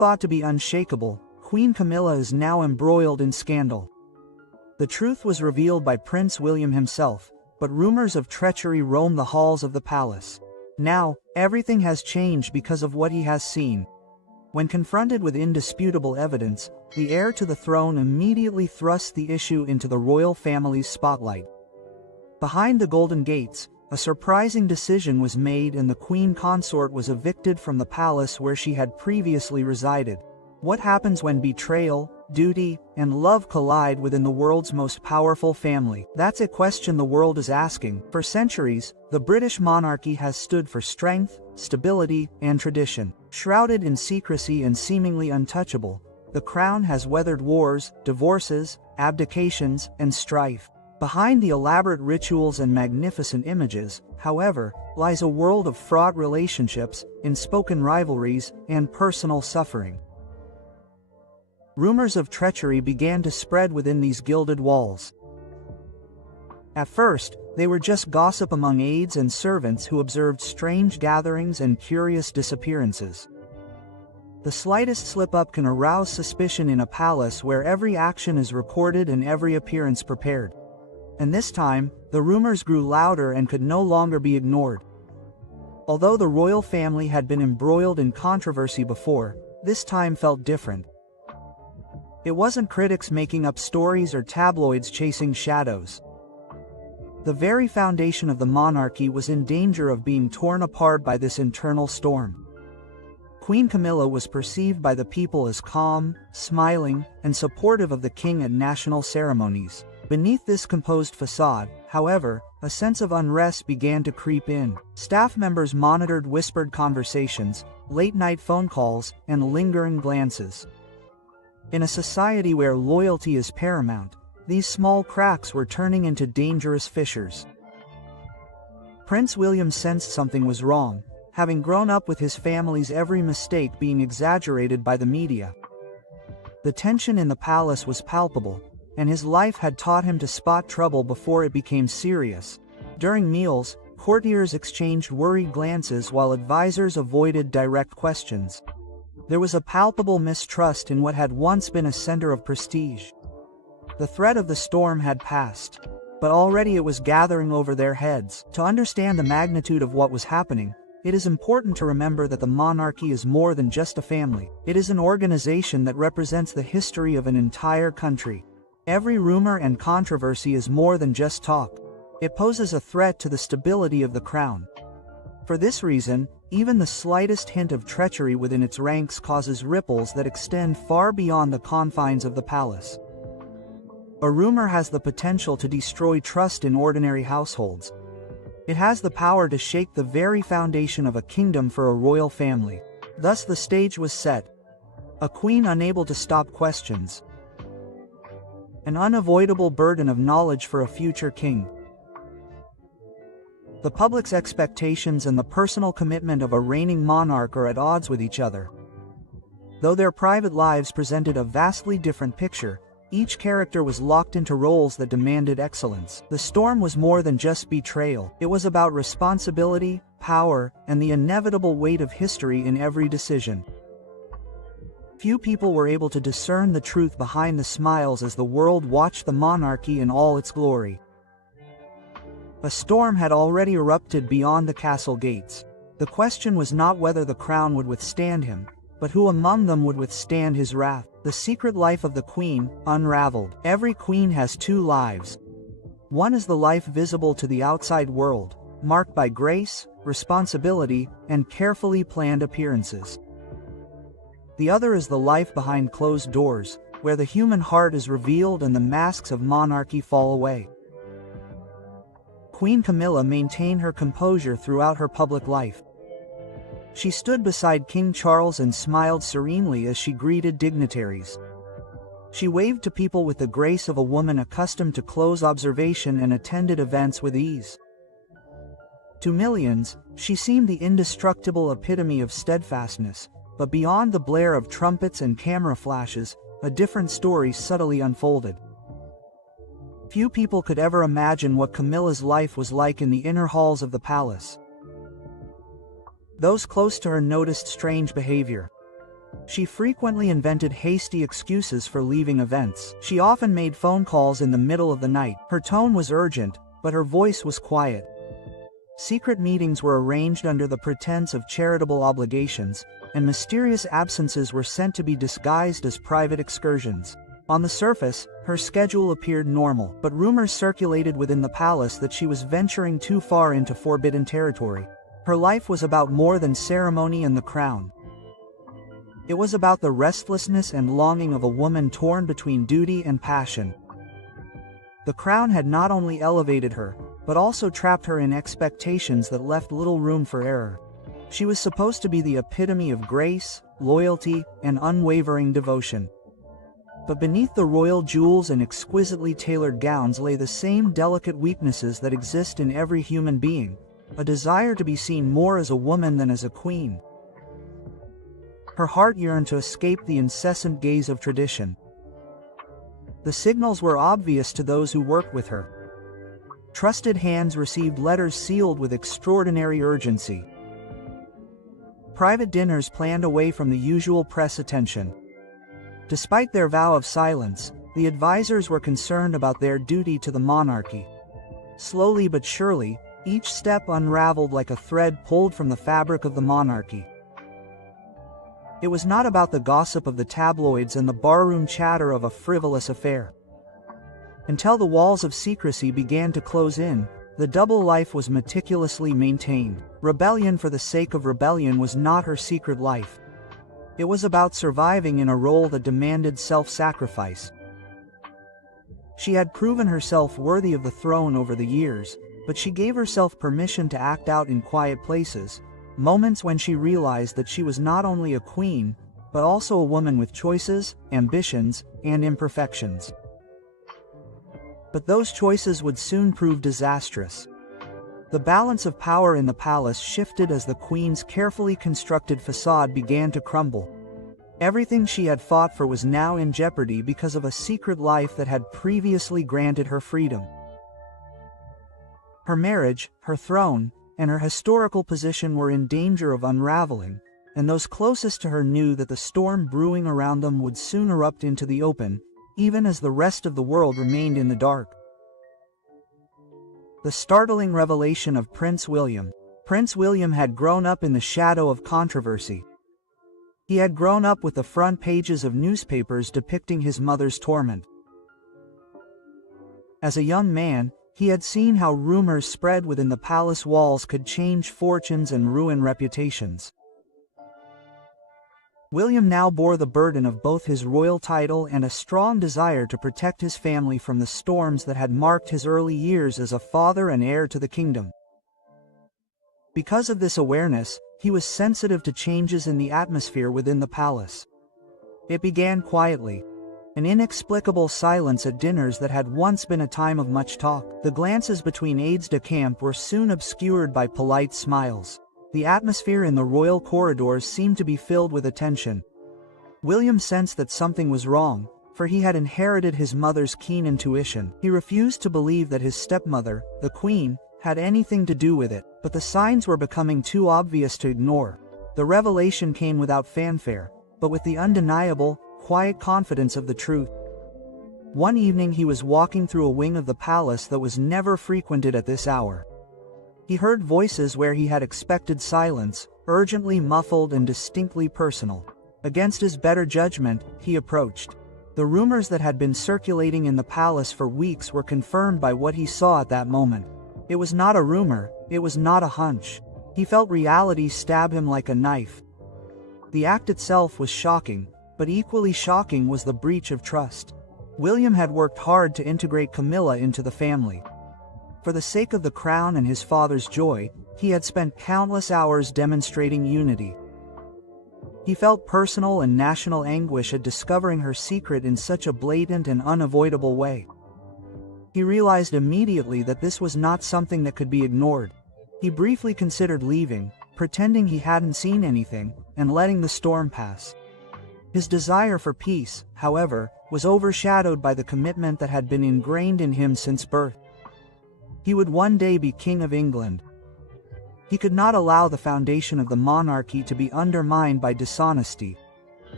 thought to be unshakable, Queen Camilla is now embroiled in scandal. The truth was revealed by Prince William himself, but rumors of treachery roam the halls of the palace. Now, everything has changed because of what he has seen. When confronted with indisputable evidence, the heir to the throne immediately thrusts the issue into the royal family's spotlight. Behind the Golden Gates, a surprising decision was made and the queen consort was evicted from the palace where she had previously resided. What happens when betrayal, duty, and love collide within the world's most powerful family? That's a question the world is asking. For centuries, the British monarchy has stood for strength, stability, and tradition. Shrouded in secrecy and seemingly untouchable, the crown has weathered wars, divorces, abdications, and strife. Behind the elaborate rituals and magnificent images, however, lies a world of fraught relationships, unspoken rivalries, and personal suffering. Rumors of treachery began to spread within these gilded walls. At first, they were just gossip among aides and servants who observed strange gatherings and curious disappearances. The slightest slip-up can arouse suspicion in a palace where every action is recorded and every appearance prepared. And this time, the rumors grew louder and could no longer be ignored. Although the royal family had been embroiled in controversy before, this time felt different. It wasn't critics making up stories or tabloids chasing shadows. The very foundation of the monarchy was in danger of being torn apart by this internal storm. Queen Camilla was perceived by the people as calm, smiling, and supportive of the king at national ceremonies. Beneath this composed facade, however, a sense of unrest began to creep in. Staff members monitored whispered conversations, late-night phone calls, and lingering glances. In a society where loyalty is paramount, these small cracks were turning into dangerous fissures. Prince William sensed something was wrong, having grown up with his family's every mistake being exaggerated by the media. The tension in the palace was palpable, and his life had taught him to spot trouble before it became serious. During meals, courtiers exchanged worried glances while advisors avoided direct questions. There was a palpable mistrust in what had once been a center of prestige. The threat of the storm had passed, but already it was gathering over their heads. To understand the magnitude of what was happening, it is important to remember that the monarchy is more than just a family. It is an organization that represents the history of an entire country. Every rumor and controversy is more than just talk. It poses a threat to the stability of the crown. For this reason, even the slightest hint of treachery within its ranks causes ripples that extend far beyond the confines of the palace. A rumor has the potential to destroy trust in ordinary households. It has the power to shake the very foundation of a kingdom for a royal family. Thus the stage was set. A queen unable to stop questions. An unavoidable burden of knowledge for a future king. The public's expectations and the personal commitment of a reigning monarch are at odds with each other. Though their private lives presented a vastly different picture, each character was locked into roles that demanded excellence. The storm was more than just betrayal. It was about responsibility, power, and the inevitable weight of history in every decision. Few people were able to discern the truth behind the smiles as the world watched the monarchy in all its glory. A storm had already erupted beyond the castle gates. The question was not whether the crown would withstand him, but who among them would withstand his wrath. The secret life of the queen unraveled. Every queen has two lives. One is the life visible to the outside world, marked by grace, responsibility, and carefully planned appearances. The other is the life behind closed doors, where the human heart is revealed and the masks of monarchy fall away. Queen Camilla maintained her composure throughout her public life. She stood beside King Charles and smiled serenely as she greeted dignitaries. She waved to people with the grace of a woman accustomed to close observation and attended events with ease. To millions, she seemed the indestructible epitome of steadfastness, but beyond the blare of trumpets and camera flashes, a different story subtly unfolded. Few people could ever imagine what Camilla's life was like in the inner halls of the palace. Those close to her noticed strange behavior. She frequently invented hasty excuses for leaving events. She often made phone calls in the middle of the night. Her tone was urgent, but her voice was quiet. Secret meetings were arranged under the pretense of charitable obligations, and mysterious absences were sent to be disguised as private excursions. On the surface, her schedule appeared normal, but rumors circulated within the palace that she was venturing too far into forbidden territory. Her life was about more than ceremony and the crown. It was about the restlessness and longing of a woman torn between duty and passion. The crown had not only elevated her, but also trapped her in expectations that left little room for error. She was supposed to be the epitome of grace, loyalty, and unwavering devotion. But beneath the royal jewels and exquisitely tailored gowns lay the same delicate weaknesses that exist in every human being, a desire to be seen more as a woman than as a queen. Her heart yearned to escape the incessant gaze of tradition. The signals were obvious to those who worked with her. Trusted hands received letters sealed with extraordinary urgency. Private dinners planned away from the usual press attention. Despite their vow of silence, the advisors were concerned about their duty to the monarchy. Slowly but surely, each step unraveled like a thread pulled from the fabric of the monarchy. It was not about the gossip of the tabloids and the barroom chatter of a frivolous affair. Until the walls of secrecy began to close in, the double life was meticulously maintained. Rebellion for the sake of rebellion was not her secret life. It was about surviving in a role that demanded self-sacrifice. She had proven herself worthy of the throne over the years, but she gave herself permission to act out in quiet places, moments when she realized that she was not only a queen, but also a woman with choices, ambitions, and imperfections. But those choices would soon prove disastrous. The balance of power in the palace shifted as the queen's carefully constructed facade began to crumble. Everything she had fought for was now in jeopardy because of a secret life that had previously granted her freedom. Her marriage, her throne, and her historical position were in danger of unraveling, and those closest to her knew that the storm brewing around them would soon erupt into the open, even as the rest of the world remained in the dark. The startling revelation of Prince William. Prince William had grown up in the shadow of controversy. He had grown up with the front pages of newspapers depicting his mother's torment. As a young man, he had seen how rumors spread within the palace walls could change fortunes and ruin reputations. William now bore the burden of both his royal title and a strong desire to protect his family from the storms that had marked his early years as a father and heir to the kingdom. Because of this awareness, he was sensitive to changes in the atmosphere within the palace. It began quietly. An inexplicable silence at dinners that had once been a time of much talk. The glances between aides-de-camp were soon obscured by polite smiles. The atmosphere in the royal corridors seemed to be filled with attention. William sensed that something was wrong, for he had inherited his mother's keen intuition. He refused to believe that his stepmother, the queen, had anything to do with it, but the signs were becoming too obvious to ignore. The revelation came without fanfare, but with the undeniable, quiet confidence of the truth. One evening he was walking through a wing of the palace that was never frequented at this hour. He heard voices where he had expected silence, urgently muffled and distinctly personal. Against his better judgment, he approached. The rumors that had been circulating in the palace for weeks were confirmed by what he saw at that moment. It was not a rumor, it was not a hunch. He felt reality stab him like a knife. The act itself was shocking, but equally shocking was the breach of trust. William had worked hard to integrate Camilla into the family. For the sake of the crown and his father's joy, he had spent countless hours demonstrating unity. He felt personal and national anguish at discovering her secret in such a blatant and unavoidable way. He realized immediately that this was not something that could be ignored. He briefly considered leaving, pretending he hadn't seen anything, and letting the storm pass. His desire for peace, however, was overshadowed by the commitment that had been ingrained in him since birth. He would one day be King of England. He could not allow the foundation of the monarchy to be undermined by dishonesty.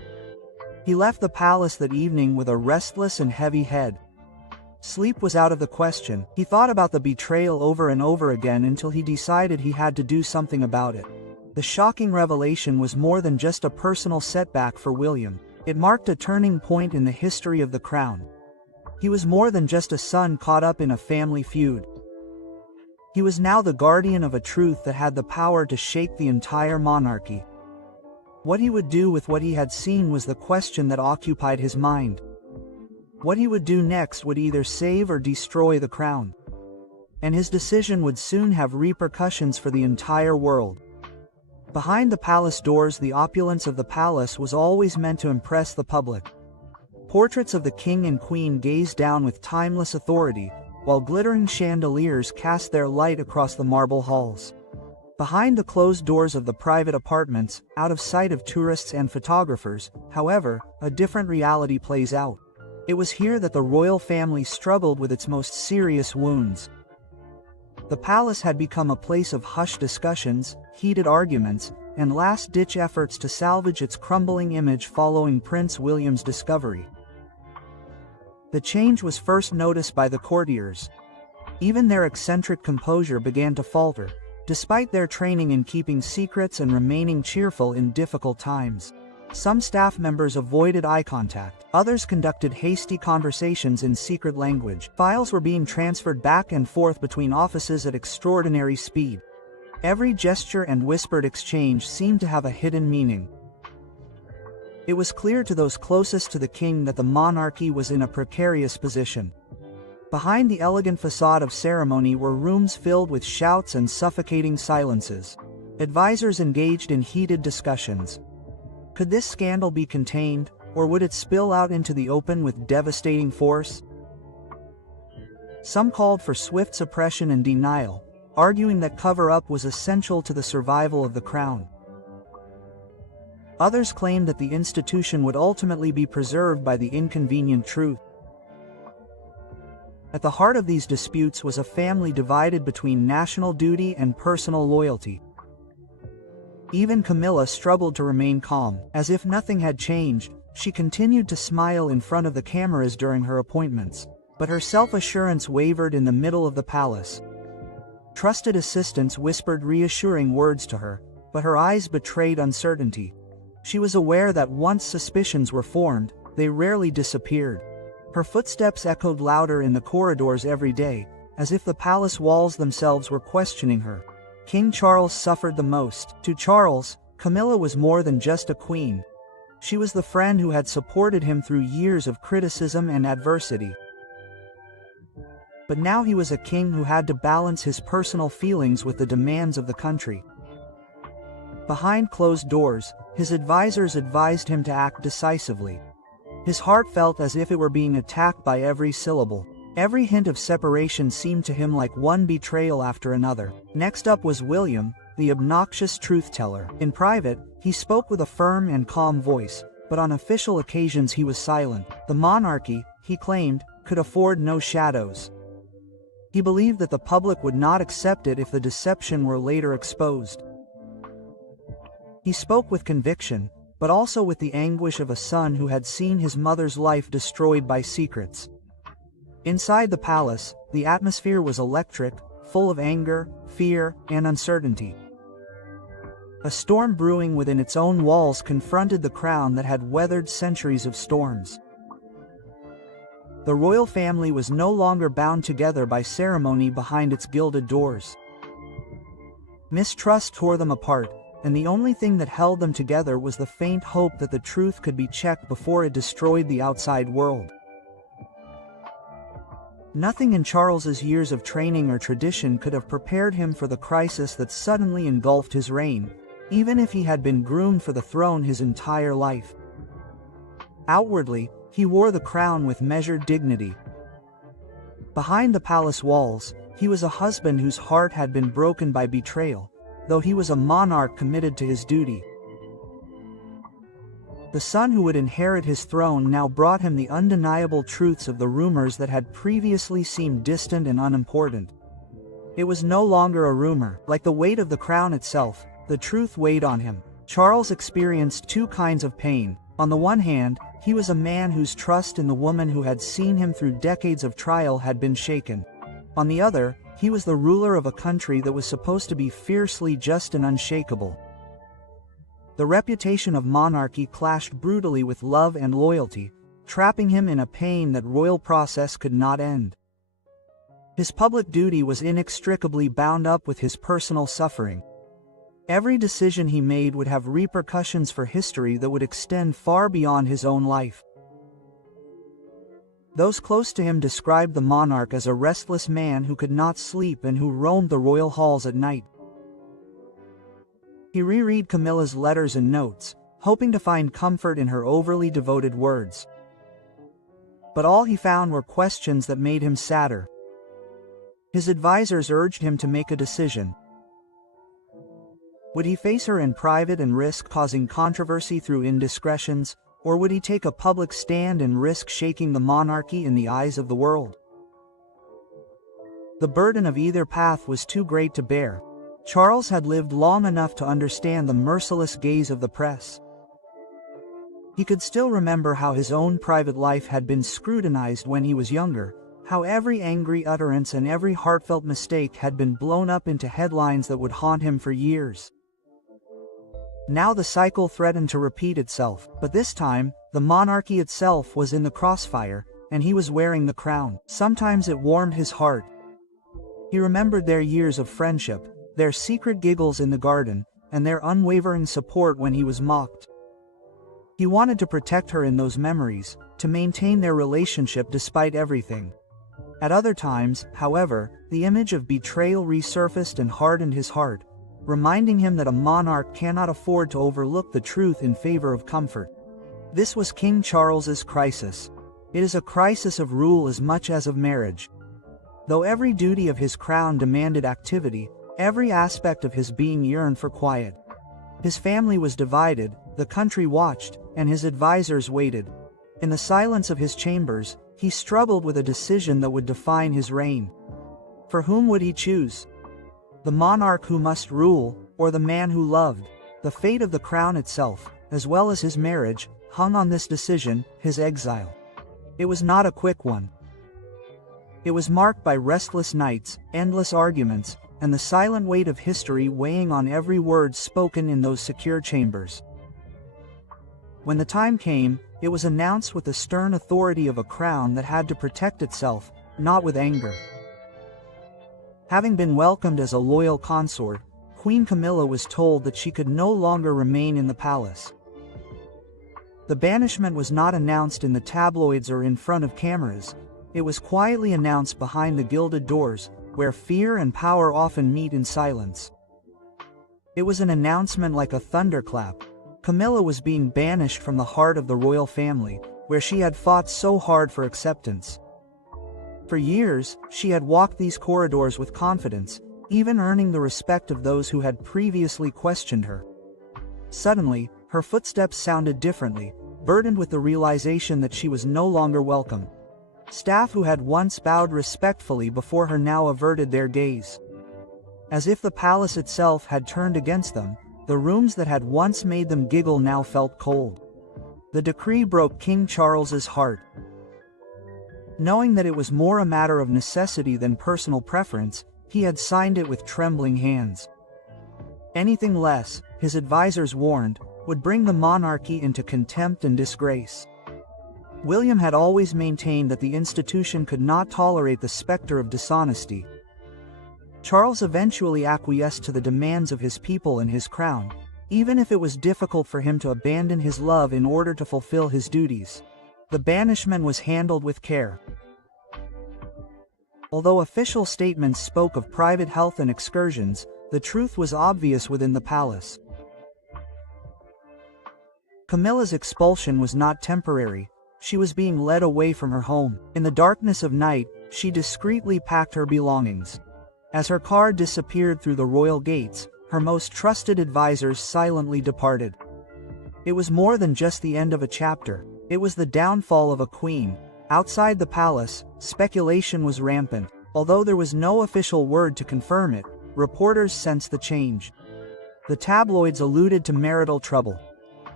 He left the palace that evening with a restless and heavy head. Sleep was out of the question. He thought about the betrayal over and over again until he decided he had to do something about it. The shocking revelation was more than just a personal setback for William. It marked a turning point in the history of the crown. He was more than just a son caught up in a family feud. He was now the guardian of a truth that had the power to shake the entire monarchy. What he would do with what he had seen was the question that occupied his mind. What he would do next would either save or destroy the crown. And his decision would soon have repercussions for the entire world. Behind the palace doors, the opulence of the palace was always meant to impress the public. Portraits of the king and queen gazed down with timeless authority, while glittering chandeliers cast their light across the marble halls. Behind the closed doors of the private apartments, out of sight of tourists and photographers, however, a different reality plays out. It was here that the royal family struggled with its most serious wounds. The palace had become a place of hushed discussions, heated arguments, and last-ditch efforts to salvage its crumbling image following Prince William's discovery. The change was first noticed by the courtiers. Even their eccentric composure began to falter, despite their training in keeping secrets and remaining cheerful in difficult times. Some staff members avoided eye contact. Others conducted hasty conversations in secret language. Files were being transferred back and forth between offices at extraordinary speed. Every gesture and whispered exchange seemed to have a hidden meaning. It was clear to those closest to the king that the monarchy was in a precarious position. Behind the elegant facade of ceremony were rooms filled with shouts and suffocating silences. Advisors engaged in heated discussions. Could this scandal be contained, or would it spill out into the open with devastating force? Some called for swift suppression and denial, arguing that cover-up was essential to the survival of the crown. Others claimed that the institution would ultimately be preserved by the inconvenient truth. At the heart of these disputes was a family divided between national duty and personal loyalty. Even Camilla struggled to remain calm. As if nothing had changed, she continued to smile in front of the cameras during her appointments. But her self-assurance wavered in the middle of the palace. Trusted assistants whispered reassuring words to her, but her eyes betrayed uncertainty. She was aware that once suspicions were formed, they rarely disappeared. Her footsteps echoed louder in the corridors every day, as if the palace walls themselves were questioning her. King Charles suffered the most. To Charles, Camilla was more than just a queen. She was the friend who had supported him through years of criticism and adversity. But now he was a king who had to balance his personal feelings with the demands of the country. Behind closed doors, his advisors advised him to act decisively. His heart felt as if it were being attacked by every syllable. Every hint of separation seemed to him like one betrayal after another. Next up was William, the obnoxious truth-teller. In private, he spoke with a firm and calm voice, but on official occasions he was silent. The monarchy, he claimed, could afford no shadows. He believed that the public would not accept it if the deception were later exposed. He spoke with conviction, but also with the anguish of a son who had seen his mother's life destroyed by secrets. Inside the palace, the atmosphere was electric, full of anger, fear, and uncertainty. A storm brewing within its own walls confronted the crown that had weathered centuries of storms. The royal family was no longer bound together by ceremony behind its gilded doors. Mistrust tore them apart, and the only thing that held them together was the faint hope that the truth could be checked before it destroyed the outside world. Nothing in Charles's years of training or tradition could have prepared him for the crisis that suddenly engulfed his reign, even if he had been groomed for the throne his entire life. Outwardly, he wore the crown with measured dignity. Behind the palace walls, he was a husband whose heart had been broken by betrayal, though he was a monarch committed to his duty. The son who would inherit his throne now brought him the undeniable truths of the rumors that had previously seemed distant and unimportant. It was no longer a rumor. Like the weight of the crown itself, the truth weighed on him. Charles experienced two kinds of pain: On the one hand, he was a man whose trust in the woman who had seen him through decades of trial had been shaken. On the other, he was the ruler of a country that was supposed to be fiercely just and unshakable. The reputation of monarchy clashed brutally with love and loyalty, trapping him in a pain that royal process could not end. His public duty was inextricably bound up with his personal suffering. Every decision he made would have repercussions for history that would extend far beyond his own life. Those close to him described the monarch as a restless man who could not sleep and who roamed the royal halls at night. He reread Camilla's letters and notes, hoping to find comfort in her overly devoted words. But all he found were questions that made him sadder. His advisors urged him to make a decision. Would he face her in private and risk causing controversy through indiscretions, or would he take a public stand and risk shaking the monarchy in the eyes of the world? The burden of either path was too great to bear. Charles had lived long enough to understand the merciless gaze of the press. He could still remember how his own private life had been scrutinized when he was younger, how every angry utterance and every heartfelt mistake had been blown up into headlines that would haunt him for years. Now the cycle threatened to repeat itself, but this time, the monarchy itself was in the crossfire, and he was wearing the crown. Sometimes it warmed his heart. He remembered their years of friendship, their secret giggles in the garden, and their unwavering support when he was mocked. He wanted to protect her in those memories, to maintain their relationship despite everything. At other times, however, the image of betrayal resurfaced and hardened his heart, reminding him that a monarch cannot afford to overlook the truth in favor of comfort. This was King Charles's crisis. It is a crisis of rule as much as of marriage. Though every duty of his crown demanded activity, every aspect of his being yearned for quiet. His family was divided, the country watched, and his advisors waited. In the silence of his chambers, he struggled with a decision that would define his reign. For whom would he choose? The monarch who must rule, or the man who loved? The fate of the crown itself, as well as his marriage, hung on this decision, his exile. It was not a quick one. It was marked by restless nights, endless arguments, and the silent weight of history weighing on every word spoken in those secure chambers. When the time came, it was announced with the stern authority of a crown that had to protect itself, not with anger. Having been welcomed as a loyal consort, Queen Camilla was told that she could no longer remain in the palace. The banishment was not announced in the tabloids or in front of cameras. It was quietly announced behind the gilded doors, where fear and power often meet in silence. It was an announcement like a thunderclap. Camilla was being banished from the heart of the royal family, where she had fought so hard for acceptance. For years, she had walked these corridors with confidence, even earning the respect of those who had previously questioned her. Suddenly, her footsteps sounded differently, burdened with the realization that she was no longer welcome. Staff who had once bowed respectfully before her now averted their gaze. As if the palace itself had turned against them, the rooms that had once made them giggle now felt cold. The decree broke King Charles's heart. Knowing that it was more a matter of necessity than personal preference, he had signed it with trembling hands. Anything less, his advisors warned, would bring the monarchy into contempt and disgrace. William had always maintained that the institution could not tolerate the specter of dishonesty. Charles eventually acquiesced to the demands of his people and his crown, even if it was difficult for him to abandon his love in order to fulfill his duties. The banishment was handled with care. Although official statements spoke of private health and excursions, the truth was obvious within the palace. Camilla's expulsion was not temporary. She was being led away from her home. In the darkness of night, she discreetly packed her belongings. As her car disappeared through the royal gates, her most trusted advisors silently departed. It was more than just the end of a chapter. It was the downfall of a queen. Outside the palace, speculation was rampant. Although there was no official word to confirm it, reporters sensed the change. The tabloids alluded to marital trouble.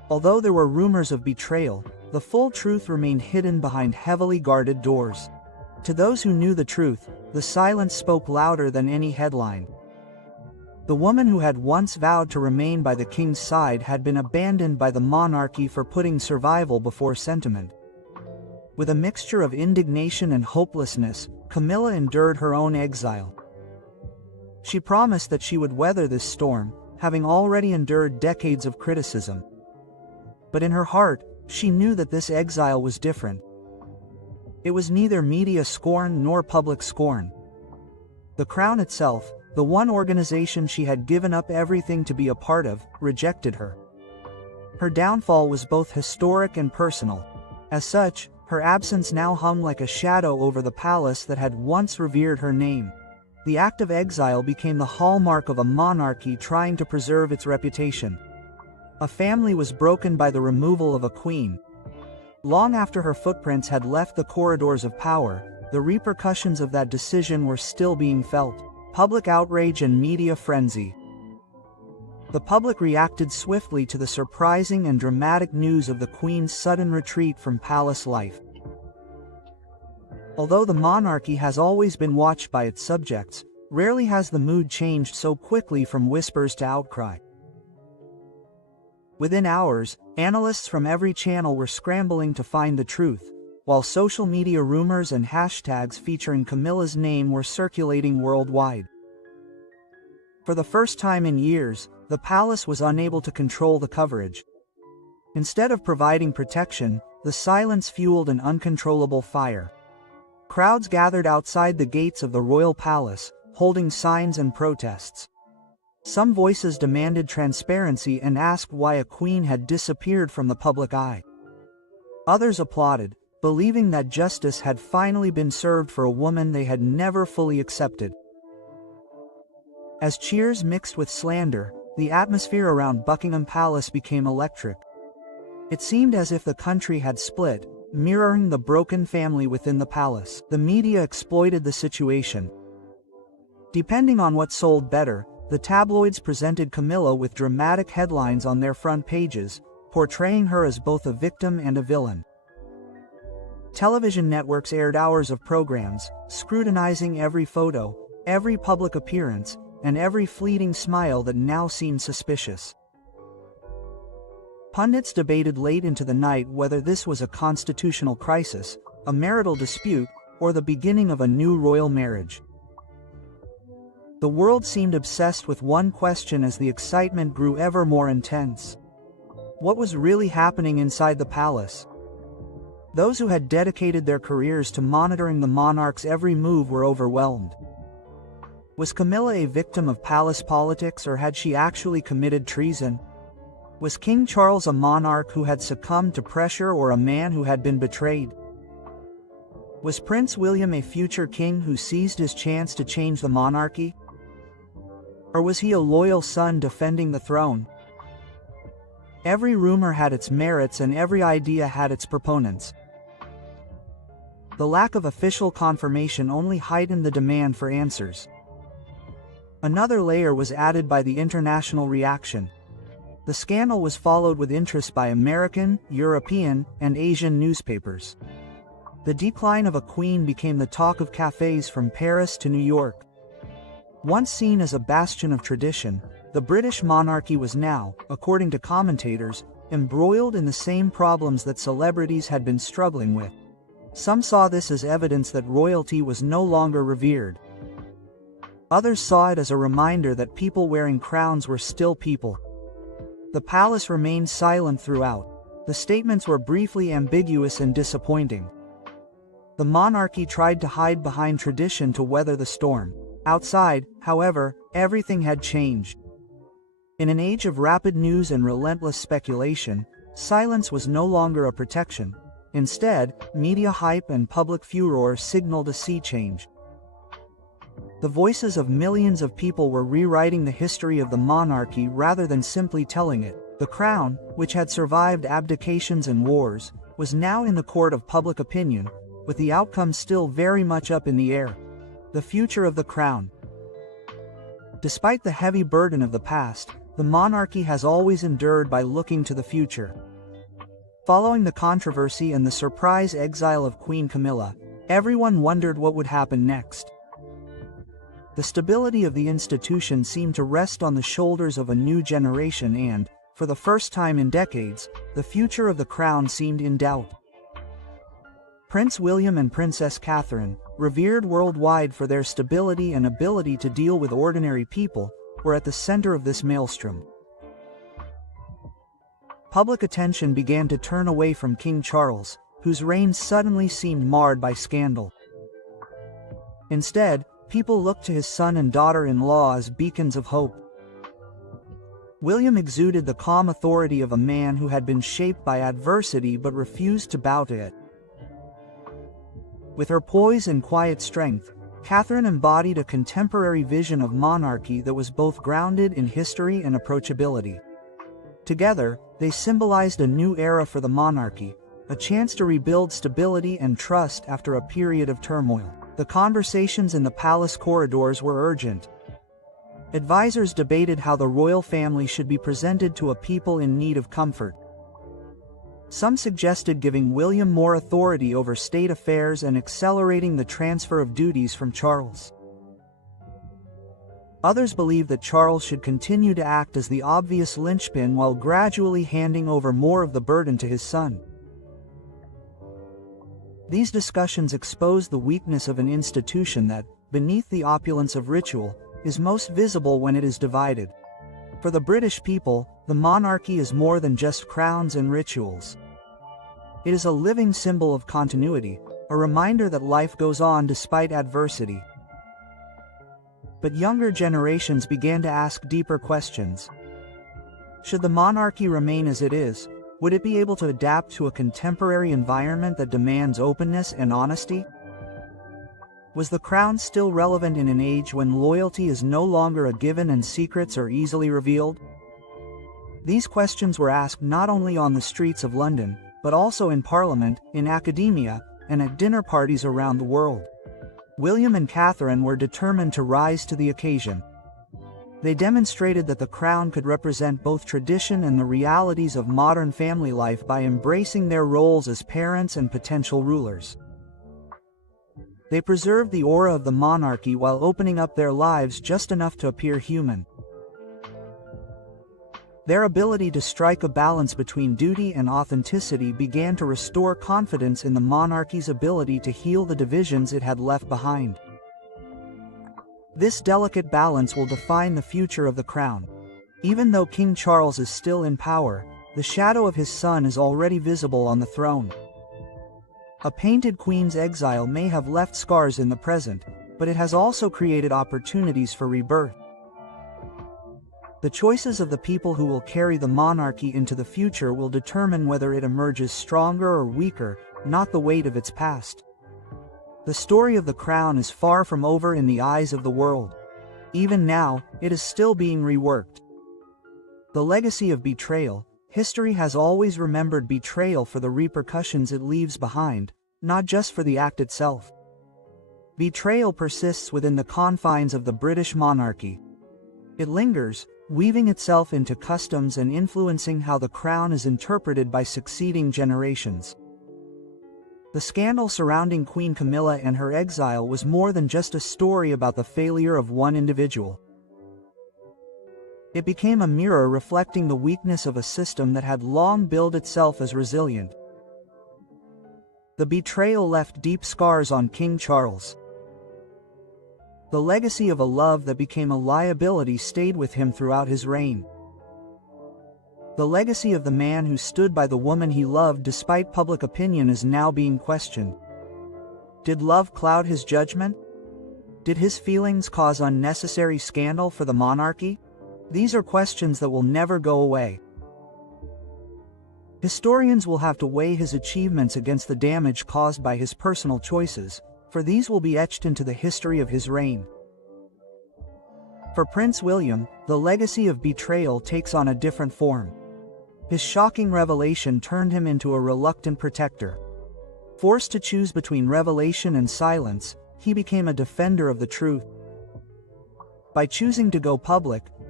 Although there were rumors of betrayal, the full truth remained hidden behind heavily guarded doors. To those who knew the truth, the silence spoke louder than any headline. The woman who had once vowed to remain by the king's side had been abandoned by the monarchy for putting survival before sentiment. With a mixture of indignation and hopelessness, Camilla endured her own exile. She promised that she would weather this storm, having already endured decades of criticism. But in her heart, she knew that this exile was different. It was neither media scorn nor public scorn. The crown itself, the one organization she had given up everything to be a part of, rejected her. Her downfall was both historic and personal. As such, her absence now hung like a shadow over the palace that had once revered her name. The act of exile became the hallmark of a monarchy trying to preserve its reputation. A family was broken by the removal of a queen. Long after her footprints had left the corridors of power, the repercussions of that decision were still being felt. Public outrage and media frenzy. The public reacted swiftly to the surprising and dramatic news of the Queen's sudden retreat from palace life. Although the monarchy has always been watched by its subjects, rarely has the mood changed so quickly from whispers to outcry. Within hours, analysts from every channel were scrambling to find the truth, while social media rumors and hashtags featuring Camilla's name were circulating worldwide. For the first time in years, the palace was unable to control the coverage. Instead of providing protection, the silence fueled an uncontrollable fire. Crowds gathered outside the gates of the royal palace, holding signs and protests. Some voices demanded transparency and asked why a queen had disappeared from the public eye. Others applauded, believing that justice had finally been served for a woman they had never fully accepted. As cheers mixed with slander, the atmosphere around Buckingham Palace became electric. It seemed as if the country had split, mirroring the broken family within the palace. The media exploited the situation. Depending on what sold better, the tabloids presented Camilla with dramatic headlines on their front pages, portraying her as both a victim and a villain. Television networks aired hours of programs, scrutinizing every photo, every public appearance, and every fleeting smile that now seemed suspicious. Pundits debated late into the night whether this was a constitutional crisis, a marital dispute, or the beginning of a new royal marriage. The world seemed obsessed with one question as the excitement grew ever more intense. What was really happening inside the palace? Those who had dedicated their careers to monitoring the monarch's every move were overwhelmed. Was Camilla a victim of palace politics, or had she actually committed treason? Was King Charles a monarch who had succumbed to pressure, or a man who had been betrayed? Was Prince William a future king who seized his chance to change the monarchy? Or was he a loyal son defending the throne? Every rumor had its merits and every idea had its proponents. The lack of official confirmation only heightened the demand for answers. Another layer was added by the international reaction. The scandal was followed with interest by American, European, and Asian newspapers. The decline of a queen became the talk of cafes from Paris to New York. Once seen as a bastion of tradition, the British monarchy was now, according to commentators, embroiled in the same problems that celebrities had been struggling with. Some saw this as evidence that royalty was no longer revered. Others saw it as a reminder that people wearing crowns were still people. The palace remained silent throughout. The statements were briefly ambiguous and disappointing. The monarchy tried to hide behind tradition to weather the storm. Outside, however, everything had changed. In an age of rapid news and relentless speculation, silence was no longer a protection. Instead, media hype and public furor signaled a sea change. The voices of millions of people were rewriting the history of the monarchy rather than simply telling it. The crown, which had survived abdications and wars, was now in the court of public opinion, with the outcome still very much up in the air. The future of the crown. Despite the heavy burden of the past, the monarchy has always endured by looking to the future. Following the controversy and the surprise exile of Queen Camilla, everyone wondered what would happen next. The stability of the institution seemed to rest on the shoulders of a new generation and, for the first time in decades, the future of the crown seemed in doubt. Prince William and Princess Catherine, revered worldwide for their stability and ability to deal with ordinary people, were at the center of this maelstrom. Public attention began to turn away from King Charles, whose reign suddenly seemed marred by scandal. Instead, people looked to his son and daughter-in-law as beacons of hope. William exuded the calm authority of a man who had been shaped by adversity but refused to bow to it. With her poise and quiet strength, Catherine embodied a contemporary vision of monarchy that was both grounded in history and approachability. Together, they symbolized a new era for the monarchy, a chance to rebuild stability and trust after a period of turmoil. The conversations in the palace corridors were urgent. Advisors debated how the royal family should be presented to a people in need of comfort. Some suggested giving William more authority over state affairs and accelerating the transfer of duties from Charles. Others believed that Charles should continue to act as the obvious linchpin while gradually handing over more of the burden to his son. These discussions exposed the weakness of an institution that, beneath the opulence of ritual, is most visible when it is divided. For the British people, the monarchy is more than just crowns and rituals. It is a living symbol of continuity, a reminder that life goes on despite adversity. But younger generations began to ask deeper questions. Should the monarchy remain as it is? Would it be able to adapt to a contemporary environment that demands openness and honesty? Was the crown still relevant in an age when loyalty is no longer a given and secrets are easily revealed? These questions were asked not only on the streets of London, but also in Parliament, in academia, and at dinner parties around the world. William and Catherine were determined to rise to the occasion. They demonstrated that the crown could represent both tradition and the realities of modern family life by embracing their roles as parents and potential rulers. They preserved the aura of the monarchy while opening up their lives just enough to appear human. Their ability to strike a balance between duty and authenticity began to restore confidence in the monarchy's ability to heal the divisions it had left behind. This delicate balance will define the future of the crown. Even though King Charles is still in power, the shadow of his son is already visible on the throne. A painted queen's exile may have left scars in the present, but it has also created opportunities for rebirth. The choices of the people who will carry the monarchy into the future will determine whether it emerges stronger or weaker, not the weight of its past. The story of the crown is far from over in the eyes of the world. Even now, it is still being reworked. The legacy of betrayal. History has always remembered betrayal for the repercussions it leaves behind, not just for the act itself. Betrayal persists within the confines of the British monarchy. It lingers, weaving itself into customs and influencing how the crown is interpreted by succeeding generations. The scandal surrounding Queen Camilla and her exile was more than just a story about the failure of one individual. It became a mirror reflecting the weakness of a system that had long billed itself as resilient. The betrayal left deep scars on King Charles. The legacy of a love that became a liability stayed with him throughout his reign. The legacy of the man who stood by the woman he loved despite public opinion is now being questioned. Did love cloud his judgment? Did his feelings cause unnecessary scandal for the monarchy? These are questions that will never go away. Historians will have to weigh his achievements against the damage caused by his personal choices, for these will be etched into the history of his reign. For Prince William, the legacy of betrayal takes on a different form. His shocking revelation turned him into a reluctant protector. Forced to choose between revelation and silence, he became a defender of the truth. By choosing to go public,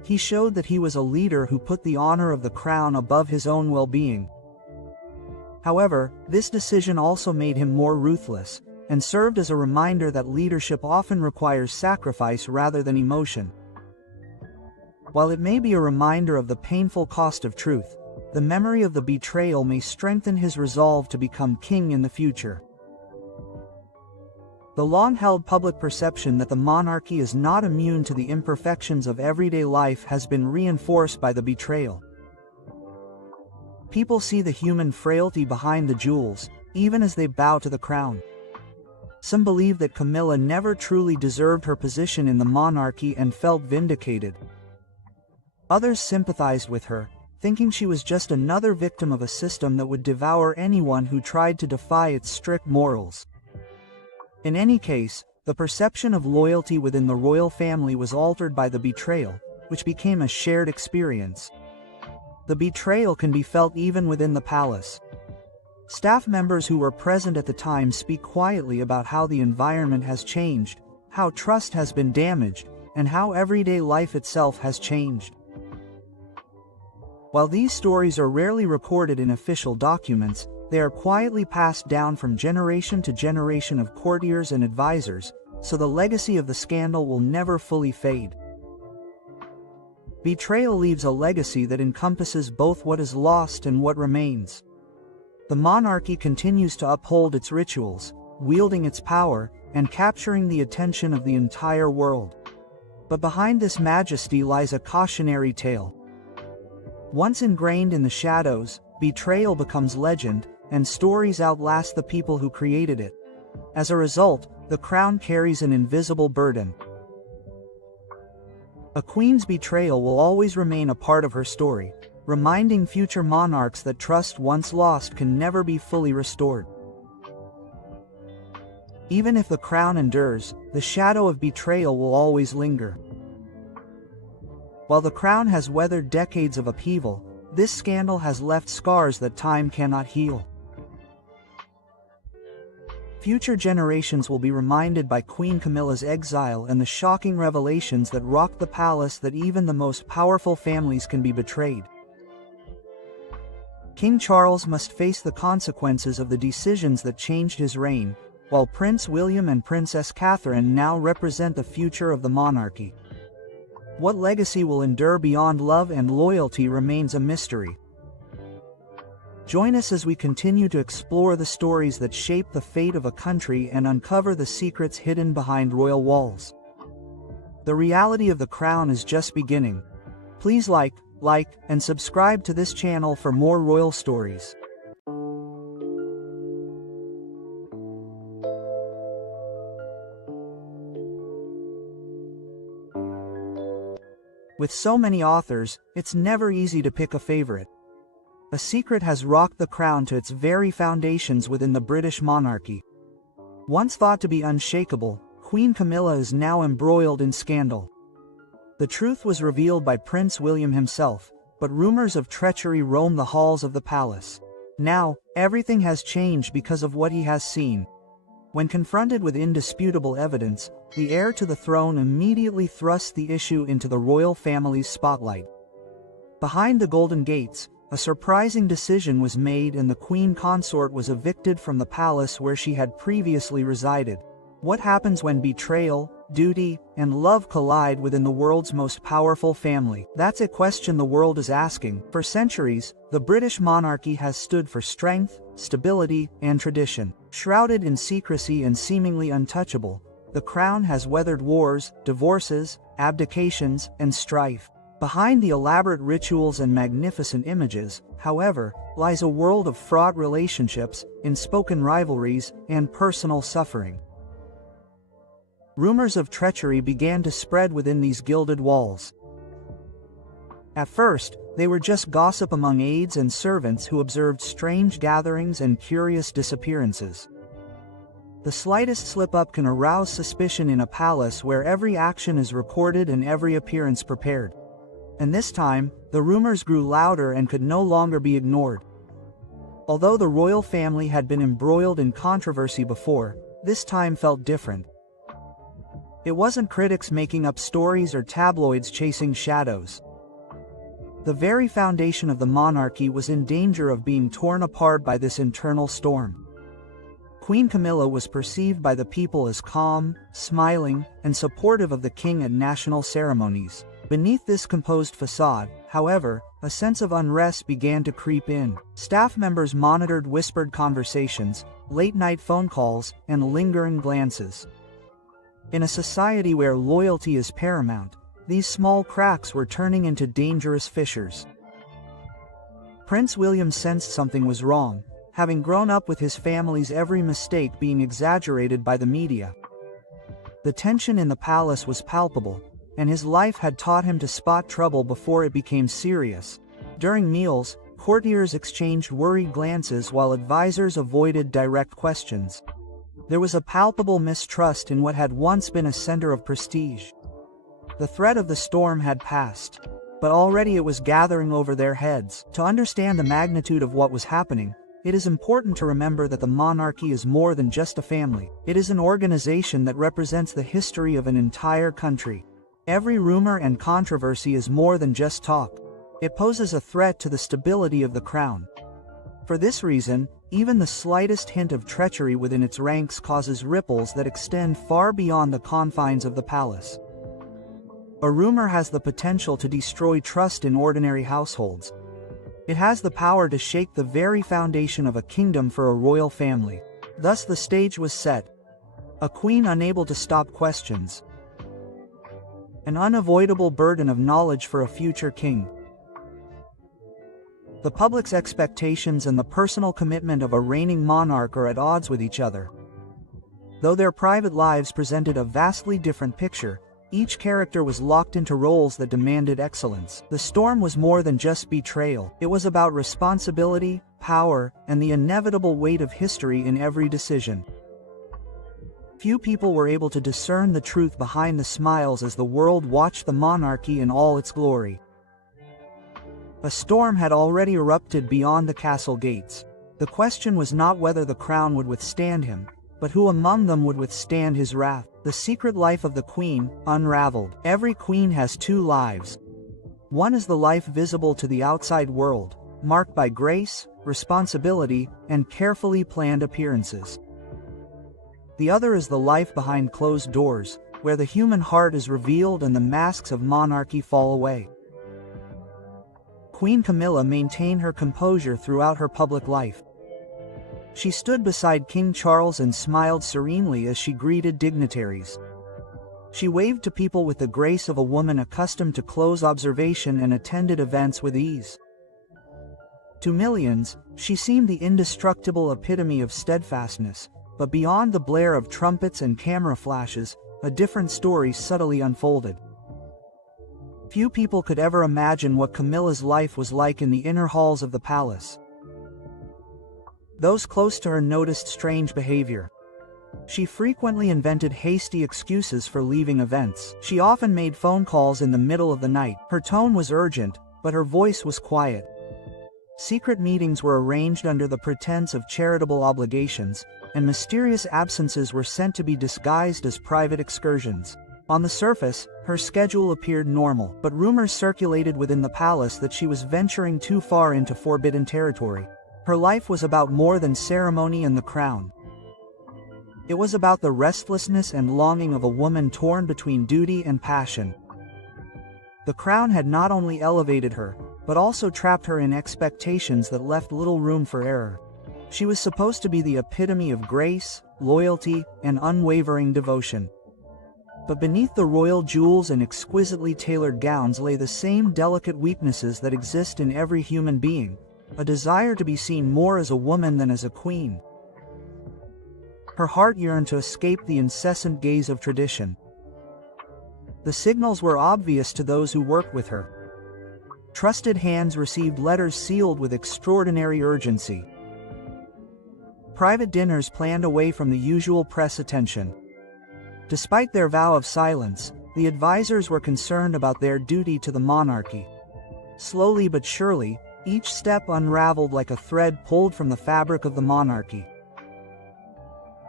He showed that he was a leader who put the honor of the crown above his own well-being. However, this decision also made him more ruthless, and served as a reminder that leadership often requires sacrifice rather than emotion. While it may be a reminder of the painful cost of truth, the memory of the betrayal may strengthen his resolve to become king in the future. The long-held public perception that the monarchy is not immune to the imperfections of everyday life has been reinforced by the betrayal. People see the human frailty behind the jewels, even as they bow to the crown. Some believe that Camilla never truly deserved her position in the monarchy and felt vindicated. Others sympathized with her, thinking she was just another victim of a system that would devour anyone who tried to defy its strict morals. In any case, the perception of loyalty within the royal family was altered by the betrayal, which became a shared experience. The betrayal can be felt even within the palace. Staff members who were present at the time speak quietly about how the environment has changed, how trust has been damaged, and how everyday life itself has changed. While these stories are rarely recorded in official documents, they are quietly passed down from generation to generation of courtiers and advisors, so the legacy of the scandal will never fully fade. Betrayal leaves a legacy that encompasses both what is lost and what remains. The monarchy continues to uphold its rituals, wielding its power, and capturing the attention of the entire world. But behind this majesty lies a cautionary tale. Once ingrained in the shadows, betrayal becomes legend, and stories outlast the people who created it. As a result, the crown carries an invisible burden. A queen's betrayal will always remain a part of her story, reminding future monarchs that trust once lost can never be fully restored. Even if the crown endures, the shadow of betrayal will always linger. While the crown has weathered decades of upheaval, this scandal has left scars that time cannot heal. Future generations will be reminded by Queen Camilla's exile and the shocking revelations that rocked the palace that even the most powerful families can be betrayed. King Charles must face the consequences of the decisions that changed his reign, while Prince William and Princess Catherine now represent the future of the monarchy. What legacy will endure beyond love and loyalty remains a mystery. Join us as we continue to explore the stories that shape the fate of a country and uncover the secrets hidden behind royal walls. The reality of the crown is just beginning. Please like, and subscribe to this channel for more royal stories. With so many authors, it's never easy to pick a favorite. A secret has rocked the crown to its very foundations within the British monarchy. Once thought to be unshakable, Queen Camilla is now embroiled in scandal. The truth was revealed by Prince William himself, but rumors of treachery roam the halls of the palace. Now, everything has changed because of what he has seen. When confronted with indisputable evidence, the heir to the throne immediately thrusts the issue into the royal family's spotlight. Behind the Golden Gates, a surprising decision was made and the queen consort was evicted from the palace where she had previously resided. What happens when betrayal, duty, and love collide within the world's most powerful family? That's a question the world is asking. For centuries, the British monarchy has stood for strength, stability, and tradition. Shrouded in secrecy and seemingly untouchable, the crown has weathered wars, divorces, abdications, and strife. Behind the elaborate rituals and magnificent images, however, lies a world of fraught relationships, unspoken rivalries, and personal suffering. Rumors of treachery began to spread within these gilded walls. At first, they were just gossip among aides and servants who observed strange gatherings and curious disappearances. The slightest slip-up can arouse suspicion in a palace where every action is recorded and every appearance prepared. And this time, the rumors grew louder and could no longer be ignored. Although the royal family had been embroiled in controversy before, this time felt different. It wasn't critics making up stories or tabloids chasing shadows. The very foundation of the monarchy was in danger of being torn apart by this internal storm. Queen Camilla was perceived by the people as calm, smiling, and supportive of the king at national ceremonies. Beneath this composed facade, however, a sense of unrest began to creep in. Staff members monitored whispered conversations, late-night phone calls, and lingering glances. In a society where loyalty is paramount, these small cracks were turning into dangerous fissures. Prince William sensed something was wrong, having grown up with his family's every mistake being exaggerated by the media. The tension in the palace was palpable, and his life had taught him to spot trouble before it became serious. During meals, courtiers exchanged worried glances while advisors avoided direct questions. There was a palpable mistrust in what had once been a center of prestige. The threat of the storm had passed, but already it was gathering over their heads. To understand the magnitude of what was happening, it is important to remember that the monarchy is more than just a family. It is an organization that represents the history of an entire country. Every rumor and controversy is more than just talk. It poses a threat to the stability of the crown. For this reason, even the slightest hint of treachery within its ranks causes ripples that extend far beyond the confines of the palace. A rumor has the potential to destroy trust in ordinary households. It has the power to shake the very foundation of a kingdom for a royal family. Thus the stage was set. A queen unable to stop questions. An unavoidable burden of knowledge for a future king. The public's expectations and the personal commitment of a reigning monarch are at odds with each other. Though their private lives presented a vastly different picture, each character was locked into roles that demanded excellence. The storm was more than just betrayal. It was about responsibility, power, and the inevitable weight of history in every decision. Few people were able to discern the truth behind the smiles as the world watched the monarchy in all its glory. A storm had already erupted beyond the castle gates. The question was not whether the crown would withstand him, but who among them would withstand his wrath. The secret life of the queen unraveled. Every queen has two lives. One is the life visible to the outside world, marked by grace, responsibility, and carefully planned appearances. The other is the life behind closed doors, where the human heart is revealed and the masks of monarchy fall away. Queen Camilla maintained her composure throughout her public life. She stood beside King Charles and smiled serenely as she greeted dignitaries. She waved to people with the grace of a woman accustomed to close observation and attended events with ease. To millions, she seemed the indestructible epitome of steadfastness, but beyond the blare of trumpets and camera flashes, a different story subtly unfolded. Few people could ever imagine what Camilla's life was like in the inner halls of the palace. Those close to her noticed strange behavior. She frequently invented hasty excuses for leaving events. She often made phone calls in the middle of the night. Her tone was urgent, but her voice was quiet. Secret meetings were arranged under the pretense of charitable obligations, and mysterious absences were sent to be disguised as private excursions. On the surface, her schedule appeared normal, but rumors circulated within the palace that she was venturing too far into forbidden territory. Her life was about more than ceremony and the crown. It was about the restlessness and longing of a woman torn between duty and passion. The crown had not only elevated her, but also trapped her in expectations that left little room for error. She was supposed to be the epitome of grace, loyalty, and unwavering devotion. But beneath the royal jewels and exquisitely tailored gowns lay the same delicate weaknesses that exist in every human being. A desire to be seen more as a woman than as a queen. Her heart yearned to escape the incessant gaze of tradition. The signals were obvious to those who worked with her. Trusted hands received letters sealed with extraordinary urgency. Private dinners planned away from the usual press attention. Despite their vow of silence, the advisors were concerned about their duty to the monarchy. Slowly but surely, each step unraveled like a thread pulled from the fabric of the monarchy.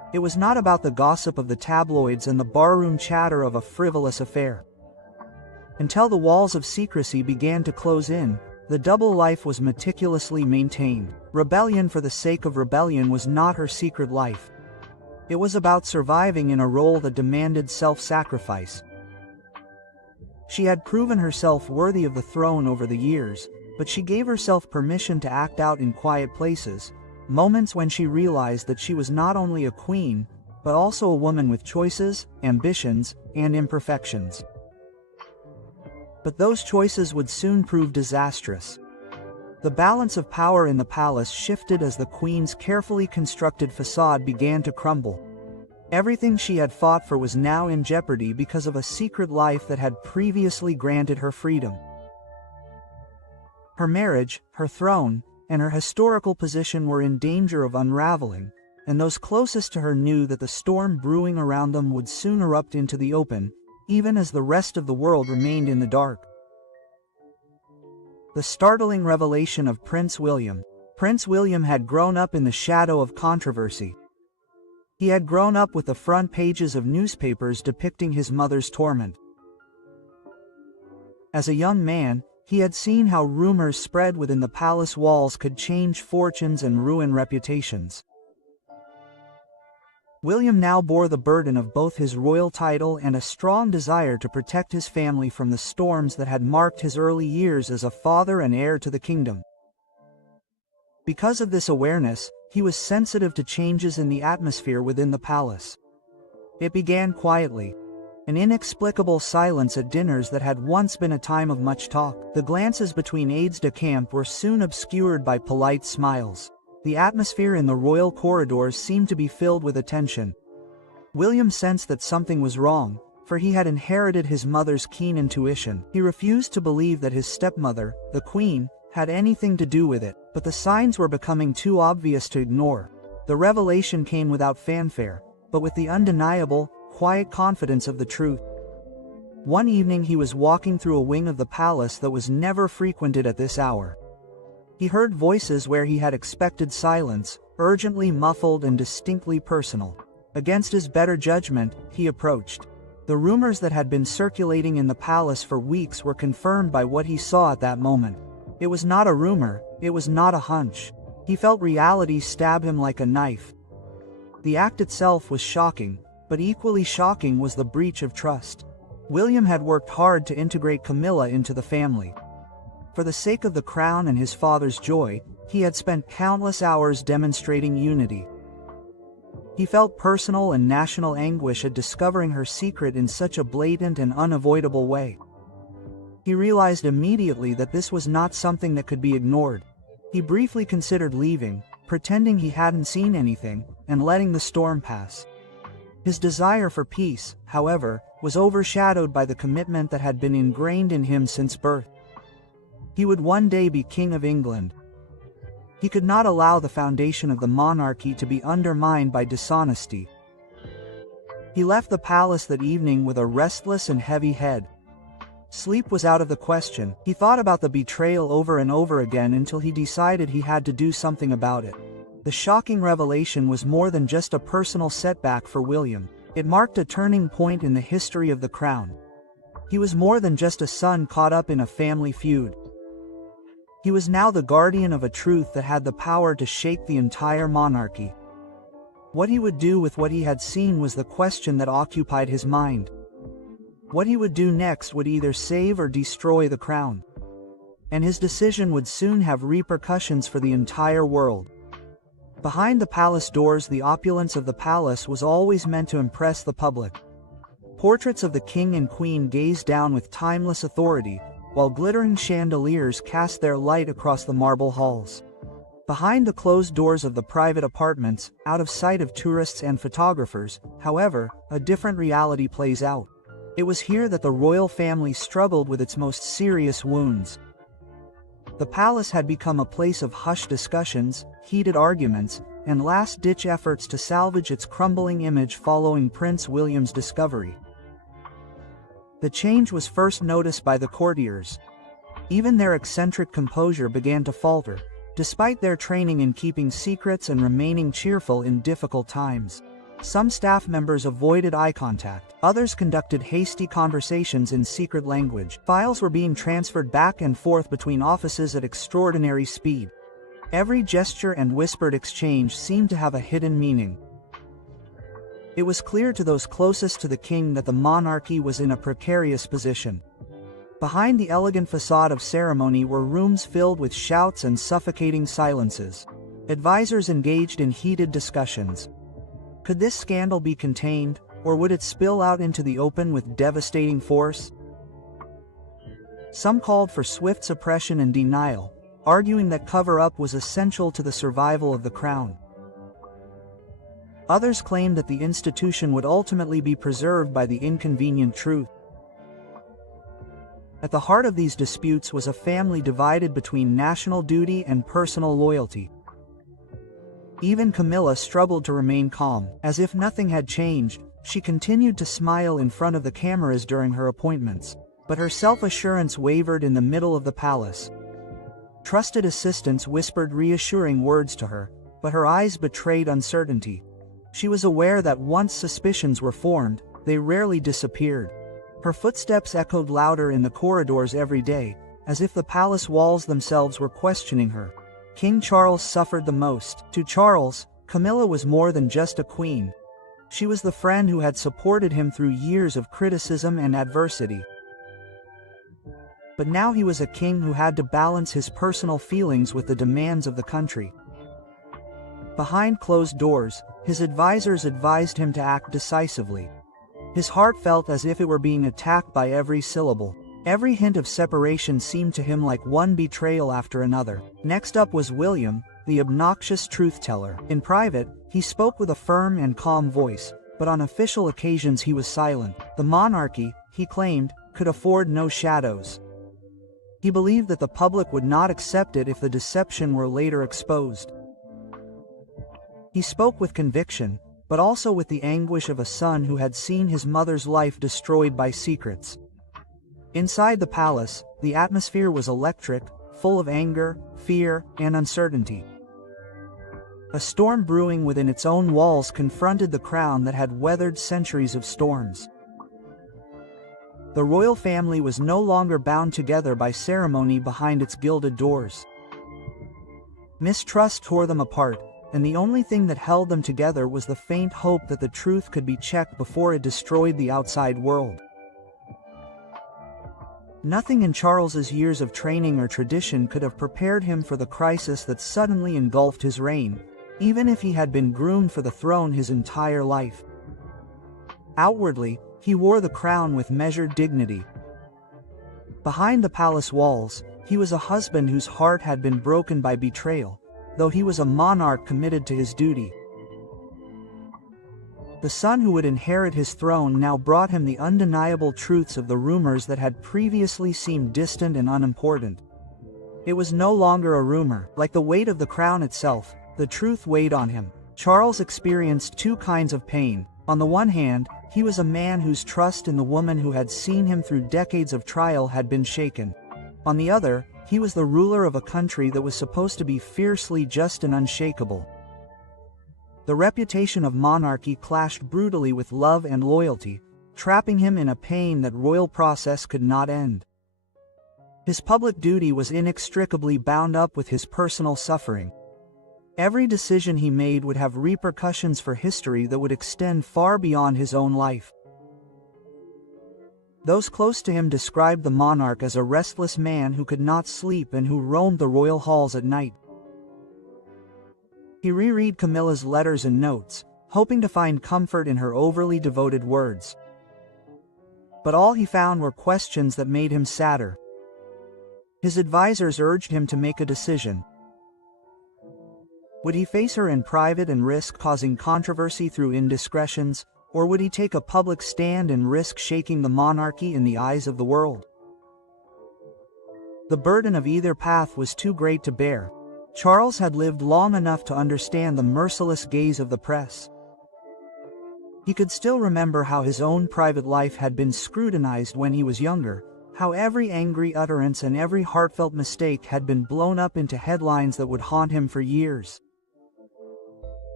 It was not about the gossip of the tabloids and the barroom chatter of a frivolous affair. Until the walls of secrecy began to close in, the double life was meticulously maintained. Rebellion for the sake of rebellion was not her secret life. It was about surviving in a role that demanded self-sacrifice. She had proven herself worthy of the throne over the years, but she gave herself permission to act out in quiet places, moments when she realized that she was not only a queen, but also a woman with choices, ambitions, and imperfections. But those choices would soon prove disastrous. The balance of power in the palace shifted as the queen's carefully constructed facade began to crumble. Everything she had fought for was now in jeopardy because of a secret life that had previously granted her freedom. Her marriage, her throne, and her historical position were in danger of unraveling, and those closest to her knew that the storm brewing around them would soon erupt into the open, even as the rest of the world remained in the dark. The startling revelation of Prince William. Prince William had grown up in the shadow of controversy. He had grown up with the front pages of newspapers depicting his mother's torment. As a young man, he had seen how rumors spread within the palace walls could change fortunes and ruin reputations. William now bore the burden of both his royal title and a strong desire to protect his family from the storms that had marked his early years as a father and heir to the kingdom. Because of this awareness, he was sensitive to changes in the atmosphere within the palace. It began quietly. An inexplicable silence at dinners that had once been a time of much talk. The glances between aides-de-camp were soon obscured by polite smiles. The atmosphere in the royal corridors seemed to be filled with attention. William sensed that something was wrong, for he had inherited his mother's keen intuition. He refused to believe that his stepmother, the queen, had anything to do with it, but the signs were becoming too obvious to ignore. The revelation came without fanfare, but with the undeniable, quiet confidence of the truth. One evening he was walking through a wing of the palace that was never frequented at this hour. He heard voices where he had expected silence, urgently muffled and distinctly personal. Against his better judgment, he approached. The rumors that had been circulating in the palace for weeks were confirmed by what he saw at that moment. It was not a rumor, it was not a hunch. He felt reality stab him like a knife. The act itself was shocking, but equally shocking was the breach of trust. William had worked hard to integrate Camilla into the family. For the sake of the crown and his father's joy, he had spent countless hours demonstrating unity. He felt personal and national anguish at discovering her secret in such a blatant and unavoidable way. He realized immediately that this was not something that could be ignored. He briefly considered leaving, pretending he hadn't seen anything, and letting the storm pass. His desire for peace, however, was overshadowed by the commitment that had been ingrained in him since birth. He would one day be King of England. He could not allow the foundation of the monarchy to be undermined by dishonesty. He left the palace that evening with a restless and heavy head. Sleep was out of the question. He thought about the betrayal over and over again until he decided he had to do something about it. The shocking revelation was more than just a personal setback for William. It marked a turning point in the history of the crown. He was more than just a son caught up in a family feud. He was now the guardian of a truth that had the power to shake the entire monarchy. What he would do with what he had seen was the question that occupied his mind. What he would do next would either save or destroy the crown. And his decision would soon have repercussions for the entire world. Behind the palace doors, the opulence of the palace was always meant to impress the public. Portraits of the king and queen gazed down with timeless authority, while glittering chandeliers cast their light across the marble halls. Behind the closed doors of the private apartments, out of sight of tourists and photographers, however, a different reality plays out. It was here that the royal family struggled with its most serious wounds. The palace had become a place of hushed discussions, heated arguments, and last-ditch efforts to salvage its crumbling image following Prince William's discovery. The change was first noticed by the courtiers. Even their eccentric composure began to falter, despite their training in keeping secrets and remaining cheerful in difficult times. Some staff members avoided eye contact. Others conducted hasty conversations in secret language. Files were being transferred back and forth between offices at extraordinary speed. Every gesture and whispered exchange seemed to have a hidden meaning. It was clear to those closest to the king that the monarchy was in a precarious position. Behind the elegant facade of ceremony were rooms filled with shouts and suffocating silences. Advisors engaged in heated discussions. Could this scandal be contained, or would it spill out into the open with devastating force? Some called for swift suppression and denial, arguing that cover-up was essential to the survival of the crown. Others claimed that the institution would ultimately be preserved by the inconvenient truth. At the heart of these disputes was a family divided between national duty and personal loyalty. Even Camilla struggled to remain calm. As if nothing had changed, she continued to smile in front of the cameras during her appointments, but her self-assurance wavered in the middle of the palace. Trusted assistants whispered reassuring words to her, but her eyes betrayed uncertainty. She was aware that once suspicions were formed, they rarely disappeared. Her footsteps echoed louder in the corridors every day, as if the palace walls themselves were questioning her. King Charles suffered the most. To Charles, Camilla was more than just a queen. She was the friend who had supported him through years of criticism and adversity. But now he was a king who had to balance his personal feelings with the demands of the country. Behind closed doors, his advisors advised him to act decisively. His heart felt as if it were being attacked by every syllable. Every hint of separation seemed to him like one betrayal after another. Next up was William, the obnoxious truth-teller. In private, he spoke with a firm and calm voice, but on official occasions he was silent. The monarchy, he claimed, could afford no shadows. He believed that the public would not accept it if the deception were later exposed. He spoke with conviction, but also with the anguish of a son who had seen his mother's life destroyed by secrets. Inside the palace, the atmosphere was electric, full of anger, fear, and uncertainty. A storm brewing within its own walls confronted the crown that had weathered centuries of storms. The royal family was no longer bound together by ceremony behind its gilded doors. Mistrust tore them apart, and the only thing that held them together was the faint hope that the truth could be checked before it destroyed the outside world. Nothing in Charles's years of training or tradition could have prepared him for the crisis that suddenly engulfed his reign, even if he had been groomed for the throne his entire life. Outwardly, he wore the crown with measured dignity. Behind the palace walls, he was a husband whose heart had been broken by betrayal, though he was a monarch committed to his duty. The son who would inherit his throne now brought him the undeniable truths of the rumors that had previously seemed distant and unimportant. It was no longer a rumor. Like the weight of the crown itself, the truth weighed on him. Charles experienced two kinds of pain. On the one hand, he was a man whose trust in the woman who had seen him through decades of trial had been shaken. On the other, he was the ruler of a country that was supposed to be fiercely just and unshakable. The reputation of monarchy clashed brutally with love and loyalty, trapping him in a pain that royal process could not end. His public duty was inextricably bound up with his personal suffering. Every decision he made would have repercussions for history that would extend far beyond his own life. Those close to him described the monarch as a restless man who could not sleep and who roamed the royal halls at night. He reread Camilla's letters and notes, hoping to find comfort in her overly devoted words. But all he found were questions that made him sadder. His advisors urged him to make a decision. Would he face her in private and risk causing controversy through indiscretions, or would he take a public stand and risk shaking the monarchy in the eyes of the world? The burden of either path was too great to bear. Charles had lived long enough to understand the merciless gaze of the press. He could still remember how his own private life had been scrutinized when he was younger, how every angry utterance and every heartfelt mistake had been blown up into headlines that would haunt him for years.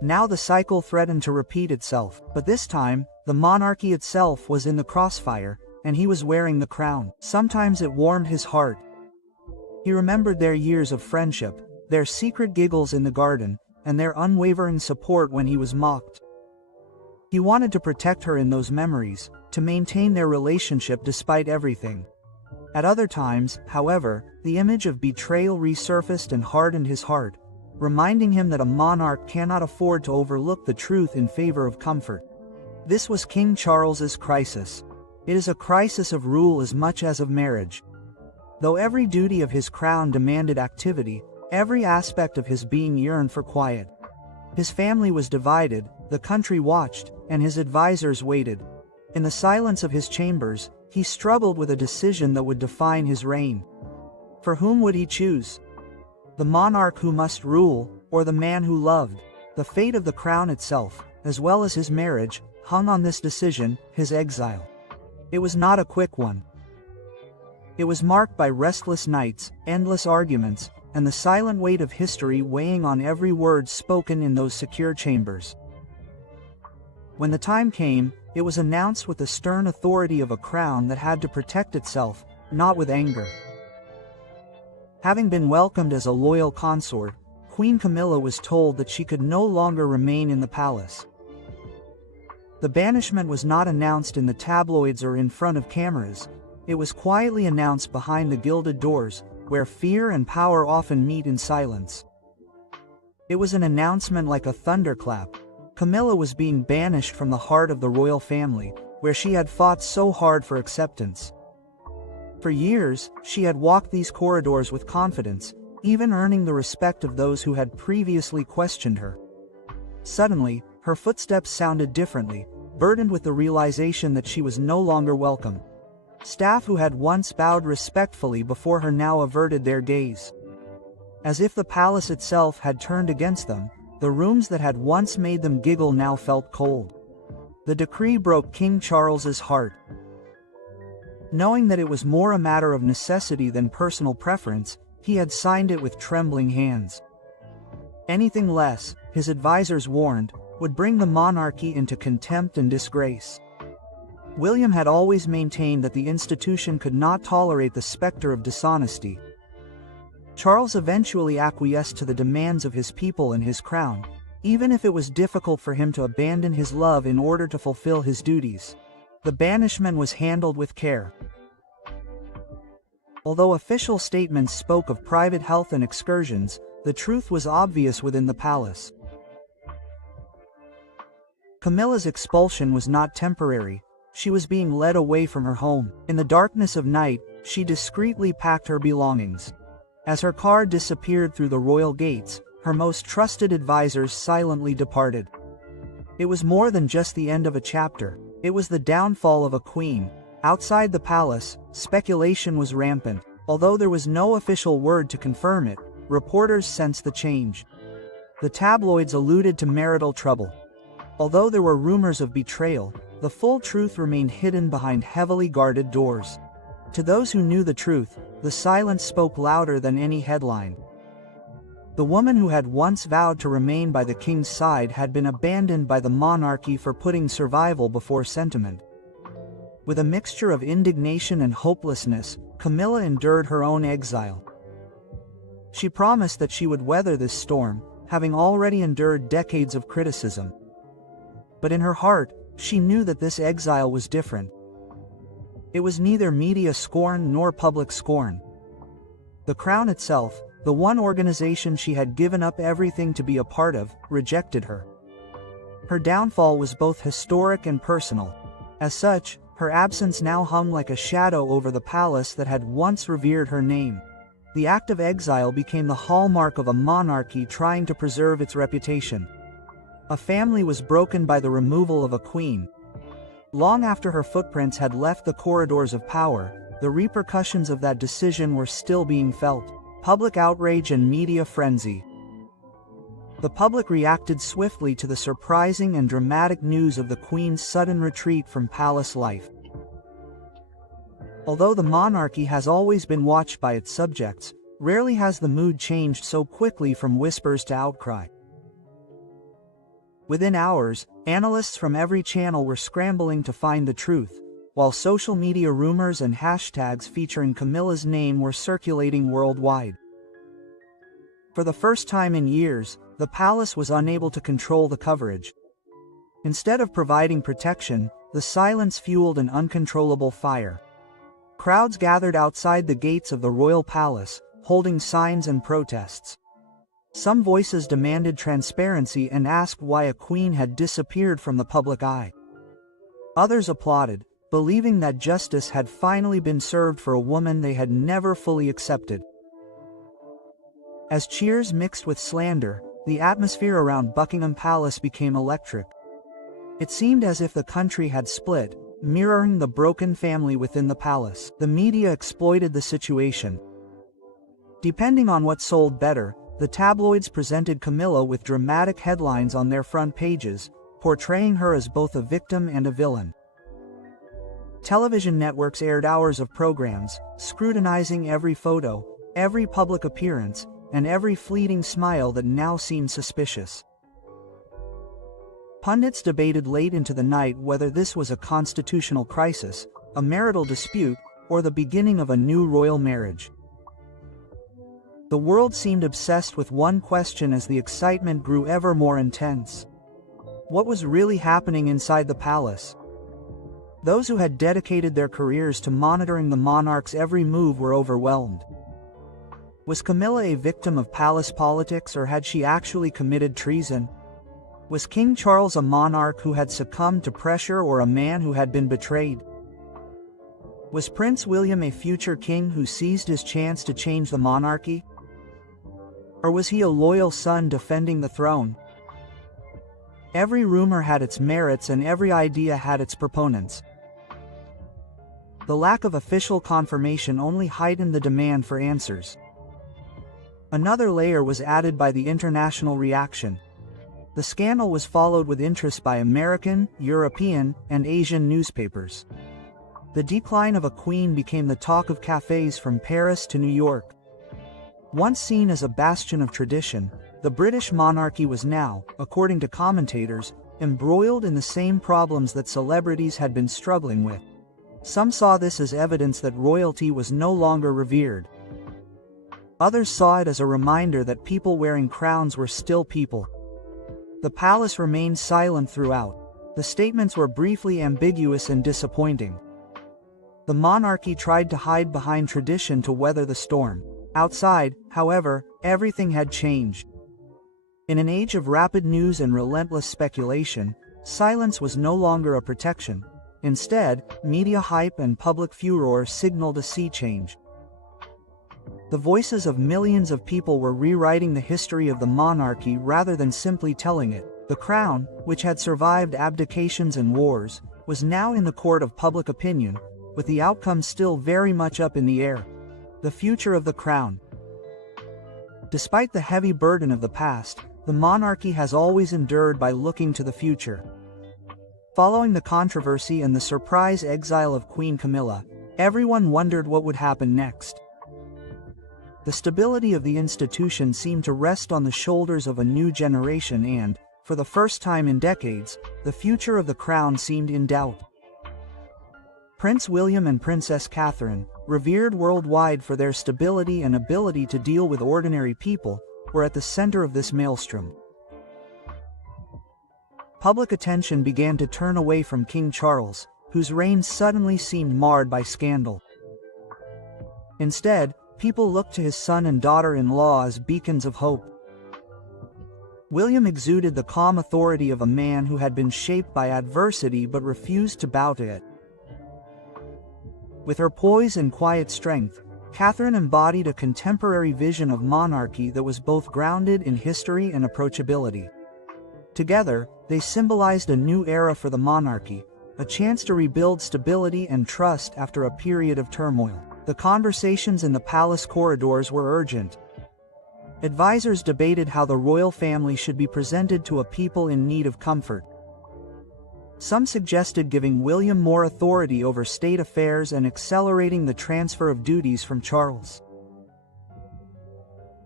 Now the cycle threatened to repeat itself, but this time, the monarchy itself was in the crossfire, and he was wearing the crown. Sometimes it warmed his heart. He remembered their years of friendship, their secret giggles in the garden, and their unwavering support when he was mocked. He wanted to protect her in those memories, to maintain their relationship despite everything. At other times, however, the image of betrayal resurfaced and hardened his heart, reminding him that a monarch cannot afford to overlook the truth in favor of comfort. This was King Charles's crisis. It is a crisis of rule as much as of marriage. Though every duty of his crown demanded activity, every aspect of his being yearned for quiet. His family was divided, the country watched, and his advisors waited. In the silence of his chambers, he struggled with a decision that would define his reign. For whom would he choose? The monarch who must rule, or the man who loved? The fate of the crown itself, as well as his marriage, hung on this decision, his exile. It was not a quick one. It was marked by restless nights, endless arguments, and the silent weight of history weighing on every word spoken in those secure chambers. When the time came, it was announced with the stern authority of a crown that had to protect itself, not with anger. Having been welcomed as a loyal consort, Queen Camilla was told that she could no longer remain in the palace. The banishment was not announced in the tabloids or in front of cameras. It was quietly announced behind the gilded doors, where fear and power often meet in silence. It was an announcement like a thunderclap. Camilla was being banished from the heart of the royal family, where she had fought so hard for acceptance. For years, she had walked these corridors with confidence, even earning the respect of those who had previously questioned her. Suddenly, her footsteps sounded differently, burdened with the realization that she was no longer welcome. Staff who had once bowed respectfully before her now averted their gaze. As if the palace itself had turned against them, the rooms that had once made them giggle now felt cold. The decree broke King Charles's heart. Knowing that it was more a matter of necessity than personal preference, he had signed it with trembling hands. Anything less, his advisors warned, would bring the monarchy into contempt and disgrace. William had always maintained that the institution could not tolerate the specter of dishonesty. Charles eventually acquiesced to the demands of his people and his crown, even if it was difficult for him to abandon his love in order to fulfill his duties. The banishment was handled with care. Although official statements spoke of private health and excursions, the truth was obvious within the palace. Camilla's expulsion was not temporary. She was being led away from her home. In the darkness of night, she discreetly packed her belongings. As her car disappeared through the royal gates, her most trusted advisors silently departed. It was more than just the end of a chapter. It was the downfall of a queen. Outside the palace, speculation was rampant. Although there was no official word to confirm it, reporters sensed the change. The tabloids alluded to marital trouble. Although there were rumors of betrayal, the full truth remained hidden behind heavily guarded doors. To those who knew the truth, the silence spoke louder than any headline. The woman who had once vowed to remain by the king's side had been abandoned by the monarchy for putting survival before sentiment. With a mixture of indignation and hopelessness, Camilla endured her own exile. She promised that she would weather this storm, having already endured decades of criticism. But in her heart, she knew that this exile was different. It was neither media scorn nor public scorn. The crown itself, the one organization she had given up everything to be a part of, rejected her. Her downfall was both historic and personal. As such, her absence now hung like a shadow over the palace that had once revered her name. The act of exile became the hallmark of a monarchy trying to preserve its reputation. A family was broken by the removal of a queen. Long after her footprints had left the corridors of power, the repercussions of that decision were still being felt. Public outrage and media frenzy. The public reacted swiftly to the surprising and dramatic news of the Queen's sudden retreat from palace life. Although the monarchy has always been watched by its subjects, rarely has the mood changed so quickly from whispers to outcry. Within hours, analysts from every channel were scrambling to find the truth, while social media rumors and hashtags featuring Camilla's name were circulating worldwide. For the first time in years, the palace was unable to control the coverage. Instead of providing protection, the silence fueled an uncontrollable fire. Crowds gathered outside the gates of the royal palace, holding signs and protests. Some voices demanded transparency and asked why a queen had disappeared from the public eye. Others applauded, believing that justice had finally been served for a woman they had never fully accepted. As cheers mixed with slander, the atmosphere around Buckingham Palace became electric. It seemed as if the country had split, mirroring the broken family within the palace. The media exploited the situation. Depending on what sold better, the tabloids presented Camilla with dramatic headlines on their front pages, portraying her as both a victim and a villain. Television networks aired hours of programs, scrutinizing every photo, every public appearance, and every fleeting smile that now seemed suspicious. Pundits debated late into the night whether this was a constitutional crisis, a marital dispute, or the beginning of a new royal marriage. The world seemed obsessed with one question as the excitement grew ever more intense. What was really happening inside the palace? Those who had dedicated their careers to monitoring the monarch's every move were overwhelmed. Was Camilla a victim of palace politics, or had she actually committed treason? Was King Charles a monarch who had succumbed to pressure, or a man who had been betrayed? Was Prince William a future king who seized his chance to change the monarchy? Or was he a loyal son defending the throne? Every rumor had its merits and every idea had its proponents. The lack of official confirmation only heightened the demand for answers. Another layer was added by the international reaction. The scandal was followed with interest by American, European, and Asian newspapers. The decline of a queen became the talk of cafes from Paris to New York. Once seen as a bastion of tradition, the British monarchy was now, according to commentators, embroiled in the same problems that celebrities had been struggling with. Some saw this as evidence that royalty was no longer revered. Others saw it as a reminder that people wearing crowns were still people. The palace remained silent throughout. The statements were briefly ambiguous and disappointing. The monarchy tried to hide behind tradition to weather the storm. Outside, however, everything had changed. In an age of rapid news and relentless speculation, silence was no longer a protection. Instead, media hype and public furor signaled a sea change. The voices of millions of people were rewriting the history of the monarchy rather than simply telling it. The crown, which had survived abdications and wars, was now in the court of public opinion, with the outcome still very much up in the air. The future of the crown. Despite the heavy burden of the past, the monarchy has always endured by looking to the future. Following the controversy and the surprise exile of Queen Camilla, everyone wondered what would happen next. The stability of the institution seemed to rest on the shoulders of a new generation and, for the first time in decades, the future of the crown seemed in doubt. Prince William and Princess Catherine, revered worldwide for their stability and ability to deal with ordinary people, were at the center of this maelstrom. Public attention began to turn away from King Charles, whose reign suddenly seemed marred by scandal. Instead, people looked to his son and daughter-in-law as beacons of hope. William exuded the calm authority of a man who had been shaped by adversity but refused to bow to it. With her poise and quiet strength, Catherine embodied a contemporary vision of monarchy that was both grounded in history and approachability. Together, they symbolized a new era for the monarchy, a chance to rebuild stability and trust after a period of turmoil. The conversations in the palace corridors were urgent. Advisors debated how the royal family should be presented to a people in need of comfort. Some suggested giving William more authority over state affairs and accelerating the transfer of duties from Charles.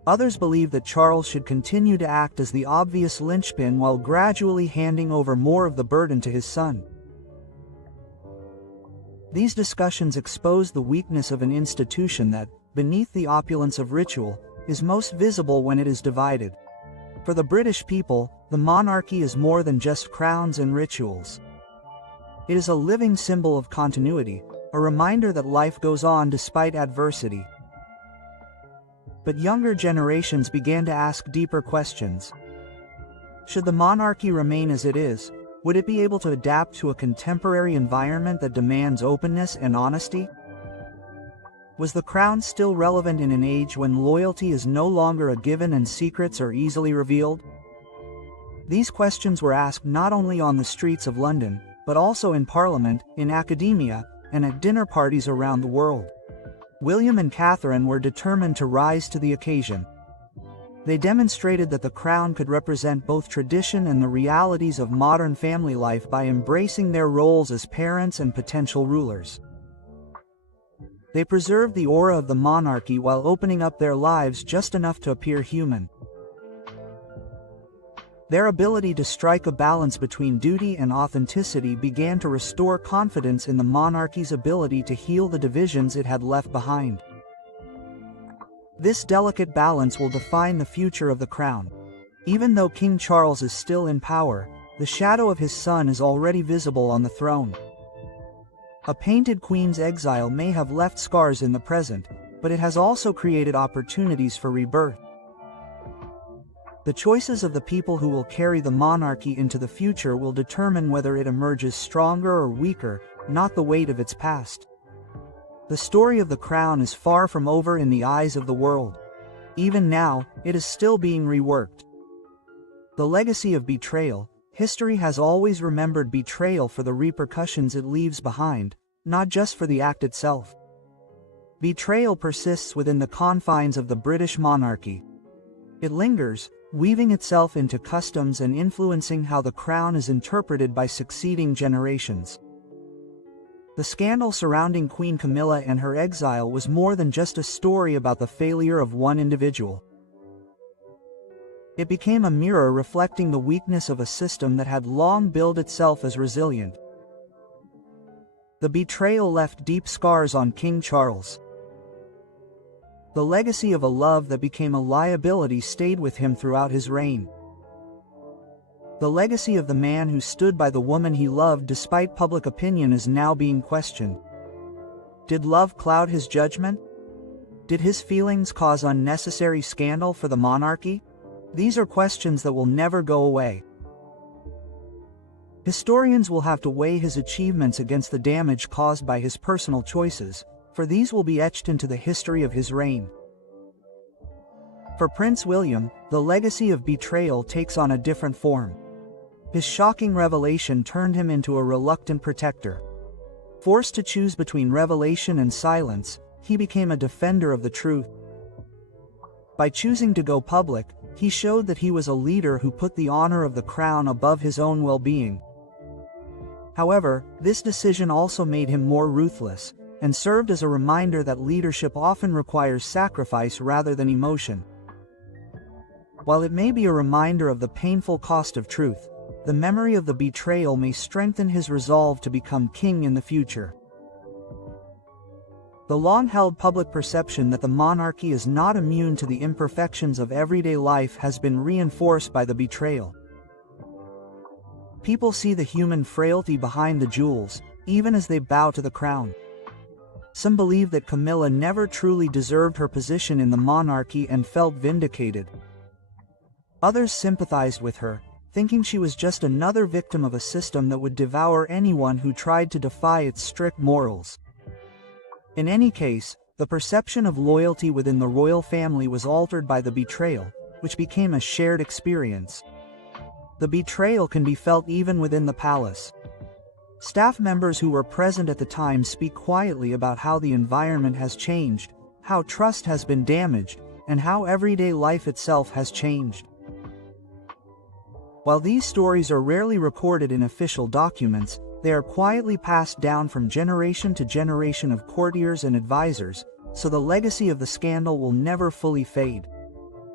Others believe that Charles should continue to act as the obvious linchpin while gradually handing over more of the burden to his son. These discussions expose the weakness of an institution that, beneath the opulence of ritual, is most visible when it is divided. For the British people, the monarchy is more than just crowns and rituals. It is a living symbol of continuity, a reminder that life goes on despite adversity. But younger generations began to ask deeper questions. Should the monarchy remain as it is? Would it be able to adapt to a contemporary environment that demands openness and honesty? Was the crown still relevant in an age when loyalty is no longer a given and secrets are easily revealed? These questions were asked not only on the streets of London, but also in Parliament, in academia, and at dinner parties around the world. William and Catherine were determined to rise to the occasion. They demonstrated that the crown could represent both tradition and the realities of modern family life by embracing their roles as parents and potential rulers. They preserved the aura of the monarchy while opening up their lives just enough to appear human. Their ability to strike a balance between duty and authenticity began to restore confidence in the monarchy's ability to heal the divisions it had left behind. This delicate balance will define the future of the crown. Even though King Charles is still in power, the shadow of his son is already visible on the throne. A painted queen's exile may have left scars in the present, but it has also created opportunities for rebirth. The choices of the people who will carry the monarchy into the future will determine whether it emerges stronger or weaker, not the weight of its past. The story of the crown is far from over in the eyes of the world. Even now, it is still being reworked. The legacy of betrayal. History has always remembered betrayal for the repercussions it leaves behind, not just for the act itself. Betrayal persists within the confines of the British monarchy. It lingers, weaving itself into customs and influencing how the crown is interpreted by succeeding generations. The scandal surrounding Queen Camilla and her exile was more than just a story about the failure of one individual. It became a mirror reflecting the weakness of a system that had long billed itself as resilient. The betrayal left deep scars on King Charles. The legacy of a love that became a liability stayed with him throughout his reign. The legacy of the man who stood by the woman he loved despite public opinion is now being questioned. Did love cloud his judgment? Did his feelings cause unnecessary scandal for the monarchy? These are questions that will never go away. Historians will have to weigh his achievements against the damage caused by his personal choices, for these will be etched into the history of his reign. For Prince William, the legacy of betrayal takes on a different form. His shocking revelation turned him into a reluctant protector. Forced to choose between revelation and silence, he became a defender of the truth. By choosing to go public, he showed that he was a leader who put the honor of the crown above his own well-being. However, this decision also made him more ruthless, and served as a reminder that leadership often requires sacrifice rather than emotion. While it may be a reminder of the painful cost of truth, the memory of the betrayal may strengthen his resolve to become king in the future. The long-held public perception that the monarchy is not immune to the imperfections of everyday life has been reinforced by the betrayal. People see the human frailty behind the jewels, even as they bow to the crown. Some believe that Camilla never truly deserved her position in the monarchy and felt vindicated. Others sympathized with her, thinking she was just another victim of a system that would devour anyone who tried to defy its strict morals. In any case, the perception of loyalty within the royal family was altered by the betrayal, which became a shared experience. The betrayal can be felt even within the palace. Staff members who were present at the time speak quietly about how the environment has changed, how trust has been damaged, and how everyday life itself has changed. While these stories are rarely recorded in official documents, they are quietly passed down from generation to generation of courtiers and advisors, so the legacy of the scandal will never fully fade.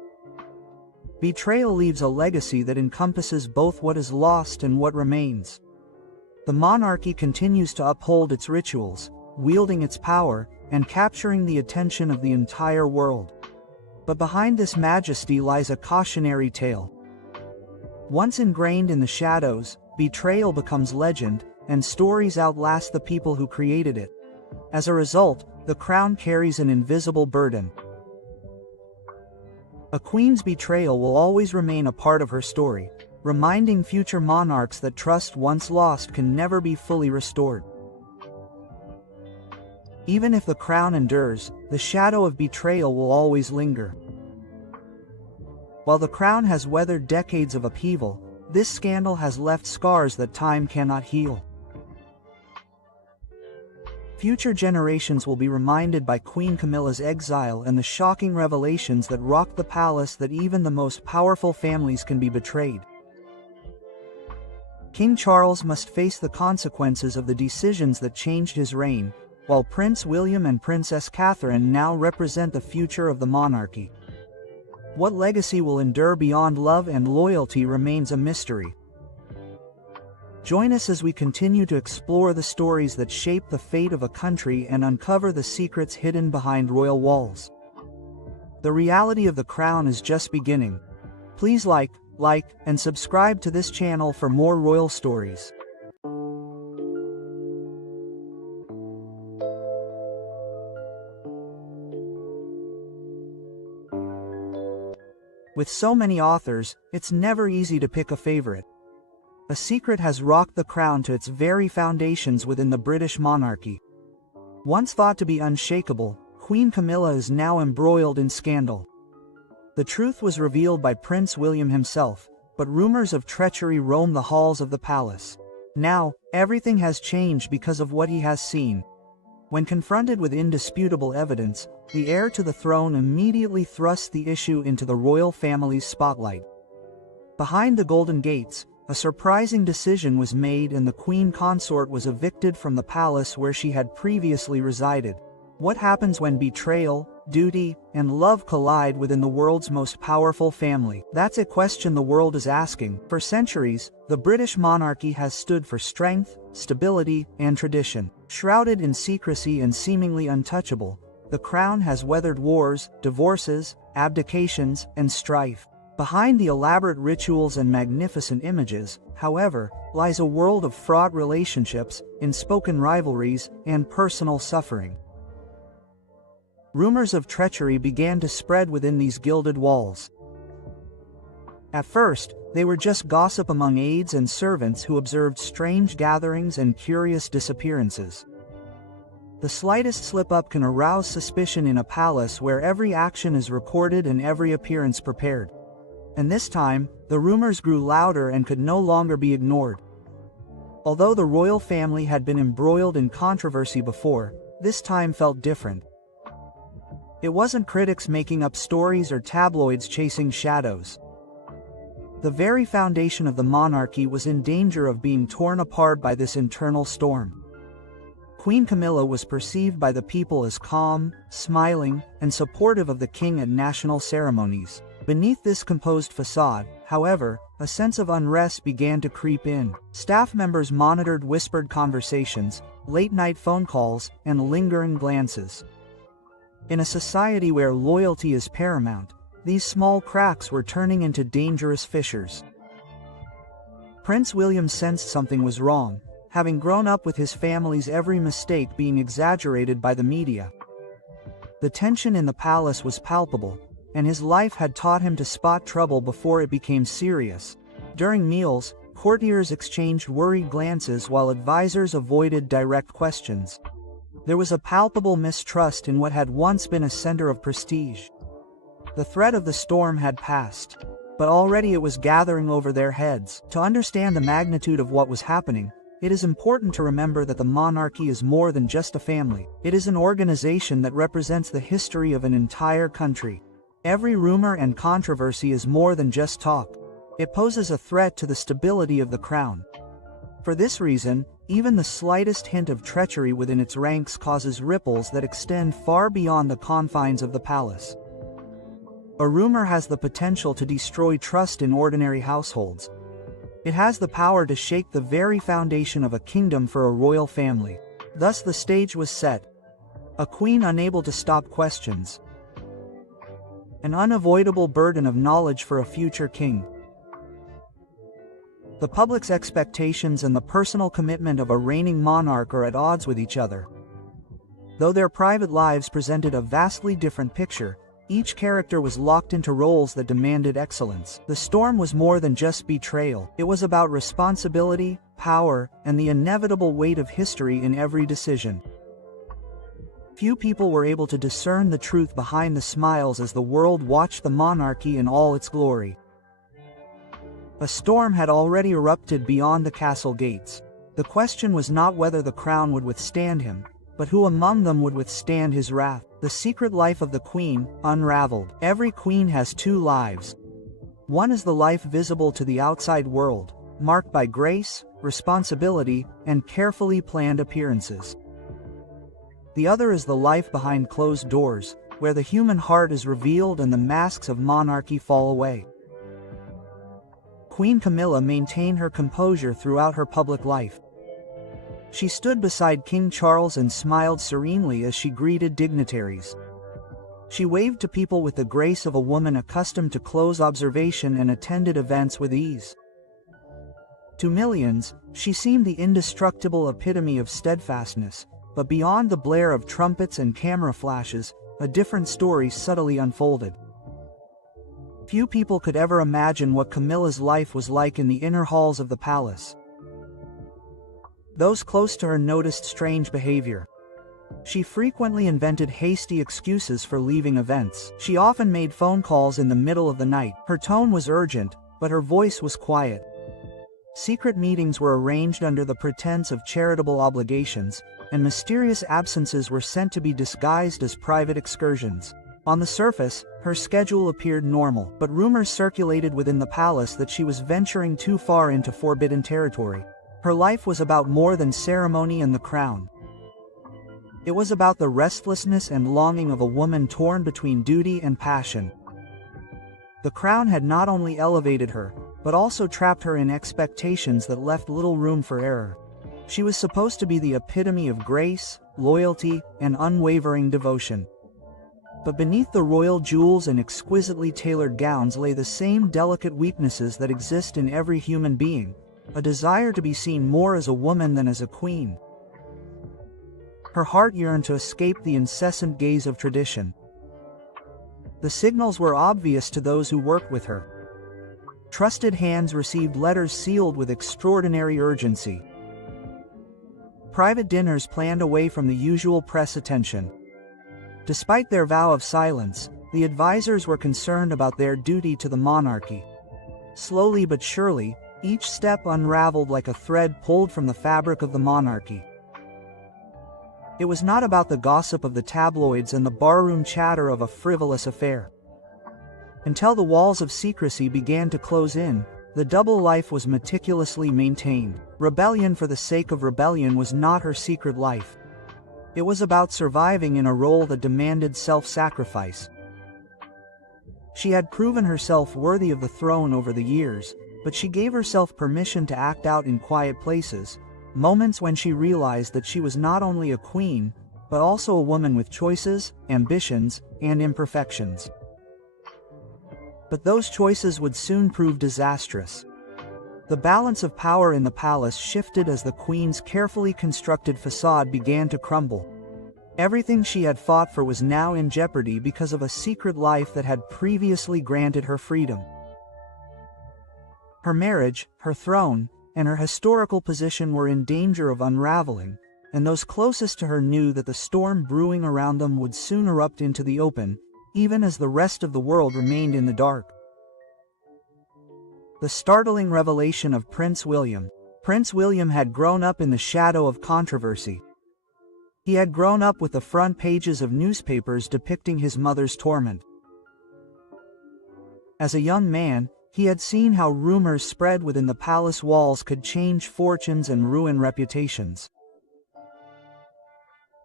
Betrayal leaves a legacy that encompasses both what is lost and what remains. The monarchy continues to uphold its rituals, wielding its power, and capturing the attention of the entire world. But behind this majesty lies a cautionary tale. Once ingrained in the shadows, betrayal becomes legend, and stories outlast the people who created it. As a result, the crown carries an invisible burden. A queen's betrayal will always remain a part of her story, reminding future monarchs that trust once lost can never be fully restored. Even if the crown endures, the shadow of betrayal will always linger. While the crown has weathered decades of upheaval, this scandal has left scars that time cannot heal. Future generations will be reminded by Queen Camilla's exile and the shocking revelations that rocked the palace that even the most powerful families can be betrayed. King Charles must face the consequences of the decisions that changed his reign, while Prince William and Princess Catherine now represent the future of the monarchy. What legacy will endure beyond love and loyalty remains a mystery. Join us as we continue to explore the stories that shape the fate of a country and uncover the secrets hidden behind royal walls. The reality of the crown is just beginning. Please like, and subscribe to this channel for more royal stories. With so many authors, it's never easy to pick a favorite. A secret has rocked the crown to its very foundations within the British monarchy. Once thought to be unshakable, Queen Camilla is now embroiled in scandal. The truth was revealed by Prince William himself, but rumors of treachery roam the halls of the palace. Now, everything has changed because of what he has seen. When confronted with indisputable evidence, the heir to the throne immediately thrusts the issue into the royal family's spotlight. Behind the Golden Gates, a surprising decision was made and the queen consort was evicted from the palace where she had previously resided. What happens when betrayal, duty, and love collide within the world's most powerful family? That's a question the world is asking. For centuries, the British monarchy has stood for strength, stability, and tradition. Shrouded in secrecy and seemingly untouchable, the crown has weathered wars, divorces, abdications, and strife. Behind the elaborate rituals and magnificent images, however, lies a world of fraught relationships, unspoken rivalries, and personal suffering. Rumors of treachery began to spread within these gilded walls. At first, they were just gossip among aides and servants who observed strange gatherings and curious disappearances. The slightest slip-up can arouse suspicion in a palace where every action is recorded and every appearance prepared. And this time, the rumors grew louder and could no longer be ignored. Although the royal family had been embroiled in controversy before, this time felt different. It wasn't critics making up stories or tabloids chasing shadows. The very foundation of the monarchy was in danger of being torn apart by this internal storm. Queen Camilla was perceived by the people as calm, smiling, and supportive of the king at national ceremonies. Beneath this composed facade, however, a sense of unrest began to creep in. Staff members monitored whispered conversations, late-night phone calls, and lingering glances. In a society where loyalty is paramount, these small cracks were turning into dangerous fissures. Prince William sensed something was wrong, having grown up with his family's every mistake being exaggerated by the media. The tension in the palace was palpable, and his life had taught him to spot trouble before it became serious. During meals, courtiers exchanged worried glances while advisors avoided direct questions. There was a palpable mistrust in what had once been a center of prestige. The threat of the storm had passed, but already it was gathering over their heads. To understand the magnitude of what was happening, it is important to remember that the monarchy is more than just a family. It is an organization that represents the history of an entire country. Every rumor and controversy is more than just talk. It poses a threat to the stability of the crown. For this reason, even the slightest hint of treachery within its ranks causes ripples that extend far beyond the confines of the palace. A rumor has the potential to destroy trust in ordinary households. It has the power to shake the very foundation of a kingdom for a royal family. Thus the stage was set. A queen unable to stop questions. An unavoidable burden of knowledge for a future king. The public's expectations and the personal commitment of a reigning monarch are at odds with each other. Though their private lives presented a vastly different picture, each character was locked into roles that demanded excellence. The storm was more than just betrayal. It was about responsibility, power, and the inevitable weight of history in every decision. Few people were able to discern the truth behind the smiles as the world watched the monarchy in all its glory. A storm had already erupted beyond the castle gates. The question was not whether the crown would withstand him, but who among them would withstand his wrath. The secret life of the queen, unraveled. Every queen has two lives. One is the life visible to the outside world, marked by grace, responsibility, and carefully planned appearances. The other is the life behind closed doors, where the human heart is revealed and the masks of monarchy fall away. Queen Camilla maintained her composure throughout her public life. She stood beside King Charles and smiled serenely as she greeted dignitaries. She waved to people with the grace of a woman accustomed to close observation and attended events with ease. To millions, she seemed the indestructible epitome of steadfastness, but beyond the blare of trumpets and camera flashes, a different story subtly unfolded. Few people could ever imagine what Camilla's life was like in the inner halls of the palace. Those close to her noticed strange behavior. She frequently invented hasty excuses for leaving events. She often made phone calls in the middle of the night. Her tone was urgent, but her voice was quiet. Secret meetings were arranged under the pretense of charitable obligations, and mysterious absences were sent to be disguised as private excursions. On the surface, her schedule appeared normal, but rumors circulated within the palace that she was venturing too far into forbidden territory. Her life was about more than ceremony and the crown. It was about the restlessness and longing of a woman torn between duty and passion. The crown had not only elevated her, but also trapped her in expectations that left little room for error. She was supposed to be the epitome of grace, loyalty, and unwavering devotion. But beneath the royal jewels and exquisitely tailored gowns lay the same delicate weaknesses that exist in every human being. A desire to be seen more as a woman than as a queen. Her heart yearned to escape the incessant gaze of tradition. The signals were obvious to those who worked with her. Trusted hands received letters sealed with extraordinary urgency. Private dinners planned away from the usual press attention. Despite their vow of silence, the advisors were concerned about their duty to the monarchy. Slowly but surely, each step unraveled like a thread pulled from the fabric of the monarchy. It was not about the gossip of the tabloids and the barroom chatter of a frivolous affair. Until the walls of secrecy began to close in, the double life was meticulously maintained. Rebellion for the sake of rebellion was not her secret life. It was about surviving in a role that demanded self-sacrifice. She had proven herself worthy of the throne over the years, but she gave herself permission to act out in quiet places, moments when she realized that she was not only a queen, but also a woman with choices, ambitions, and imperfections. But those choices would soon prove disastrous. The balance of power in the palace shifted as the queen's carefully constructed facade began to crumble. Everything she had fought for was now in jeopardy because of a secret life that had previously granted her freedom. Her marriage, her throne, and her historical position were in danger of unraveling, and those closest to her knew that the storm brewing around them would soon erupt into the open, even as the rest of the world remained in the dark. The startling revelation of Prince William. Prince William had grown up in the shadow of controversy. He had grown up with the front pages of newspapers depicting his mother's torment. As a young man, he had seen how rumors spread within the palace walls could change fortunes and ruin reputations.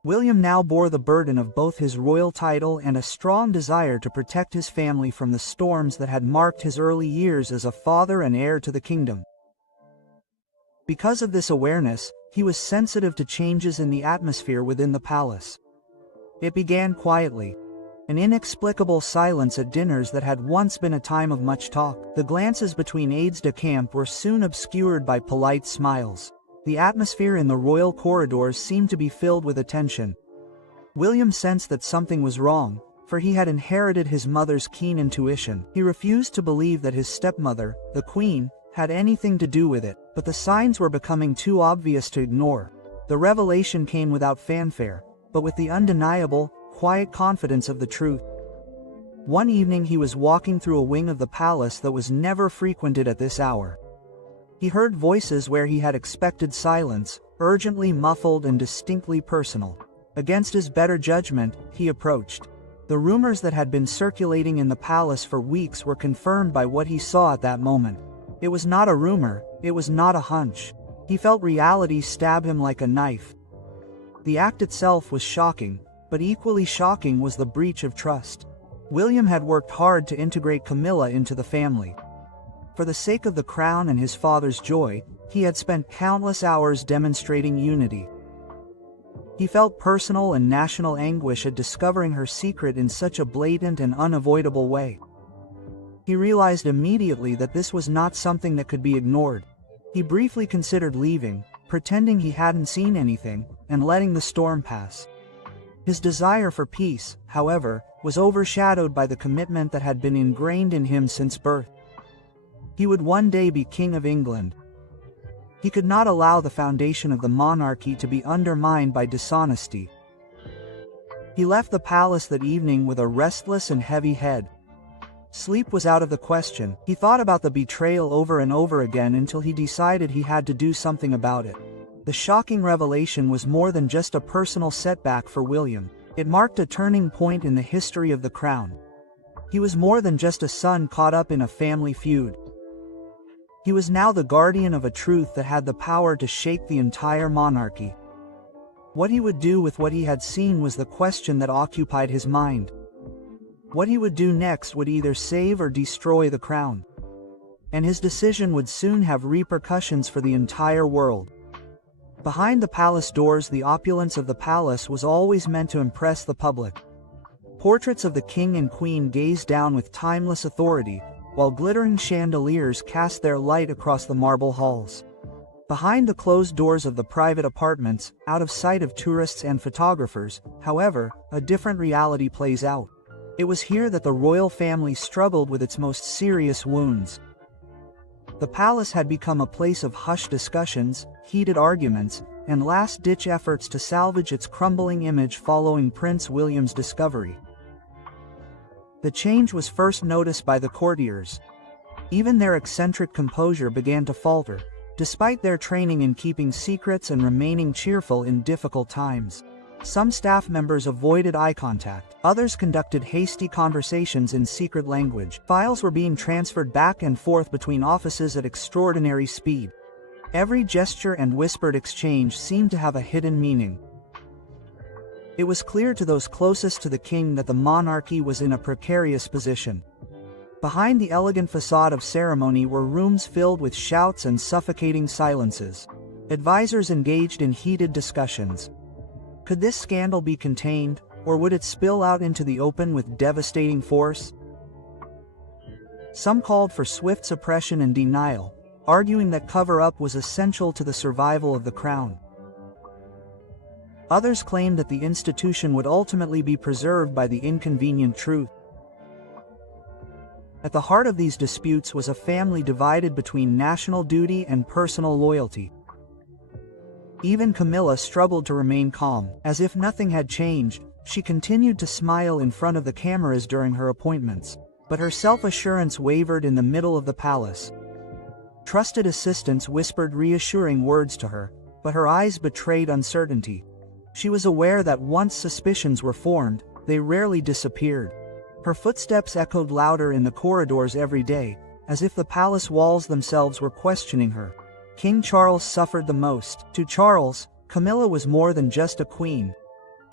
William now bore the burden of both his royal title and a strong desire to protect his family from the storms that had marked his early years as a father and heir to the kingdom. Because of this awareness, he was sensitive to changes in the atmosphere within the palace. It began quietly. An inexplicable silence at dinners that had once been a time of much talk. The glances between aides-de-camp were soon obscured by polite smiles. The atmosphere in the royal corridors seemed to be filled with attention. William sensed that something was wrong, for he had inherited his mother's keen intuition. He refused to believe that his stepmother, the Queen, had anything to do with it, but the signs were becoming too obvious to ignore. The revelation came without fanfare, but with the undeniable, quiet confidence of the truth. One evening he was walking through a wing of the palace that was never frequented at this hour. He heard voices where he had expected silence, urgently muffled and distinctly personal. Against his better judgment, he approached. The rumors that had been circulating in the palace for weeks were confirmed by what he saw at that moment. It was not a rumor, it was not a hunch. He felt reality stab him like a knife. The act itself was shocking, but equally shocking was the breach of trust. William had worked hard to integrate Camilla into the family. For the sake of the crown and his father's joy, he had spent countless hours demonstrating unity. He felt personal and national anguish at discovering her secret in such a blatant and unavoidable way. He realized immediately that this was not something that could be ignored. He briefly considered leaving, pretending he hadn't seen anything, and letting the storm pass. His desire for peace, however, was overshadowed by the commitment that had been ingrained in him since birth. He would one day be King of England. He could not allow the foundation of the monarchy to be undermined by dishonesty. He left the palace that evening with a restless and heavy head. Sleep was out of the question. He thought about the betrayal over and over again until he decided he had to do something about it. The shocking revelation was more than just a personal setback for William. It marked a turning point in the history of the crown. He was more than just a son caught up in a family feud. He was now the guardian of a truth that had the power to shake the entire monarchy. What he would do with what he had seen was the question that occupied his mind. What he would do next would either save or destroy the crown. And his decision would soon have repercussions for the entire world. Behind the palace doors, the opulence of the palace was always meant to impress the public. Portraits of the king and queen gazed down with timeless authority, while glittering chandeliers cast their light across the marble halls. Behind the closed doors of the private apartments, out of sight of tourists and photographers, however, a different reality plays out. It was here that the royal family struggled with its most serious wounds. The palace had become a place of hushed discussions, heated arguments, and last-ditch efforts to salvage its crumbling image following Prince William's discovery. The change was first noticed by the courtiers. Even their eccentric composure began to falter, despite their training in keeping secrets and remaining cheerful in difficult times. Some staff members avoided eye contact, others conducted hasty conversations in secret language. Files were being transferred back and forth between offices at extraordinary speed. Every gesture and whispered exchange seemed to have a hidden meaning. It was clear to those closest to the king that the monarchy was in a precarious position. Behind the elegant facade of ceremony were rooms filled with shouts and suffocating silences. Advisors engaged in heated discussions. Could this scandal be contained, or would it spill out into the open with devastating force? Some called for swift suppression and denial, arguing that cover-up was essential to the survival of the crown. Others claimed that the institution would ultimately be preserved by the inconvenient truth. At the heart of these disputes was a family divided between national duty and personal loyalty. Even Camilla struggled to remain calm. As if nothing had changed, she continued to smile in front of the cameras during her appointments. But her self-assurance wavered in the middle of the palace. Trusted assistants whispered reassuring words to her, but her eyes betrayed uncertainty. She was aware that once suspicions were formed, they rarely disappeared. Her footsteps echoed louder in the corridors every day, as if the palace walls themselves were questioning her. King Charles suffered the most. To Charles, Camilla was more than just a queen.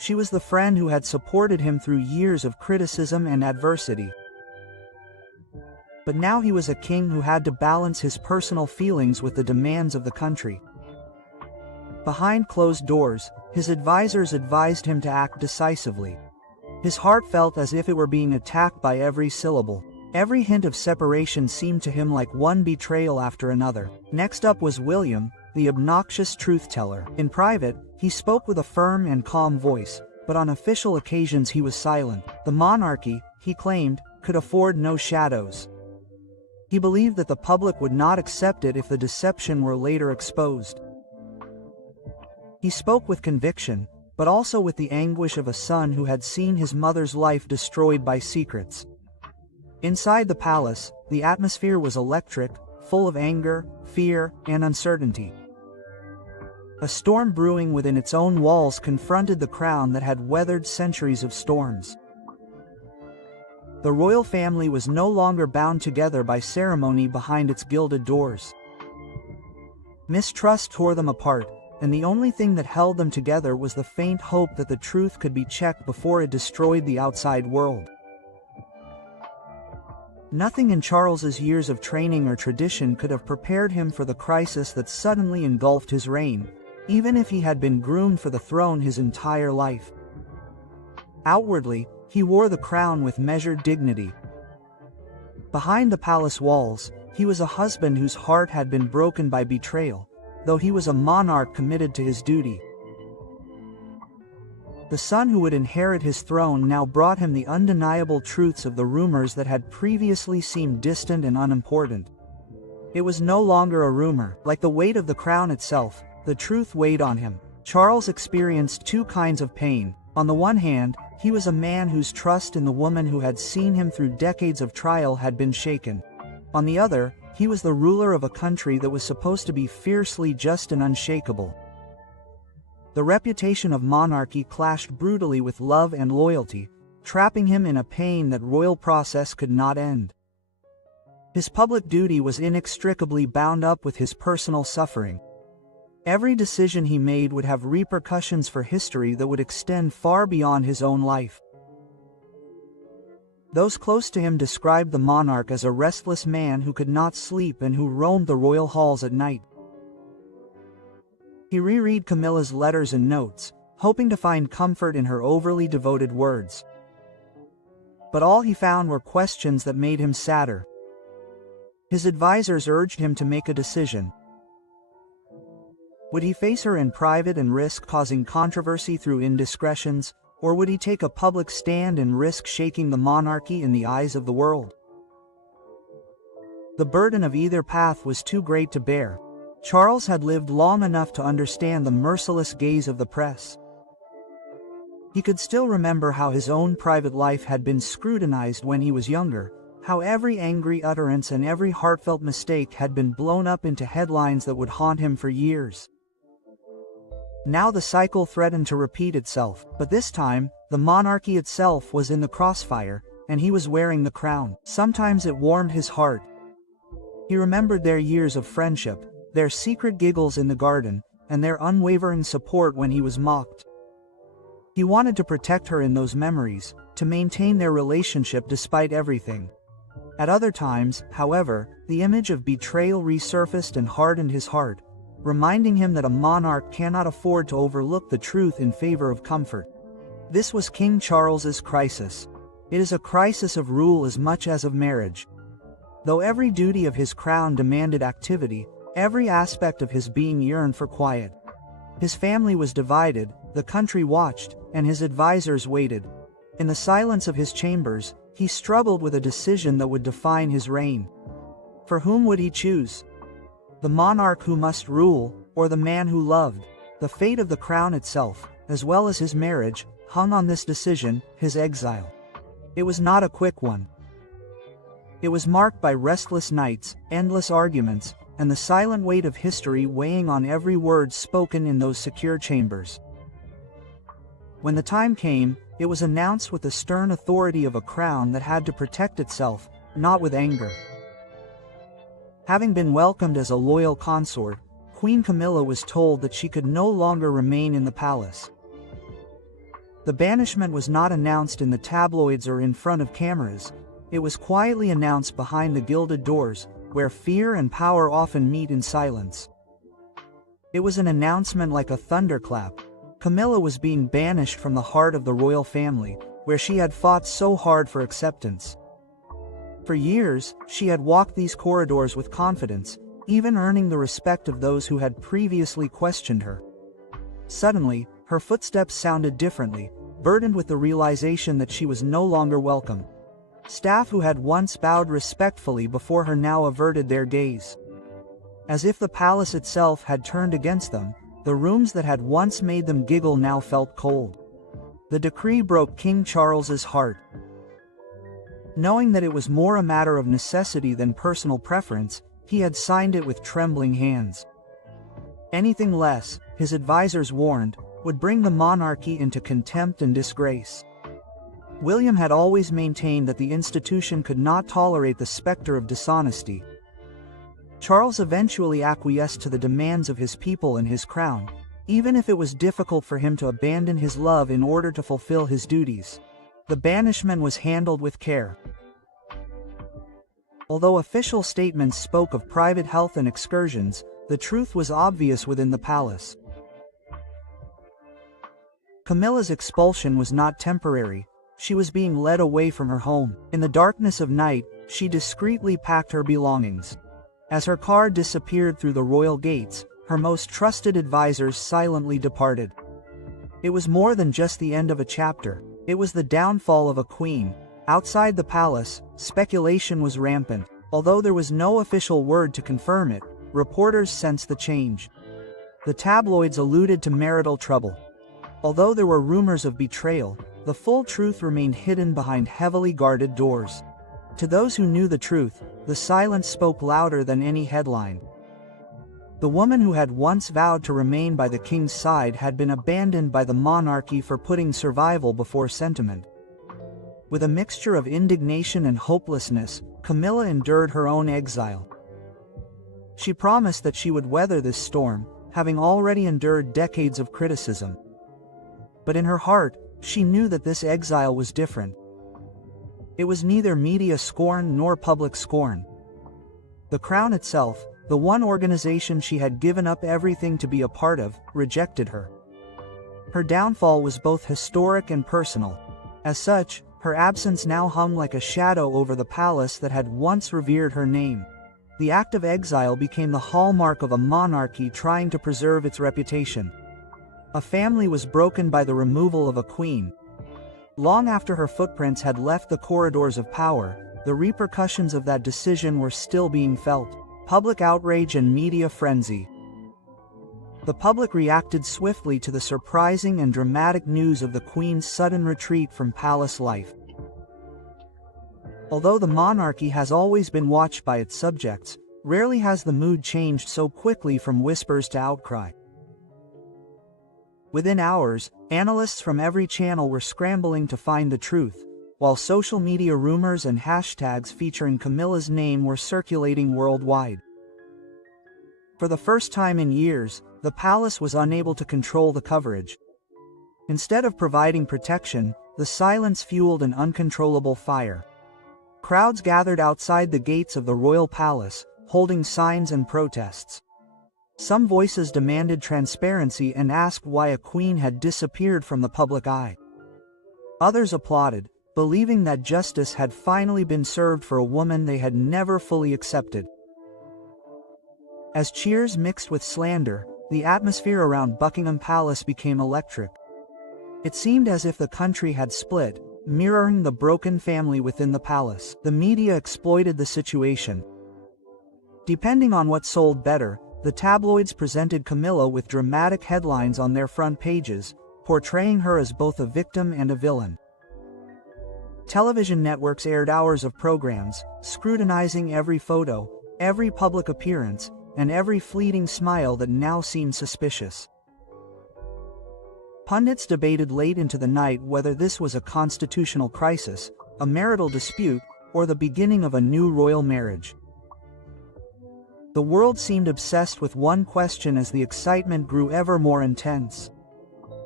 She was the friend who had supported him through years of criticism and adversity. But now he was a king who had to balance his personal feelings with the demands of the country. Behind closed doors, his advisors advised him to act decisively. His heart felt as if it were being attacked by every syllable. Every hint of separation seemed to him like one betrayal after another. Next up was William, the obnoxious truth-teller. In private, he spoke with a firm and calm voice, but on official occasions he was silent. The monarchy, he claimed, could afford no shadows. He believed that the public would not accept it if the deception were later exposed. He spoke with conviction, but also with the anguish of a son who had seen his mother's life destroyed by secrets. Inside the palace, the atmosphere was electric, full of anger, fear, and uncertainty. A storm brewing within its own walls confronted the crown that had weathered centuries of storms. The royal family was no longer bound together by ceremony behind its gilded doors. Mistrust tore them apart, and the only thing that held them together was the faint hope that the truth could be checked before it destroyed the outside world. Nothing in Charles's years of training or tradition could have prepared him for the crisis that suddenly engulfed his reign, even if he had been groomed for the throne his entire life. Outwardly, he wore the crown with measured dignity. Behind the palace walls, he was a husband whose heart had been broken by betrayal, though he was a monarch committed to his duty. The son who would inherit his throne now brought him the undeniable truths of the rumors that had previously seemed distant and unimportant. It was no longer a rumor. Like the weight of the crown itself, the truth weighed on him. Charles experienced two kinds of pain. On the one hand, he was a man whose trust in the woman who had seen him through decades of trial had been shaken. On the other, he was the ruler of a country that was supposed to be fiercely just and unshakable. The reputation of monarchy clashed brutally with love and loyalty, trapping him in a pain that royal process could not end. His public duty was inextricably bound up with his personal suffering. Every decision he made would have repercussions for history that would extend far beyond his own life. Those close to him described the monarch as a restless man who could not sleep and who roamed the royal halls at night. He reread Camilla's letters and notes, hoping to find comfort in her overly devoted words. But all he found were questions that made him sadder. His advisors urged him to make a decision. Would he face her in private and risk causing controversy through indiscretions, or would he take a public stand and risk shaking the monarchy in the eyes of the world? The burden of either path was too great to bear. Charles had lived long enough to understand the merciless gaze of the press. He could still remember how his own private life had been scrutinized when he was younger, how every angry utterance and every heartfelt mistake had been blown up into headlines that would haunt him for years. Now the cycle threatened to repeat itself, but this time, the monarchy itself was in the crossfire, and he was wearing the crown. Sometimes it warmed his heart. He remembered their years of friendship, their secret giggles in the garden, and their unwavering support when he was mocked. He wanted to protect her in those memories, to maintain their relationship despite everything. At other times, however, the image of betrayal resurfaced and hardened his heart, reminding him that a monarch cannot afford to overlook the truth in favor of comfort. This was King Charles's crisis. It is a crisis of rule as much as of marriage. Though every duty of his crown demanded activity, every aspect of his being yearned for quiet. His family was divided, the country watched, and his advisors waited. In the silence of his chambers, he struggled with a decision that would define his reign. For whom would he choose? The monarch who must rule, or the man who loved? The fate of the crown itself, as well as his marriage, hung on this decision, his exile. It was not a quick one. It was marked by restless nights, endless arguments, and the silent weight of history weighing on every word spoken in those secure chambers. When the time came, it was announced with the stern authority of a crown that had to protect itself, not with anger. Having been welcomed as a loyal consort, Queen Camilla was told that she could no longer remain in the palace. The banishment was not announced in the tabloids or in front of cameras. It was quietly announced behind the gilded doors, where fear and power often meet in silence. It was an announcement like a thunderclap. Camilla was being banished from the heart of the royal family, where she had fought so hard for acceptance. For years, she had walked these corridors with confidence, even earning the respect of those who had previously questioned her. Suddenly, her footsteps sounded differently, burdened with the realization that she was no longer welcome. Staff who had once bowed respectfully before her now averted their gaze. As if the palace itself had turned against them, the rooms that had once made them giggle now felt cold. The decree broke King Charles's heart. Knowing that it was more a matter of necessity than personal preference, he had signed it with trembling hands. Anything less, his advisors warned, would bring the monarchy into contempt and disgrace. William had always maintained that the institution could not tolerate the specter of dishonesty. Charles eventually acquiesced to the demands of his people and his crown, even if it was difficult for him to abandon his love in order to fulfill his duties. The banishment was handled with care. Although official statements spoke of private health and excursions, the truth was obvious within the palace. Camilla's expulsion was not temporary. She was being led away from her home. In the darkness of night, she discreetly packed her belongings. As her car disappeared through the royal gates, her most trusted advisors silently departed. It was more than just the end of a chapter. It was the downfall of a queen. Outside the palace, speculation was rampant. Although there was no official word to confirm it, reporters sensed the change. The tabloids alluded to marital trouble. Although there were rumors of betrayal, the full truth remained hidden behind heavily guarded doors. To those who knew the truth, the silence spoke louder than any headline. The woman who had once vowed to remain by the king's side had been abandoned by the monarchy for putting survival before sentiment. With a mixture of indignation and hopelessness, Camilla endured her own exile. She promised that she would weather this storm, having already endured decades of criticism. But in her heart, she knew that this exile was different. It was neither media scorn nor public scorn. The crown itself, the one organization she had given up everything to be a part of, rejected her. Her downfall was both historic and personal. As such, her absence now hung like a shadow over the palace that had once revered her name. The act of exile became the hallmark of a monarchy trying to preserve its reputation. A family was broken by the removal of a queen. Long after her footprints had left the corridors of power, the repercussions of that decision were still being felt. Public outrage and media frenzy. The public reacted swiftly to the surprising and dramatic news of the Queen's sudden retreat from palace life. Although the monarchy has always been watched by its subjects, rarely has the mood changed so quickly from whispers to outcry. Within hours, analysts from every channel were scrambling to find the truth, while social media rumors and hashtags featuring Camilla's name were circulating worldwide. For the first time in years, the palace was unable to control the coverage. Instead of providing protection, the silence fueled an uncontrollable fire. Crowds gathered outside the gates of the royal palace, holding signs and protests. Some voices demanded transparency and asked why a queen had disappeared from the public eye. Others applauded, believing that justice had finally been served for a woman they had never fully accepted. As cheers mixed with slander, the atmosphere around Buckingham Palace became electric. It seemed as if the country had split, mirroring the broken family within the palace. The media exploited the situation. Depending on what sold better, the tabloids presented Camilla with dramatic headlines on their front pages, portraying her as both a victim and a villain. Television networks aired hours of programs, scrutinizing every photo, every public appearance, and every fleeting smile that now seemed suspicious. Pundits debated late into the night whether this was a constitutional crisis, a marital dispute, or the beginning of a new royal marriage. The world seemed obsessed with one question as the excitement grew ever more intense.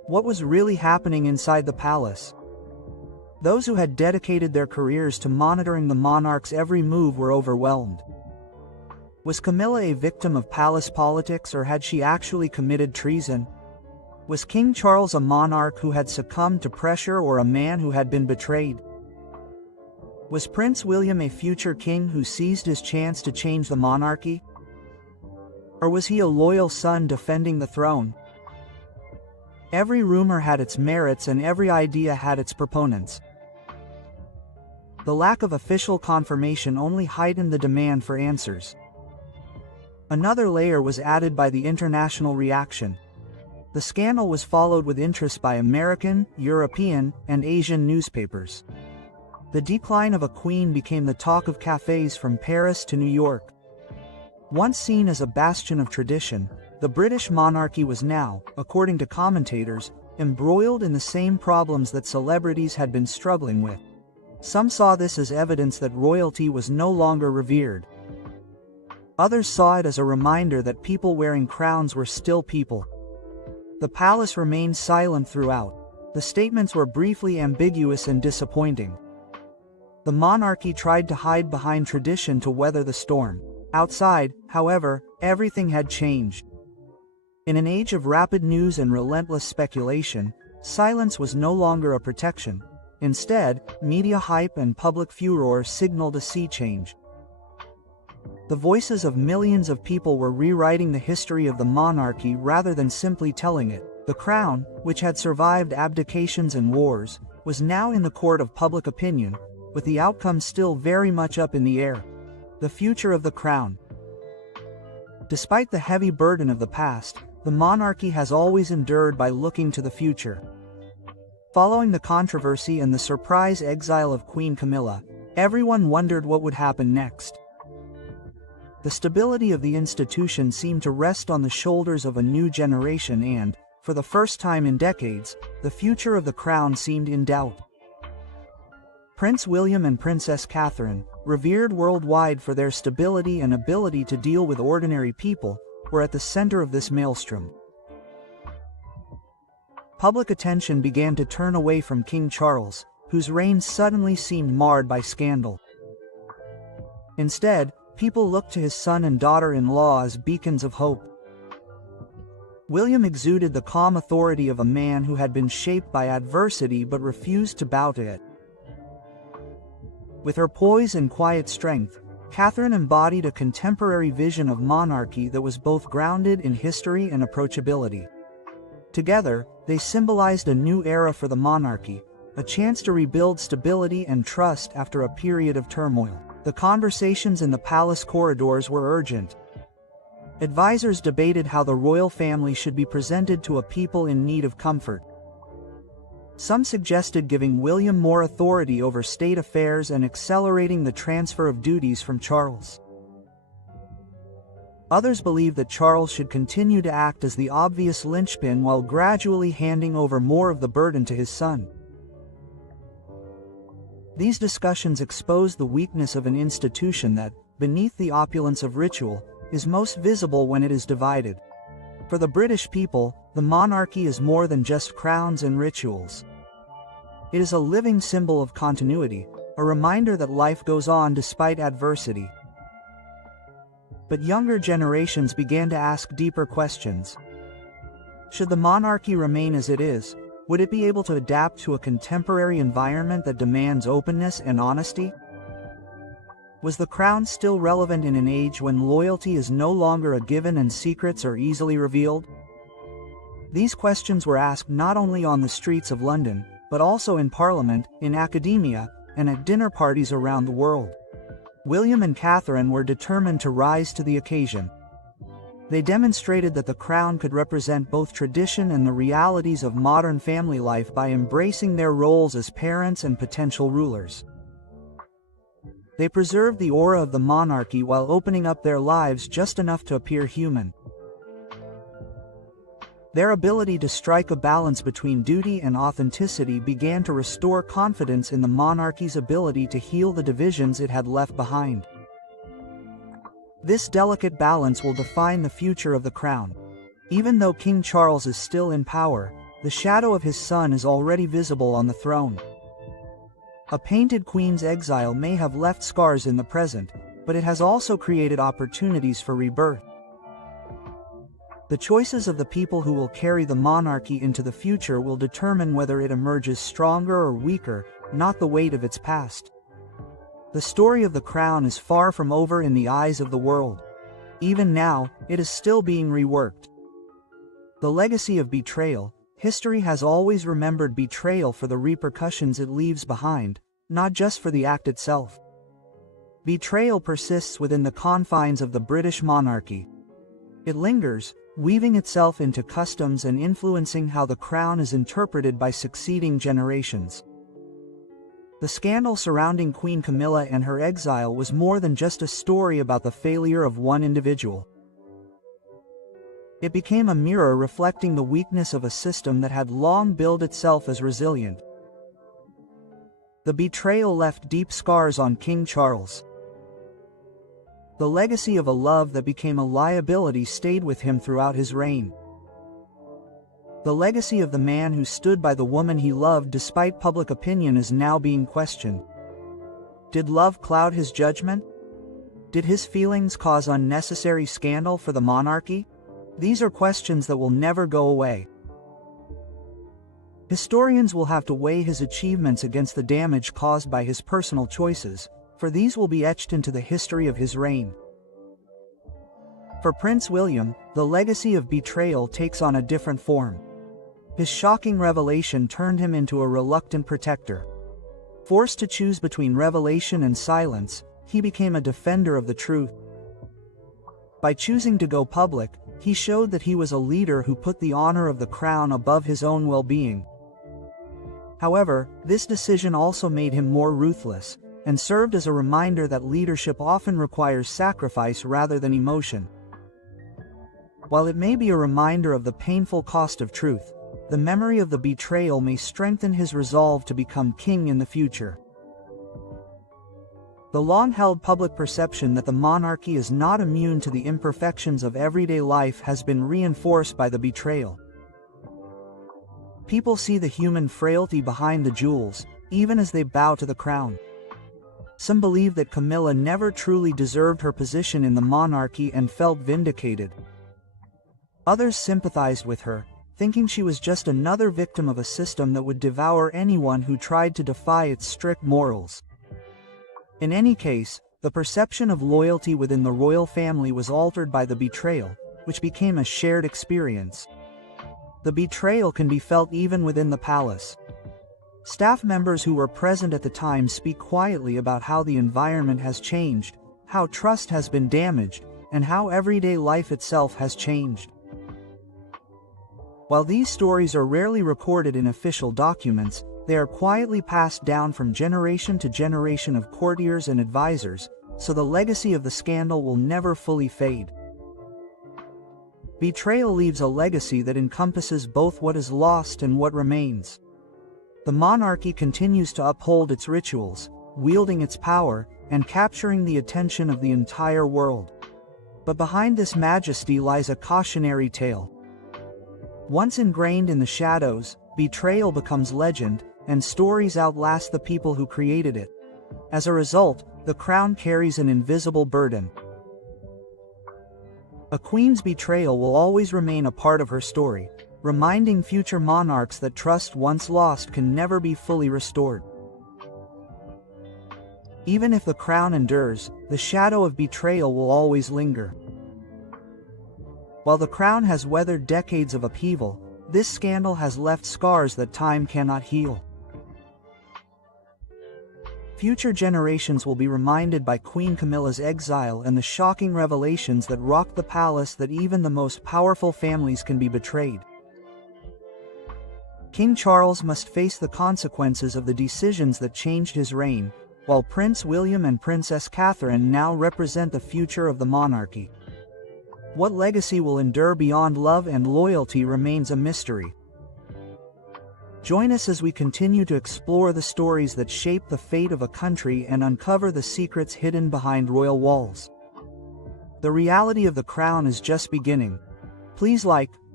What was really happening inside the palace? Those who had dedicated their careers to monitoring the monarch's every move were overwhelmed. Was Camilla a victim of palace politics, or had she actually committed treason? Was King Charles a monarch who had succumbed to pressure, or a man who had been betrayed? Was Prince William a future king who seized his chance to change the monarchy? Or was he a loyal son defending the throne? Every rumor had its merits and every idea had its proponents. The lack of official confirmation only heightened the demand for answers. Another layer was added by the international reaction. The scandal was followed with interest by American, European, and Asian newspapers. The decline of a queen became the talk of cafes from Paris to New York. Once seen as a bastion of tradition, the British monarchy was now, according to commentators, embroiled in the same problems that celebrities had been struggling with. Some saw this as evidence that royalty was no longer revered. Others saw it as a reminder that people wearing crowns were still people. The palace remained silent throughout. The statements were briefly ambiguous and disappointing. The monarchy tried to hide behind tradition to weather the storm. Outside, however, everything had changed. In an age of rapid news and relentless speculation, silence was no longer a protection. Instead, media hype and public furor signaled a sea change. The voices of millions of people were rewriting the history of the monarchy rather than simply telling it. The crown, which had survived abdications and wars, was now in the court of public opinion, with the outcome still very much up in the air. The future of the crown. Despite the heavy burden of the past, the monarchy has always endured by looking to the future. Following the controversy and the surprise exile of Queen Camilla, everyone wondered what would happen next. The stability of the institution seemed to rest on the shoulders of a new generation and, for the first time in decades, the future of the crown seemed in doubt. Prince William and Princess Catherine, revered worldwide for their stability and ability to deal with ordinary people, were at the center of this maelstrom. Public attention began to turn away from King Charles, whose reign suddenly seemed marred by scandal. Instead, people looked to his son and daughter-in-law as beacons of hope. William exuded the calm authority of a man who had been shaped by adversity but refused to bow to it. With her poise and quiet strength, Catherine embodied a contemporary vision of monarchy that was both grounded in history and approachability. Together, they symbolized a new era for the monarchy, a chance to rebuild stability and trust after a period of turmoil. The conversations in the palace corridors were urgent. Advisors debated how the royal family should be presented to a people in need of comfort. Some suggested giving William more authority over state affairs and accelerating the transfer of duties from Charles. Others believed that Charles should continue to act as the obvious linchpin while gradually handing over more of the burden to his son. These discussions exposed the weakness of an institution that, beneath the opulence of ritual, is most visible when it is divided. For the British people, the monarchy is more than just crowns and rituals. It is a living symbol of continuity, a reminder that life goes on despite adversity. But younger generations began to ask deeper questions. Should the monarchy remain as it is? Would it be able to adapt to a contemporary environment that demands openness and honesty? Was the crown still relevant in an age when loyalty is no longer a given and secrets are easily revealed? These questions were asked not only on the streets of London, but also in Parliament, in academia, and at dinner parties around the world. William and Catherine were determined to rise to the occasion. They demonstrated that the crown could represent both tradition and the realities of modern family life by embracing their roles as parents and potential rulers. They preserved the aura of the monarchy while opening up their lives just enough to appear human. Their ability to strike a balance between duty and authenticity began to restore confidence in the monarchy's ability to heal the divisions it had left behind. This delicate balance will define the future of the crown. Even though King Charles is still in power, the shadow of his son is already visible on the throne. A painted queen's exile may have left scars in the present, but it has also created opportunities for rebirth. The choices of the people who will carry the monarchy into the future will determine whether it emerges stronger or weaker, not the weight of its past. The story of the crown is far from over in the eyes of the world. Even now, it is still being reworked. The legacy of betrayal. History has always remembered betrayal for the repercussions it leaves behind, not just for the act itself. Betrayal persists within the confines of the British monarchy. It lingers, weaving itself into customs and influencing how the crown is interpreted by succeeding generations. The scandal surrounding Queen Camilla and her exile was more than just a story about the failure of one individual. It became a mirror reflecting the weakness of a system that had long billed itself as resilient. The betrayal left deep scars on King Charles. The legacy of a love that became a liability stayed with him throughout his reign. The legacy of the man who stood by the woman he loved despite public opinion is now being questioned. Did love cloud his judgment? Did his feelings cause unnecessary scandal for the monarchy? These are questions that will never go away. Historians will have to weigh his achievements against the damage caused by his personal choices, for these will be etched into the history of his reign. For Prince William, the legacy of betrayal takes on a different form. His shocking revelation turned him into a reluctant protector. Forced to choose between revelation and silence, he became a defender of the truth. By choosing to go public, he showed that he was a leader who put the honor of the crown above his own well-being. However, this decision also made him more ruthless, and served as a reminder that leadership often requires sacrifice rather than emotion. While it may be a reminder of the painful cost of truth, the memory of the betrayal may strengthen his resolve to become king in the future. The long-held public perception that the monarchy is not immune to the imperfections of everyday life has been reinforced by the betrayal. People see the human frailty behind the jewels, even as they bow to the crown. Some believe that Camilla never truly deserved her position in the monarchy and felt vindicated. Others sympathized with her, thinking she was just another victim of a system that would devour anyone who tried to defy its strict morals. In any case, the perception of loyalty within the royal family was altered by the betrayal, which became a shared experience. The betrayal can be felt even within the palace. Staff members who were present at the time speak quietly about how the environment has changed, how trust has been damaged, and how everyday life itself has changed. While these stories are rarely recorded in official documents, they are quietly passed down from generation to generation of courtiers and advisors, so the legacy of the scandal will never fully fade. Betrayal leaves a legacy that encompasses both what is lost and what remains. The monarchy continues to uphold its rituals, wielding its power, and capturing the attention of the entire world. But behind this majesty lies a cautionary tale. Once ingrained in the shadows, betrayal becomes legend, and stories outlast the people who created it. As a result, the crown carries an invisible burden. A queen's betrayal will always remain a part of her story, reminding future monarchs that trust once lost can never be fully restored. Even if the crown endures, the shadow of betrayal will always linger. While the crown has weathered decades of upheaval, this scandal has left scars that time cannot heal. Future generations will be reminded by Queen Camilla's exile and the shocking revelations that rocked the palace that even the most powerful families can be betrayed. King Charles must face the consequences of the decisions that changed his reign, while Prince William and Princess Catherine now represent the future of the monarchy. What legacy will endure beyond love and loyalty remains a mystery. Join us as we continue to explore the stories that shape the fate of a country and uncover the secrets hidden behind royal walls. The reality of the crown is just beginning. Please like,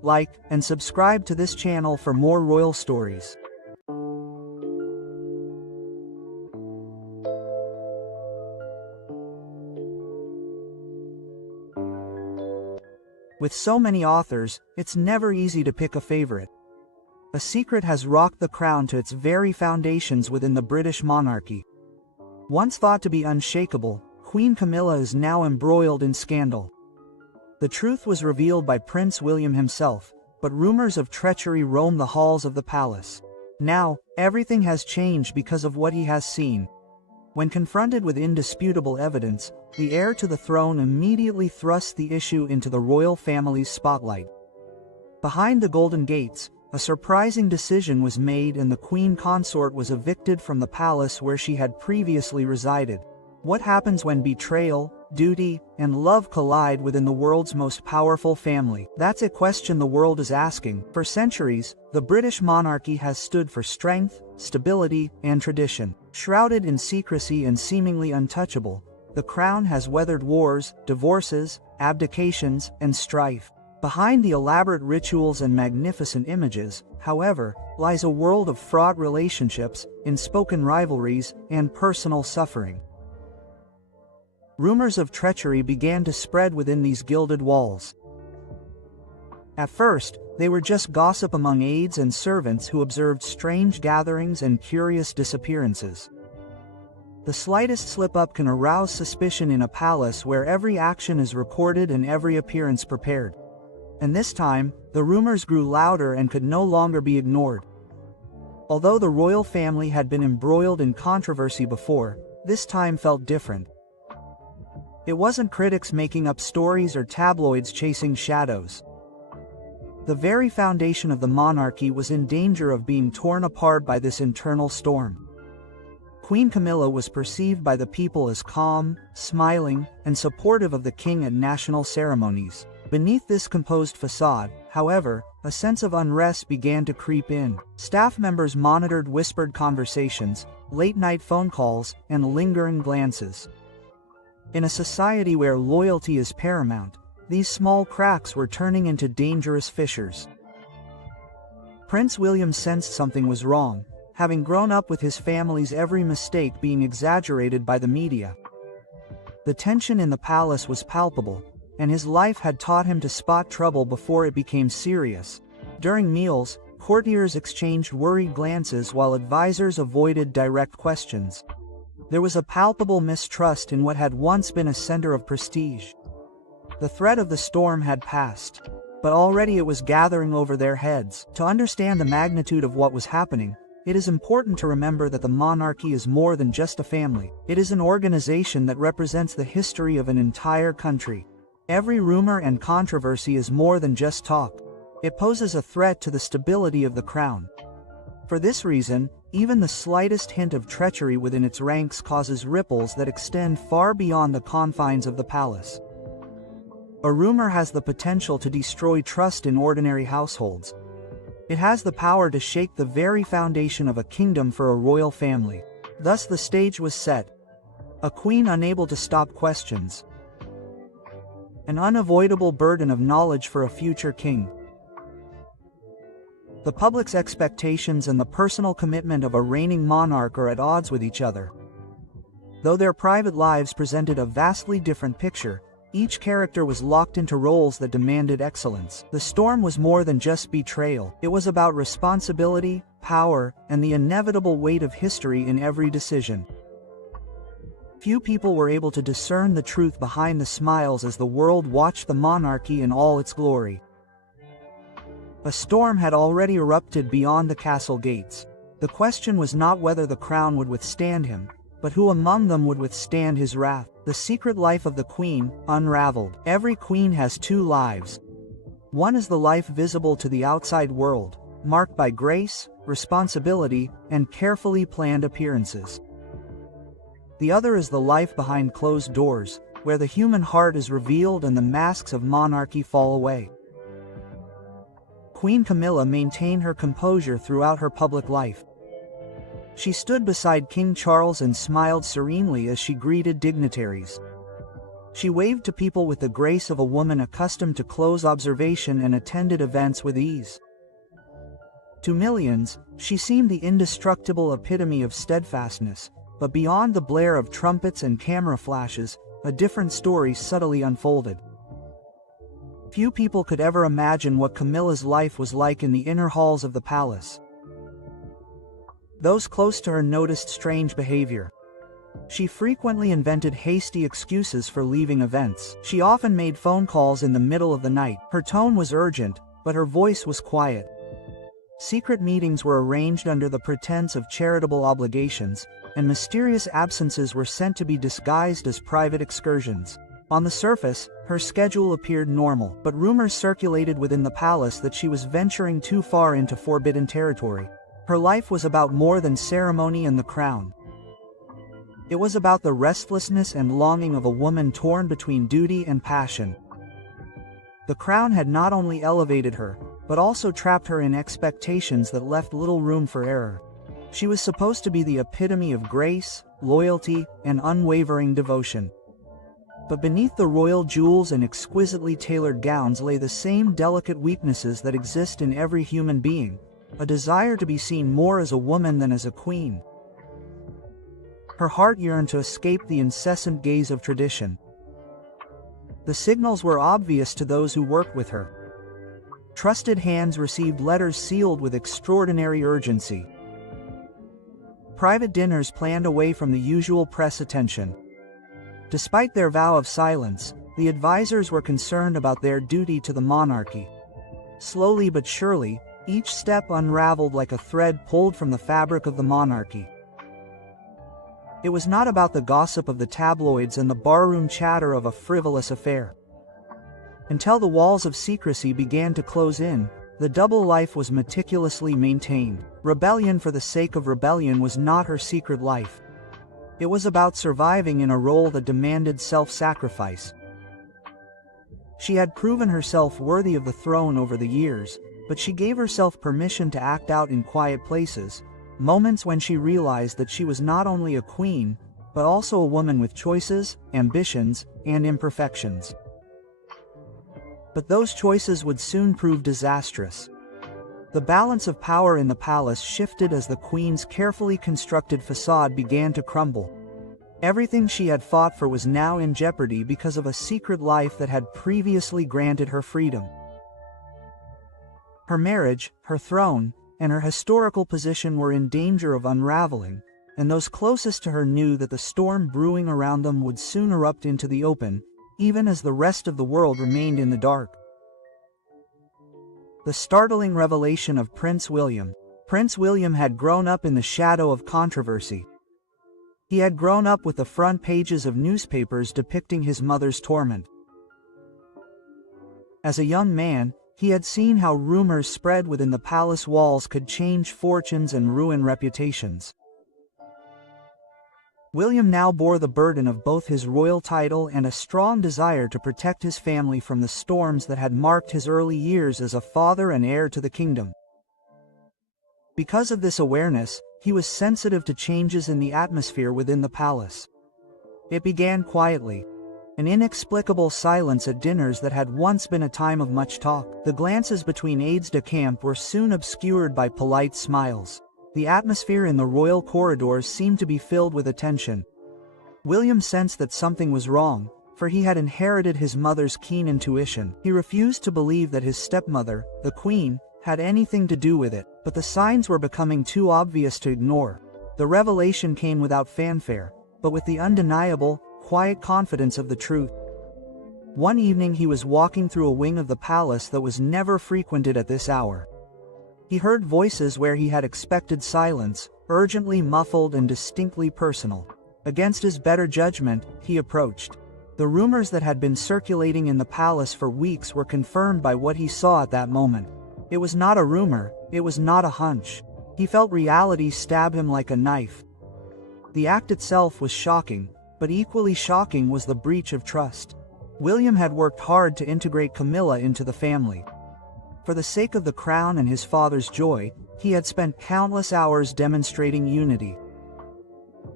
like, and subscribe to this channel for more royal stories. With so many authors, it's never easy to pick a favorite. A secret has rocked the crown to its very foundations within the British monarchy. Once thought to be unshakable, Queen Camilla is now embroiled in scandal. The truth was revealed by Prince William himself, but rumors of treachery roam the halls of the palace. Now, everything has changed because of what he has seen. When confronted with indisputable evidence, the heir to the throne immediately thrusts the issue into the royal family's spotlight. Behind the Golden Gates, a surprising decision was made and the Queen Consort was evicted from the palace where she had previously resided. What happens when betrayal, duty, and love collide within the world's most powerful family? That's a question the world is asking. For centuries, the British monarchy has stood for strength, stability, and tradition. Shrouded in secrecy and seemingly untouchable, the crown has weathered wars, divorces, abdications, and strife. Behind the elaborate rituals and magnificent images, however, lies a world of fraught relationships, unspoken rivalries, and personal suffering. Rumors of treachery began to spread within these gilded walls. At first, they were just gossip among aides and servants who observed strange gatherings and curious disappearances. The slightest slip-up can arouse suspicion in a palace where every action is recorded and every appearance prepared. And this time, the rumors grew louder and could no longer be ignored. Although the royal family had been embroiled in controversy before, this time felt different. It wasn't critics making up stories or tabloids chasing shadows. The very foundation of the monarchy was in danger of being torn apart by this internal storm. Queen Camilla was perceived by the people as calm, smiling, and supportive of the king at national ceremonies. Beneath this composed facade, however, a sense of unrest began to creep in. Staff members monitored whispered conversations, late-night phone calls, and lingering glances. In a society where loyalty is paramount, these small cracks were turning into dangerous fissures. Prince William sensed something was wrong, having grown up with his family's every mistake being exaggerated by the media. The tension in the palace was palpable, and his life had taught him to spot trouble before it became serious. During meals, courtiers exchanged worried glances while advisors avoided direct questions. There was a palpable mistrust in what had once been a center of prestige. The threat of the storm had passed, but already it was gathering over their heads. To understand the magnitude of what was happening, it is important to remember that the monarchy is more than just a family. It is an organization that represents the history of an entire country. Every rumor and controversy is more than just talk. It poses a threat to the stability of the crown. For this reason, even the slightest hint of treachery within its ranks causes ripples that extend far beyond the confines of the palace. A rumor has the potential to destroy trust in ordinary households. It has the power to shake the very foundation of a kingdom for a royal family. Thus the stage was set. A queen unable to stop questions. An unavoidable burden of knowledge for a future king. The public's expectations and the personal commitment of a reigning monarch are at odds with each other. Though their private lives presented a vastly different picture, each character was locked into roles that demanded excellence. The storm was more than just betrayal. It was about responsibility, power, and the inevitable weight of history in every decision. Few people were able to discern the truth behind the smiles as the world watched the monarchy in all its glory. A storm had already erupted beyond the castle gates. The question was not whether the crown would withstand him, but who among them would withstand his wrath. The secret life of the queen unraveled. Every queen has two lives. One is the life visible to the outside world, marked by grace, responsibility, and carefully planned appearances. The other is the life behind closed doors, where the human heart is revealed and the masks of monarchy fall away. Queen Camilla maintained her composure throughout her public life. She stood beside King Charles and smiled serenely as she greeted dignitaries. She waved to people with the grace of a woman accustomed to close observation and attended events with ease. To millions, she seemed the indestructible epitome of steadfastness, but beyond the blare of trumpets and camera flashes, a different story subtly unfolded. Few people could ever imagine what Camilla's life was like in the inner halls of the palace. Those close to her noticed strange behavior. She frequently invented hasty excuses for leaving events. She often made phone calls in the middle of the night. Her tone was urgent, but her voice was quiet. Secret meetings were arranged under the pretense of charitable obligations, and mysterious absences were sent to be disguised as private excursions. On the surface, her schedule appeared normal, but rumors circulated within the palace that she was venturing too far into forbidden territory. Her life was about more than ceremony and the crown. It was about the restlessness and longing of a woman torn between duty and passion. The crown had not only elevated her, but also trapped her in expectations that left little room for error. She was supposed to be the epitome of grace, loyalty, and unwavering devotion. But beneath the royal jewels and exquisitely tailored gowns lay the same delicate weaknesses that exist in every human being, a desire to be seen more as a woman than as a queen. Her heart yearned to escape the incessant gaze of tradition. The signals were obvious to those who worked with her. Trusted hands received letters sealed with extraordinary urgency. Private dinners planned away from the usual press attention. Despite their vow of silence, the advisors were concerned about their duty to the monarchy. Slowly but surely, each step unraveled like a thread pulled from the fabric of the monarchy. It was not about the gossip of the tabloids and the barroom chatter of a frivolous affair. Until the walls of secrecy began to close in, the double life was meticulously maintained. Rebellion for the sake of rebellion was not her secret life. It was about surviving in a role that demanded self-sacrifice. She had proven herself worthy of the throne over the years, but she gave herself permission to act out in quiet places, moments when she realized that she was not only a queen, but also a woman with choices, ambitions, and imperfections. But those choices would soon prove disastrous. The balance of power in the palace shifted as the queen's carefully constructed facade began to crumble. Everything she had fought for was now in jeopardy because of a secret life that had previously granted her freedom. Her marriage, her throne, and her historical position were in danger of unraveling, and those closest to her knew that the storm brewing around them would soon erupt into the open, even as the rest of the world remained in the dark. The startling revelation of Prince William. Prince William had grown up in the shadow of controversy. He had grown up with the front pages of newspapers depicting his mother's torment. As a young man, he had seen how rumors spread within the palace walls could change fortunes and ruin reputations. William now bore the burden of both his royal title and a strong desire to protect his family from the storms that had marked his early years as a father and heir to the kingdom. Because of this awareness, he was sensitive to changes in the atmosphere within the palace. It began quietly. An inexplicable silence at dinners that had once been a time of much talk. The glances between aides-de-camp were soon obscured by polite smiles. The atmosphere in the royal corridors seemed to be filled with attention. William sensed that something was wrong, for he had inherited his mother's keen intuition. He refused to believe that his stepmother, the queen, had anything to do with it, but the signs were becoming too obvious to ignore. The revelation came without fanfare, but with the undeniable, quiet confidence of the truth. One evening he was walking through a wing of the palace that was never frequented at this hour. He heard voices where he had expected silence, urgently muffled and distinctly personal. Against his better judgment, he approached. The rumors that had been circulating in the palace for weeks were confirmed by what he saw at that moment. It was not a rumor, it was not a hunch. He felt reality stab him like a knife. The act itself was shocking, but equally shocking was the breach of trust. William had worked hard to integrate Camilla into the family. For the sake of the crown and his father's joy, he had spent countless hours demonstrating unity.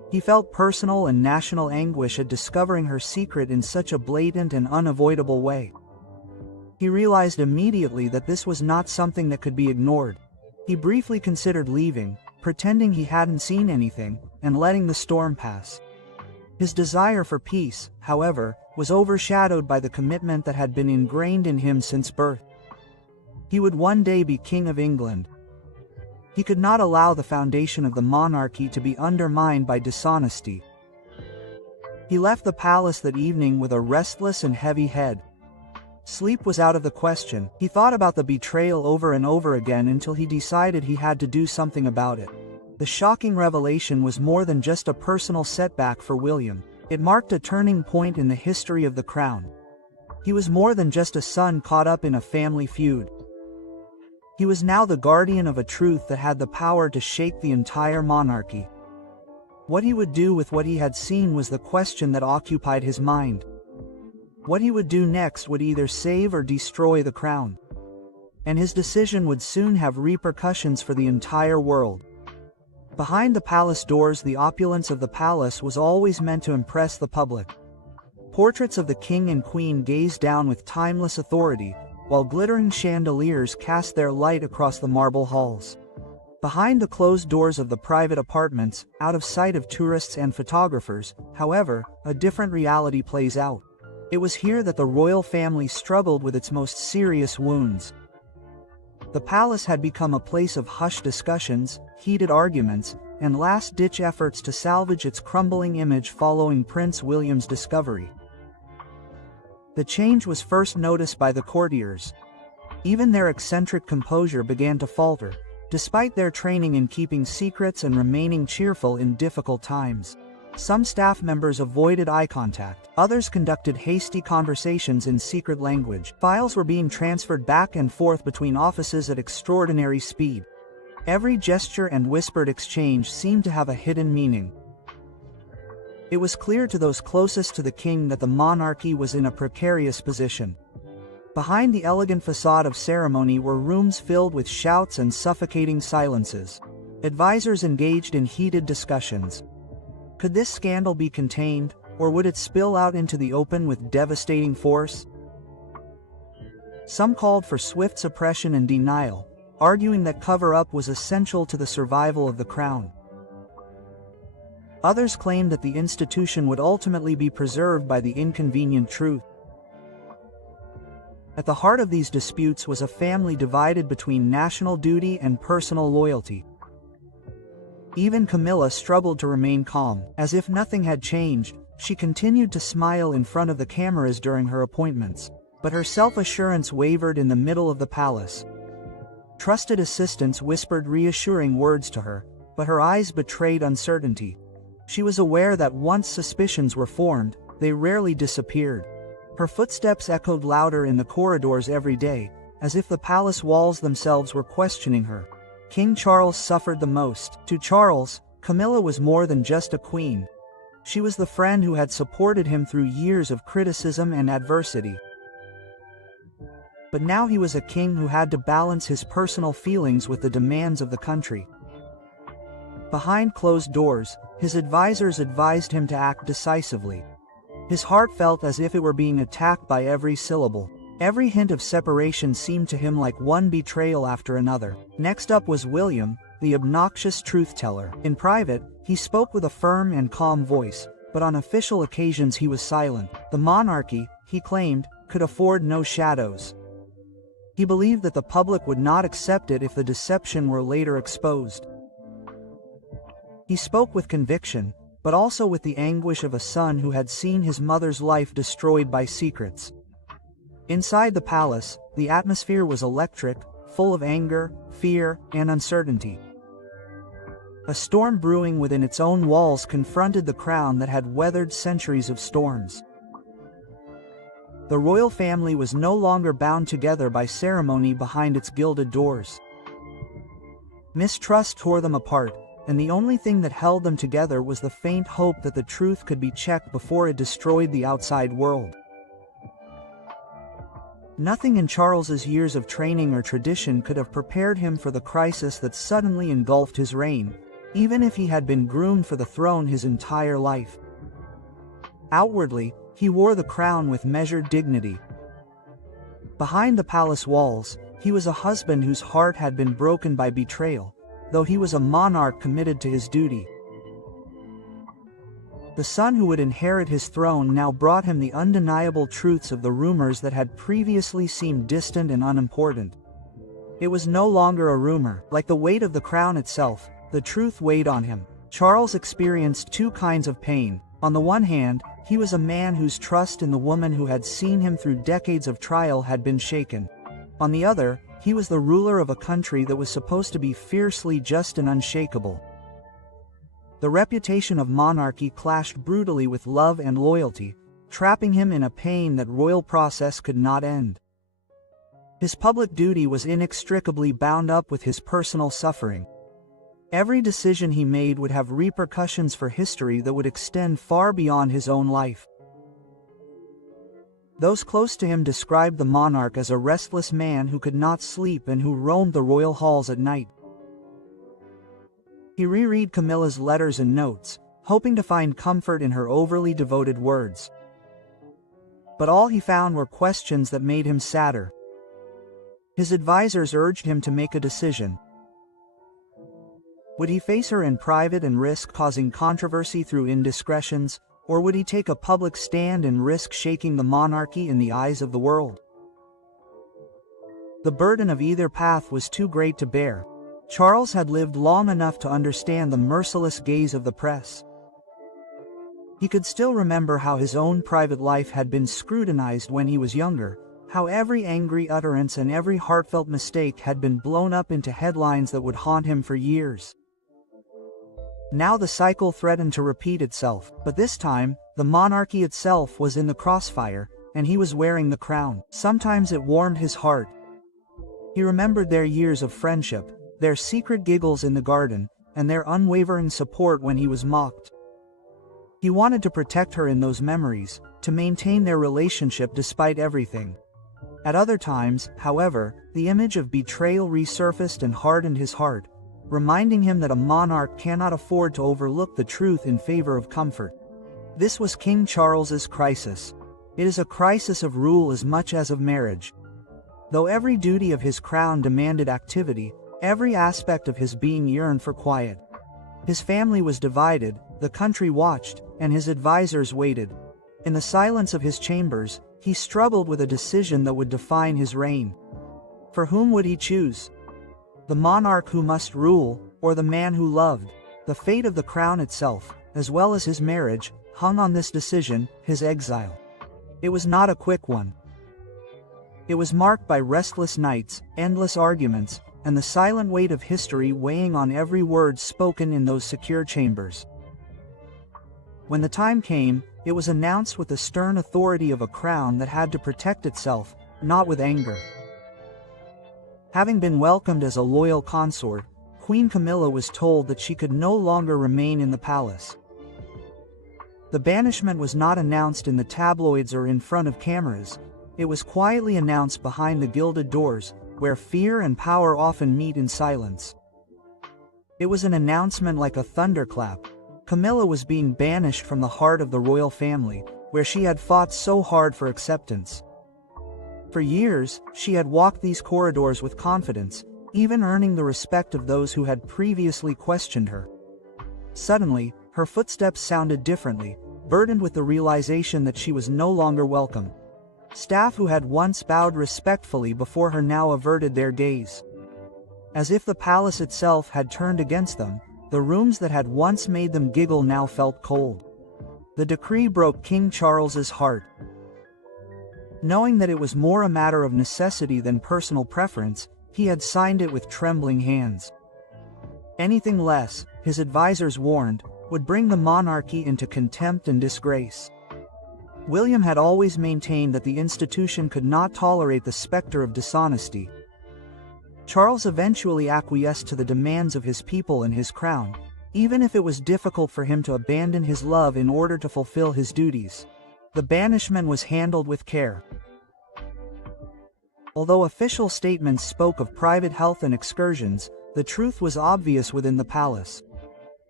He felt personal and national anguish at discovering her secret in such a blatant and unavoidable way. He realized immediately that this was not something that could be ignored. He briefly considered leaving, pretending he hadn't seen anything, and letting the storm pass. His desire for peace, however, was overshadowed by the commitment that had been ingrained in him since birth. He would one day be King of England. He could not allow the foundation of the monarchy to be undermined by dishonesty. He left the palace that evening with a restless and heavy head. Sleep was out of the question. He thought about the betrayal over and over again until he decided he had to do something about it. The shocking revelation was more than just a personal setback for William. It marked a turning point in the history of the crown. He was more than just a son caught up in a family feud. He was now the guardian of a truth that had the power to shake the entire monarchy. What he would do with what he had seen was the question that occupied his mind. What he would do next would either save or destroy the crown. And his decision would soon have repercussions for the entire world. Behind the palace doors, the opulence of the palace was always meant to impress the public. Portraits of the king and queen gazed down with timeless authority, while glittering chandeliers cast their light across the marble halls. Behind the closed doors of the private apartments, out of sight of tourists and photographers, however, a different reality plays out. It was here that the royal family struggled with its most serious wounds. The palace had become a place of hushed discussions, heated arguments, and last-ditch efforts to salvage its crumbling image following Prince William's discovery. The change was first noticed by the courtiers. Even their eccentric composure began to falter, despite their training in keeping secrets and remaining cheerful in difficult times. Some staff members avoided eye contact. Others conducted hasty conversations in secret language. Files were being transferred back and forth between offices at extraordinary speed. Every gesture and whispered exchange seemed to have a hidden meaning. It was clear to those closest to the king that the monarchy was in a precarious position. Behind the elegant facade of ceremony were rooms filled with shouts and suffocating silences. Advisors engaged in heated discussions. Could this scandal be contained, or would it spill out into the open with devastating force? Some called for swift suppression and denial, arguing that cover-up was essential to the survival of the crown. Others claimed that the institution would ultimately be preserved by the inconvenient truth. At the heart of these disputes was a family divided between national duty and personal loyalty. Even Camilla struggled to remain calm. As if nothing had changed, she continued to smile in front of the cameras during her appointments. But her self-assurance wavered in the middle of the palace. Trusted assistants whispered reassuring words to her, but her eyes betrayed uncertainty. She was aware that once suspicions were formed, they rarely disappeared. Her footsteps echoed louder in the corridors every day, as if the palace walls themselves were questioning her. King Charles suffered the most. To Charles, Camilla was more than just a queen. She was the friend who had supported him through years of criticism and adversity. But now he was a king who had to balance his personal feelings with the demands of the country. Behind closed doors, his advisors advised him to act decisively. His heart felt as if it were being attacked by every syllable. Every hint of separation seemed to him like one betrayal after another. Next up was William, the obnoxious truth-teller. In private, he spoke with a firm and calm voice, but on official occasions he was silent. The monarchy, he claimed, could afford no shadows. He believed that the public would not accept it if the deception were later exposed. He spoke with conviction, but also with the anguish of a son who had seen his mother's life destroyed by secrets. Inside the palace, the atmosphere was electric, full of anger, fear, and uncertainty. A storm brewing within its own walls confronted the crown that had weathered centuries of storms. The royal family was no longer bound together by ceremony behind its gilded doors. Mistrust tore them apart, and the only thing that held them together was the faint hope that the truth could be checked before it destroyed the outside world. Nothing in Charles's years of training or tradition could have prepared him for the crisis that suddenly engulfed his reign. even if he had been groomed for the throne his entire life. Outwardly, he wore the crown with measured dignity. Behind the palace walls, he was a husband whose heart had been broken by betrayal, though he was a monarch committed to his duty. The son who would inherit his throne now brought him the undeniable truths of the rumors that had previously seemed distant and unimportant. It was no longer a rumor. Like the weight of the crown itself, the truth weighed on him. Charles experienced two kinds of pain. On the one hand, he was a man whose trust in the woman who had seen him through decades of trial had been shaken. On the other, he was the ruler of a country that was supposed to be fiercely just and unshakable. The reputation of monarchy clashed brutally with love and loyalty, trapping him in a pain that royal process could not end. His public duty was inextricably bound up with his personal suffering. Every decision he made would have repercussions for history that would extend far beyond his own life. Those close to him described the monarch as a restless man who could not sleep and who roamed the royal halls at night. He reread Camilla's letters and notes, hoping to find comfort in her overly devoted words. But all he found were questions that made him sadder. His advisors urged him to make a decision. Would he face her in private and risk causing controversy through indiscretions, or would he take a public stand and risk shaking the monarchy in the eyes of the world? The burden of either path was too great to bear. Charles had lived long enough to understand the merciless gaze of the press. He could still remember how his own private life had been scrutinized when he was younger, how every angry utterance and every heartfelt mistake had been blown up into headlines that would haunt him for years. Now the cycle threatened to repeat itself, but this time, the monarchy itself was in the crossfire, and he was wearing the crown. Sometimes it warmed his heart. He remembered their years of friendship, their secret giggles in the garden, and their unwavering support when he was mocked. He wanted to protect her in those memories, to maintain their relationship despite everything. At other times, however, the image of betrayal resurfaced and hardened his heart, reminding him that a monarch cannot afford to overlook the truth in favor of comfort. This was King Charles's crisis. It is a crisis of rule as much as of marriage. Though every duty of his crown demanded activity, every aspect of his being yearned for quiet. His family was divided, the country watched, and his advisors waited. In the silence of his chambers, he struggled with a decision that would define his reign. For whom would he choose? The monarch who must rule, or the man who loved? The fate of the crown itself, as well as his marriage, hung on this decision, his exile. It was not a quick one. It was marked by restless nights, endless arguments, and the silent weight of history weighing on every word spoken in those secure chambers. When the time came, it was announced with the stern authority of a crown that had to protect itself, not with anger. Having been welcomed as a loyal consort, Queen Camilla was told that she could no longer remain in the palace. The banishment was not announced in the tabloids or in front of cameras. It was quietly announced behind the gilded doors, where fear and power often meet in silence. It was an announcement like a thunderclap. Camilla was being banished from the heart of the royal family, where she had fought so hard for acceptance. For years, she had walked these corridors with confidence, even earning the respect of those who had previously questioned her. Suddenly, her footsteps sounded differently, burdened with the realization that she was no longer welcome. Staff who had once bowed respectfully before her now averted their gaze. As if the palace itself had turned against them, the rooms that had once made them giggle now felt cold. The decree broke King Charles's heart. Knowing that it was more a matter of necessity than personal preference, he had signed it with trembling hands. Anything less, his advisors warned, would bring the monarchy into contempt and disgrace. William had always maintained that the institution could not tolerate the specter of dishonesty. Charles eventually acquiesced to the demands of his people and his crown, even if it was difficult for him to abandon his love in order to fulfill his duties. The banishment was handled with care. Although official statements spoke of private health and excursions, the truth was obvious within the palace.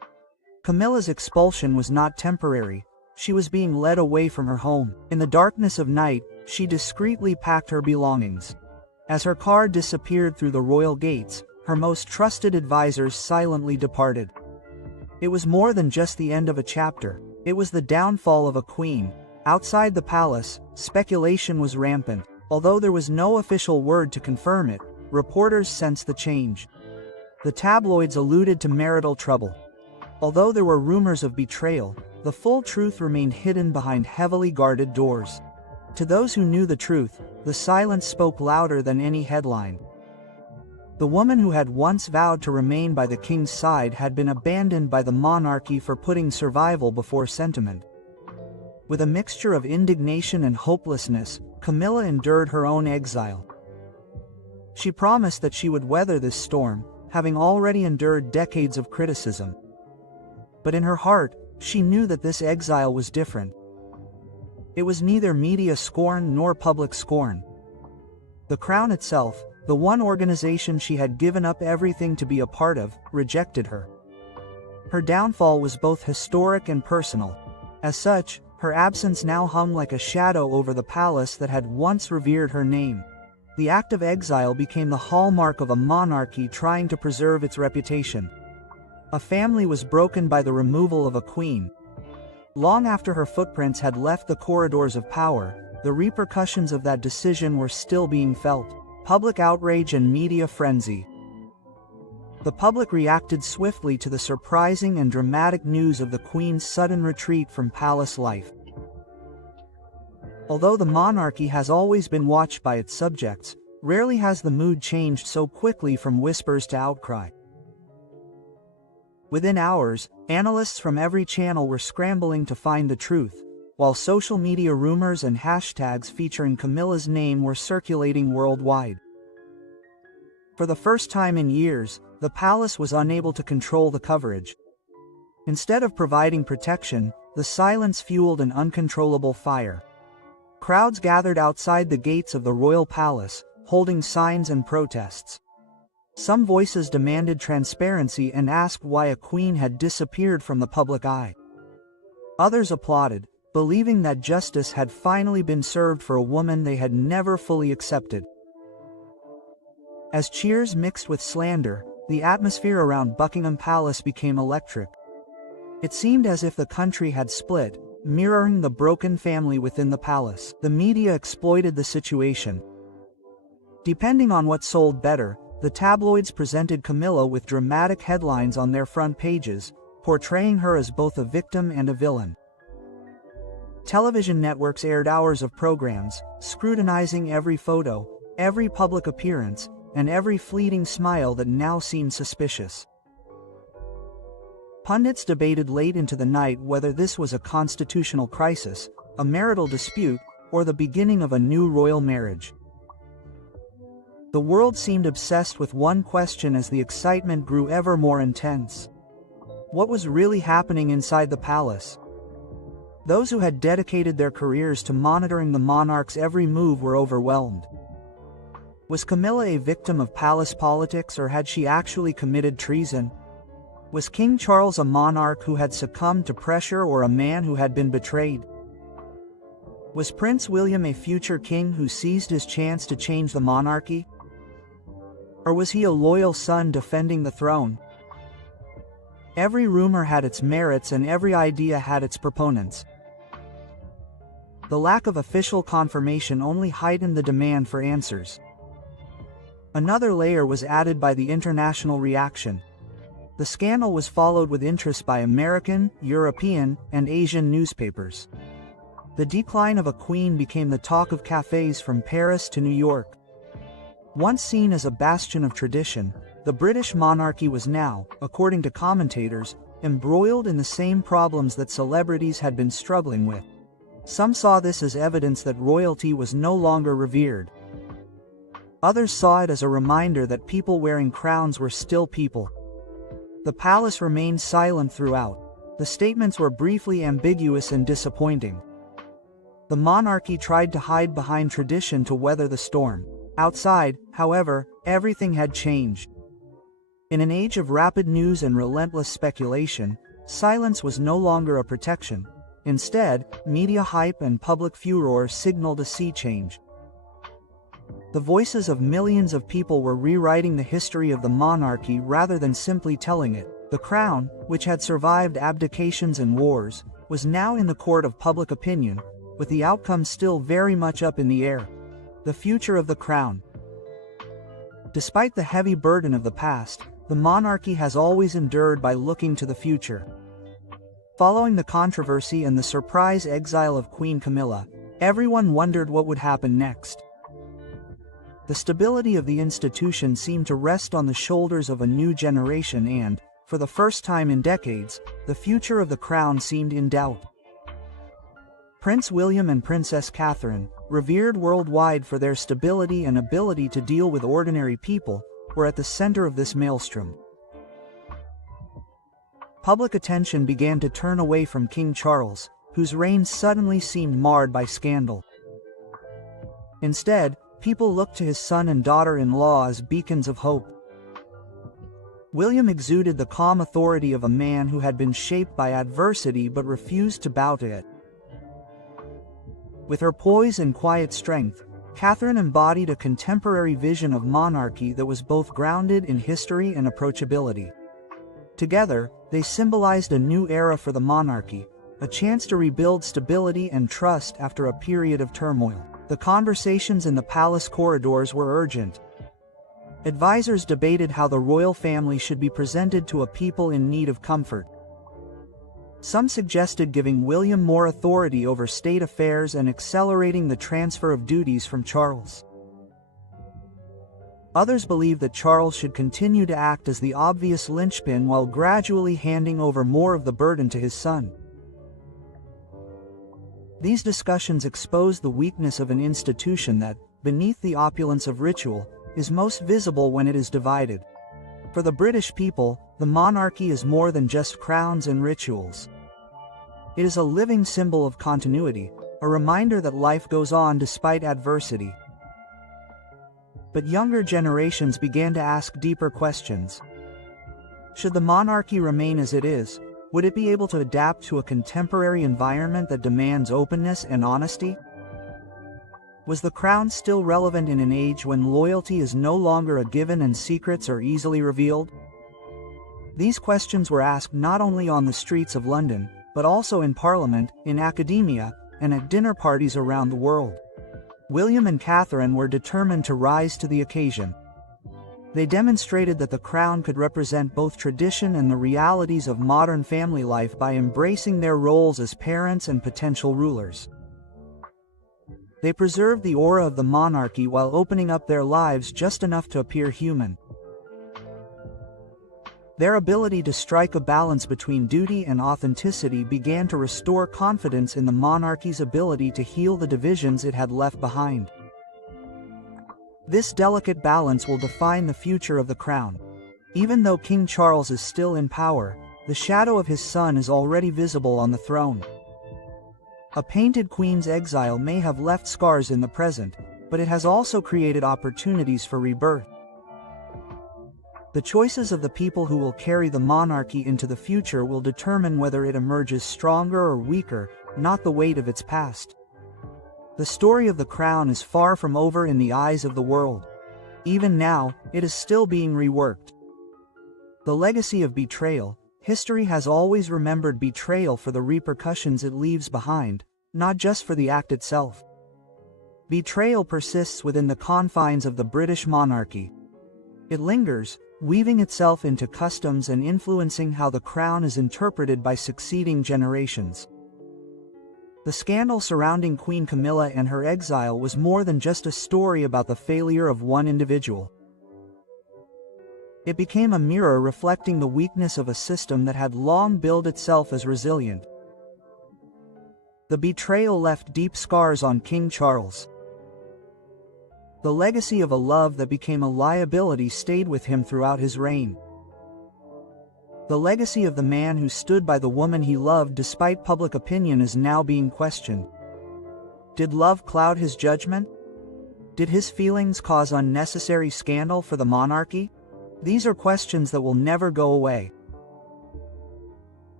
Camilla's expulsion was not temporary. She was being led away from her home. In the darkness of night, she discreetly packed her belongings. As her car disappeared through the royal gates, her most trusted advisors silently departed. It was more than just the end of a chapter. It was the downfall of a queen. Outside the palace, speculation was rampant. Although there was no official word to confirm it, reporters sensed the change. The tabloids alluded to marital trouble. Although there were rumors of betrayal, the full truth remained hidden behind heavily guarded doors. To those who knew the truth, the silence spoke louder than any headline. The woman who had once vowed to remain by the king's side had been abandoned by the monarchy for putting survival before sentiment. With a mixture of indignation and hopelessness, Camilla endured her own exile. She promised that she would weather this storm, having already endured decades of criticism. But in her heart, she knew that this exile was different. It was neither media scorn nor public scorn. The crown itself, the one organization she had given up everything to be a part of, rejected her. Her downfall was both historic and personal. As such, her absence now hung like a shadow over the palace that had once revered her name. The act of exile became the hallmark of a monarchy trying to preserve its reputation. A family was broken by the removal of a queen. Long after her footprints had left the corridors of power, the repercussions of that decision were still being felt. Public outrage and media frenzy. The public reacted swiftly to the surprising and dramatic news of the Queen's sudden retreat from palace life. Although the monarchy has always been watched by its subjects, rarely has the mood changed so quickly from whispers to outcry. Within hours, analysts from every channel were scrambling to find the truth, while social media rumors and hashtags featuring Camilla's name were circulating worldwide. For the first time in years, the palace was unable to control the coverage. Instead of providing protection, the silence fueled an uncontrollable fire. Crowds gathered outside the gates of the royal palace, holding signs and protests. Some voices demanded transparency and asked why a queen had disappeared from the public eye. Others applauded, believing that justice had finally been served for a woman they had never fully accepted. As cheers mixed with slander, the atmosphere around Buckingham Palace became electric. It seemed as if the country had split, mirroring the broken family within the palace. The media exploited the situation. Depending on what sold better, the tabloids presented Camilla with dramatic headlines on their front pages, portraying her as both a victim and a villain. Television networks aired hours of programs, scrutinizing every photo, every public appearance, and every fleeting smile that now seemed suspicious. Pundits debated late into the night whether this was a constitutional crisis, a marital dispute, or the beginning of a new royal marriage. The world seemed obsessed with one question as the excitement grew ever more intense. What was really happening inside the palace? Those who had dedicated their careers to monitoring the monarch's every move were overwhelmed. Was Camilla a victim of palace politics, or had she actually committed treason? Was King Charles a monarch who had succumbed to pressure, or a man who had been betrayed? Was Prince William a future king who seized his chance to change the monarchy? Or was he a loyal son defending the throne? Every rumor had its merits and every idea had its proponents. The lack of official confirmation only heightened the demand for answers. Another layer was added by the international reaction. The scandal was followed with interest by American, European, and Asian newspapers. The decline of a queen became the talk of cafes from Paris to New York. Once seen as a bastion of tradition, the British monarchy was now, according to commentators, embroiled in the same problems that celebrities had been struggling with. Some saw this as evidence that royalty was no longer revered. Others saw it as a reminder that people wearing crowns were still people. The palace remained silent throughout. The statements were briefly ambiguous and disappointing. The monarchy tried to hide behind tradition to weather the storm. Outside, however, everything had changed. In an age of rapid news and relentless speculation, silence was no longer a protection. Instead, media hype and public furor signaled a sea change. The voices of millions of people were rewriting the history of the monarchy rather than simply telling it. The crown, which had survived abdications and wars, was now in the court of public opinion, with the outcome still very much up in the air. The future of the crown. Despite the heavy burden of the past, the monarchy has always endured by looking to the future. Following the controversy and the surprise exile of Queen Camilla, everyone wondered what would happen next. The stability of the institution seemed to rest on the shoulders of a new generation and, for the first time in decades, the future of the crown seemed in doubt. Prince William and Princess Catherine, revered worldwide for their stability and ability to deal with ordinary people, were at the center of this maelstrom. Public attention began to turn away from King Charles, whose reign suddenly seemed marred by scandal. Instead, people looked to his son and daughter-in-law as beacons of hope. William exuded the calm authority of a man who had been shaped by adversity but refused to bow to it. With her poise and quiet strength, Catherine embodied a contemporary vision of monarchy that was both grounded in history and approachability. Together, they symbolized a new era for the monarchy, a chance to rebuild stability and trust after a period of turmoil. The conversations in the palace corridors were urgent. Advisors debated how the royal family should be presented to a people in need of comfort. Some suggested giving William more authority over state affairs and accelerating the transfer of duties from Charles. Others believed that Charles should continue to act as the obvious linchpin while gradually handing over more of the burden to his son. These discussions exposed the weakness of an institution that, beneath the opulence of ritual, is most visible when it is divided. For the British people, the monarchy is more than just crowns and rituals. It is a living symbol of continuity, a reminder that life goes on despite adversity. But younger generations began to ask deeper questions. Should the monarchy remain as it is? Would it be able to adapt to a contemporary environment that demands openness and honesty? Was the crown still relevant in an age when loyalty is no longer a given and secrets are easily revealed? These questions were asked not only on the streets of London, but also in Parliament, in academia, and at dinner parties around the world. William and Catherine were determined to rise to the occasion. They demonstrated that the crown could represent both tradition and the realities of modern family life by embracing their roles as parents and potential rulers. They preserved the aura of the monarchy while opening up their lives just enough to appear human. Their ability to strike a balance between duty and authenticity began to restore confidence in the monarchy's ability to heal the divisions it had left behind. This delicate balance will define the future of the crown. Even though King Charles is still in power, the shadow of his son is already visible on the throne. A painted queen's exile may have left scars in the present, but it has also created opportunities for rebirth. The choices of the people who will carry the monarchy into the future will determine whether it emerges stronger or weaker, not the weight of its past. The story of the crown is far from over in the eyes of the world. Even now, it is still being reworked. The legacy of betrayal. History has always remembered betrayal for the repercussions it leaves behind, not just for the act itself. Betrayal persists within the confines of the British monarchy. It lingers, weaving itself into customs and influencing how the crown is interpreted by succeeding generations. The scandal surrounding Queen Camilla and her exile was more than just a story about the failure of one individual. It became a mirror reflecting the weakness of a system that had long billed itself as resilient. The betrayal left deep scars on King Charles. The legacy of a love that became a liability stayed with him throughout his reign. The legacy of the man who stood by the woman he loved despite public opinion is now being questioned. Did love cloud his judgment? Did his feelings cause unnecessary scandal for the monarchy? These are questions that will never go away.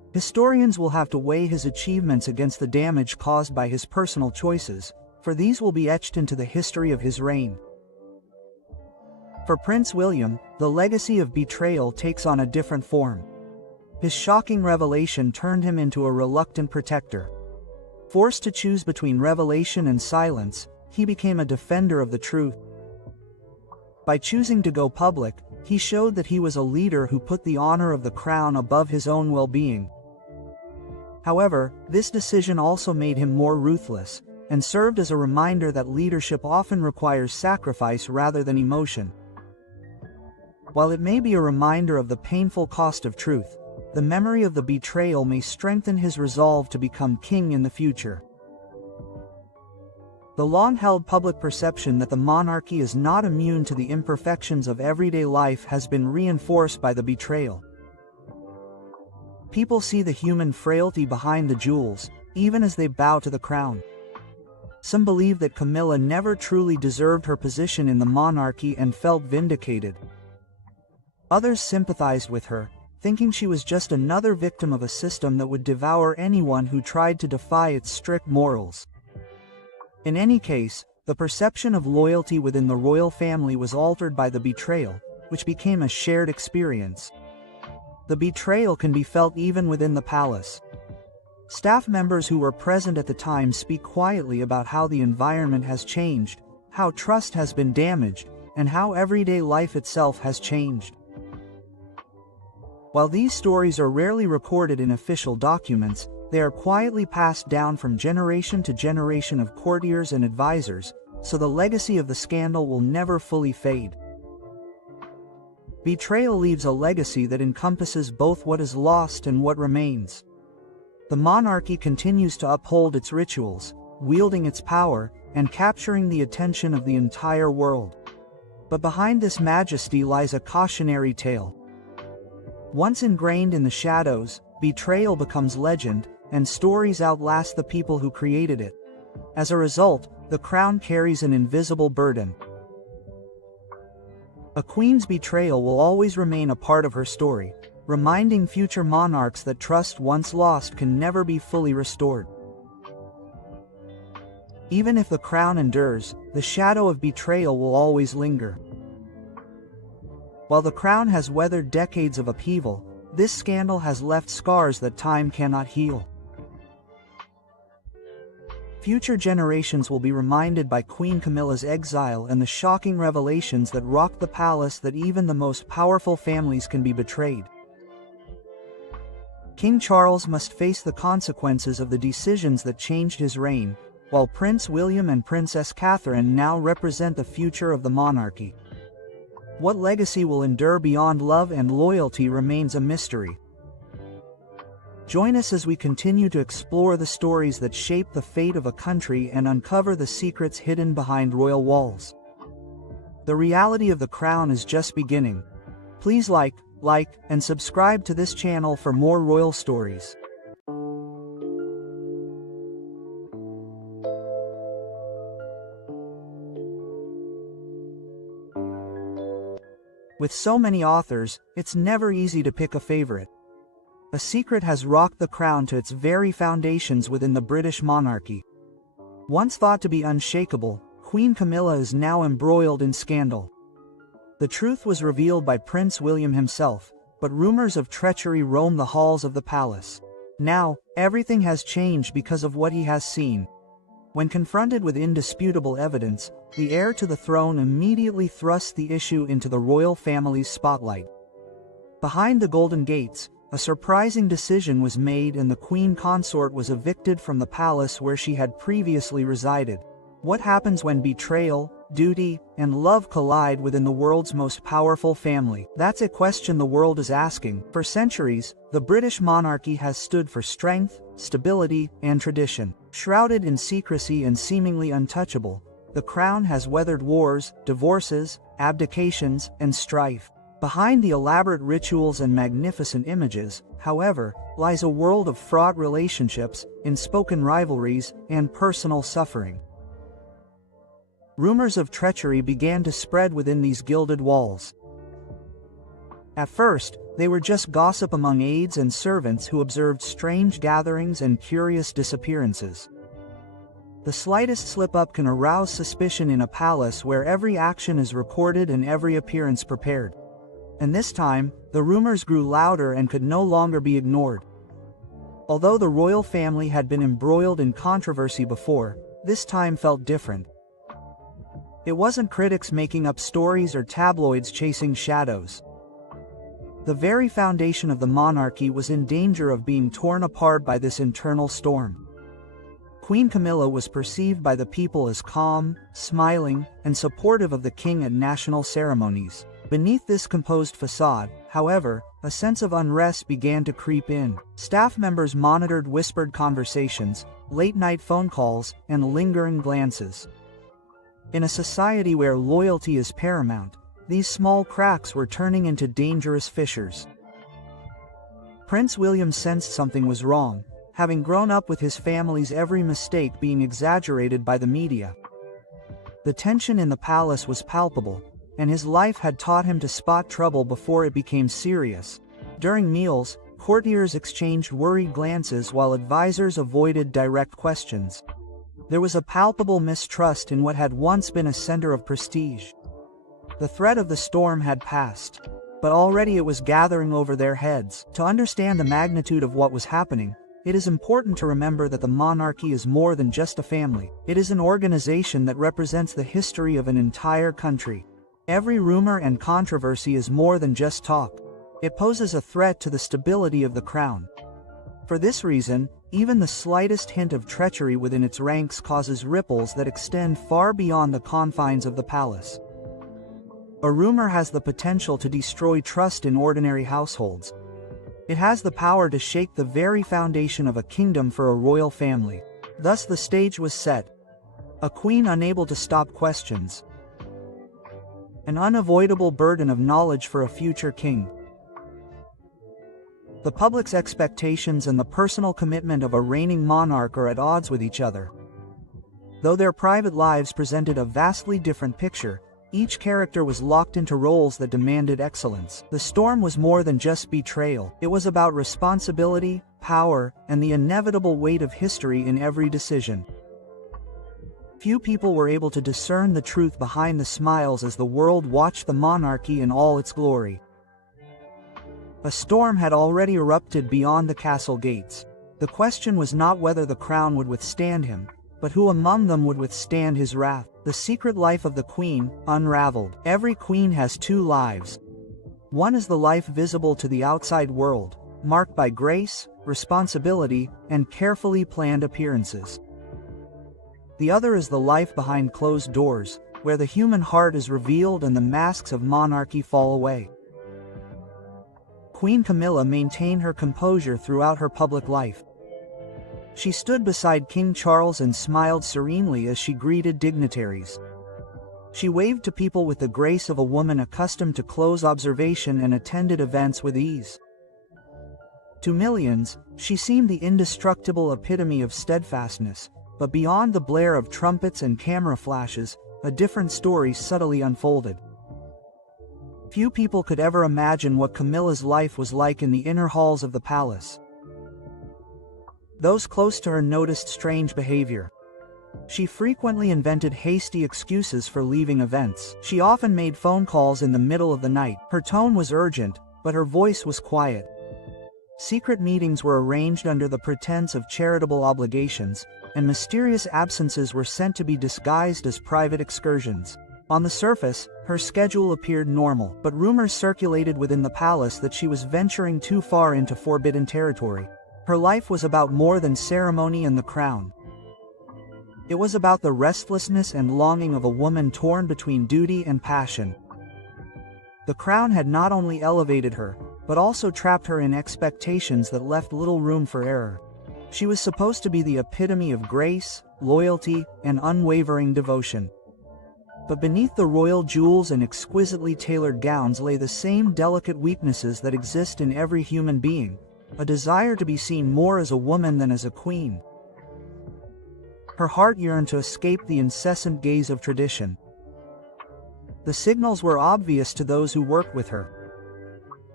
Historians will have to weigh his achievements against the damage caused by his personal choices, for these will be etched into the history of his reign. For Prince William, the legacy of betrayal takes on a different form. His shocking revelation turned him into a reluctant protector. Forced to choose between revelation and silence, he became a defender of the truth. By choosing to go public, he showed that he was a leader who put the honor of the crown above his own well-being. However, this decision also made him more ruthless, and served as a reminder that leadership often requires sacrifice rather than emotion. While it may be a reminder of the painful cost of truth, the memory of the betrayal may strengthen his resolve to become king in the future. The long-held public perception that the monarchy is not immune to the imperfections of everyday life has been reinforced by the betrayal. People see the human frailty behind the jewels, even as they bow to the crown. Some believe that Camilla never truly deserved her position in the monarchy and felt vindicated. Others sympathized with her, thinking she was just another victim of a system that would devour anyone who tried to defy its strict morals. In any case, the perception of loyalty within the royal family was altered by the betrayal, which became a shared experience. The betrayal can be felt even within the palace. Staff members who were present at the time speak quietly about how the environment has changed, how trust has been damaged, and how everyday life itself has changed. While these stories are rarely recorded in official documents, they are quietly passed down from generation to generation of courtiers and advisors, so the legacy of the scandal will never fully fade. Betrayal leaves a legacy that encompasses both what is lost and what remains. The monarchy continues to uphold its rituals, wielding its power, and capturing the attention of the entire world. But behind this majesty lies a cautionary tale. Once ingrained in the shadows, betrayal becomes legend, and stories outlast the people who created it. As a result, the crown carries an invisible burden. A queen's betrayal will always remain a part of her story, reminding future monarchs that trust once lost can never be fully restored. Even if the crown endures, the shadow of betrayal will always linger. While the crown has weathered decades of upheaval, this scandal has left scars that time cannot heal. Future generations will be reminded by Queen Camilla's exile and the shocking revelations that rocked the palace that even the most powerful families can be betrayed. King Charles must face the consequences of the decisions that changed his reign, while Prince William and Princess Catherine now represent the future of the monarchy. What legacy will endure beyond love and loyalty remains a mystery. Join us as we continue to explore the stories that shape the fate of a country and uncover the secrets hidden behind royal walls. The reality of the crown is just beginning. Please like, and subscribe to this channel for more royal stories. With so many authors, it's never easy to pick a favorite. A secret has rocked the crown to its very foundations within the British monarchy. Once thought to be unshakable, Queen Camilla is now embroiled in scandal. The truth was revealed by Prince William himself, but rumors of treachery roam the halls of the palace. Now, everything has changed because of what he has seen. When confronted with indisputable evidence, the heir to the throne immediately thrusts the issue into the royal family's spotlight. Behind the Golden Gates, a surprising decision was made and the queen consort was evicted from the palace where she had previously resided. What happens when betrayal, duty, and love collide within the world's most powerful family? That's a question the world is asking. For centuries, the British monarchy has stood for strength, stability, and tradition. Shrouded in secrecy and seemingly untouchable, the crown has weathered wars, divorces, abdications, and strife. Behind the elaborate rituals and magnificent images, however, lies a world of fraught relationships, unspoken rivalries, and personal suffering. Rumors of treachery began to spread within these gilded walls. At first, they were just gossip among aides and servants who observed strange gatherings and curious disappearances. The slightest slip-up can arouse suspicion in a palace where every action is recorded and every appearance prepared. And this time, the rumors grew louder and could no longer be ignored. Although the royal family had been embroiled in controversy before, this time felt different. It wasn't critics making up stories or tabloids chasing shadows. The very foundation of the monarchy was in danger of being torn apart by this internal storm. Queen Camilla was perceived by the people as calm, smiling, and supportive of the king at national ceremonies. Beneath this composed facade, however, a sense of unrest began to creep in. Staff members monitored whispered conversations, late-night phone calls, and lingering glances. In a society where loyalty is paramount, these small cracks were turning into dangerous fissures. Prince William sensed something was wrong, having grown up with his family's every mistake being exaggerated by the media. The tension in the palace was palpable, and his life had taught him to spot trouble before it became serious. During meals, courtiers exchanged worried glances while advisors avoided direct questions. There was a palpable mistrust in what had once been a center of prestige. The threat of the storm had passed, but already it was gathering over their heads. To understand the magnitude of what was happening, it is important to remember that the monarchy is more than just a family. It is an organization that represents the history of an entire country. Every rumor and controversy is more than just talk. It poses a threat to the stability of the crown. For this reason, even the slightest hint of treachery within its ranks causes ripples that extend far beyond the confines of the palace. A rumor has the potential to destroy trust in ordinary households. It has the power to shake the very foundation of a kingdom for a royal family. Thus the stage was set. A queen unable to stop questions. An unavoidable burden of knowledge for a future king. The public's expectations and the personal commitment of a reigning monarch are at odds with each other. Though their private lives presented a vastly different picture, each character was locked into roles that demanded excellence. The storm was more than just betrayal. It was about responsibility, power, and the inevitable weight of history in every decision. Few people were able to discern the truth behind the smiles as the world watched the monarchy in all its glory. A storm had already erupted beyond the castle gates. The question was not whether the crown would withstand him, but who among them would withstand his wrath. The secret life of the queen unraveled. Every queen has two lives. One is the life visible to the outside world, marked by grace, responsibility, and carefully planned appearances. The other is the life behind closed doors, where the human heart is revealed and the masks of monarchy fall away. Queen Camilla maintained her composure throughout her public life. She stood beside King Charles and smiled serenely as she greeted dignitaries. She waved to people with the grace of a woman accustomed to close observation and attended events with ease. To millions, she seemed the indestructible epitome of steadfastness, but beyond the blare of trumpets and camera flashes, a different story subtly unfolded. Few people could ever imagine what Camilla's life was like in the inner halls of the palace. Those close to her noticed strange behavior. She frequently invented hasty excuses for leaving events. She often made phone calls in the middle of the night. Her tone was urgent, but her voice was quiet. Secret meetings were arranged under the pretense of charitable obligations, and mysterious absences were sent to be disguised as private excursions. On the surface, her schedule appeared normal, but rumors circulated within the palace that she was venturing too far into forbidden territory. Her life was about more than ceremony and the crown. It was about the restlessness and longing of a woman torn between duty and passion. The crown had not only elevated her, but also trapped her in expectations that left little room for error. She was supposed to be the epitome of grace, loyalty, and unwavering devotion. But beneath the royal jewels and exquisitely tailored gowns lay the same delicate weaknesses that exist in every human being. A desire to be seen more as a woman than as a queen. Her heart yearned to escape the incessant gaze of tradition. The signals were obvious to those who worked with her.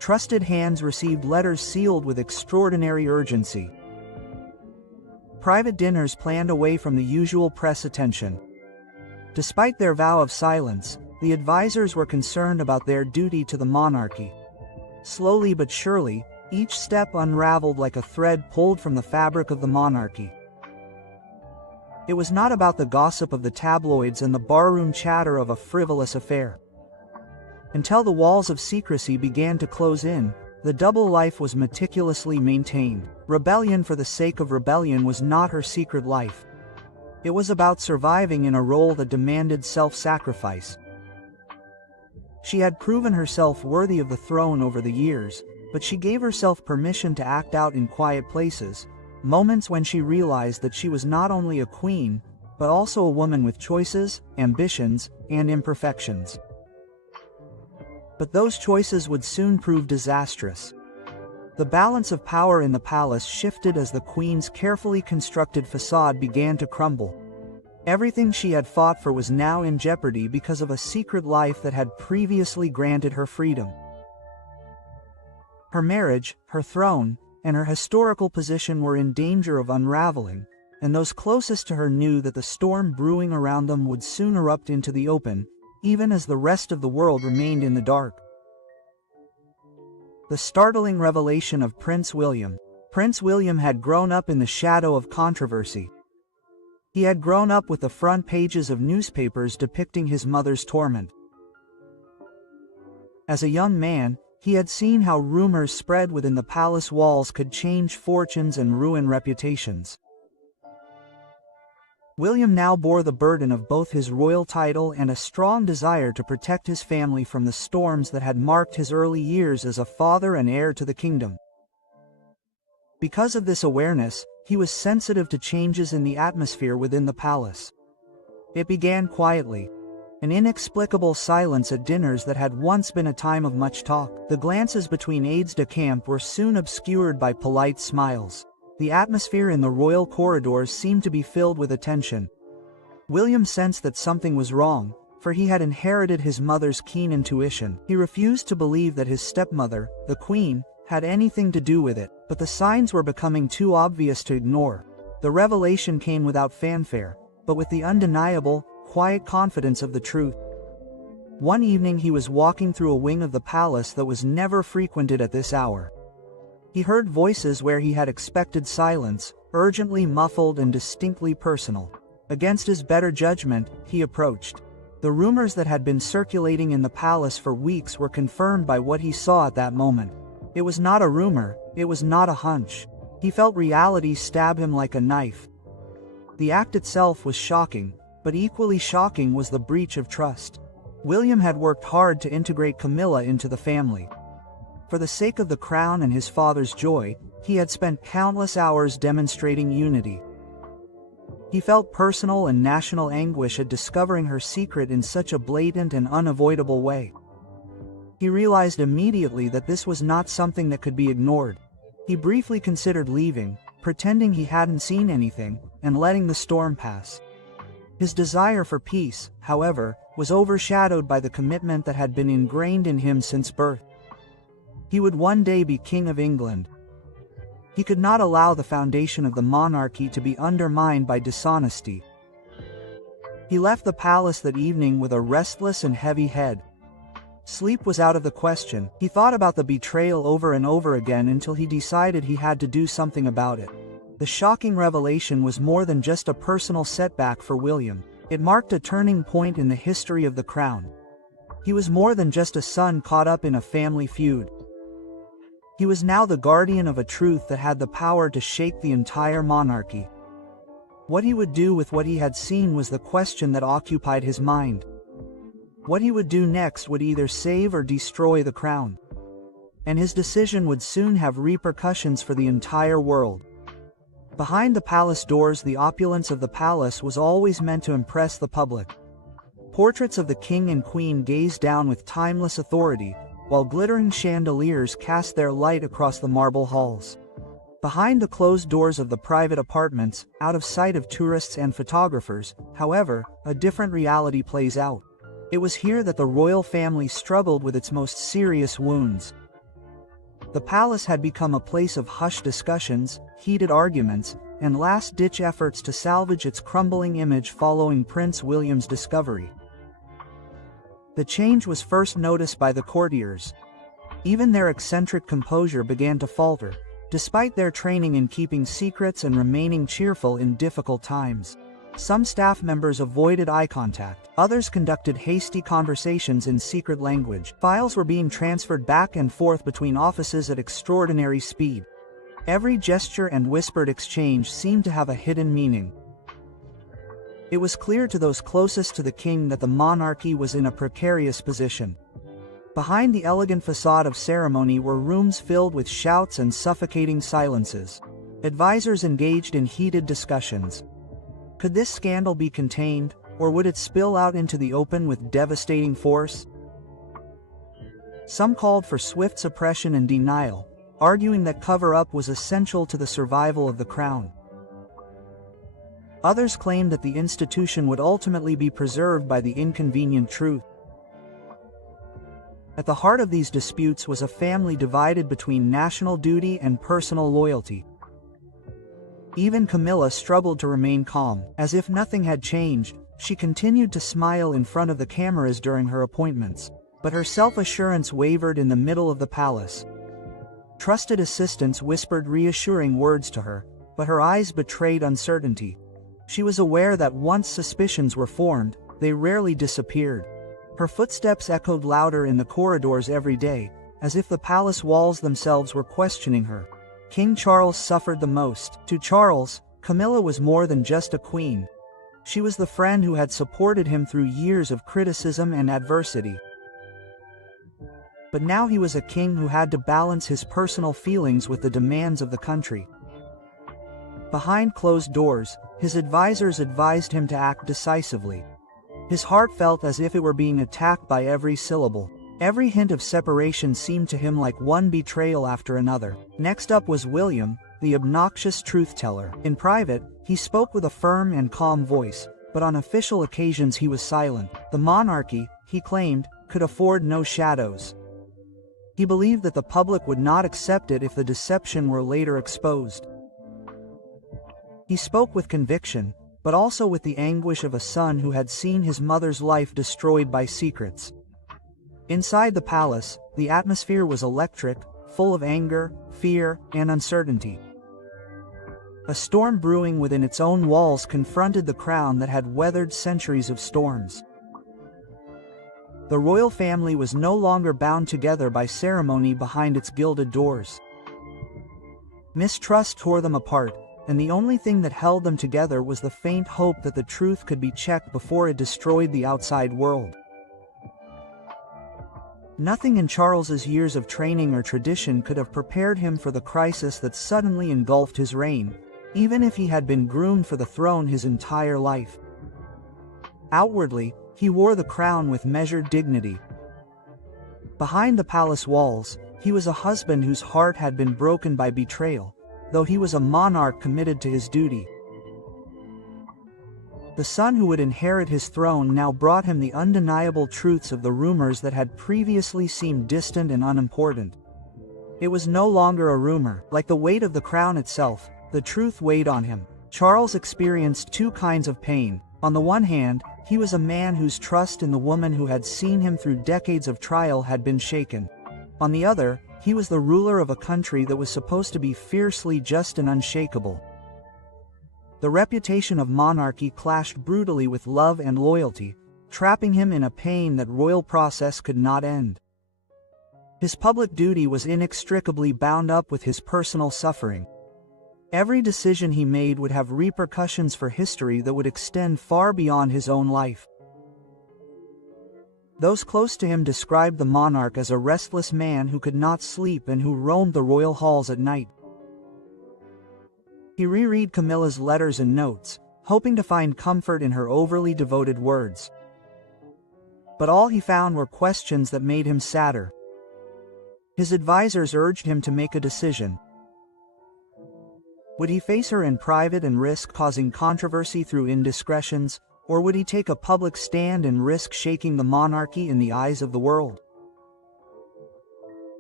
Trusted hands received letters sealed with extraordinary urgency. Private dinners planned away from the usual press attention. Despite their vow of silence, the advisors were concerned about their duty to the monarchy. Slowly but surely, each step unraveled like a thread pulled from the fabric of the monarchy. It was not about the gossip of the tabloids and the barroom chatter of a frivolous affair. Until the walls of secrecy began to close in, the double life was meticulously maintained. Rebellion for the sake of rebellion was not her secret life. It was about surviving in a role that demanded self-sacrifice. She had proven herself worthy of the throne over the years, but she gave herself permission to act out in quiet places, moments when she realized that she was not only a queen, but also a woman with choices, ambitions, and imperfections. But those choices would soon prove disastrous. The balance of power in the palace shifted as the queen's carefully constructed facade began to crumble. Everything she had fought for was now in jeopardy because of a secret life that had previously granted her freedom. Her marriage, her throne, and her historical position were in danger of unraveling, and those closest to her knew that the storm brewing around them would soon erupt into the open, even as the rest of the world remained in the dark. The startling revelation of Prince William. Prince William had grown up in the shadow of controversy. He had grown up with the front pages of newspapers depicting his mother's torment. As a young man, he had seen how rumors spread within the palace walls could change fortunes and ruin reputations. William now bore the burden of both his royal title and a strong desire to protect his family from the storms that had marked his early years as a father and heir to the kingdom. Because of this awareness, he was sensitive to changes in the atmosphere within the palace. It began quietly. An inexplicable silence at dinners that had once been a time of much talk. The glances between aides-de-camp were soon obscured by polite smiles. The atmosphere in the royal corridors seemed to be filled with attention. William sensed that something was wrong, for he had inherited his mother's keen intuition. He refused to believe that his stepmother, the queen, had anything to do with it, but the signs were becoming too obvious to ignore. The revelation came without fanfare, but with the undeniable, quiet confidence of the truth. One evening he was walking through a wing of the palace that was never frequented at this hour. He heard voices where he had expected silence, urgently muffled and distinctly personal. Against his better judgment, he approached. The rumors that had been circulating in the palace for weeks were confirmed by what he saw at that moment. It was not a rumor, it was not a hunch. He felt reality stab him like a knife. The act itself was shocking, but equally shocking was the breach of trust. William had worked hard to integrate Camilla into the family. For the sake of the crown and his father's joy, he had spent countless hours demonstrating unity. He felt personal and national anguish at discovering her secret in such a blatant and unavoidable way. He realized immediately that this was not something that could be ignored. He briefly considered leaving, pretending he hadn't seen anything, and letting the storm pass. His desire for peace, however, was overshadowed by the commitment that had been ingrained in him since birth. He would one day be King of England. He could not allow the foundation of the monarchy to be undermined by dishonesty. He left the palace that evening with a restless and heavy head. Sleep was out of the question. He thought about the betrayal over and over again until he decided he had to do something about it. The shocking revelation was more than just a personal setback for William. It marked a turning point in the history of the crown. He was more than just a son caught up in a family feud. He was now the guardian of a truth that had the power to shake the entire monarchy. What he would do with what he had seen was the question that occupied his mind. What he would do next would either save or destroy the crown. And his decision would soon have repercussions for the entire world. Behind the palace doors, the opulence of the palace was always meant to impress the public. Portraits of the king and queen gazed down with timeless authority, while glittering chandeliers cast their light across the marble halls. Behind the closed doors of the private apartments, out of sight of tourists and photographers, however, a different reality plays out. It was here that the royal family struggled with its most serious wounds. The palace had become a place of hushed discussions, heated arguments, and last-ditch efforts to salvage its crumbling image following Prince William's discovery. The change was first noticed by the courtiers. Even their eccentric composure began to falter, despite their training in keeping secrets and remaining cheerful in difficult times. Some staff members avoided eye contact, others conducted hasty conversations in secret language. Files were being transferred back and forth between offices at extraordinary speed. Every gesture and whispered exchange seemed to have a hidden meaning. It was clear to those closest to the king that the monarchy was in a precarious position. Behind the elegant facade of ceremony were rooms filled with shouts and suffocating silences. Advisors engaged in heated discussions. Could this scandal be contained, or would it spill out into the open with devastating force? Some called for swift suppression and denial, arguing that cover-up was essential to the survival of the crown. Others claimed that the institution would ultimately be preserved by the inconvenient truth. At the heart of these disputes was a family divided between national duty and personal loyalty. Even Camilla struggled to remain calm. As if nothing had changed, she continued to smile in front of the cameras during her appointments. But her self-assurance wavered in the middle of the palace. Trusted assistants whispered reassuring words to her, but her eyes betrayed uncertainty. She was aware that once suspicions were formed, they rarely disappeared. Her footsteps echoed louder in the corridors every day, as if the palace walls themselves were questioning her. King Charles suffered the most. To Charles, Camilla was more than just a queen. She was the friend who had supported him through years of criticism and adversity. But now he was a king who had to balance his personal feelings with the demands of the country. Behind closed doors, his advisors advised him to act decisively. His heart felt as if it were being attacked by every syllable. Every hint of separation seemed to him like one betrayal after another. Next up was William, the obnoxious truth-teller. In private, he spoke with a firm and calm voice, but on official occasions he was silent. The monarchy, he claimed, could afford no shadows. He believed that the public would not accept it if the deception were later exposed. He spoke with conviction, but also with the anguish of a son who had seen his mother's life destroyed by secrets. Inside the palace, the atmosphere was electric, full of anger, fear, and uncertainty. A storm brewing within its own walls confronted the crown that had weathered centuries of storms. The royal family was no longer bound together by ceremony behind its gilded doors. Mistrust tore them apart, and the only thing that held them together was the faint hope that the truth could be checked before it destroyed the outside world. Nothing in Charles's years of training or tradition could have prepared him for the crisis that suddenly engulfed his reign, even if he had been groomed for the throne his entire life. Outwardly, he wore the crown with measured dignity. Behind the palace walls, he was a husband whose heart had been broken by betrayal, though he was a monarch committed to his duty. The son who would inherit his throne now brought him the undeniable truths of the rumors that had previously seemed distant and unimportant. It was no longer a rumor. Like the weight of the crown itself, the truth weighed on him. Charles experienced two kinds of pain. On the one hand, he was a man whose trust in the woman who had seen him through decades of trial had been shaken. On the other, he was the ruler of a country that was supposed to be fiercely just and unshakable. The reputation of monarchy clashed brutally with love and loyalty, trapping him in a pain that royal process could not end. His public duty was inextricably bound up with his personal suffering. Every decision he made would have repercussions for history that would extend far beyond his own life. Those close to him described the monarch as a restless man who could not sleep and who roamed the royal halls at night. He reread Camilla's letters and notes, hoping to find comfort in her overly devoted words. But all he found were questions that made him sadder. His advisors urged him to make a decision. Would he face her in private and risk causing controversy through indiscretions, or would he take a public stand and risk shaking the monarchy in the eyes of the world?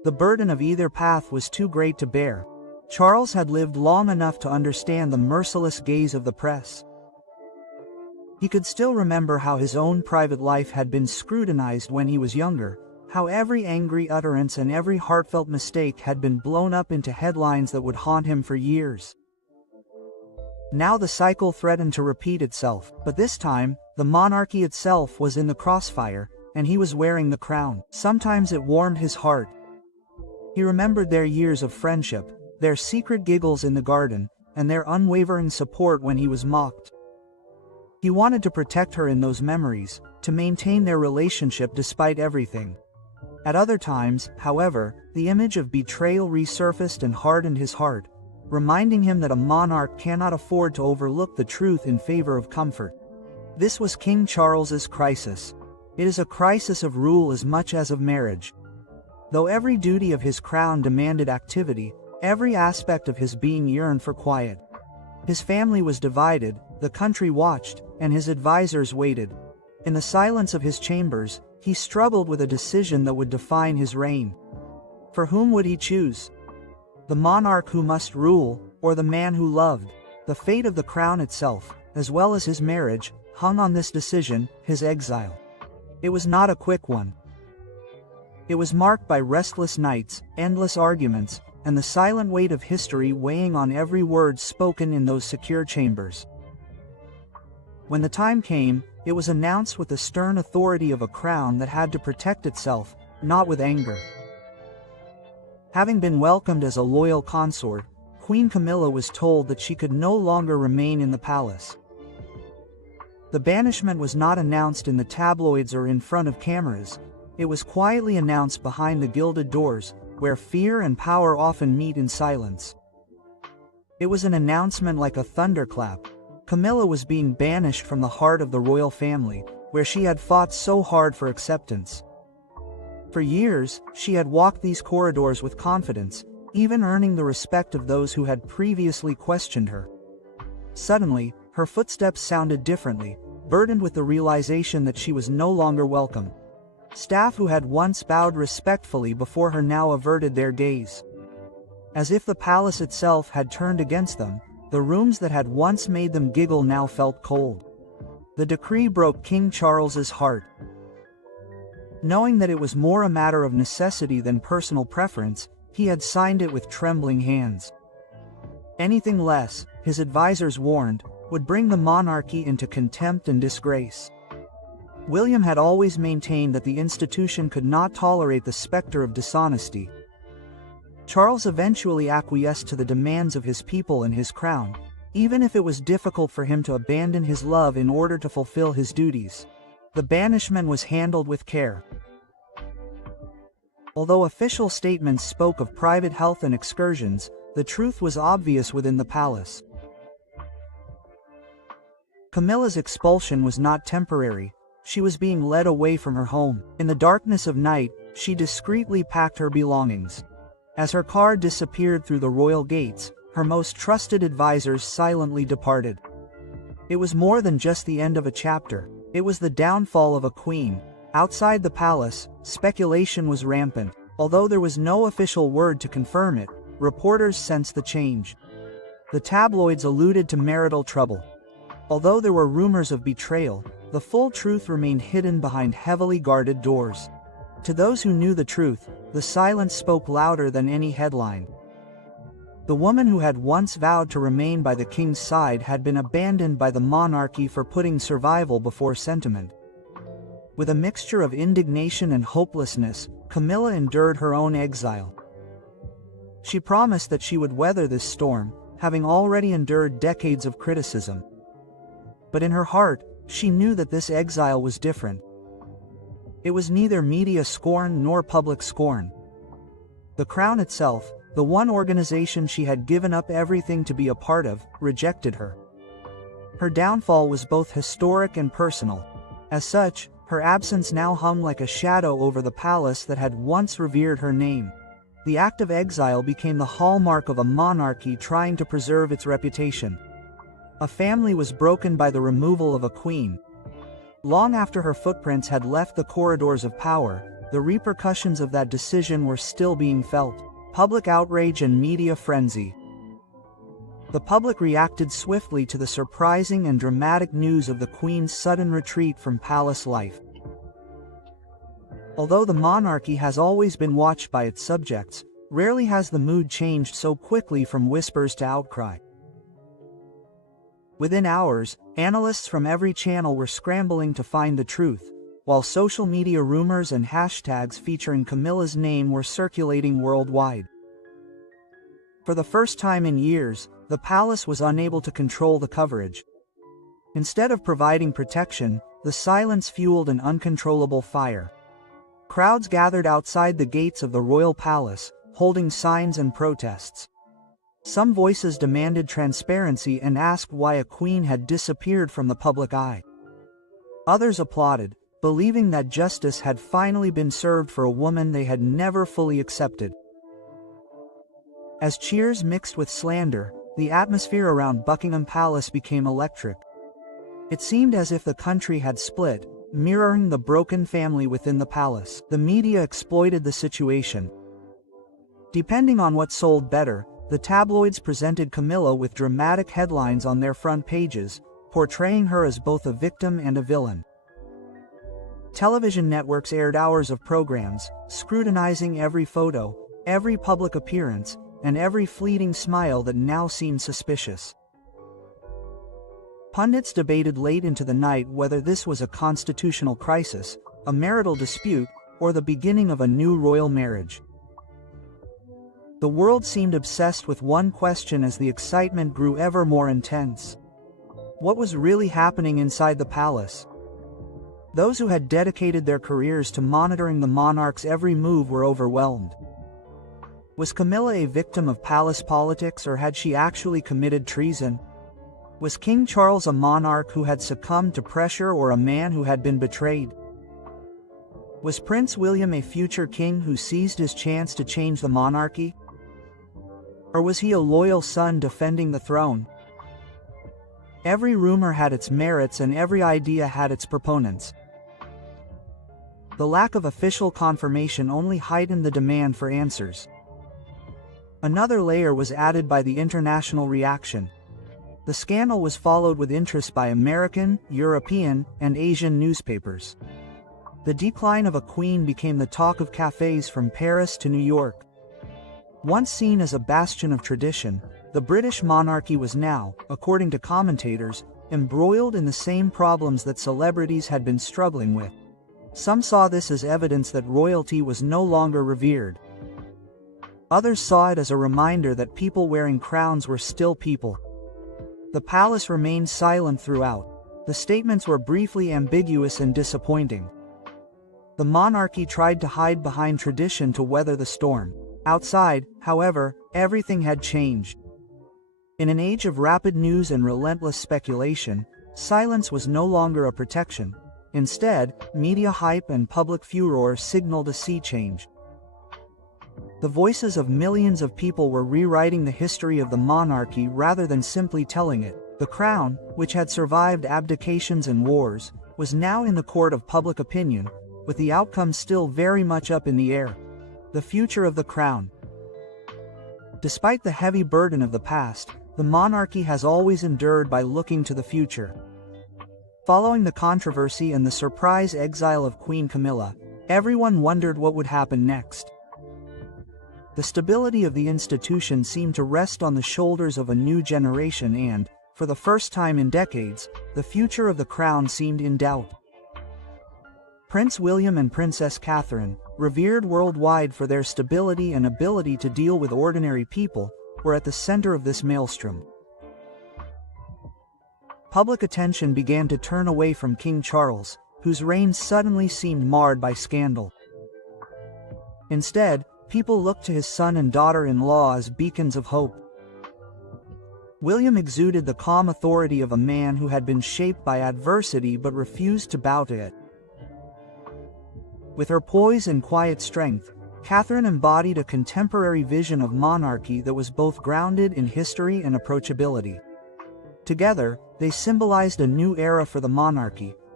The burden of either path was too great to bear. Charles had lived long enough to understand the merciless gaze of the press. He could still remember how his own private life had been scrutinized when he was younger, how every angry utterance and every heartfelt mistake had been blown up into headlines that would haunt him for years. Now the cycle threatened to repeat itself, but this time, the monarchy itself was in the crossfire, and he was wearing the crown. Sometimes it warmed his heart. He remembered their years of friendship, their secret giggles in the garden, and their unwavering support when he was mocked. He wanted to protect her in those memories, to maintain their relationship despite everything. At other times, however, the image of betrayal resurfaced and hardened his heart, reminding him that a monarch cannot afford to overlook the truth in favor of comfort. This was King Charles's crisis. It is a crisis of rule as much as of marriage. Though every duty of his crown demanded activity, every aspect of his being yearned for quiet. His family was divided, the country watched, and his advisors waited. In the silence of his chambers, he struggled with a decision that would define his reign. For whom would he choose? The monarch who must rule, or the man who loved? The fate of the crown itself, as well as his marriage, hung on this decision, his exile. It was not a quick one. It was marked by restless nights, endless arguments, and the silent weight of history weighing on every word spoken in those secure chambers. When the time came, it was announced with the stern authority of a crown that had to protect itself, not with anger. Having been welcomed as a loyal consort, Queen Camilla was told that she could no longer remain in the palace. The banishment was not announced in the tabloids or in front of cameras. It was quietly announced behind the gilded doors, where fear and power often meet in silence. It was an announcement like a thunderclap. Camilla was being banished from the heart of the royal family, where she had fought so hard for acceptance. For years, she had walked these corridors with confidence, even earning the respect of those who had previously questioned her. Suddenly, her footsteps sounded differently, burdened with the realization that she was no longer welcome. Staff who had once bowed respectfully before her now averted their gaze. As if the palace itself had turned against them, the rooms that had once made them giggle now felt cold. The decree broke King Charles's heart. Knowing that it was more a matter of necessity than personal preference, he had signed it with trembling hands. Anything less, his advisors warned, would bring the monarchy into contempt and disgrace. William had always maintained that the institution could not tolerate the specter of dishonesty. Charles eventually acquiesced to the demands of his people and his crown, even if it was difficult for him to abandon his love in order to fulfill his duties. The banishment was handled with care. Although official statements spoke of private health and excursions, the truth was obvious within the palace. Camilla's expulsion was not temporary. She was being led away from her home. In the darkness of night, she discreetly packed her belongings. As her car disappeared through the royal gates, her most trusted advisors silently departed. It was more than just the end of a chapter. It was the downfall of a queen. Outside the palace, speculation was rampant. Although there was no official word to confirm it, reporters sensed the change. The tabloids alluded to marital trouble. Although there were rumors of betrayal, the full truth remained hidden behind heavily guarded doors. To those who knew the truth, the silence spoke louder than any headline. The woman who had once vowed to remain by the king's side had been abandoned by the monarchy for putting survival before sentiment. With a mixture of indignation and hopelessness, Camilla endured her own exile. She promised that she would weather this storm, having already endured decades of criticism. But in her heart, she knew that this exile was different. It was neither media scorn nor public scorn. The crown itself, the one organization she had given up everything to be a part of, rejected her. Her downfall was both historic and personal. As such, her absence now hung like a shadow over the palace that had once revered her name. The act of exile became the hallmark of a monarchy trying to preserve its reputation. A family was broken by the removal of a queen. Long after her footprints had left the corridors of power, the repercussions of that decision were still being felt. Public outrage and media frenzy. The public reacted swiftly to the surprising and dramatic news of the Queen's sudden retreat from palace life. Although the monarchy has always been watched by its subjects, rarely has the mood changed so quickly from whispers to outcry. Within hours, analysts from every channel were scrambling to find the truth, while social media rumors and hashtags featuring Camilla's name were circulating worldwide. For the first time in years, the palace was unable to control the coverage. Instead of providing protection, the silence fueled an uncontrollable fire. Crowds gathered outside the gates of the royal palace, holding signs and protests. Some voices demanded transparency and asked why a queen had disappeared from the public eye. Others applauded, believing that justice had finally been served for a woman they had never fully accepted. As cheers mixed with slander, the atmosphere around Buckingham Palace became electric. It seemed as if the country had split, mirroring the broken family within the palace. The media exploited the situation. Depending on what sold better, the tabloids presented Camilla with dramatic headlines on their front pages, portraying her as both a victim and a villain. Television networks aired hours of programs, scrutinizing every photo, every public appearance, and every fleeting smile that now seemed suspicious. Pundits debated late into the night whether this was a constitutional crisis, a marital dispute, or the beginning of a new royal marriage. The world seemed obsessed with one question as the excitement grew ever more intense. What was really happening inside the palace? Those who had dedicated their careers to monitoring the monarch's every move were overwhelmed. Was Camilla a victim of palace politics, or had she actually committed treason? Was King Charles a monarch who had succumbed to pressure, or a man who had been betrayed? Was Prince William a future king who seized his chance to change the monarchy? Or was he a loyal son defending the throne? Every rumor had its merits and every idea had its proponents. The lack of official confirmation only heightened the demand for answers. Another layer was added by the international reaction. The scandal was followed with interest by American, European, and Asian newspapers. The decline of a queen became the talk of cafes from Paris to New York. Once seen as a bastion of tradition, the British monarchy was now, according to commentators, embroiled in the same problems that celebrities had been struggling with. Some saw this as evidence that royalty was no longer revered. Others saw it as a reminder that people wearing crowns were still people. The palace remained silent throughout. The statements were briefly ambiguous and disappointing. The monarchy tried to hide behind tradition to weather the storm. Outside, however, everything had changed. In an age of rapid news and relentless speculation, silence was no longer a protection. Instead, media hype and public furor signaled a sea change. The voices of millions of people were rewriting the history of the monarchy rather than simply telling it. The crown, which had survived abdications and wars, was now in the court of public opinion, with the outcome still very much up in the air. The future of the crown. Despite the heavy burden of the past, the monarchy has always endured by looking to the future. Following the controversy and the surprise exile of Queen Camilla, everyone wondered what would happen next. The stability of the institution seemed to rest on the shoulders of a new generation and, for the first time in decades, the future of the crown seemed in doubt. Prince William and Princess Catherine, revered worldwide for their stability and ability to deal with ordinary people, were at the center of this maelstrom. Public attention began to turn away from King Charles, whose reign suddenly seemed marred by scandal. Instead, people looked to his son and daughter-in-law as beacons of hope. William exuded the calm authority of a man who had been shaped by adversity but refused to bow to it. With her poise and quiet strength, Catherine embodied a contemporary vision of monarchy that was both grounded in history and approachability. Together, they symbolized a new era for the monarchy,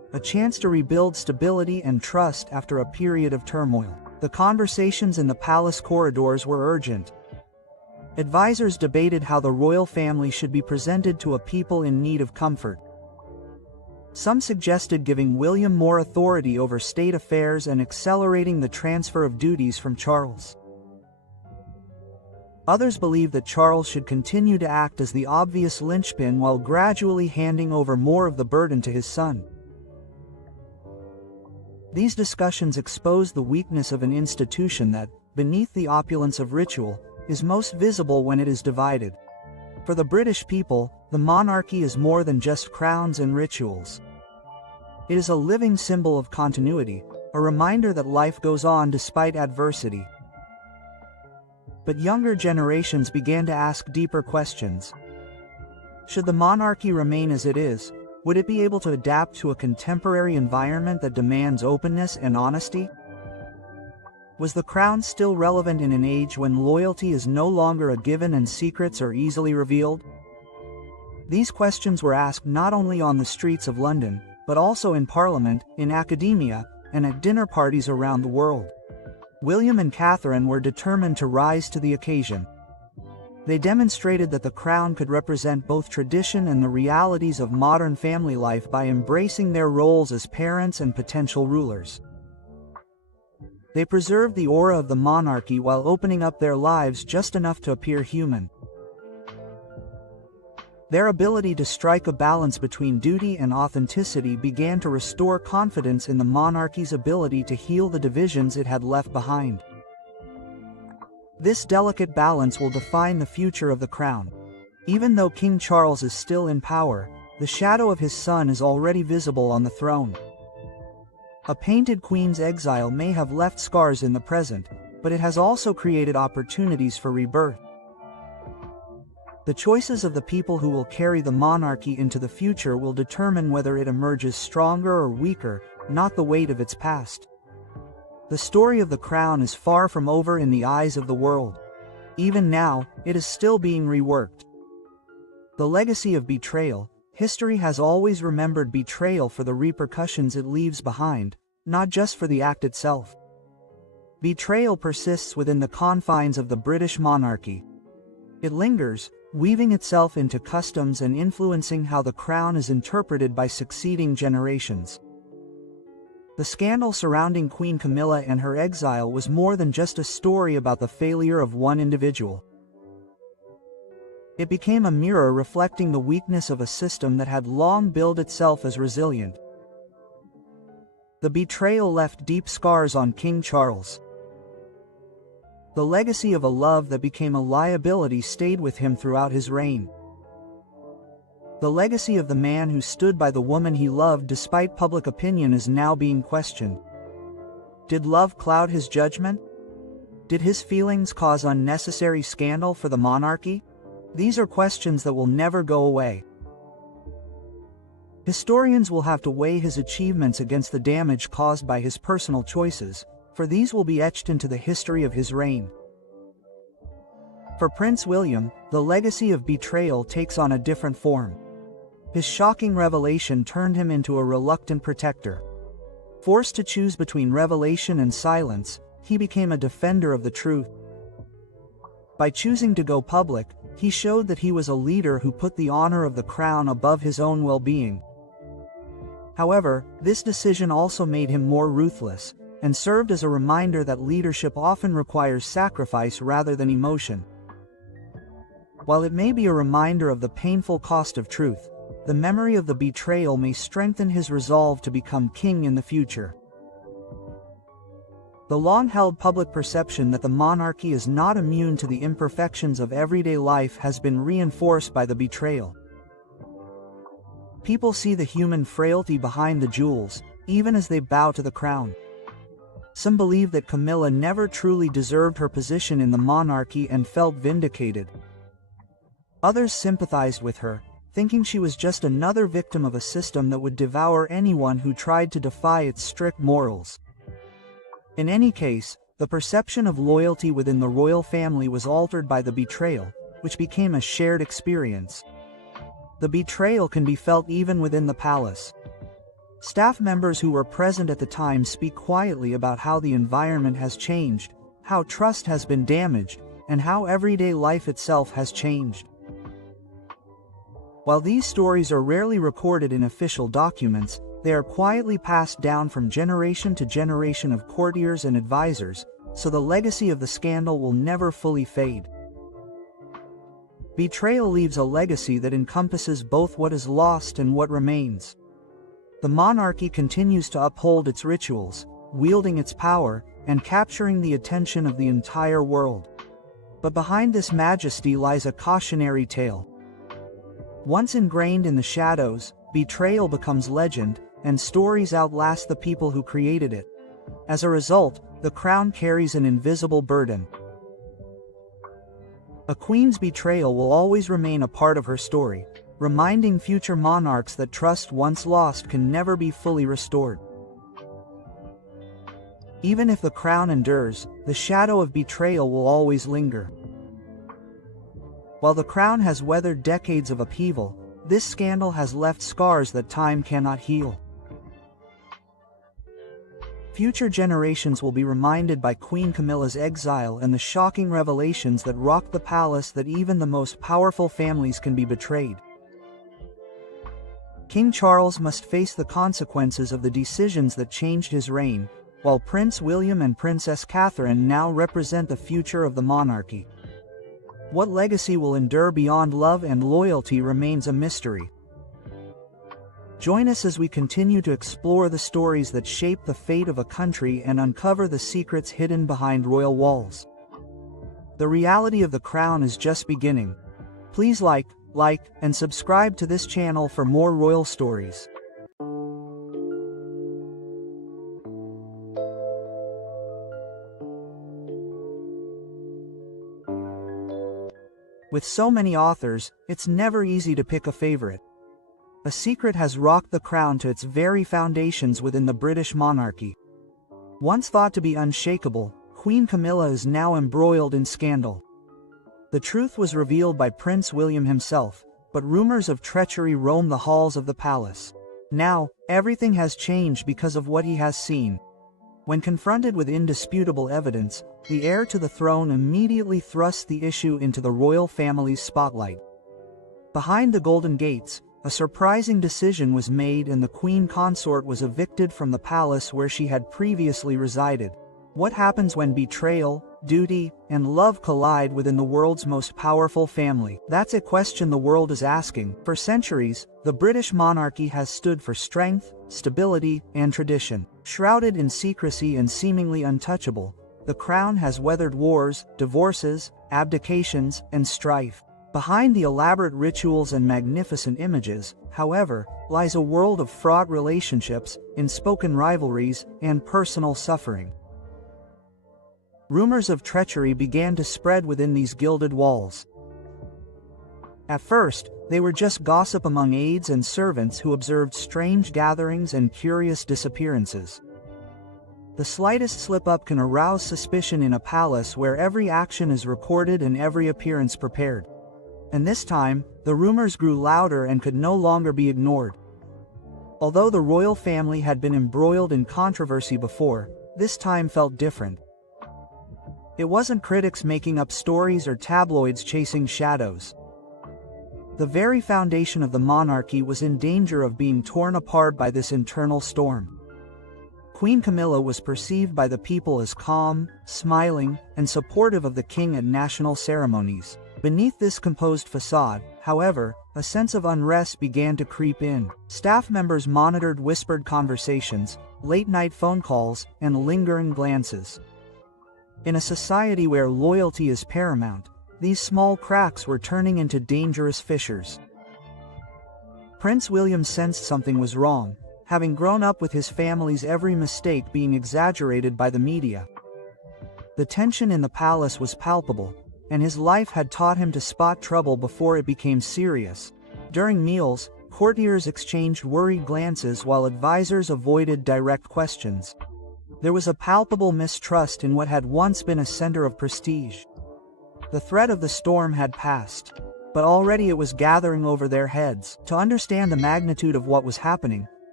a chance to rebuild stability and trust after a period of turmoil. The conversations in the palace corridors were urgent. Advisors debated how the royal family should be presented to a people in need of comfort. Some suggested giving William more authority over state affairs and accelerating the transfer of duties from Charles. Others believed that Charles should continue to act as the obvious linchpin while gradually handing over more of the burden to his son. These discussions exposed the weakness of an institution that, beneath the opulence of ritual, is most visible when it is divided. For the British people, the monarchy is more than just crowns and rituals. It is a living symbol of continuity, a reminder that life goes on despite adversity. But younger generations began to ask deeper questions. Should the monarchy remain as it is? Would it be able to adapt to a contemporary environment that demands openness and honesty? Was the crown still relevant in an age when loyalty is no longer a given and secrets are easily revealed? These questions were asked not only on the streets of London, but also in Parliament, in academia, and at dinner parties around the world. William and Catherine were determined to rise to the occasion. They demonstrated that the crown could represent both tradition and the realities of modern family life by embracing their roles as parents and potential rulers. They preserved the aura of the monarchy while opening up their lives just enough to appear human. Their ability to strike a balance between duty and authenticity began to restore confidence in the monarchy's ability to heal the divisions it had left behind. This delicate balance will define the future of the crown. Even though King Charles is still in power, the shadow of his son is already visible on the throne. A painted queen's exile may have left scars in the present, but it has also created opportunities for rebirth. The choices of the people who will carry the monarchy into the future will determine whether it emerges stronger or weaker, not the weight of its past. The story of the crown is far from over in the eyes of the world. Even now, it is still being reworked. The legacy of betrayal. History has always remembered betrayal for the repercussions it leaves behind, not just for the act itself. Betrayal persists within the confines of the British monarchy. It lingers, weaving itself into customs and influencing how the crown is interpreted by succeeding generations. The scandal surrounding Queen Camilla and her exile was more than just a story about the failure of one individual. It became a mirror reflecting the weakness of a system that had long billed itself as resilient. The betrayal left deep scars on King Charles. The legacy of a love that became a liability stayed with him throughout his reign. The legacy of the man who stood by the woman he loved despite public opinion is now being questioned. Did love cloud his judgment? Did his feelings cause unnecessary scandal for the monarchy? These are questions that will never go away. Historians will have to weigh his achievements against the damage caused by his personal choices, for these will be etched into the history of his reign. For Prince William, the legacy of betrayal takes on a different form. His shocking revelation turned him into a reluctant protector. Forced to choose between revelation and silence, he became a defender of the truth. By choosing to go public, he showed that he was a leader who put the honor of the crown above his own well-being. However, this decision also made him more ruthless, and served as a reminder that leadership often requires sacrifice rather than emotion. While it may be a reminder of the painful cost of truth, the memory of the betrayal may strengthen his resolve to become king in the future. The long-held public perception that the monarchy is not immune to the imperfections of everyday life has been reinforced by the betrayal. People see the human frailty behind the jewels, even as they bow to the crown. Some believe that Camilla never truly deserved her position in the monarchy and felt vindicated. Others sympathized with her, thinking she was just another victim of a system that would devour anyone who tried to defy its strict morals. In any case, the perception of loyalty within the royal family was altered by the betrayal, which became a shared experience. The betrayal can be felt even within the palace. Staff members who were present at the time speak quietly about how the environment has changed, how trust has been damaged, and how everyday life itself has changed. While these stories are rarely recorded in official documents, they are quietly passed down from generation to generation of courtiers and advisors, so the legacy of the scandal will never fully fade. Betrayal leaves a legacy that encompasses both what is lost and what remains. The monarchy continues to uphold its rituals, wielding its power, and capturing the attention of the entire world. But behind this majesty lies a cautionary tale. Once ingrained in the shadows, betrayal becomes legend, and stories outlast the people who created it. As a result, the crown carries an invisible burden. A queen's betrayal will always remain a part of her story, reminding future monarchs that trust once lost can never be fully restored. Even if the crown endures, the shadow of betrayal will always linger. While the crown has weathered decades of upheaval, this scandal has left scars that time cannot heal. Future generations will be reminded by Queen Camilla's exile and the shocking revelations that rocked the palace that even the most powerful families can be betrayed. King Charles must face the consequences of the decisions that changed his reign, while Prince William and Princess Catherine now represent the future of the monarchy. What legacy will endure beyond love and loyalty remains a mystery. Join us as we continue to explore the stories that shape the fate of a country and uncover the secrets hidden behind royal walls. The reality of the crown is just beginning. Please like, and subscribe to this channel for more royal stories. With so many authors, it's never easy to pick a favorite. A secret has rocked the crown to its very foundations within the British monarchy. Once thought to be unshakable, Queen Camilla is now embroiled in scandal. The truth was revealed by Prince William himself, but rumors of treachery roam the halls of the palace. Now, everything has changed because of what he has seen. When confronted with indisputable evidence, the heir to the throne immediately thrusts the issue into the royal family's spotlight. Behind the Golden Gates, a surprising decision was made and the queen consort was evicted from the palace where she had previously resided. What happens when betrayal, duty, and love collide within the world's most powerful family? That's a question the world is asking. For centuries, the British monarchy has stood for strength, stability, and tradition. Shrouded in secrecy and seemingly untouchable, the crown has weathered wars, divorces, abdications, and strife. Behind the elaborate rituals and magnificent images, however, lies a world of fraught relationships, unspoken rivalries, and personal suffering. Rumors of treachery began to spread within these gilded walls. At first, they were just gossip among aides and servants who observed strange gatherings and curious disappearances. The slightest slip-up can arouse suspicion in a palace where every action is recorded and every appearance prepared. And this time, the rumors grew louder and could no longer be ignored. Although the royal family had been embroiled in controversy before, this time felt different. It wasn't critics making up stories or tabloids chasing shadows. The very foundation of the monarchy was in danger of being torn apart by this internal storm. Queen Camilla was perceived by the people as calm, smiling, and supportive of the king at national ceremonies. Beneath this composed facade, however, a sense of unrest began to creep in. Staff members monitored whispered conversations, late-night phone calls, and lingering glances. In a society where loyalty is paramount, these small cracks were turning into dangerous fissures. Prince William sensed something was wrong, having grown up with his family's every mistake being exaggerated by the media. The tension in the palace was palpable, and his life had taught him to spot trouble before it became serious. During meals, courtiers exchanged worried glances while advisors avoided direct questions. There was a palpable mistrust in what had once been a center of prestige. The threat of the storm had passed, but already it was gathering over their heads. To understand the magnitude of what was happening,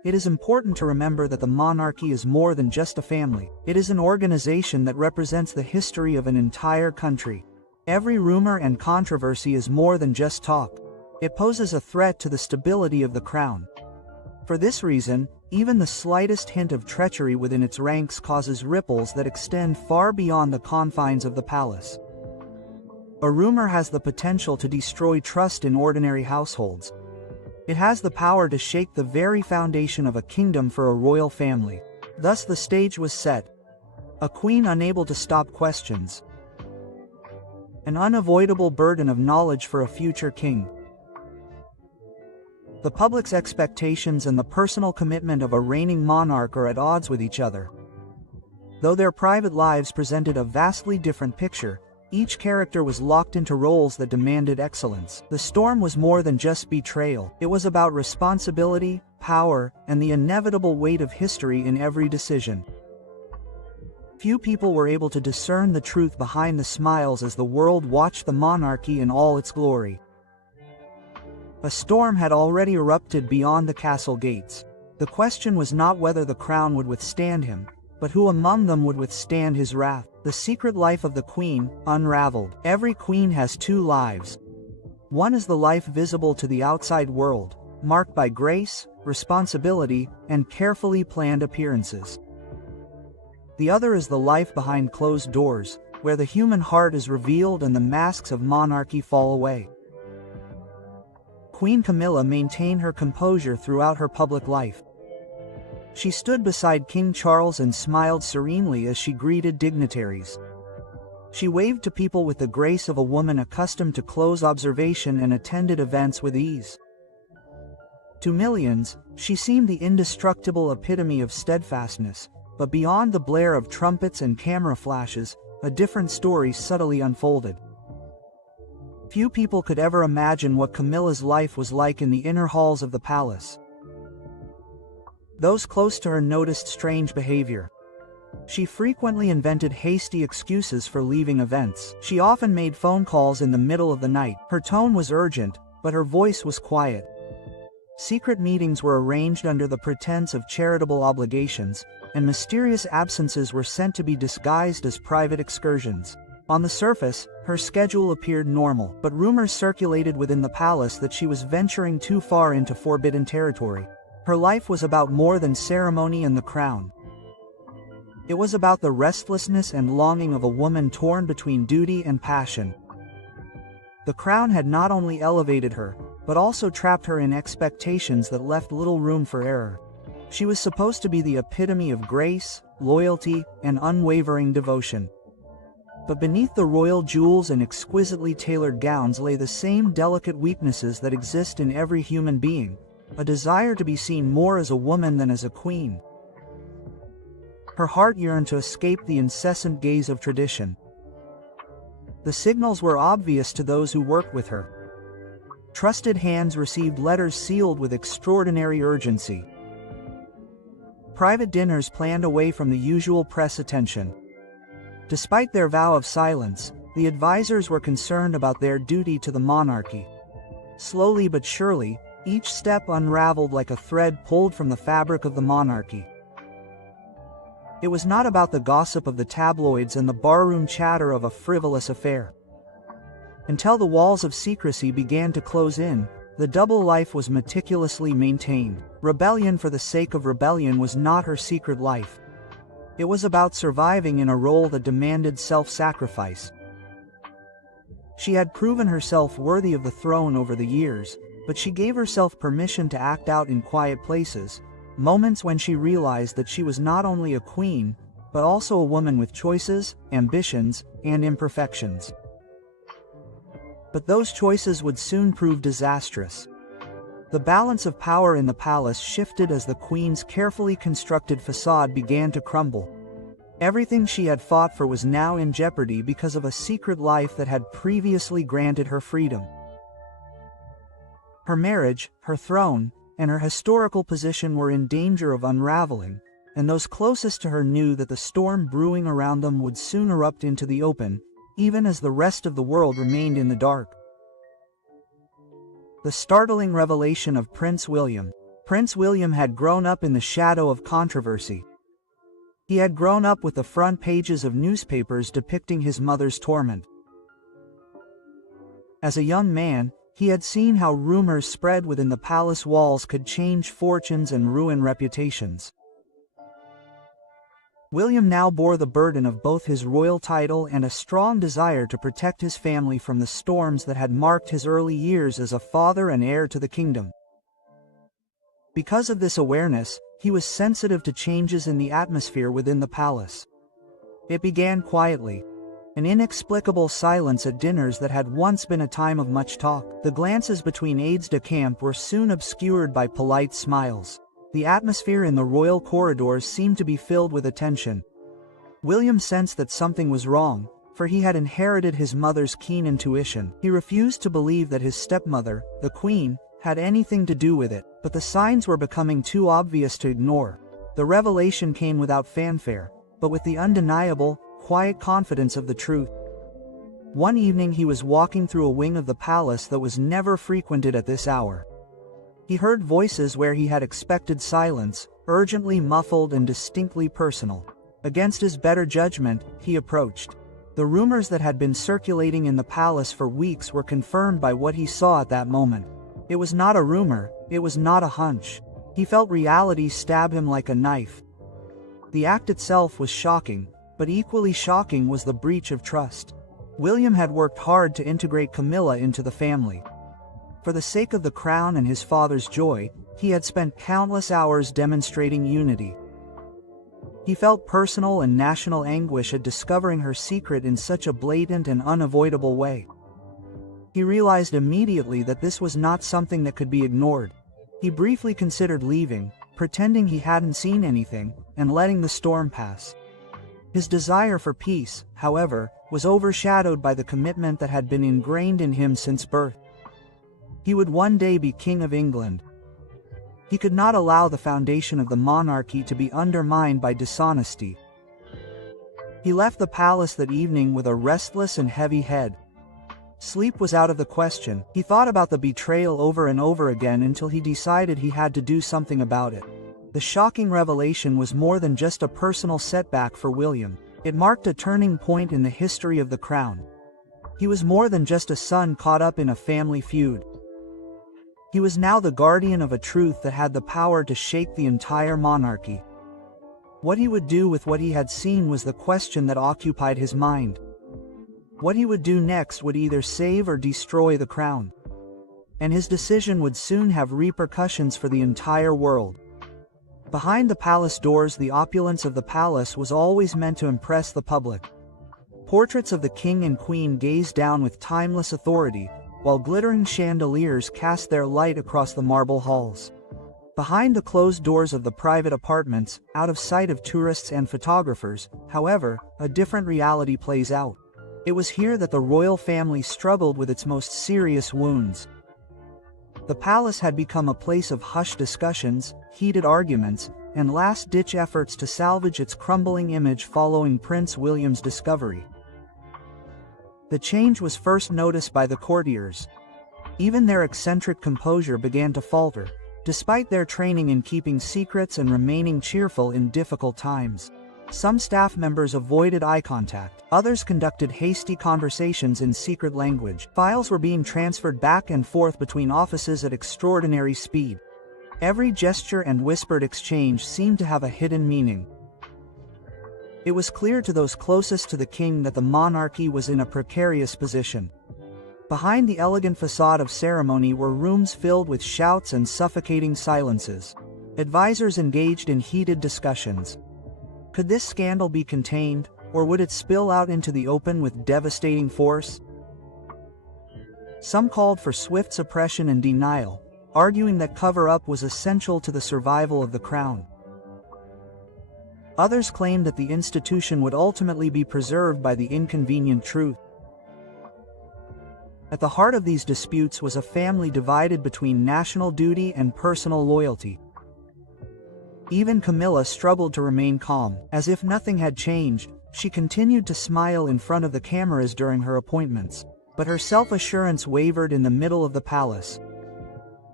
It is important to remember that the monarchy is more than just a family. It is an organization that represents the history of an entire country. Every rumor and controversy is more than just talk. It poses a threat to the stability of the crown. For this reason, even the slightest hint of treachery within its ranks causes ripples that extend far beyond the confines of the palace. A rumor has the potential to destroy trust in ordinary households. It has the power to shake the very foundation of a kingdom for a royal family. Thus the stage was set. A queen unable to stop questions. An unavoidable burden of knowledge for a future king. The public's expectations and the personal commitment of a reigning monarch are at odds with each other. Though their private lives presented a vastly different picture, each character was locked into roles that demanded excellence. The storm was more than just betrayal. It was about responsibility, power, and the inevitable weight of history in every decision. Few people were able to discern the truth behind the smiles as the world watched the monarchy in all its glory. A storm had already erupted beyond the castle gates. The question was not whether the crown would withstand him, but who among them would withstand his wrath. The secret life of the queen, unraveled. Every queen has two lives. One is the life visible to the outside world, marked by grace, responsibility, and carefully planned appearances. The other is the life behind closed doors, where the human heart is revealed and the masks of monarchy fall away. Queen Camilla maintained her composure throughout her public life. She stood beside King Charles and smiled serenely as she greeted dignitaries. She waved to people with the grace of a woman accustomed to close observation and attended events with ease. To millions, she seemed the indestructible epitome of steadfastness, but beyond the blare of trumpets and camera flashes, a different story subtly unfolded. Few people could ever imagine what Camilla's life was like in the inner halls of the palace. Those close to her noticed strange behavior. She frequently invented hasty excuses for leaving events. She often made phone calls in the middle of the night. Her tone was urgent, but her voice was quiet. Secret meetings were arranged under the pretense of charitable obligations, and mysterious absences were sent to be disguised as private excursions. On the surface, her schedule appeared normal, but rumors circulated within the palace that she was venturing too far into forbidden territory. Her life was about more than ceremony and the crown. It was about the restlessness and longing of a woman torn between duty and passion. The crown had not only elevated her, but also trapped her in expectations that left little room for error. She was supposed to be the epitome of grace, loyalty, and unwavering devotion. But beneath the royal jewels and exquisitely tailored gowns lay the same delicate weaknesses that exist in every human being. A desire to be seen more as a woman than as a queen. Her heart yearned to escape the incessant gaze of tradition. The signals were obvious to those who worked with her. Trusted hands received letters sealed with extraordinary urgency. Private dinners planned away from the usual press attention. Despite their vow of silence, the advisors were concerned about their duty to the monarchy. Slowly but surely, each step unraveled like a thread pulled from the fabric of the monarchy. It was not about the gossip of the tabloids and the barroom chatter of a frivolous affair. Until the walls of secrecy began to close in, the double life was meticulously maintained. Rebellion for the sake of rebellion was not her secret life. It was about surviving in a role that demanded self-sacrifice. She had proven herself worthy of the throne over the years, but she gave herself permission to act out in quiet places, moments when she realized that she was not only a queen, but also a woman with choices, ambitions, and imperfections. But those choices would soon prove disastrous. The balance of power in the palace shifted as the queen's carefully constructed facade began to crumble. Everything she had fought for was now in jeopardy because of a secret life that had previously granted her freedom. Her marriage, her throne, and her historical position were in danger of unraveling, and those closest to her knew that the storm brewing around them would soon erupt into the open, even as the rest of the world remained in the dark. The startling revelation of Prince William. Prince William had grown up in the shadow of controversy. He had grown up with the front pages of newspapers depicting his mother's torment. As a young man, he had seen how rumors spread within the palace walls could change fortunes and ruin reputations. William now bore the burden of both his royal title and a strong desire to protect his family from the storms that had marked his early years as a father and heir to the kingdom. Because of this awareness, he was sensitive to changes in the atmosphere within the palace. It began quietly. An inexplicable silence at dinners that had once been a time of much talk. The glances between aides-de-camp were soon obscured by polite smiles. The atmosphere in the royal corridors seemed to be filled with attention. William sensed that something was wrong, for he had inherited his mother's keen intuition. He refused to believe that his stepmother, the Queen, had anything to do with it, but the signs were becoming too obvious to ignore. The revelation came without fanfare, but with the undeniable, quiet confidence of the truth. One evening he was walking through a wing of the palace that was never frequented at this hour. He heard voices where he had expected silence, urgently muffled and distinctly personal. Against his better judgment, he approached. The rumors that had been circulating in the palace for weeks were confirmed by what he saw at that moment. It was not a rumor, it was not a hunch. He felt reality stab him like a knife. The act itself was shocking, but equally shocking was the breach of trust. William had worked hard to integrate Camilla into the family. For the sake of the crown and his father's joy, he had spent countless hours demonstrating unity. He felt personal and national anguish at discovering her secret in such a blatant and unavoidable way. He realized immediately that this was not something that could be ignored. He briefly considered leaving, pretending he hadn't seen anything, and letting the storm pass. His desire for peace, however, was overshadowed by the commitment that had been ingrained in him since birth. He would one day be King of England. He could not allow the foundation of the monarchy to be undermined by dishonesty. He left the palace that evening with a restless and heavy head. Sleep was out of the question. He thought about the betrayal over and over again until he decided he had to do something about it. The shocking revelation was more than just a personal setback for William. It marked a turning point in the history of the crown. He was more than just a son caught up in a family feud. He was now the guardian of a truth that had the power to shake the entire monarchy. What he would do with what he had seen was the question that occupied his mind. What he would do next would either save or destroy the crown. And his decision would soon have repercussions for the entire world. Behind the palace doors, the opulence of the palace was always meant to impress the public. Portraits of the king and queen gazed down with timeless authority, while glittering chandeliers cast their light across the marble halls. Behind the closed doors of the private apartments, out of sight of tourists and photographers, however, a different reality plays out. It was here that the royal family struggled with its most serious wounds. The palace had become a place of hushed discussions, heated arguments, and last-ditch efforts to salvage its crumbling image following Prince William's discovery. The change was first noticed by the courtiers. Even their eccentric composure began to falter, despite their training in keeping secrets and remaining cheerful in difficult times. Some staff members avoided eye contact. Others conducted hasty conversations in secret language. Files were being transferred back and forth between offices at extraordinary speed. Every gesture and whispered exchange seemed to have a hidden meaning. It was clear to those closest to the king that the monarchy was in a precarious position. Behind the elegant facade of ceremony were rooms filled with shouts and suffocating silences. Advisors engaged in heated discussions. Could this scandal be contained, or would it spill out into the open with devastating force? Some called for swift suppression and denial, arguing that cover-up was essential to the survival of the crown. Others claimed that the institution would ultimately be preserved by the inconvenient truth. At the heart of these disputes was a family divided between national duty and personal loyalty. Even Camilla struggled to remain calm. As if nothing had changed, she continued to smile in front of the cameras during her appointments. But her self-assurance wavered in the middle of the palace.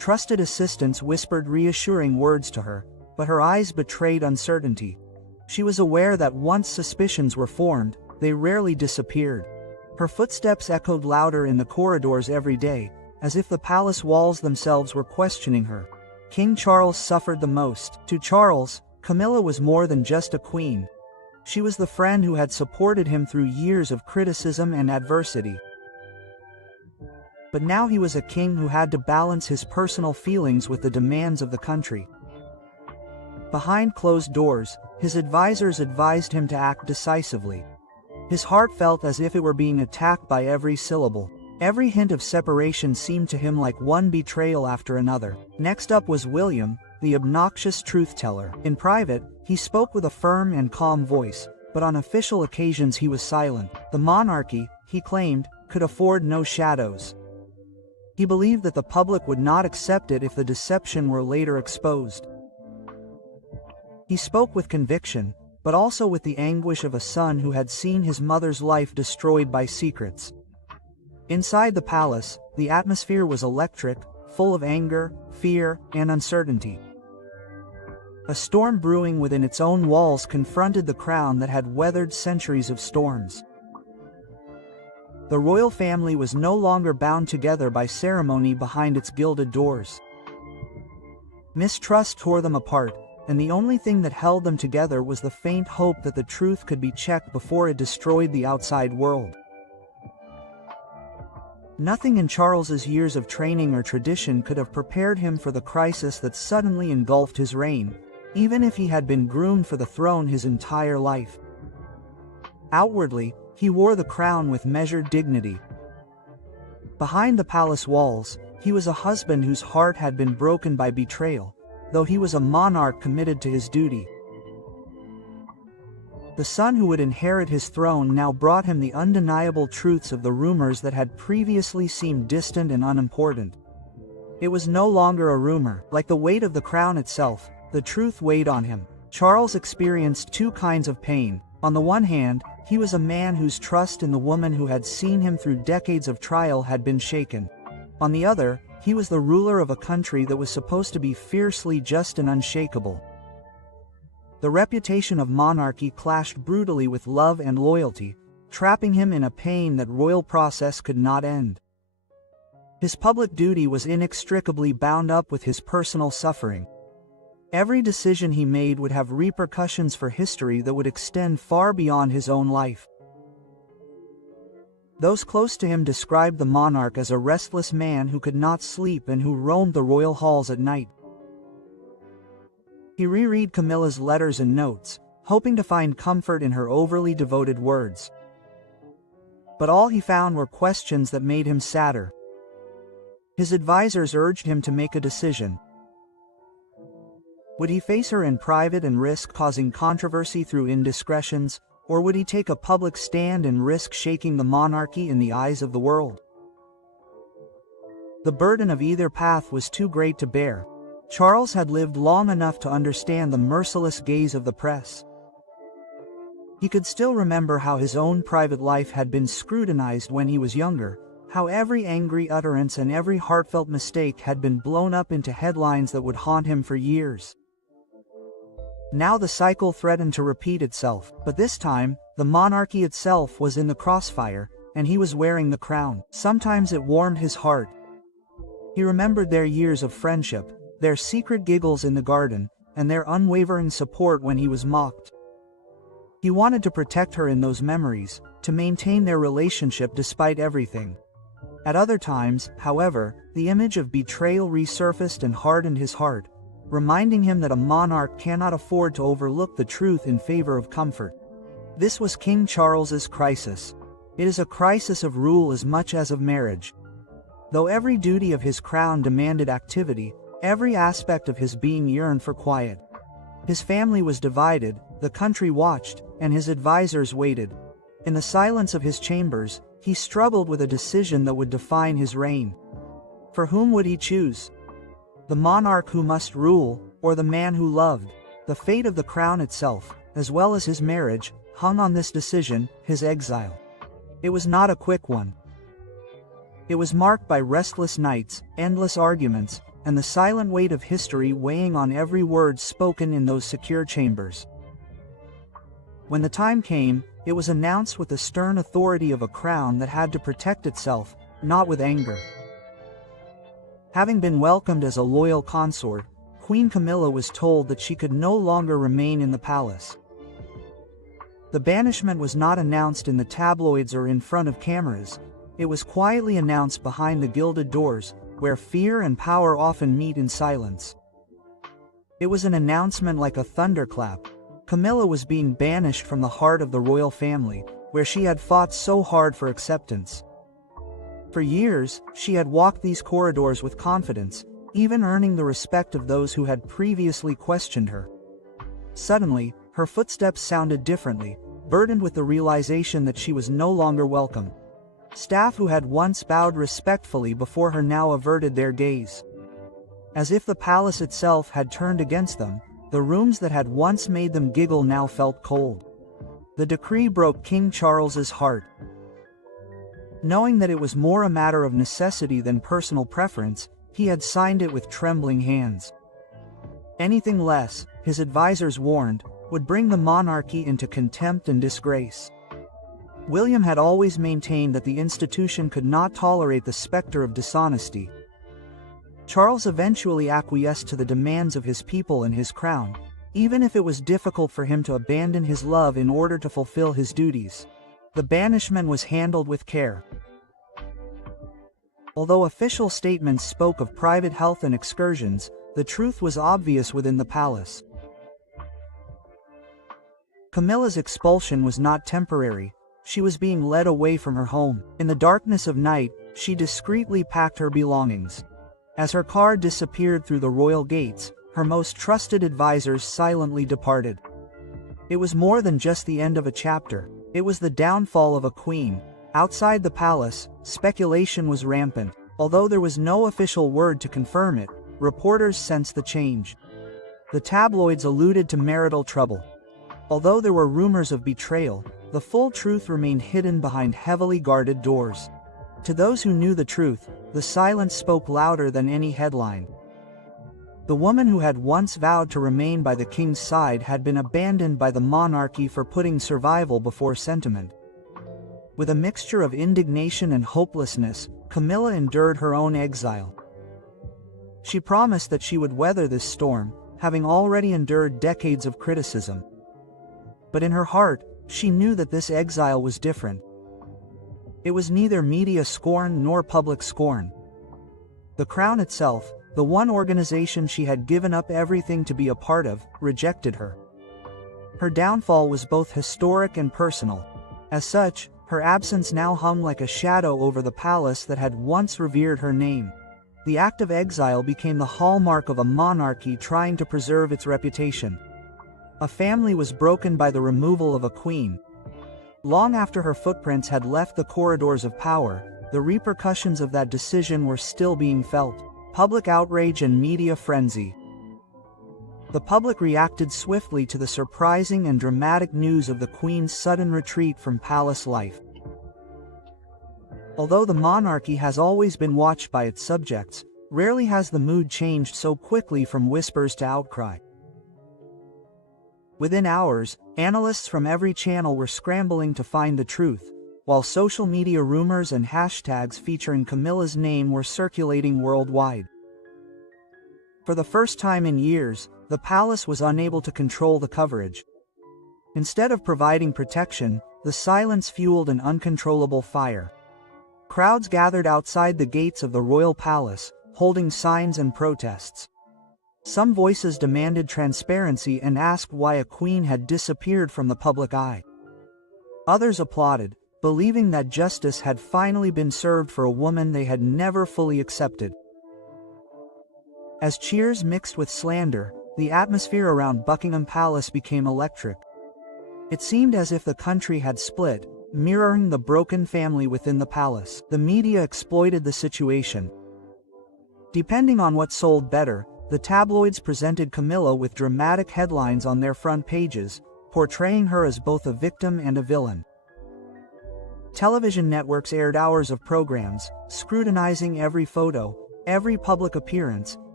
Trusted assistants whispered reassuring words to her, but her eyes betrayed uncertainty. She was aware that once suspicions were formed, they rarely disappeared. Her footsteps echoed louder in the corridors every day, as if the palace walls themselves were questioning her. King Charles suffered the most. To Charles, Camilla was more than just a queen. She was the friend who had supported him through years of criticism and adversity. But now he was a king who had to balance his personal feelings with the demands of the country. Behind closed doors, his advisors advised him to act decisively. His heart felt as if it were being attacked by every syllable. Every hint of separation seemed to him like one betrayal after another. Next up was William, the obnoxious truth-teller. In private, he spoke with a firm and calm voice, but on official occasions he was silent. The monarchy, he claimed, could afford no shadows. He believed that the public would not accept it if the deception were later exposed. He spoke with conviction, but also with the anguish of a son who had seen his mother's life destroyed by secrets. Inside the palace, the atmosphere was electric, full of anger, fear, and uncertainty. A storm brewing within its own walls confronted the crown that had weathered centuries of storms. The royal family was no longer bound together by ceremony behind its gilded doors. Mistrust tore them apart, and the only thing that held them together was the faint hope that the truth could be checked before it destroyed the outside world. Nothing in Charles's years of training or tradition could have prepared him for the crisis that suddenly engulfed his reign, even if he had been groomed for the throne his entire life. Outwardly, he wore the crown with measured dignity. Behind the palace walls, he was a husband whose heart had been broken by betrayal, though he was a monarch committed to his duty. The son who would inherit his throne now brought him the undeniable truths of the rumors that had previously seemed distant and unimportant. It was no longer a rumor. Like the weight of the crown itself, the truth weighed on him. Charles experienced two kinds of pain. On the one hand, he was a man whose trust in the woman who had seen him through decades of trial had been shaken. On the other, he was the ruler of a country that was supposed to be fiercely just and unshakable. The reputation of monarchy clashed brutally with love and loyalty, trapping him in a pain that royal process could not end. His public duty was inextricably bound up with his personal suffering. Every decision he made would have repercussions for history that would extend far beyond his own life. Those close to him described the monarch as a restless man who could not sleep and who roamed the royal halls at night. He reread Camilla's letters and notes, hoping to find comfort in her overly devoted words. But all he found were questions that made him sadder. His advisors urged him to make a decision. Would he face her in private and risk causing controversy through indiscretions, or would he take a public stand and risk shaking the monarchy in the eyes of the world? The burden of either path was too great to bear. Charles had lived long enough to understand the merciless gaze of the press. He could still remember how his own private life had been scrutinized when he was younger, how every angry utterance and every heartfelt mistake had been blown up into headlines that would haunt him for years. Now the cycle threatened to repeat itself, but this time, the monarchy itself was in the crossfire, and he was wearing the crown. Sometimes it warmed his heart. He remembered their years of friendship, their secret giggles in the garden, and their unwavering support when he was mocked. He wanted to protect her in those memories, to maintain their relationship despite everything. At other times, however, the image of betrayal resurfaced and hardened his heart, reminding him that a monarch cannot afford to overlook the truth in favor of comfort. This was King Charles's crisis. It is a crisis of rule as much as of marriage. Though every duty of his crown demanded activity, every aspect of his being yearned for quiet. His family was divided, the country watched, and his advisors waited. In the silence of his chambers, he struggled with a decision that would define his reign. For whom would he choose? The monarch who must rule, or the man who loved? The fate of the crown itself, as well as his marriage, hung on this decision, his exile. It was not a quick one. It was marked by restless nights, endless arguments, and the silent weight of history weighing on every word spoken in those secure chambers. When the time came, it was announced with the stern authority of a crown that had to protect itself, not with anger. Having been welcomed as a loyal consort, Queen Camilla was told that she could no longer remain in the palace. The banishment was not announced in the tabloids or in front of cameras. It was quietly announced behind the gilded doors, where fear and power often meet in silence. It was an announcement like a thunderclap. Camilla was being banished from the heart of the royal family, where she had fought so hard for acceptance. For years, she had walked these corridors with confidence, even earning the respect of those who had previously questioned her. Suddenly, her footsteps sounded differently, burdened with the realization that she was no longer welcome. Staff who had once bowed respectfully before her now averted their gaze. As if the palace itself had turned against them, the rooms that had once made them giggle now felt cold. The decree broke King Charles's heart. Knowing that it was more a matter of necessity than personal preference, he had signed it with trembling hands. Anything less, his advisors warned, would bring the monarchy into contempt and disgrace. William had always maintained that the institution could not tolerate the specter of dishonesty. Charles eventually acquiesced to the demands of his people and his crown, even if it was difficult for him to abandon his love in order to fulfill his duties. The banishment was handled with care. Although official statements spoke of private health and excursions, the truth was obvious within the palace. Camilla's expulsion was not temporary. She was being led away from her home. In the darkness of night, she discreetly packed her belongings. As her car disappeared through the royal gates, her most trusted advisors silently departed. It was more than just the end of a chapter. It was the downfall of a queen. Outside the palace, speculation was rampant. Although there was no official word to confirm it, reporters sensed the change. The tabloids alluded to marital trouble. Although there were rumors of betrayal, the full truth remained hidden behind heavily guarded doors. To those who knew the truth, the silence spoke louder than any headline. The woman who had once vowed to remain by the king's side had been abandoned by the monarchy for putting survival before sentiment. With a mixture of indignation and hopelessness, Camilla endured her own exile. She promised that she would weather this storm, having already endured decades of criticism. But in her heart, she knew that this exile was different. It was neither media scorn nor public scorn. The crown itself, the one organization she had given up everything to be a part of, rejected her. Her downfall was both historic and personal. As such, her absence now hung like a shadow over the palace that had once revered her name. The act of exile became the hallmark of a monarchy trying to preserve its reputation. A family was broken by the removal of a queen. Long after her footprints had left the corridors of power, the repercussions of that decision were still being felt. Public outrage and media frenzy. The public reacted swiftly to the surprising and dramatic news of the Queen's sudden retreat from palace life. Although the monarchy has always been watched by its subjects, rarely has the mood changed so quickly from whispers to outcry. Within hours, analysts from every channel were scrambling to find the truth, while social media rumors and hashtags featuring Camilla's name were circulating worldwide. For the first time in years, the palace was unable to control the coverage. Instead of providing protection, the silence fueled an uncontrollable fire. Crowds gathered outside the gates of the royal palace, holding signs and protests. Some voices demanded transparency and asked why a queen had disappeared from the public eye. Others applauded, believing that justice had finally been served for a woman they had never fully accepted. As cheers mixed with slander, the atmosphere around Buckingham Palace became electric. It seemed as if the country had split, mirroring the broken family within the palace. The media exploited the situation. Depending on what sold better, the tabloids presented Camilla with dramatic headlines on their front pages, portraying her as both a victim and a villain. Television networks aired hours of programs, scrutinizing every photo, every public appearance,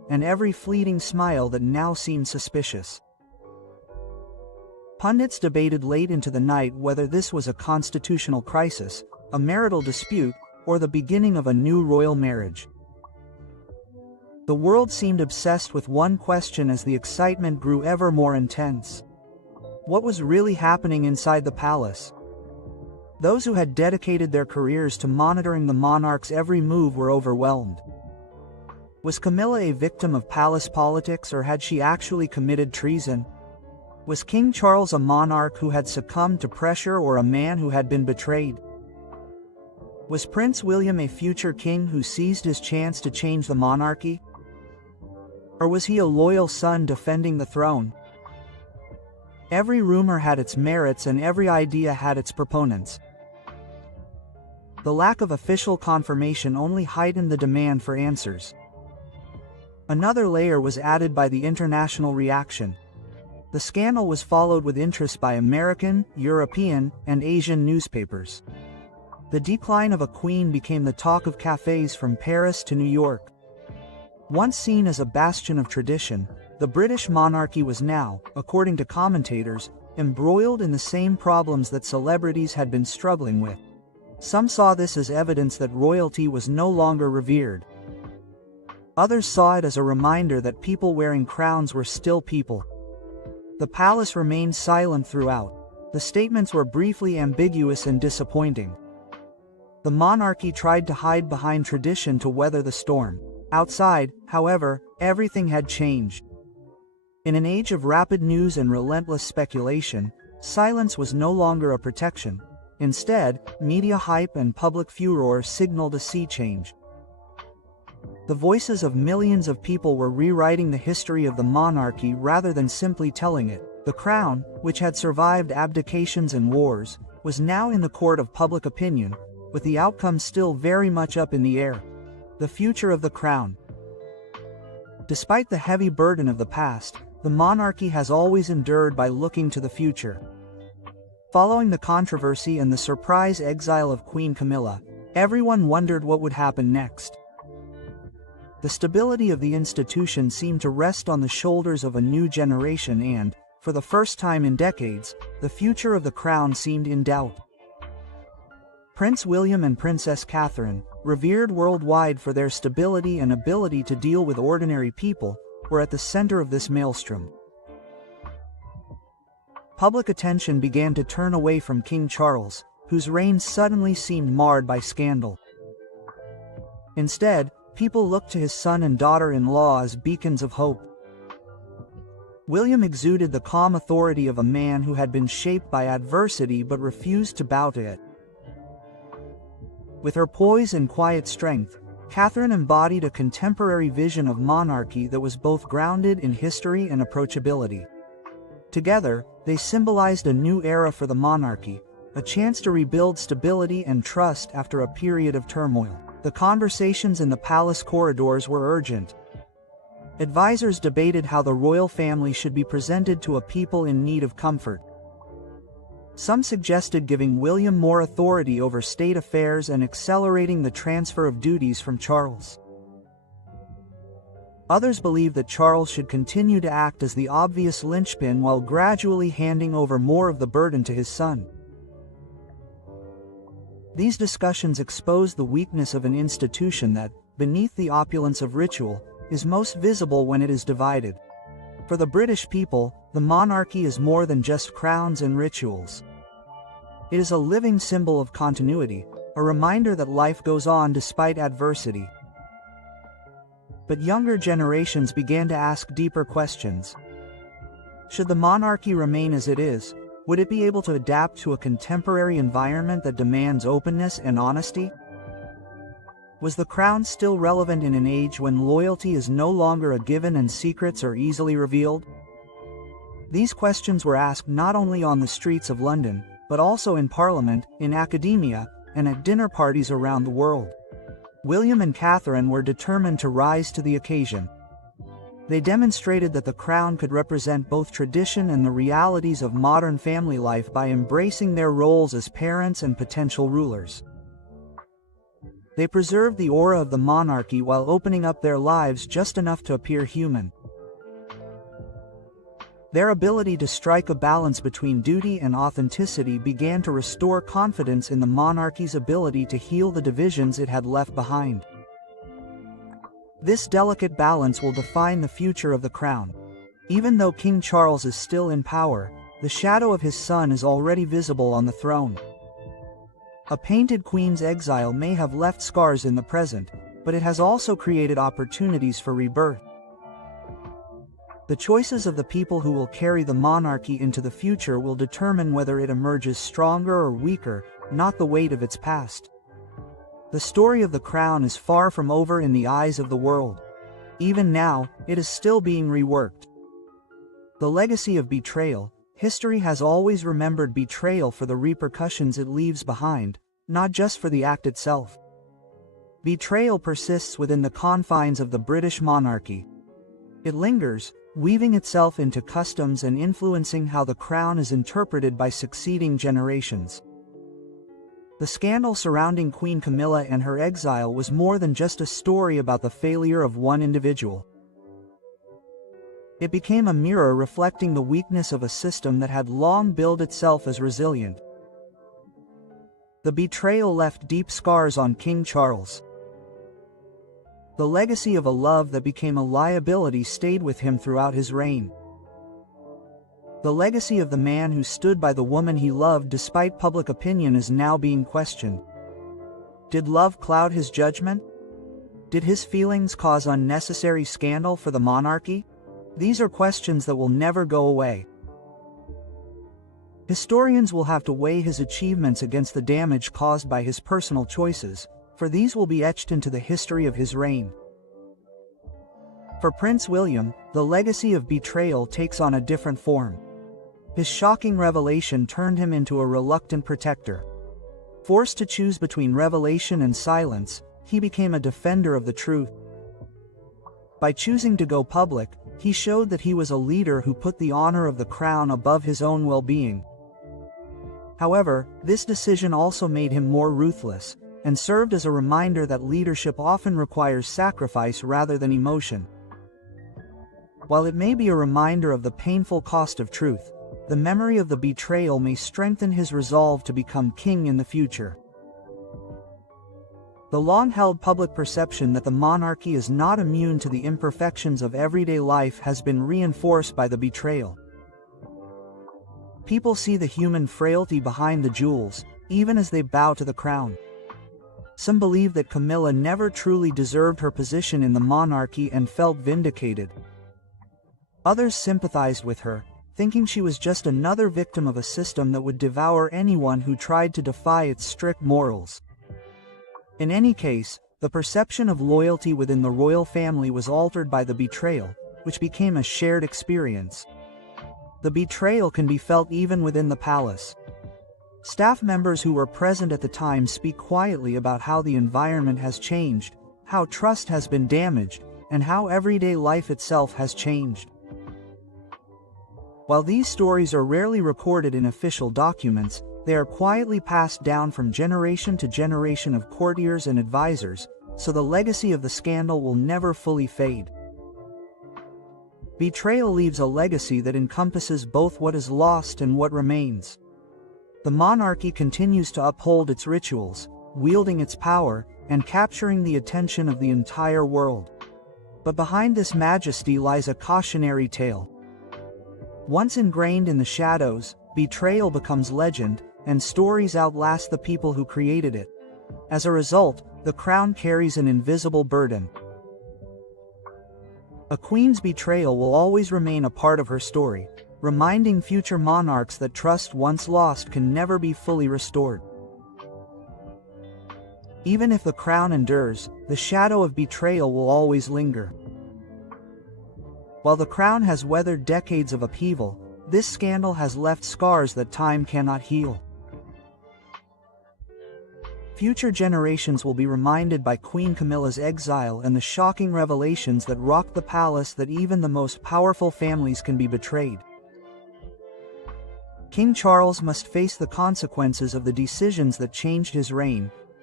and every fleeting smile that now seemed suspicious. Pundits debated late into the night whether this was a constitutional crisis, a marital dispute, or the beginning of a new royal marriage. The world seemed obsessed with one question as the excitement grew ever more intense. What was really happening inside the palace? Those who had dedicated their careers to monitoring the monarch's every move were overwhelmed. Was Camilla a victim of palace politics, or had she actually committed treason? Was King Charles a monarch who had succumbed to pressure, or a man who had been betrayed? Was Prince William a future king who seized his chance to change the monarchy? Or was he a loyal son defending the throne? Every rumor had its merits and every idea had its proponents. The lack of official confirmation only heightened the demand for answers. Another layer was added by the international reaction. The scandal was followed with interest by American, European, and Asian newspapers. The decline of a queen became the talk of cafes from Paris to New York. Once seen as a bastion of tradition, the British monarchy was now, according to commentators, embroiled in the same problems that celebrities had been struggling with. Some saw this as evidence that royalty was no longer revered. Others saw it as a reminder that people wearing crowns were still people. The palace remained silent throughout. The statements were briefly ambiguous and disappointing. The monarchy tried to hide behind tradition to weather the storm. Outside, however, everything had changed. In an age of rapid news and relentless speculation, silence was no longer a protection. Instead, media hype and public furor signaled a sea change. The voices of millions of people were rewriting the history of the monarchy rather than simply telling it. The crown, which had survived abdications and wars, was now in the court of public opinion, with the outcome still very much up in the air. The future of the crown. Despite the heavy burden of the past, the monarchy has always endured by looking to the future. Following the controversy and the surprise exile of Queen Camilla, everyone wondered what would happen next. The stability of the institution seemed to rest on the shoulders of a new generation and, for the first time in decades, the future of the crown seemed in doubt. Prince William and Princess Catherine, revered worldwide for their stability and ability to deal with ordinary people, were at the center of this maelstrom. Public attention began to turn away from King Charles, whose reign suddenly seemed marred by scandal. Instead, people looked to his son and daughter-in-law as beacons of hope. William exuded the calm authority of a man who had been shaped by adversity but refused to bow to it. With her poise and quiet strength, Catherine embodied a contemporary vision of monarchy that was both grounded in history and approachability. Together, they symbolized a new era for the monarchy, a chance to rebuild stability and trust after a period of turmoil. The conversations in the palace corridors were urgent. Advisors debated how the royal family should be presented to a people in need of comfort. Some suggested giving William more authority over state affairs and accelerating the transfer of duties from Charles. Others believed that Charles should continue to act as the obvious linchpin while gradually handing over more of the burden to his son. These discussions exposed the weakness of an institution that, beneath the opulence of ritual, is most visible when it is divided. For the British people, the monarchy is more than just crowns and rituals. It is a living symbol of continuity, a reminder that life goes on despite adversity. But younger generations began to ask deeper questions. Should the monarchy remain as it is? Would it be able to adapt to a contemporary environment that demands openness and honesty? Was the crown still relevant in an age when loyalty is no longer a given and secrets are easily revealed? These questions were asked not only on the streets of London, but also in Parliament, in academia, and at dinner parties around the world. William and Catherine were determined to rise to the occasion. They demonstrated that the crown could represent both tradition and the realities of modern family life by embracing their roles as parents and potential rulers. They preserved the aura of the monarchy while opening up their lives just enough to appear human. Their ability to strike a balance between duty and authenticity began to restore confidence in the monarchy's ability to heal the divisions it had left behind. This delicate balance will define the future of the crown. Even though King Charles is still in power, the shadow of his son is already visible on the throne. A painted queen's exile may have left scars in the present, but it has also created opportunities for rebirth. The choices of the people who will carry the monarchy into the future will determine whether it emerges stronger or weaker, not the weight of its past. The story of the crown is far from over in the eyes of the world. Even now, it is still being reworked. The legacy of betrayal. History has always remembered betrayal for the repercussions it leaves behind, not just for the act itself. Betrayal persists within the confines of the British monarchy. It lingers, weaving itself into customs and influencing how the crown is interpreted by succeeding generations. The scandal surrounding Queen Camilla and her exile was more than just a story about the failure of one individual. It became a mirror reflecting the weakness of a system that had long billed itself as resilient. The betrayal left deep scars on King Charles. The legacy of a love that became a liability stayed with him throughout his reign. The legacy of the man who stood by the woman he loved despite public opinion is now being questioned. Did love cloud his judgment? Did his feelings cause unnecessary scandal for the monarchy? These are questions that will never go away. Historians will have to weigh his achievements against the damage caused by his personal choices, for these will be etched into the history of his reign. For Prince William, the legacy of betrayal takes on a different form. His shocking revelation turned him into a reluctant protector. Forced to choose between revelation and silence, he became a defender of the truth. By choosing to go public, he showed that he was a leader who put the honor of the crown above his own well-being. However, this decision also made him more ruthless, and served as a reminder that leadership often requires sacrifice rather than emotion. While it may be a reminder of the painful cost of truth, the memory of the betrayal may strengthen his resolve to become king in the future. The long-held public perception that the monarchy is not immune to the imperfections of everyday life has been reinforced by the betrayal. People see the human frailty behind the jewels, even as they bow to the crown. Some believe that Camilla never truly deserved her position in the monarchy and felt vindicated. Others sympathized with her, thinking she was just another victim of a system that would devour anyone who tried to defy its strict morals. In any case, the perception of loyalty within the royal family was altered by the betrayal, which became a shared experience. The betrayal can be felt even within the palace. Staff members who were present at the time speak quietly about how the environment has changed, how trust has been damaged, and how everyday life itself has changed. While these stories are rarely recorded in official documents, they are quietly passed down from generation to generation of courtiers and advisors, so the legacy of the scandal will never fully fade. Betrayal leaves a legacy that encompasses both what is lost and what remains. The monarchy continues to uphold its rituals, wielding its power, and capturing the attention of the entire world. But behind this majesty lies a cautionary tale. Once ingrained in the shadows, betrayal becomes legend, and stories outlast the people who created it. As a result, the crown carries an invisible burden. A queen's betrayal will always remain a part of her story, reminding future monarchs that trust once lost can never be fully restored. Even if the crown endures, the shadow of betrayal will always linger. While the crown has weathered decades of upheaval, this scandal has left scars that time cannot heal. Future generations will be reminded by Queen Camilla's exile and the shocking revelations that rocked the palace that even the most powerful families can be betrayed. King Charles must face the consequences of the decisions that changed his reign,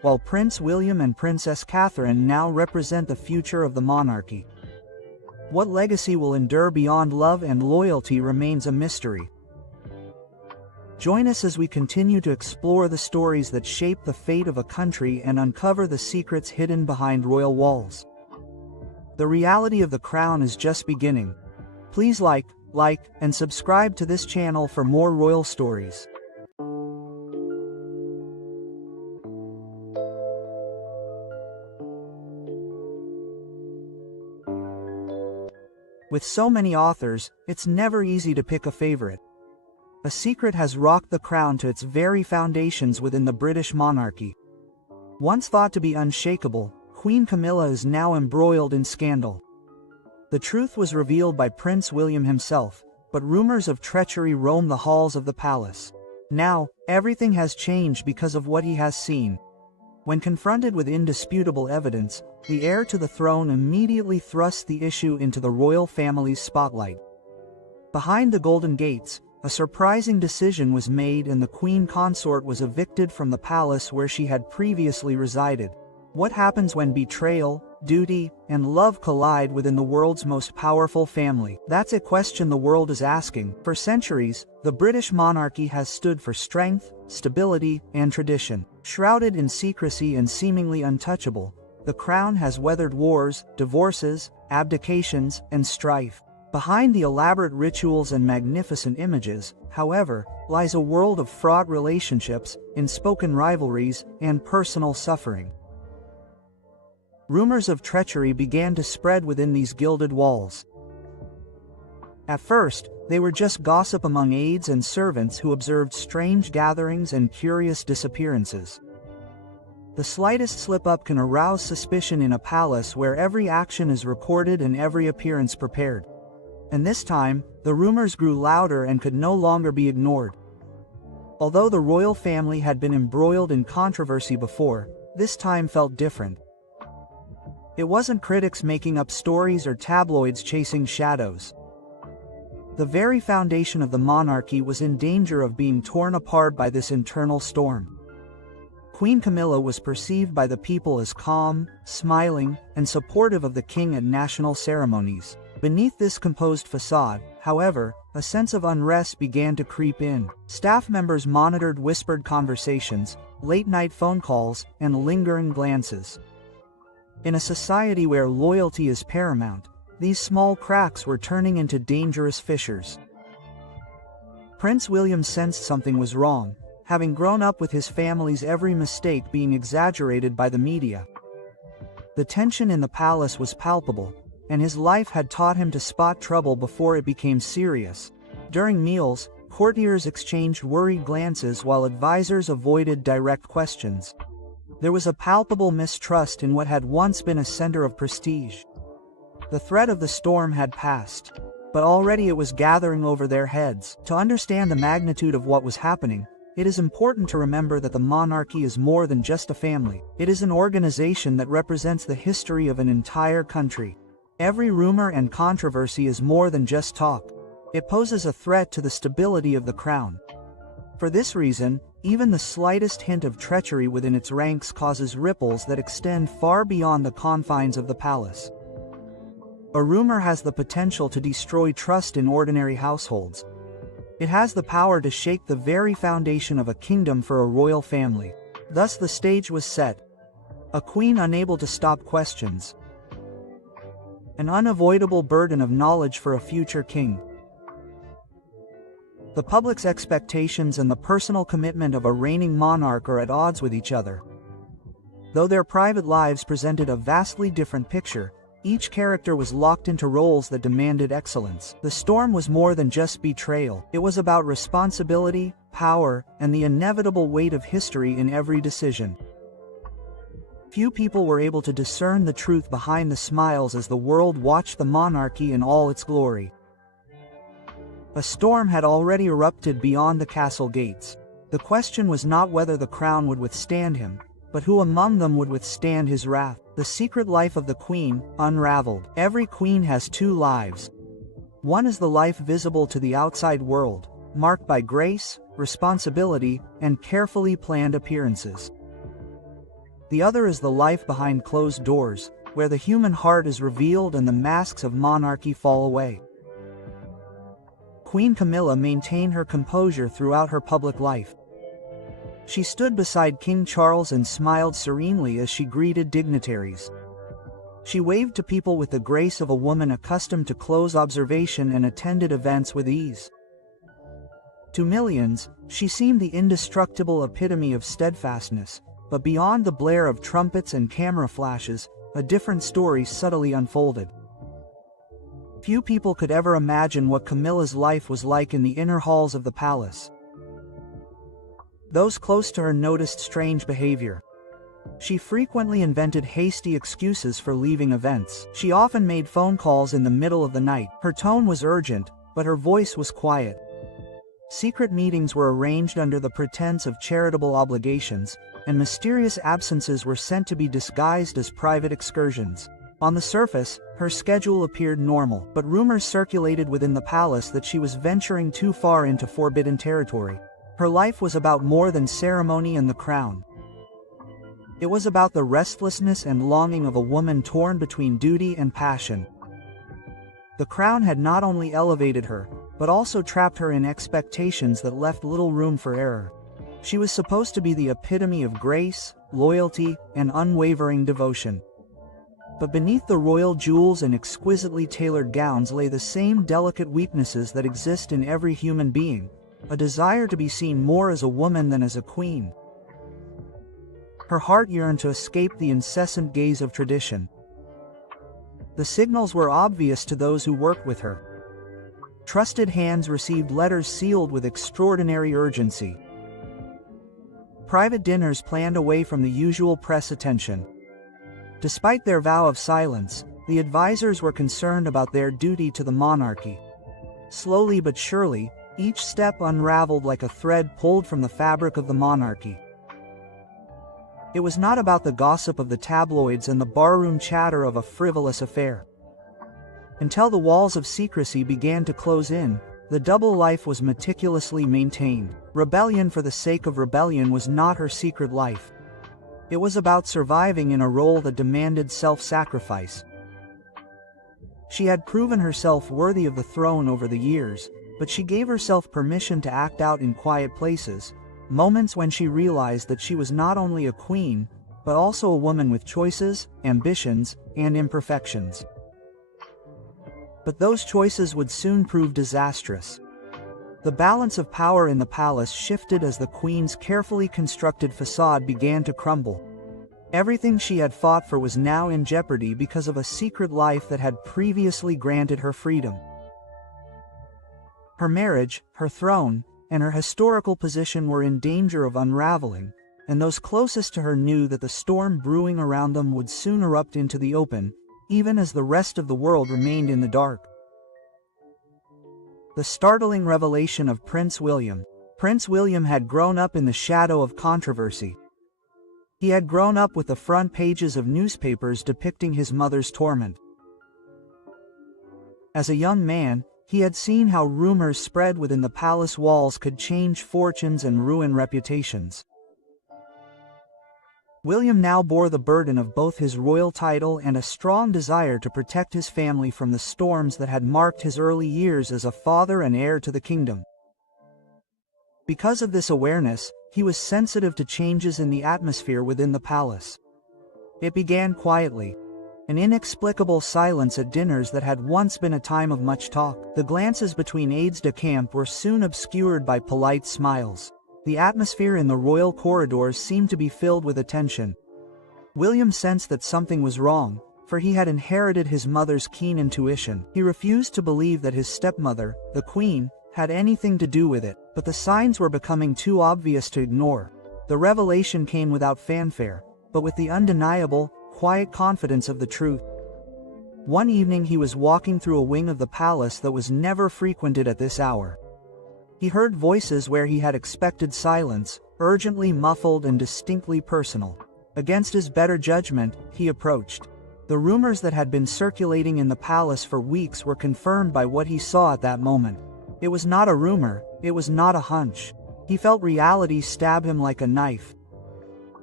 while Prince William and Princess Catherine now represent the future of the monarchy. What legacy will endure beyond love and loyalty remains a mystery. Join us as we continue to explore the stories that shape the fate of a country and uncover the secrets hidden behind royal walls. The reality of the crown is just beginning. Please like, and subscribe to this channel for more royal stories. With so many authors, it's never easy to pick a favorite. A secret has rocked the crown to its very foundations within the British monarchy. Once thought to be unshakable, Queen Camilla is now embroiled in scandal. The truth was revealed by Prince William himself, but rumors of treachery roam the halls of the palace. Now, everything has changed because of what he has seen. When confronted with indisputable evidence, the heir to the throne immediately thrusts the issue into the royal family's spotlight. Behind the Golden Gates, a surprising decision was made and the Queen Consort was evicted from the palace where she had previously resided. What happens when betrayal, duty, and love collide within the world's most powerful family? That's a question the world is asking. For centuries, the British monarchy has stood for strength, stability, and tradition. Shrouded in secrecy and seemingly untouchable, the crown has weathered wars, divorces, abdications, and strife. Behind the elaborate rituals and magnificent images, however, lies a world of fraught relationships, unspoken rivalries, and personal suffering. Rumors of treachery began to spread within these gilded walls. At first, they were just gossip among aides and servants who observed strange gatherings and curious disappearances. The slightest slip-up can arouse suspicion in a palace where every action is recorded and every appearance prepared. And this time, the rumors grew louder and could no longer be ignored. Although the royal family had been embroiled in controversy before, this time felt different. It wasn't critics making up stories or tabloids chasing shadows. The very foundation of the monarchy was in danger of being torn apart by this internal storm. Queen Camilla was perceived by the people as calm, smiling, and supportive of the king at national ceremonies. Beneath this composed facade, however, a sense of unrest began to creep in. Staff members monitored whispered conversations, late-night phone calls, and lingering glances. In a society where loyalty is paramount, these small cracks were turning into dangerous fissures. Prince William sensed something was wrong, having grown up with his family's every mistake being exaggerated by the media. The tension in the palace was palpable, and his life had taught him to spot trouble before it became serious. During meals, courtiers exchanged worried glances while advisors avoided direct questions. There was a palpable mistrust in what had once been a center of prestige. The threat of the storm had passed, but already it was gathering over their heads. To understand the magnitude of what was happening, it is important to remember that the monarchy is more than just a family. It is an organization that represents the history of an entire country. Every rumor and controversy is more than just talk. It poses a threat to the stability of the crown. For this reason, even the slightest hint of treachery within its ranks causes ripples that extend far beyond the confines of the palace. A rumor has the potential to destroy trust in ordinary households. It has the power to shake the very foundation of a kingdom for a royal family. Thus the stage was set. A queen unable to stop questions. An unavoidable burden of knowledge for a future king. The public's expectations and the personal commitment of a reigning monarch are at odds with each other. Though their private lives presented a vastly different picture, each character was locked into roles that demanded excellence. The storm was more than just betrayal. It was about responsibility, power, and the inevitable weight of history in every decision. Few people were able to discern the truth behind the smiles as the world watched the monarchy in all its glory. A storm had already erupted beyond the castle gates. The question was not whether the crown would withstand him, but who among them would withstand his wrath. The secret life of the queen unraveled. Every queen has two lives. One is the life visible to the outside world, marked by grace, responsibility, and carefully planned appearances. The other is the life behind closed doors, where the human heart is revealed and the masks of monarchy fall away. Queen Camilla maintained her composure throughout her public life. She stood beside King Charles and smiled serenely as she greeted dignitaries. She waved to people with the grace of a woman accustomed to close observation and attended events with ease. To millions, she seemed the indestructible epitome of steadfastness, but beyond the blare of trumpets and camera flashes, a different story subtly unfolded. Few people could ever imagine what Camilla's life was like in the inner halls of the palace. Those close to her noticed strange behavior. She frequently invented hasty excuses for leaving events. She often made phone calls in the middle of the night. Her tone was urgent, but her voice was quiet. Secret meetings were arranged under the pretense of charitable obligations, and mysterious absences were sent to be disguised as private excursions. On the surface, her schedule appeared normal, but rumors circulated within the palace that she was venturing too far into forbidden territory. Her life was about more than ceremony and the crown. It was about the restlessness and longing of a woman torn between duty and passion. The crown had not only elevated her, but also trapped her in expectations that left little room for error. She was supposed to be the epitome of grace, loyalty, and unwavering devotion. But beneath the royal jewels and exquisitely tailored gowns lay the same delicate weaknesses that exist in every human being, a desire to be seen more as a woman than as a queen. Her heart yearned to escape the incessant gaze of tradition. The signals were obvious to those who worked with her. Trusted hands received letters sealed with extraordinary urgency. Private dinners planned away from the usual press attention. Despite their vow of silence, the advisors were concerned about their duty to the monarchy. Slowly but surely, each step unraveled like a thread pulled from the fabric of the monarchy. It was not about the gossip of the tabloids and the barroom chatter of a frivolous affair. Until the walls of secrecy began to close in, the double life was meticulously maintained. Rebellion for the sake of rebellion was not her secret life. It was about surviving in a role that demanded self-sacrifice. She had proven herself worthy of the throne over the years, but she gave herself permission to act out in quiet places, moments when she realized that she was not only a queen, but also a woman with choices, ambitions, and imperfections. But those choices would soon prove disastrous. The balance of power in the palace shifted as the queen's carefully constructed facade began to crumble. Everything she had fought for was now in jeopardy because of a secret life that had previously granted her freedom. Her marriage, her throne, and her historical position were in danger of unraveling, and those closest to her knew that the storm brewing around them would soon erupt into the open, even as the rest of the world remained in the dark. The startling revelation of Prince William. Prince William had grown up in the shadow of controversy. He had grown up with the front pages of newspapers depicting his mother's torment. As a young man, he had seen how rumors spread within the palace walls could change fortunes and ruin reputations. William now bore the burden of both his royal title and a strong desire to protect his family from the storms that had marked his early years as a father and heir to the kingdom. Because of this awareness, he was sensitive to changes in the atmosphere within the palace. It began quietly. An inexplicable silence at dinners that had once been a time of much talk. The glances between aides-de-camp were soon obscured by polite smiles. The atmosphere in the royal corridors seemed to be filled with attention. William sensed that something was wrong, for he had inherited his mother's keen intuition. He refused to believe that his stepmother, the queen, had anything to do with it, but the signs were becoming too obvious to ignore. The revelation came without fanfare, but with the undeniable, quiet confidence of the truth. One evening he was walking through a wing of the palace that was never frequented at this hour. He heard voices where he had expected silence, urgently muffled and distinctly personal. Against his better judgment, he approached. The rumors that had been circulating in the palace for weeks were confirmed by what he saw at that moment. It was not a rumor, it was not a hunch. He felt reality stab him like a knife.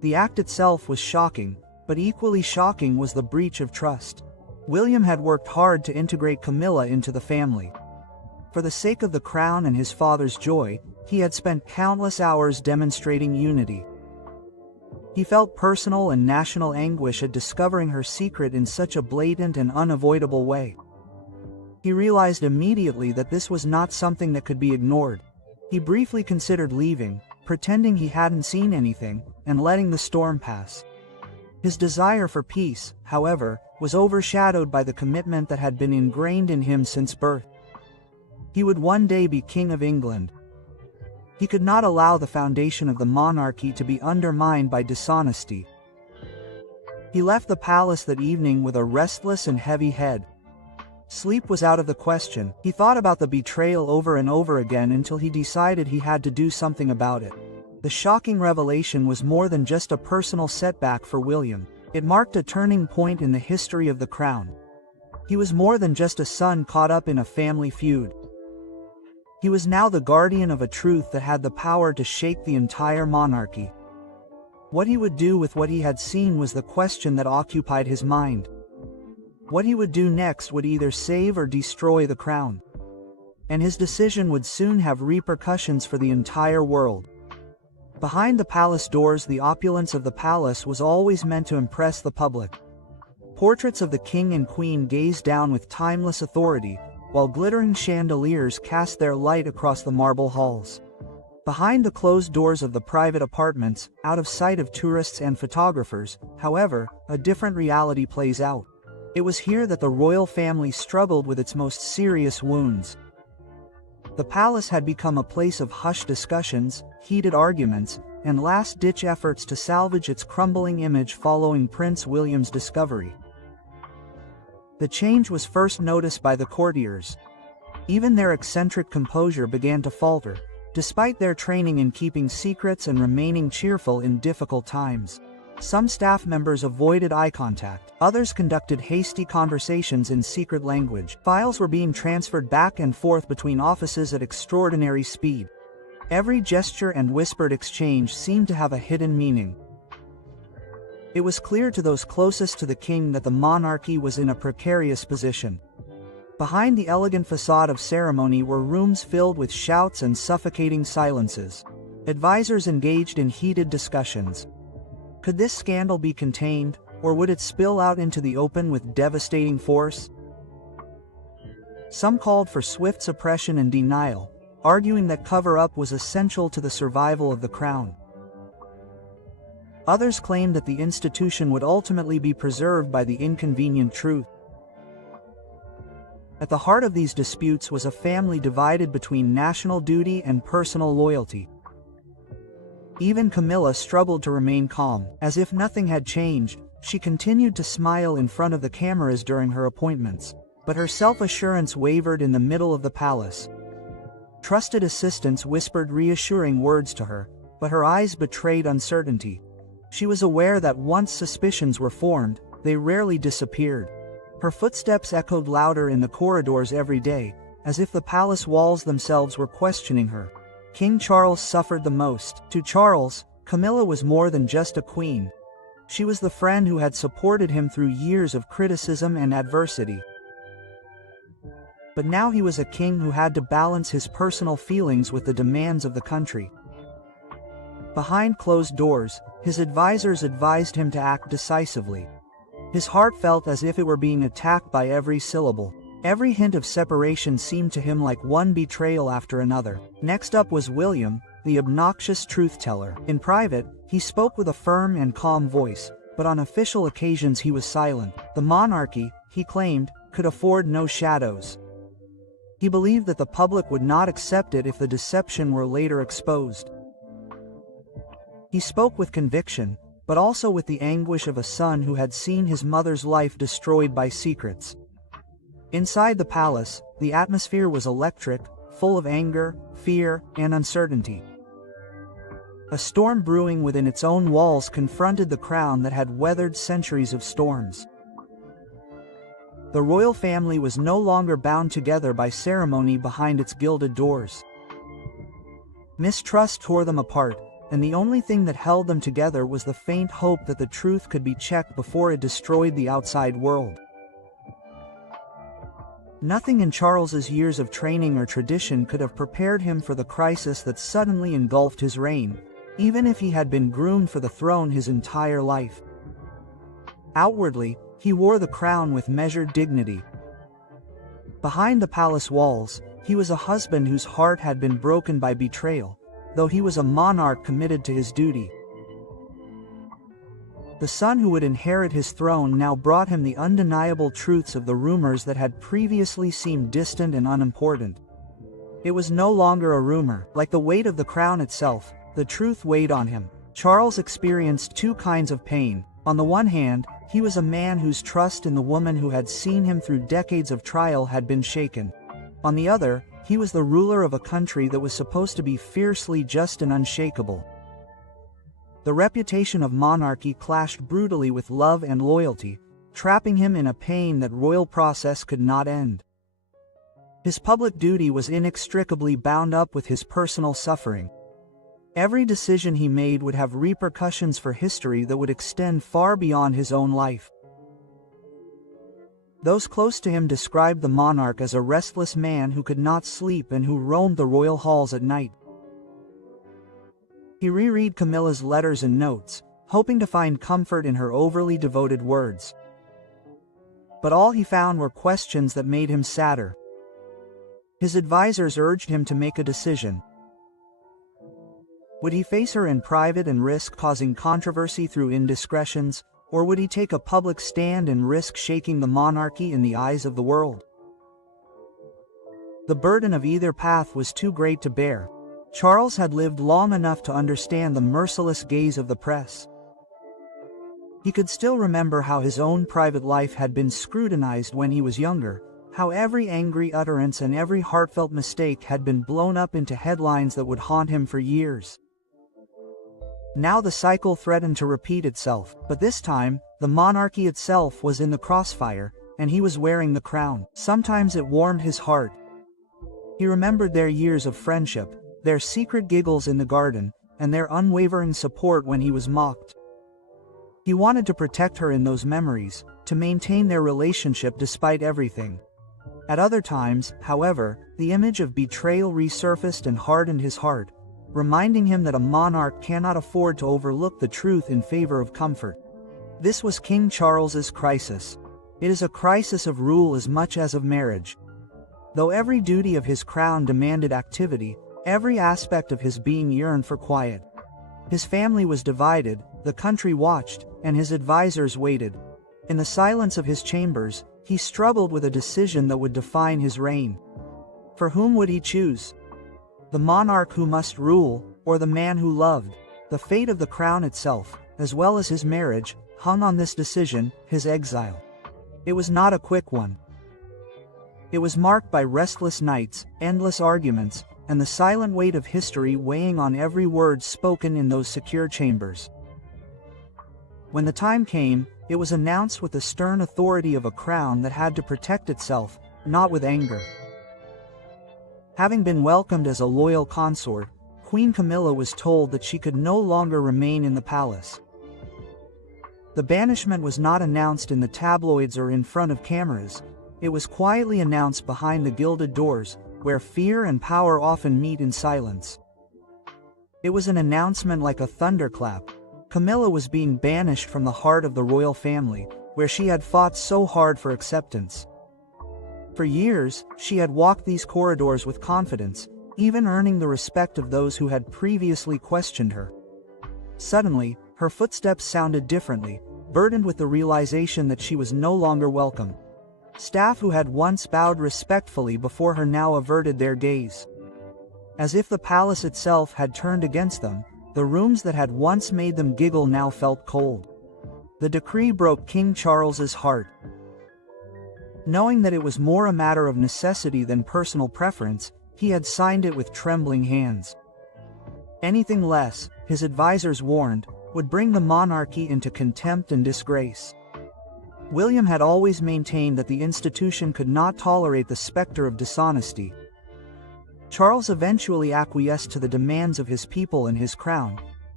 The act itself was shocking, but equally shocking was the breach of trust. William had worked hard to integrate Camilla into the family. For the sake of the crown and his father's joy, he had spent countless hours demonstrating unity. He felt personal and national anguish at discovering her secret in such a blatant and unavoidable way. He realized immediately that this was not something that could be ignored. He briefly considered leaving, pretending he hadn't seen anything, and letting the storm pass. His desire for peace, however, was overshadowed by the commitment that had been ingrained in him since birth. He would one day be King of England. He could not allow the foundation of the monarchy to be undermined by dishonesty. He left the palace that evening with a restless and heavy head. Sleep was out of the question. He thought about the betrayal over and over again until he decided he had to do something about it. The shocking revelation was more than just a personal setback for William. It marked a turning point in the history of the crown. He was more than just a son caught up in a family feud. He was now the guardian of a truth that had the power to shake the entire monarchy. What he would do with what he had seen was the question that occupied his mind. What he would do next would either save or destroy the crown. And his decision would soon have repercussions for the entire world. Behind the palace doors, the opulence of the palace was always meant to impress the public. Portraits of the king and queen gazed down with timeless authority, while glittering chandeliers cast their light across the marble halls. Behind the closed doors of the private apartments, out of sight of tourists and photographers, however, a different reality plays out. It was here that the royal family struggled with its most serious wounds. The palace had become a place of hushed discussions, heated arguments, and last-ditch efforts to salvage its crumbling image following Prince William's discovery. The change was first noticed by the courtiers. Even their eccentric composure began to falter, despite their training in keeping secrets and remaining cheerful in difficult times. Some staff members avoided eye contact. Others conducted hasty conversations in secret language. Files were being transferred back and forth between offices at extraordinary speed. Every gesture and whispered exchange seemed to have a hidden meaning. It was clear to those closest to the king that the monarchy was in a precarious position. Behind the elegant facade of ceremony were rooms filled with shouts and suffocating silences. Advisors engaged in heated discussions. Could this scandal be contained, or would it spill out into the open with devastating force? Some called for swift suppression and denial, arguing that cover-up was essential to the survival of the crown. Others claimed that the institution would ultimately be preserved by the inconvenient truth. At the heart of these disputes was a family divided between national duty and personal loyalty. Even Camilla struggled to remain calm. As if nothing had changed, she continued to smile in front of the cameras during her appointments. But her self-assurance wavered in the middle of the palace. Trusted assistants whispered reassuring words to her, but her eyes betrayed uncertainty. She was aware that once suspicions were formed, they rarely disappeared. Her footsteps echoed louder in the corridors every day, as if the palace walls themselves were questioning her. King Charles suffered the most. To Charles, Camilla was more than just a queen. She was the friend who had supported him through years of criticism and adversity. But now he was a king who had to balance his personal feelings with the demands of the country. Behind closed doors, his advisors advised him to act decisively. His heart felt as if it were being attacked by every syllable. Every hint of separation seemed to him like one betrayal after another. Next up was William, the obnoxious truth-teller. In private, he spoke with a firm and calm voice, but on official occasions he was silent. The monarchy, he claimed, could afford no shadows. He believed that the public would not accept it if the deception were later exposed. He spoke with conviction, but also with the anguish of a son who had seen his mother's life destroyed by secrets. Inside the palace, the atmosphere was electric, full of anger, fear, and uncertainty. A storm brewing within its own walls confronted the crown that had weathered centuries of storms. The royal family was no longer bound together by ceremony behind its gilded doors. Mistrust tore them apart, and the only thing that held them together was the faint hope that the truth could be checked before it destroyed the outside world. Nothing in Charles's years of training or tradition could have prepared him for the crisis that suddenly engulfed his reign, even if he had been groomed for the throne his entire life. Outwardly, he wore the crown with measured dignity. Behind the palace walls, he was a husband whose heart had been broken by betrayal, though he was a monarch committed to his duty. The son who would inherit his throne now brought him the undeniable truths of the rumors that had previously seemed distant and unimportant. It was no longer a rumor. Like the weight of the crown itself, the truth weighed on him. Charles experienced two kinds of pain. On the one hand, he was a man whose trust in the woman who had seen him through decades of trial had been shaken. On the other, he was the ruler of a country that was supposed to be fiercely just and unshakable. The reputation of monarchy clashed brutally with love and loyalty, trapping him in a pain that royal process could not end. His public duty was inextricably bound up with his personal suffering. Every decision he made would have repercussions for history that would extend far beyond his own life. Those close to him described the monarch as a restless man who could not sleep and who roamed the royal halls at night. He reread Camilla's letters and notes, hoping to find comfort in her overly devoted words. But all he found were questions that made him sadder. His advisors urged him to make a decision. Would he face her in private and risk causing controversy through indiscretions, or would he take a public stand and risk shaking the monarchy in the eyes of the world? The burden of either path was too great to bear. Charles had lived long enough to understand the merciless gaze of the press. He could still remember how his own private life had been scrutinized when he was younger, how every angry utterance and every heartfelt mistake had been blown up into headlines that would haunt him for years. Now the cycle threatened to repeat itself, but this time, the monarchy itself was in the crossfire, and he was wearing the crown. Sometimes it warmed his heart. He remembered their years of friendship, their secret giggles in the garden, and their unwavering support when he was mocked. He wanted to protect her in those memories, to maintain their relationship despite everything. At other times, however, the image of betrayal resurfaced and hardened his heart, reminding him that a monarch cannot afford to overlook the truth in favor of comfort. This was King Charles's crisis. It is a crisis of rule as much as of marriage. Though every duty of his crown demanded activity, every aspect of his being yearned for quiet. His family was divided, the country watched, and his advisors waited. In the silence of his chambers, he struggled with a decision that would define his reign. For whom would he choose? The monarch who must rule, or the man who loved? The fate of the crown itself, as well as his marriage, hung on this decision, his exile. It was not a quick one. It was marked by restless nights, endless arguments, and the silent weight of history weighing on every word spoken in those secure chambers. When the time came, it was announced with the stern authority of a crown that had to protect itself, not with anger. Having been welcomed as a loyal consort, Queen Camilla was told that she could no longer remain in the palace. The banishment was not announced in the tabloids or in front of cameras. It was quietly announced behind the gilded doors, where fear and power often meet in silence. It was an announcement like a thunderclap. Camilla was being banished from the heart of the royal family, where she had fought so hard for acceptance. For years, she had walked these corridors with confidence, even earning the respect of those who had previously questioned her. Suddenly, her footsteps sounded differently, burdened with the realization that she was no longer welcome. Staff who had once bowed respectfully before her now averted their gaze. As if the palace itself had turned against them, the rooms that had once made them giggle now felt cold. The decree broke King Charles's heart. Knowing that it was more a matter of necessity than personal preference, he had signed it with trembling hands. Anything less, his advisors warned, would bring the monarchy into contempt and disgrace. William had always maintained that the institution could not tolerate the specter of dishonesty. Charles eventually acquiesced to the demands of his people and his crown,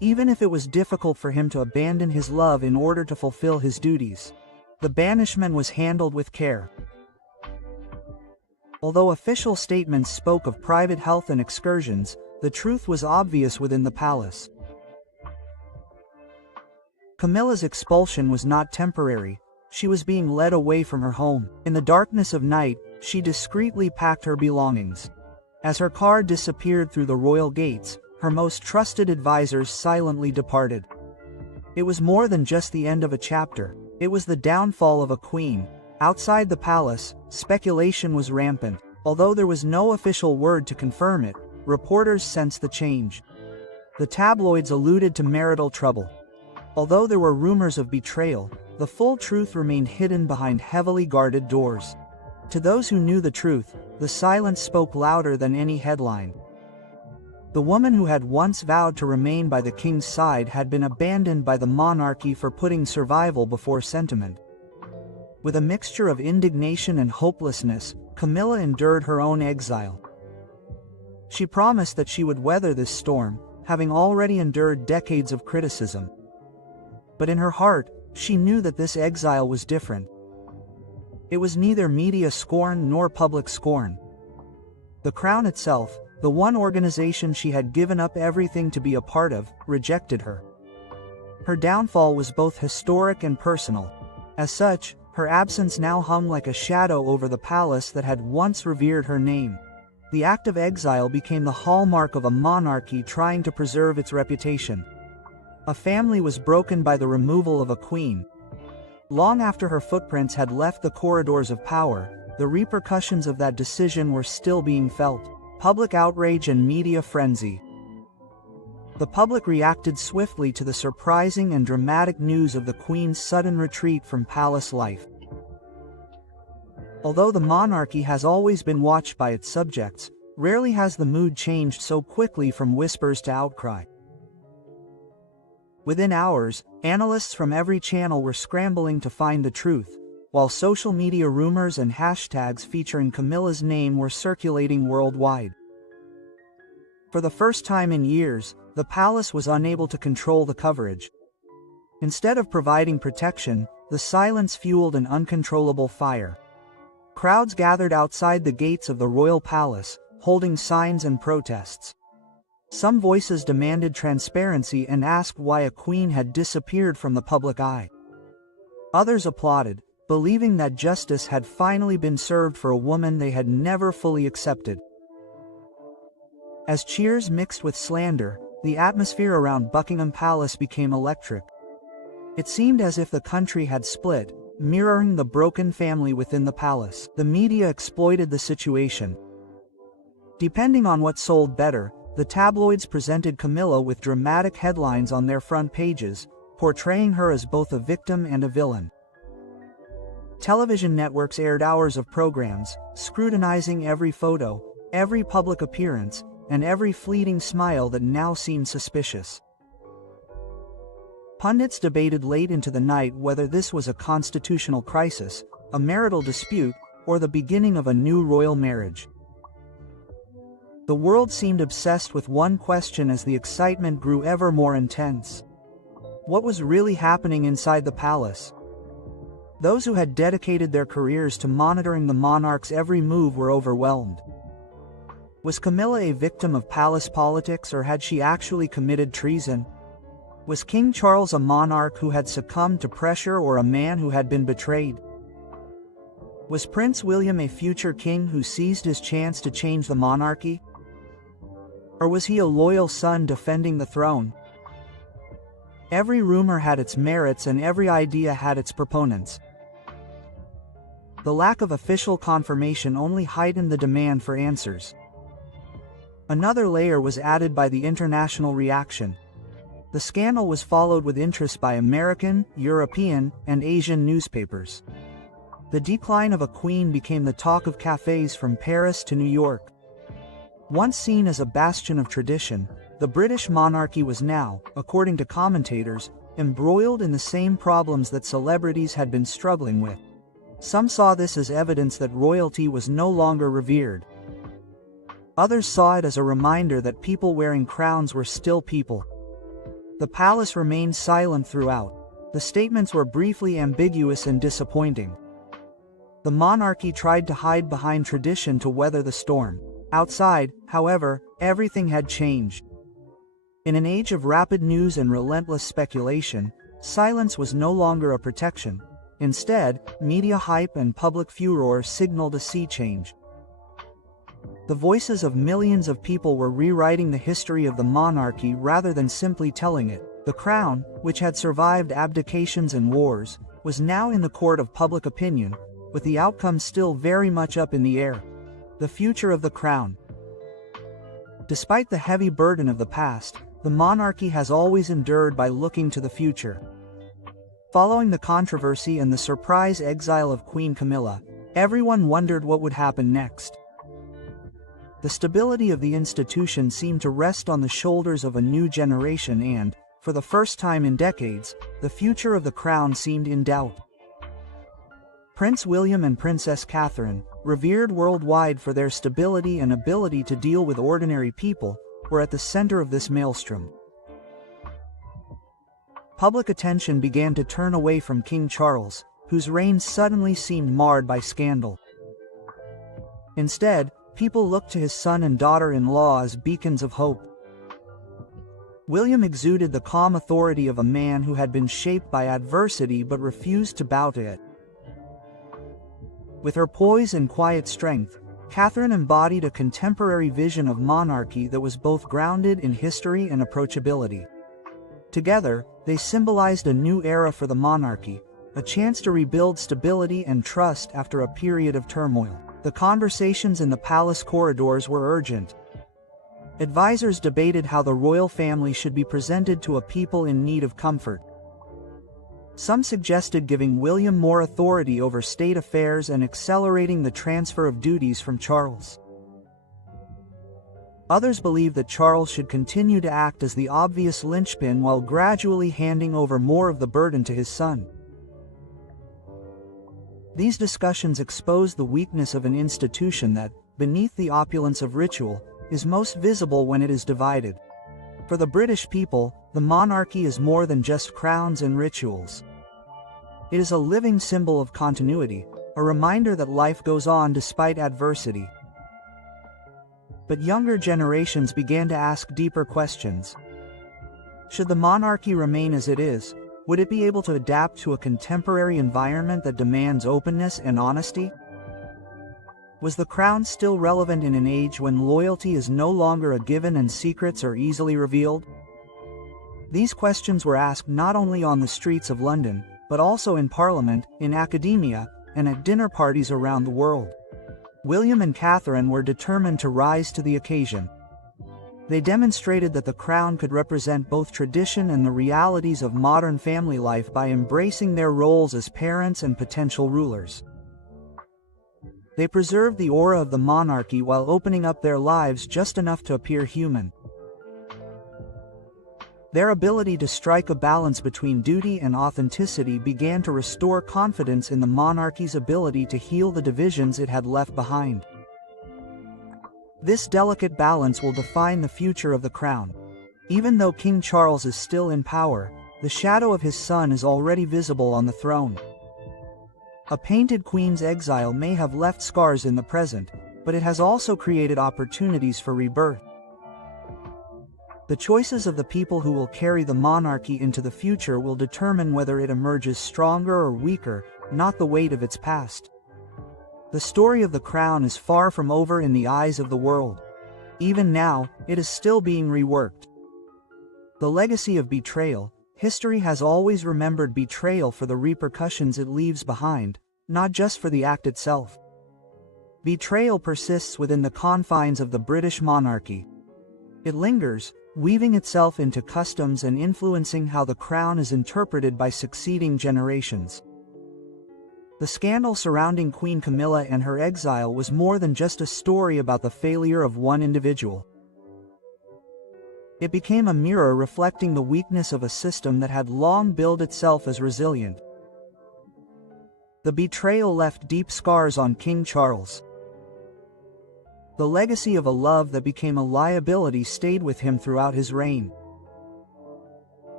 even if it was difficult for him to abandon his love in order to fulfill his duties. The banishment was handled with care. Although official statements spoke of private health and excursions, the truth was obvious within the palace. Camilla's expulsion was not temporary. She was being led away from her home. In the darkness of night, she discreetly packed her belongings. As her car disappeared through the royal gates, her most trusted advisors silently departed. It was more than just the end of a chapter. It was the downfall of a queen. Outside the palace, speculation was rampant. Although there was no official word to confirm it, reporters sensed the change. The tabloids alluded to marital trouble. Although there were rumors of betrayal, the full truth remained hidden behind heavily guarded doors. To those who knew the truth, the silence spoke louder than any headline. The woman who had once vowed to remain by the king's side had been abandoned by the monarchy for putting survival before sentiment. With a mixture of indignation and hopelessness, Camilla endured her own exile. She promised that she would weather this storm, having already endured decades of criticism. But in her heart, she knew that this exile was different. It was neither media scorn nor public scorn. The crown itself, the one organization she had given up everything to be a part of, rejected her. Her downfall was both historic and personal. As such, her absence now hung like a shadow over the palace that had once revered her name. The act of exile became the hallmark of a monarchy trying to preserve its reputation. A family was broken by the removal of a queen. Long after her footprints had left the corridors of power, the repercussions of that decision were still being felt. Public outrage and media frenzy. The public reacted swiftly to the surprising and dramatic news of the Queen's sudden retreat from palace life. Although the monarchy has always been watched by its subjects, rarely has the mood changed so quickly from whispers to outcry. Within hours, analysts from every channel were scrambling to find the truth, while social media rumors and hashtags featuring Camilla's name were circulating worldwide. For the first time in years, the palace was unable to control the coverage. Instead of providing protection, the silence fueled an uncontrollable fire. Crowds gathered outside the gates of the royal palace, holding signs and protests. Some voices demanded transparency and asked why a queen had disappeared from the public eye. Others applauded, believing that justice had finally been served for a woman they had never fully accepted. As cheers mixed with slander, the atmosphere around Buckingham Palace became electric. It seemed as if the country had split, mirroring the broken family within the palace. The media exploited the situation. Depending on what sold better, the tabloids presented Camilla with dramatic headlines on their front pages, portraying her as both a victim and a villain. Television networks aired hours of programs, scrutinizing every photo, every public appearance, and every fleeting smile that now seemed suspicious. Pundits debated late into the night whether this was a constitutional crisis, a marital dispute, or the beginning of a new royal marriage. The world seemed obsessed with one question as the excitement grew ever more intense. What was really happening inside the palace? Those who had dedicated their careers to monitoring the monarch's every move were overwhelmed. Was Camilla a victim of palace politics, or had she actually committed treason? Was King Charles a monarch who had succumbed to pressure, or a man who had been betrayed? Was Prince William a future king who seized his chance to change the monarchy? Or was he a loyal son defending the throne? Every rumor had its merits and every idea had its proponents. The lack of official confirmation only heightened the demand for answers. Another layer was added by the international reaction. The scandal was followed with interest by American, European, and Asian newspapers. The decline of a queen became the talk of cafes from Paris to New York. Once seen as a bastion of tradition, the British monarchy was now, according to commentators, embroiled in the same problems that celebrities had been struggling with. Some saw this as evidence that royalty was no longer revered. Others saw it as a reminder that people wearing crowns were still people. The palace remained silent throughout. The statements were briefly ambiguous and disappointing. The monarchy tried to hide behind tradition to weather the storm. Outside, however, everything had changed. In an age of rapid news and relentless speculation, silence was no longer a protection. Instead, media hype and public furor signaled a sea change. The voices of millions of people were rewriting the history of the monarchy rather than simply telling it. The crown, which had survived abdications and wars, was now in the court of public opinion, with the outcome still very much up in the air. The future of the crown. Despite the heavy burden of the past, the monarchy has always endured by looking to the future. Following the controversy and the surprise exile of Queen Camilla, everyone wondered what would happen next. The stability of the institution seemed to rest on the shoulders of a new generation and, for the first time in decades, the future of the crown seemed in doubt. Prince William and Princess Catherine, revered worldwide for their stability and ability to deal with ordinary people, were at the center of this maelstrom. Public attention began to turn away from King Charles, whose reign suddenly seemed marred by scandal. Instead, people looked to his son and daughter-in-law as beacons of hope. William exuded the calm authority of a man who had been shaped by adversity but refused to bow to it. With her poise and quiet strength, Catherine embodied a contemporary vision of monarchy that was both grounded in history and approachability. Together, they symbolized a new era for the monarchy, a chance to rebuild stability and trust after a period of turmoil. The conversations in the palace corridors were urgent. Advisors debated how the royal family should be presented to a people in need of comfort. Some suggested giving William more authority over state affairs and accelerating the transfer of duties from Charles. Others believed that Charles should continue to act as the obvious linchpin while gradually handing over more of the burden to his son. These discussions exposed the weakness of an institution that, beneath the opulence of ritual, is most visible when it is divided. For the British people, the monarchy is more than just crowns and rituals. It is a living symbol of continuity, a reminder that life goes on despite adversity. But younger generations began to ask deeper questions. Should the monarchy remain as it is? Would it be able to adapt to a contemporary environment that demands openness and honesty? Was the crown still relevant in an age when loyalty is no longer a given and secrets are easily revealed? These questions were asked not only on the streets of London, but also in Parliament, in academia, and at dinner parties around the world. William and Catherine were determined to rise to the occasion. They demonstrated that the crown could represent both tradition and the realities of modern family life by embracing their roles as parents and potential rulers. They preserved the aura of the monarchy while opening up their lives just enough to appear human. Their ability to strike a balance between duty and authenticity began to restore confidence in the monarchy's ability to heal the divisions it had left behind. This delicate balance will define the future of the crown. Even though King Charles is still in power, the shadow of his son is already visible on the throne. A painted queen's exile may have left scars in the present, but it has also created opportunities for rebirth. The choices of the people who will carry the monarchy into the future will determine whether it emerges stronger or weaker, not the weight of its past. The story of the crown is far from over in the eyes of the world. Even now, it is still being reworked. The legacy of betrayal. History has always remembered betrayal for the repercussions it leaves behind, not just for the act itself. Betrayal persists within the confines of the British monarchy. It lingers, weaving itself into customs and influencing how the crown is interpreted by succeeding generations. The scandal surrounding Queen Camilla and her exile was more than just a story about the failure of one individual. It became a mirror reflecting the weakness of a system that had long billed itself as resilient. The betrayal left deep scars on King Charles. The legacy of a love that became a liability stayed with him throughout his reign.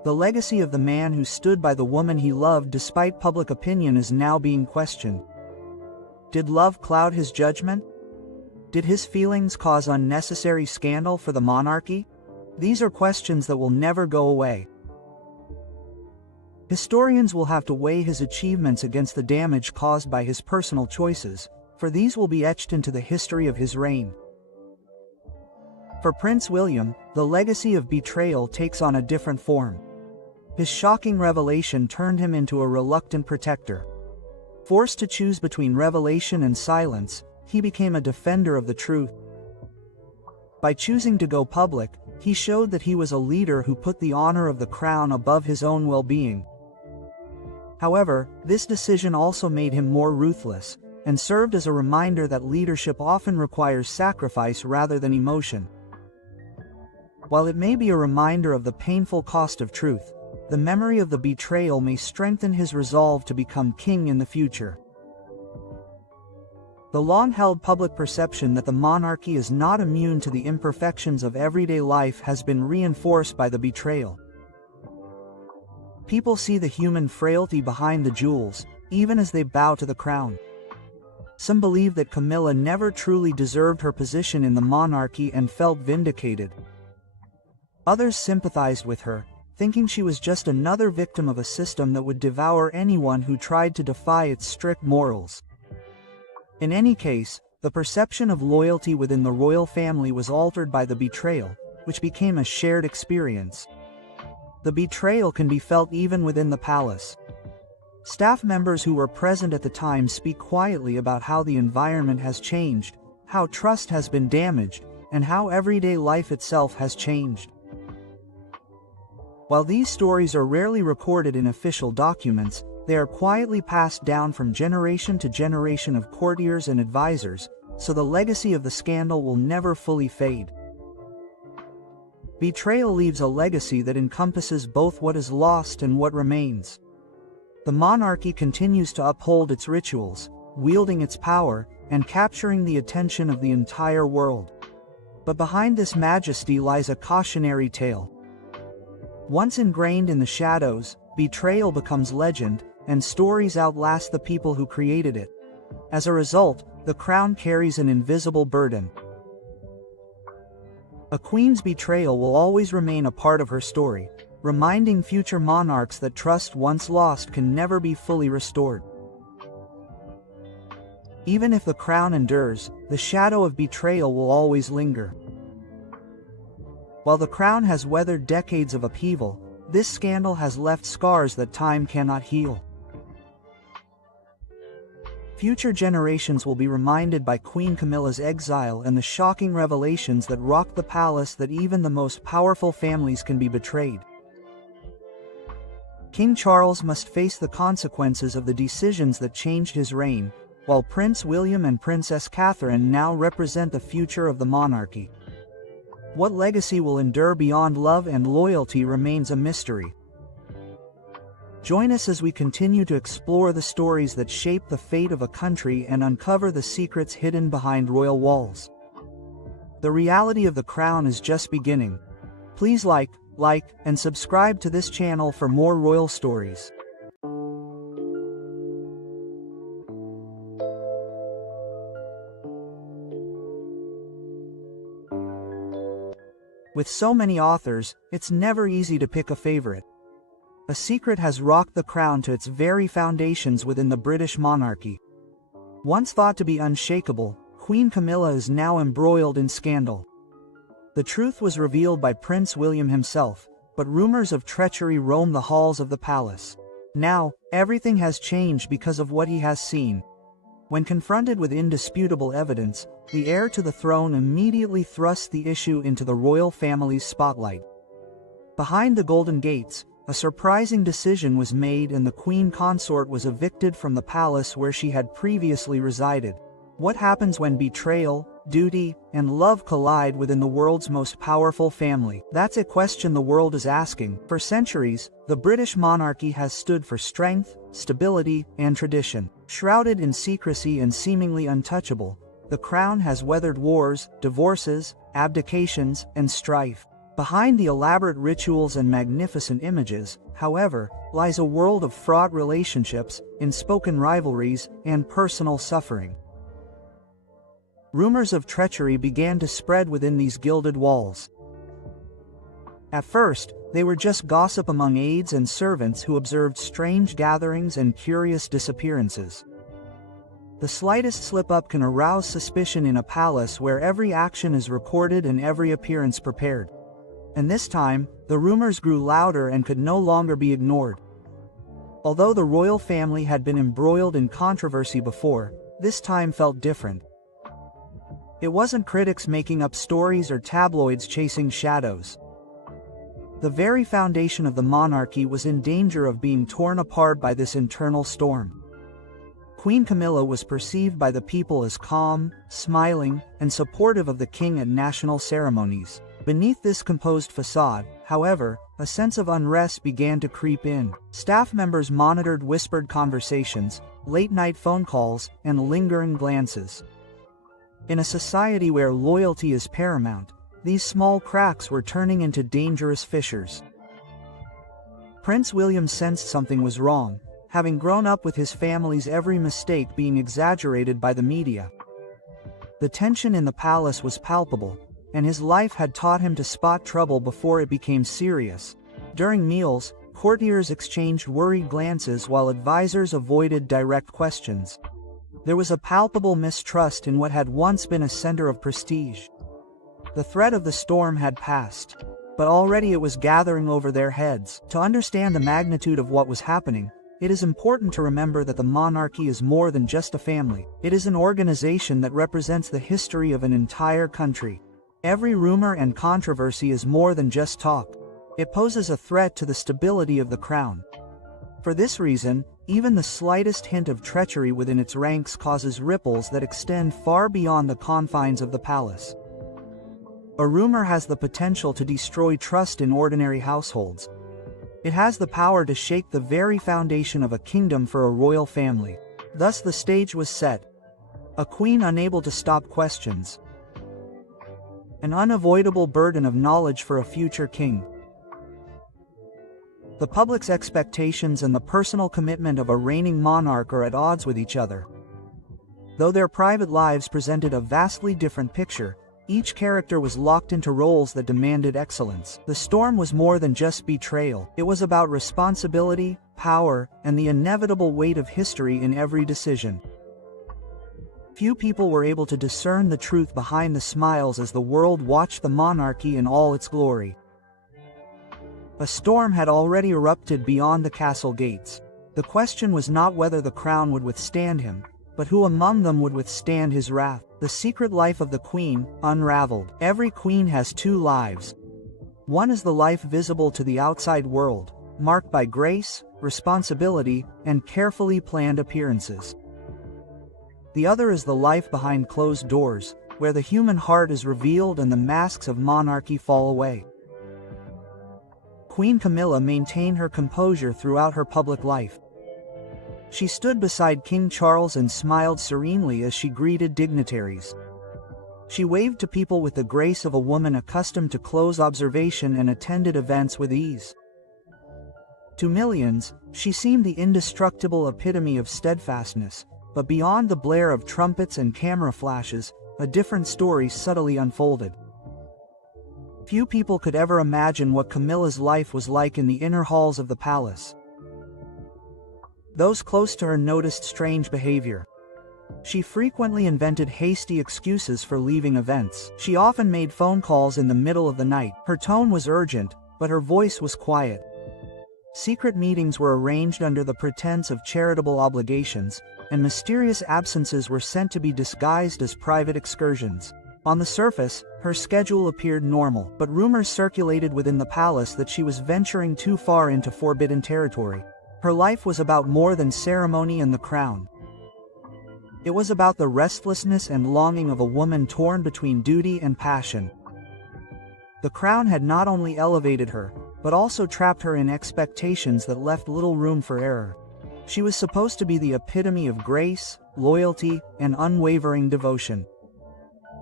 The legacy of the man who stood by the woman he loved despite public opinion is now being questioned. Did love cloud his judgment? Did his feelings cause unnecessary scandal for the monarchy? These are questions that will never go away. Historians will have to weigh his achievements against the damage caused by his personal choices, for these will be etched into the history of his reign. For Prince William, the legacy of betrayal takes on a different form. His shocking revelation turned him into a reluctant protector. Forced to choose between revelation and silence, he became a defender of the truth. By choosing to go public, he showed that he was a leader who put the honor of the crown above his own well-being. However, this decision also made him more ruthless, and served as a reminder that leadership often requires sacrifice rather than emotion. While it may be a reminder of the painful cost of truth, the memory of the betrayal may strengthen his resolve to become king in the future. The long-held public perception that the monarchy is not immune to the imperfections of everyday life has been reinforced by the betrayal. People see the human frailty behind the jewels, even as they bow to the crown. Some believe that Camilla never truly deserved her position in the monarchy and felt vindicated. Others sympathized with her, thinking she was just another victim of a system that would devour anyone who tried to defy its strict morals. In any case, the perception of loyalty within the royal family was altered by the betrayal, which became a shared experience. The betrayal can be felt even within the palace. Staff members who were present at the time speak quietly about how the environment has changed, how trust has been damaged, and how everyday life itself has changed. While these stories are rarely recorded in official documents, they are quietly passed down from generation to generation of courtiers and advisors, so the legacy of the scandal will never fully fade. Betrayal leaves a legacy that encompasses both what is lost and what remains. The monarchy continues to uphold its rituals, wielding its power, and capturing the attention of the entire world. But behind this majesty lies a cautionary tale. Once ingrained in the shadows, betrayal becomes legend, and stories outlast the people who created it. As a result, the crown carries an invisible burden. A queen's betrayal will always remain a part of her story, reminding future monarchs that trust once lost can never be fully restored. Even if the crown endures, the shadow of betrayal will always linger. While the crown has weathered decades of upheaval, this scandal has left scars that time cannot heal. Future generations will be reminded by Queen Camilla's exile and the shocking revelations that rocked the palace that even the most powerful families can be betrayed. King Charles must face the consequences of the decisions that changed his reign, while Prince William and Princess Catherine now represent the future of the monarchy. What legacy will endure beyond love and loyalty remains a mystery. Join us as we continue to explore the stories that shape the fate of a country and uncover the secrets hidden behind royal walls. The reality of the crown is just beginning. Please like, and subscribe to this channel for more royal stories. With so many authors, it's never easy to pick a favorite. A secret has rocked the crown to its very foundations within the British monarchy. Once thought to be unshakable, Queen Camilla is now embroiled in scandal. The truth was revealed by Prince William himself, but rumors of treachery roam the halls of the palace. Now, everything has changed because of what he has seen. When confronted with indisputable evidence, the heir to the throne immediately thrust the issue into the royal family's spotlight. Behind the Golden Gates, a surprising decision was made and the queen consort was evicted from the palace where she had previously resided. What happens when betrayal, duty, and love collide within the world's most powerful family? That's a question the world is asking. For centuries, the British monarchy has stood for strength, stability, and tradition. Shrouded in secrecy and seemingly untouchable, the crown has weathered wars, divorces, abdications, and strife. Behind the elaborate rituals and magnificent images, however, lies a world of fraught relationships, unspoken rivalries, and personal suffering. Rumors of treachery began to spread within these gilded walls. At first, they were just gossip among aides and servants who observed strange gatherings and curious disappearances. The slightest slip-up can arouse suspicion in a palace where every action is recorded and every appearance prepared. And this time, the rumors grew louder and could no longer be ignored. Although the royal family had been embroiled in controversy before, this time felt different. It wasn't critics making up stories or tabloids chasing shadows. The very foundation of the monarchy was in danger of being torn apart by this internal storm. Queen Camilla was perceived by the people as calm, smiling, and supportive of the king at national ceremonies. Beneath this composed facade, however, a sense of unrest began to creep in. Staff members monitored whispered conversations, late-night phone calls, and lingering glances. In a society where loyalty is paramount, these small cracks were turning into dangerous fissures. Prince William sensed something was wrong, having grown up with his family's every mistake being exaggerated by the media. The tension in the palace was palpable, and his life had taught him to spot trouble before it became serious. During meals, courtiers exchanged worried glances while advisors avoided direct questions. There was a palpable mistrust in what had once been a center of prestige. The threat of the storm had passed, but already it was gathering over their heads. To understand the magnitude of what was happening, it is important to remember that the monarchy is more than just a family. It is an organization that represents the history of an entire country. Every rumor and controversy is more than just talk. It poses a threat to the stability of the crown. For this reason, even the slightest hint of treachery within its ranks causes ripples that extend far beyond the confines of the palace. A rumor has the potential to destroy trust in ordinary households. It has the power to shake the very foundation of a kingdom for a royal family. Thus the stage was set. A queen unable to stop questions. An unavoidable burden of knowledge for a future king. The public's expectations and the personal commitment of a reigning monarch are at odds with each other. Though their private lives presented a vastly different picture, each character was locked into roles that demanded excellence. The storm was more than just betrayal. It was about responsibility, power, and the inevitable weight of history in every decision. Few people were able to discern the truth behind the smiles as the world watched the monarchy in all its glory. A storm had already erupted beyond the castle gates. The question was not whether the crown would withstand him, but who among them would withstand his wrath. The secret life of the queen unraveled. Every queen has two lives. One is the life visible to the outside world, marked by grace, responsibility, and carefully planned appearances. The other is the life behind closed doors, where the human heart is revealed and the masks of monarchy fall away. Queen Camilla maintained her composure throughout her public life. She stood beside King Charles and smiled serenely as she greeted dignitaries. She waved to people with the grace of a woman accustomed to close observation and attended events with ease. To millions, she seemed the indestructible epitome of steadfastness, but beyond the blare of trumpets and camera flashes, a different story subtly unfolded. Few people could ever imagine what Camilla's life was like in the inner halls of the palace. Those close to her noticed strange behavior. She frequently invented hasty excuses for leaving events. She often made phone calls in the middle of the night. Her tone was urgent, but her voice was quiet. Secret meetings were arranged under the pretense of charitable obligations, and mysterious absences were sent to be disguised as private excursions. On the surface, her schedule appeared normal, but rumors circulated within the palace that she was venturing too far into forbidden territory. Her life was about more than ceremony and the crown. It was about the restlessness and longing of a woman torn between duty and passion. The crown had not only elevated her, but also trapped her in expectations that left little room for error. She was supposed to be the epitome of grace, loyalty, and unwavering devotion.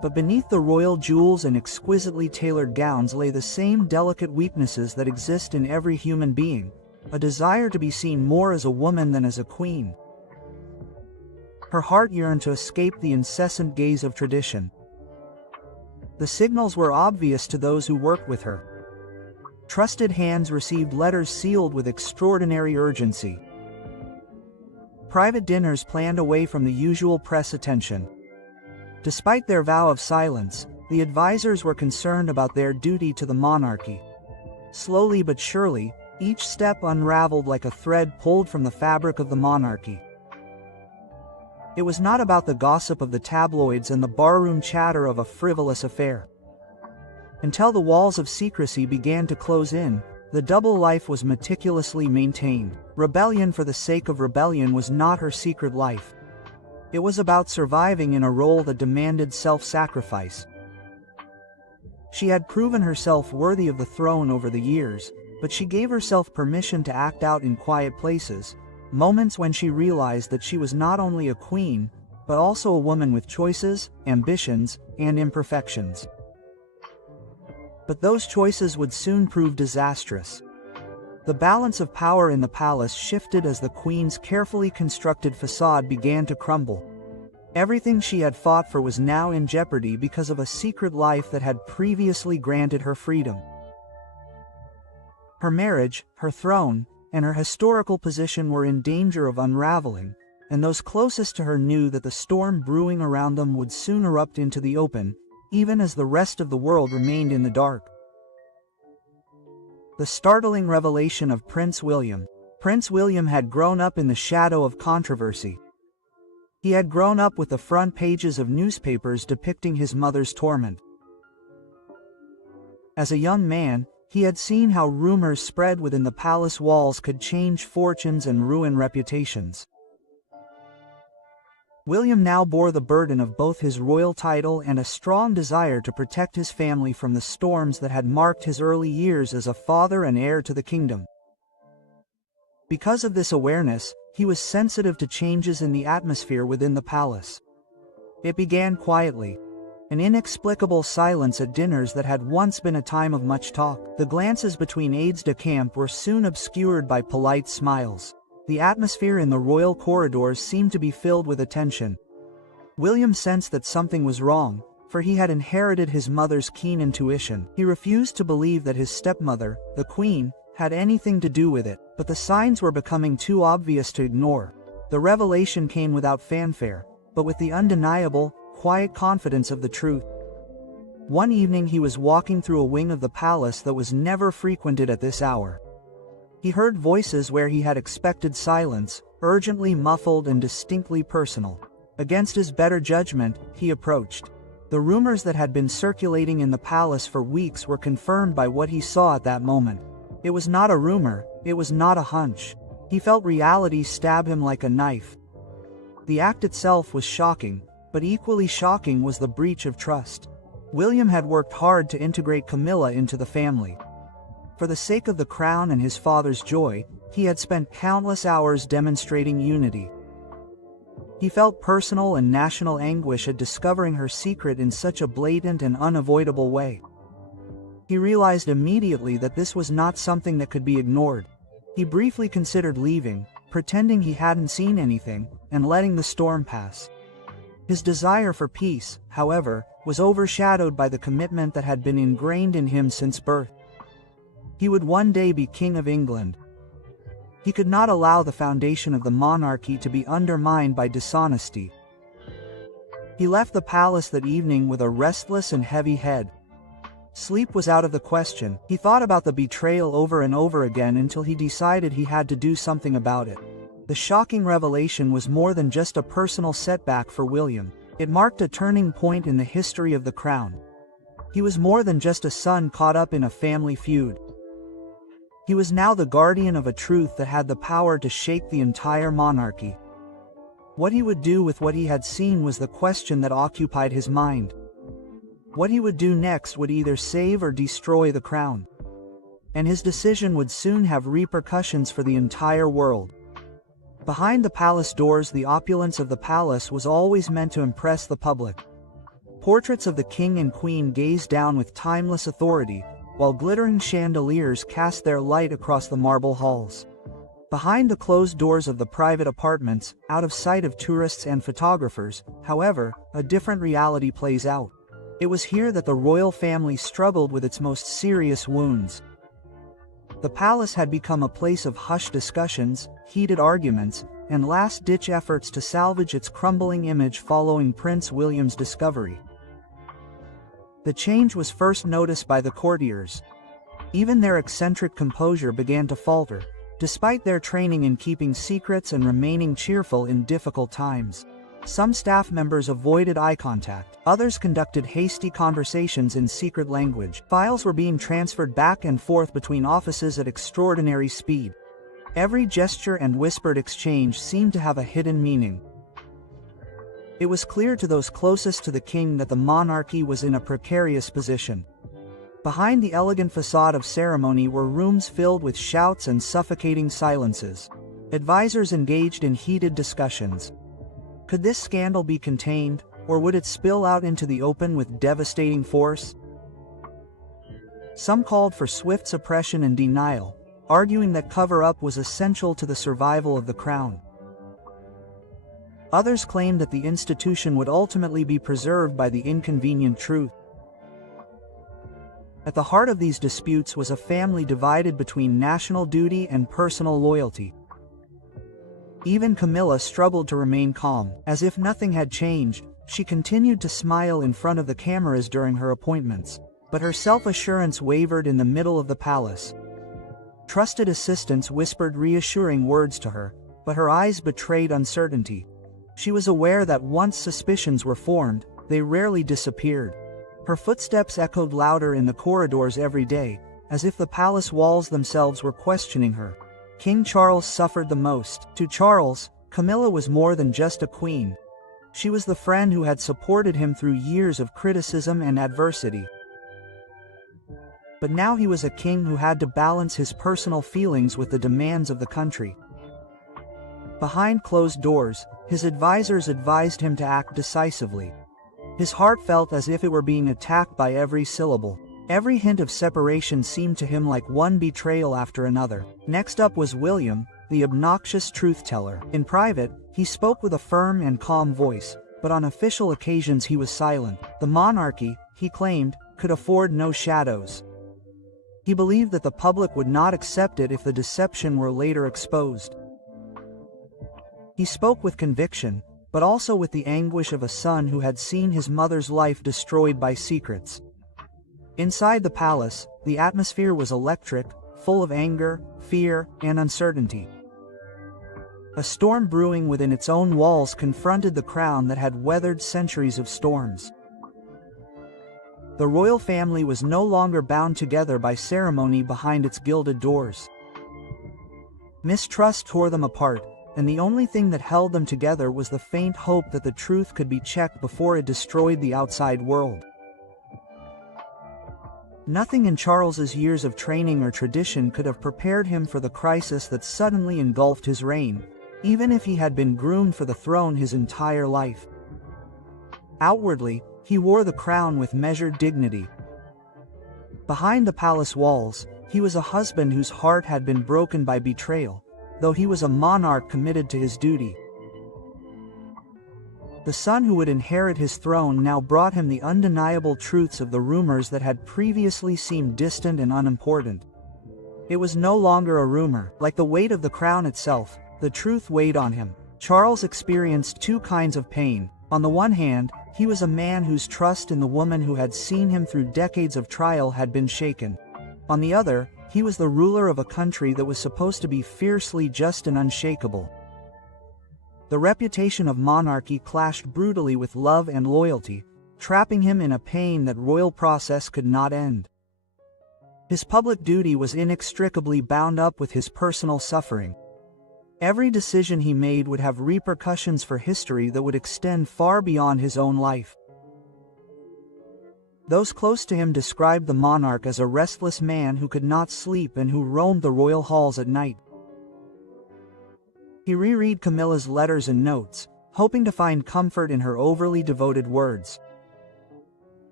But beneath the royal jewels and exquisitely tailored gowns lay the same delicate weaknesses that exist in every human being, a desire to be seen more as a woman than as a queen. Her heart yearned to escape the incessant gaze of tradition. The signals were obvious to those who worked with her. Trusted hands received letters sealed with extraordinary urgency. Private dinners planned away from the usual press attention. Despite their vow of silence, the advisors were concerned about their duty to the monarchy. Slowly but surely, each step unraveled like a thread pulled from the fabric of the monarchy. It was not about the gossip of the tabloids and the barroom chatter of a frivolous affair. Until the walls of secrecy began to close in, the double life was meticulously maintained. Rebellion for the sake of rebellion was not her secret life. It was about surviving in a role that demanded self-sacrifice. She had proven herself worthy of the throne over the years, but she gave herself permission to act out in quiet places, moments when she realized that she was not only a queen, but also a woman with choices, ambitions, and imperfections. But those choices would soon prove disastrous. The balance of power in the palace shifted as the queen's carefully constructed facade began to crumble. Everything she had fought for was now in jeopardy because of a secret life that had previously granted her freedom. Her marriage, her throne, and her historical position were in danger of unraveling, and those closest to her knew that the storm brewing around them would soon erupt into the open, even as the rest of the world remained in the dark. The startling revelation of Prince William. Prince William had grown up in the shadow of controversy. He had grown up with the front pages of newspapers depicting his mother's torment. As a young man, he had seen how rumors spread within the palace walls could change fortunes and ruin reputations. William now bore the burden of both his royal title and a strong desire to protect his family from the storms that had marked his early years as a father and heir to the kingdom. Because of this awareness, he was sensitive to changes in the atmosphere within the palace. It began quietly. An inexplicable silence at dinners that had once been a time of much talk. The glances between aides-de-camp were soon obscured by polite smiles. The atmosphere in the royal corridors seemed to be filled with attention. William sensed that something was wrong, for he had inherited his mother's keen intuition. He refused to believe that his stepmother, the queen, had anything to do with it, but the signs were becoming too obvious to ignore. The revelation came without fanfare, but with the undeniable, quiet confidence of the truth. One evening he was walking through a wing of the palace that was never frequented at this hour. He heard voices where he had expected silence, urgently muffled and distinctly personal. Against his better judgment, he approached. The rumors that had been circulating in the palace for weeks were confirmed by what he saw at that moment. It was not a rumor, it was not a hunch. He felt reality stab him like a knife. The act itself was shocking, but equally shocking was the breach of trust. William had worked hard to integrate Camilla into the family. For the sake of the crown and his father's joy, he had spent countless hours demonstrating unity. He felt personal and national anguish at discovering her secret in such a blatant and unavoidable way. He realized immediately that this was not something that could be ignored. He briefly considered leaving, pretending he hadn't seen anything, and letting the storm pass. His desire for peace, however, was overshadowed by the commitment that had been ingrained in him since birth. He would one day be King of England. He could not allow the foundation of the monarchy to be undermined by dishonesty. He left the palace that evening with a restless and heavy head. Sleep was out of the question. He thought about the betrayal over and over again until he decided he had to do something about it. The shocking revelation was more than just a personal setback for William. It marked a turning point in the history of the crown. He was more than just a son caught up in a family feud. He was now the guardian of a truth that had the power to shake the entire monarchy. What he would do with what he had seen was the question that occupied his mind. What he would do next would either save or destroy the crown. And his decision would soon have repercussions for the entire world. Behind the palace doors, the opulence of the palace was always meant to impress the public. Portraits of the king and queen gazed down with timeless authority, while glittering chandeliers cast their light across the marble halls. Behind the closed doors of the private apartments, out of sight of tourists and photographers, however, a different reality plays out. It was here that the royal family struggled with its most serious wounds. The palace had become a place of hushed discussions, heated arguments, and last-ditch efforts to salvage its crumbling image following Prince William's discovery. The change was first noticed by the courtiers. Even their eccentric composure began to falter, despite their training in keeping secrets and remaining cheerful in difficult times. Some staff members avoided eye contact, others conducted hasty conversations in secret language. Files were being transferred back and forth between offices at extraordinary speed. Every gesture and whispered exchange seemed to have a hidden meaning. It was clear to those closest to the king that the monarchy was in a precarious position. Behind the elegant facade of ceremony were rooms filled with shouts and suffocating silences. Advisors engaged in heated discussions. Could this scandal be contained, or would it spill out into the open with devastating force? Some called for swift suppression and denial, arguing that cover-up was essential to the survival of the crown. Others claimed that the institution would ultimately be preserved by the inconvenient truth. At the heart of these disputes was a family divided between national duty and personal loyalty. Even Camilla struggled to remain calm. As if nothing had changed, she continued to smile in front of the cameras during her appointments. But her self-assurance wavered in the middle of the palace. Trusted assistants whispered reassuring words to her, but her eyes betrayed uncertainty. She was aware that once suspicions were formed, they rarely disappeared. Her footsteps echoed louder in the corridors every day, as if the palace walls themselves were questioning her. King Charles suffered the most. To Charles, Camilla was more than just a queen. She was the friend who had supported him through years of criticism and adversity. But now he was a king who had to balance his personal feelings with the demands of the country. Behind closed doors, his advisors advised him to act decisively. His heart felt as if it were being attacked by every syllable. Every hint of separation seemed to him like one betrayal after another. Next up was William, the obnoxious truth-teller. In private, he spoke with a firm and calm voice, but on official occasions he was silent. The monarchy, he claimed, could afford no shadows. He believed that the public would not accept it if the deception were later exposed. He spoke with conviction, but also with the anguish of a son who had seen his mother's life destroyed by secrets. Inside the palace, the atmosphere was electric, full of anger, fear, and uncertainty. A storm brewing within its own walls confronted the crown that had weathered centuries of storms. The royal family was no longer bound together by ceremony behind its gilded doors. Mistrust tore them apart, and the only thing that held them together was the faint hope that the truth could be checked before it destroyed the outside world. Nothing in Charles's years of training or tradition could have prepared him for the crisis that suddenly engulfed his reign, even if he had been groomed for the throne his entire life. Outwardly, he wore the crown with measured dignity. Behind the palace walls, he was a husband whose heart had been broken by betrayal, though he was a monarch committed to his duty. The son who would inherit his throne now brought him the undeniable truths of the rumors that had previously seemed distant and unimportant. It was no longer a rumor. Like the weight of the crown itself, the truth weighed on him. Charles experienced two kinds of pain. On the one hand, he was a man whose trust in the woman who had seen him through decades of trial had been shaken. On the other, he was the ruler of a country that was supposed to be fiercely just and unshakable. The reputation of monarchy clashed brutally with love and loyalty, trapping him in a pain that royal process could not end. His public duty was inextricably bound up with his personal suffering. Every decision he made would have repercussions for history that would extend far beyond his own life. Those close to him described the monarch as a restless man who could not sleep and who roamed the royal halls at night. He reread Camilla's letters and notes, hoping to find comfort in her overly devoted words.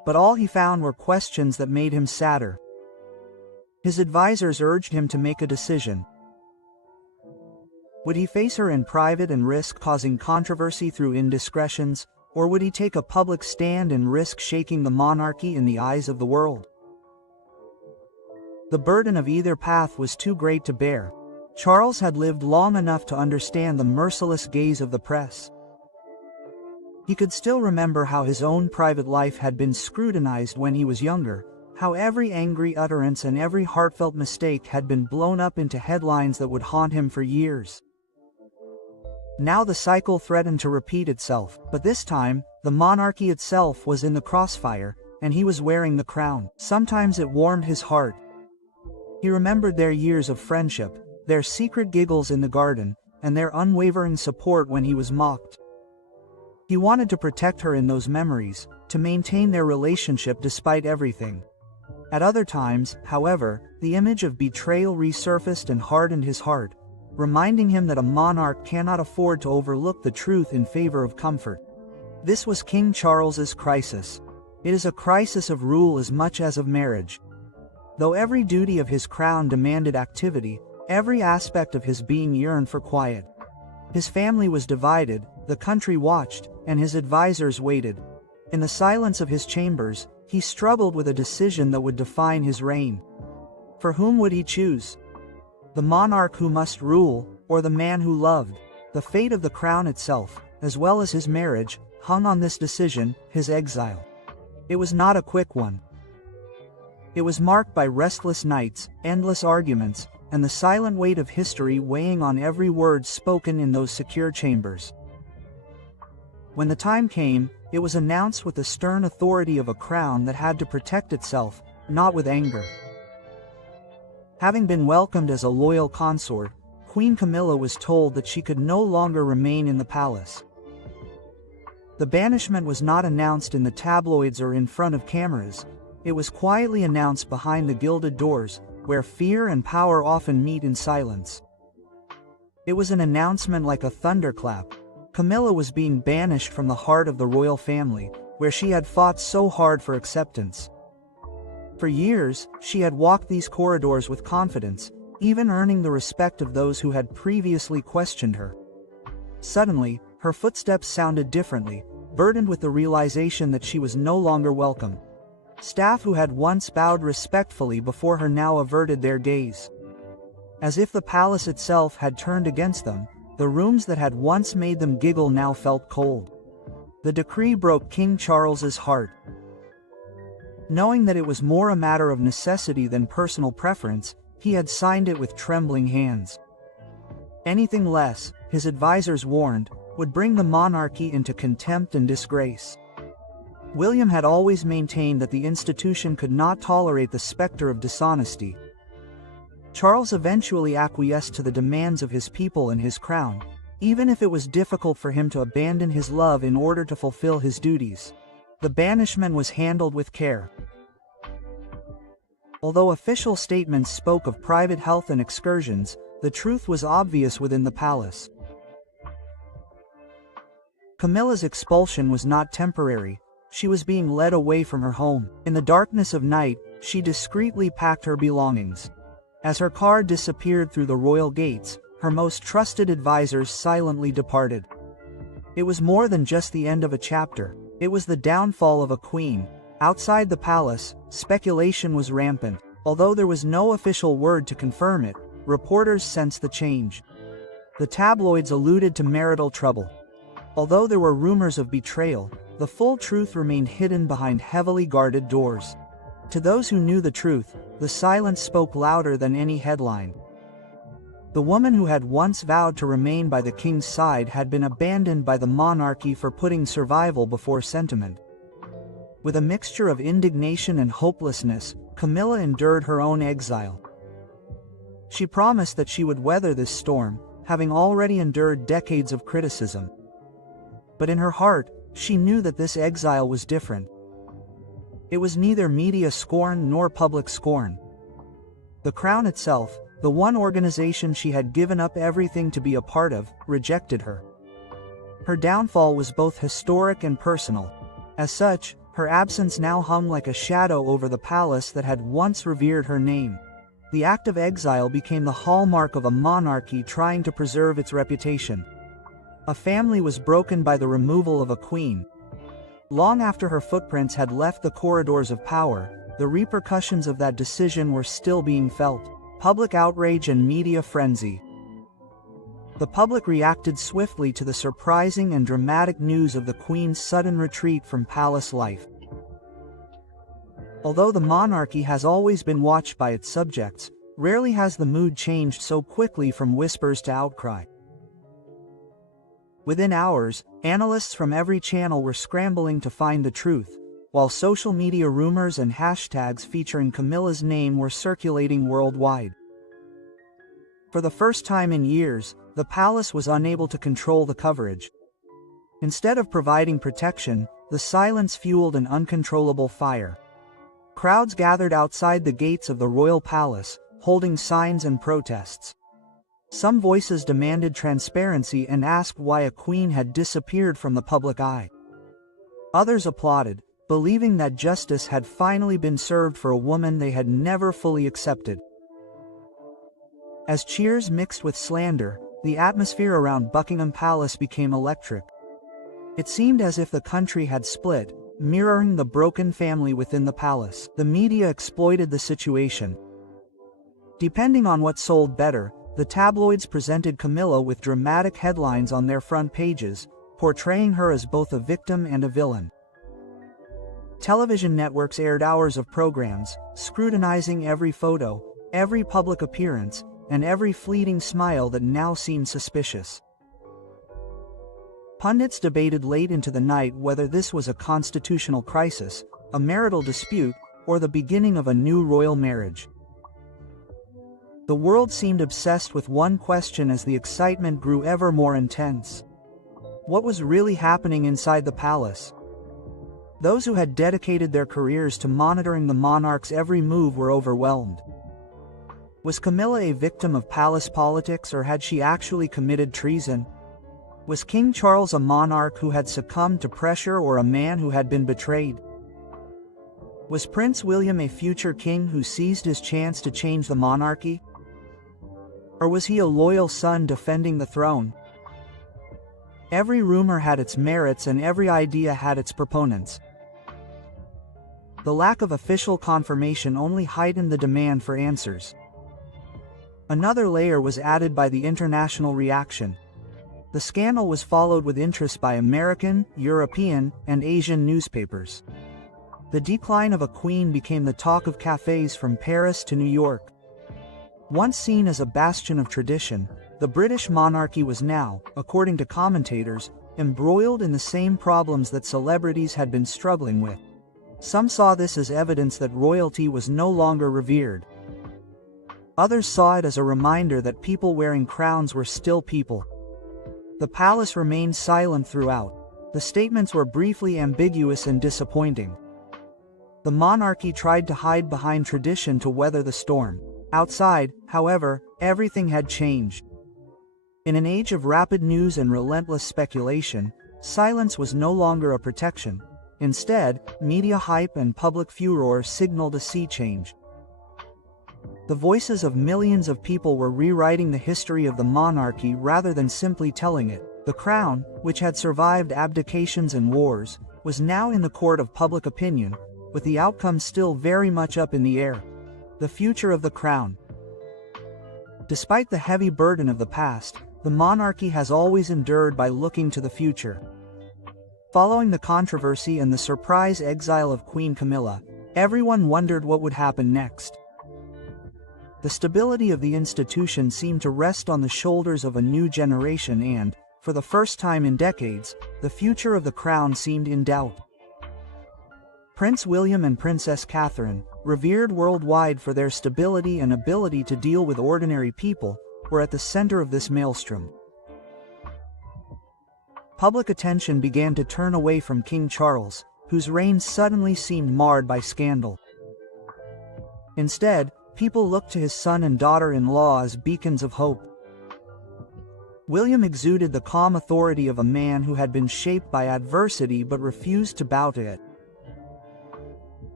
But all he found were questions that made him sadder. His advisors urged him to make a decision. Would he face her in private and risk causing controversy through indiscretions, or would he take a public stand and risk shaking the monarchy in the eyes of the world? The burden of either path was too great to bear. Charles had lived long enough to understand the merciless gaze of the press. He could still remember how his own private life had been scrutinized when he was younger, how every angry utterance and every heartfelt mistake had been blown up into headlines that would haunt him for years. Now the cycle threatened to repeat itself, but this time, the monarchy itself was in the crossfire, and he was wearing the crown. Sometimes it warmed his heart. He remembered their years of friendship, their secret giggles in the garden, and their unwavering support when he was mocked. He wanted to protect her in those memories, to maintain their relationship despite everything. At other times, however, the image of betrayal resurfaced and hardened his heart, reminding him that a monarch cannot afford to overlook the truth in favor of comfort. This was King Charles's crisis. It is a crisis of rule as much as of marriage. Though every duty of his crown demanded activity, every aspect of his being yearned for quiet. His family was divided, the country watched, and his advisors waited. In the silence of his chambers, he struggled with a decision that would define his reign. For whom would he choose? The monarch who must rule, or the man who loved? The fate of the crown itself, as well as his marriage, hung on this decision, his exile. It was not a quick one. It was marked by restless nights, endless arguments, and the silent weight of history weighing on every word spoken in those secure chambers. When the time came, it was announced with the stern authority of a crown that had to protect itself, not with anger. Having been welcomed as a loyal consort, Queen Camilla was told that she could no longer remain in the palace. The banishment was not announced in the tabloids or in front of cameras. It was quietly announced behind the gilded doors, where fear and power often meet in silence. It was an announcement like a thunderclap. Camilla was being banished from the heart of the royal family, where she had fought so hard for acceptance. For years, she had walked these corridors with confidence, even earning the respect of those who had previously questioned her. Suddenly, her footsteps sounded differently, burdened with the realization that she was no longer welcome. Staff who had once bowed respectfully before her now averted their gaze. As if the palace itself had turned against them, the rooms that had once made them giggle now felt cold. The decree broke King Charles's heart. Knowing that it was more a matter of necessity than personal preference, he had signed it with trembling hands. Anything less, his advisors warned, would bring the monarchy into contempt and disgrace. William had always maintained that the institution could not tolerate the specter of dishonesty. Charles eventually acquiesced to the demands of his people and his crown, even if it was difficult for him to abandon his love in order to fulfill his duties. The banishment was handled with care. Although official statements spoke of private health and excursions, the truth was obvious within the palace. Camilla's expulsion was not temporary. She was being led away from her home. In the darkness of night, she discreetly packed her belongings. As her car disappeared through the royal gates, her most trusted advisors silently departed. It was more than just the end of a chapter. It was the downfall of a queen. Outside the palace, speculation was rampant. Although there was no official word to confirm it, reporters sensed the change. The tabloids alluded to marital trouble. Although there were rumors of betrayal, the full truth remained hidden behind heavily guarded doors. To those who knew the truth, the silence spoke louder than any headline. The woman who had once vowed to remain by the king's side had been abandoned by the monarchy for putting survival before sentiment. With a mixture of indignation and hopelessness, Camilla endured her own exile. She promised that she would weather this storm, having already endured decades of criticism. But in her heart, she knew that this exile was different. It was neither media scorn nor public scorn. The crown itself, the one organization she had given up everything to be a part of, rejected her. Her downfall was both historic and personal. As such, Her absence now hung like a shadow over the palace that had once revered her name. The act of exile became the hallmark of a monarchy trying to preserve its reputation. A family was broken by the removal of a queen. Long after her footprints had left the corridors of power, the repercussions of that decision were still being felt. Public outrage and media frenzy. The public reacted swiftly to the surprising and dramatic news of the Queen's sudden retreat from palace life. Although the monarchy has always been watched by its subjects, rarely has the mood changed so quickly from whispers to outcry. Within hours, analysts from every channel were scrambling to find the truth, while social media rumors and hashtags featuring Camilla's name were circulating worldwide. For the first time in years, the palace was unable to control the coverage. Instead of providing protection, the silence fueled an uncontrollable fire. Crowds gathered outside the gates of the royal palace, holding signs and protests. Some voices demanded transparency and asked why a queen had disappeared from the public eye. Others applauded, believing that justice had finally been served for a woman they had never fully accepted. As cheers mixed with slander, the atmosphere around Buckingham Palace became electric. It seemed as if the country had split, mirroring the broken family within the palace. The media exploited the situation. Depending on what sold better, the tabloids presented Camilla with dramatic headlines on their front pages, portraying her as both a victim and a villain. Television networks aired hours of programs, scrutinizing every photo, every public appearance, and every fleeting smile that now seemed suspicious. Pundits debated late into the night whether this was a constitutional crisis, a marital dispute, or the beginning of a new royal marriage. The world seemed obsessed with one question as the excitement grew ever more intense. What was really happening inside the palace? Those who had dedicated their careers to monitoring the monarch's every move were overwhelmed. Was Camilla a victim of palace politics, or had she actually committed treason? Was King Charles a monarch who had succumbed to pressure, or a man who had been betrayed? Was Prince William a future king who seized his chance to change the monarchy? Or was he a loyal son defending the throne? Every rumor had its merits and every idea had its proponents. The lack of official confirmation only heightened the demand for answers. Another layer was added by the international reaction. The scandal was followed with interest by American, European, and Asian newspapers. The decline of a queen became the talk of cafes from Paris to New York. Once seen as a bastion of tradition, the British monarchy was now, according to commentators, embroiled in the same problems that celebrities had been struggling with. Some saw this as evidence that royalty was no longer revered. Others saw it as a reminder that people wearing crowns were still people. The palace remained silent throughout. The statements were briefly ambiguous and disappointing. The monarchy tried to hide behind tradition to weather the storm. Outside, however, everything had changed. In an age of rapid news and relentless speculation, silence was no longer a protection. Instead, media hype and public furor signaled a sea change. The voices of millions of people were rewriting the history of the monarchy rather than simply telling it. The crown, which had survived abdications and wars, was now in the court of public opinion, with the outcome still very much up in the air. The future of the crown. Despite the heavy burden of the past, the monarchy has always endured by looking to the future. Following the controversy and the surprise exile of Queen Camilla, everyone wondered what would happen next. The stability of the institution seemed to rest on the shoulders of a new generation and, for the first time in decades, the future of the crown seemed in doubt. Prince William and Princess Catherine, revered worldwide for their stability and ability to deal with ordinary people, were at the center of this maelstrom. Public attention began to turn away from King Charles, whose reign suddenly seemed marred by scandal. Instead, people looked to his son and daughter-in-law as beacons of hope. William exuded the calm authority of a man who had been shaped by adversity but refused to bow to it.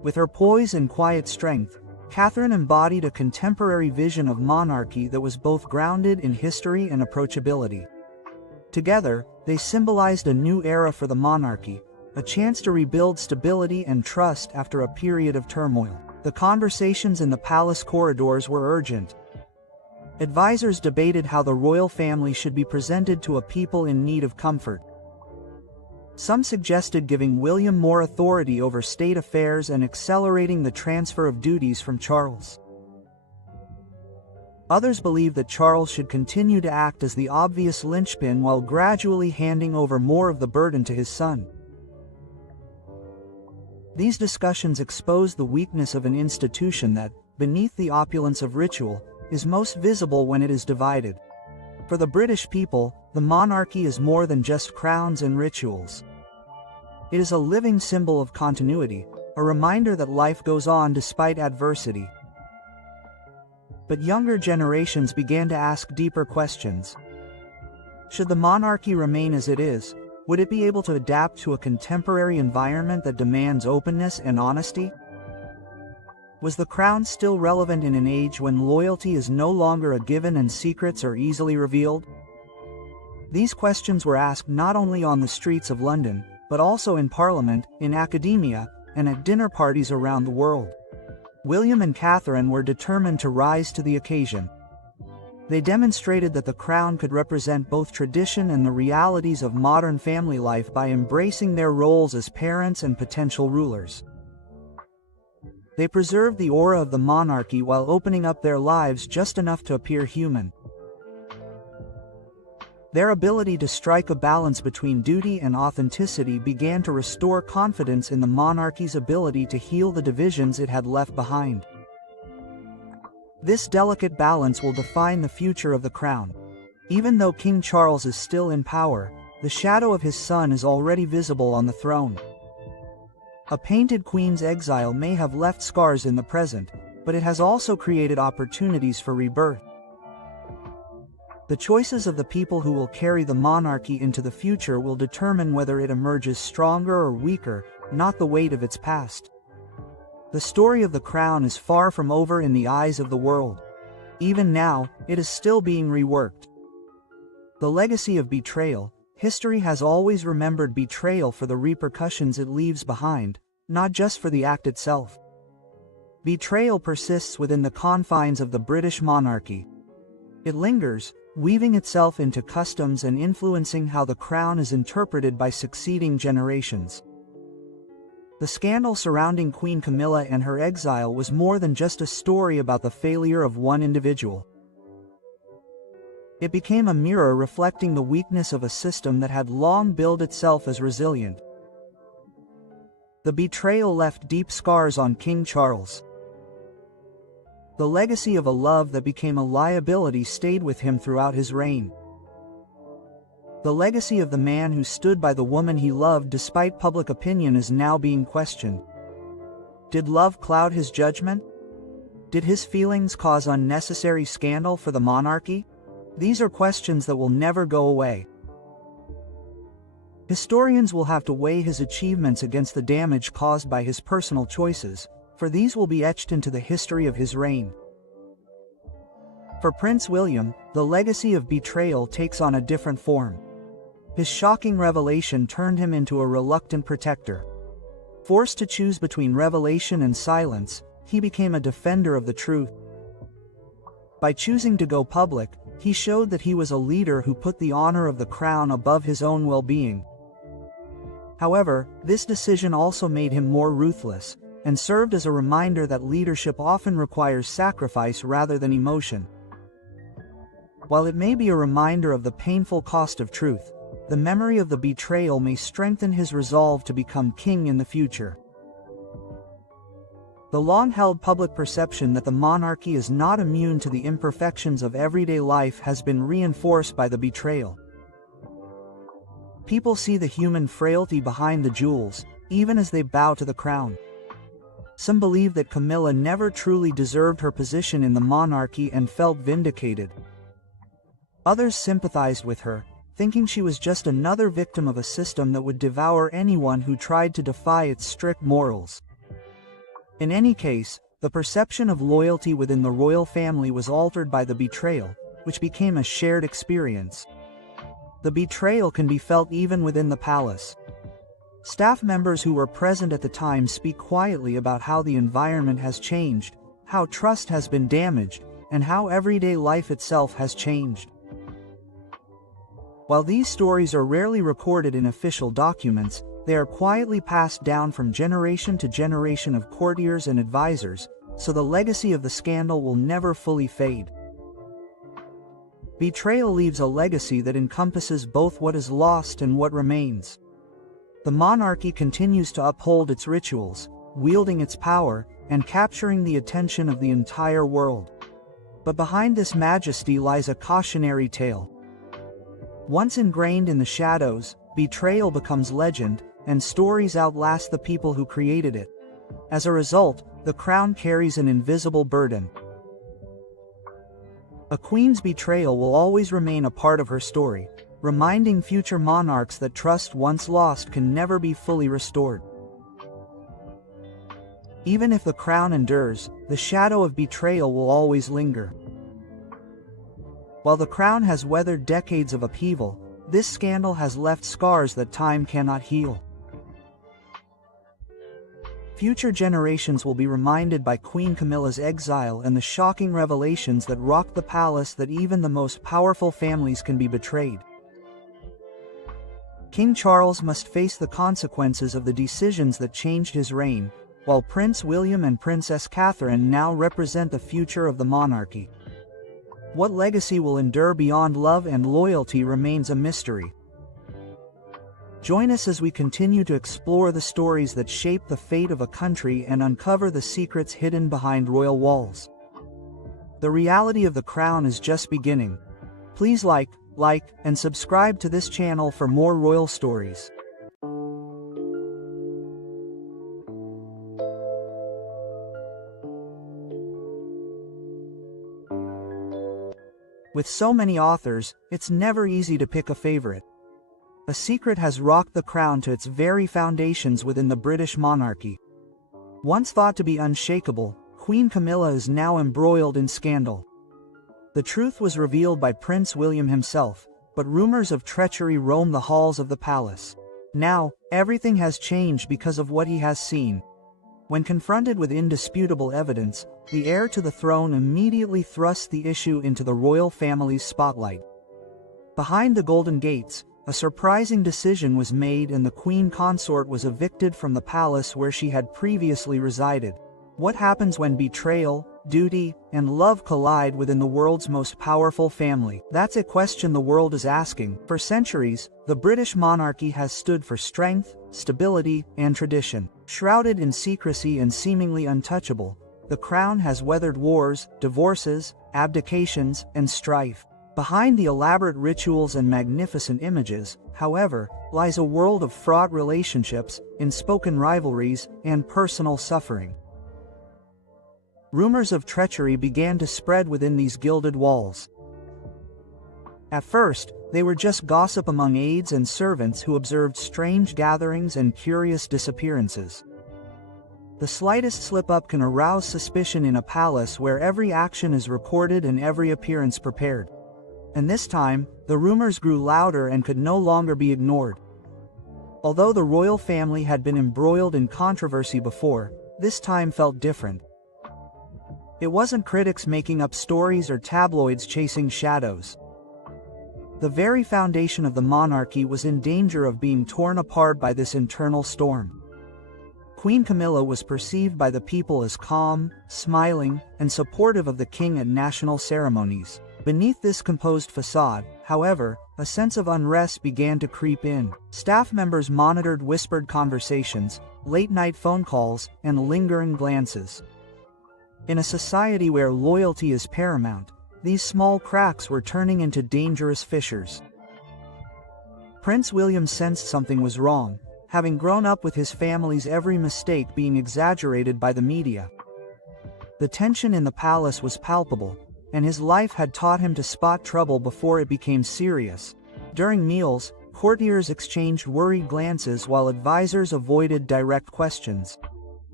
With her poise and quiet strength, Catherine embodied a contemporary vision of monarchy that was both grounded in history and approachability. Together, they symbolized a new era for the monarchy, a chance to rebuild stability and trust after a period of turmoil. The conversations in the palace corridors were urgent. Advisors debated how the royal family should be presented to a people in need of comfort. Some suggested giving William more authority over state affairs and accelerating the transfer of duties from Charles. Others believed that Charles should continue to act as the obvious linchpin while gradually handing over more of the burden to his son. These discussions exposed the weakness of an institution that, beneath the opulence of ritual, is most visible when it is divided. For the British people, the monarchy is more than just crowns and rituals. It is a living symbol of continuity, a reminder that life goes on despite adversity. But younger generations began to ask deeper questions. Should the monarchy remain as it is? Would it be able to adapt to a contemporary environment that demands openness and honesty? Was the crown still relevant in an age when loyalty is no longer a given and secrets are easily revealed? These questions were asked not only on the streets of London, but also in Parliament, in academia, and at dinner parties around the world. William and Catherine were determined to rise to the occasion. They demonstrated that the crown could represent both tradition and the realities of modern family life by embracing their roles as parents and potential rulers. They preserved the aura of the monarchy while opening up their lives just enough to appear human. Their ability to strike a balance between duty and authenticity began to restore confidence in the monarchy's ability to heal the divisions it had left behind. This delicate balance will define the future of the crown. Even though King Charles is still in power, the shadow of his son is already visible on the throne. A painted queen's exile may have left scars in the present, but it has also created opportunities for rebirth. The choices of the people who will carry the monarchy into the future will determine whether it emerges stronger or weaker, not the weight of its past. The story of the crown is far from over in the eyes of the world. Even now, it is still being reworked. The legacy of betrayal. History has always remembered betrayal for the repercussions it leaves behind, not just for the act itself. Betrayal persists within the confines of the British monarchy. It lingers, weaving itself into customs and influencing how the crown is interpreted by succeeding generations. The scandal surrounding Queen Camilla and her exile was more than just a story about the failure of one individual. It became a mirror reflecting the weakness of a system that had long billed itself as resilient. The betrayal left deep scars on King Charles. The legacy of a love that became a liability stayed with him throughout his reign. The legacy of the man who stood by the woman he loved despite public opinion is now being questioned. Did love cloud his judgment? Did his feelings cause unnecessary scandal for the monarchy? These are questions that will never go away. Historians will have to weigh his achievements against the damage caused by his personal choices, for these will be etched into the history of his reign. For Prince William, the legacy of betrayal takes on a different form. His shocking revelation turned him into a reluctant protector. Forced to choose between revelation and silence, he became a defender of the truth. By choosing to go public, he showed that he was a leader who put the honor of the crown above his own well-being. However, this decision also made him more ruthless, and served as a reminder that leadership often requires sacrifice rather than emotion. While it may be a reminder of the painful cost of truth, the memory of the betrayal may strengthen his resolve to become king in the future. The long-held public perception that the monarchy is not immune to the imperfections of everyday life has been reinforced by the betrayal. People see the human frailty behind the jewels, even as they bow to the crown. Some believe that Camilla never truly deserved her position in the monarchy and felt vindicated. Others sympathized with her, thinking she was just another victim of a system that would devour anyone who tried to defy its strict morals. In any case, the perception of loyalty within the royal family was altered by the betrayal, which became a shared experience. The betrayal can be felt even within the palace. Staff members who were present at the time speak quietly about how the environment has changed, how trust has been damaged, and how everyday life itself has changed. While these stories are rarely recorded in official documents, they are quietly passed down from generation to generation of courtiers and advisors, so the legacy of the scandal will never fully fade. Betrayal leaves a legacy that encompasses both what is lost and what remains. The monarchy continues to uphold its rituals, wielding its power, and capturing the attention of the entire world. But behind this majesty lies a cautionary tale. Once ingrained in the shadows, betrayal becomes legend, and stories outlast the people who created it. As a result, the crown carries an invisible burden. A queen's betrayal will always remain a part of her story, reminding future monarchs that trust once lost can never be fully restored. Even if the crown endures, the shadow of betrayal will always linger. While the crown has weathered decades of upheaval, this scandal has left scars that time cannot heal. Future generations will be reminded by Queen Camilla's exile and the shocking revelations that rocked the palace that even the most powerful families can be betrayed. King Charles must face the consequences of the decisions that changed his reign, while Prince William and Princess Catherine now represent the future of the monarchy. What legacy will endure beyond love and loyalty remains a mystery. Join us as we continue to explore the stories that shape the fate of a country and uncover the secrets hidden behind royal walls. The reality of the crown is just beginning. Please like, and subscribe to this channel for more royal stories. With so many authors, it's never easy to pick a favorite. A secret has rocked the crown to its very foundations within the British monarchy. Once thought to be unshakable, Queen Camilla is now embroiled in scandal. The truth was revealed by Prince William himself, but rumors of treachery roam the halls of the palace. Now, everything has changed because of what he has seen. When confronted with indisputable evidence, the heir to the throne immediately thrusts the issue into the royal family's spotlight. Behind the Golden Gates, a surprising decision was made and the queen consort was evicted from the palace where she had previously resided. What happens when betrayal, duty, and love collide within the world's most powerful family? That's a question the world is asking. For centuries, the British monarchy has stood for strength, stability, and tradition. Shrouded in secrecy and seemingly untouchable, the crown has weathered wars, divorces, abdications, and strife. Behind the elaborate rituals and magnificent images, however, lies a world of fraught relationships, unspoken rivalries, and personal suffering. Rumors of treachery began to spread within these gilded walls. At first, they were just gossip among aides and servants who observed strange gatherings and curious disappearances. The slightest slip-up can arouse suspicion in a palace where every action is recorded and every appearance prepared. And this time, the rumors grew louder and could no longer be ignored. Although the royal family had been embroiled in controversy before, this time felt different. It wasn't critics making up stories or tabloids chasing shadows. The very foundation of the monarchy was in danger of being torn apart by this internal storm. Queen Camilla was perceived by the people as calm, smiling, and supportive of the king at national ceremonies. Beneath this composed facade, however, a sense of unrest began to creep in. Staff members monitored whispered conversations, late-night phone calls, and lingering glances. In a society where loyalty is paramount, these small cracks were turning into dangerous fissures. Prince William sensed something was wrong, having grown up with his family's every mistake being exaggerated by the media. The tension in the palace was palpable, and his life had taught him to spot trouble before it became serious. During meals, courtiers exchanged worried glances while advisors avoided direct questions.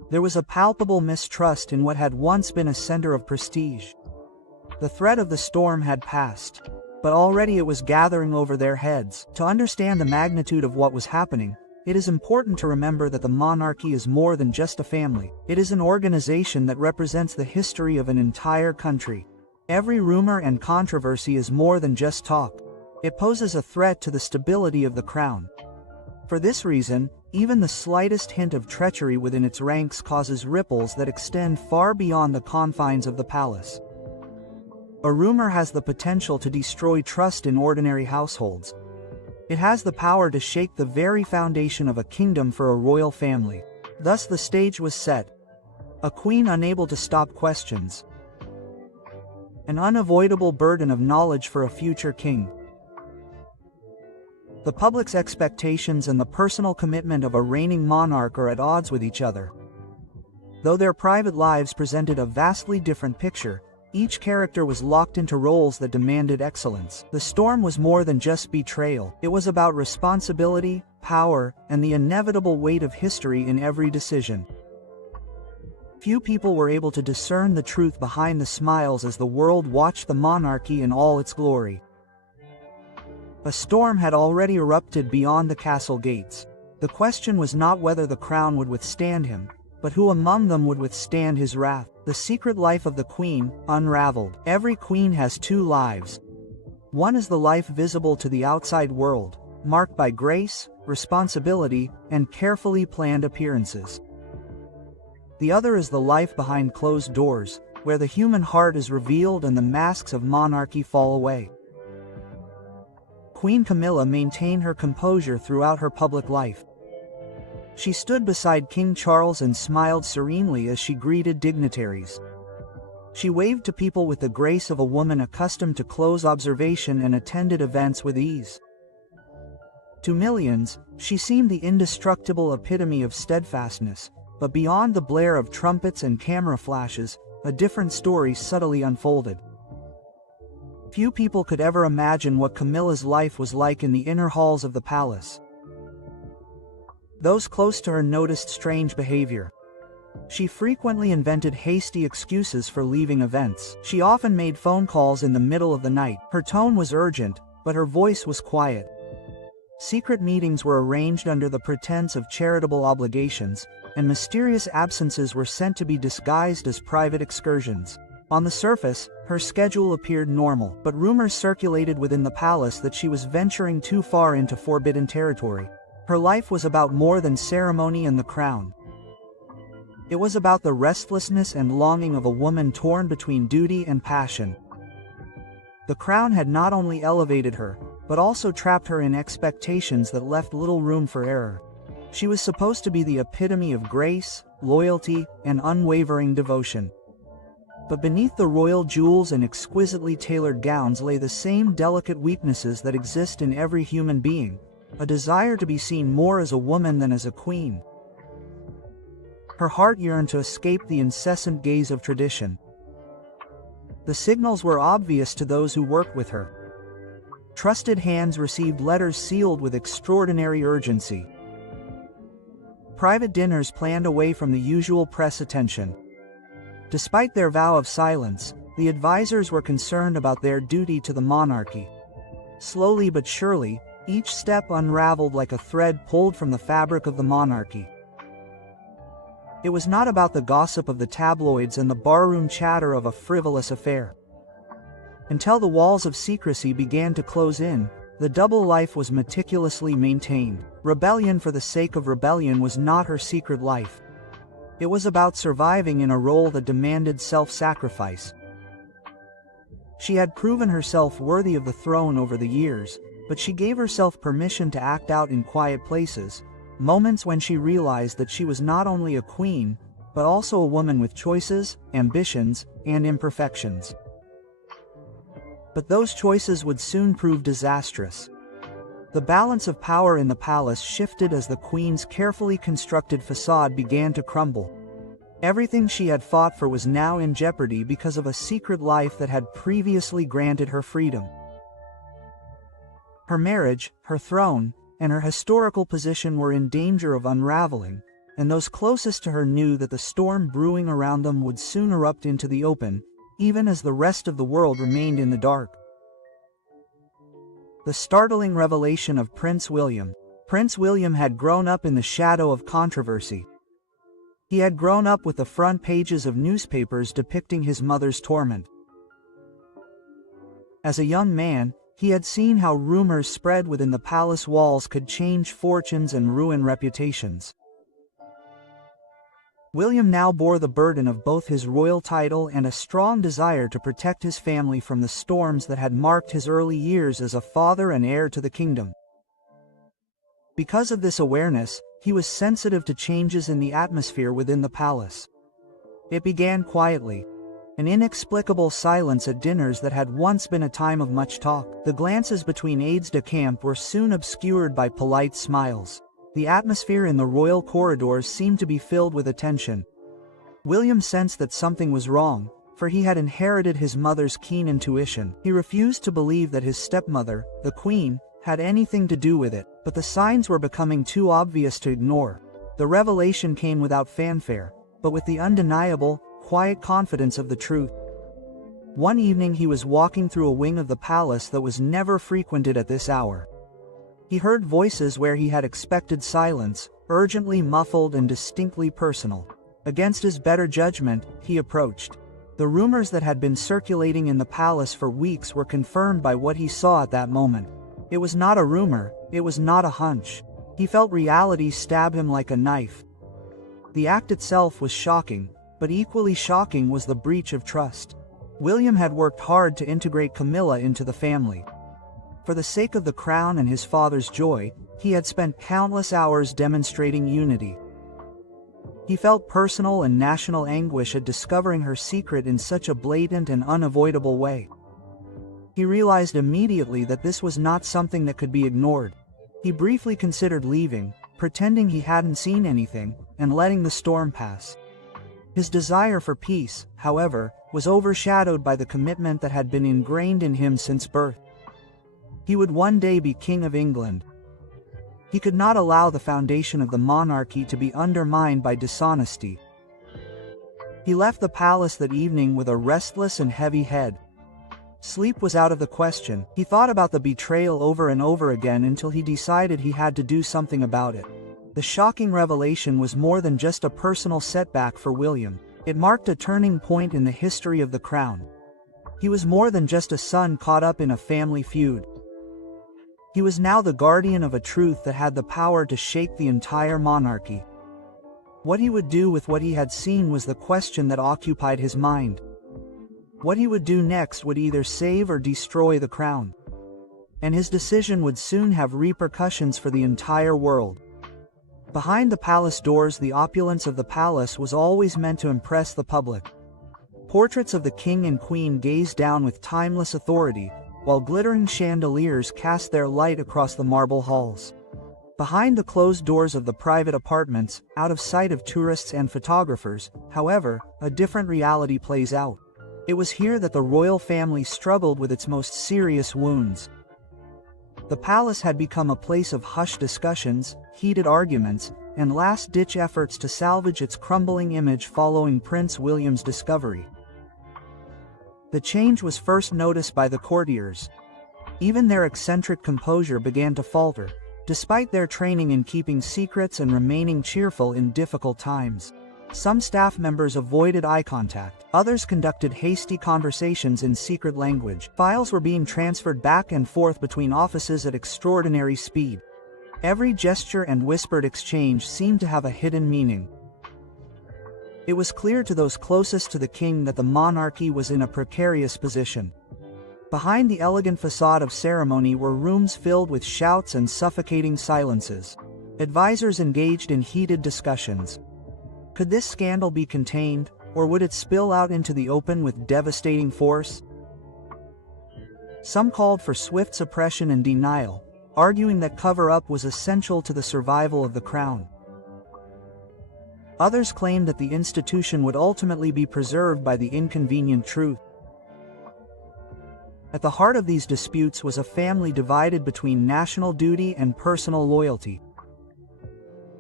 There was a palpable mistrust in what had once been a center of prestige. The threat of the storm had passed, but already it was gathering over their heads. To understand the magnitude of what was happening, it is important to remember that the monarchy is more than just a family. It is an organization that represents the history of an entire country. Every rumor and controversy is more than just talk. It poses a threat to the stability of the crown. For this reason, even the slightest hint of treachery within its ranks causes ripples that extend far beyond the confines of the palace. A rumor has the potential to destroy trust in ordinary households. It has the power to shake the very foundation of a kingdom for a royal family. Thus the stage was set. A queen unable to stop questions. An unavoidable burden of knowledge for a future king. The public's expectations and the personal commitment of a reigning monarch are at odds with each other. Though their private lives presented a vastly different picture, each character was locked into roles that demanded excellence. The storm was more than just betrayal. It was about responsibility, power, and the inevitable weight of history in every decision. Few people were able to discern the truth behind the smiles as the world watched the monarchy in all its glory. A storm had already erupted beyond the castle gates. The question was not whether the crown would withstand him, but who among them would withstand his wrath. The secret life of the queen unraveled. Every queen has two lives. One is the life visible to the outside world, marked by grace, responsibility, and carefully planned appearances. The other is the life behind closed doors, where the human heart is revealed and the masks of monarchy fall away. Queen Camilla maintained her composure throughout her public life. She stood beside King Charles and smiled serenely as she greeted dignitaries. She waved to people with the grace of a woman accustomed to close observation and attended events with ease. To millions, she seemed the indestructible epitome of steadfastness, but beyond the blare of trumpets and camera flashes, a different story subtly unfolded. Few people could ever imagine what Camilla's life was like in the inner halls of the palace. Those close to her noticed strange behavior. She frequently invented hasty excuses for leaving events. She often made phone calls in the middle of the night. Her tone was urgent, but her voice was quiet. Secret meetings were arranged under the pretense of charitable obligations, and mysterious absences were sent to be disguised as private excursions. On the surface, her schedule appeared normal, but rumors circulated within the palace that she was venturing too far into forbidden territory. Her life was about more than ceremony and the crown. It was about the restlessness and longing of a woman torn between duty and passion. The crown had not only elevated her, but also trapped her in expectations that left little room for error. She was supposed to be the epitome of grace, loyalty, and unwavering devotion. But beneath the royal jewels and exquisitely tailored gowns lay the same delicate weaknesses that exist in every human being. A desire to be seen more as a woman than as a queen. Her heart yearned to escape the incessant gaze of tradition. The signals were obvious to those who worked with her. Trusted hands received letters sealed with extraordinary urgency. Private dinners planned away from the usual press attention. Despite their vow of silence, the advisors were concerned about their duty to the monarchy. Slowly but surely, each step unraveled like a thread pulled from the fabric of the monarchy. It was not about the gossip of the tabloids and the barroom chatter of a frivolous affair. Until the walls of secrecy began to close in, the double life was meticulously maintained. Rebellion for the sake of rebellion was not her secret life. It was about surviving in a role that demanded self-sacrifice. She had proven herself worthy of the throne over the years, but she gave herself permission to act out in quiet places, moments when she realized that she was not only a queen, but also a woman with choices, ambitions, and imperfections. But those choices would soon prove disastrous. The balance of power in the palace shifted as the queen's carefully constructed facade began to crumble. Everything she had fought for was now in jeopardy because of a secret life that had previously granted her freedom. Her marriage, her throne, and her historical position were in danger of unraveling, and those closest to her knew that the storm brewing around them would soon erupt into the open, even as the rest of the world remained in the dark. The startling revelation of Prince William. Prince William had grown up in the shadow of controversy. He had grown up with the front pages of newspapers depicting his mother's torment. As a young man, he had seen how rumors spread within the palace walls could change fortunes and ruin reputations. William now bore the burden of both his royal title and a strong desire to protect his family from the storms that had marked his early years as a father and heir to the kingdom. Because of this awareness, he was sensitive to changes in the atmosphere within the palace. It began quietly. An inexplicable silence at dinners that had once been a time of much talk. The glances between aides-de-camp were soon obscured by polite smiles. The atmosphere in the royal corridors seemed to be filled with attention. William sensed that something was wrong, for he had inherited his mother's keen intuition. He refused to believe that his stepmother, the Queen, had anything to do with it, but the signs were becoming too obvious to ignore. The revelation came without fanfare, but with the undeniable, quiet confidence of the truth. One evening he was walking through a wing of the palace that was never frequented at this hour. He heard voices where he had expected silence, urgently muffled and distinctly personal. Against his better judgment, he approached. The rumors that had been circulating in the palace for weeks were confirmed by what he saw at that moment. It was not a rumor, it was not a hunch. He felt reality stab him like a knife. The act itself was shocking, but equally shocking was the breach of trust. William had worked hard to integrate Camilla into the family. For the sake of the crown and his father's joy, he had spent countless hours demonstrating unity. He felt personal and national anguish at discovering her secret in such a blatant and unavoidable way. He realized immediately that this was not something that could be ignored. He briefly considered leaving, pretending he hadn't seen anything, and letting the storm pass. His desire for peace, however, was overshadowed by the commitment that had been ingrained in him since birth. He would one day be King of England. He could not allow the foundation of the monarchy to be undermined by dishonesty. He left the palace that evening with a restless and heavy head. Sleep was out of the question. He thought about the betrayal over and over again until he decided he had to do something about it. The shocking revelation was more than just a personal setback for William. It marked a turning point in the history of the crown. He was more than just a son caught up in a family feud. He was now the guardian of a truth that had the power to shake the entire monarchy. What he would do with what he had seen was the question that occupied his mind. What he would do next would either save or destroy the crown. And his decision would soon have repercussions for the entire world. Behind the palace doors, the opulence of the palace was always meant to impress the public. Portraits of the king and queen gazed down with timeless authority, while glittering chandeliers cast their light across the marble halls. Behind the closed doors of the private apartments, out of sight of tourists and photographers, however, a different reality plays out. It was here that the royal family struggled with its most serious wounds. The palace had become a place of hushed discussions, heated arguments, and last-ditch efforts to salvage its crumbling image following Prince William's discovery. The change was first noticed by the courtiers. Even their eccentric composure began to falter, despite their training in keeping secrets and remaining cheerful in difficult times. Some staff members avoided eye contact, others conducted hasty conversations in secret language. Files were being transferred back and forth between offices at extraordinary speed. Every gesture and whispered exchange seemed to have a hidden meaning. It was clear to those closest to the king that the monarchy was in a precarious position. Behind the elegant facade of ceremony were rooms filled with shouts and suffocating silences. Advisors engaged in heated discussions. Could this scandal be contained, or would it spill out into the open with devastating force? Some called for swift suppression and denial, arguing that cover-up was essential to the survival of the crown. Others claimed that the institution would ultimately be preserved by the inconvenient truth. At the heart of these disputes was a family divided between national duty and personal loyalty.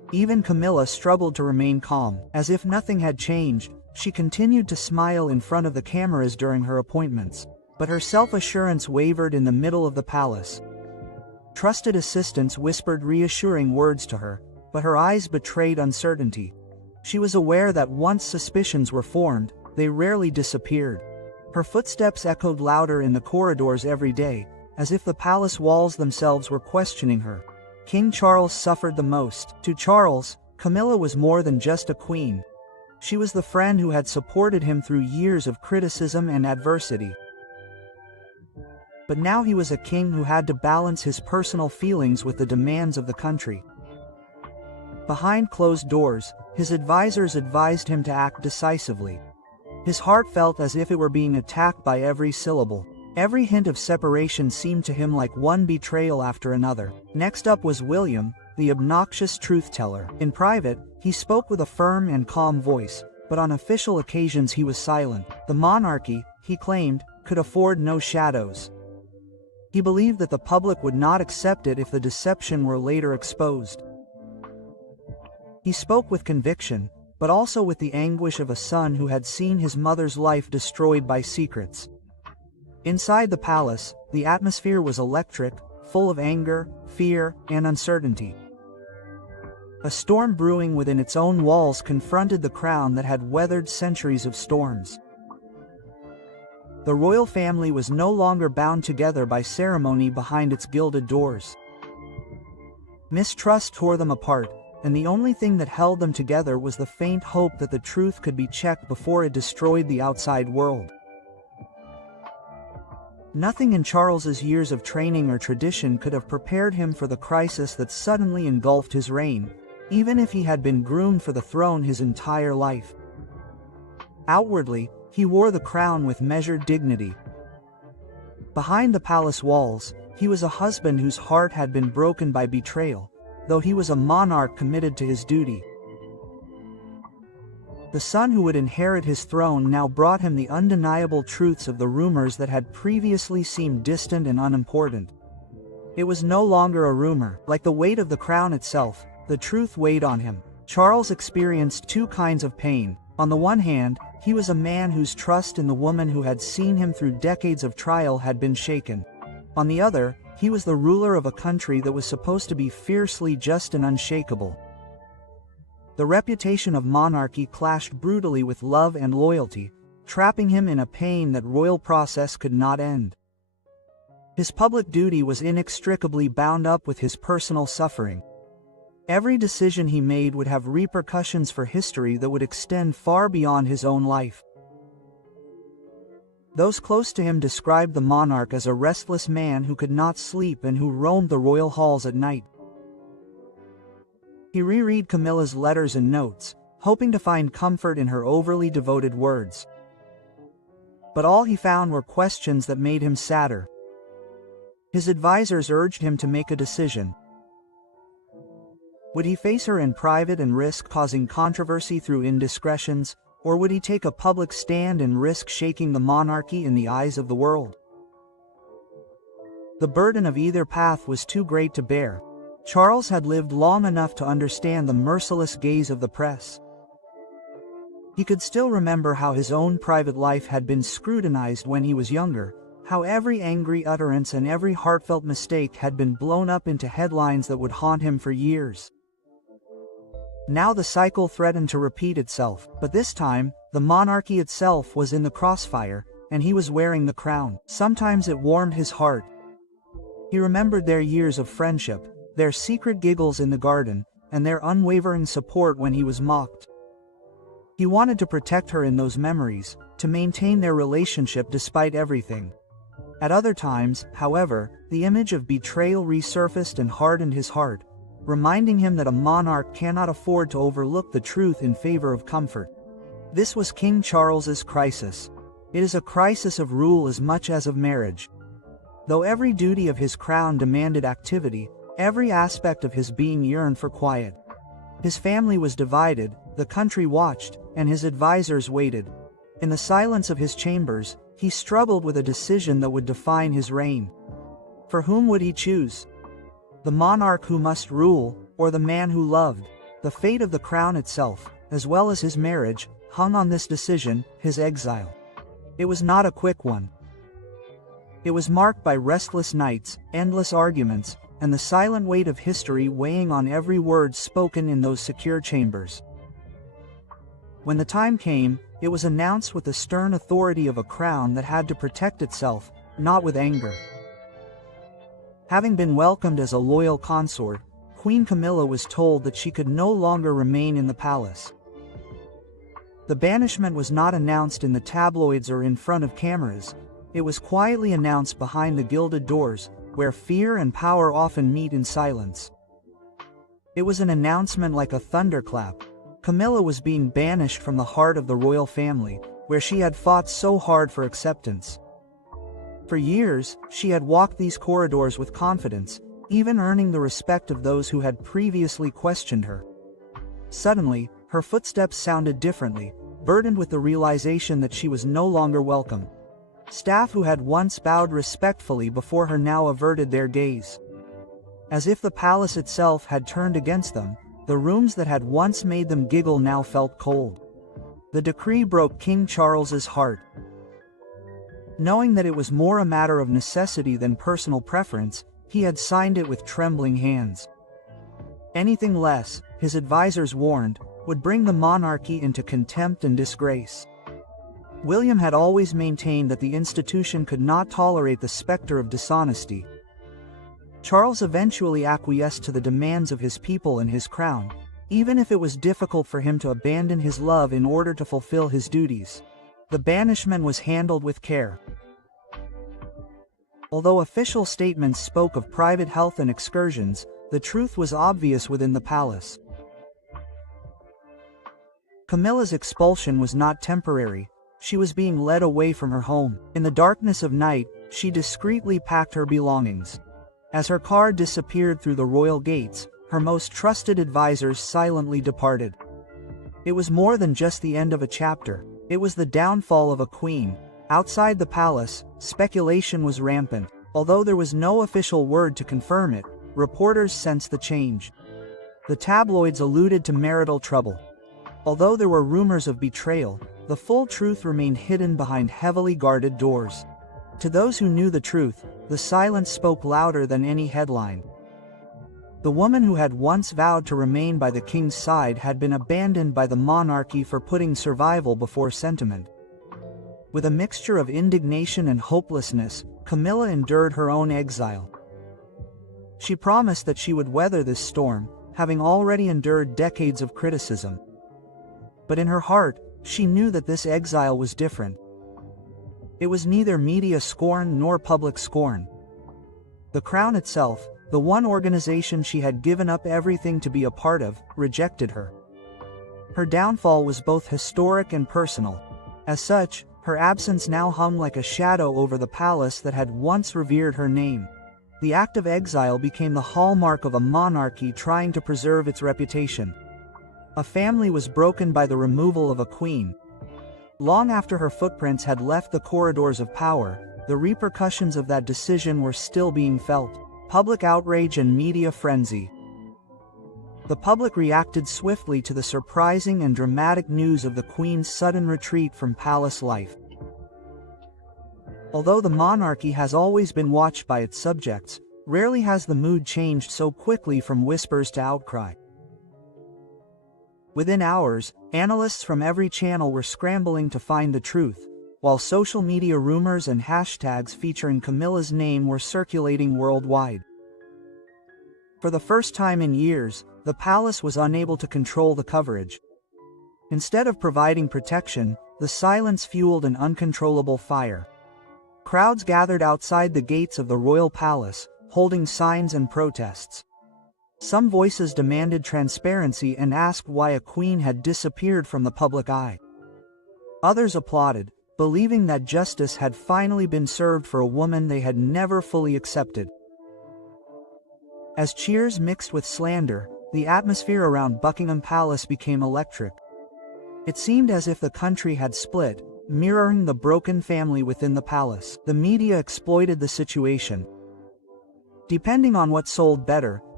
Even Camilla struggled to remain calm. As if nothing had changed, she continued to smile in front of the cameras during her appointments. But her self-assurance wavered in the middle of the palace. Trusted assistants whispered reassuring words to her, but her eyes betrayed uncertainty. She was aware that once suspicions were formed, they rarely disappeared. Her footsteps echoed louder in the corridors every day, as if the palace walls themselves were questioning her. King Charles suffered the most. To Charles, Camilla was more than just a queen. She was the friend who had supported him through years of criticism and adversity. But now he was a king who had to balance his personal feelings with the demands of the country. Behind closed doors, his advisors advised him to act decisively. His heart felt as if it were being attacked by every syllable. Every hint of separation seemed to him like one betrayal after another. Next up was William, the obnoxious truth-teller. In private, he spoke with a firm and calm voice, but on official occasions he was silent. The monarchy, he claimed, could afford no shadows. He believed that the public would not accept it if the deception were later exposed. He spoke with conviction, but also with the anguish of a son who had seen his mother's life destroyed by secrets. Inside the palace, the atmosphere was electric, full of anger, fear, and uncertainty. A storm brewing within its own walls confronted the crown that had weathered centuries of storms. The royal family was no longer bound together by ceremony behind its gilded doors. Mistrust tore them apart, and the only thing that held them together was the faint hope that the truth could be checked before it destroyed the outside world. Nothing in Charles's years of training or tradition could have prepared him for the crisis that suddenly engulfed his reign, even if he had been groomed for the throne his entire life. Outwardly, he wore the crown with measured dignity. Behind the palace walls, he was a husband whose heart had been broken by betrayal, though he was a monarch committed to his duty. The son who would inherit his throne now brought him the undeniable truths of the rumors that had previously seemed distant and unimportant. It was no longer a rumor. Like the weight of the crown itself, the truth weighed on him. Charles experienced two kinds of pain. On the one hand, he was a man whose trust in the woman who had seen him through decades of trial had been shaken. On the other, he was the ruler of a country that was supposed to be fiercely just and unshakable. The reputation of monarchy clashed brutally with love and loyalty, trapping him in a pain that royal process could not end. His public duty was inextricably bound up with his personal suffering. Every decision he made would have repercussions for history that would extend far beyond his own life. Those close to him described the monarch as a restless man who could not sleep and who roamed the royal halls at night. He reread Camilla's letters and notes, hoping to find comfort in her overly devoted words. But all he found were questions that made him sadder. His advisors urged him to make a decision. Would he face her in private and risk causing controversy through indiscretions, or would he take a public stand and risk shaking the monarchy in the eyes of the world? The burden of either path was too great to bear. Charles had lived long enough to understand the merciless gaze of the press. He could still remember how his own private life had been scrutinized when he was younger, how every angry utterance and every heartfelt mistake had been blown up into headlines that would haunt him for years. Now the cycle threatened to repeat itself, but this time, the monarchy itself was in the crossfire, and he was wearing the crown. Sometimes it warmed his heart. He remembered their years of friendship, their secret giggles in the garden, and their unwavering support when he was mocked. He wanted to protect her in those memories, to maintain their relationship despite everything. At other times, however, the image of betrayal resurfaced and hardened his heart, reminding him that a monarch cannot afford to overlook the truth in favor of comfort. This was King Charles's crisis. It is a crisis of rule as much as of marriage. Though every duty of his crown demanded activity, every aspect of his being yearned for quiet. His family was divided, the country watched, and his advisors waited. In the silence of his chambers, he struggled with a decision that would define his reign. For whom would he choose? The monarch who must rule, or the man who loved? The fate of the crown itself, as well as his marriage, hung on this decision, his exile. It was not a quick one. It was marked by restless nights, endless arguments, and the silent weight of history weighing on every word spoken in those secure chambers. When the time came, it was announced with the stern authority of a crown that had to protect itself, not with anger. Having been welcomed as a loyal consort, Queen Camilla was told that she could no longer remain in the palace. The banishment was not announced in the tabloids or in front of cameras. It was quietly announced behind the gilded doors, where fear and power often meet in silence. It was an announcement like a thunderclap. Camilla was being banished from the heart of the royal family, where she had fought so hard for acceptance. For years, she had walked these corridors with confidence, even earning the respect of those who had previously questioned her. Suddenly, her footsteps sounded differently, burdened with the realization that she was no longer welcome. Staff who had once bowed respectfully before her now averted their gaze. As if the palace itself had turned against them, the rooms that had once made them giggle now felt cold. The decree broke King Charles's heart. Knowing that it was more a matter of necessity than personal preference, he had signed it with trembling hands. Anything less, his advisors warned, would bring the monarchy into contempt and disgrace. William had always maintained that the institution could not tolerate the specter of dishonesty. Charles eventually acquiesced to the demands of his people and his crown, even if it was difficult for him to abandon his love in order to fulfill his duties. The banishment was handled with care. Although official statements spoke of private health and excursions, the truth was obvious within the palace. Camilla's expulsion was not temporary. She was being led away from her home. In the darkness of night, she discreetly packed her belongings. As her car disappeared through the royal gates, her most trusted advisors silently departed. It was more than just the end of a chapter. It was the downfall of a queen. Outside the palace, speculation was rampant. Although there was no official word to confirm it, reporters sensed the change. The tabloids alluded to marital trouble. Although there were rumors of betrayal, the full truth remained hidden behind heavily guarded doors. To those who knew the truth, the silence spoke louder than any headline. The woman who had once vowed to remain by the king's side had been abandoned by the monarchy for putting survival before sentiment. With a mixture of indignation and hopelessness, Camilla endured her own exile. She promised that she would weather this storm, having already endured decades of criticism. But in her heart, she knew that this exile was different. It was neither media scorn nor public scorn. The crown itself, the one organization she had given up everything to be a part of, rejected her. Her downfall was both historic and personal. As such, her absence now hung like a shadow over the palace that had once revered her name. The act of exile became the hallmark of a monarchy trying to preserve its reputation. A family was broken by the removal of a queen. Long after her footprints had left the corridors of power, the repercussions of that decision were still being felt. Public outrage and media frenzy. The public reacted swiftly to the surprising and dramatic news of the Queen's sudden retreat from palace life. Although the monarchy has always been watched by its subjects, rarely has the mood changed so quickly from whispers to outcry. Within hours, analysts from every channel were scrambling to find the truth, while social media rumors and hashtags featuring Camilla's name were circulating worldwide. For the first time in years, the palace was unable to control the coverage. Instead of providing protection, the silence fueled an uncontrollable fire. Crowds gathered outside the gates of the royal palace, holding signs and protests. Some voices demanded transparency and asked why a queen had disappeared from the public eye. Others applauded, believing that justice had finally been served for a woman they had never fully accepted. As cheers mixed with slander, the atmosphere around Buckingham Palace became electric. It seemed as if the country had split, mirroring the broken family within the palace. The media exploited the situation. Depending on what sold better,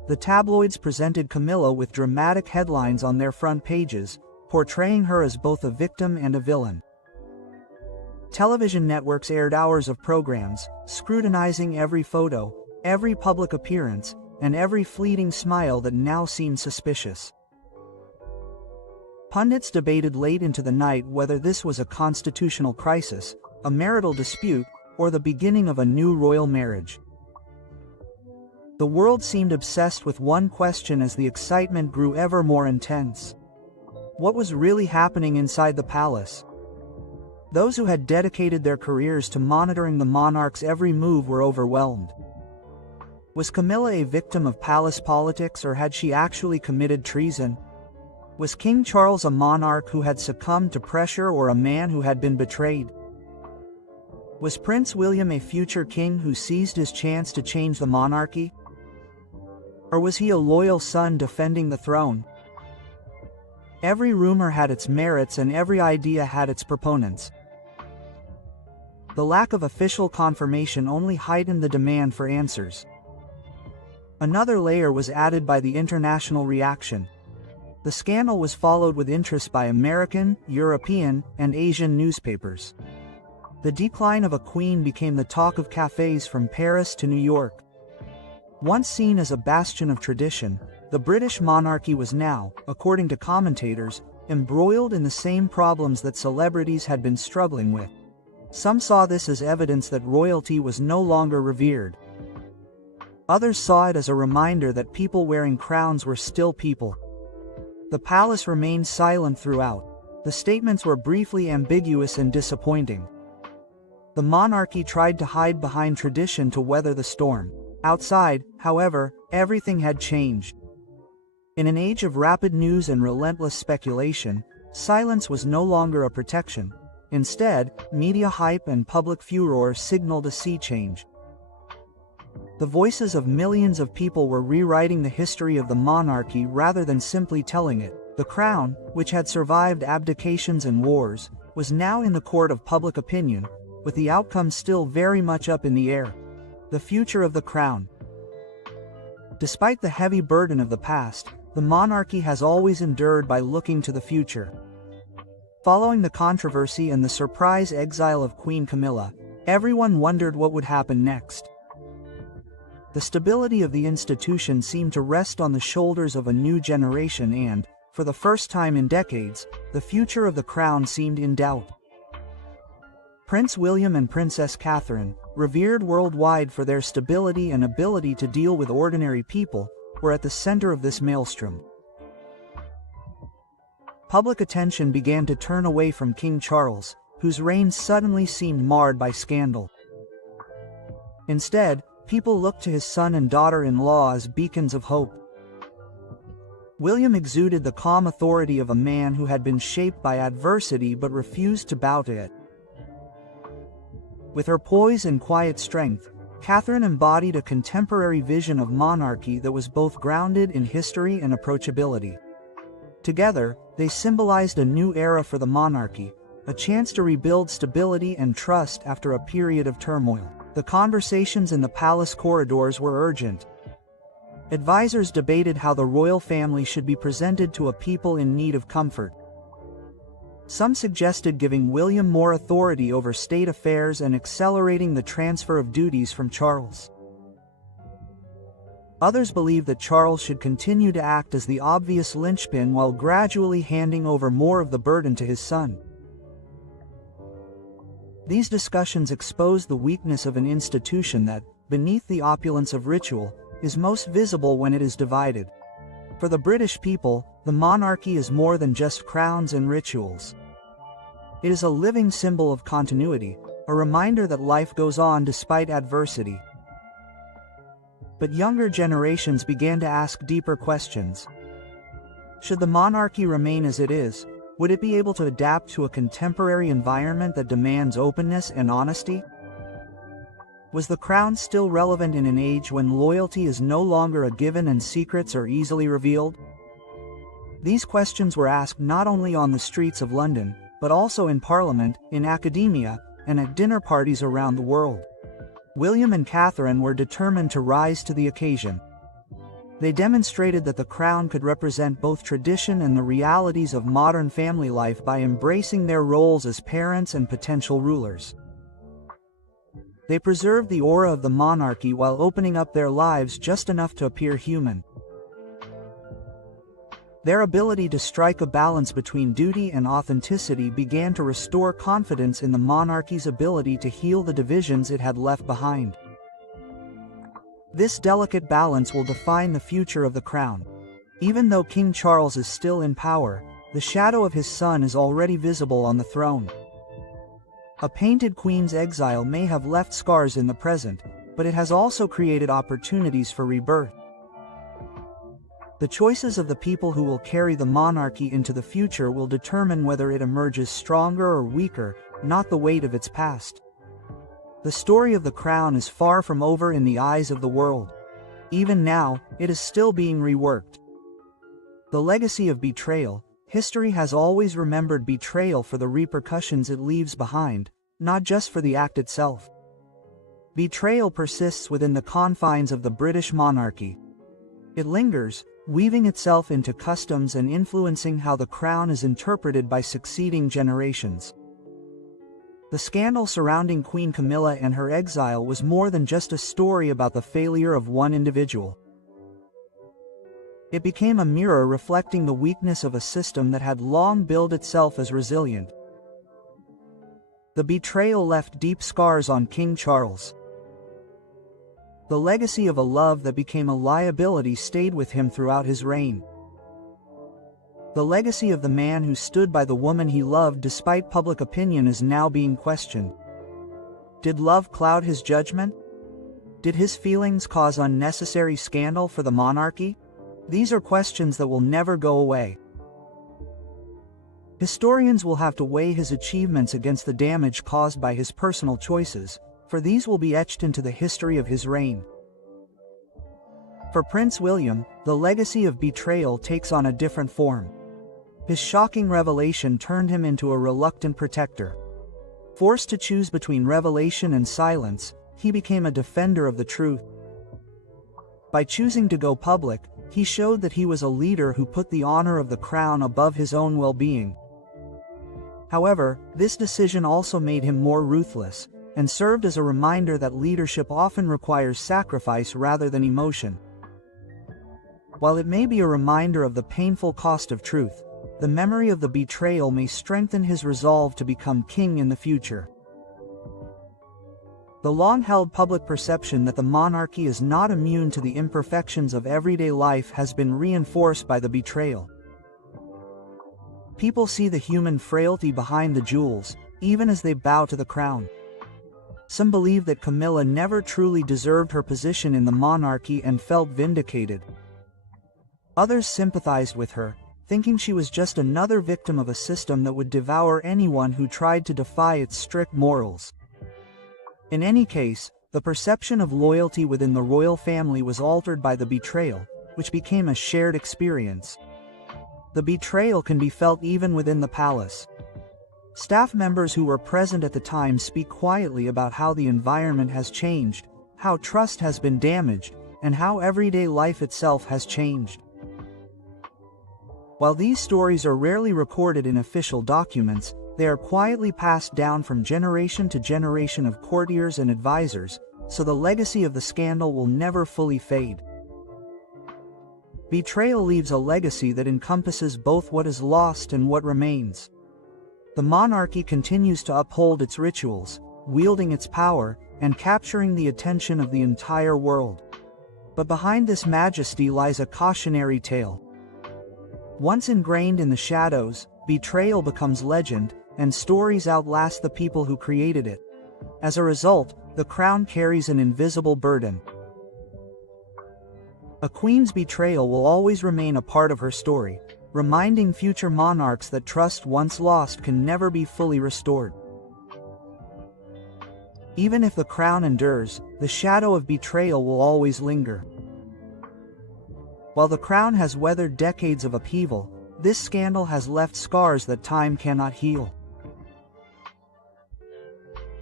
the tabloids presented Camilla with dramatic headlines on their front pages, portraying her as both a victim and a villain. Television networks aired hours of programs, scrutinizing every photo, every public appearance, and every fleeting smile that now seemed suspicious. Pundits debated late into the night whether this was a constitutional crisis, a marital dispute, or the beginning of a new royal marriage. The world seemed obsessed with one question as the excitement grew ever more intense. What was really happening inside the palace? Those who had dedicated their careers to monitoring the monarch's every move were overwhelmed. Was Camilla a victim of palace politics, or had she actually committed treason? Was King Charles a monarch who had succumbed to pressure, or a man who had been betrayed? Was Prince William a future king who seized his chance to change the monarchy? Or was he a loyal son defending the throne? Every rumor had its merits and every idea had its proponents. The lack of official confirmation only heightened the demand for answers. Another layer was added by the international reaction. The scandal was followed with interest by American, European, and Asian newspapers. The decline of a queen became the talk of cafes from Paris to New York. Once seen as a bastion of tradition, the British monarchy was now, according to commentators, embroiled in the same problems that celebrities had been struggling with. Some saw this as evidence that royalty was no longer revered. Others saw it as a reminder that people wearing crowns were still people. The palace remained silent throughout. The statements were briefly ambiguous and disappointing. The monarchy tried to hide behind tradition to weather the storm. Outside, however, everything had changed. In an age of rapid news and relentless speculation, silence was no longer a protection. Instead, media hype and public furor signaled a sea change. The voices of millions of people were rewriting the history of the monarchy rather than simply telling it. The crown, which had survived abdications and wars, was now in the court of public opinion, with the outcome still very much up in the air. The future of the crown. Despite the heavy burden of the past, the monarchy has always endured by looking to the future. Following the controversy and the surprise exile of Queen Camilla, everyone wondered what would happen next. The stability of the institution seemed to rest on the shoulders of a new generation and, for the first time in decades, the future of the crown seemed in doubt. Prince William and Princess Catherine, revered worldwide for their stability and ability to deal with ordinary people, were at the center of this maelstrom. Public attention began to turn away from King Charles, whose reign suddenly seemed marred by scandal. Instead, people looked to his son and daughter-in-law as beacons of hope. William exuded the calm authority of a man who had been shaped by adversity but refused to bow to it. With her poise and quiet strength, Catherine embodied a contemporary vision of monarchy that was both grounded in history and approachability. Together, they symbolized a new era for the monarchy, a chance to rebuild stability and trust after a period of turmoil. The conversations in the palace corridors were urgent. Advisors debated how the royal family should be presented to a people in need of comfort. Some suggested giving William more authority over state affairs and accelerating the transfer of duties from Charles. Others believed that Charles should continue to act as the obvious linchpin while gradually handing over more of the burden to his son. These discussions exposed the weakness of an institution that, beneath the opulence of ritual, is most visible when it is divided. For the British people, the monarchy is more than just crowns and rituals. It is a living symbol of continuity, a reminder that life goes on despite adversity. But younger generations began to ask deeper questions. Should the monarchy remain as it is? Would it be able to adapt to a contemporary environment that demands openness and honesty? Was the crown still relevant in an age when loyalty is no longer a given and secrets are easily revealed? These questions were asked not only on the streets of London, but also in Parliament, in academia, and at dinner parties around the world. William and Catherine were determined to rise to the occasion. They demonstrated that the crown could represent both tradition and the realities of modern family life by embracing their roles as parents and potential rulers. They preserved the aura of the monarchy while opening up their lives just enough to appear human. Their ability to strike a balance between duty and authenticity began to restore confidence in the monarchy's ability to heal the divisions it had left behind. This delicate balance will define the future of the crown. Even though King Charles is still in power, the shadow of his son is already visible on the throne. A painted queen's exile may have left scars in the present, but it has also created opportunities for rebirth. The choices of the people who will carry the monarchy into the future will determine whether it emerges stronger or weaker, not the weight of its past. The story of the crown is far from over in the eyes of the world. Even now, it is still being reworked. The legacy of betrayal. History has always remembered betrayal for the repercussions it leaves behind, not just for the act itself. Betrayal persists within the confines of the British monarchy. It lingers, weaving itself into customs and influencing how the crown is interpreted by succeeding generations. The scandal surrounding Queen Camilla and her exile was more than just a story about the failure of one individual. It became a mirror reflecting the weakness of a system that had long billed itself as resilient. The betrayal left deep scars on King Charles. The legacy of a love that became a liability stayed with him throughout his reign. The legacy of the man who stood by the woman he loved despite public opinion is now being questioned. Did love cloud his judgment? Did his feelings cause unnecessary scandal for the monarchy? These are questions that will never go away. Historians will have to weigh his achievements against the damage caused by his personal choices, for these will be etched into the history of his reign. For Prince William, the legacy of betrayal takes on a different form. His shocking revelation turned him into a reluctant protector. Forced to choose between revelation and silence, he became a defender of the truth. By choosing to go public, he showed that he was a leader who put the honor of the crown above his own well-being. However, this decision also made him more ruthless, and served as a reminder that leadership often requires sacrifice rather than emotion. While it may be a reminder of the painful cost of truth, the memory of the betrayal may strengthen his resolve to become king in the future. The long-held public perception that the monarchy is not immune to the imperfections of everyday life has been reinforced by the betrayal. People see the human frailty behind the jewels, even as they bow to the crown. Some believe that Camilla never truly deserved her position in the monarchy and felt vindicated. Others sympathized with her, thinking she was just another victim of a system that would devour anyone who tried to defy its strict morals. In any case, the perception of loyalty within the royal family was altered by the betrayal, which became a shared experience. The betrayal can be felt even within the palace. Staff members who were present at the time speak quietly about how the environment has changed, how trust has been damaged, and how everyday life itself has changed. While these stories are rarely recorded in official documents, they are quietly passed down from generation to generation of courtiers and advisors, so the legacy of the scandal will never fully fade. Betrayal leaves a legacy that encompasses both what is lost and what remains. The monarchy continues to uphold its rituals, wielding its power, and capturing the attention of the entire world. But behind this majesty lies a cautionary tale. Once ingrained in the shadows, betrayal becomes legend, and stories outlast the people who created it. As a result, the crown carries an invisible burden. A queen's betrayal will always remain a part of her story, reminding future monarchs that trust once lost can never be fully restored. Even if the crown endures, the shadow of betrayal will always linger. While the crown has weathered decades of upheaval, this scandal has left scars that time cannot heal.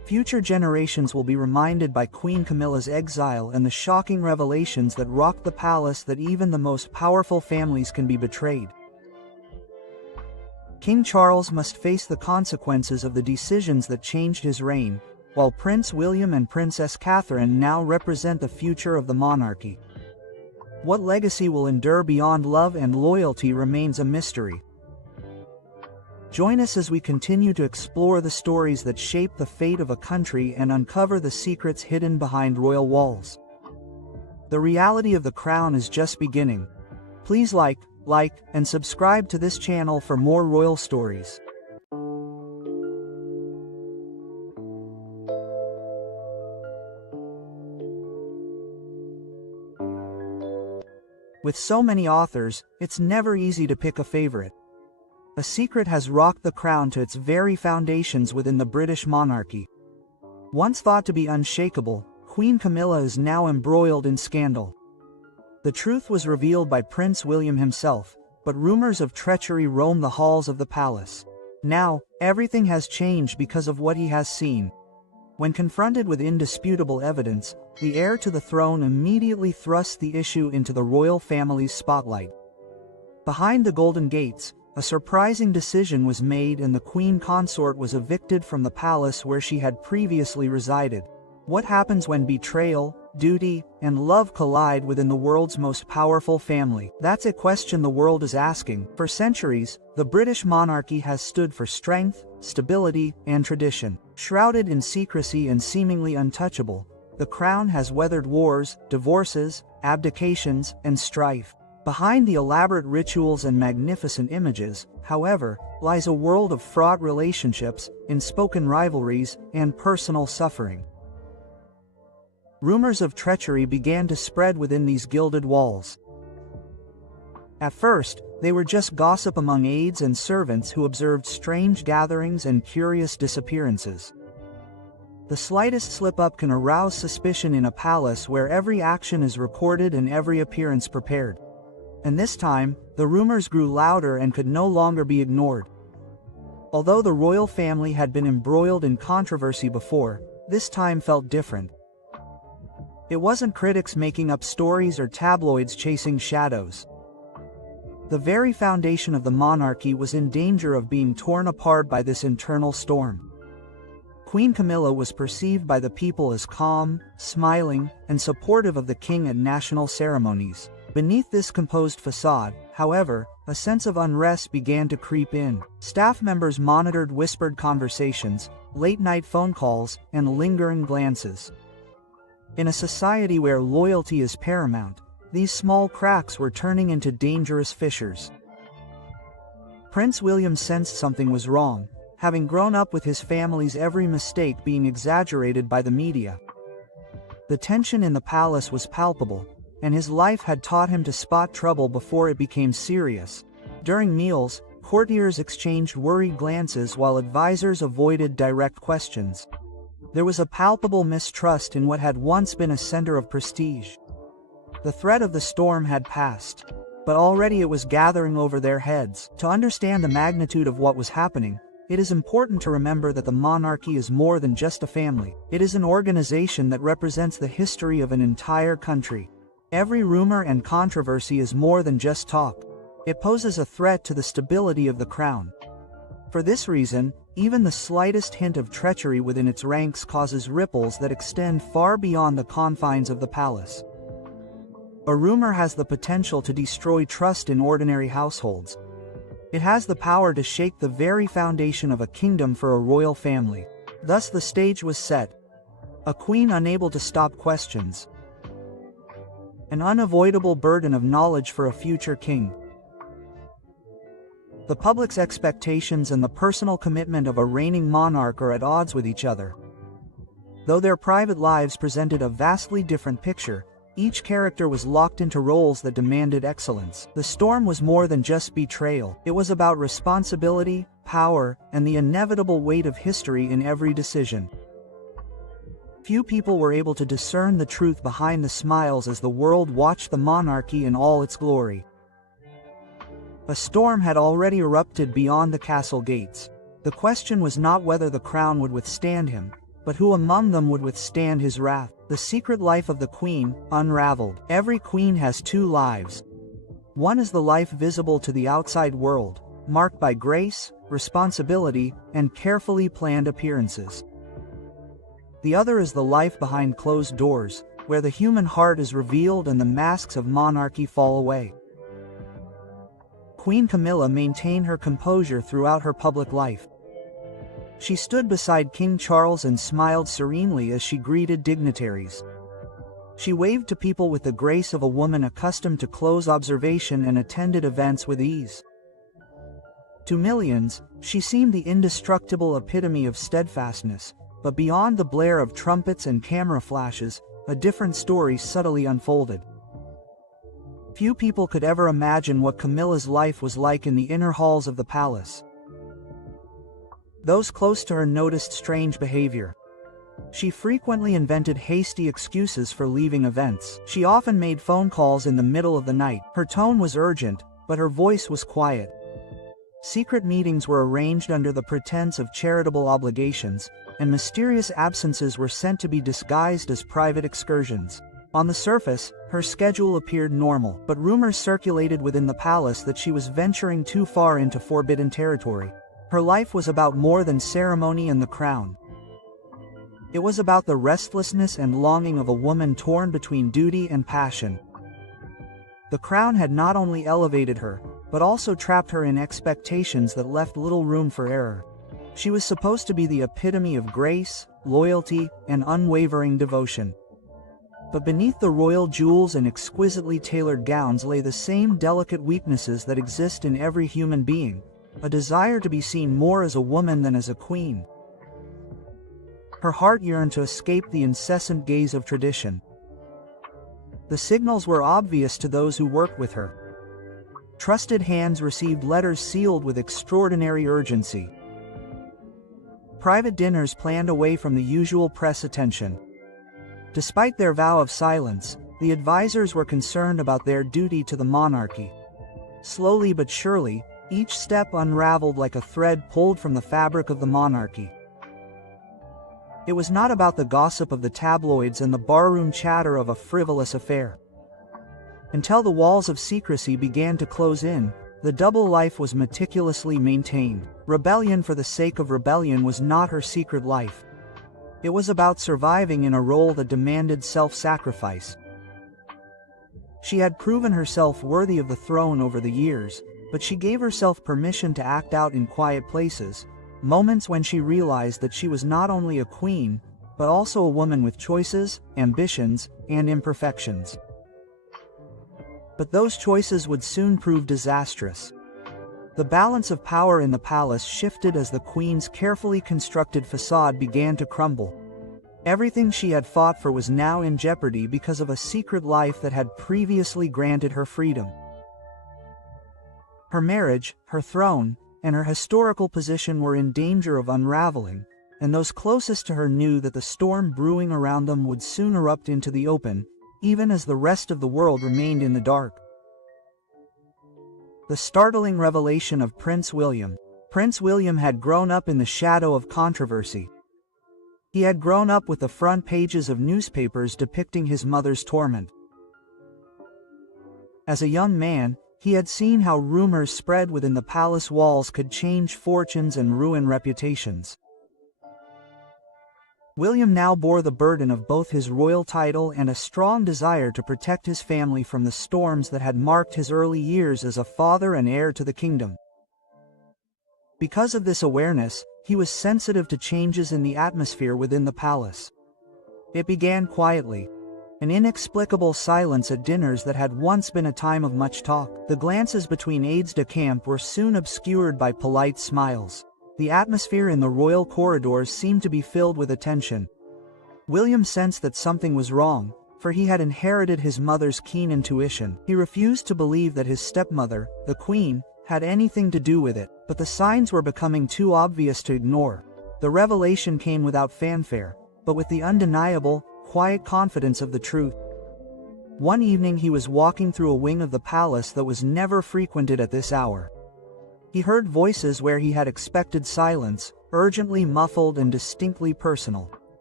Future generations will be reminded by Queen Camilla's exile and the shocking revelations that rocked the palace that even the most powerful families can be betrayed. King Charles must face the consequences of the decisions that changed his reign, while Prince William and Princess Catherine now represent the future of the monarchy. What legacy will endure beyond love and loyalty remains a mystery. Join us as we continue to explore the stories that shape the fate of a country and uncover the secrets hidden behind royal walls. The reality of the crown is just beginning. Please like, and subscribe to this channel for more royal stories. With so many authors, it's never easy to pick a favorite. A secret has rocked the crown to its very foundations within the British monarchy. Once thought to be unshakable, Queen Camilla is now embroiled in scandal. The truth was revealed by Prince William himself, but rumors of treachery roam the halls of the palace. Now, everything has changed because of what he has seen. When confronted with indisputable evidence, the heir to the throne immediately thrusts the issue into the royal family's spotlight. Behind the Golden Gates, a surprising decision was made and the Queen Consort was evicted from the palace where she had previously resided. What happens when betrayal, duty, and love collide within the world's most powerful family? That's a question the world is asking. For centuries, the British monarchy has stood for strength, stability, and tradition. Shrouded in secrecy and seemingly untouchable, the crown has weathered wars, divorces, abdications, and strife. Behind the elaborate rituals and magnificent images, however, lies a world of fraught relationships, unspoken rivalries, and personal suffering. Rumors of treachery began to spread within these gilded walls. At first, they were just gossip among aides and servants who observed strange gatherings and curious disappearances. The slightest slip-up can arouse suspicion in a palace where every action is recorded and every appearance prepared. And this time, the rumors grew louder and could no longer be ignored. Although the royal family had been embroiled in controversy before, this time felt different. It wasn't critics making up stories or tabloids chasing shadows. The very foundation of the monarchy was in danger of being torn apart by this internal storm. Queen Camilla was perceived by the people as calm, smiling, and supportive of the king at national ceremonies. Beneath this composed facade, however, a sense of unrest began to creep in. Staff members monitored whispered conversations, late-night phone calls, and lingering glances. In a society where loyalty is paramount, these small cracks were turning into dangerous fissures. Prince William sensed something was wrong, having grown up with his family's every mistake being exaggerated by the media. The tension in the palace was palpable, and his life had taught him to spot trouble before it became serious. During meals, courtiers exchanged worried glances while advisors avoided direct questions. There was a palpable mistrust in what had once been a center of prestige. The threat of the storm had passed, but already it was gathering over their heads. To understand the magnitude of what was happening, it is important to remember that the monarchy is more than just a family. It is an organization that represents the history of an entire country. Every rumor and controversy is more than just talk. It poses a threat to the stability of the crown. For this reason, even the slightest hint of treachery within its ranks causes ripples that extend far beyond the confines of the palace. A rumor has the potential to destroy trust in ordinary households. It has the power to shake the very foundation of a kingdom for a royal family. Thus the stage was set. A queen unable to stop questions. An unavoidable burden of knowledge for a future king. The public's expectations and the personal commitment of a reigning monarch are at odds with each other. Though their private lives presented a vastly different picture, each character was locked into roles that demanded excellence. The storm was more than just betrayal. It was about responsibility, power, and the inevitable weight of history in every decision. Few people were able to discern the truth behind the smiles as the world watched the monarchy in all its glory. A storm had already erupted beyond the castle gates. The question was not whether the crown would withstand him, but who among them would withstand his wrath? The secret life of the queen, unraveled. Every queen has two lives. One is the life visible to the outside world, marked by grace, responsibility, and carefully planned appearances. The other is the life behind closed doors, where the human heart is revealed and the masks of monarchy fall away. Queen Camilla maintained her composure throughout her public life. She stood beside King Charles and smiled serenely as she greeted dignitaries. She waved to people with the grace of a woman accustomed to close observation and attended events with ease. To millions, she seemed the indestructible epitome of steadfastness, but beyond the blare of trumpets and camera flashes, a different story subtly unfolded. Few people could ever imagine what Camilla's life was like in the inner halls of the palace. Those close to her noticed strange behavior. She frequently invented hasty excuses for leaving events. She often made phone calls in the middle of the night. Her tone was urgent, but her voice was quiet. Secret meetings were arranged under the pretense of charitable obligations, and mysterious absences were sent to be disguised as private excursions. On the surface, her schedule appeared normal, but rumors circulated within the palace that she was venturing too far into forbidden territory. Her life was about more than ceremony and the crown. It was about the restlessness and longing of a woman torn between duty and passion. The crown had not only elevated her, but also trapped her in expectations that left little room for error. She was supposed to be the epitome of grace, loyalty, and unwavering devotion. But beneath the royal jewels and exquisitely tailored gowns lay the same delicate weaknesses that exist in every human being, a desire to be seen more as a woman than as a queen. Her heart yearned to escape the incessant gaze of tradition. The signals were obvious to those who worked with her. Trusted hands received letters sealed with extraordinary urgency. Private dinners planned away from the usual press attention. Despite their vow of silence, the advisors were concerned about their duty to the monarchy. Slowly but surely, each step unraveled like a thread pulled from the fabric of the monarchy. It was not about the gossip of the tabloids and the barroom chatter of a frivolous affair. Until the walls of secrecy began to close in, the double life was meticulously maintained. Rebellion for the sake of rebellion was not her secret life. It was about surviving in a role that demanded self-sacrifice. She had proven herself worthy of the throne over the years, but she gave herself permission to act out in quiet places, moments when she realized that she was not only a queen, but also a woman with choices, ambitions, and imperfections. But those choices would soon prove disastrous. The balance of power in the palace shifted as the queen's carefully constructed facade began to crumble. Everything she had fought for was now in jeopardy because of a secret life that had previously granted her freedom. Her marriage, her throne, and her historical position were in danger of unraveling, and those closest to her knew that the storm brewing around them would soon erupt into the open, even as the rest of the world remained in the dark. The startling revelation of Prince William. Prince William had grown up in the shadow of controversy. He had grown up with the front pages of newspapers depicting his mother's torment. As a young man, he had seen how rumors spread within the palace walls could change fortunes and ruin reputations. William now bore the burden of both his royal title and a strong desire to protect his family from the storms that had marked his early years as a father and heir to the kingdom. Because of this awareness, he was sensitive to changes in the atmosphere within the palace. It began quietly. An inexplicable silence at dinners that had once been a time of much talk. The glances between aides-de-camp were soon obscured by polite smiles. The atmosphere in the royal corridors seemed to be filled with attention. William sensed that something was wrong, for he had inherited his mother's keen intuition. He refused to believe that his stepmother, the queen, had anything to do with it, but the signs were becoming too obvious to ignore. The revelation came without fanfare, but with the undeniable, quiet confidence of the truth. One evening he was walking through a wing of the palace that was never frequented at this hour. He heard voices where he had expected silence, urgently muffled and distinctly personal.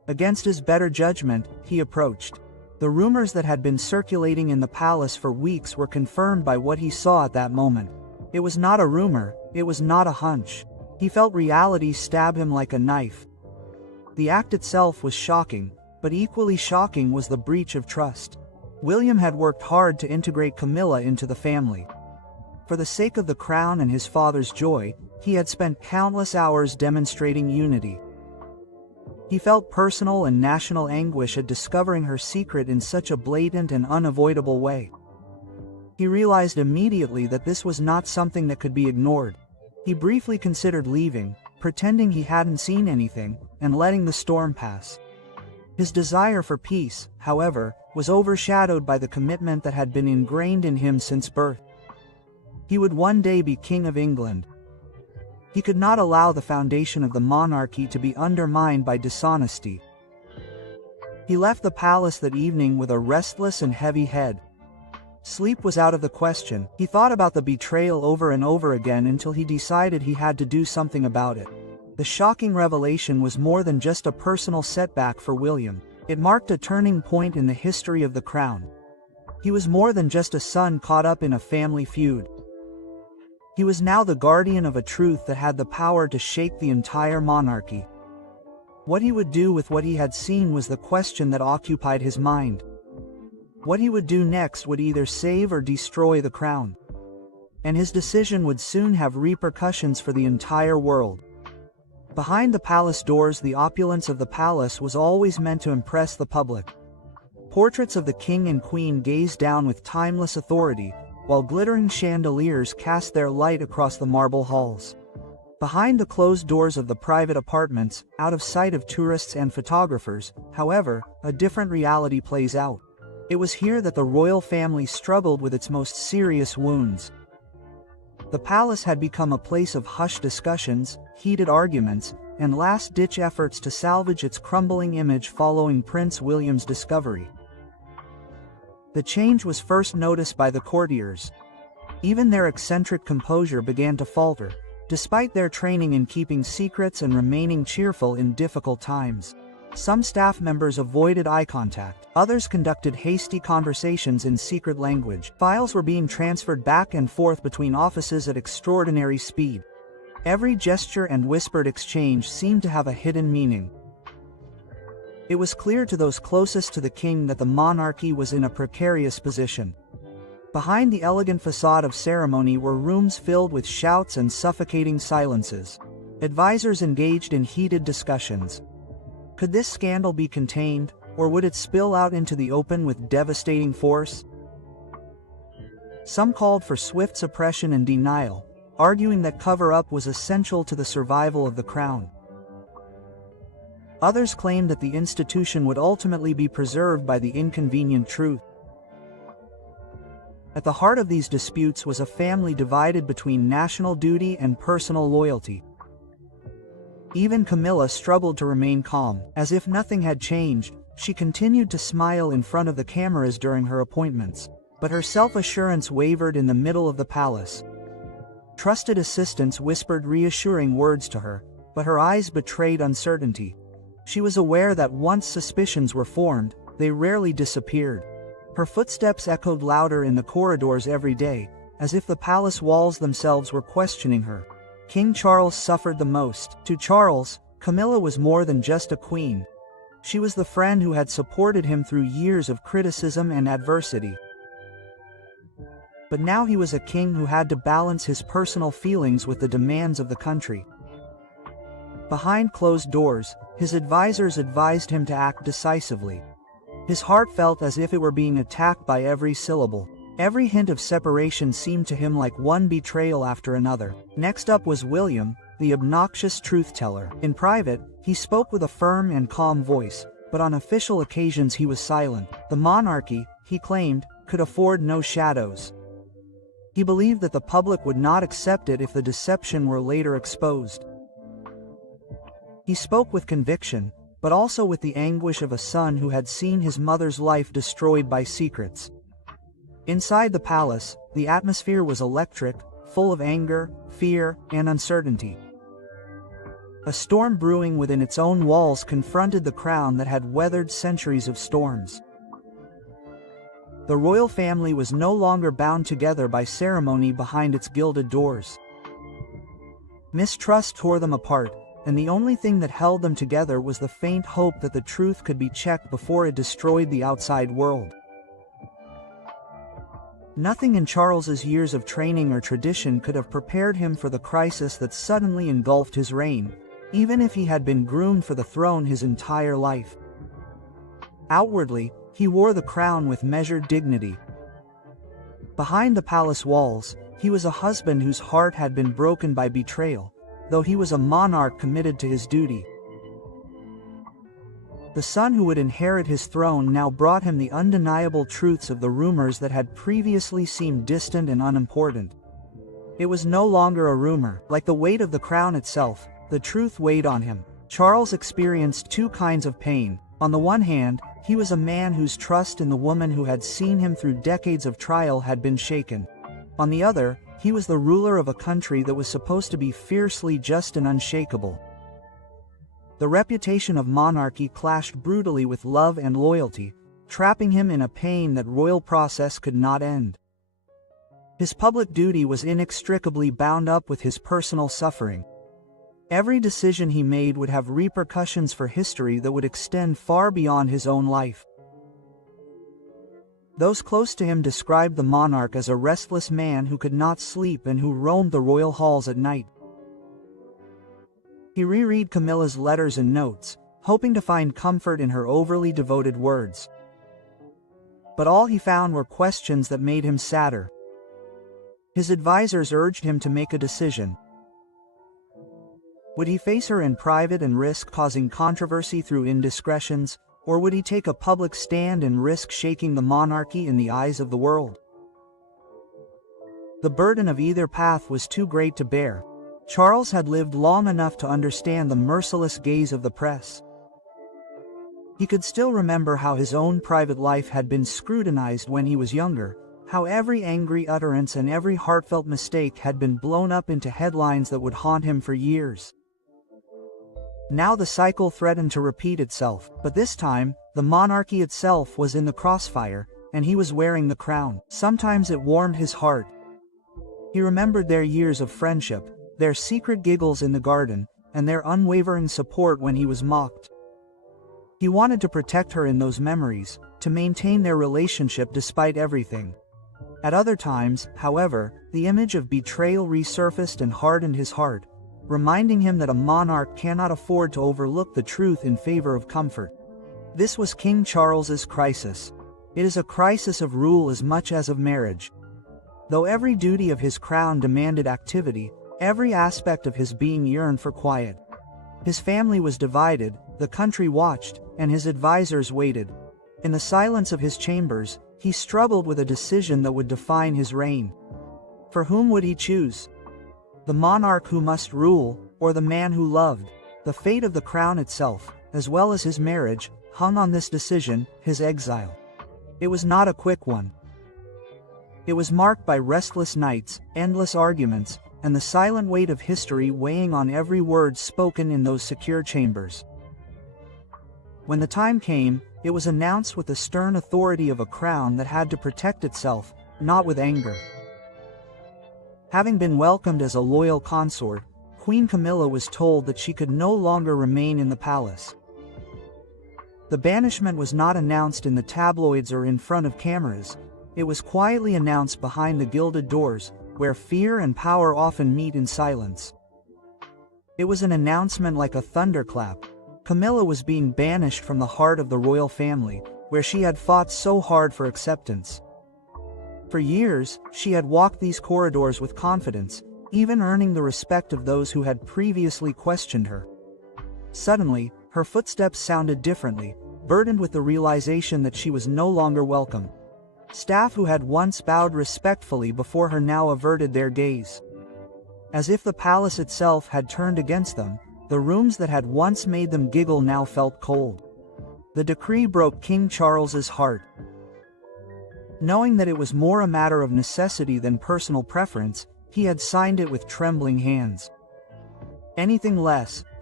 Against his better judgment, he approached. The rumors that had been circulating in the palace for weeks were confirmed by what he saw at that moment. It was not a rumor, it was not a hunch. He felt reality stab him like a knife. The act itself was shocking, but equally shocking was the breach of trust. William had worked hard to integrate Camilla into the family. For the sake of the crown and his father's joy, he had spent countless hours demonstrating unity. He felt personal and national anguish at discovering her secret in such a blatant and unavoidable way. He realized immediately that this was not something that could be ignored. He briefly considered leaving, pretending he hadn't seen anything, and letting the storm pass. His desire for peace, however, was overshadowed by the commitment that had been ingrained in him since birth. He would one day be King of England. He could not allow the foundation of the monarchy to be undermined by dishonesty. He left the palace that evening with a restless and heavy head. Sleep was out of the question. He thought about the betrayal over and over again until he decided he had to do something about it. The shocking revelation was more than just a personal setback for William. It marked a turning point in the history of the crown. He was more than just a son caught up in a family feud. He was now the guardian of a truth that had the power to shake the entire monarchy. What he would do with what he had seen was the question that occupied his mind. What he would do next would either save or destroy the crown. And his decision would soon have repercussions for the entire world. Behind the palace doors, the opulence of the palace was always meant to impress the public. Portraits of the king and queen gazed down with timeless authority, while glittering chandeliers cast their light across the marble halls. Behind the closed doors of the private apartments, out of sight of tourists and photographers, however, a different reality plays out. It was here that the royal family struggled with its most serious wounds. The palace had become a place of hushed discussions, heated arguments, and last-ditch efforts to salvage its crumbling image following Prince William's discovery. The change was first noticed by the courtiers. Even their eccentric composure began to falter, despite their training in keeping secrets and remaining cheerful in difficult times. Some staff members avoided eye contact. Others conducted hasty conversations in secret language. Files were being transferred back and forth between offices at extraordinary speed. Every gesture and whispered exchange seemed to have a hidden meaning. It was clear to those closest to the king that the monarchy was in a precarious position. Behind the elegant facade of ceremony were rooms filled with shouts and suffocating silences. Advisors engaged in heated discussions. Could this scandal be contained, or would it spill out into the open with devastating force? Some called for swift suppression and denial, arguing that cover-up was essential to the survival of the crown. Others claimed that the institution would ultimately be preserved by the inconvenient truth. At the heart of these disputes was a family divided between national duty and personal loyalty. Even Camilla struggled to remain calm. As if nothing had changed, she continued to smile in front of the cameras during her appointments. But her self-assurance wavered in the middle of the palace. Trusted assistants whispered reassuring words to her, but her eyes betrayed uncertainty. She was aware that once suspicions were formed, they rarely disappeared. Her footsteps echoed louder in the corridors every day, as if the palace walls themselves were questioning her. King Charles suffered the most. To Charles, Camilla was more than just a queen. She was the friend who had supported him through years of criticism and adversity. But now he was a king who had to balance his personal feelings with the demands of the country. Behind closed doors, his advisors advised him to act decisively. His heart felt as if it were being attacked by every syllable. Every hint of separation seemed to him like one betrayal after another. Next up was William, the obnoxious truth-teller. In private, he spoke with a firm and calm voice, but on official occasions he was silent. The monarchy, he claimed, could afford no shadows. He believed that the public would not accept it if the deception were later exposed. He spoke with conviction, but also with the anguish of a son who had seen his mother's life destroyed by secrets. Inside the palace, the atmosphere was electric, full of anger, fear, and uncertainty. A storm brewing within its own walls confronted the crown that had weathered centuries of storms. The royal family was no longer bound together by ceremony behind its gilded doors. Mistrust tore them apart, and the only thing that held them together was the faint hope that the truth could be checked before it destroyed the outside world. Nothing in Charles's years of training or tradition could have prepared him for the crisis that suddenly engulfed his reign, even if he had been groomed for the throne his entire life. Outwardly, he wore the crown with measured dignity. Behind the palace walls, he was a husband whose heart had been broken by betrayal, though he was a monarch committed to his duty. The son who would inherit his throne now brought him the undeniable truths of the rumors that had previously seemed distant and unimportant. It was no longer a rumor. Like the weight of the crown itself, the truth weighed on him. Charles experienced two kinds of pain. On the one hand, he was a man whose trust in the woman who had seen him through decades of trial had been shaken. On the other, he was the ruler of a country that was supposed to be fiercely just and unshakable. The reputation of monarchy clashed brutally with love and loyalty, trapping him in a pain that royal process could not end. His public duty was inextricably bound up with his personal suffering. Every decision he made would have repercussions for history that would extend far beyond his own life. Those close to him described the monarch as a restless man who could not sleep and who roamed the royal halls at night. He reread Camilla's letters and notes, hoping to find comfort in her overly devoted words. But all he found were questions that made him sadder. His advisors urged him to make a decision. Would he face her in private and risk causing controversy through indiscretions, or would he take a public stand and risk shaking the monarchy in the eyes of the world? The burden of either path was too great to bear. Charles had lived long enough to understand the merciless gaze of the press. He could still remember how his own private life had been scrutinized when he was younger, how every angry utterance and every heartfelt mistake had been blown up into headlines that would haunt him for years. Now the cycle threatened to repeat itself, but this time, the monarchy itself was in the crossfire, and he was wearing the crown. Sometimes it warmed his heart. He remembered their years of friendship, their secret giggles in the garden, and their unwavering support when he was mocked. He wanted to protect her in those memories, to maintain their relationship despite everything. At other times, however, the image of betrayal resurfaced and hardened his heart, reminding him that a monarch cannot afford to overlook the truth in favor of comfort. This was King Charles's crisis. It is a crisis of rule as much as of marriage. Though every duty of his crown demanded activity, every aspect of his being yearned for quiet. His family was divided, the country watched, and his advisors waited. In the silence of his chambers, he struggled with a decision that would define his reign. For whom would he choose? The monarch who must rule, or the man who loved? The fate of the crown itself, as well as his marriage, hung on this decision, his exile. It was not a quick one. It was marked by restless nights, endless arguments, and the silent weight of history weighing on every word spoken in those secure chambers. When the time came, it was announced with the stern authority of a crown that had to protect itself, not with anger. Having been welcomed as a loyal consort, Queen Camilla was told that she could no longer remain in the palace. The banishment was not announced in the tabloids or in front of cameras. It was quietly announced behind the gilded doors, where fear and power often meet in silence. It was an announcement like a thunderclap. Camilla was being banished from the heart of the royal family, where she had fought so hard for acceptance. For years, she had walked these corridors with confidence, even earning the respect of those who had previously questioned her. Suddenly, her footsteps sounded differently, burdened with the realization that she was no longer welcome. Staff who had once bowed respectfully before her now averted their gaze. As if the palace itself had turned against them, the rooms that had once made them giggle now felt cold. The decree broke King Charles's heart. Knowing that it was more a matter of necessity than personal preference, he had signed it with trembling hands. Anything less,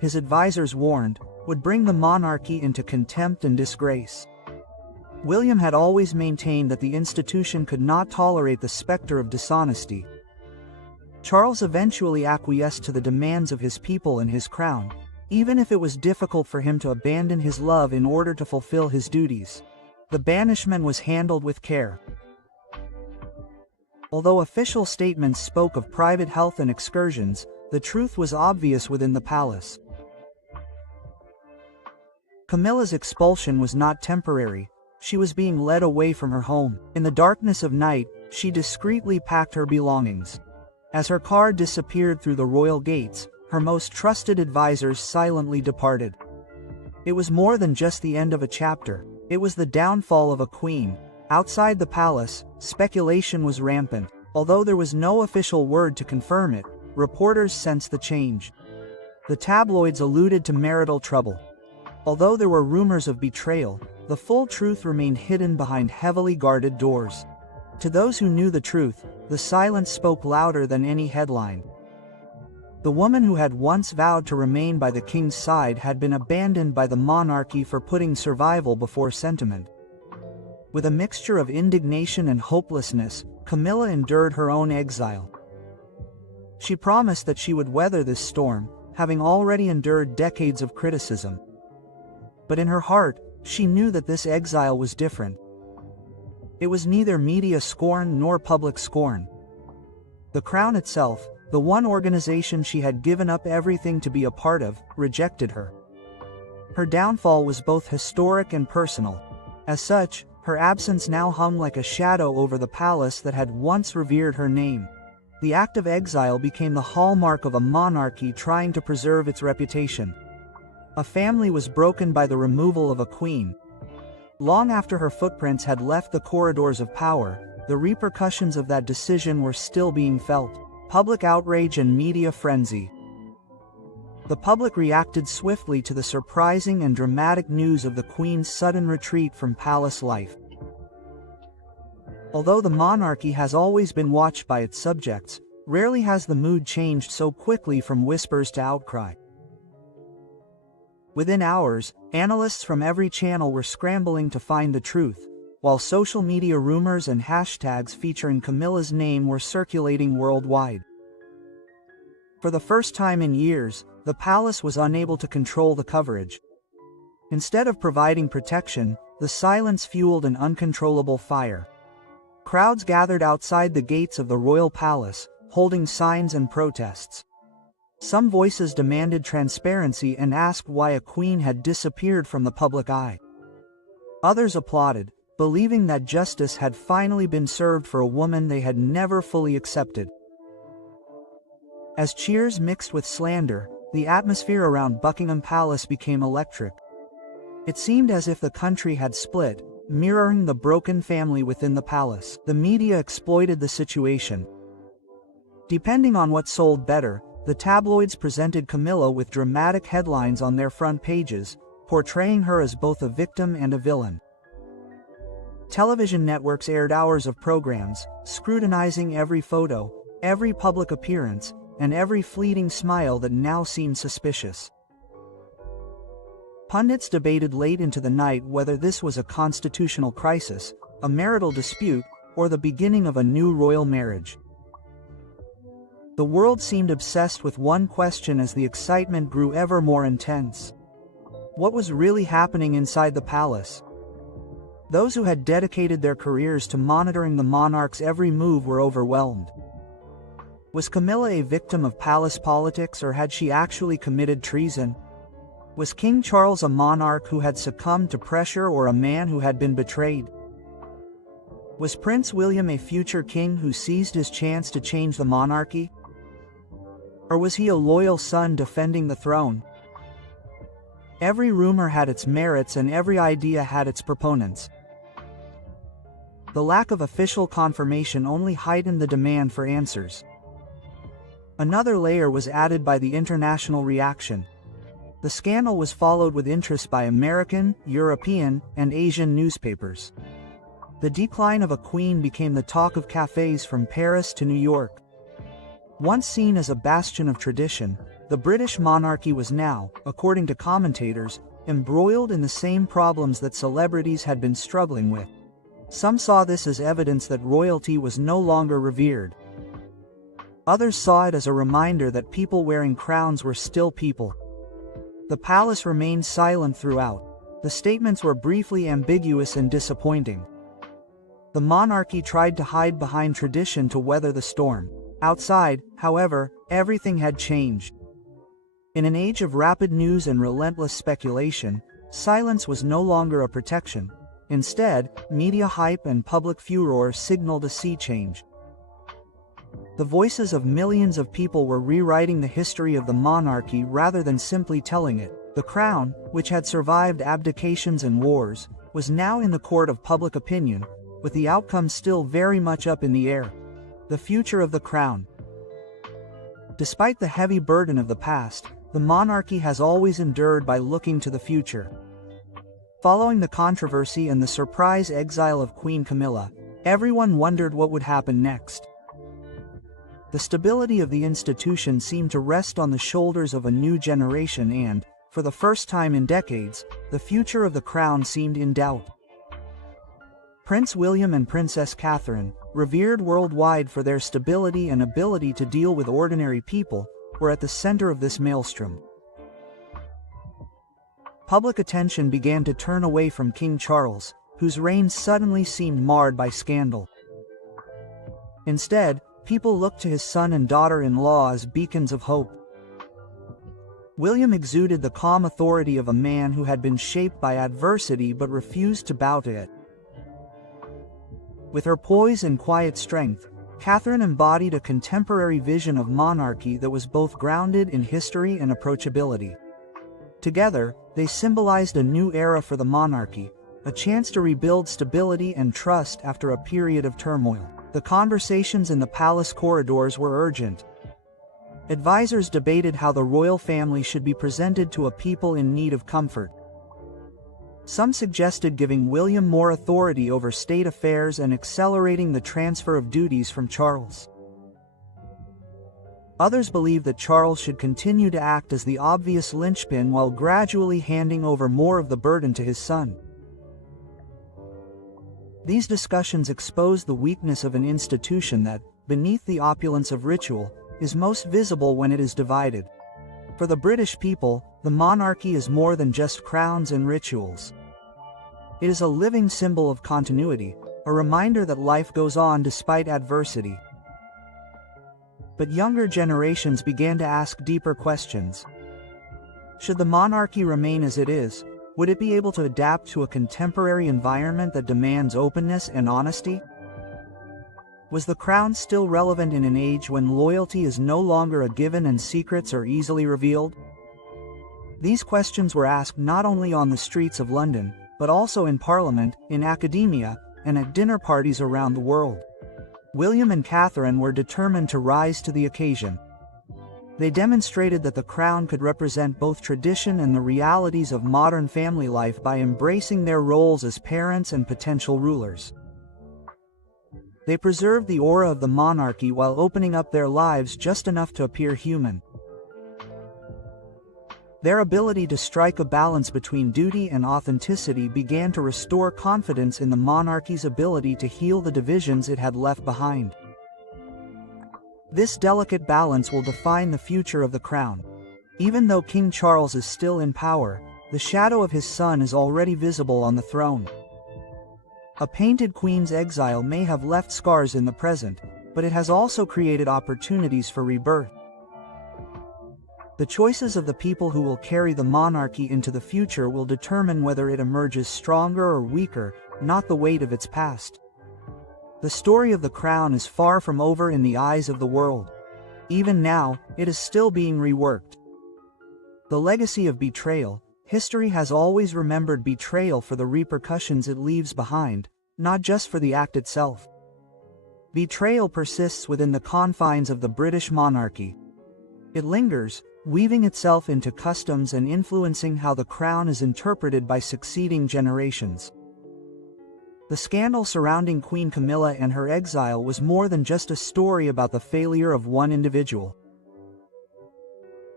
his advisors warned, would bring the monarchy into contempt and disgrace. William had always maintained that the institution could not tolerate the specter of dishonesty. Charles eventually acquiesced to the demands of his people and his crown, even if it was difficult for him to abandon his love in order to fulfill his duties. The banishment was handled with care. Although official statements spoke of private health and excursions, the truth was obvious within the palace. Camilla's expulsion was not temporary. She was being led away from her home. In the darkness of night, she discreetly packed her belongings. As her car disappeared through the royal gates, her most trusted advisors silently departed. It was more than just the end of a chapter. It was the downfall of a queen. Outside the palace, speculation was rampant. Although there was no official word to confirm it, reporters sensed the change. The tabloids alluded to marital trouble. Although there were rumors of betrayal, the full truth remained hidden behind heavily guarded doors. To those who knew the truth, the silence spoke louder than any headline. The woman who had once vowed to remain by the king's side had been abandoned by the monarchy for putting survival before sentiment. With a mixture of indignation and hopelessness, Camilla endured her own exile. She promised that she would weather this storm, having already endured decades of criticism. But in her heart, she knew that this exile was different. It was neither media scorn nor public scorn. The crown itself, the one organization she had given up everything to be a part of, rejected her. Her downfall was both historic and personal. As such, her absence now hung like a shadow over the palace that had once revered her name. The act of exile became the hallmark of a monarchy trying to preserve its reputation. A family was broken by the removal of a queen. Long after her footprints had left the corridors of power, the repercussions of that decision were still being felt. Public outrage and media frenzy. The public reacted swiftly to the surprising and dramatic news of the Queen's sudden retreat from palace life. Although the monarchy has always been watched by its subjects, rarely has the mood changed so quickly from whispers to outcry. Within hours, analysts from every channel were scrambling to find the truth, while social media rumors and hashtags featuring Camilla's name were circulating worldwide. For the first time in years, the palace was unable to control the coverage. Instead of providing protection, the silence fueled an uncontrollable fire. Crowds gathered outside the gates of the royal palace, holding signs and protests. Some voices demanded transparency and asked why a queen had disappeared from the public eye. Others applauded, believing that justice had finally been served for a woman they had never fully accepted. As cheers mixed with slander, the atmosphere around Buckingham Palace became electric. It seemed as if the country had split, mirroring the broken family within the palace. The media exploited the situation. Depending on what sold better, the tabloids presented Camilla with dramatic headlines on their front pages, portraying her as both a victim and a villain. Television networks aired hours of programs, scrutinizing every photo, every public appearance, and every fleeting smile that now seemed suspicious. Pundits debated late into the night whether this was a constitutional crisis, a marital dispute, or the beginning of a new royal marriage. The world seemed obsessed with one question as the excitement grew ever more intense. What was really happening inside the palace? Those who had dedicated their careers to monitoring the monarch's every move were overwhelmed. Was Camilla a victim of palace politics, or had she actually committed treason? Was King Charles a monarch who had succumbed to pressure, or a man who had been betrayed? Was Prince William a future king who seized his chance to change the monarchy? Or was he a loyal son defending the throne? Every rumor had its merits and every idea had its proponents. The lack of official confirmation only heightened the demand for answers. Another layer was added by the international reaction. The scandal was followed with interest by American, European, and Asian newspapers. The decline of a queen became the talk of cafes from Paris to New York. Once seen as a bastion of tradition, The British monarchy was now, according to commentators, embroiled in the same problems that celebrities had been struggling with. Some saw this as evidence that royalty was no longer revered. Others saw it as a reminder that people wearing crowns were still people. The palace remained silent throughout. The statements were briefly ambiguous and disappointing. The monarchy tried to hide behind tradition to weather the storm. Outside, however, everything had changed. In an age of rapid news and relentless speculation, silence was no longer a protection. Instead, media hype and public furor signaled a sea change. The voices of millions of people were rewriting the history of the monarchy rather than simply telling it. The crown, which had survived abdications and wars, was now in the court of public opinion, with the outcome still very much up in the air. The future of the crown. Despite the heavy burden of the past, the monarchy has always endured by looking to the future. Following the controversy and the surprise exile of Queen Camilla, everyone wondered what would happen next. The stability of the institution seemed to rest on the shoulders of a new generation and, for the first time in decades, the future of the crown seemed in doubt. Prince William and Princess Catherine, revered worldwide for their stability and ability to deal with ordinary people, were at the center of this maelstrom. Public attention began to turn away from King Charles, whose reign suddenly seemed marred by scandal. Instead, people looked to his son and daughter-in-law as beacons of hope. William exuded the calm authority of a man who had been shaped by adversity but refused to bow to it. With her poise and quiet strength, Catherine embodied a contemporary vision of monarchy that was both grounded in history and approachability. Together, they symbolized a new era for the monarchy, a chance to rebuild stability and trust after a period of turmoil. The conversations in the palace corridors were urgent. Advisors debated how the royal family should be presented to a people in need of comfort. Some suggested giving William more authority over state affairs and accelerating the transfer of duties from Charles. Others believed that Charles should continue to act as the obvious linchpin while gradually handing over more of the burden to his son. These discussions exposed the weakness of an institution that, beneath the opulence of ritual, is most visible when it is divided. For the British people, the monarchy is more than just crowns and rituals. It is a living symbol of continuity, a reminder that life goes on despite adversity. But younger generations began to ask deeper questions. Should the monarchy remain as it is? Would it be able to adapt to a contemporary environment that demands openness and honesty? Was the crown still relevant in an age when loyalty is no longer a given and secrets are easily revealed? These questions were asked not only on the streets of London, but also in Parliament, in academia, and at dinner parties around the world. William and Catherine were determined to rise to the occasion. They demonstrated that the crown could represent both tradition and the realities of modern family life by embracing their roles as parents and potential rulers. They preserved the aura of the monarchy while opening up their lives just enough to appear human. Their ability to strike a balance between duty and authenticity began to restore confidence in the monarchy's ability to heal the divisions it had left behind. This delicate balance will define the future of the crown. Even though King Charles is still in power, the shadow of his son is already visible on the throne. A painted queen's exile may have left scars in the present, but it has also created opportunities for rebirth. The choices of the people who will carry the monarchy into the future will determine whether it emerges stronger or weaker, not the weight of its past. The story of the crown is far from over in the eyes of the world. Even now, it is still being reworked. The legacy of betrayal. History has always remembered betrayal for the repercussions it leaves behind, not just for the act itself. Betrayal persists within the confines of the British monarchy. It lingers, weaving itself into customs and influencing how the crown is interpreted by succeeding generations. The scandal surrounding Queen Camilla and her exile was more than just a story about the failure of one individual.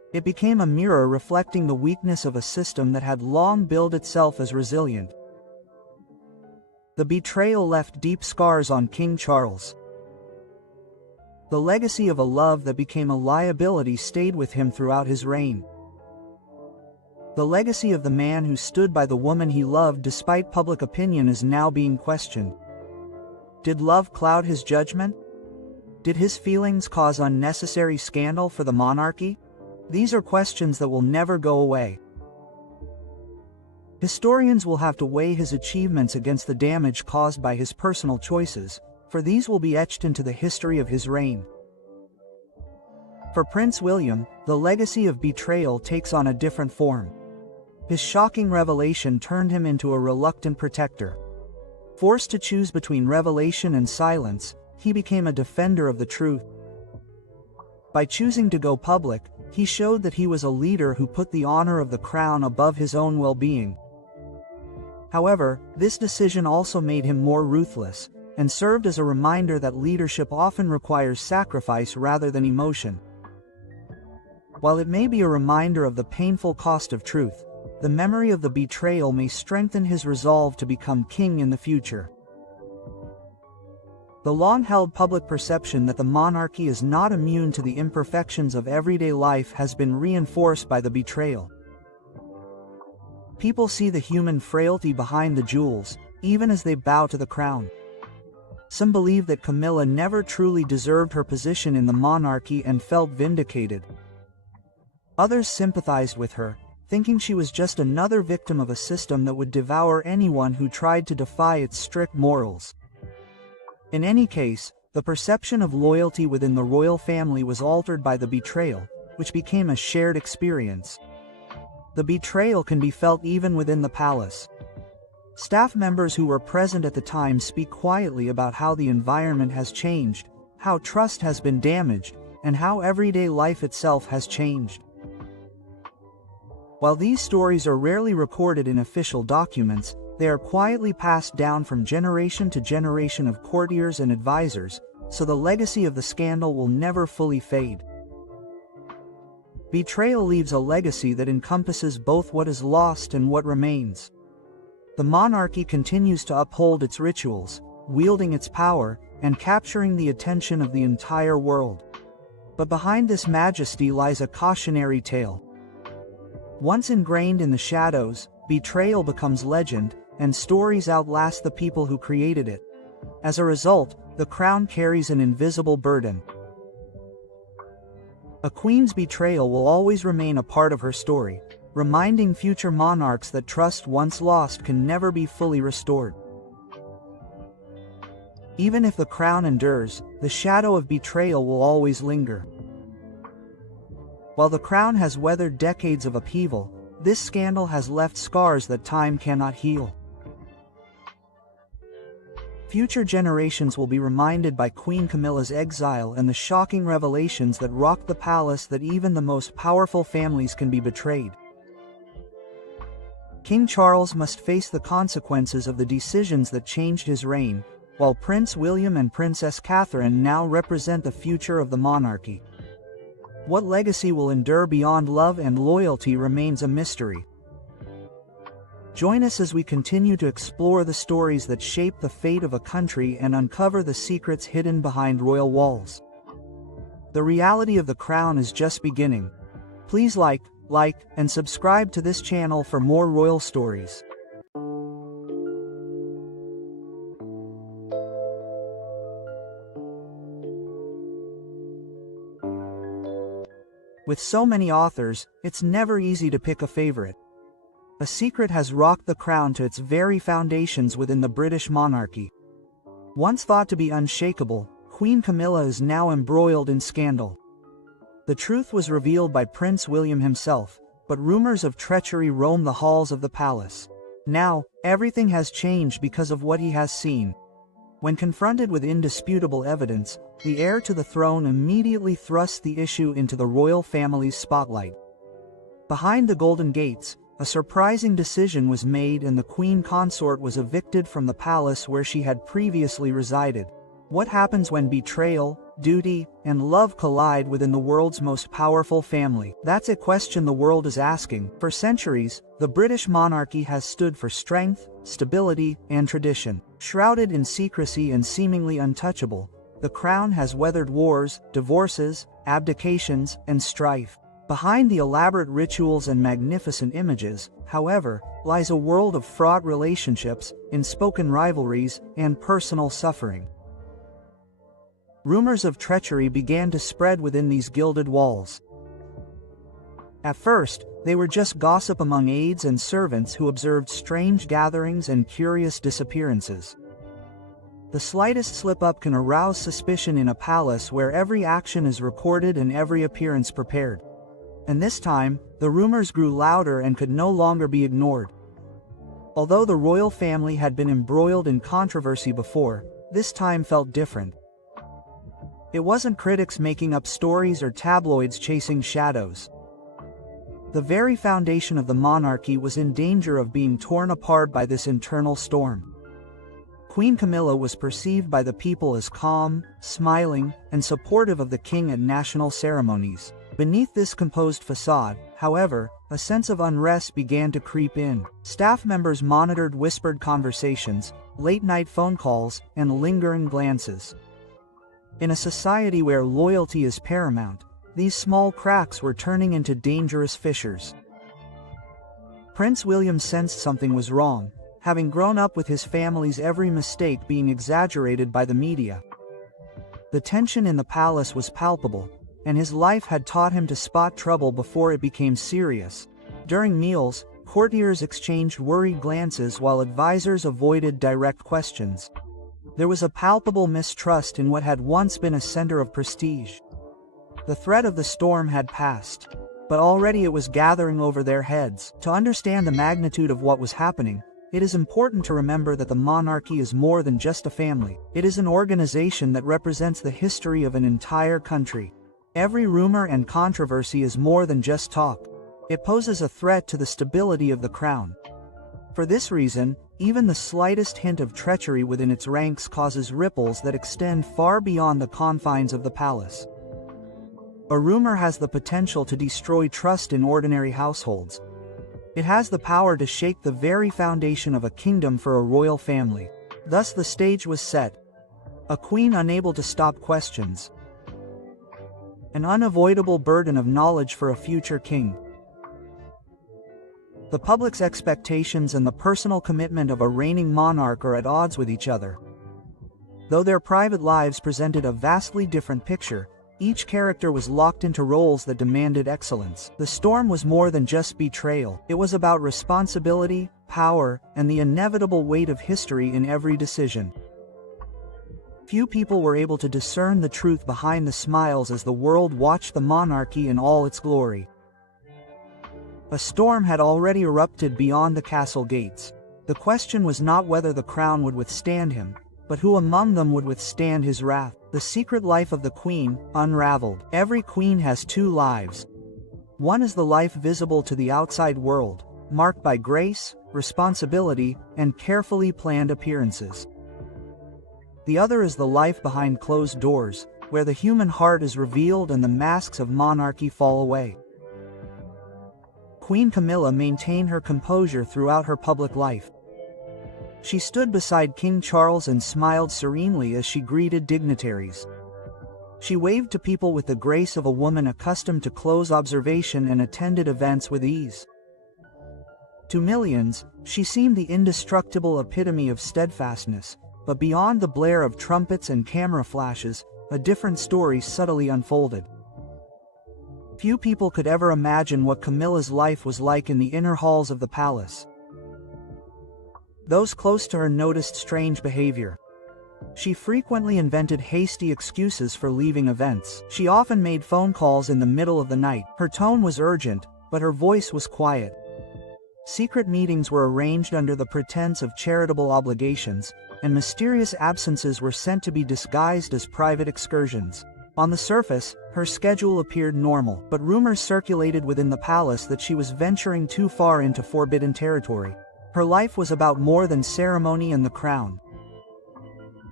It became a mirror reflecting the weakness of a system that had long billed itself as resilient. The betrayal left deep scars on King Charles. The legacy of a love that became a liability stayed with him throughout his reign. The legacy of the man who stood by the woman he loved despite public opinion is now being questioned. Did love cloud his judgment? Did his feelings cause unnecessary scandal for the monarchy? These are questions that will never go away. Historians will have to weigh his achievements against the damage caused by his personal choices, for these will be etched into the history of his reign. For Prince William, the legacy of betrayal takes on a different form. His shocking revelation turned him into a reluctant protector. Forced to choose between revelation and silence, he became a defender of the truth. By choosing to go public, he showed that he was a leader who put the honor of the crown above his own well-being. However, this decision also made him more ruthless, and served as a reminder that leadership often requires sacrifice rather than emotion. While it may be a reminder of the painful cost of truth, the memory of the betrayal may strengthen his resolve to become king in the future. The long-held public perception that the monarchy is not immune to the imperfections of everyday life has been reinforced by the betrayal. People see the human frailty behind the jewels, even as they bow to the crown. Some believe that Camilla never truly deserved her position in the monarchy and felt vindicated. Others sympathized with her, thinking she was just another victim of a system that would devour anyone who tried to defy its strict morals. In any case, the perception of loyalty within the royal family was altered by the betrayal, which became a shared experience. The betrayal can be felt even within the palace. Staff members who were present at the time speak quietly about how the environment has changed, how trust has been damaged, and how everyday life itself has changed. While these stories are rarely recorded in official documents, they are quietly passed down from generation to generation of courtiers and advisors, so the legacy of the scandal will never fully fade. Betrayal leaves a legacy that encompasses both what is lost and what remains. The monarchy continues to uphold its rituals, wielding its power, and capturing the attention of the entire world. But behind this majesty lies a cautionary tale. Once ingrained in the shadows, betrayal becomes legend, and stories outlast the people who created it. As a result, the crown carries an invisible burden. A queen's betrayal will always remain a part of her story, reminding future monarchs that trust once lost can never be fully restored. Even if the crown endures, the shadow of betrayal will always linger. While the crown has weathered decades of upheaval, this scandal has left scars that time cannot heal. Future generations will be reminded by Queen Camilla's exile and the shocking revelations that rocked the palace that even the most powerful families can be betrayed. King Charles must face the consequences of the decisions that changed his reign, while Prince William and Princess Catherine now represent the future of the monarchy. What legacy will endure beyond love and loyalty remains a mystery. Join us as we continue to explore the stories that shape the fate of a country and uncover the secrets hidden behind royal walls. The reality of the crown is just beginning. Please like, and subscribe to this channel for more royal stories. With so many authors, it's never easy to pick a favorite. A secret has rocked the crown to its very foundations within the British monarchy. Once thought to be unshakable, Queen Camilla is now embroiled in scandal. The truth was revealed by Prince William himself, but rumors of treachery roam the halls of the palace. Now, everything has changed because of what he has seen. When confronted with indisputable evidence, the heir to the throne immediately thrust the issue into the royal family's spotlight. Behind the Golden Gates, a surprising decision was made and the queen consort was evicted from the palace where she had previously resided. What happens when betrayal, duty, and love collide within the world's most powerful family? That's a question the world is asking. For centuries, the British monarchy has stood for strength, stability, and tradition. Shrouded in secrecy and seemingly untouchable, the crown has weathered wars, divorces, abdications, and strife. Behind the elaborate rituals and magnificent images, however, lies a world of fraught relationships, unspoken rivalries, and personal suffering. Rumors of treachery began to spread within these gilded walls. At first, they were just gossip among aides and servants who observed strange gatherings and curious disappearances. The slightest slip-up can arouse suspicion in a palace where every action is recorded and every appearance prepared. And this time, the rumors grew louder and could no longer be ignored. Although the royal family had been embroiled in controversy before, this time felt different. It wasn't critics making up stories or tabloids chasing shadows. The very foundation of the monarchy was in danger of being torn apart by this internal storm. Queen Camilla was perceived by the people as calm, smiling, and supportive of the king at national ceremonies. Beneath this composed facade, however, a sense of unrest began to creep in. Staff members monitored whispered conversations, late-night phone calls, and lingering glances. In a society where loyalty is paramount, these small cracks were turning into dangerous fissures. Prince William sensed something was wrong, having grown up with his family's every mistake being exaggerated by the media. The tension in the palace was palpable, and his life had taught him to spot trouble before it became serious. During meals, courtiers exchanged worried glances while advisors avoided direct questions. There was a palpable mistrust in what had once been a center of prestige. The threat of the storm had passed, but already it was gathering over their heads. To understand the magnitude of what was happening, it is important to remember that the monarchy is more than just a family. It is an organization that represents the history of an entire country. Every rumor and controversy is more than just talk. It poses a threat to the stability of the crown. For this reason, even the slightest hint of treachery within its ranks causes ripples that extend far beyond the confines of the palace. A rumor has the potential to destroy trust in ordinary households. It has the power to shake the very foundation of a kingdom for a royal family. Thus the stage was set. A queen unable to stop questions. An unavoidable burden of knowledge for a future king. The public's expectations and the personal commitment of a reigning monarch are at odds with each other. Though their private lives presented a vastly different picture, each character was locked into roles that demanded excellence. The storm was more than just betrayal. It was about responsibility, power, and the inevitable weight of history in every decision. Few people were able to discern the truth behind the smiles as the world watched the monarchy in all its glory. A storm had already erupted beyond the castle gates. The question was not whether the crown would withstand him, but who among them would withstand his wrath. The secret life of the queen unraveled. Every queen has two lives. One is the life visible to the outside world, marked by grace, responsibility, and carefully planned appearances. The other is the life behind closed doors, where the human heart is revealed and the masks of monarchy fall away. Queen Camilla maintained her composure throughout her public life. She stood beside King Charles and smiled serenely as she greeted dignitaries. She waved to people with the grace of a woman accustomed to close observation and attended events with ease. To millions, she seemed the indestructible epitome of steadfastness, but beyond the blare of trumpets and camera flashes, a different story subtly unfolded. Few people could ever imagine what Camilla's life was like in the inner halls of the palace. Those close to her noticed strange behavior. She frequently invented hasty excuses for leaving events. She often made phone calls in the middle of the night. Her tone was urgent, but her voice was quiet. Secret meetings were arranged under the pretense of charitable obligations, and mysterious absences were sent to be disguised as private excursions. On the surface, her schedule appeared normal, but rumors circulated within the palace that she was venturing too far into forbidden territory. Her life was about more than ceremony and the crown.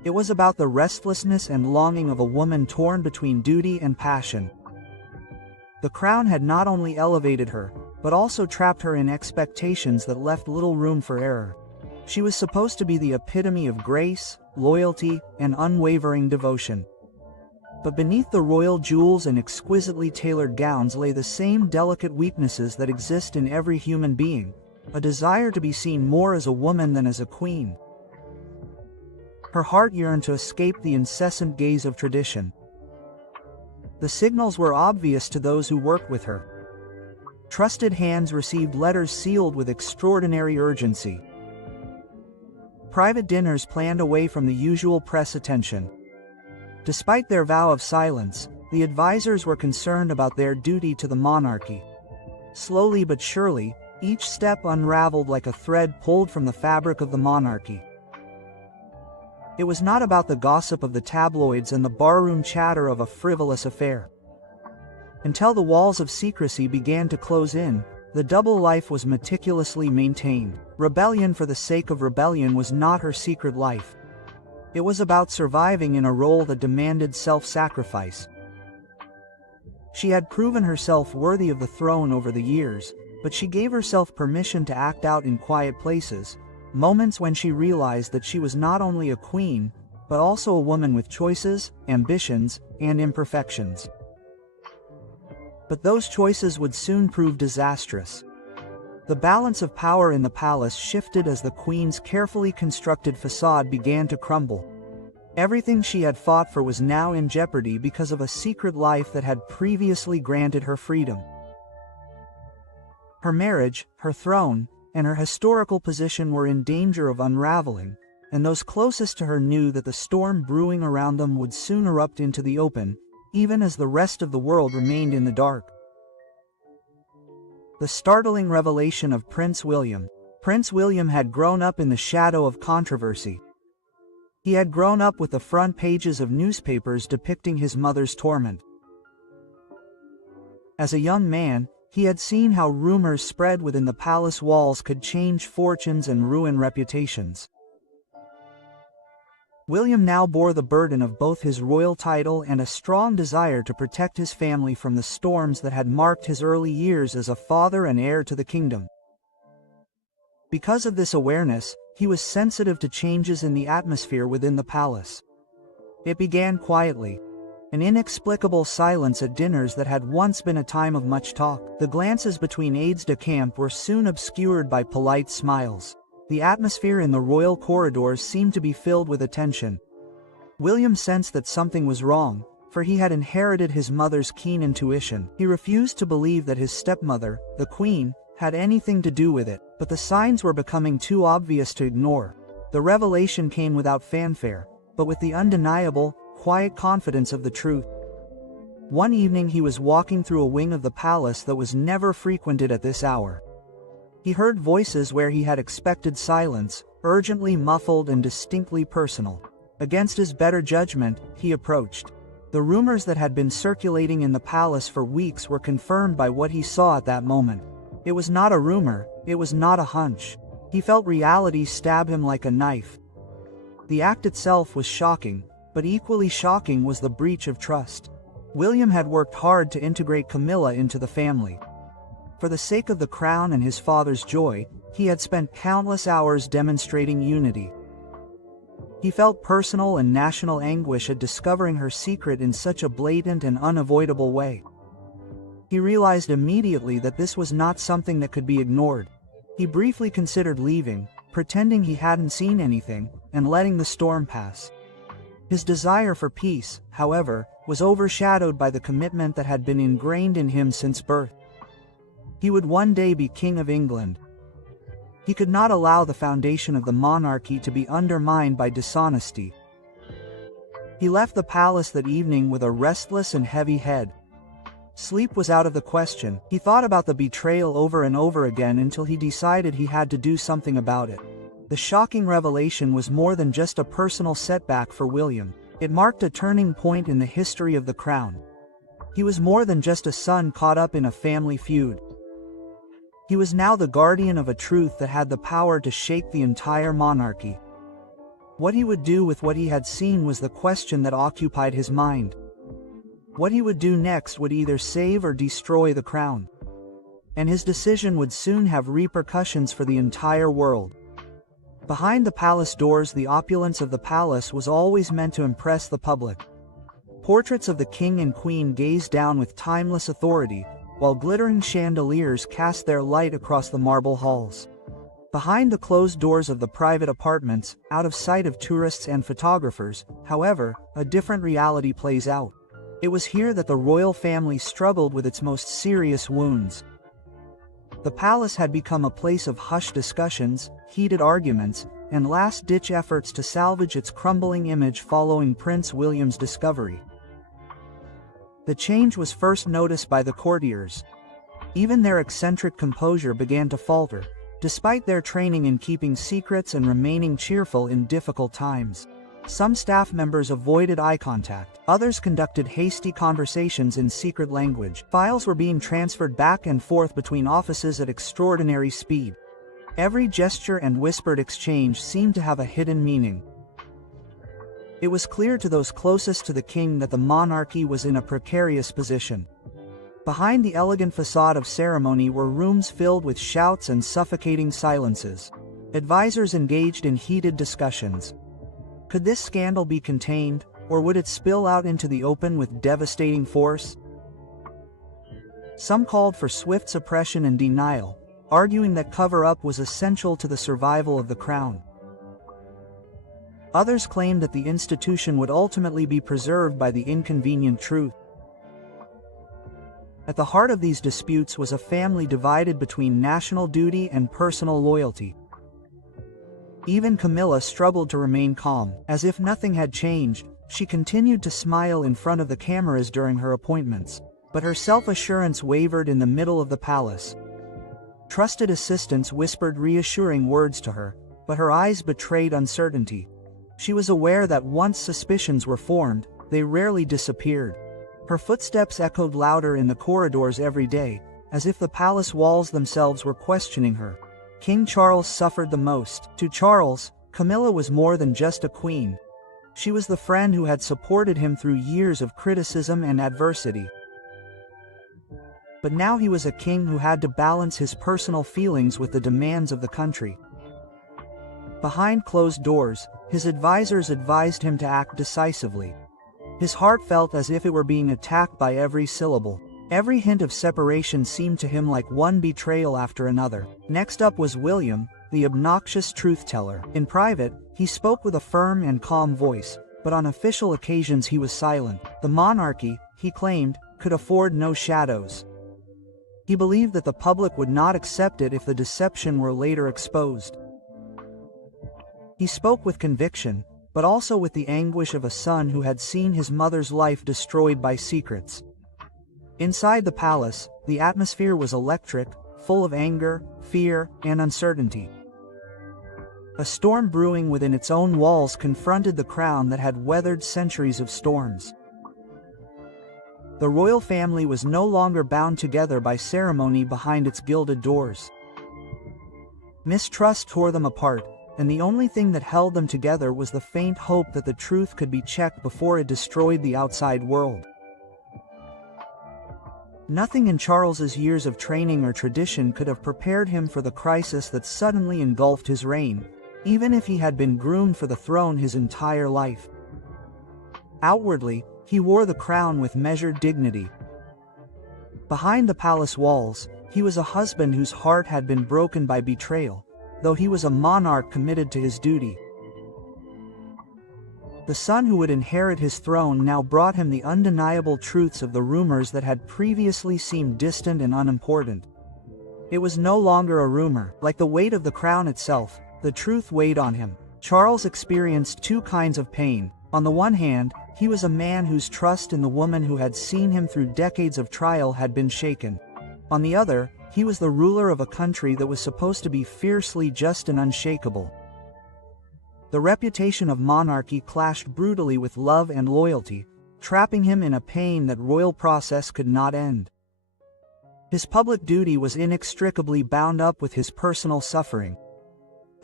It was about the restlessness and longing of a woman torn between duty and passion. The crown had not only elevated her, but also trapped her in expectations that left little room for error. She was supposed to be the epitome of grace, loyalty, and unwavering devotion. But beneath the royal jewels and exquisitely tailored gowns lay the same delicate weaknesses that exist in every human being, a desire to be seen more as a woman than as a queen. Her heart yearned to escape the incessant gaze of tradition. The signals were obvious to those who worked with her. Trusted hands received letters sealed with extraordinary urgency. Private dinners planned away from the usual press attention. Despite their vow of silence, the advisors were concerned about their duty to the monarchy. Slowly but surely, each step unraveled like a thread pulled from the fabric of the monarchy. It was not about the gossip of the tabloids and the barroom chatter of a frivolous affair. Until the walls of secrecy began to close in, the double life was meticulously maintained. Rebellion for the sake of rebellion was not her secret life. It was about surviving in a role that demanded self-sacrifice. She had proven herself worthy of the throne over the years, but she gave herself permission to act out in quiet places, moments when she realized that she was not only a queen, but also a woman with choices, ambitions, and imperfections. But those choices would soon prove disastrous. The balance of power in the palace shifted as the queen's carefully constructed facade began to crumble. Everything she had fought for was now in jeopardy because of a secret life that had previously granted her freedom. Her marriage, her throne, and her historical position were in danger of unraveling, and those closest to her knew that the storm brewing around them would soon erupt into the open, even as the rest of the world remained in the dark. The startling revelation of Prince William. Prince William had grown up in the shadow of controversy. He had grown up with the front pages of newspapers depicting his mother's torment. As a young man, he had seen how rumors spread within the palace walls could change fortunes and ruin reputations. William now bore the burden of both his royal title and a strong desire to protect his family from the storms that had marked his early years as a father and heir to the kingdom. Because of this awareness, he was sensitive to changes in the atmosphere within the palace. It began quietly. An inexplicable silence at dinners that had once been a time of much talk. The glances between aides-de-camp were soon obscured by polite smiles. The atmosphere in the royal corridors seemed to be filled with attention. William sensed that something was wrong, for he had inherited his mother's keen intuition. He refused to believe that his stepmother, the queen, had anything to do with it, but the signs were becoming too obvious to ignore. The revelation came without fanfare, but with the undeniable, quiet confidence of the truth. One evening he was walking through a wing of the palace that was never frequented at this hour. He heard voices where he had expected silence, urgently muffled and distinctly personal. Against his better judgment, he approached. The rumors that had been circulating in the palace for weeks were confirmed by what he saw at that moment. It was not a rumor, it was not a hunch. He felt reality stab him like a knife. The act itself was shocking, but equally shocking was the breach of trust. William had worked hard to integrate Camilla into the family. For the sake of the crown and his father's joy, he had spent countless hours demonstrating unity. He felt personal and national anguish at discovering her secret in such a blatant and unavoidable way. He realized immediately that this was not something that could be ignored. He briefly considered leaving, pretending he hadn't seen anything, and letting the storm pass. His desire for peace, however, was overshadowed by the commitment that had been ingrained in him since birth. He would one day be King of England. He could not allow the foundation of the monarchy to be undermined by dishonesty. He left the palace that evening with a restless and heavy head. Sleep was out of the question. He thought about the betrayal over and over again until he decided he had to do something about it. The shocking revelation was more than just a personal setback for William. It marked a turning point in the history of the crown. He was more than just a son caught up in a family feud. He was now the guardian of a truth that had the power to shake the entire monarchy. What he would do with what he had seen was the question that occupied his mind. What he would do next would either save or destroy the crown. And his decision would soon have repercussions for the entire world. Behind the palace doors, the opulence of the palace was always meant to impress the public. Portraits of the king and queen gazed down with timeless authority, while glittering chandeliers cast their light across the marble halls. Behind the closed doors of the private apartments, out of sight of tourists and photographers, however, a different reality plays out. It was here that the royal family struggled with its most serious wounds. The palace had become a place of hushed discussions, heated arguments, and last-ditch efforts to salvage its crumbling image following Prince William's discovery. The change was first noticed by the courtiers. Even their eccentric composure began to falter, despite their training in keeping secrets and remaining cheerful in difficult times. Some staff members avoided eye contact, others conducted hasty conversations in secret language. Files were being transferred back and forth between offices at extraordinary speed. Every gesture and whispered exchange seemed to have a hidden meaning. It was clear to those closest to the king that the monarchy was in a precarious position. Behind the elegant facade of ceremony were rooms filled with shouts and suffocating silences. Advisors engaged in heated discussions. Could this scandal be contained, or would it spill out into the open with devastating force? Some called for swift suppression and denial, arguing that cover-up was essential to the survival of the crown. Others claimed that the institution would ultimately be preserved by the inconvenient truth. At the heart of these disputes was a family divided between national duty and personal loyalty. Even Camilla struggled to remain calm. As if nothing had changed, she continued to smile in front of the cameras during her appointments. But her self-assurance wavered in the middle of the palace. Trusted assistants whispered reassuring words to her, but her eyes betrayed uncertainty. She was aware that once suspicions were formed, they rarely disappeared. Her footsteps echoed louder in the corridors every day, as if the palace walls themselves were questioning her. King Charles suffered the most. To Charles, Camilla was more than just a queen. She was the friend who had supported him through years of criticism and adversity. But now he was a king who had to balance his personal feelings with the demands of the country. Behind closed doors, his advisors advised him to act decisively. His heart felt as if it were being attacked by every syllable. Every hint of separation seemed to him like one betrayal after another. Next up was William, the obnoxious truth-teller. In private, he spoke with a firm and calm voice, but on official occasions he was silent. The monarchy, he claimed, could afford no shadows. He believed that the public would not accept it if the deception were later exposed. He spoke with conviction, but also with the anguish of a son who had seen his mother's life destroyed by secrets. Inside the palace, the atmosphere was electric, full of anger, fear, and uncertainty. A storm brewing within its own walls confronted the crown that had weathered centuries of storms. The royal family was no longer bound together by ceremony behind its gilded doors. Mistrust tore them apart, and the only thing that held them together was the faint hope that the truth could be checked before it destroyed the outside world. Nothing in Charles's years of training or tradition could have prepared him for the crisis that suddenly engulfed his reign, even if he had been groomed for the throne his entire life. Outwardly, he wore the crown with measured dignity. Behind the palace walls, he was a husband whose heart had been broken by betrayal, though he was a monarch committed to his duty. The son who would inherit his throne now brought him the undeniable truths of the rumors that had previously seemed distant and unimportant. It was no longer a rumor. Like the weight of the crown itself, the truth weighed on him. Charles experienced two kinds of pain. On the one hand, he was a man whose trust in the woman who had seen him through decades of trial had been shaken. On the other, he was the ruler of a country that was supposed to be fiercely just and unshakable. The reputation of monarchy clashed brutally with love and loyalty, trapping him in a pain that royal process could not end. His public duty was inextricably bound up with his personal suffering.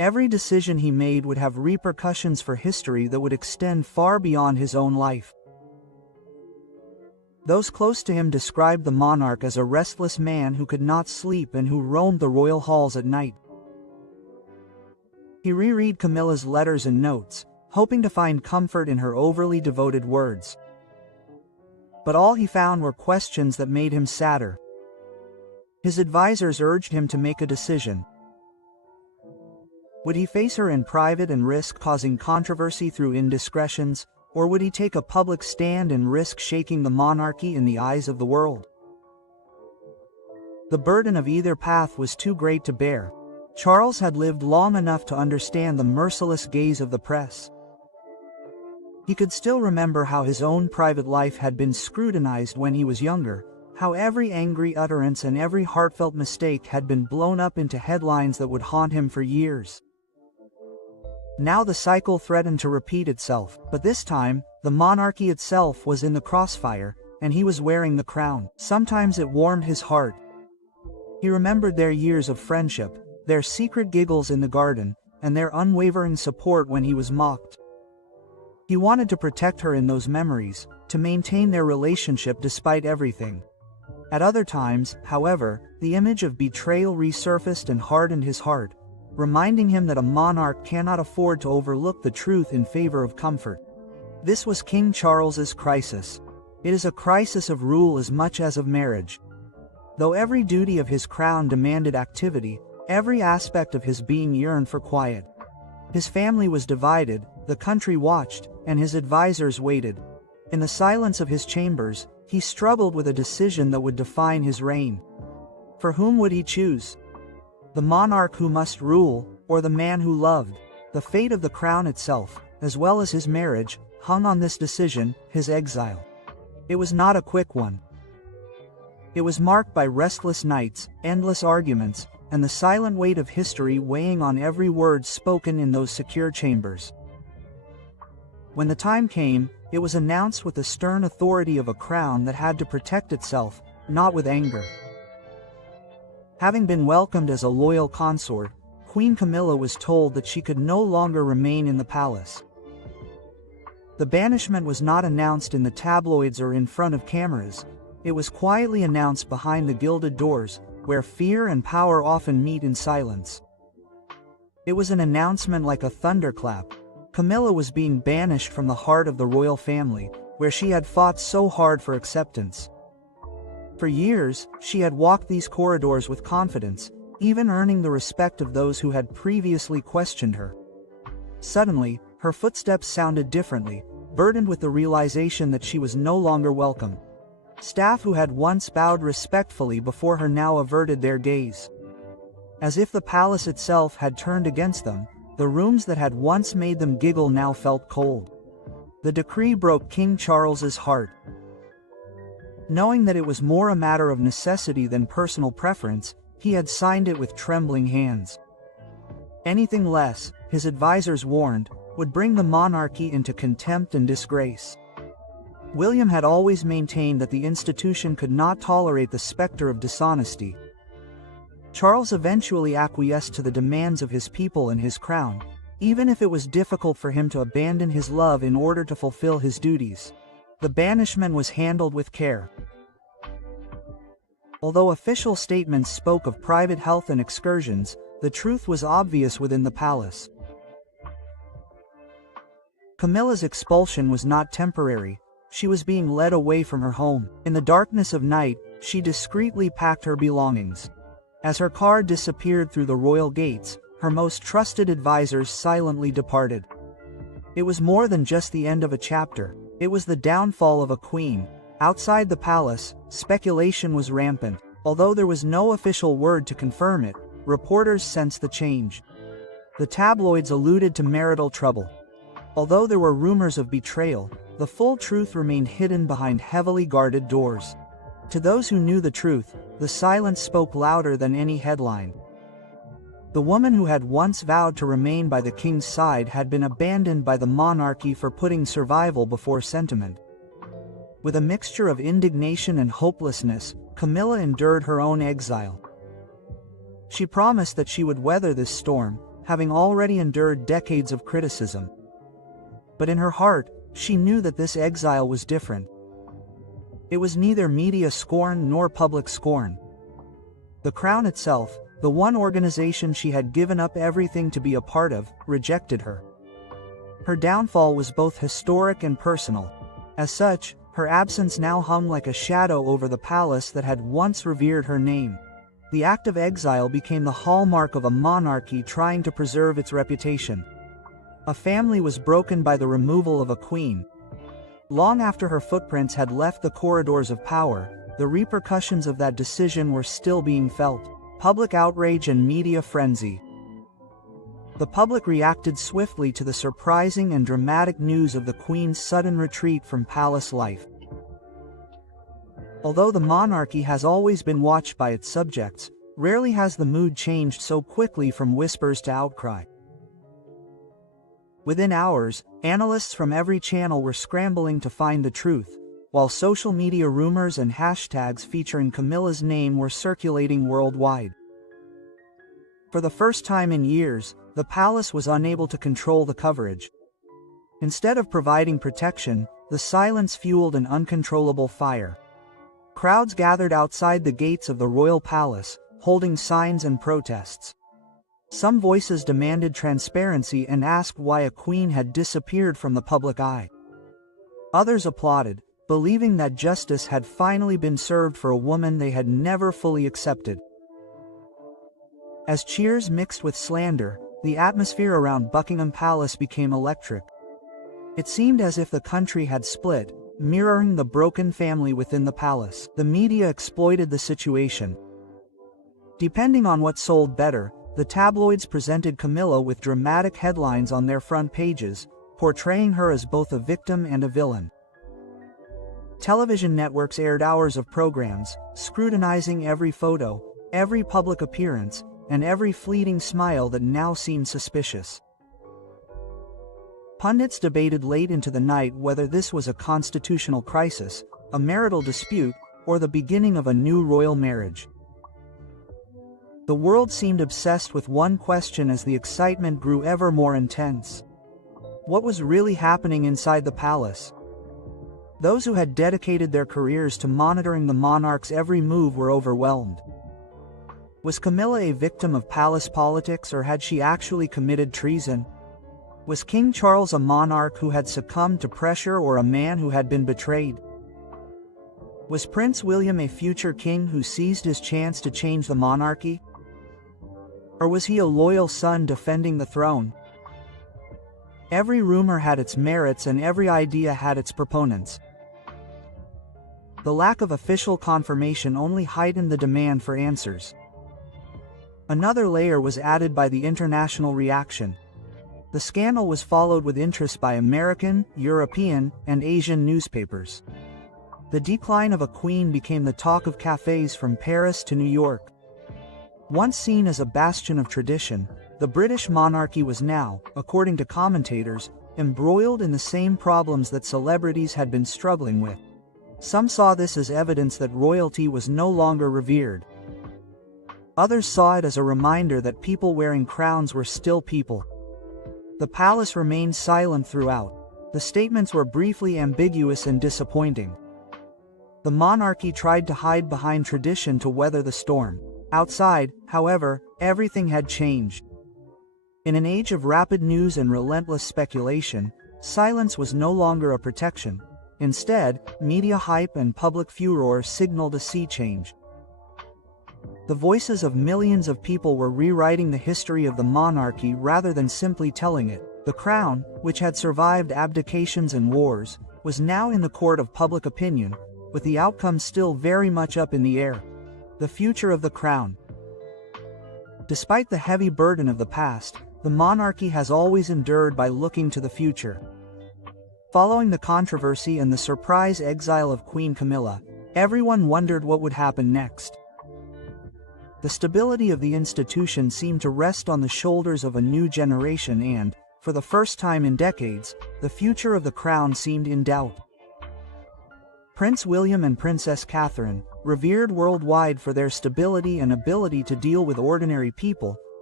Every decision he made would have repercussions for history that would extend far beyond his own life. Those close to him described the monarch as a restless man who could not sleep and who roamed the royal halls at night. He reread Camilla's letters and notes, hoping to find comfort in her overly devoted words. But all he found were questions that made him sadder. His advisors urged him to make a decision. Would he face her in private and risk causing controversy through indiscretions, or would he take a public stand and risk shaking the monarchy in the eyes of the world? The burden of either path was too great to bear. Charles had lived long enough to understand the merciless gaze of the press. He could still remember how his own private life had been scrutinized when he was younger, how every angry utterance and every heartfelt mistake had been blown up into headlines that would haunt him for years. Now the cycle threatened to repeat itself, but this time, the monarchy itself was in the crossfire, and he was wearing the crown. Sometimes it warmed his heart. He remembered their years of friendship, their secret giggles in the garden, and their unwavering support when he was mocked. He wanted to protect her in those memories, to maintain their relationship despite everything. At other times, however, the image of betrayal resurfaced and hardened his heart, reminding him that a monarch cannot afford to overlook the truth in favor of comfort. This was King Charles's crisis. It is a crisis of rule as much as of marriage. Though every duty of his crown demanded activity, every aspect of his being yearned for quiet. His family was divided, the country watched, and his advisors waited. In the silence of his chambers, he struggled with a decision that would define his reign. For whom would he choose? The monarch who must rule, or the man who loved? The fate of the crown itself, as well as his marriage, hung on this decision, his exile. It was not a quick one. It was marked by restless nights, endless arguments, and the silent weight of history weighing on every word spoken in those secure chambers. When the time came, it was announced with the stern authority of a crown that had to protect itself, not with anger. Having been welcomed as a loyal consort, Queen Camilla was told that she could no longer remain in the palace. The banishment was not announced in the tabloids or in front of cameras. It was quietly announced behind the gilded doors, where fear and power often meet in silence. It was an announcement like a thunderclap. Camilla was being banished from the heart of the royal family, where she had fought so hard for acceptance. For years, she had walked these corridors with confidence, even earning the respect of those who had previously questioned her. Suddenly, her footsteps sounded differently, burdened with the realization that she was no longer welcome. Staff who had once bowed respectfully before her now averted their gaze. As if the palace itself had turned against them, the rooms that had once made them giggle now felt cold. The decree broke King Charles's heart. Knowing that it was more a matter of necessity than personal preference, he had signed it with trembling hands. Anything less, his advisors warned, would bring the monarchy into contempt and disgrace. William had always maintained that the institution could not tolerate the specter of dishonesty. Charles eventually acquiesced to the demands of his people and his crown, even if it was difficult for him to abandon his love in order to fulfill his duties. The banishment was handled with care. Although official statements spoke of private health and excursions, the truth was obvious within the palace. Camilla's expulsion was not temporary. She was being led away from her home. In the darkness of night, she discreetly packed her belongings. As her car disappeared through the royal gates, her most trusted advisors silently departed. It was more than just the end of a chapter. It was the downfall of a queen. Outside the palace, speculation was rampant. Although there was no official word to confirm it, reporters sensed the change. The tabloids alluded to marital trouble. Although there were rumors of betrayal, the full truth remained hidden behind heavily guarded doors. To those who knew the truth, the silence spoke louder than any headline. The woman who had once vowed to remain by the king's side had been abandoned by the monarchy for putting survival before sentiment. With a mixture of indignation and hopelessness, Camilla endured her own exile. She promised that she would weather this storm, having already endured decades of criticism. But in her heart, she knew that this exile was different. It was neither media scorn nor public scorn. The crown itself, the one organization she had given up everything to be a part of, rejected her. Her downfall was both historic and personal. As such, her absence now hung like a shadow over the palace that had once revered her name. The act of exile became the hallmark of a monarchy trying to preserve its reputation. A family was broken by the removal of a queen. Long after her footprints had left the corridors of power, the repercussions of that decision were still being felt. Public outrage and media frenzy. The public reacted swiftly to the surprising and dramatic news of the Queen's sudden retreat from palace life. Although the monarchy has always been watched by its subjects, rarely has the mood changed so quickly from whispers to outcry. Within hours, analysts from every channel were scrambling to find the truth, while social media rumors and hashtags featuring Camilla's name were circulating worldwide. For the first time in years, the palace was unable to control the coverage. Instead of providing protection, the silence fueled an uncontrollable fire. Crowds gathered outside the gates of the royal palace, holding signs and protests. Some voices demanded transparency and asked why a queen had disappeared from the public eye. Others applauded, believing that justice had finally been served for a woman they had never fully accepted. As cheers mixed with slander, the atmosphere around Buckingham Palace became electric. It seemed as if the country had split, mirroring the broken family within the palace. The media exploited the situation. Depending on what sold better, the tabloids presented Camilla with dramatic headlines on their front pages, portraying her as both a victim and a villain. Television networks aired hours of programs, scrutinizing every photo, every public appearance, and every fleeting smile that now seemed suspicious. Pundits debated late into the night whether this was a constitutional crisis, a marital dispute, or the beginning of a new royal marriage. The world seemed obsessed with one question as the excitement grew ever more intense. What was really happening inside the palace? Those who had dedicated their careers to monitoring the monarch's every move were overwhelmed. Was Camilla a victim of palace politics, or had she actually committed treason? Was King Charles a monarch who had succumbed to pressure, or a man who had been betrayed? Was Prince William a future king who seized his chance to change the monarchy? Or was he a loyal son defending the throne? Every rumor had its merits and every idea had its proponents. The lack of official confirmation only heightened the demand for answers. Another layer was added by the international reaction. The scandal was followed with interest by American, European, and Asian newspapers. The decline of a queen became the talk of cafes from Paris to New York. Once seen as a bastion of tradition, the British monarchy was now, according to commentators, embroiled in the same problems that celebrities had been struggling with. Some saw this as evidence that royalty was no longer revered. Others saw it as a reminder that people wearing crowns were still people. The palace remained silent throughout. The statements were briefly ambiguous and disappointing. The monarchy tried to hide behind tradition to weather the storm. Outside, however, everything had changed. In an age of rapid news and relentless speculation, silence was no longer a protection. Instead, media hype and public furor signaled a sea change. The voices of millions of people were rewriting the history of the monarchy rather than simply telling it. The crown, which had survived abdications and wars, was now in the court of public opinion, with the outcome still very much up in the air. The future of the crown. Despite the heavy burden of the past, the monarchy has always endured by looking to the future. Following the controversy and the surprise exile of Queen Camilla, everyone wondered what would happen next. The stability of the institution seemed to rest on the shoulders of a new generation and, for the first time in decades, the future of the crown seemed in doubt. Prince William and Princess Catherine, revered worldwide for their stability and ability to deal with ordinary people,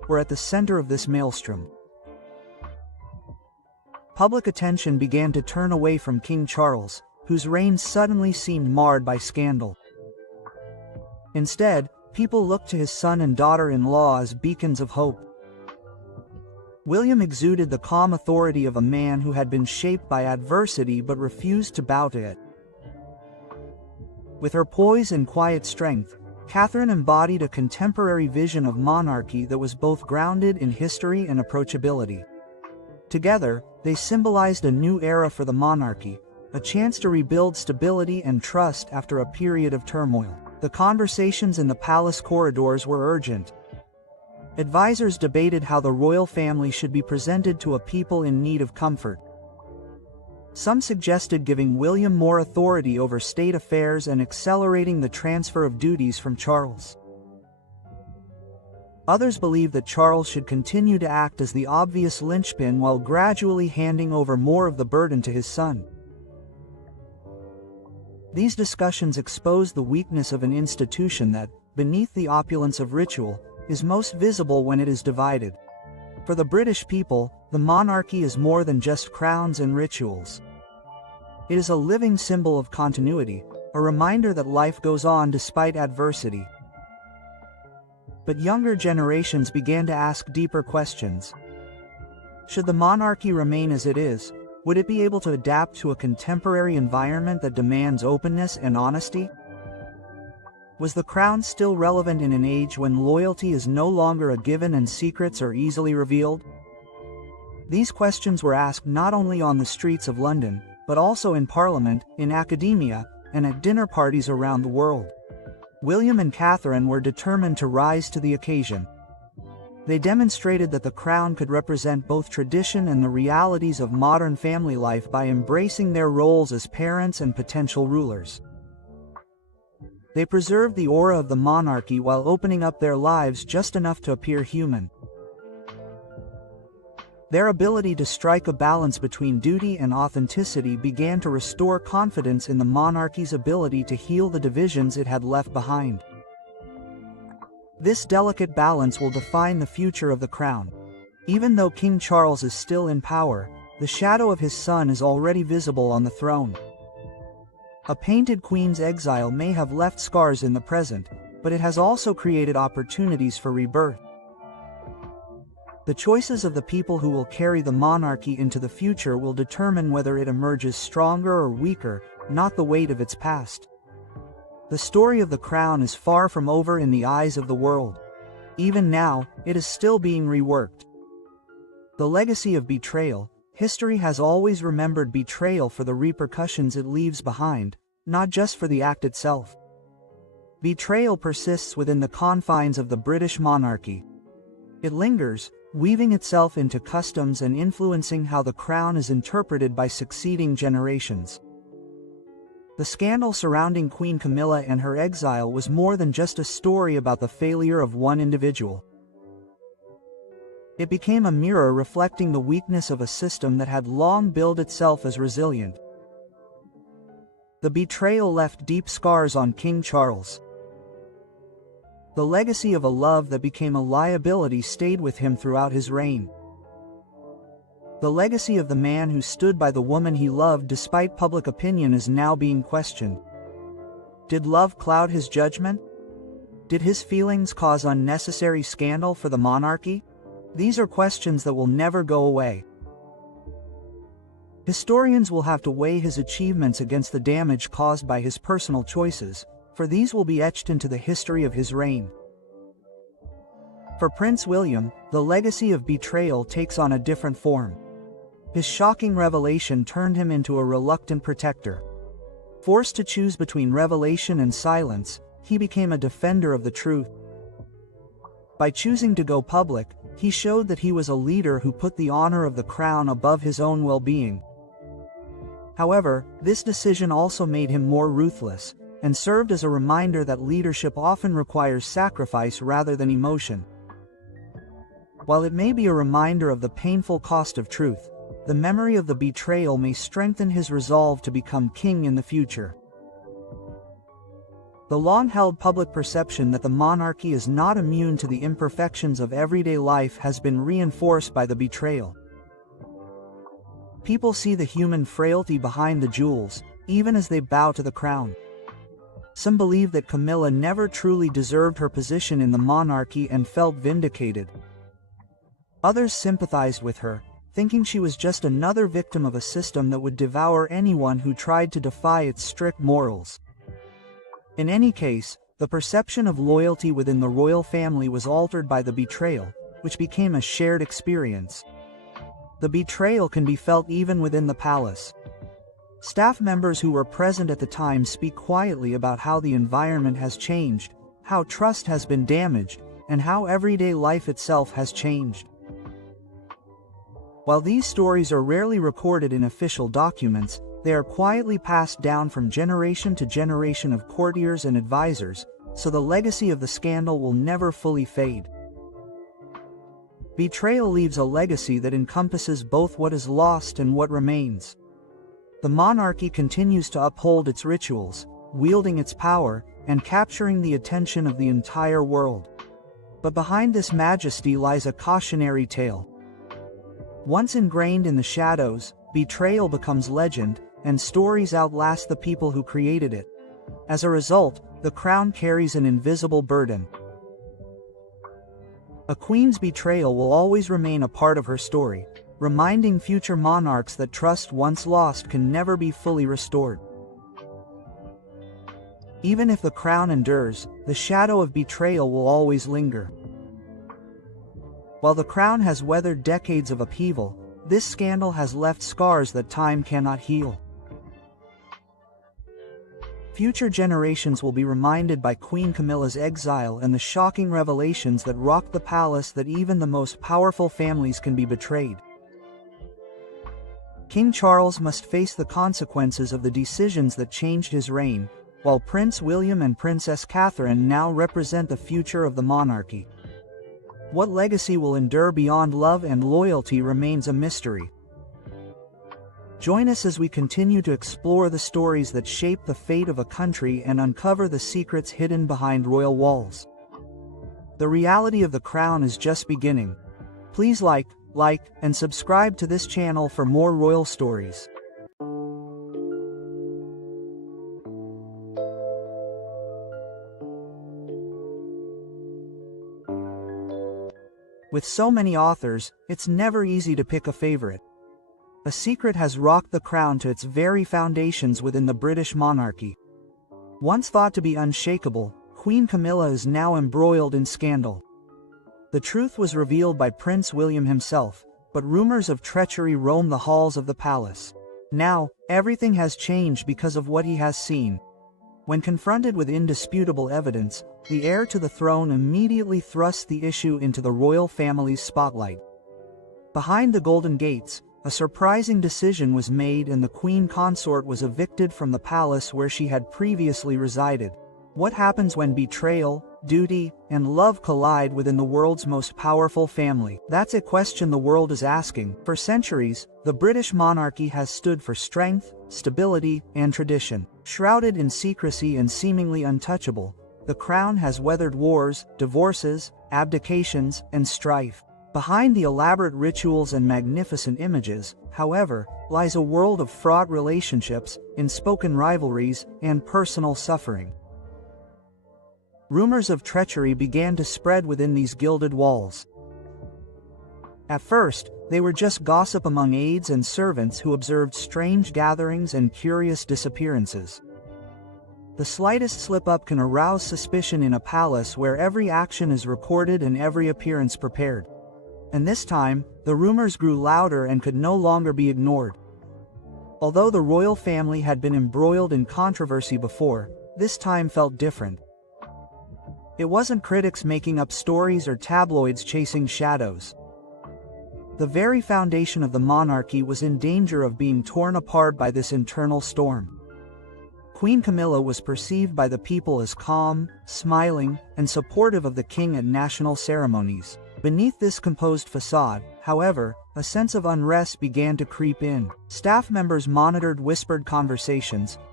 were at the center of this maelstrom. Public attention began to turn away from King Charles, whose reign suddenly seemed marred by scandal. Instead, people looked to his son and daughter-in-law as beacons of hope. William exuded the calm authority of a man who had been shaped by adversity but refused to bow to it. With her poise and quiet strength, Catherine embodied a contemporary vision of monarchy that was both grounded in history and approachability. Together, they symbolized a new era for the monarchy, a chance to rebuild stability and trust after a period of turmoil. The conversations in the palace corridors were urgent. Advisors debated how the royal family should be presented to a people in need of comfort. Some suggested giving William more authority over state affairs and accelerating the transfer of duties from Charles. Others believed that Charles should continue to act as the obvious linchpin while gradually handing over more of the burden to his son. These discussions exposed the weakness of an institution that, beneath the opulence of ritual, is most visible when it is divided. For the British people, the monarchy is more than just crowns and rituals. It is a living symbol of continuity, a reminder that life goes on despite adversity. But younger generations began to ask deeper questions. Should the monarchy remain as it is? Would it be able to adapt to a contemporary environment that demands openness and honesty? Was the crown still relevant in an age when loyalty is no longer a given and secrets are easily revealed? These questions were asked not only on the streets of London, but also in Parliament, in academia, and at dinner parties around the world. William and Catherine were determined to rise to the occasion. They demonstrated that the crown could represent both tradition and the realities of modern family life by embracing their roles as parents and potential rulers. They preserved the aura of the monarchy while opening up their lives just enough to appear human. Their ability to strike a balance between duty and authenticity began to restore confidence in the monarchy's ability to heal the divisions it had left behind. This delicate balance will define the future of the crown. Even though King Charles is still in power, the shadow of his son is already visible on the throne. A painted queen's exile may have left scars in the present, but it has also created opportunities for rebirth. The choices of the people who will carry the monarchy into the future will determine whether it emerges stronger or weaker, not the weight of its past. The story of the crown is far from over in the eyes of the world. Even now, it is still being reworked. The legacy of betrayal. History has always remembered betrayal for the repercussions it leaves behind, not just for the act itself. Betrayal persists within the confines of the British monarchy. It lingers, weaving itself into customs and influencing how the crown is interpreted by succeeding generations. The scandal surrounding Queen Camilla and her exile was more than just a story about the failure of one individual. It became a mirror reflecting the weakness of a system that had long billed itself as resilient. The betrayal left deep scars on King Charles. The legacy of a love that became a liability stayed with him throughout his reign. The legacy of the man who stood by the woman he loved despite public opinion is now being questioned. Did love cloud his judgment? Did his feelings cause unnecessary scandal for the monarchy? These are questions that will never go away. Historians will have to weigh his achievements against the damage caused by his personal choices, for these will be etched into the history of his reign. For Prince William, the legacy of betrayal takes on a different form. His shocking revelation turned him into a reluctant protector. Forced to choose between revelation and silence, he became a defender of the truth. By choosing to go public, he showed that he was a leader who put the honor of the crown above his own well-being. However, this decision also made him more ruthless, and served as a reminder that leadership often requires sacrifice rather than emotion. While it may be a reminder of the painful cost of truth, the memory of the betrayal may strengthen his resolve to become king in the future. The long-held public perception that the monarchy is not immune to the imperfections of everyday life has been reinforced by the betrayal. People see the human frailty behind the jewels, even as they bow to the crown. Some believe that Camilla never truly deserved her position in the monarchy and felt vindicated. Others sympathized with her, thinking she was just another victim of a system that would devour anyone who tried to defy its strict morals. In any case, the perception of loyalty within the royal family was altered by the betrayal, which became a shared experience. The betrayal can be felt even within the palace. Staff members who were present at the time speak quietly about how the environment has changed, how trust has been damaged, and how everyday life itself has changed. While these stories are rarely recorded in official documents, they are quietly passed down from generation to generation of courtiers and advisors, so the legacy of the scandal will never fully fade. Betrayal leaves a legacy that encompasses both what is lost and what remains. The monarchy continues to uphold its rituals, wielding its power, and capturing the attention of the entire world. But behind this majesty lies a cautionary tale. Once ingrained in the shadows, betrayal becomes legend, and stories outlast the people who created it. As a result, the crown carries an invisible burden. A queen's betrayal will always remain a part of her story, reminding future monarchs that trust once lost can never be fully restored. Even if the crown endures, the shadow of betrayal will always linger. While the crown has weathered decades of upheaval, this scandal has left scars that time cannot heal. Future generations will be reminded by Queen Camilla's exile and the shocking revelations that rocked the palace that even the most powerful families can be betrayed. King Charles must face the consequences of the decisions that changed his reign, while Prince William and Princess Catherine now represent the future of the monarchy. What legacy will endure beyond love and loyalty remains a mystery. Join us as we continue to explore the stories that shape the fate of a country and uncover the secrets hidden behind royal walls. The reality of the crown is just beginning. Please like, and subscribe to this channel for more royal stories. With so many authors, it's never easy to pick a favorite. A secret has rocked the crown to its very foundations within the British monarchy. Once thought to be unshakable, Queen Camilla is now embroiled in scandal. The truth was revealed by Prince William himself, but rumors of treachery roam the halls of the palace. Now, everything has changed because of what he has seen. When confronted with indisputable evidence, the heir to the throne immediately thrusts the issue into the royal family's spotlight. Behind the Golden Gates, a surprising decision was made and the queen consort was evicted from the palace where she had previously resided. What happens when betrayal, duty, and love collide within the world's most powerful family? That's a question the world is asking. For centuries, the British monarchy has stood for strength, stability, and tradition. Shrouded in secrecy and seemingly untouchable, the crown has weathered wars, divorces, abdications, and strife. Behind the elaborate rituals and magnificent images, however, lies a world of fraught relationships, unspoken rivalries, and personal suffering. Rumors of treachery began to spread within these gilded walls. At first, they were just gossip among aides and servants who observed strange gatherings and curious disappearances. The slightest slip-up can arouse suspicion in a palace where every action is recorded and every appearance prepared. And this time, the rumors grew louder and could no longer be ignored. Although the royal family had been embroiled in controversy before, this time felt different. It wasn't critics making up stories or tabloids chasing shadows. The very foundation of the monarchy was in danger of being torn apart by this internal storm. Queen Camilla was perceived by the people as calm, smiling, and supportive of the king at national ceremonies. Beneath this composed facade, however, a sense of unrest began to creep in. Staff members monitored whispered conversations,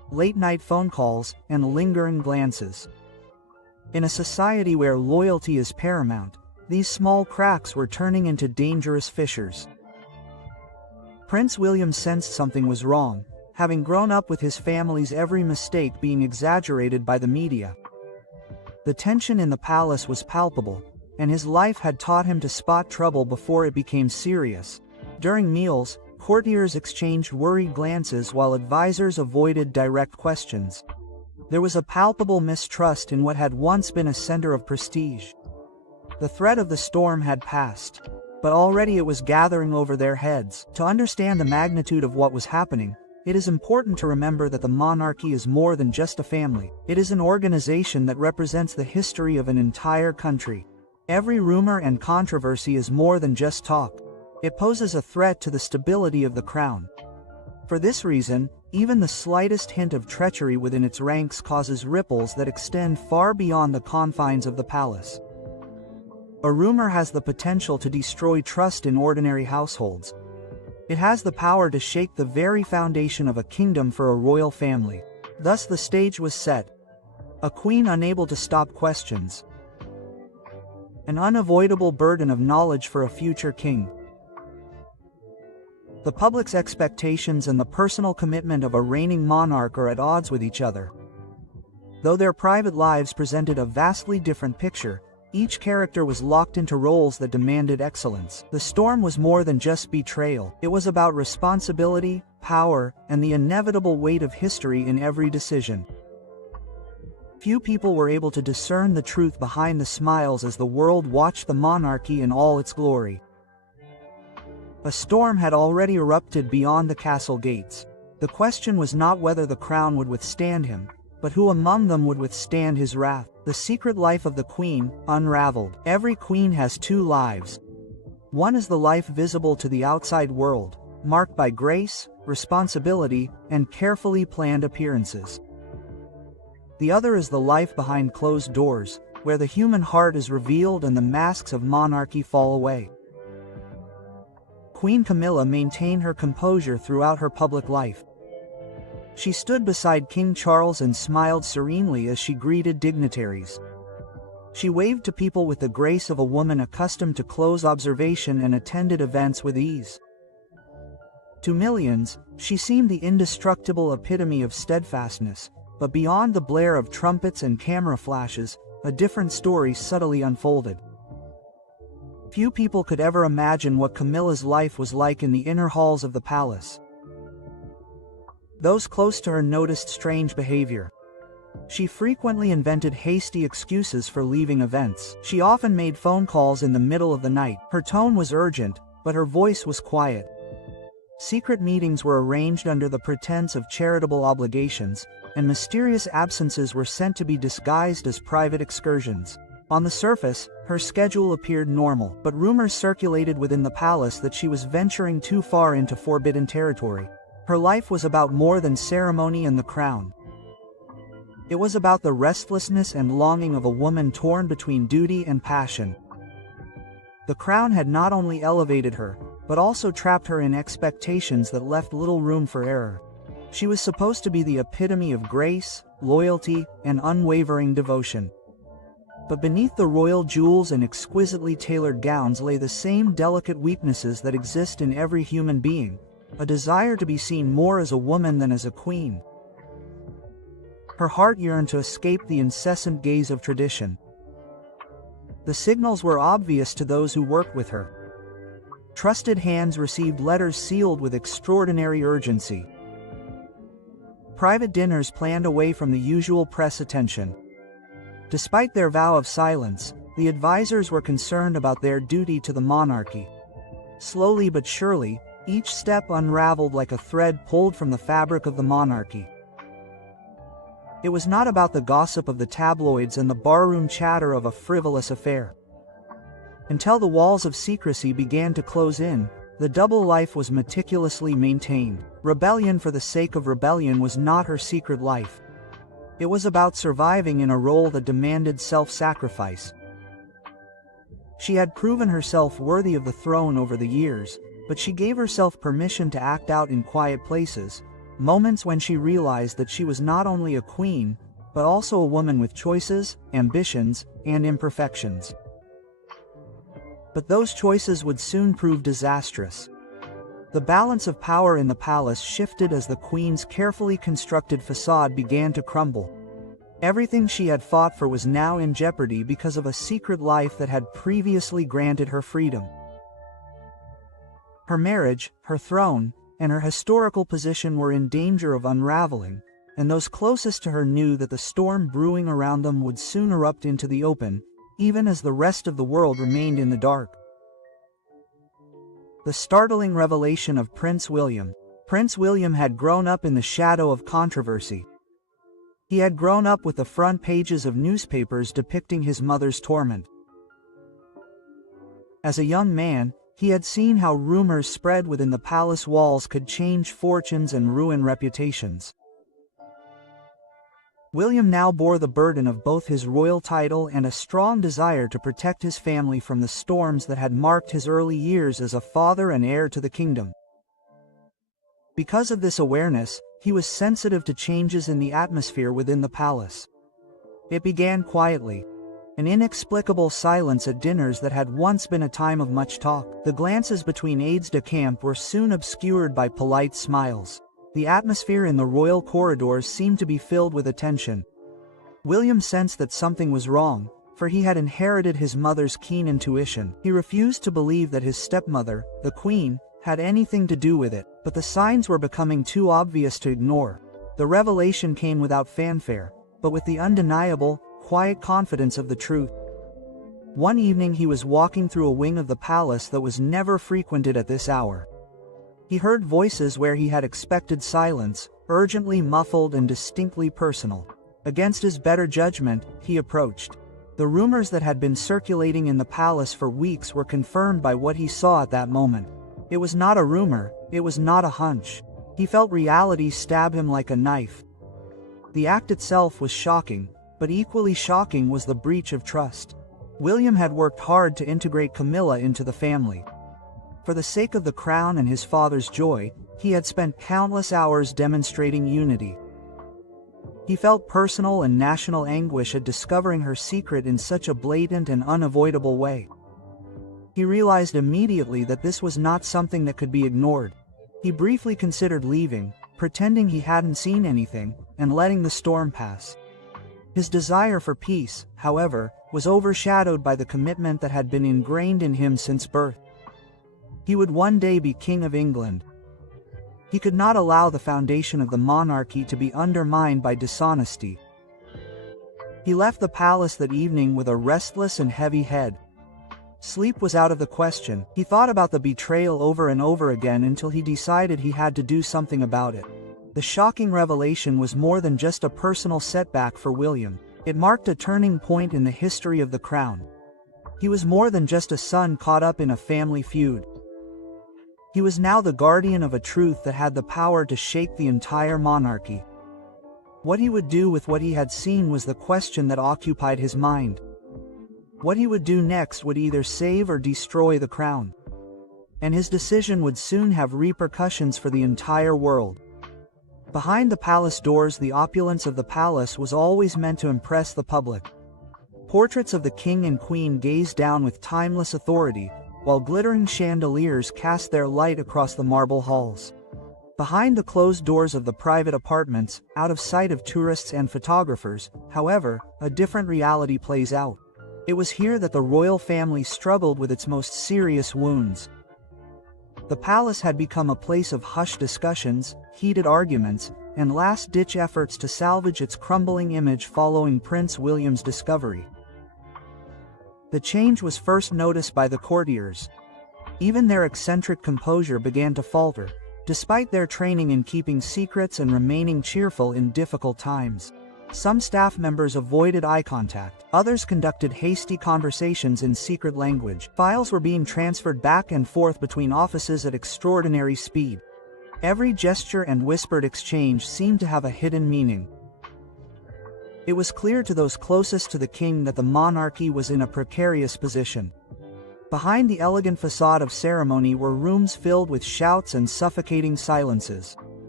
late-night phone calls, and lingering glances. In a society where loyalty is paramount, these small cracks were turning into dangerous fissures. Prince William sensed something was wrong, having grown up with his family's every mistake being exaggerated by the media. The tension in the palace was palpable, and his life had taught him to spot trouble before it became serious. During meals, courtiers exchanged worried glances while advisors avoided direct questions. There was a palpable mistrust in what had once been a center of prestige. The threat of the storm had passed, but already it was gathering over their heads. To understand the magnitude of what was happening, it is important to remember that the monarchy is more than just a family. It is an organization that represents the history of an entire country. Every rumor and controversy is more than just talk. It poses a threat to the stability of the crown. For this reason, even the slightest hint of treachery within its ranks causes ripples that extend far beyond the confines of the palace. A rumor has the potential to destroy trust in ordinary households. It has the power to shake the very foundation of a kingdom for a royal family. Thus the stage was set. A queen unable to stop questions. An unavoidable burden of knowledge for a future king. The public's expectations and the personal commitment of a reigning monarch are at odds with each other. Though their private lives presented a vastly different picture, each character was locked into roles that demanded excellence. The storm was more than just betrayal. It was about responsibility, power, and the inevitable weight of history in every decision. Few people were able to discern the truth behind the smiles as the world watched the monarchy in all its glory. A storm had already erupted beyond the castle gates. The question was not whether the crown would withstand him, but who among them would withstand his wrath. The secret life of the queen unraveled. Every queen has two lives. One is the life visible to the outside world, marked by grace, responsibility, and carefully planned appearances. The other is the life behind closed doors, where the human heart is revealed and the masks of monarchy fall away. Queen Camilla maintained her composure throughout her public life. She stood beside King Charles and smiled serenely as she greeted dignitaries. She waved to people with the grace of a woman accustomed to close observation and attended events with ease. To millions, she seemed the indestructible epitome of steadfastness, but beyond the blare of trumpets and camera flashes, a different story subtly unfolded. Few people could ever imagine what Camilla's life was like in the inner halls of the palace. Those close to her noticed strange behavior. She frequently invented hasty excuses for leaving events. She often made phone calls in the middle of the night. Her tone was urgent, but her voice was quiet. Secret meetings were arranged under the pretense of charitable obligations, and mysterious absences were sent to be disguised as private excursions. On the surface, her schedule appeared normal, but rumors circulated within the palace that she was venturing too far into forbidden territory. Her life was about more than ceremony and the crown. It was about the restlessness and longing of a woman torn between duty and passion. The crown had not only elevated her, but also trapped her in expectations that left little room for error. She was supposed to be the epitome of grace, loyalty, and unwavering devotion. But beneath the royal jewels and exquisitely tailored gowns lay the same delicate weaknesses that exist in every human being, a desire to be seen more as a woman than as a queen. Her heart yearned to escape the incessant gaze of tradition. The signals were obvious to those who worked with her. Trusted hands received letters sealed with extraordinary urgency. Private dinners planned away from the usual press attention. Despite their vow of silence, the advisors were concerned about their duty to the monarchy. Slowly but surely, each step unraveled like a thread pulled from the fabric of the monarchy. It was not about the gossip of the tabloids and the barroom chatter of a frivolous affair. Until the walls of secrecy began to close in, the double life was meticulously maintained. Rebellion for the sake of rebellion was not her secret life. It was about surviving in a role that demanded self-sacrifice. She had proven herself worthy of the throne over the years, but she gave herself permission to act out in quiet places, moments when she realized that she was not only a queen, but also a woman with choices, ambitions, and imperfections. But those choices would soon prove disastrous. The balance of power in the palace shifted as the queen's carefully constructed facade began to crumble. Everything she had fought for was now in jeopardy because of a secret life that had previously granted her freedom. Her marriage, her throne, and her historical position were in danger of unraveling, and those closest to her knew that the storm brewing around them would soon erupt into the open, even as the rest of the world remained in the dark. The startling revelation of Prince William. Prince William had grown up in the shadow of controversy. He had grown up with the front pages of newspapers depicting his mother's torment. As a young man, he had seen how rumors spread within the palace walls could change fortunes and ruin reputations. William now bore the burden of both his royal title and a strong desire to protect his family from the storms that had marked his early years as a father and heir to the kingdom. Because of this awareness, he was sensitive to changes in the atmosphere within the palace. It began quietly. An inexplicable silence at dinners that had once been a time of much talk. The glances between aides-de-camp were soon obscured by polite smiles. The atmosphere in the royal corridors seemed to be filled with attention. William sensed that something was wrong, for he had inherited his mother's keen intuition. He refused to believe that his stepmother, the queen, had anything to do with it, but the signs were becoming too obvious to ignore. The revelation came without fanfare, but with the undeniable, quiet confidence of the truth. One evening he was walking through a wing of the palace that was never frequented at this hour. He heard voices where he had expected silence, urgently muffled and distinctly personal. Against his better judgment, he approached. The rumors that had been circulating in the palace for weeks were confirmed by what he saw at that moment. It was not a rumor, it was not a hunch. He felt reality stab him like a knife. The act itself was shocking, but equally shocking was the breach of trust. William had worked hard to integrate Camilla into the family. For the sake of the crown and his father's joy, he had spent countless hours demonstrating unity. He felt personal and national anguish at discovering her secret in such a blatant and unavoidable way. He realized immediately that this was not something that could be ignored. He briefly considered leaving, pretending he hadn't seen anything, and letting the storm pass. His desire for peace, however, was overshadowed by the commitment that had been ingrained in him since birth. He would one day be King of England. He could not allow the foundation of the monarchy to be undermined by dishonesty. He left the palace that evening with a restless and heavy head. Sleep was out of the question. He thought about the betrayal over and over again until he decided he had to do something about it. The shocking revelation was more than just a personal setback for William. It marked a turning point in the history of the crown. He was more than just a son caught up in a family feud. He was now the guardian of a truth that had the power to shake the entire monarchy. What he would do with what he had seen was the question that occupied his mind. What he would do next would either save or destroy the crown. And his decision would soon have repercussions for the entire world. Behind the palace doors, the opulence of the palace was always meant to impress the public. Portraits of the king and queen gazed down with timeless authority, while glittering chandeliers cast their light across the marble halls. Behind the closed doors of the private apartments, out of sight of tourists and photographers, however, a different reality plays out. It was here that the royal family struggled with its most serious wounds. The palace had become a place of hushed discussions, heated arguments, and last-ditch efforts to salvage its crumbling image following Prince William's discovery. The change was first noticed by the courtiers. Even their eccentric composure began to falter, despite their training in keeping secrets and remaining cheerful in difficult times. Some staff members avoided eye contact, others conducted hasty conversations in secret language. Files were being transferred back and forth between offices at extraordinary speed. Every gesture and whispered exchange seemed to have a hidden meaning. It was clear to those closest to the king that the monarchy was in a precarious position. Behind the elegant facade of ceremony were rooms filled with shouts and suffocating silences.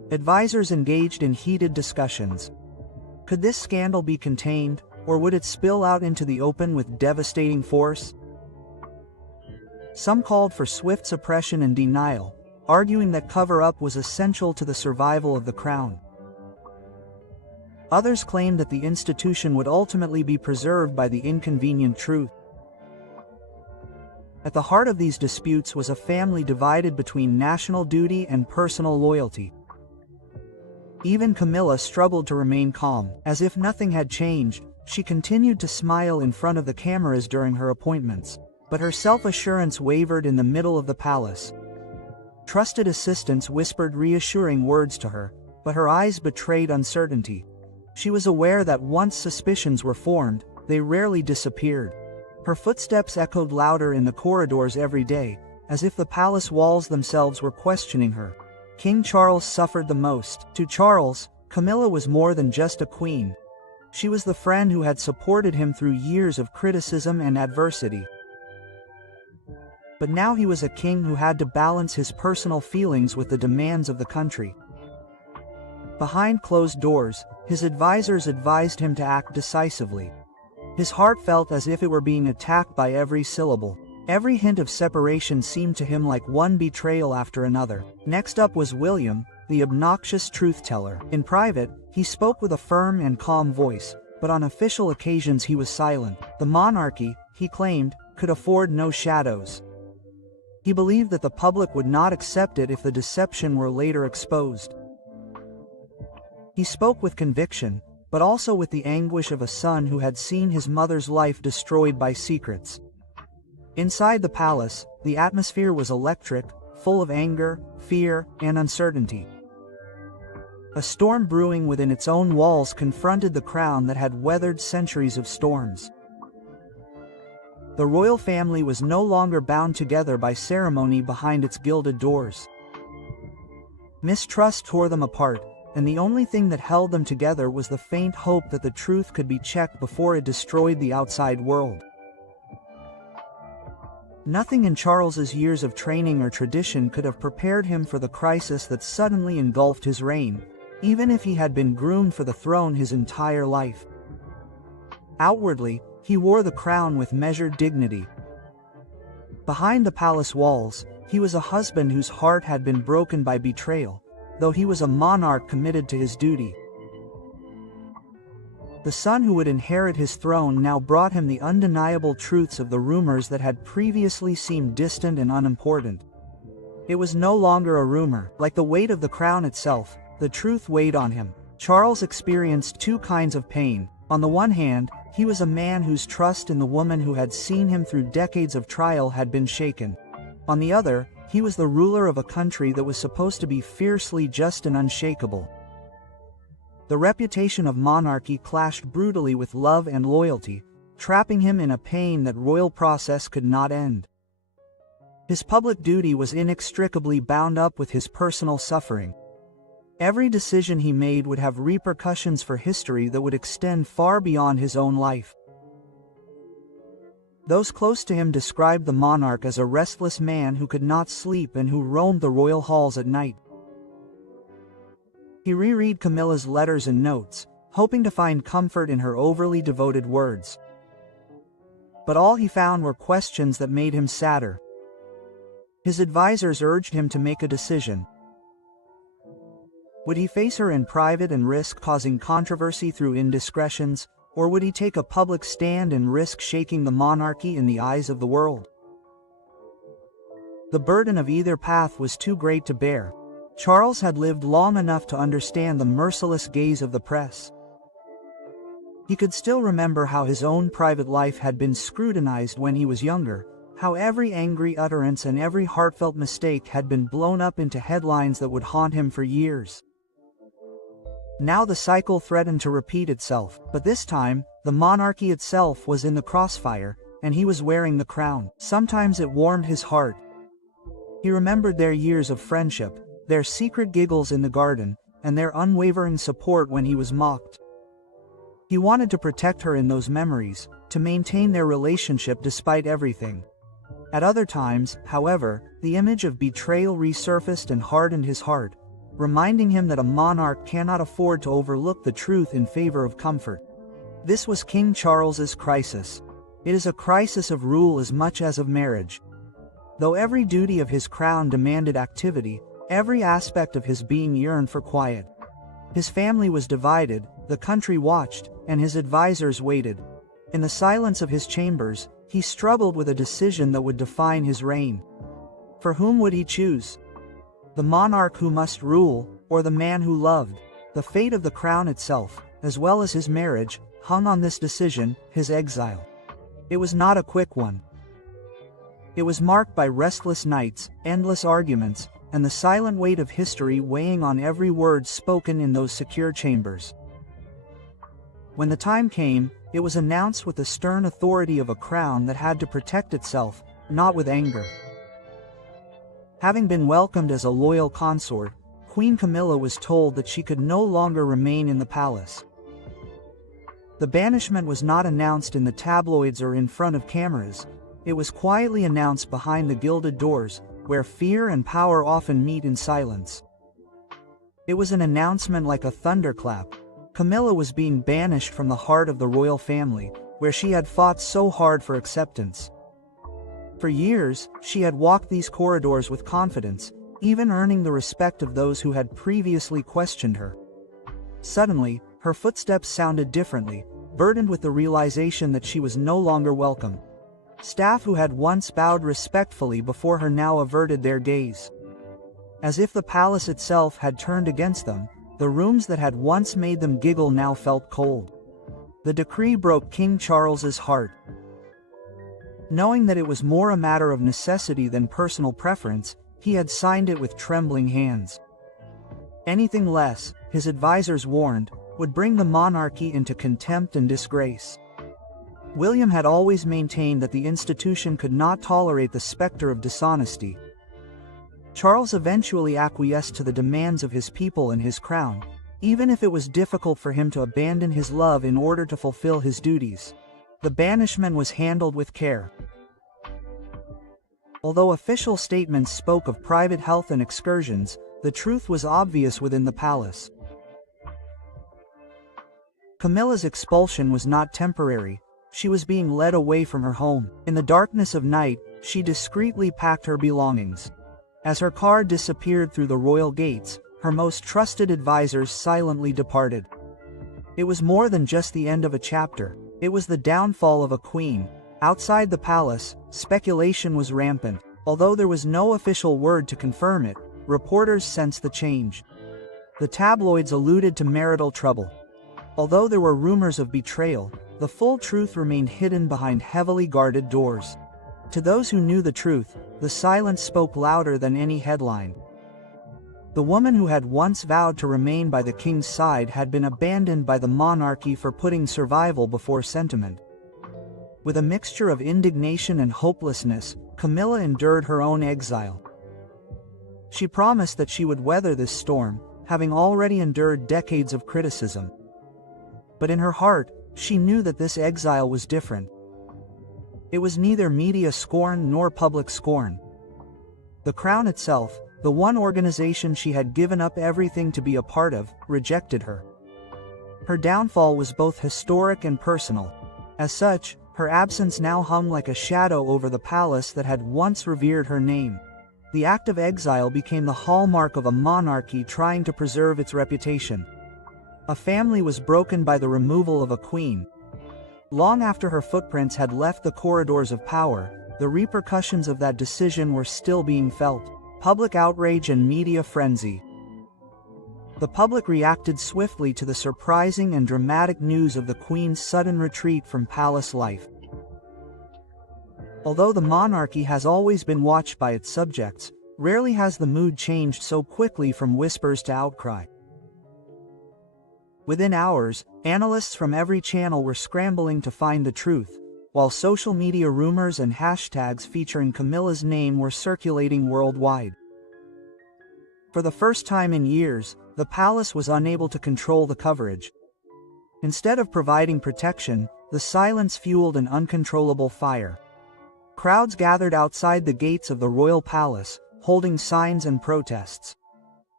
Advisors engaged in heated discussions. Could this scandal be contained, or would it spill out into the open with devastating force? Some called for swift suppression and denial, arguing that cover-up was essential to the survival of the crown. Others claimed that the institution would ultimately be preserved by the inconvenient truth. At the heart of these disputes was a family divided between national duty and personal loyalty. Even Camilla struggled to remain calm. As if nothing had changed, she continued to smile in front of the cameras during her appointments, but her self-assurance wavered in the middle of the palace. Trusted assistants whispered reassuring words to her, but her eyes betrayed uncertainty. She was aware that once suspicions were formed, they rarely disappeared. Her footsteps echoed louder in the corridors every day, as if the palace walls themselves were questioning her. King Charles suffered the most. To Charles, Camilla was more than just a queen. She was the friend who had supported him through years of criticism and adversity. But now he was a king who had to balance his personal feelings with the demands of the country. Behind closed doors, his advisors advised him to act decisively. His heart felt as if it were being attacked by every syllable. Every hint of separation seemed to him like one betrayal after another. Next up was William, the obnoxious truth-teller. In private, he spoke with a firm and calm voice, but on official occasions he was silent. The monarchy, he claimed, could afford no shadows. He believed that the public would not accept it if the deception were later exposed. He spoke with conviction, but also with the anguish of a son who had seen his mother's life destroyed by secrets. Inside the palace, the atmosphere was electric, full of anger, fear, and uncertainty. A storm brewing within its own walls confronted the crown that had weathered centuries of storms. The royal family was no longer bound together by ceremony behind its gilded doors. Mistrust tore them apart, and the only thing that held them together was the faint hope that the truth could be checked before it destroyed the outside world. Nothing in Charles's years of training or tradition could have prepared him for the crisis that suddenly engulfed his reign, even if he had been groomed for the throne his entire life. Outwardly, he wore the crown with measured dignity. Behind the palace walls, he was a husband whose heart had been broken by betrayal, though he was a monarch committed to his duty. The son who would inherit his throne now brought him the undeniable truths of the rumors that had previously seemed distant and unimportant. It was no longer a rumor. Like the weight of the crown itself, the truth weighed on him. Charles experienced two kinds of pain. On the one hand, he was a man whose trust in the woman who had seen him through decades of trial had been shaken. On the other, he was the ruler of a country that was supposed to be fiercely just and unshakable. The reputation of monarchy clashed brutally with love and loyalty, trapping him in a pain that royal process could not end. His public duty was inextricably bound up with his personal suffering. Every decision he made would have repercussions for history that would extend far beyond his own life. Those close to him described the monarch as a restless man who could not sleep and who roamed the royal halls at night. He reread Camilla's letters and notes, hoping to find comfort in her overly devoted words. But all he found were questions that made him sadder. His advisors urged him to make a decision. Would he face her in private and risk causing controversy through indiscretions, or would he take a public stand and risk shaking the monarchy in the eyes of the world? The burden of either path was too great to bear. Charles had lived long enough to understand the merciless gaze of the press. He could still remember how his own private life had been scrutinized when he was younger, how every angry utterance and every heartfelt mistake had been blown up into headlines that would haunt him for years. Now the cycle threatened to repeat itself, but this time, the monarchy itself was in the crossfire, and he was wearing the crown. Sometimes it warmed his heart. He remembered their years of friendship, their secret giggles in the garden, and their unwavering support when he was mocked. He wanted to protect her in those memories, to maintain their relationship despite everything. At other times, however, the image of betrayal resurfaced and hardened his heart. reminding him that a monarch cannot afford to overlook the truth in favor of comfort. This was King Charles's crisis. It is a crisis of rule as much as of marriage. Though every duty of his crown demanded activity, every aspect of his being yearned for quiet. His family was divided, the country watched, and his advisors waited. In the silence of his chambers, he struggled with a decision that would define his reign. For whom would he choose? The monarch who must rule, or the man who loved? The fate of the crown itself, as well as his marriage, hung on this decision, his exile. It was not a quick one. It was marked by restless nights, endless arguments, and the silent weight of history weighing on every word spoken in those secure chambers. When the time came, it was announced with the stern authority of a crown that had to protect itself, not with anger. Having been welcomed as a loyal consort, Queen Camilla was told that she could no longer remain in the palace. The banishment was not announced in the tabloids or in front of cameras. It was quietly announced behind the gilded doors, where fear and power often meet in silence. It was an announcement like a thunderclap. Camilla was being banished from the heart of the royal family, where she had fought so hard for acceptance. For years, she had walked these corridors with confidence, even earning the respect of those who had previously questioned her. Suddenly, her footsteps sounded differently, burdened with the realization that she was no longer welcome. Staff who had once bowed respectfully before her now averted their gaze. As if the palace itself had turned against them, the rooms that had once made them giggle now felt cold. The decree broke King Charles's heart. Knowing that it was more a matter of necessity than personal preference, he had signed it with trembling hands. Anything less, his advisors warned, would bring the monarchy into contempt and disgrace. William had always maintained that the institution could not tolerate the specter of dishonesty. Charles eventually acquiesced to the demands of his people and his crown, even if it was difficult for him to abandon his love in order to fulfill his duties. The banishment was handled with care. Although official statements spoke of private health and excursions, the truth was obvious within the palace. Camilla's expulsion was not temporary. She was being led away from her home. In the darkness of night, she discreetly packed her belongings. As her car disappeared through the royal gates, her most trusted advisors silently departed. It was more than just the end of a chapter. It was the downfall of a queen. Outside the palace, speculation was rampant. Although there was no official word to confirm it, reporters sensed the change. The tabloids alluded to marital trouble. Although there were rumors of betrayal, the full truth remained hidden behind heavily guarded doors. To those who knew the truth, the silence spoke louder than any headline. The woman who had once vowed to remain by the king's side had been abandoned by the monarchy for putting survival before sentiment. With a mixture of indignation and hopelessness, Camilla endured her own exile. She promised that she would weather this storm, having already endured decades of criticism. But in her heart, she knew that this exile was different. It was neither media scorn nor public scorn. The crown itself, the one organization she had given up everything to be a part of, rejected her. Her downfall was both historic and personal. As such, her absence now hung like a shadow over the palace that had once revered her name. The act of exile became the hallmark of a monarchy trying to preserve its reputation. A family was broken by the removal of a queen. Long after her footprints had left the corridors of power, the repercussions of that decision were still being felt. Public outrage and media frenzy. The public reacted swiftly to the surprising and dramatic news of the Queen's sudden retreat from palace life. Although the monarchy has always been watched by its subjects, rarely has the mood changed so quickly from whispers to outcry. Within hours, analysts from every channel were scrambling to find the truth, while social media rumors and hashtags featuring Camilla's name were circulating worldwide. For the first time in years, the palace was unable to control the coverage. Instead of providing protection, the silence fueled an uncontrollable fire. Crowds gathered outside the gates of the royal palace, holding signs and protests.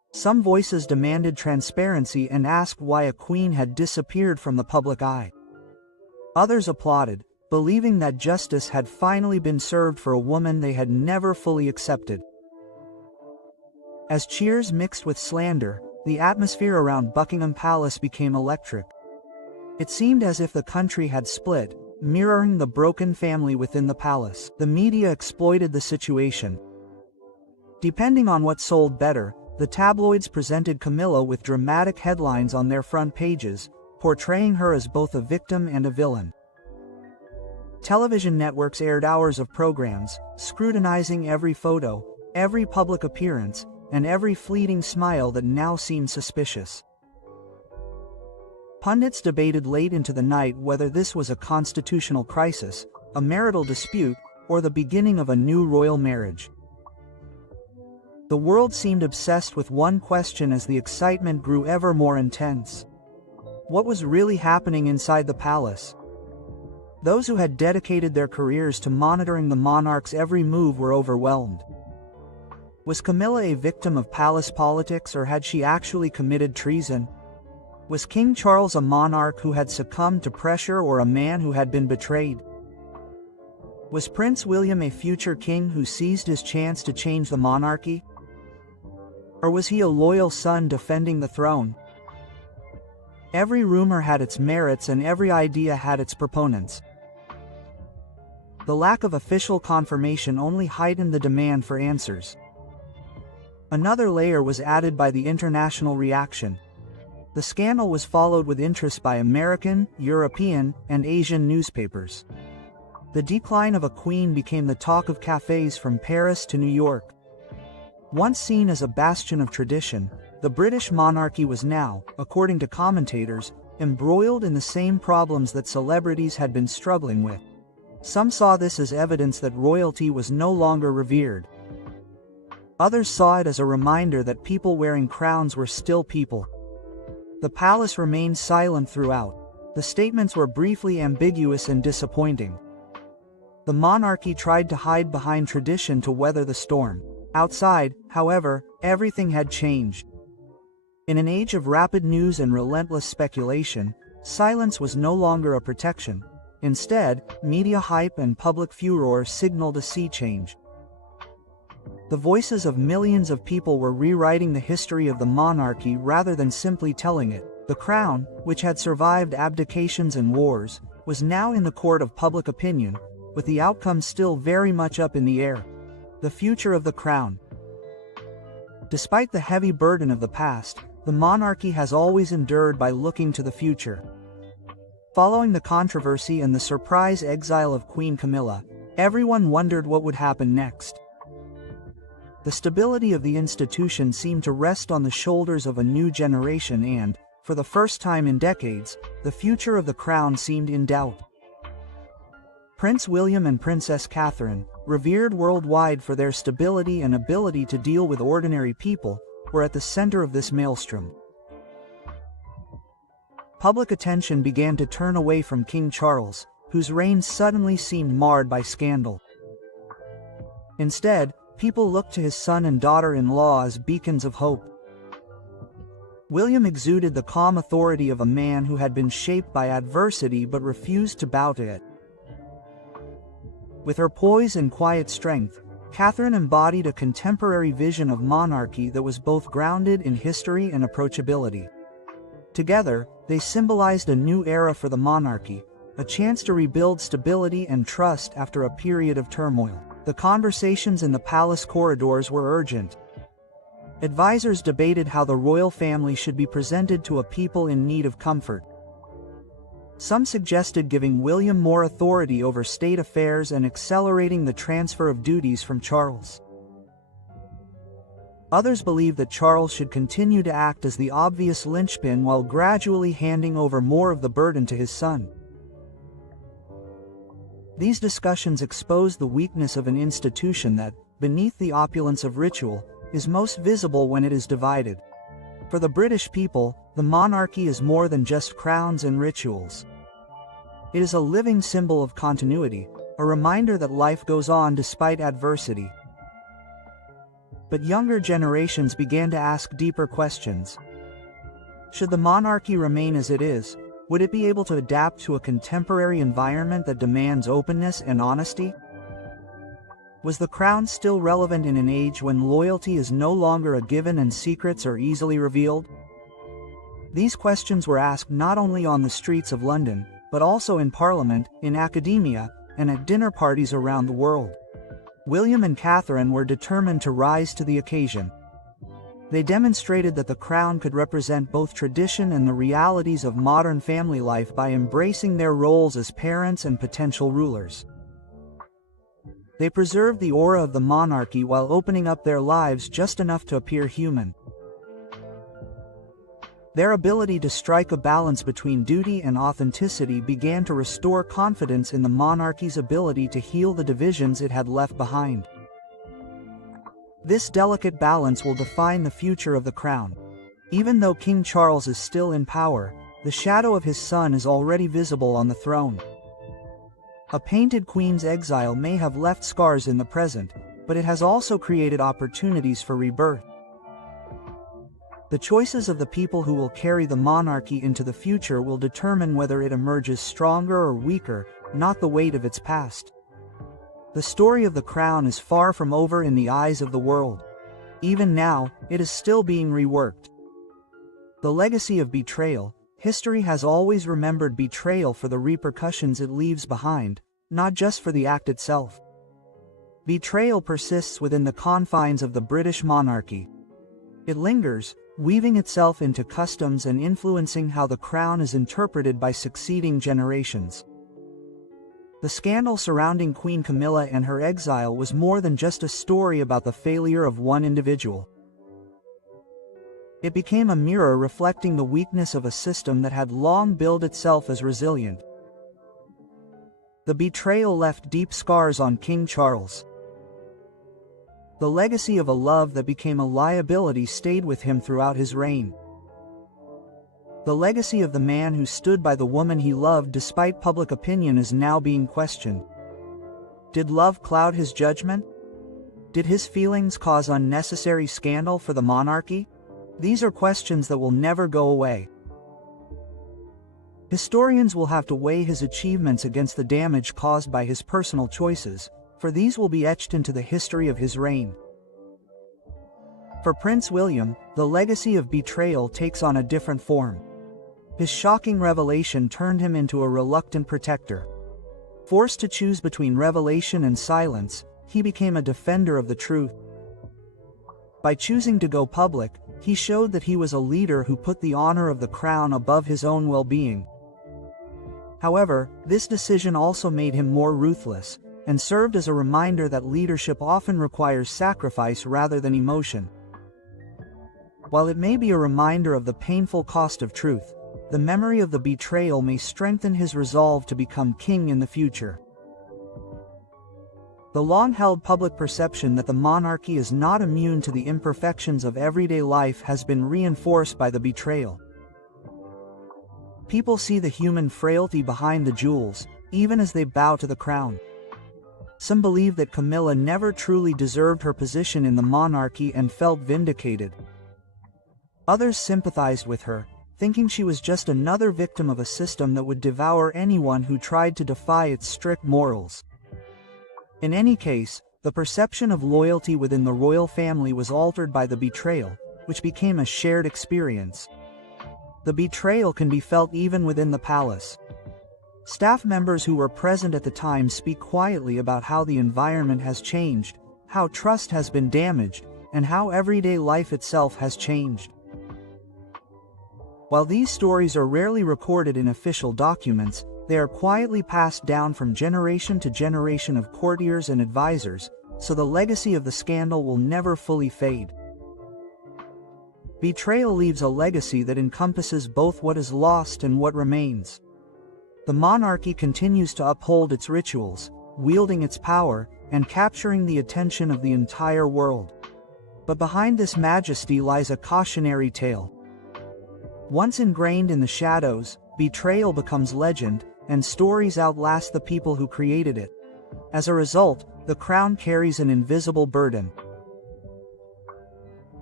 Some voices demanded transparency and asked why a queen had disappeared from the public eye. Others applauded, believing that justice had finally been served for a woman they had never fully accepted. As cheers mixed with slander, the atmosphere around Buckingham Palace became electric. It seemed as if the country had split, mirroring the broken family within the palace. The media exploited the situation. Depending on what sold better, the tabloids presented Camilla with dramatic headlines on their front pages, portraying her as both a victim and a villain. Television networks aired hours of programs, scrutinizing every photo, every public appearance, and every fleeting smile that now seemed suspicious. Pundits debated late into the night whether this was a constitutional crisis, a marital dispute, or the beginning of a new royal marriage. The world seemed obsessed with one question as the excitement grew ever more intense. What was really happening inside the palace? Those who had dedicated their careers to monitoring the monarch's every move were overwhelmed. Was Camilla a victim of palace politics, or had she actually committed treason? Was King Charles a monarch who had succumbed to pressure, or a man who had been betrayed? Was Prince William a future king who seized his chance to change the monarchy? Or was he a loyal son defending the throne? Every rumor had its merits and every idea had its proponents. The lack of official confirmation only heightened the demand for answers. Another layer was added by the international reaction. The scandal was followed with interest by American, European, and Asian newspapers. The decline of a queen became the talk of cafes from Paris to New York. Once seen as a bastion of tradition, the British monarchy was now, according to commentators, embroiled in the same problems that celebrities had been struggling with. Some saw this as evidence that royalty was no longer revered. Others saw it as a reminder that people wearing crowns were still people. The palace remained silent throughout. The statements were briefly ambiguous and disappointing. The monarchy tried to hide behind tradition to weather the storm. Outside, however, everything had changed. In an age of rapid news and relentless speculation, silence was no longer a protection. Instead, media hype and public furor signaled a sea change. The voices of millions of people were rewriting the history of the monarchy rather than simply telling it. The crown, which had survived abdications and wars, was now in the court of public opinion, with the outcome still very much up in the air. The future of the crown. Despite the heavy burden of the past, the monarchy has always endured by looking to the future. Following the controversy and the surprise exile of Queen Camilla, everyone wondered what would happen next. The stability of the institution seemed to rest on the shoulders of a new generation and, for the first time in decades, the future of the crown seemed in doubt. Prince William and Princess Catherine, revered worldwide for their stability and ability to deal with ordinary people, were at the center of this maelstrom. Public attention began to turn away from King Charles, whose reign suddenly seemed marred by scandal. Instead, people looked to his son and daughter-in-law as beacons of hope. William exuded the calm authority of a man who had been shaped by adversity but refused to bow to it. With her poise and quiet strength, Catherine embodied a contemporary vision of monarchy that was both grounded in history and approachability. Together, they symbolized a new era for the monarchy, a chance to rebuild stability and trust after a period of turmoil. The conversations in the palace corridors were urgent. Advisors debated how the royal family should be presented to a people in need of comfort. Some suggested giving William more authority over state affairs and accelerating the transfer of duties from Charles. Others believed that Charles should continue to act as the obvious linchpin while gradually handing over more of the burden to his son. These discussions exposed the weakness of an institution that, beneath the opulence of ritual, is most visible when it is divided. For the British people, the monarchy is more than just crowns and rituals. It is a living symbol of continuity, a reminder that life goes on despite adversity. But younger generations began to ask deeper questions. Should the monarchy remain as it is? Would it be able to adapt to a contemporary environment that demands openness and honesty? Was the crown still relevant in an age when loyalty is no longer a given and secrets are easily revealed? These questions were asked not only on the streets of London, but also in Parliament, in academia, and at dinner parties around the world. William and Catherine were determined to rise to the occasion. They demonstrated that the crown could represent both tradition and the realities of modern family life by embracing their roles as parents and potential rulers. They preserved the aura of the monarchy while opening up their lives just enough to appear human. Their ability to strike a balance between duty and authenticity began to restore confidence in the monarchy's ability to heal the divisions it had left behind. This delicate balance will define the future of the crown. Even though King Charles is still in power, the shadow of his son is already visible on the throne. A painted queen's exile may have left scars in the present, but it has also created opportunities for rebirth. The choices of the people who will carry the monarchy into the future will determine whether it emerges stronger or weaker, not the weight of its past. The story of the crown is far from over in the eyes of the world. Even now, it is still being reworked. The legacy of betrayal. History has always remembered betrayal for the repercussions it leaves behind, not just for the act itself. Betrayal persists within the confines of the British monarchy. It lingers, weaving itself into customs and influencing how the crown is interpreted by succeeding generations. The scandal surrounding Queen Camilla and her exile was more than just a story about the failure of one individual. It became a mirror reflecting the weakness of a system that had long billed itself as resilient. The betrayal left deep scars on King Charles. The legacy of a love that became a liability stayed with him throughout his reign. The legacy of the man who stood by the woman he loved despite public opinion is now being questioned. Did love cloud his judgment? Did his feelings cause unnecessary scandal for the monarchy? These are questions that will never go away. Historians will have to weigh his achievements against the damage caused by his personal choices, for these will be etched into the history of his reign. For Prince William, the legacy of betrayal takes on a different form. His shocking revelation turned him into a reluctant protector. Forced to choose between revelation and silence, he became a defender of the truth. By choosing to go public, he showed that he was a leader who put the honor of the crown above his own well-being. However, this decision also made him more ruthless, and served as a reminder that leadership often requires sacrifice rather than emotion. While it may be a reminder of the painful cost of truth, the memory of the betrayal may strengthen his resolve to become king in the future. The long-held public perception that the monarchy is not immune to the imperfections of everyday life has been reinforced by the betrayal. People see the human frailty behind the jewels, even as they bow to the crown. Some believe that Camilla never truly deserved her position in the monarchy and felt vindicated. Others sympathized with her, thinking she was just another victim of a system that would devour anyone who tried to defy its strict morals. In any case, the perception of loyalty within the royal family was altered by the betrayal, which became a shared experience. The betrayal can be felt even within the palace. Staff members who were present at the time speak quietly about how the environment has changed, how trust has been damaged, and how everyday life itself has changed. While these stories are rarely recorded in official documents, they are quietly passed down from generation to generation of courtiers and advisors, so the legacy of the scandal will never fully fade. Betrayal leaves a legacy that encompasses both what is lost and what remains. The monarchy continues to uphold its rituals, wielding its power, and capturing the attention of the entire world. But behind this majesty lies a cautionary tale. Once ingrained in the shadows, betrayal becomes legend, and stories outlast the people who created it. As a result, the crown carries an invisible burden.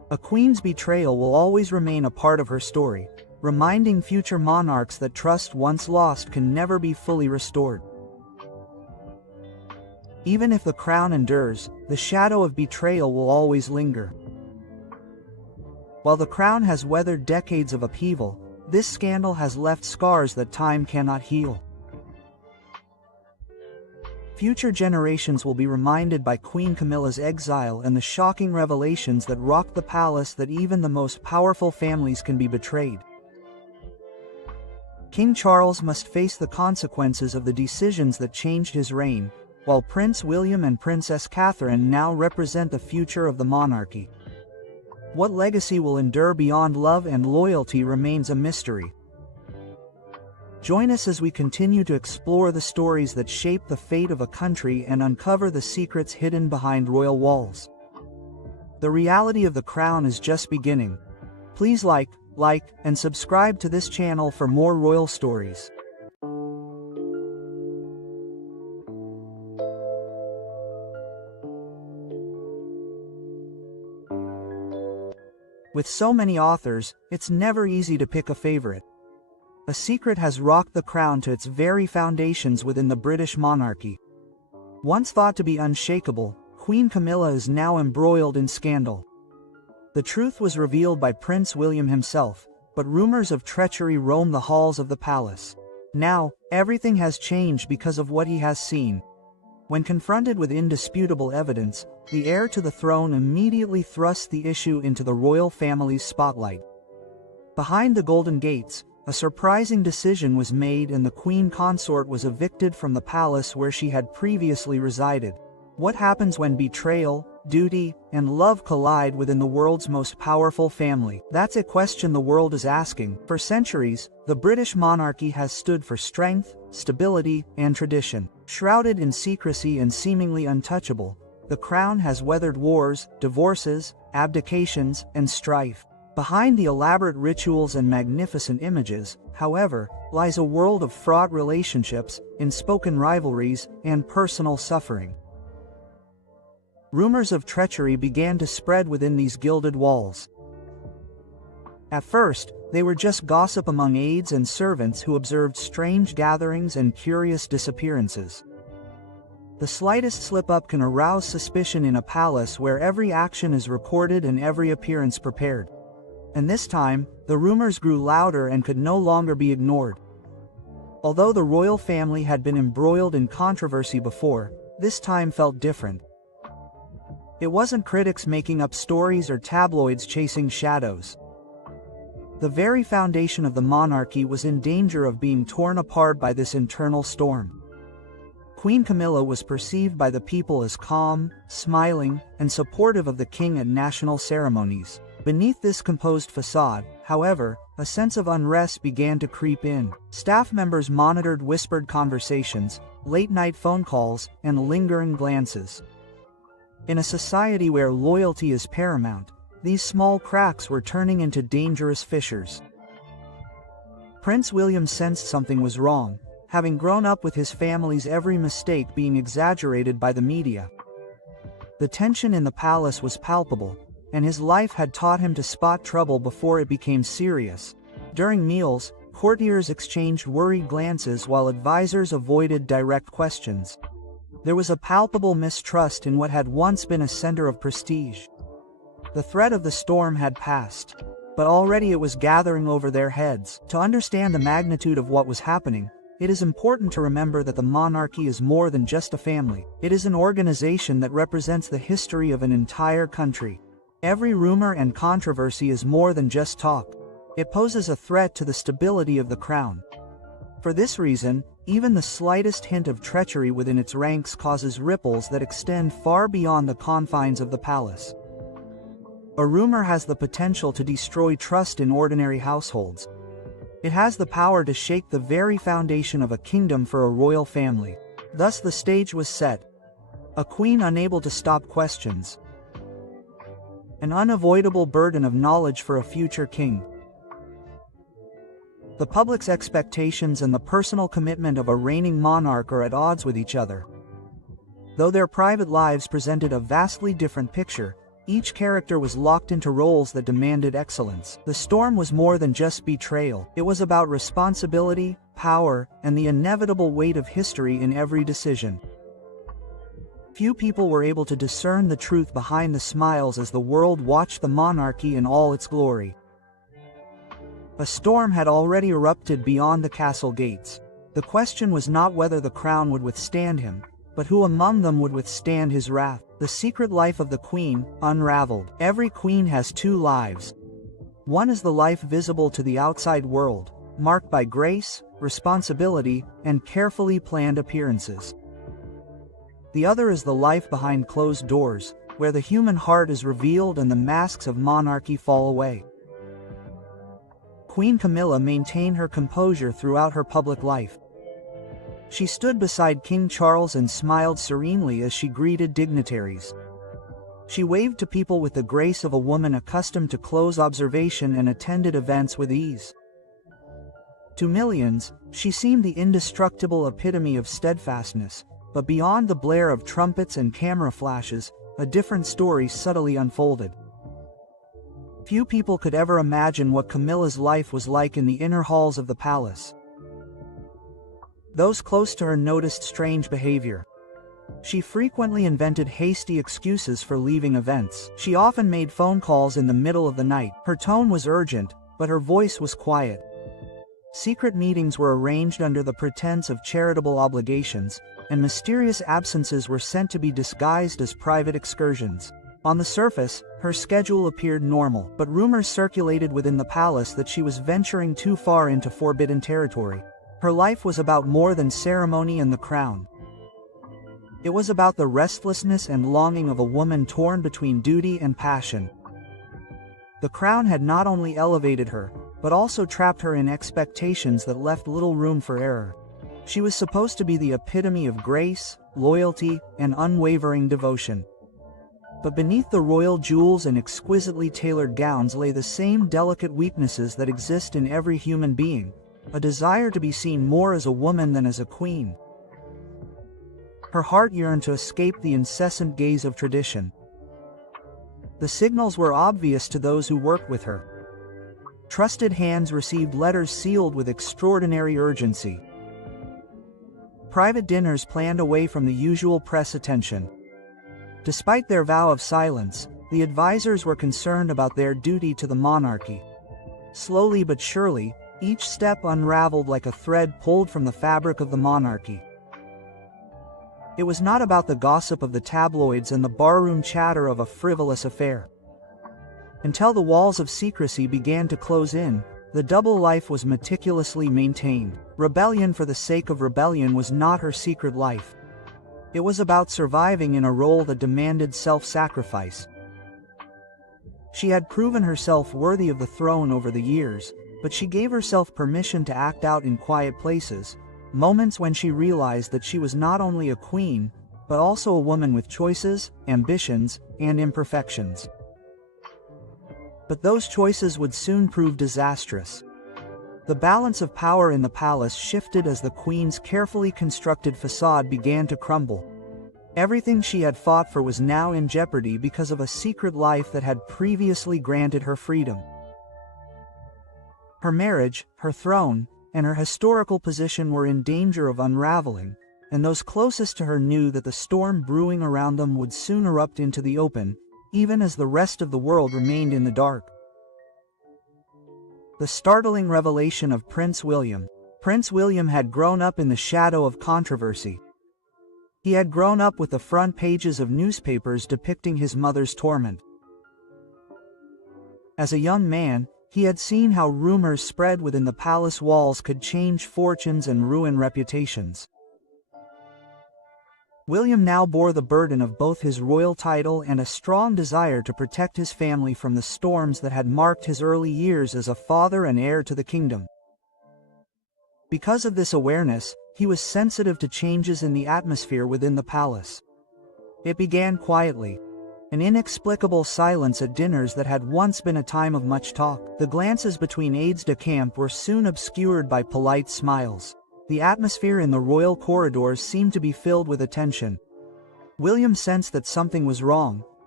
A queen's betrayal will always remain a part of her story, reminding future monarchs that trust once lost can never be fully restored. Even if the crown endures, the shadow of betrayal will always linger. While the crown has weathered decades of upheaval, this scandal has left scars that time cannot heal. Future generations will be reminded by Queen Camilla's exile and the shocking revelations that rocked the palace that even the most powerful families can be betrayed. King Charles must face the consequences of the decisions that changed his reign, while Prince William and Princess Catherine now represent the future of the monarchy. What legacy will endure beyond love and loyalty remains a mystery. Join us as we continue to explore the stories that shape the fate of a country and uncover the secrets hidden behind royal walls. The reality of the crown is just beginning. Please like, and subscribe to this channel for more royal stories. With so many authors, it's never easy to pick a favorite. A secret has rocked the crown to its very foundations within the British monarchy. Once thought to be unshakable, Queen Camilla is now embroiled in scandal. The truth was revealed by Prince William himself, but rumors of treachery roam the halls of the palace. Now, everything has changed because of what he has seen. When confronted with indisputable evidence, the heir to the throne immediately thrusts the issue into the royal family's spotlight. Behind the Golden Gates, a surprising decision was made and the queen consort was evicted from the palace where she had previously resided. What happens when betrayal, duty, and love collide within the world's most powerful family? That's a question the world is asking. For centuries, the British monarchy has stood for strength, stability, and tradition. Shrouded in secrecy and seemingly untouchable, the crown has weathered wars, divorces, abdications, and strife. Behind the elaborate rituals and magnificent images, however, lies a world of fraught relationships, unspoken rivalries, and personal suffering. Rumors of treachery began to spread within these gilded walls. At first, they were just gossip among aides and servants who observed strange gatherings and curious disappearances. The slightest slip-up can arouse suspicion in a palace where every action is recorded and every appearance prepared. And this time, the rumors grew louder and could no longer be ignored. Although the royal family had been embroiled in controversy before, this time felt different. It wasn't critics making up stories or tabloids chasing shadows. The very foundation of the monarchy was in danger of being torn apart by this internal storm. Queen Camilla was perceived by the people as calm, smiling, and supportive of the king at national ceremonies. Beneath this composed facade, however, a sense of unrest began to creep in. Staff members monitored whispered conversations, late-night phone calls, and lingering glances. In a society where loyalty is paramount, these small cracks were turning into dangerous fissures. Prince William sensed something was wrong, having grown up with his family's every mistake being exaggerated by the media. The tension in the palace was palpable, and his life had taught him to spot trouble before it became serious. During meals, courtiers exchanged worried glances while advisors avoided direct questions. There was a palpable mistrust in what had once been a center of prestige. The threat of the storm had passed, but already it was gathering over their heads. To understand the magnitude of what was happening, it is important to remember that the monarchy is more than just a family. It is an organization that represents the history of an entire country. Every rumor and controversy is more than just talk. It poses a threat to the stability of the crown. For this reason, even the slightest hint of treachery within its ranks causes ripples that extend far beyond the confines of the palace. A rumor has the potential to destroy trust in ordinary households. It has the power to shake the very foundation of a kingdom for a royal family. Thus the stage was set. A queen unable to stop questions. An unavoidable burden of knowledge for a future king. The public's expectations and the personal commitment of a reigning monarch are at odds with each other. Though their private lives presented a vastly different picture, Each character was locked into roles that demanded excellence. The storm was more than just betrayal. It was about responsibility, power, and the inevitable weight of history in every decision. Few people were able to discern the truth behind the smiles as the world watched the monarchy in all its glory. A storm had already erupted beyond the castle gates. The question was not whether the crown would withstand him, but who among them would withstand his wrath. The secret life of the queen, unraveled. Every queen has two lives. One is the life visible to the outside world, marked by grace, responsibility, and carefully planned appearances. The other is the life behind closed doors, where the human heart is revealed and the masks of monarchy fall away. Queen Camilla maintained her composure throughout her public life. She stood beside King Charles and smiled serenely as she greeted dignitaries. She waved to people with the grace of a woman accustomed to close observation and attended events with ease. To millions, she seemed the indestructible epitome of steadfastness, but beyond the blare of trumpets and camera flashes, a different story subtly unfolded. Few people could ever imagine what Camilla's life was like in the inner halls of the palace. Those close to her noticed strange behavior. She frequently invented hasty excuses for leaving events. She often made phone calls in the middle of the night. Her tone was urgent, but her voice was quiet. Secret meetings were arranged under the pretense of charitable obligations, and mysterious absences were sent to be disguised as private excursions. On the surface, her schedule appeared normal, but rumors circulated within the palace that she was venturing too far into forbidden territory. Her life was about more than ceremony and the crown. It was about the restlessness and longing of a woman torn between duty and passion. The crown had not only elevated her, but also trapped her in expectations that left little room for error. She was supposed to be the epitome of grace, loyalty, and unwavering devotion. But beneath the royal jewels and exquisitely tailored gowns lay the same delicate weaknesses that exist in every human being, a desire to be seen more as a woman than as a queen. Her heart yearned to escape the incessant gaze of tradition. The signals were obvious to those who worked with her. Trusted hands received letters sealed with extraordinary urgency. Private dinners planned away from the usual press attention. Despite their vow of silence, the advisors were concerned about their duty to the monarchy. Slowly but surely, each step unraveled like a thread pulled from the fabric of the monarchy. It was not about the gossip of the tabloids and the barroom chatter of a frivolous affair. Until the walls of secrecy began to close in, the double life was meticulously maintained. Rebellion for the sake of rebellion was not her secret life. It was about surviving in a role that demanded self-sacrifice. She had proven herself worthy of the throne over the years, but she gave herself permission to act out in quiet places, moments when she realized that she was not only a queen, but also a woman with choices, ambitions, and imperfections. But those choices would soon prove disastrous. The balance of power in the palace shifted as the queen's carefully constructed facade began to crumble. Everything she had fought for was now in jeopardy because of a secret life that had previously granted her freedom. Her marriage, her throne, and her historical position were in danger of unraveling, and those closest to her knew that the storm brewing around them would soon erupt into the open, even as the rest of the world remained in the dark. The startling revelation of Prince William. Prince William had grown up in the shadow of controversy. He had grown up with the front pages of newspapers depicting his mother's torment. As a young man, he had seen how rumors spread within the palace walls could change fortunes and ruin reputations. William now bore the burden of both his royal title and a strong desire to protect his family from the storms that had marked his early years as a father and heir to the kingdom. Because of this awareness, he was sensitive to changes in the atmosphere within the palace. It began quietly. An inexplicable silence at dinners that had once been a time of much talk. The glances between aides-de-camp were soon obscured by polite smiles. The atmosphere in the royal corridors seemed to be filled with attention. William sensed that something was wrong,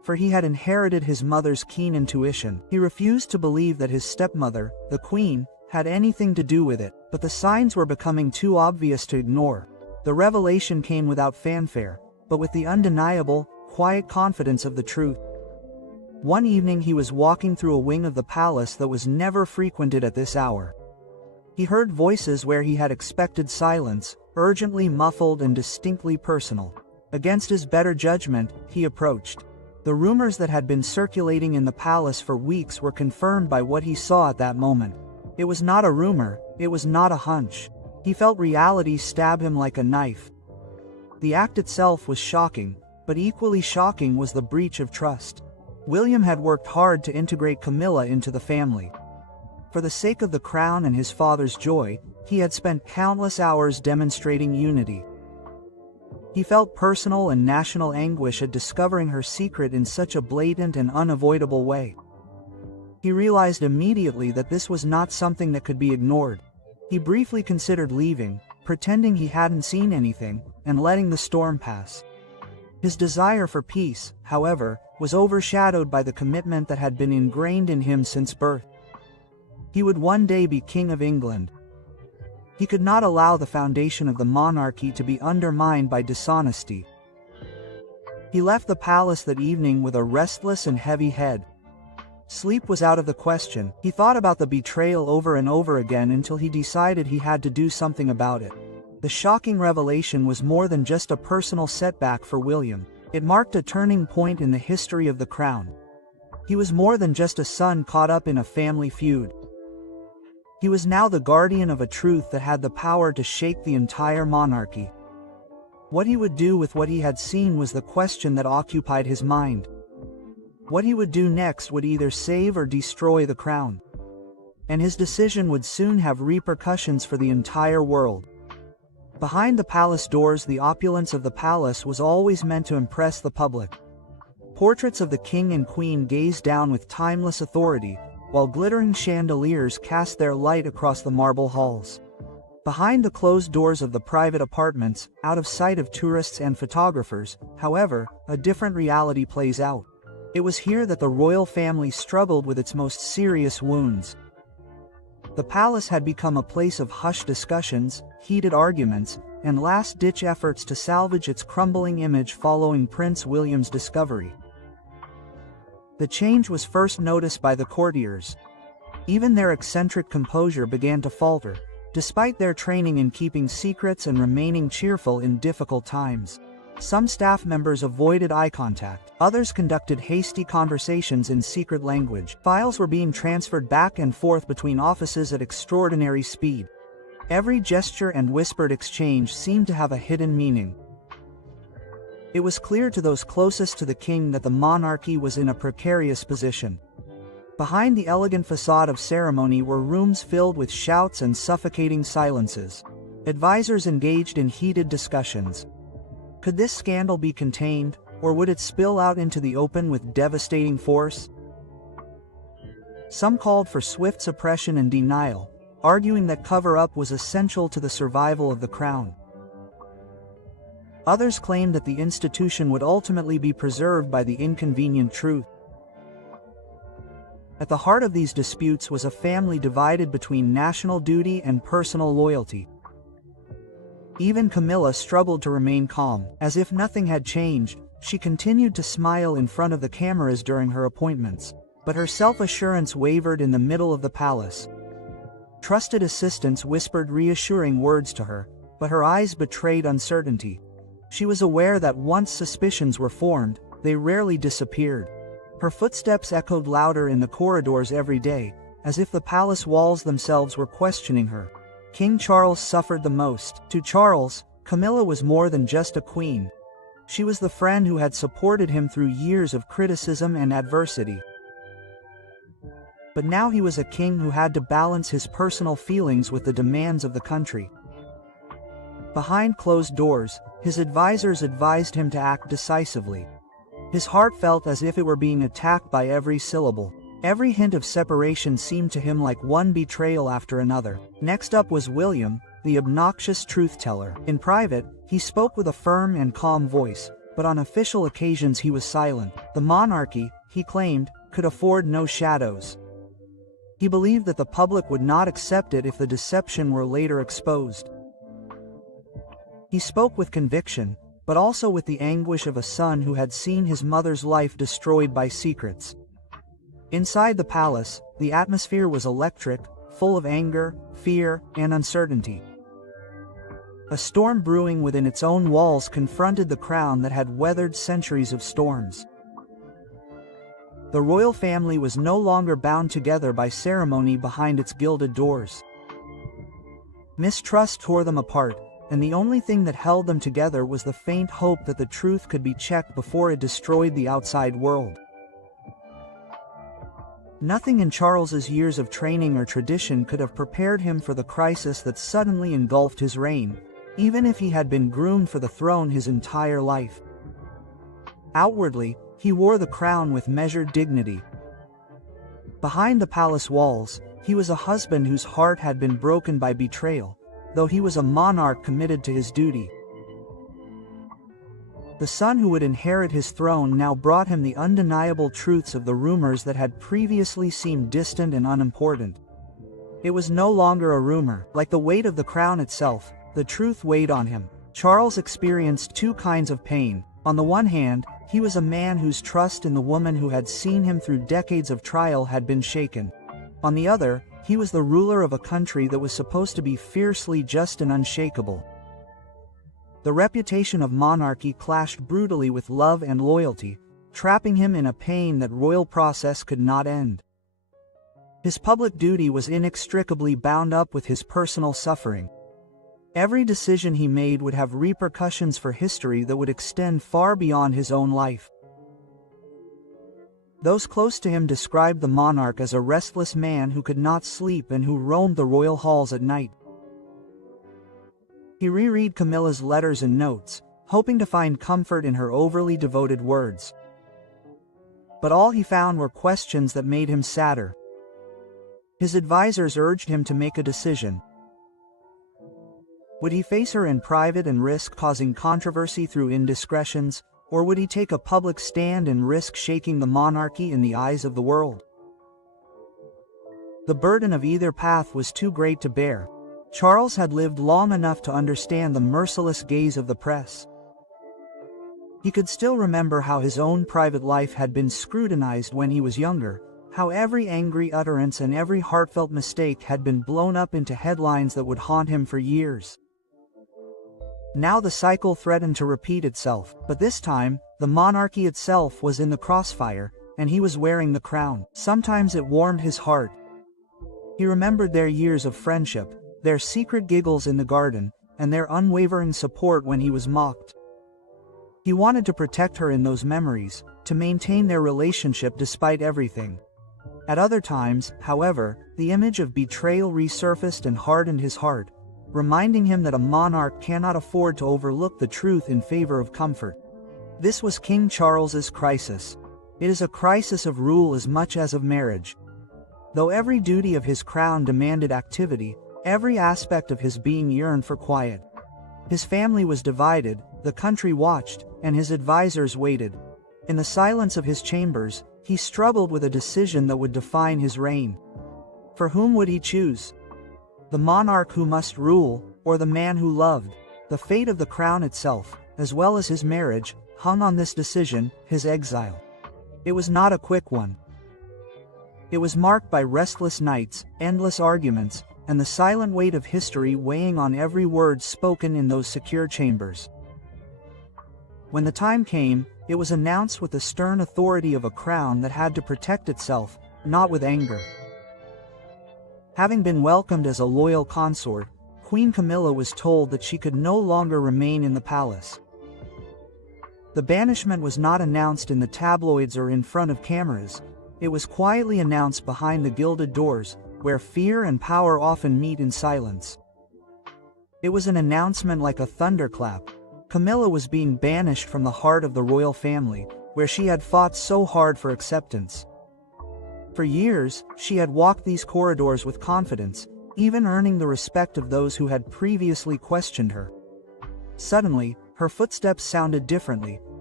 for he had inherited his mother's keen intuition. He refused to believe that his stepmother, the queen, had anything to do with it, but the signs were becoming too obvious to ignore. The revelation came without fanfare, but with the undeniable, quiet confidence of the truth. One evening he was walking through a wing of the palace that was never frequented at this hour. He heard voices where he had expected silence, urgently muffled and distinctly personal. Against his better judgment, he approached. The rumors that had been circulating in the palace for weeks were confirmed by what he saw at that moment. It was not a rumor, it was not a hunch. He felt reality stab him like a knife. The act itself was shocking, but equally shocking was the breach of trust. William had worked hard to integrate Camilla into the family. For the sake of the crown and his father's joy, he had spent countless hours demonstrating unity. He felt personal and national anguish at discovering her secret in such a blatant and unavoidable way. He realized immediately that this was not something that could be ignored. He briefly considered leaving, pretending he hadn't seen anything, and letting the storm pass. His desire for peace, however, was overshadowed by the commitment that had been ingrained in him since birth. He would one day be King of England. He could not allow the foundation of the monarchy to be undermined by dishonesty. He left the palace that evening with a restless and heavy head. Sleep was out of the question. He thought about the betrayal over and over again until he decided he had to do something about it. The shocking revelation was more than just a personal setback for William. It marked a turning point in the history of the crown. He was more than just a son caught up in a family feud. He was now the guardian of a truth that had the power to shake the entire monarchy. What he would do with what he had seen was the question that occupied his mind. What he would do next would either save or destroy the crown. And his decision would soon have repercussions for the entire world. Behind the palace doors, the opulence of the palace was always meant to impress the public. Portraits of the king and queen gazed down with timeless authority, while glittering chandeliers cast their light across the marble halls. Behind the closed doors of the private apartments, out of sight of tourists and photographers, however, a different reality plays out. It was here that the royal family struggled with its most serious wounds. The palace had become a place of hushed discussions, heated arguments, and last-ditch efforts to salvage its crumbling image following Prince William's discovery. The change was first noticed by the courtiers. Even their eccentric composure began to falter, despite their training in keeping secrets and remaining cheerful in difficult times. Some staff members avoided eye contact. Others conducted hasty conversations in secret language. Files were being transferred back and forth between offices at extraordinary speed. Every gesture and whispered exchange seemed to have a hidden meaning. It was clear to those closest to the king that the monarchy was in a precarious position. Behind the elegant facade of ceremony were rooms filled with shouts and suffocating silences. Advisors engaged in heated discussions. Could this scandal be contained, or would it spill out into the open with devastating force? Some called for swift suppression and denial, arguing that cover-up was essential to the survival of the crown. Others claimed that the institution would ultimately be preserved by the inconvenient truth. At the heart of these disputes was a family divided between national duty and personal loyalty. Even Camilla struggled to remain calm. As if nothing had changed, she continued to smile in front of the cameras during her appointments. But her self-assurance wavered in the middle of the palace. Trusted assistants whispered reassuring words to her, but her eyes betrayed uncertainty. She was aware that once suspicions were formed, they rarely disappeared. Her footsteps echoed louder in the corridors every day, as if the palace walls themselves were questioning her. King Charles suffered the most. To Charles, Camilla was more than just a queen. She was the friend who had supported him through years of criticism and adversity. But now he was a king who had to balance his personal feelings with the demands of the country. Behind closed doors, his advisors advised him to act decisively. His heart felt as if it were being attacked by every syllable. Every hint of separation seemed to him like one betrayal after another. Next up was William, the obnoxious truth-teller. In private, he spoke with a firm and calm voice, but on official occasions he was silent. The monarchy, he claimed, could afford no shadows. He believed that the public would not accept it if the deception were later exposed. He spoke with conviction, but also with the anguish of a son who had seen his mother's life destroyed by secrets. Inside the palace, the atmosphere was electric, full of anger, fear, and uncertainty. A storm brewing within its own walls confronted the crown that had weathered centuries of storms. The royal family was no longer bound together by ceremony behind its gilded doors. Mistrust tore them apart, and the only thing that held them together was the faint hope that the truth could be checked before it destroyed the outside world. Nothing in Charles's years of training or tradition could have prepared him for the crisis that suddenly engulfed his reign, even if he had been groomed for the throne his entire life. Outwardly, he wore the crown with measured dignity. Behind the palace walls, he was a husband whose heart had been broken by betrayal, though he was a monarch committed to his duty. The son who would inherit his throne now brought him the undeniable truths of the rumors that had previously seemed distant and unimportant. It was no longer a rumor. Like the weight of the crown itself, the truth weighed on him. Charles experienced two kinds of pain. On the one hand, he was a man whose trust in the woman who had seen him through decades of trial had been shaken. On the other, he was the ruler of a country that was supposed to be fiercely just and unshakable. The reputation of monarchy clashed brutally with love and loyalty, trapping him in a pain that royal process could not end. His public duty was inextricably bound up with his personal suffering. Every decision he made would have repercussions for history that would extend far beyond his own life. Those close to him described the monarch as a restless man who could not sleep and who roamed the royal halls at night. He reread Camilla's letters and notes, hoping to find comfort in her overly devoted words. But all he found were questions that made him sadder. His advisors urged him to make a decision. Would he face her in private and risk causing controversy through indiscretions, or would he take a public stand and risk shaking the monarchy in the eyes of the world? The burden of either path was too great to bear. Charles had lived long enough to understand the merciless gaze of the press. He could still remember how his own private life had been scrutinized when he was younger, how every angry utterance and every heartfelt mistake had been blown up into headlines that would haunt him for years. Now the cycle threatened to repeat itself, but this time, the monarchy itself was in the crossfire, and he was wearing the crown. Sometimes it warmed his heart. He remembered their years of friendship, their secret giggles in the garden, and their unwavering support when he was mocked. He wanted to protect her in those memories, to maintain their relationship despite everything. At other times, however, the image of betrayal resurfaced and hardened his heart, reminding him that a monarch cannot afford to overlook the truth in favor of comfort. This was King Charles's crisis. It is a crisis of rule as much as of marriage. Though every duty of his crown demanded activity, every aspect of his being yearned for quiet. His family was divided, the country watched, and his advisors waited. In the silence of his chambers, he struggled with a decision that would define his reign. For whom would he choose? The monarch who must rule, or the man who loved? The fate of the crown itself, as well as his marriage, hung on this decision, his exile. It was not a quick one. It was marked by restless nights, endless arguments, and the silent weight of history weighing on every word spoken in those secure chambers. When the time came, it was announced with the stern authority of a crown that had to protect itself, not with anger. Having been welcomed as a loyal consort, Queen Camilla was told that she could no longer remain in the palace. The banishment was not announced in the tabloids or in front of cameras. It was quietly announced behind the gilded doors, where fear and power often meet in silence. It was an announcement like a thunderclap. Camilla was being banished from the heart of the royal family, where she had fought so hard for acceptance. For years, she had walked these corridors with confidence, even earning the respect of those who had previously questioned her. Suddenly, her footsteps sounded differently,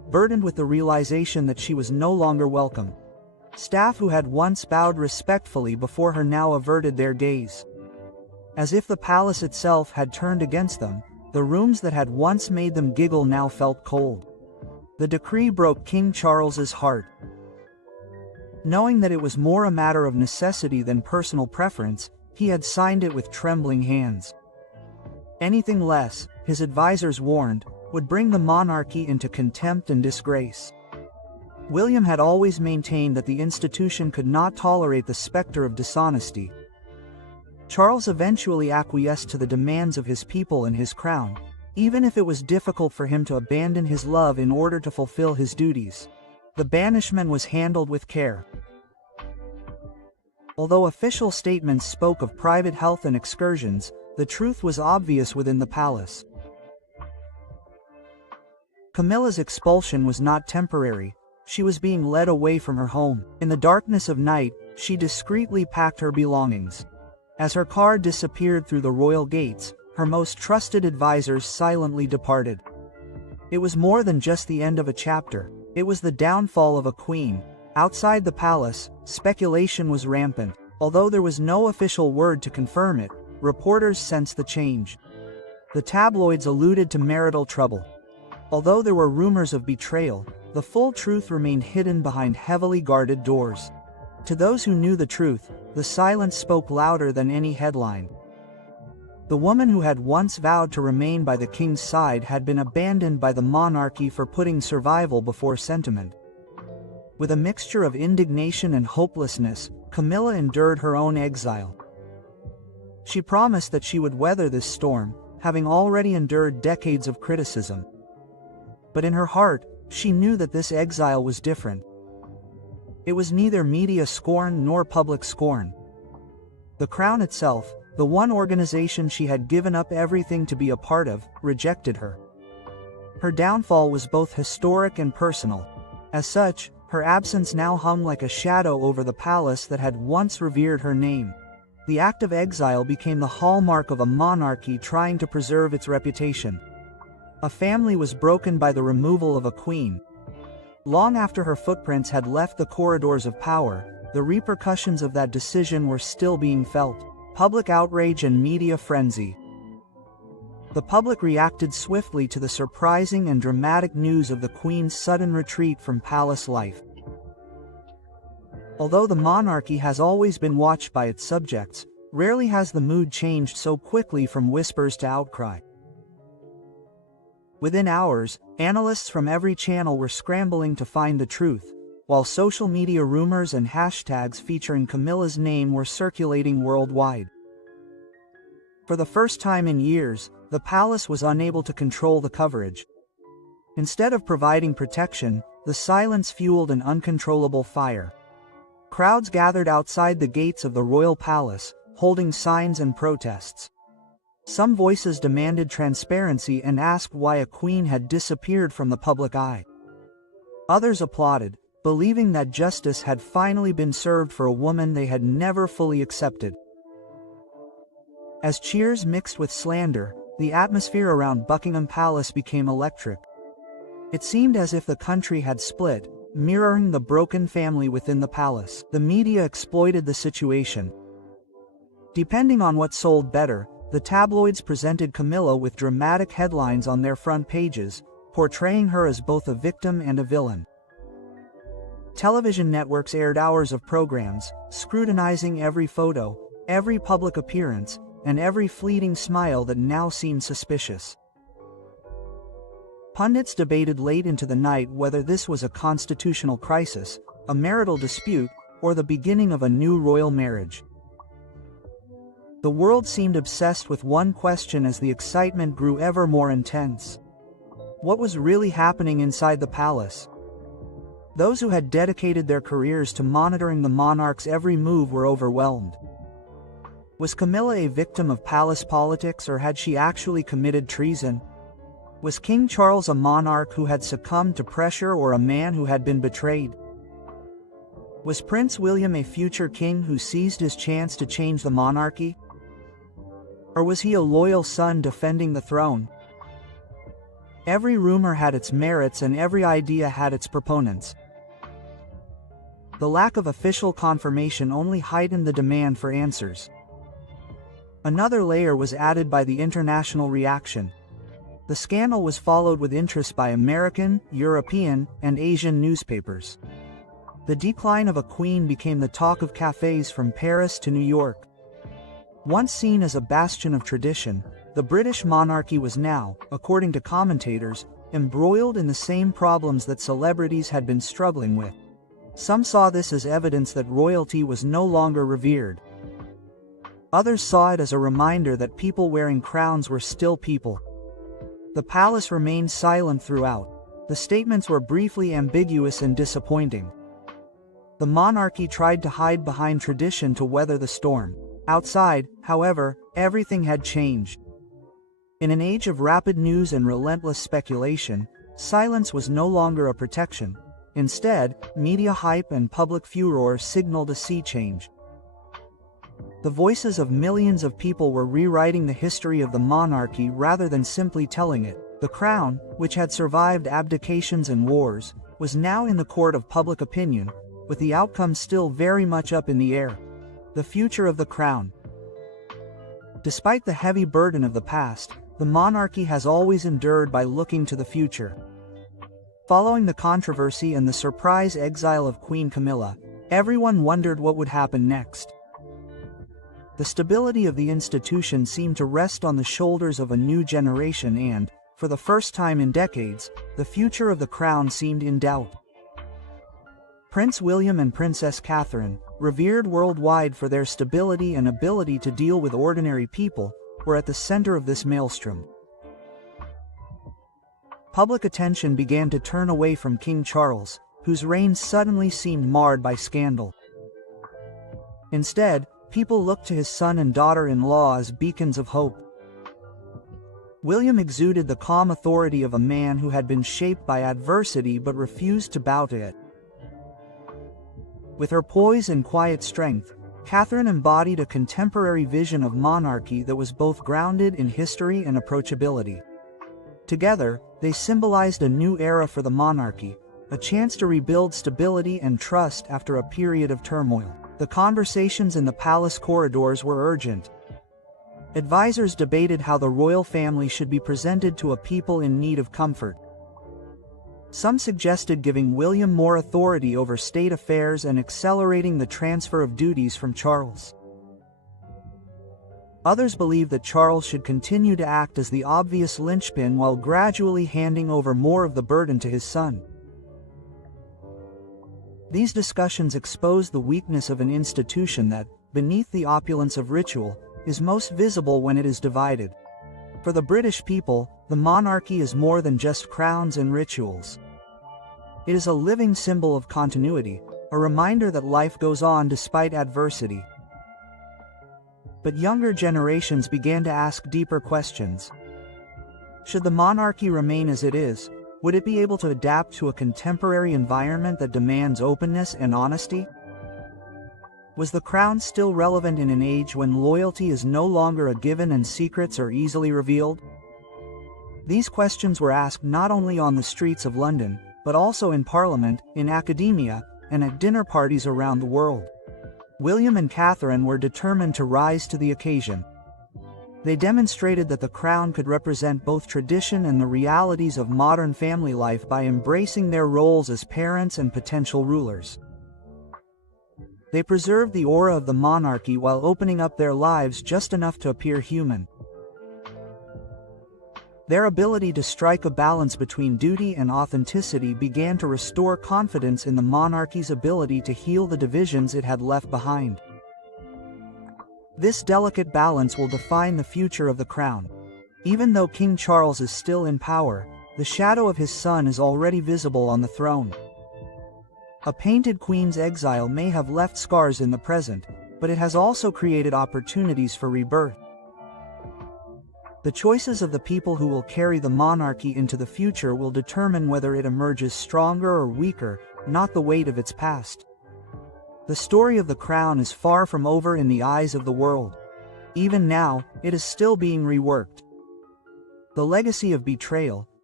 burdened with the realization that she was no longer welcome. Staff who had once bowed respectfully before her now averted their gaze. As if the palace itself had turned against them, the rooms that had once made them giggle now felt cold. The decree broke King Charles's heart. Knowing that it was more a matter of necessity than personal preference, he had signed it with trembling hands. Anything less, his advisors warned, would bring the monarchy into contempt and disgrace. William had always maintained that the institution could not tolerate the specter of dishonesty. Charles eventually acquiesced to the demands of his people and his crown, even if it was difficult for him to abandon his love in order to fulfill his duties. The banishment was handled with care. Although official statements spoke of private health and excursions, the truth was obvious within the palace. Camilla's expulsion was not temporary. She was being led away from her home. In the darkness of night, she discreetly packed her belongings. As her car disappeared through the royal gates, her most trusted advisors silently departed. It was more than just the end of a chapter. It was the downfall of a queen. Outside the palace, speculation was rampant. Although there was no official word to confirm it, reporters sensed the change. The tabloids alluded to marital trouble. Although there were rumors of betrayal, the full truth remained hidden behind heavily guarded doors. To those who knew the truth, the silence spoke louder than any headline. The woman who had once vowed to remain by the king's side had been abandoned by the monarchy for putting survival before sentiment. With a mixture of indignation and hopelessness, Camilla endured her own exile. She promised that she would weather this storm, having already endured decades of criticism. But in her heart, she knew that this exile was different. It was neither media scorn nor public scorn. The crown itself, the one organization she had given up everything to be a part of, rejected her. Her downfall was both historic and personal. As such, her absence now hung like a shadow over the palace that had once revered her name. The act of exile became the hallmark of a monarchy trying to preserve its reputation. A family was broken by the removal of a queen. Long after her footprints had left the corridors of power, the repercussions of that decision were still being felt. Public outrage and media frenzy. The public reacted swiftly to the surprising and dramatic news of the Queen's sudden retreat from palace life. Although the monarchy has always been watched by its subjects, rarely has the mood changed so quickly from whispers to outcry. Within hours, analysts from every channel were scrambling to find the truth, while social media rumors and hashtags featuring Camilla's name were circulating worldwide. For the first time in years, the palace was unable to control the coverage. Instead of providing protection, the silence fueled an uncontrollable fire. Crowds gathered outside the gates of the royal palace, holding signs and protests. Some voices demanded transparency and asked why a queen had disappeared from the public eye. Others applauded, believing that justice had finally been served for a woman they had never fully accepted. As cheers mixed with slander, the atmosphere around Buckingham Palace became electric. It seemed as if the country had split, mirroring the broken family within the palace. The media exploited the situation. Depending on what sold better, the tabloids presented Camilla with dramatic headlines on their front pages, portraying her as both a victim and a villain. Television networks aired hours of programs, scrutinizing every photo, every public appearance, and every fleeting smile that now seemed suspicious. Pundits debated late into the night whether this was a constitutional crisis, a marital dispute, or the beginning of a new royal marriage. The world seemed obsessed with one question as the excitement grew ever more intense. What was really happening inside the palace? Those who had dedicated their careers to monitoring the monarch's every move were overwhelmed. Was Camilla a victim of palace politics, or had she actually committed treason? Was King Charles a monarch who had succumbed to pressure, or a man who had been betrayed? Was Prince William a future king who seized his chance to change the monarchy? Or was he a loyal son defending the throne? Every rumor had its merits and every idea had its proponents. The lack of official confirmation only heightened the demand for answers. Another layer was added by the international reaction. The scandal was followed with interest by American, European, and Asian newspapers. The decline of a queen became the talk of cafes from Paris to New York. Once seen as a bastion of tradition, the British monarchy was now, according to commentators, embroiled in the same problems that celebrities had been struggling with. Some saw this as evidence that royalty was no longer revered. Others saw it as a reminder that people wearing crowns were still people. The palace remained silent throughout. The statements were briefly ambiguous and disappointing. The monarchy tried to hide behind tradition to weather the storm. Outside, however, everything had changed. In an age of rapid news and relentless speculation, silence was no longer a protection. Instead, media hype and public furor signaled a sea change. The voices of millions of people were rewriting the history of the monarchy rather than simply telling it. The crown, which had survived abdications and wars, was now in the court of public opinion, with the outcome still very much up in the air. The future of the crown. Despite the heavy burden of the past, the monarchy has always endured by looking to the future. Following the controversy and the surprise exile of Queen Camilla, everyone wondered what would happen next. The stability of the institution seemed to rest on the shoulders of a new generation and, for the first time in decades, the future of the crown seemed in doubt. Prince William and Princess Catherine, revered worldwide for their stability and ability to deal with ordinary people, were at the center of this maelstrom. Public attention began to turn away from King Charles, whose reign suddenly seemed marred by scandal. Instead, people looked to his son and daughter-in-law as beacons of hope. William exuded the calm authority of a man who had been shaped by adversity but refused to bow to it. With her poise and quiet strength, Catherine embodied a contemporary vision of monarchy that was both grounded in history and approachability. Together, they symbolized a new era for the monarchy, a chance to rebuild stability and trust after a period of turmoil. The conversations in the palace corridors were urgent. Advisors debated how the royal family should be presented to a people in need of comfort. Some suggested giving William more authority over state affairs and accelerating the transfer of duties from Charles. Others believed that Charles should continue to act as the obvious linchpin while gradually handing over more of the burden to his son. These discussions exposed the weakness of an institution that, beneath the opulence of ritual, is most visible when it is divided. For the British people, the monarchy is more than just crowns and rituals. It is a living symbol of continuity, a reminder that life goes on despite adversity. But younger generations began to ask deeper questions. Should the monarchy remain as it is? Would it be able to adapt to a contemporary environment that demands openness and honesty? Was the crown still relevant in an age when loyalty is no longer a given and secrets are easily revealed? These questions were asked not only on the streets of London, but also in Parliament, in academia, and at dinner parties around the world. William and Catherine were determined to rise to the occasion. They demonstrated that the crown could represent both tradition and the realities of modern family life by embracing their roles as parents and potential rulers. They preserved the aura of the monarchy while opening up their lives just enough to appear human. Their ability to strike a balance between duty and authenticity began to restore confidence in the monarchy's ability to heal the divisions it had left behind. This delicate balance will define the future of the crown. Even though King Charles is still in power, the shadow of his son is already visible on the throne. A painted queen's exile may have left scars in the present, but it has also created opportunities for rebirth. The choices of the people who will carry the monarchy into the future will determine whether it emerges stronger or weaker, not the weight of its past. The story of the crown is far from over in the eyes of the world. Even now, it is still being reworked. The legacy of betrayal,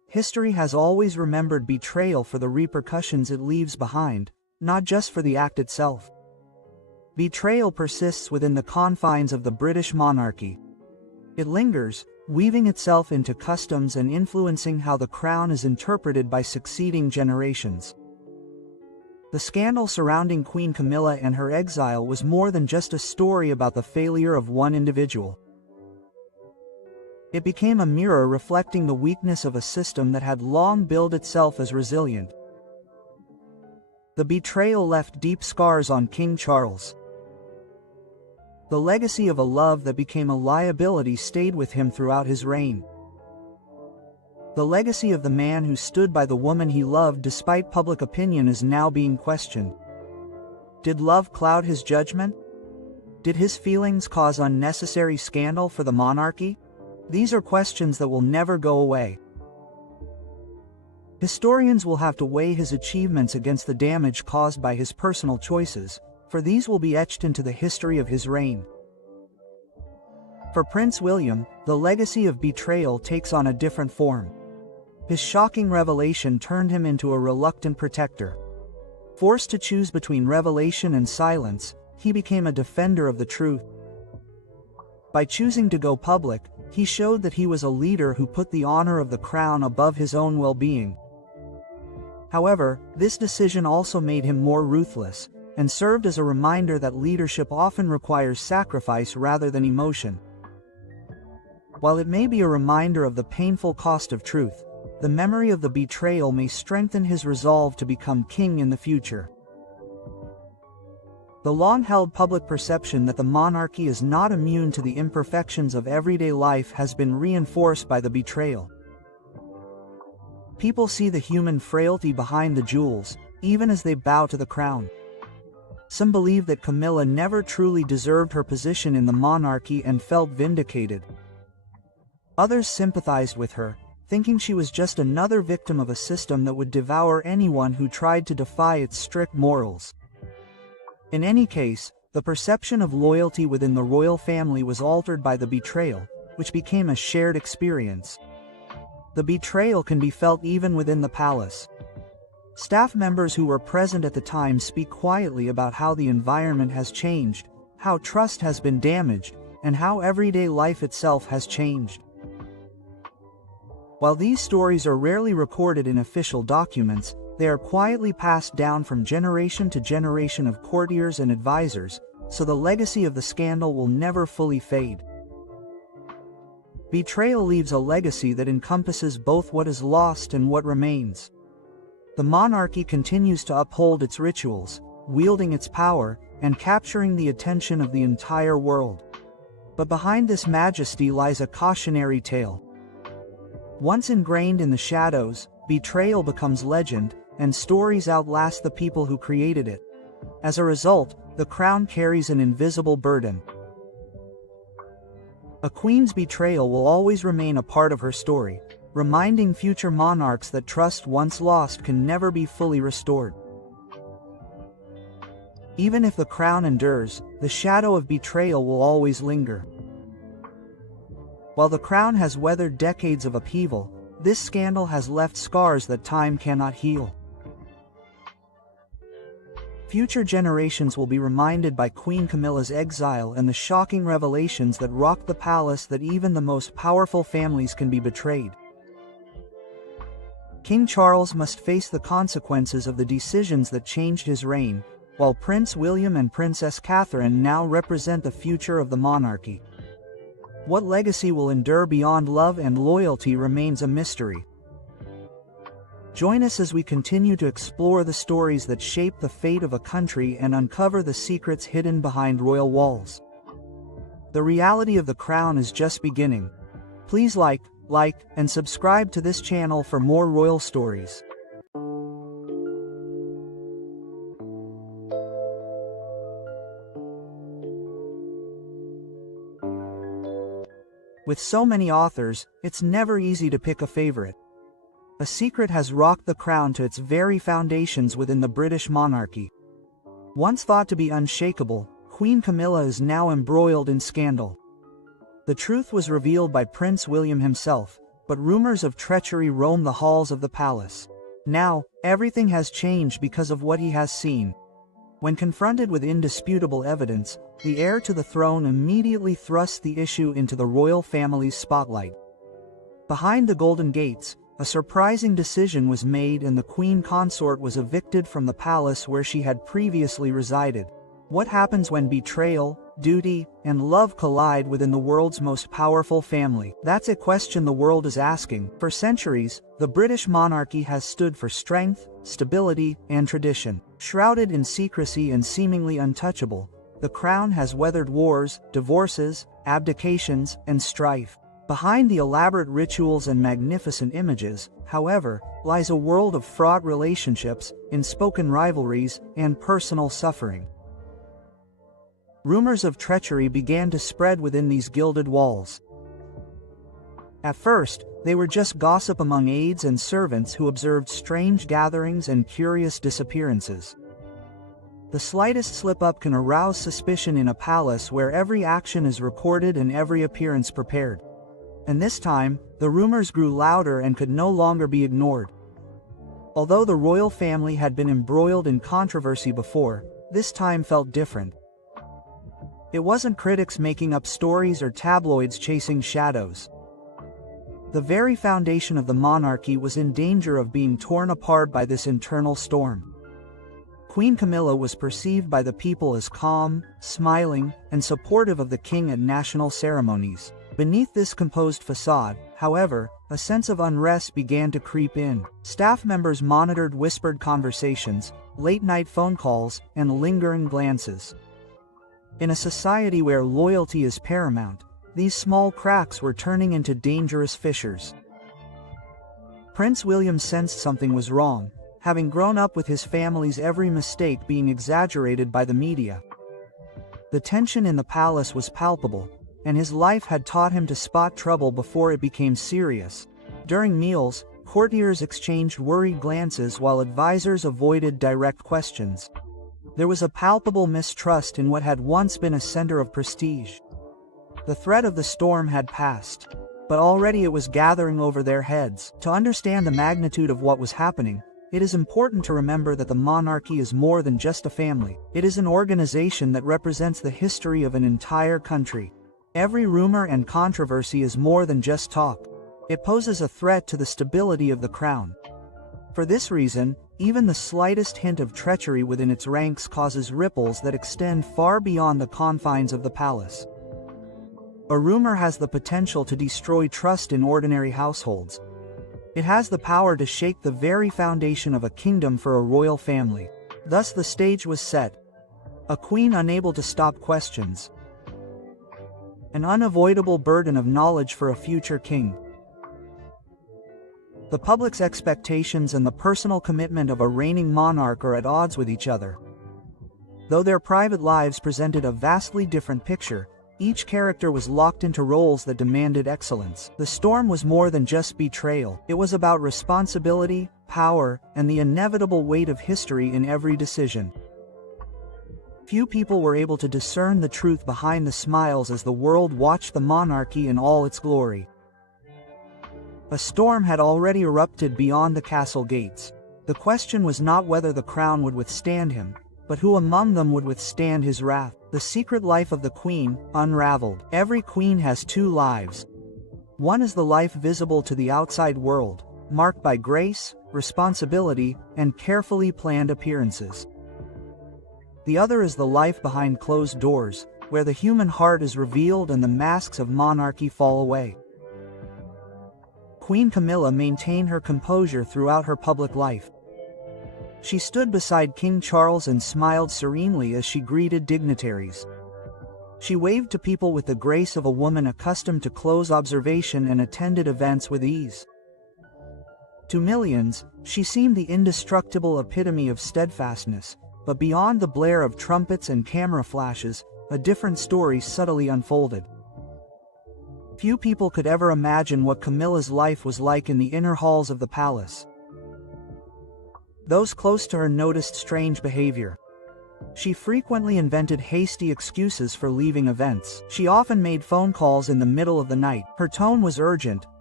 history has always remembered betrayal for the repercussions it leaves behind, not just for the act itself. Betrayal persists within the confines of the British monarchy. It lingers, weaving itself into customs and influencing how the crown is interpreted by succeeding generations. The scandal surrounding Queen Camilla and her exile was more than just a story about the failure of one individual. It became a mirror reflecting the weakness of a system that had long billed itself as resilient. The betrayal left deep scars on King Charles. The legacy of a love that became a liability stayed with him throughout his reign. The legacy of the man who stood by the woman he loved despite public opinion is now being questioned. Did love cloud his judgment? Did his feelings cause unnecessary scandal for the monarchy? These are questions that will never go away. Historians will have to weigh his achievements against the damage caused by his personal choices, for these will be etched into the history of his reign. For Prince William, the legacy of betrayal takes on a different form. His shocking revelation turned him into a reluctant protector. Forced to choose between revelation and silence, he became a defender of the truth. By choosing to go public, he showed that he was a leader who put the honor of the crown above his own well-being. However, this decision also made him more ruthless, and served as a reminder that leadership often requires sacrifice rather than emotion. While it may be a reminder of the painful cost of truth, the memory of the betrayal may strengthen his resolve to become king in the future. The long-held public perception that the monarchy is not immune to the imperfections of everyday life has been reinforced by the betrayal. People see the human frailty behind the jewels, even as they bow to the crown. Some believe that Camilla never truly deserved her position in the monarchy and felt vindicated. Others sympathized with her, thinking she was just another victim of a system that would devour anyone who tried to defy its strict morals. In any case, the perception of loyalty within the royal family was altered by the betrayal, which became a shared experience. The betrayal can be felt even within the palace. Staff members who were present at the time speak quietly about how the environment has changed, how trust has been damaged, and how everyday life itself has changed. While these stories are rarely recorded in official documents, they are quietly passed down from generation to generation of courtiers and advisors, so the legacy of the scandal will never fully fade. Betrayal leaves a legacy that encompasses both what is lost and what remains. The monarchy continues to uphold its rituals, wielding its power, and capturing the attention of the entire world. But behind this majesty lies a cautionary tale. Once ingrained in the shadows, betrayal becomes legend, and stories outlast the people who created it. As a result, the crown carries an invisible burden. A queen's betrayal will always remain a part of her story, reminding future monarchs that trust once lost can never be fully restored. Even if the crown endures, the shadow of betrayal will always linger. While the crown has weathered decades of upheaval, this scandal has left scars that time cannot heal. Future generations will be reminded by Queen Camilla's exile and the shocking revelations that rocked the palace that even the most powerful families can be betrayed. King Charles must face the consequences of the decisions that changed his reign, while Prince William and Princess Catherine now represent the future of the monarchy. What legacy will endure beyond love and loyalty remains a mystery. Join us as we continue to explore the stories that shape the fate of a country and uncover the secrets hidden behind royal walls. The reality of the crown is just beginning. Please like, and subscribe to this channel for more royal stories. With so many authors, it's never easy to pick a favorite. A secret has rocked the crown to its very foundations within the British monarchy. Once thought to be unshakable, Queen Camilla is now embroiled in scandal. The truth was revealed by Prince William himself, but rumors of treachery roam the halls of the palace. Now, everything has changed because of what he has seen. When confronted with indisputable evidence, the heir to the throne immediately thrusts the issue into the royal family's spotlight. Behind the Golden Gates, a surprising decision was made and the queen consort was evicted from the palace where she had previously resided. What happens when betrayal, duty, and love collide within the world's most powerful family? That's a question the world is asking. For centuries, the British monarchy has stood for strength, stability, and tradition. Shrouded in secrecy and seemingly untouchable, the crown has weathered wars, divorces, abdications, and strife. Behind the elaborate rituals and magnificent images, however, lies a world of fraught relationships, unspoken rivalries, and personal suffering. Rumors of treachery began to spread within these gilded walls. At first, they were just gossip among aides and servants who observed strange gatherings and curious disappearances. The slightest slip-up can arouse suspicion in a palace where every action is recorded and every appearance prepared. And this time, the rumors grew louder and could no longer be ignored. Although the royal family had been embroiled in controversy before, this time felt different. It wasn't critics making up stories or tabloids chasing shadows. The very foundation of the monarchy was in danger of being torn apart by this internal storm. Queen Camilla was perceived by the people as calm, smiling, and supportive of the king at national ceremonies. Beneath this composed facade, however, a sense of unrest began to creep in. Staff members monitored whispered conversations, late-night phone calls, and lingering glances. In a society where loyalty is paramount, these small cracks were turning into dangerous fissures. Prince William sensed something was wrong, having grown up with his family's every mistake being exaggerated by the media. The tension in the palace was palpable, and his life had taught him to spot trouble before it became serious. During meals, courtiers exchanged worried glances while advisors avoided direct questions. There was a palpable mistrust in what had once been a center of prestige. The threat of the storm had passed, but already it was gathering over their heads. To understand the magnitude of what was happening, it is important to remember that the monarchy is more than just a family. It is an organization that represents the history of an entire country. Every rumor and controversy is more than just talk. It poses a threat to the stability of the crown. For this reason, even the slightest hint of treachery within its ranks causes ripples that extend far beyond the confines of the palace. A rumor has the potential to destroy trust in ordinary households. It has the power to shake the very foundation of a kingdom for a royal family. Thus the stage was set. A queen unable to stop questions. An unavoidable burden of knowledge for a future king. The public's expectations and the personal commitment of a reigning monarch are at odds with each other. Though their private lives presented a vastly different picture, each character was locked into roles that demanded excellence. The storm was more than just betrayal. It was about responsibility, power, and the inevitable weight of history in every decision. Few people were able to discern the truth behind the smiles as the world watched the monarchy in all its glory. A storm had already erupted beyond the castle gates. The question was not whether the crown would withstand him, but who among them would withstand his wrath. The secret life of the queen unraveled. Every queen has two lives. One is the life visible to the outside world, marked by grace, responsibility, and carefully planned appearances. The other is the life behind closed doors, where the human heart is revealed and the masks of monarchy fall away. Queen Camilla maintained her composure throughout her public life. She stood beside King Charles and smiled serenely as she greeted dignitaries. She waved to people with the grace of a woman accustomed to close observation and attended events with ease. To millions, she seemed the indestructible epitome of steadfastness, but beyond the blare of trumpets and camera flashes, a different story subtly unfolded. Few people could ever imagine what Camilla's life was like in the inner halls of the palace. Those close to her noticed strange behavior. She frequently invented hasty excuses for leaving events. She often made phone calls in the middle of the night. Her tone was urgent,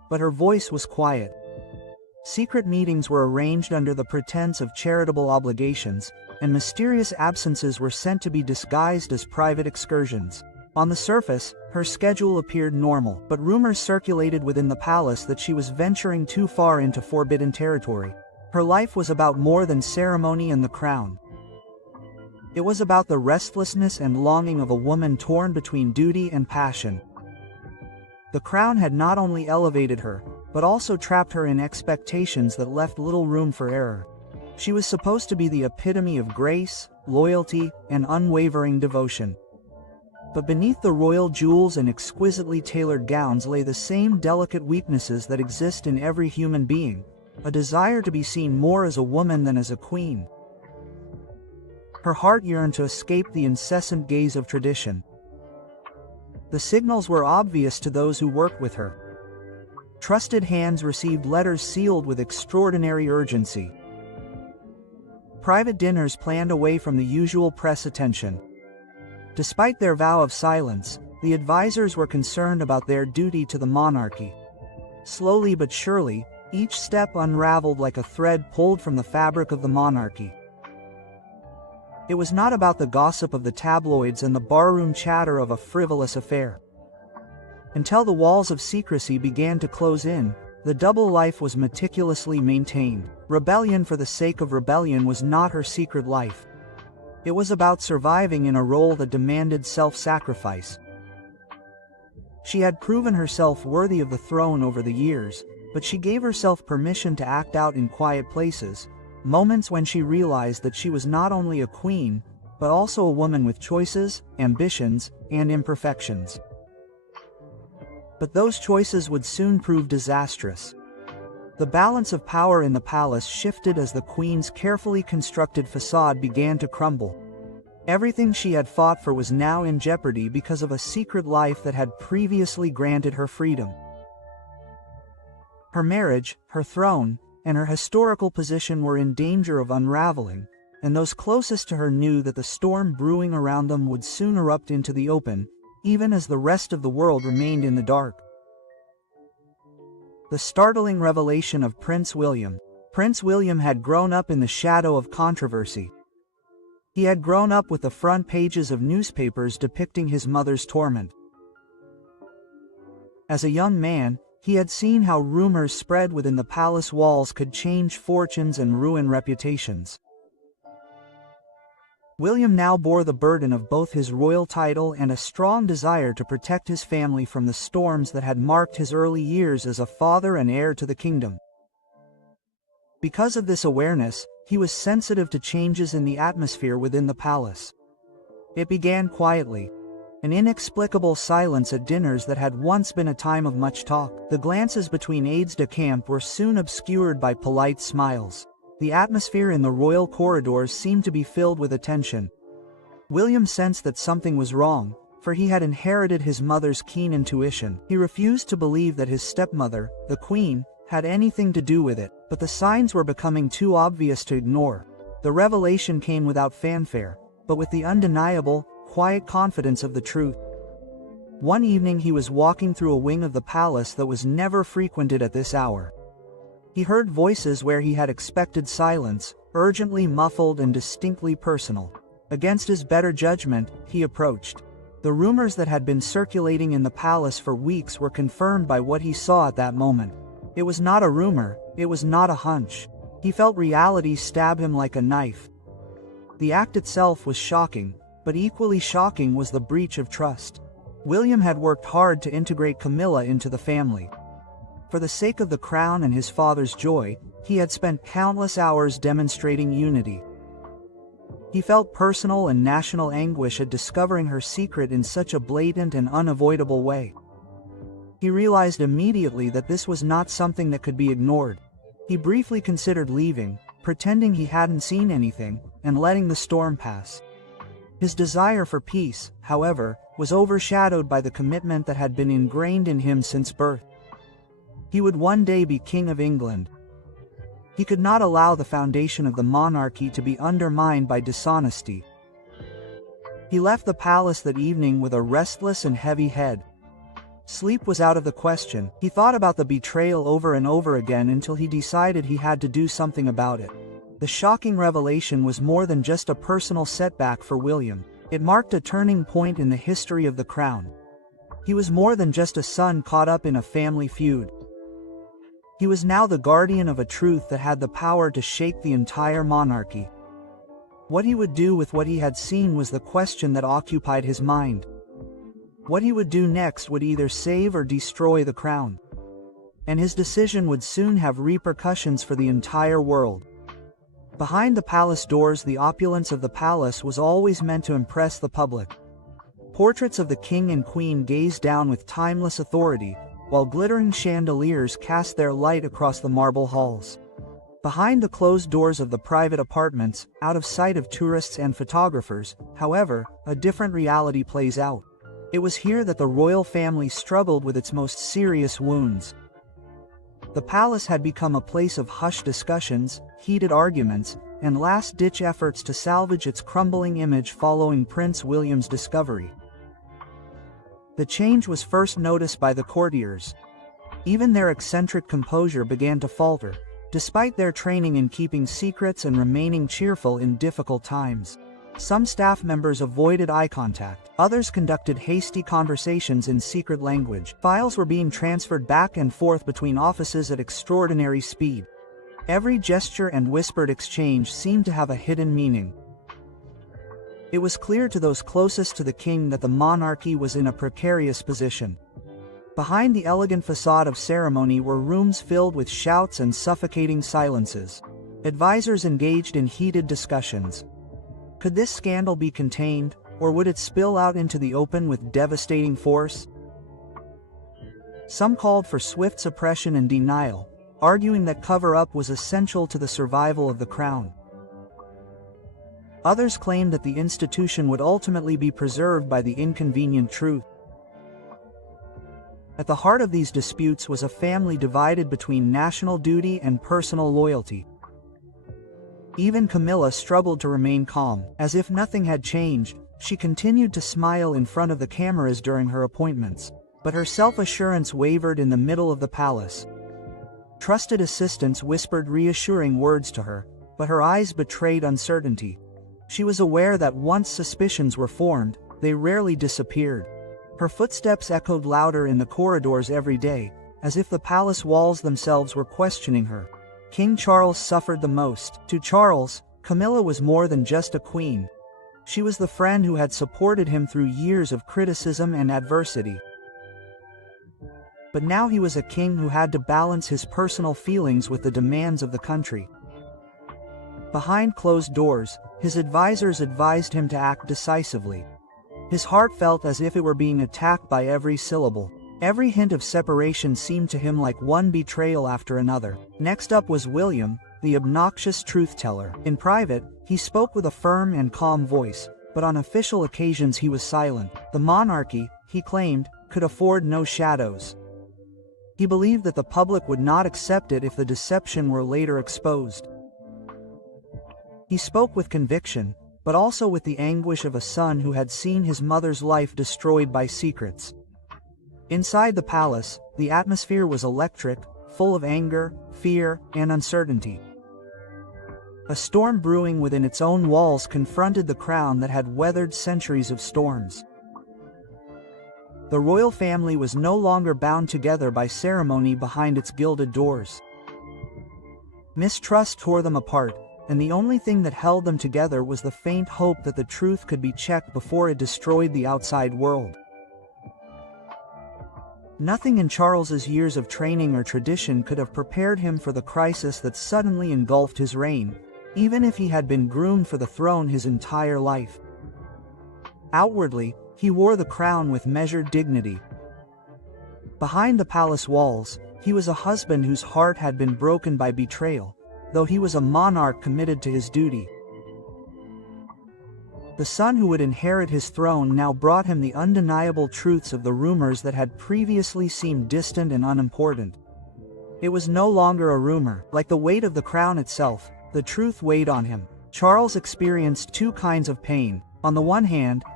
but her voice was quiet. Secret meetings were arranged under the pretense of charitable obligations, and mysterious absences were sent to be disguised as private excursions. On the surface, her schedule appeared normal, but rumors circulated within the palace that she was venturing too far into forbidden territory. Her life was about more than ceremony and the crown. It was about the restlessness and longing of a woman torn between duty and passion. The crown had not only elevated her, but also trapped her in expectations that left little room for error. She was supposed to be the epitome of grace, loyalty, and unwavering devotion. But beneath the royal jewels and exquisitely tailored gowns lay the same delicate weaknesses that exist in every human being, a desire to be seen more as a woman than as a queen. Her heart yearned to escape the incessant gaze of tradition. The signals were obvious to those who worked with her. Trusted hands received letters sealed with extraordinary urgency. Private dinners planned away from the usual press attention. Despite their vow of silence, the advisors were concerned about their duty to the monarchy. Slowly but surely, each step unraveled like a thread pulled from the fabric of the monarchy. It was not about the gossip of the tabloids and the barroom chatter of a frivolous affair. Until the walls of secrecy began to close in, the double life was meticulously maintained. Rebellion for the sake of rebellion was not her secret life. It was about surviving in a role that demanded self-sacrifice. She had proven herself worthy of the throne over the years, but she gave herself permission to act out in quiet places, moments when she realized that she was not only a queen, but also a woman with choices, ambitions, and imperfections. But those choices would soon prove disastrous. The balance of power in the palace shifted as the queen's carefully constructed facade began to crumble. Everything she had fought for was now in jeopardy because of a secret life that had previously granted her freedom. Her marriage, her throne, and her historical position were in danger of unraveling, and those closest to her knew that the storm brewing around them would soon erupt into the open, even as the rest of the world remained in the dark. The startling revelation of Prince William. Prince William had grown up in the shadow of controversy. He had grown up with the front pages of newspapers depicting his mother's torment. As a young man, he had seen how rumors spread within the palace walls could change fortunes and ruin reputations. William now bore the burden of both his royal title and a strong desire to protect his family from the storms that had marked his early years as a father and heir to the kingdom. Because of this awareness, he was sensitive to changes in the atmosphere within the palace. It began quietly. An inexplicable silence at dinners that had once been a time of much talk. The glances between aides-de-camp were soon obscured by polite smiles. The atmosphere in the royal corridors seemed to be filled with attention. William sensed that something was wrong, for he had inherited his mother's keen intuition. He refused to believe that his stepmother, the queen, had anything to do with it, but the signs were becoming too obvious to ignore. The revelation came without fanfare, but with the undeniable, quiet confidence of the truth. One evening he was walking through a wing of the palace that was never frequented at this hour. He heard voices where he had expected silence, urgently muffled and distinctly personal. Against his better judgment, he approached. The rumors that had been circulating in the palace for weeks were confirmed by what he saw at that moment. It was not a rumor, it was not a hunch. He felt reality stab him like a knife. The act itself was shocking, but equally shocking was the breach of trust. William had worked hard to integrate Camilla into the family. For the sake of the crown and his father's joy, he had spent countless hours demonstrating unity. He felt personal and national anguish at discovering her secret in such a blatant and unavoidable way. He realized immediately that this was not something that could be ignored. He briefly considered leaving, pretending he hadn't seen anything, and letting the storm pass. His desire for peace, however, was overshadowed by the commitment that had been ingrained in him since birth. He would one day be King of England. He could not allow the foundation of the monarchy to be undermined by dishonesty. He left the palace that evening with a restless and heavy head. Sleep was out of the question. He thought about the betrayal over and over again until he decided he had to do something about it. The shocking revelation was more than just a personal setback for William. It marked a turning point in the history of the crown. He was more than just a son caught up in a family feud. He was now the guardian of a truth that had the power to shake the entire monarchy. What he would do with what he had seen was the question that occupied his mind. What he would do next would either save or destroy the crown. And his decision would soon have repercussions for the entire world. Behind the palace doors, the opulence of the palace was always meant to impress the public. Portraits of the king and queen gazed down with timeless authority, while glittering chandeliers cast their light across the marble halls. Behind the closed doors of the private apartments, out of sight of tourists and photographers, however, a different reality plays out. It was here that the royal family struggled with its most serious wounds. The palace had become a place of hushed discussions, heated arguments, and last-ditch efforts to salvage its crumbling image following Prince William's discovery. The change was first noticed by the courtiers. Even their eccentric composure began to falter, despite their training in keeping secrets and remaining cheerful in difficult times. Some staff members avoided eye contact. Others conducted hasty conversations in secret language. Files were being transferred back and forth between offices at extraordinary speed. Every gesture and whispered exchange seemed to have a hidden meaning. It was clear to those closest to the king that the monarchy was in a precarious position. Behind the elegant facade of ceremony were rooms filled with shouts and suffocating silences. Advisors engaged in heated discussions. Could this scandal be contained, or would it spill out into the open with devastating force? Some called for swift suppression and denial, arguing that cover-up was essential to the survival of the crown. Others claimed that the institution would ultimately be preserved by the inconvenient truth. At the heart of these disputes was a family divided between national duty and personal loyalty. Even Camilla struggled to remain calm. As if nothing had changed, she continued to smile in front of the cameras during her appointments. But her self-assurance wavered in the middle of the palace. Trusted assistants whispered reassuring words to her, but her eyes betrayed uncertainty. She was aware that once suspicions were formed, they rarely disappeared. Her footsteps echoed louder in the corridors every day, as if the palace walls themselves were questioning her. King Charles suffered the most. To Charles, Camilla was more than just a queen. She was the friend who had supported him through years of criticism and adversity. But now he was a king who had to balance his personal feelings with the demands of the country. Behind closed doors, his advisors advised him to act decisively. His heart felt as if it were being attacked by every syllable. Every hint of separation seemed to him like one betrayal after another. Next up was William, the obnoxious truth-teller. In private, he spoke with a firm and calm voice, but on official occasions he was silent. The monarchy, he claimed, could afford no shadows. He believed that the public would not accept it if the deception were later exposed. He spoke with conviction, but also with the anguish of a son who had seen his mother's life destroyed by secrets. Inside the palace, the atmosphere was electric, full of anger, fear, and uncertainty. A storm brewing within its own walls confronted the crown that had weathered centuries of storms. The royal family was no longer bound together by ceremony behind its gilded doors. Mistrust tore them apart, and the only thing that held them together was the faint hope that the truth could be checked before it destroyed the outside world. Nothing in Charles's years of training or tradition could have prepared him for the crisis that suddenly engulfed his reign, even if he had been groomed for the throne his entire life. Outwardly, he wore the crown with measured dignity. Behind the palace walls, he was a husband whose heart had been broken by betrayal, though he was a monarch committed to his duty. The son who would inherit his throne now brought him the undeniable truths of the rumors that had previously seemed distant and unimportant. It was no longer a rumor. Like the weight of the crown itself, the truth weighed on him. Charles experienced two kinds of pain. On the one hand,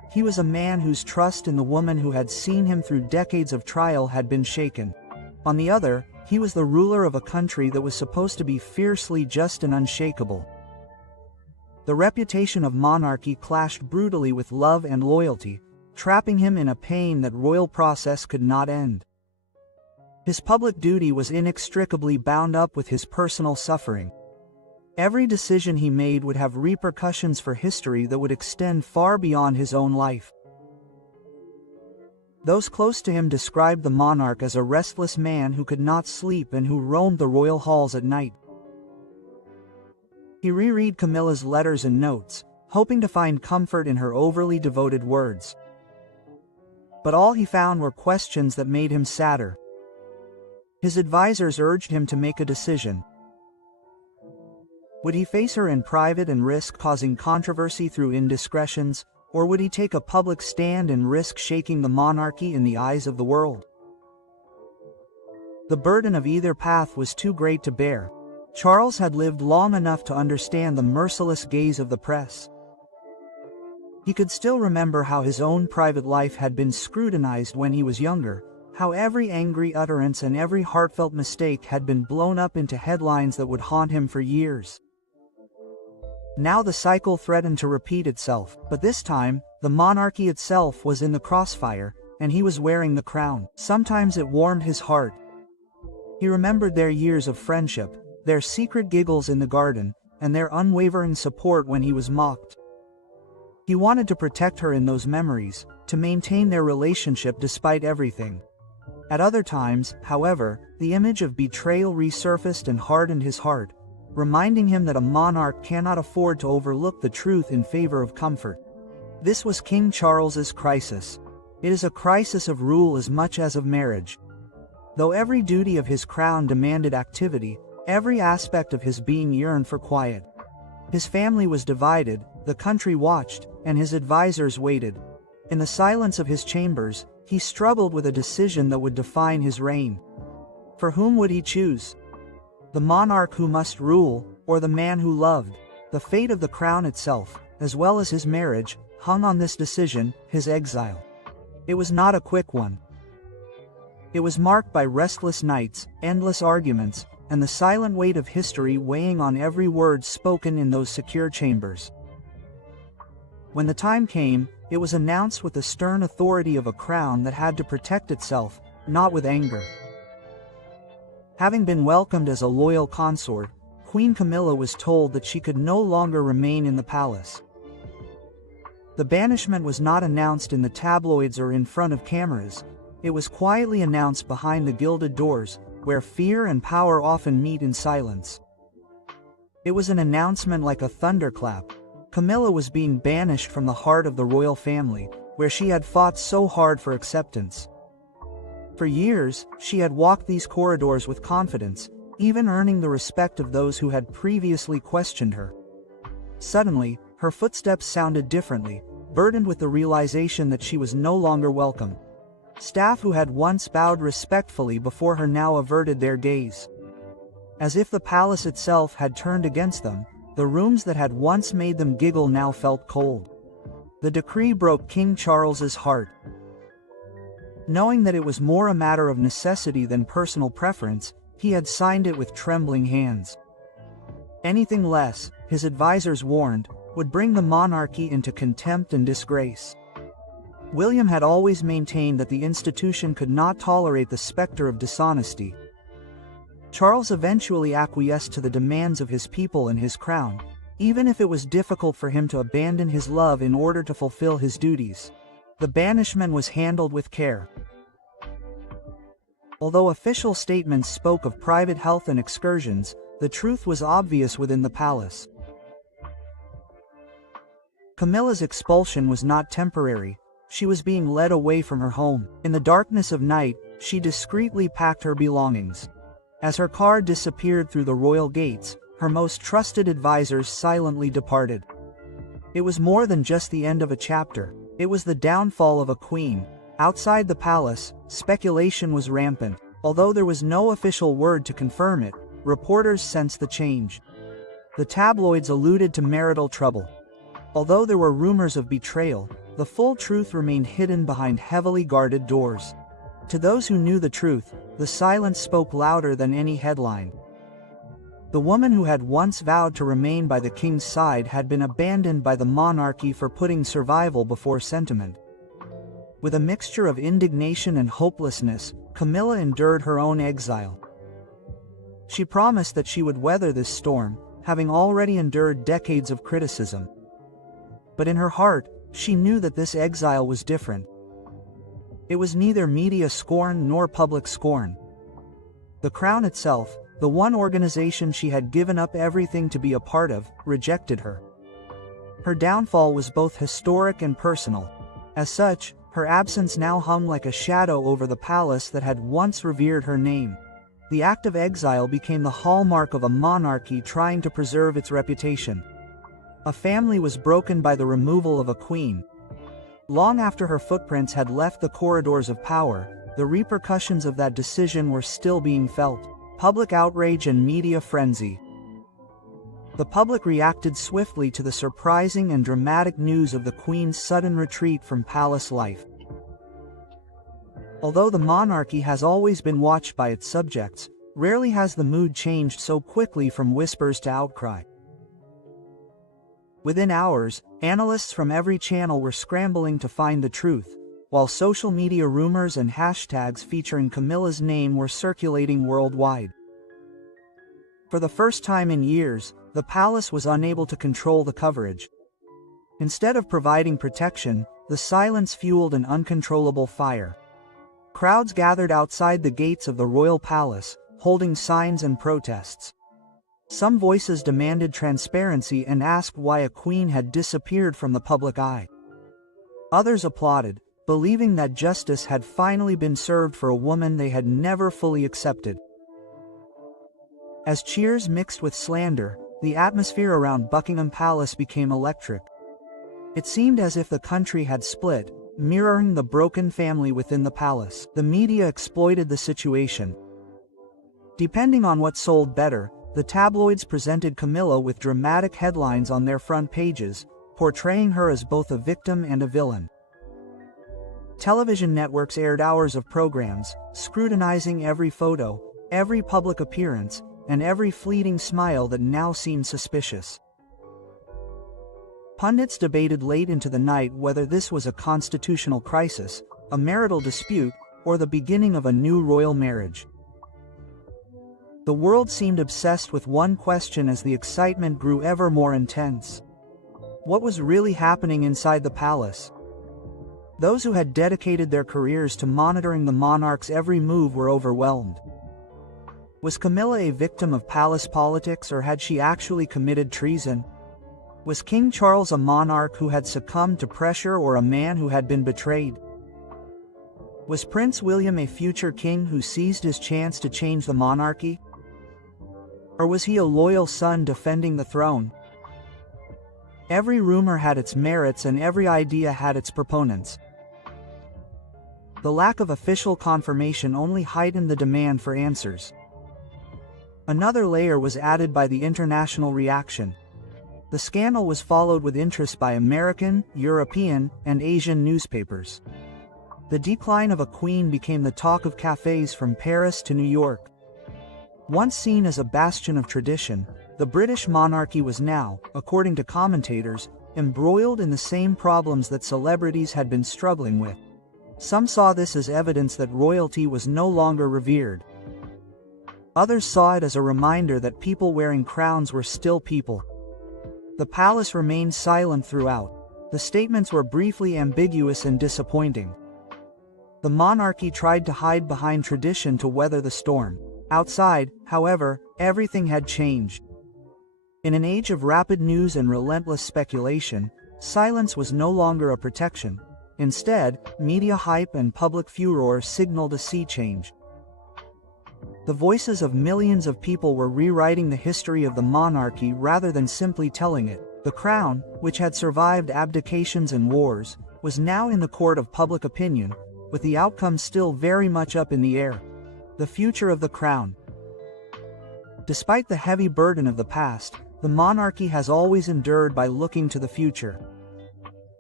He was a man whose trust in the woman who had seen him through decades of trial had been shaken. On the other, he was the ruler of a country that was supposed to be fiercely just and unshakable. The reputation of monarchy clashed brutally with love and loyalty, trapping him in a pain that royal process could not end. His public duty was inextricably bound up with his personal suffering. Every decision he made would have repercussions for history that would extend far beyond his own life. Those close to him described the monarch as a restless man who could not sleep and who roamed the royal halls at night. He reread Camilla's letters and notes, hoping to find comfort in her overly devoted words. But all he found were questions that made him sadder. His advisors urged him to make a decision. Would he face her in private and risk causing controversy through indiscretions, or would he take a public stand and risk shaking the monarchy in the eyes of the world? The burden of either path was too great to bear. Charles had lived long enough to understand the merciless gaze of the press. He could still remember how his own private life had been scrutinized when he was younger, how every angry utterance and every heartfelt mistake had been blown up into headlines that would haunt him for years. Now the cycle threatened to repeat itself, but this time, the monarchy itself was in the crossfire, and he was wearing the crown. Sometimes it warmed his heart. He remembered their years of friendship, their secret giggles in the garden, and their unwavering support when he was mocked. He wanted to protect her in those memories, to maintain their relationship despite everything. At other times, however, the image of betrayal resurfaced and hardened his heart, reminding him that a monarch cannot afford to overlook the truth in favor of comfort. This was King Charles's crisis. It is a crisis of rule as much as of marriage. Though every duty of his crown demanded activity, every aspect of his being yearned for quiet. His family was divided, the country watched, and his advisors waited. In the silence of his chambers, he struggled with a decision that would define his reign. For whom would he choose? The monarch who must rule, or the man who loved? The fate of the crown itself, as well as his marriage, hung on this decision, his exile. It was not a quick one. It was marked by restless nights, endless arguments, and the silent weight of history weighing on every word spoken in those secure chambers. When the time came, it was announced with the stern authority of a crown that had to protect itself, not with anger. Having been welcomed as a loyal consort, Queen Camilla was told that she could no longer remain in the palace. The banishment was not announced in the tabloids or in front of cameras. It was quietly announced behind the gilded doors, where fear and power often meet in silence. It was an announcement like a thunderclap. Camilla was being banished from the heart of the royal family, where she had fought so hard for acceptance. For years, she had walked these corridors with confidence, even earning the respect of those who had previously questioned her. Suddenly, her footsteps sounded differently, burdened with the realization that she was no longer welcome. Staff who had once bowed respectfully before her now averted their gaze. As if the palace itself had turned against them, the rooms that had once made them giggle now felt cold. The decree broke King Charles's heart. Knowing that it was more a matter of necessity than personal preference, he had signed it with trembling hands. Anything less, his advisors warned, would bring the monarchy into contempt and disgrace. William had always maintained that the institution could not tolerate the specter of dishonesty. Charles eventually acquiesced to the demands of his people and his crown, even if it was difficult for him to abandon his love in order to fulfill his duties. The banishment was handled with care. Although official statements spoke of private health and excursions, the truth was obvious within the palace. Camilla's expulsion was not temporary. She was being led away from her home. In the darkness of night, she discreetly packed her belongings. As her car disappeared through the royal gates, her most trusted advisors silently departed. It was more than just the end of a chapter. It was the downfall of a queen. Outside the palace, speculation was rampant. Although there was no official word to confirm it, reporters sensed the change. The tabloids alluded to marital trouble. Although there were rumors of betrayal, the full truth remained hidden behind heavily guarded doors. To those who knew the truth, the silence spoke louder than any headline. The woman who had once vowed to remain by the king's side had been abandoned by the monarchy for putting survival before sentiment. With a mixture of indignation and hopelessness, Camilla endured her own exile. She promised that she would weather this storm, having already endured decades of criticism. But in her heart, she knew that this exile was different. It was neither media scorn nor public scorn. The crown itself, the one organization she had given up everything to be a part of, rejected her. Her downfall was both historic and personal. As such, her absence now hung like a shadow over the palace that had once revered her name. The act of exile became the hallmark of a monarchy trying to preserve its reputation. A family was broken by the removal of a queen. Long after her footprints had left the corridors of power, the repercussions of that decision were still being felt. Public outrage and media frenzy. The public reacted swiftly to the surprising and dramatic news of the Queen's sudden retreat from palace life. Although the monarchy has always been watched by its subjects, rarely has the mood changed so quickly from whispers to outcry. Within hours, analysts from every channel were scrambling to find the truth, while social media rumors and hashtags featuring Camilla's name were circulating worldwide. For the first time in years, the palace was unable to control the coverage. Instead of providing protection, the silence fueled an uncontrollable fire. Crowds gathered outside the gates of the royal palace, holding signs and protests. Some voices demanded transparency and asked why a queen had disappeared from the public eye. Others applauded, believing that justice had finally been served for a woman they had never fully accepted. As cheers mixed with slander, the atmosphere around Buckingham Palace became electric. It seemed as if the country had split, mirroring the broken family within the palace. The media exploited the situation. Depending on what sold better, the tabloids presented Camilla with dramatic headlines on their front pages, portraying her as both a victim and a villain. Television networks aired hours of programs, scrutinizing every photo, every public appearance, and every fleeting smile that now seemed suspicious. Pundits debated late into the night whether this was a constitutional crisis, a marital dispute, or the beginning of a new royal marriage. The world seemed obsessed with one question as the excitement grew ever more intense. What was really happening inside the palace? Those who had dedicated their careers to monitoring the monarch's every move were overwhelmed. Was Camilla a victim of palace politics, or had she actually committed treason? Was King Charles a monarch who had succumbed to pressure, or a man who had been betrayed? Was Prince William a future king who seized his chance to change the monarchy? Or was he a loyal son defending the throne? Every rumor had its merits and every idea had its proponents. The lack of official confirmation only heightened the demand for answers. Another layer was added by the international reaction. The scandal was followed with interest by American, European, and Asian newspapers. The decline of a queen became the talk of cafes from Paris to New York. Once seen as a bastion of tradition, the British monarchy was now, according to commentators, embroiled in the same problems that celebrities had been struggling with. Some saw this as evidence that royalty was no longer revered. Others saw it as a reminder that people wearing crowns were still people. The palace remained silent throughout. The statements were briefly ambiguous and disappointing. The monarchy tried to hide behind tradition to weather the storm. Outside, however, everything had changed. In an age of rapid news and relentless speculation, silence was no longer a protection. Instead, media hype and public furor signaled a sea change. The voices of millions of people were rewriting the history of the monarchy rather than simply telling it. The crown, which had survived abdications and wars, was now in the court of public opinion, with the outcome still very much up in the air. The future of the crown. Despite the heavy burden of the past, the monarchy has always endured by looking to the future.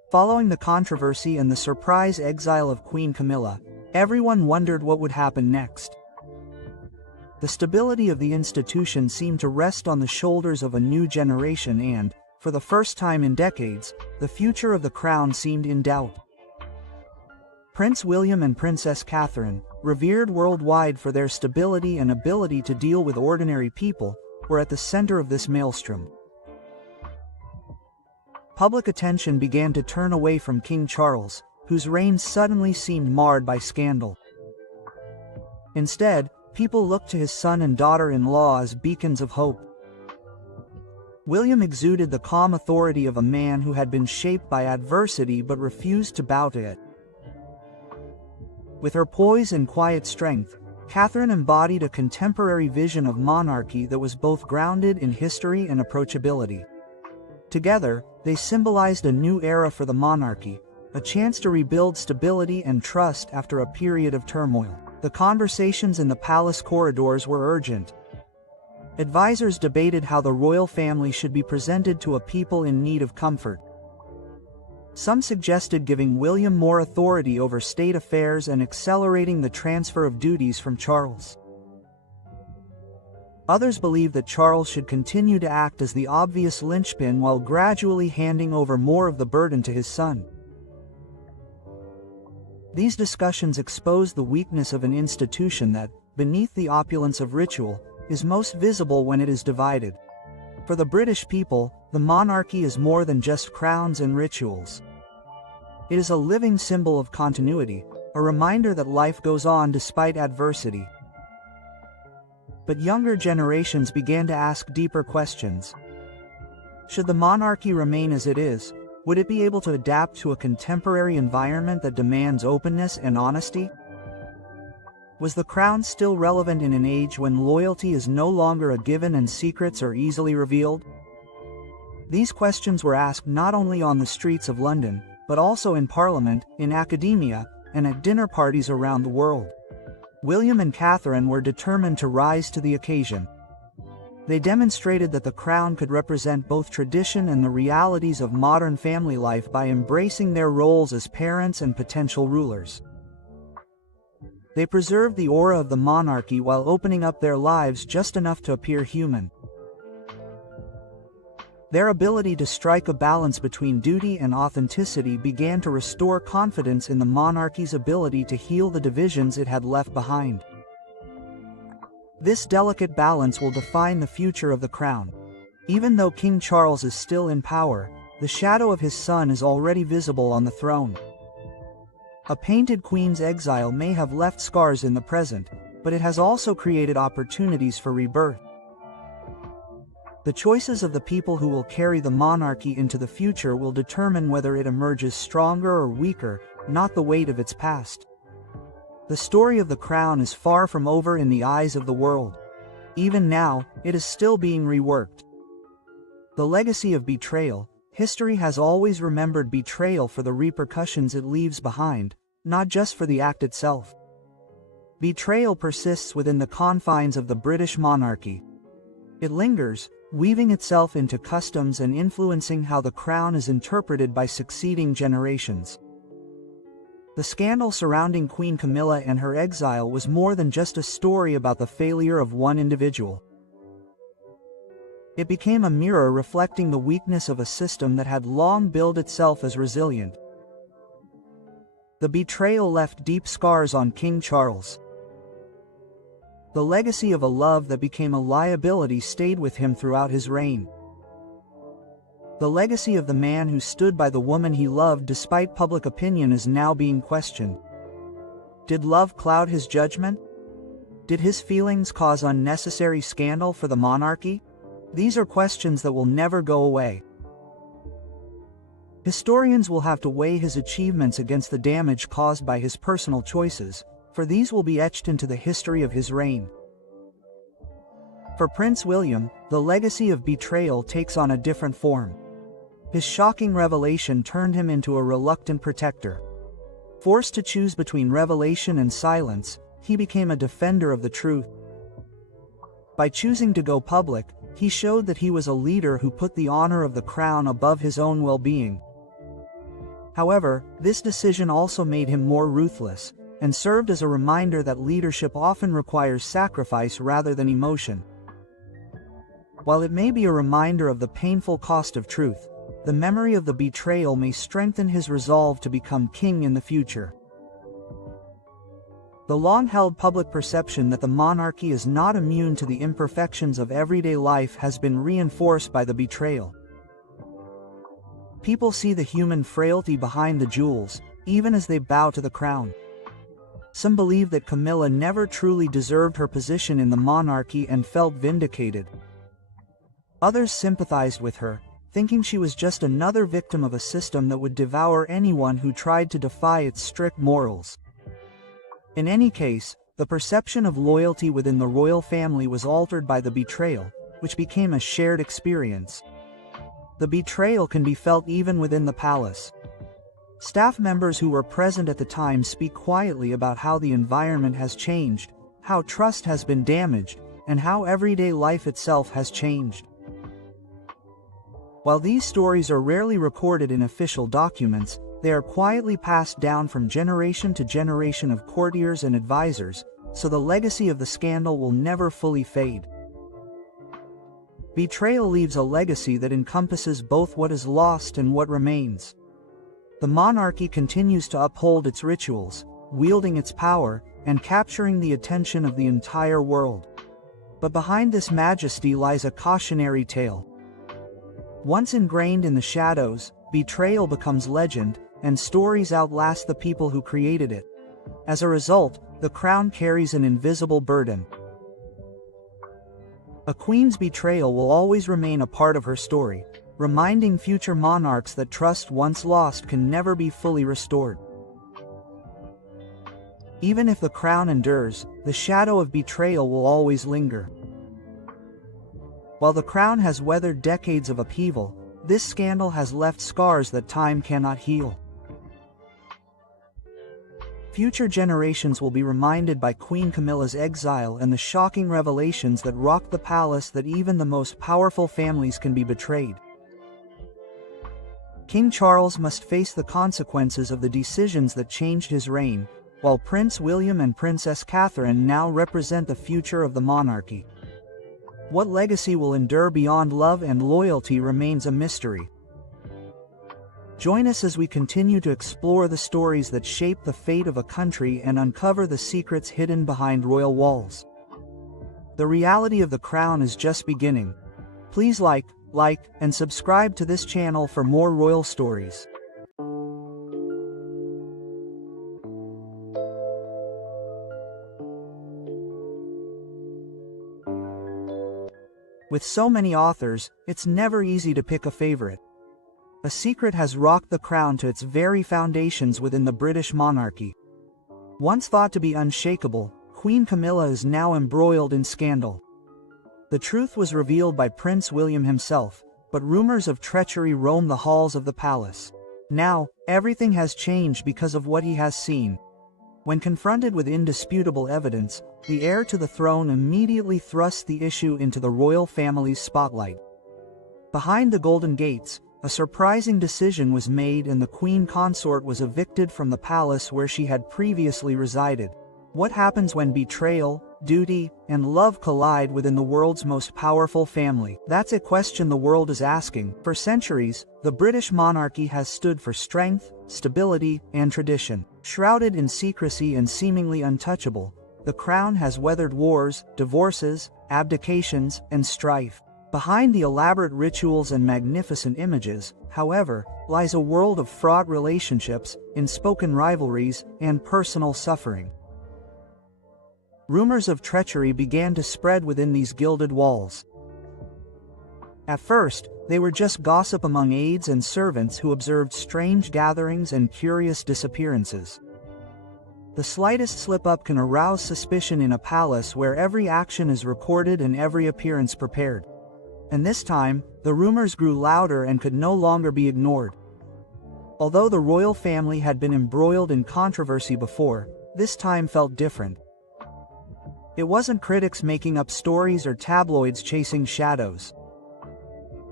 Following the controversy and the surprise exile of Queen Camilla, everyone wondered what would happen next. The stability of the institution seemed to rest on the shoulders of a new generation and, for the first time in decades, the future of the crown seemed in doubt. Prince William and Princess Catherine, revered worldwide for their stability and ability to deal with ordinary people, were at the center of this maelstrom. Public attention began to turn away from King Charles, whose reign suddenly seemed marred by scandal. Instead, people looked to his son and daughter-in-law as beacons of hope. William exuded the calm authority of a man who had been shaped by adversity but refused to bow to it. With her poise and quiet strength, Catherine embodied a contemporary vision of monarchy that was both grounded in history and approachability. Together, they symbolized a new era for the monarchy, a chance to rebuild stability and trust after a period of turmoil. The conversations in the palace corridors were urgent. Advisors debated how the royal family should be presented to a people in need of comfort. Some suggested giving William more authority over state affairs and accelerating the transfer of duties from Charles. Others believed that Charles should continue to act as the obvious linchpin while gradually handing over more of the burden to his son. These discussions exposed the weakness of an institution that, beneath the opulence of ritual, is most visible when it is divided. For the British people, the monarchy is more than just crowns and rituals. It is a living symbol of continuity, a reminder that life goes on despite adversity. But younger generations began to ask deeper questions. Should the monarchy remain as it is? Would it be able to adapt to a contemporary environment that demands openness and honesty? Was the crown still relevant in an age when loyalty is no longer a given and secrets are easily revealed? These questions were asked not only on the streets of London, but also in Parliament, in academia, and at dinner parties around the world. William and Catherine were determined to rise to the occasion. They demonstrated that the crown could represent both tradition and the realities of modern family life by embracing their roles as parents and potential rulers. They preserved the aura of the monarchy while opening up their lives just enough to appear human. Their ability to strike a balance between duty and authenticity began to restore confidence in the monarchy's ability to heal the divisions it had left behind. This delicate balance will define the future of the crown. Even though King Charles is still in power, the shadow of his son is already visible on the throne. A painted queen's exile may have left scars in the present, but it has also created opportunities for rebirth. The choices of the people who will carry the monarchy into the future will determine whether it emerges stronger or weaker, not the weight of its past. The story of the crown is far from over in the eyes of the world. Even now, it is still being reworked. The legacy of betrayal. History has always remembered betrayal for the repercussions it leaves behind, not just for the act itself. Betrayal persists within the confines of the British monarchy. It lingers, weaving itself into customs and influencing how the crown is interpreted by succeeding generations. The scandal surrounding Queen Camilla and her exile was more than just a story about the failure of one individual. It became a mirror reflecting the weakness of a system that had long billed itself as resilient. The betrayal left deep scars on King Charles. The legacy of a love that became a liability stayed with him throughout his reign. The legacy of the man who stood by the woman he loved despite public opinion is now being questioned. Did love cloud his judgment? Did his feelings cause unnecessary scandal for the monarchy? These are questions that will never go away. Historians will have to weigh his achievements against the damage caused by his personal choices, for these will be etched into the history of his reign. For Prince William, the legacy of betrayal takes on a different form. His shocking revelation turned him into a reluctant protector. Forced to choose between revelation and silence, he became a defender of the truth. By choosing to go public, he showed that he was a leader who put the honor of the crown above his own well-being. However, this decision also made him more ruthless, and served as a reminder that leadership often requires sacrifice rather than emotion. While it may be a reminder of the painful cost of truth, the memory of the betrayal may strengthen his resolve to become king in the future. The long-held public perception that the monarchy is not immune to the imperfections of everyday life has been reinforced by the betrayal. People see the human frailty behind the jewels, even as they bow to the crown. Some believe that Camilla never truly deserved her position in the monarchy and felt vindicated. Others sympathized with her, thinking she was just another victim of a system that would devour anyone who tried to defy its strict morals. In any case, the perception of loyalty within the royal family was altered by the betrayal, which became a shared experience. The betrayal can be felt even within the palace. Staff members who were present at the time speak quietly about how the environment has changed, how trust has been damaged, and how everyday life itself has changed. While these stories are rarely recorded in official documents, they are quietly passed down from generation to generation of courtiers and advisors, so the legacy of the scandal will never fully fade. Betrayal leaves a legacy that encompasses both what is lost and what remains. The monarchy continues to uphold its rituals, wielding its power, and capturing the attention of the entire world. But behind this majesty lies a cautionary tale. Once ingrained in the shadows, betrayal becomes legend, and stories outlast the people who created it. As a result, the crown carries an invisible burden. A queen's betrayal will always remain a part of her story, reminding future monarchs that trust once lost can never be fully restored. Even if the crown endures, the shadow of betrayal will always linger. While the crown has weathered decades of upheaval, this scandal has left scars that time cannot heal. Future generations will be reminded by Queen Camilla's exile and the shocking revelations that rocked the palace that even the most powerful families can be betrayed. King Charles must face the consequences of the decisions that changed his reign, while Prince William and Princess Catherine now represent the future of the monarchy. What legacy will endure beyond love and loyalty remains a mystery. Join us as we continue to explore the stories that shape the fate of a country and uncover the secrets hidden behind royal walls. The reality of the crown is just beginning. Please like, and subscribe to this channel for more royal stories. With so many authors, it's never easy to pick a favorite. A secret has rocked the crown to its very foundations within the British monarchy. Once thought to be unshakable, Queen Camilla is now embroiled in scandal. The truth was revealed by Prince William himself, but rumors of treachery roam the halls of the palace. Now, everything has changed because of what he has seen. When confronted with indisputable evidence, the heir to the throne immediately thrust the issue into the royal family's spotlight. Behind the Golden Gates, a surprising decision was made and the queen consort was evicted from the palace where she had previously resided. What happens when betrayal, duty, and love collide within the world's most powerful family? That's a question the world is asking. For centuries, the British monarchy has stood for strength, stability, and tradition. Shrouded in secrecy and seemingly untouchable, the crown has weathered wars, divorces, abdications, and strife. Behind the elaborate rituals and magnificent images, however, lies a world of fraught relationships, unspoken rivalries, and personal suffering. Rumors of treachery began to spread within these gilded walls. At first, they were just gossip among aides and servants who observed strange gatherings and curious disappearances. The slightest slip-up can arouse suspicion in a palace where every action is recorded and every appearance prepared. And this time, the rumors grew louder and could no longer be ignored. Although the royal family had been embroiled in controversy before, this time felt different. It wasn't critics making up stories or tabloids chasing shadows.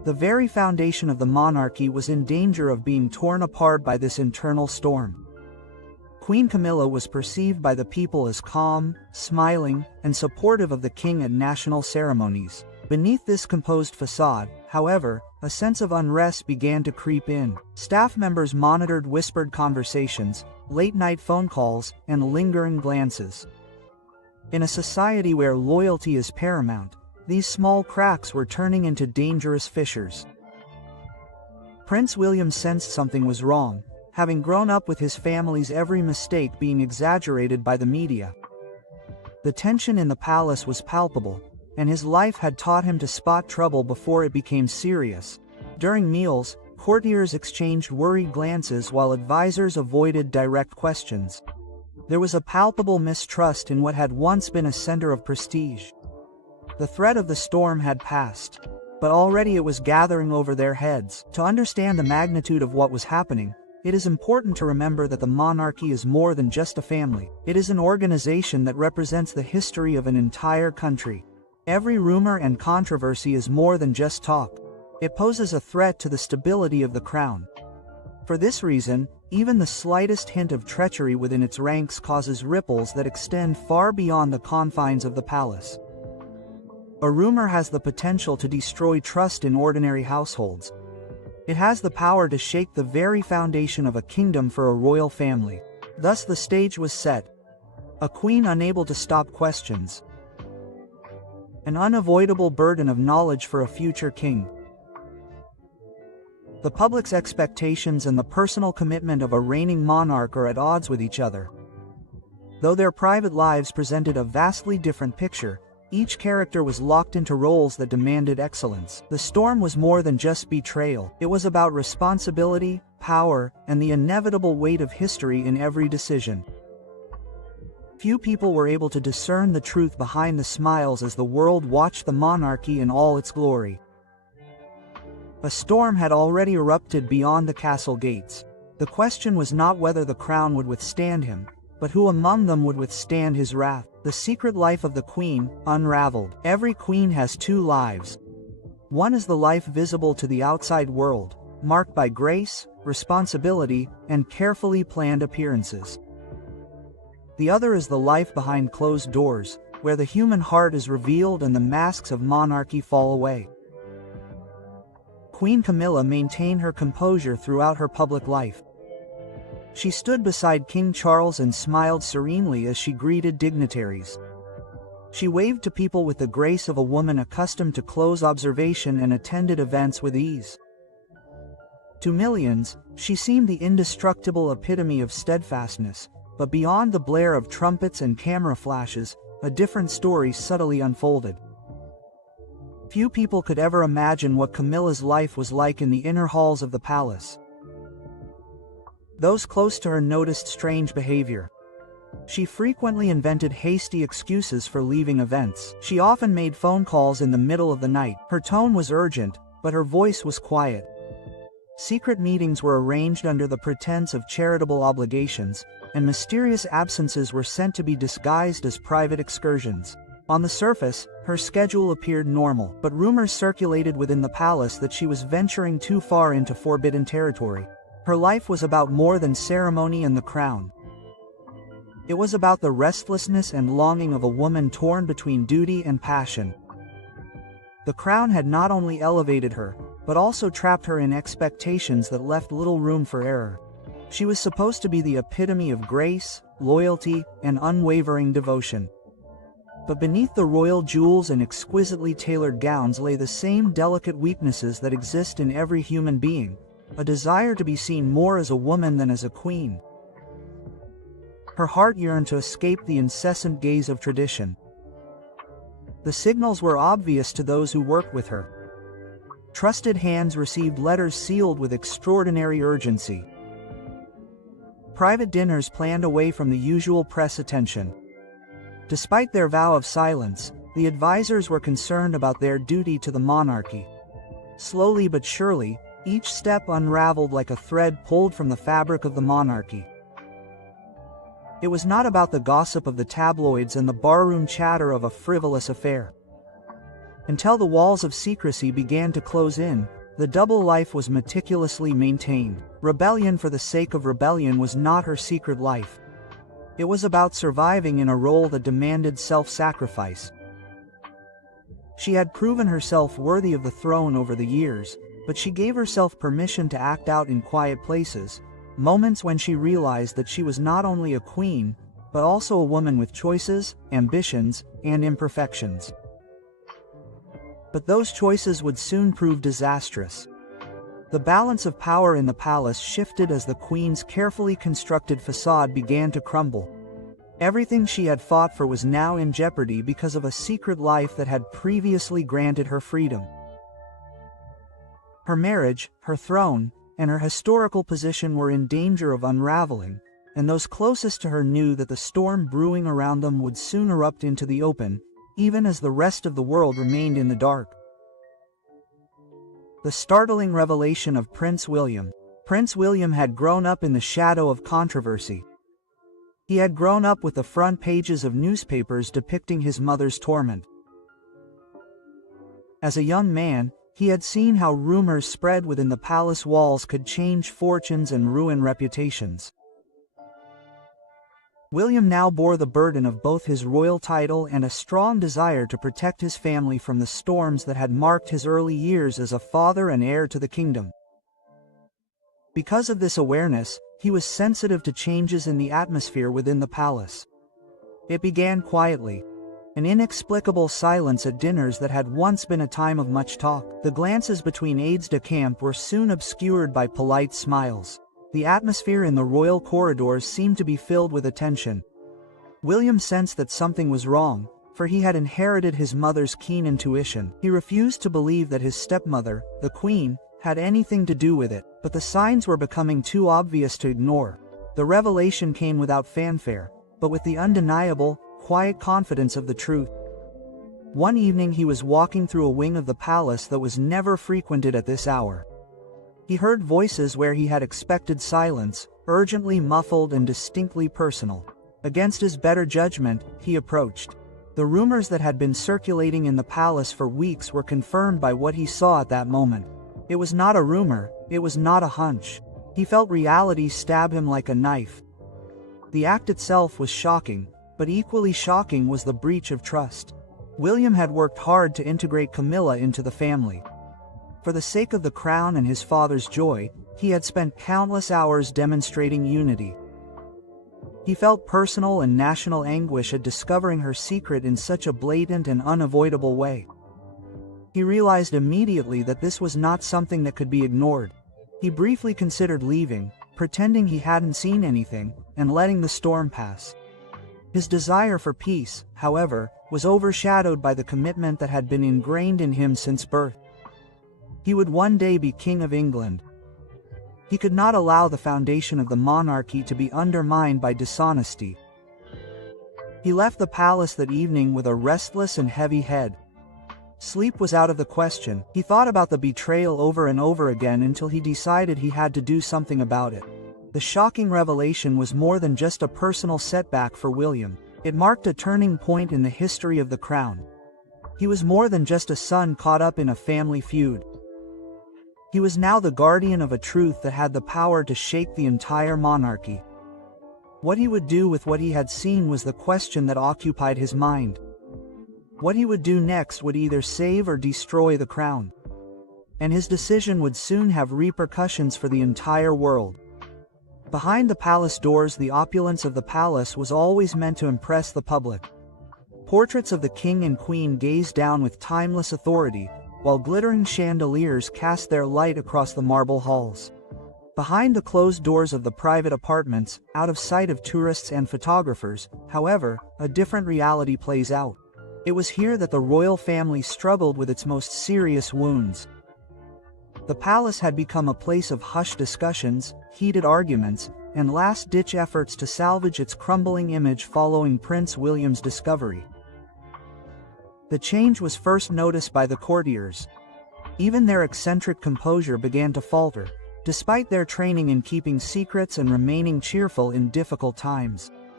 The very foundation of the monarchy was in danger of being torn apart by this internal storm. Queen Camilla was perceived by the people as calm, smiling, and supportive of the king at national ceremonies. Beneath this composed facade, however, a sense of unrest began to creep in. Staff members monitored whispered conversations, late-night phone calls, and lingering glances. In a society where loyalty is paramount, these small cracks were turning into dangerous fissures. Prince William sensed something was wrong, having grown up with his family's every mistake being exaggerated by the media. The tension in the palace was palpable, and his life had taught him to spot trouble before it became serious. During meals, courtiers exchanged worried glances while advisors avoided direct questions. There was a palpable mistrust in what had once been a center of prestige. The threat of the storm had passed, but already it was gathering over their heads. To understand the magnitude of what was happening, it is important to remember that the monarchy is more than just a family. It is an organization that represents the history of an entire country. Every rumor and controversy is more than just talk. It poses a threat to the stability of the crown. For this reason, even the slightest hint of treachery within its ranks causes ripples that extend far beyond the confines of the palace. A rumor has the potential to destroy trust in ordinary households. It has the power to shake the very foundation of a kingdom for a royal family. Thus the stage was set. A queen unable to stop questions. An unavoidable burden of knowledge for a future king. The public's expectations and the personal commitment of a reigning monarch are at odds with each other. Though their private lives presented a vastly different picture, each character was locked into roles that demanded excellence. The storm was more than just betrayal. It was about responsibility, power, and the inevitable weight of history in every decision. Few people were able to discern the truth behind the smiles as the world watched the monarchy in all its glory. A storm had already erupted beyond the castle gates. The question was not whether the crown would withstand him, but who among them would withstand his wrath. The secret life of the queen unraveled. Every queen has two lives. One is the life visible to the outside world, marked by grace, responsibility, and carefully planned appearances. The other is the life behind closed doors, where the human heart is revealed and the masks of monarchy fall away. Queen Camilla maintained her composure throughout her public life. She stood beside King Charles and smiled serenely as she greeted dignitaries. She waved to people with the grace of a woman accustomed to close observation and attended events with ease. To millions, she seemed the indestructible epitome of steadfastness, but beyond the blare of trumpets and camera flashes, a different story subtly unfolded. Few people could ever imagine what Camilla's life was like in the inner halls of the palace. Those close to her noticed strange behavior. She frequently invented hasty excuses for leaving events. She often made phone calls in the middle of the night. Her tone was urgent, but her voice was quiet. Secret meetings were arranged under the pretense of charitable obligations, and mysterious absences were sent to be disguised as private excursions. On the surface, her schedule appeared normal, but rumors circulated within the palace that she was venturing too far into forbidden territory. Her life was about more than ceremony and the crown. It was about the restlessness and longing of a woman torn between duty and passion. The crown had not only elevated her, but also trapped her in expectations that left little room for error. She was supposed to be the epitome of grace, loyalty, and unwavering devotion. But beneath the royal jewels and exquisitely tailored gowns lay the same delicate weaknesses that exist in every human being. A desire to be seen more as a woman than as a queen. Her heart yearned to escape the incessant gaze of tradition. The signals were obvious to those who worked with her. Trusted hands received letters sealed with extraordinary urgency. Private dinners planned away from the usual press attention. Despite their vow of silence, the advisors were concerned about their duty to the monarchy. Slowly but surely, each step unraveled like a thread pulled from the fabric of the monarchy. It was not about the gossip of the tabloids and the barroom chatter of a frivolous affair. Until the walls of secrecy began to close in, The double life was meticulously maintained. Rebellion for the sake of rebellion was not her secret life. It was about surviving in a role that demanded self-sacrifice. She had proven herself worthy of the throne over the years, but she gave herself permission to act out in quiet places, moments when she realized that she was not only a queen, but also a woman with choices, ambitions, and imperfections. But those choices would soon prove disastrous. The balance of power in the palace shifted as the queen's carefully constructed facade began to crumble. Everything she had fought for was now in jeopardy because of a secret life that had previously granted her freedom. Her marriage, her throne, and her historical position were in danger of unraveling, and those closest to her knew that the storm brewing around them would soon erupt into the open, even as the rest of the world remained in the dark. The startling revelation of Prince William. Prince William had grown up in the shadow of controversy. He had grown up with the front pages of newspapers depicting his mother's torment. As a young man, he had seen how rumors spread within the palace walls could change fortunes and ruin reputations. William now bore the burden of both his royal title and a strong desire to protect his family from the storms that had marked his early years as a father and heir to the kingdom. Because of this awareness, he was sensitive to changes in the atmosphere within the palace. It began quietly. An inexplicable silence at dinners that had once been a time of much talk. The glances between aides-de-camp were soon obscured by polite smiles. The atmosphere in the royal corridors seemed to be filled with attention. William sensed that something was wrong, for he had inherited his mother's keen intuition. He refused to believe that his stepmother, the queen, had anything to do with it, but the signs were becoming too obvious to ignore. The revelation came without fanfare, but with the undeniable, quiet confidence of the truth. One evening he was walking through a wing of the palace that was never frequented at this hour. He heard voices where he had expected silence, urgently muffled and distinctly personal. Against his better judgment, he approached. The rumors that had been circulating in the palace for weeks were confirmed by what he saw at that moment. It was not a rumor, it was not a hunch. He felt reality stab him like a knife. The act itself was shocking, but equally shocking was the breach of trust. William had worked hard to integrate Camilla into the family. For the sake of the crown and his father's joy, he had spent countless hours demonstrating unity. He felt personal and national anguish at discovering her secret in such a blatant and unavoidable way. He realized immediately that this was not something that could be ignored. He briefly considered leaving, pretending he hadn't seen anything, and letting the storm pass. His desire for peace, however, was overshadowed by the commitment that had been ingrained in him since birth. He would one day be King of England. He could not allow the foundation of the monarchy to be undermined by dishonesty. He left the palace that evening with a restless and heavy head. Sleep was out of the question. He thought about the betrayal over and over again until he decided he had to do something about it. The shocking revelation was more than just a personal setback for William. It marked a turning point in the history of the crown. He was more than just a son caught up in a family feud. He was now the guardian of a truth that had the power to shake the entire monarchy. What he would do with what he had seen was the question that occupied his mind. What he would do next would either save or destroy the crown. And his decision would soon have repercussions for the entire world. Behind the palace doors, the opulence of the palace was always meant to impress the public. Portraits of the king and queen gazed down with timeless authority, while glittering chandeliers cast their light across the marble halls. Behind the closed doors of the private apartments, out of sight of tourists and photographers, however, a different reality plays out. It was here that the royal family struggled with its most serious wounds. The palace had become a place of hushed discussions, heated arguments, and last-ditch efforts to salvage its crumbling image following Prince William's discovery. The change was first noticed by the courtiers. Even their eccentric composure began to falter, despite their training in keeping secrets and remaining cheerful in difficult times.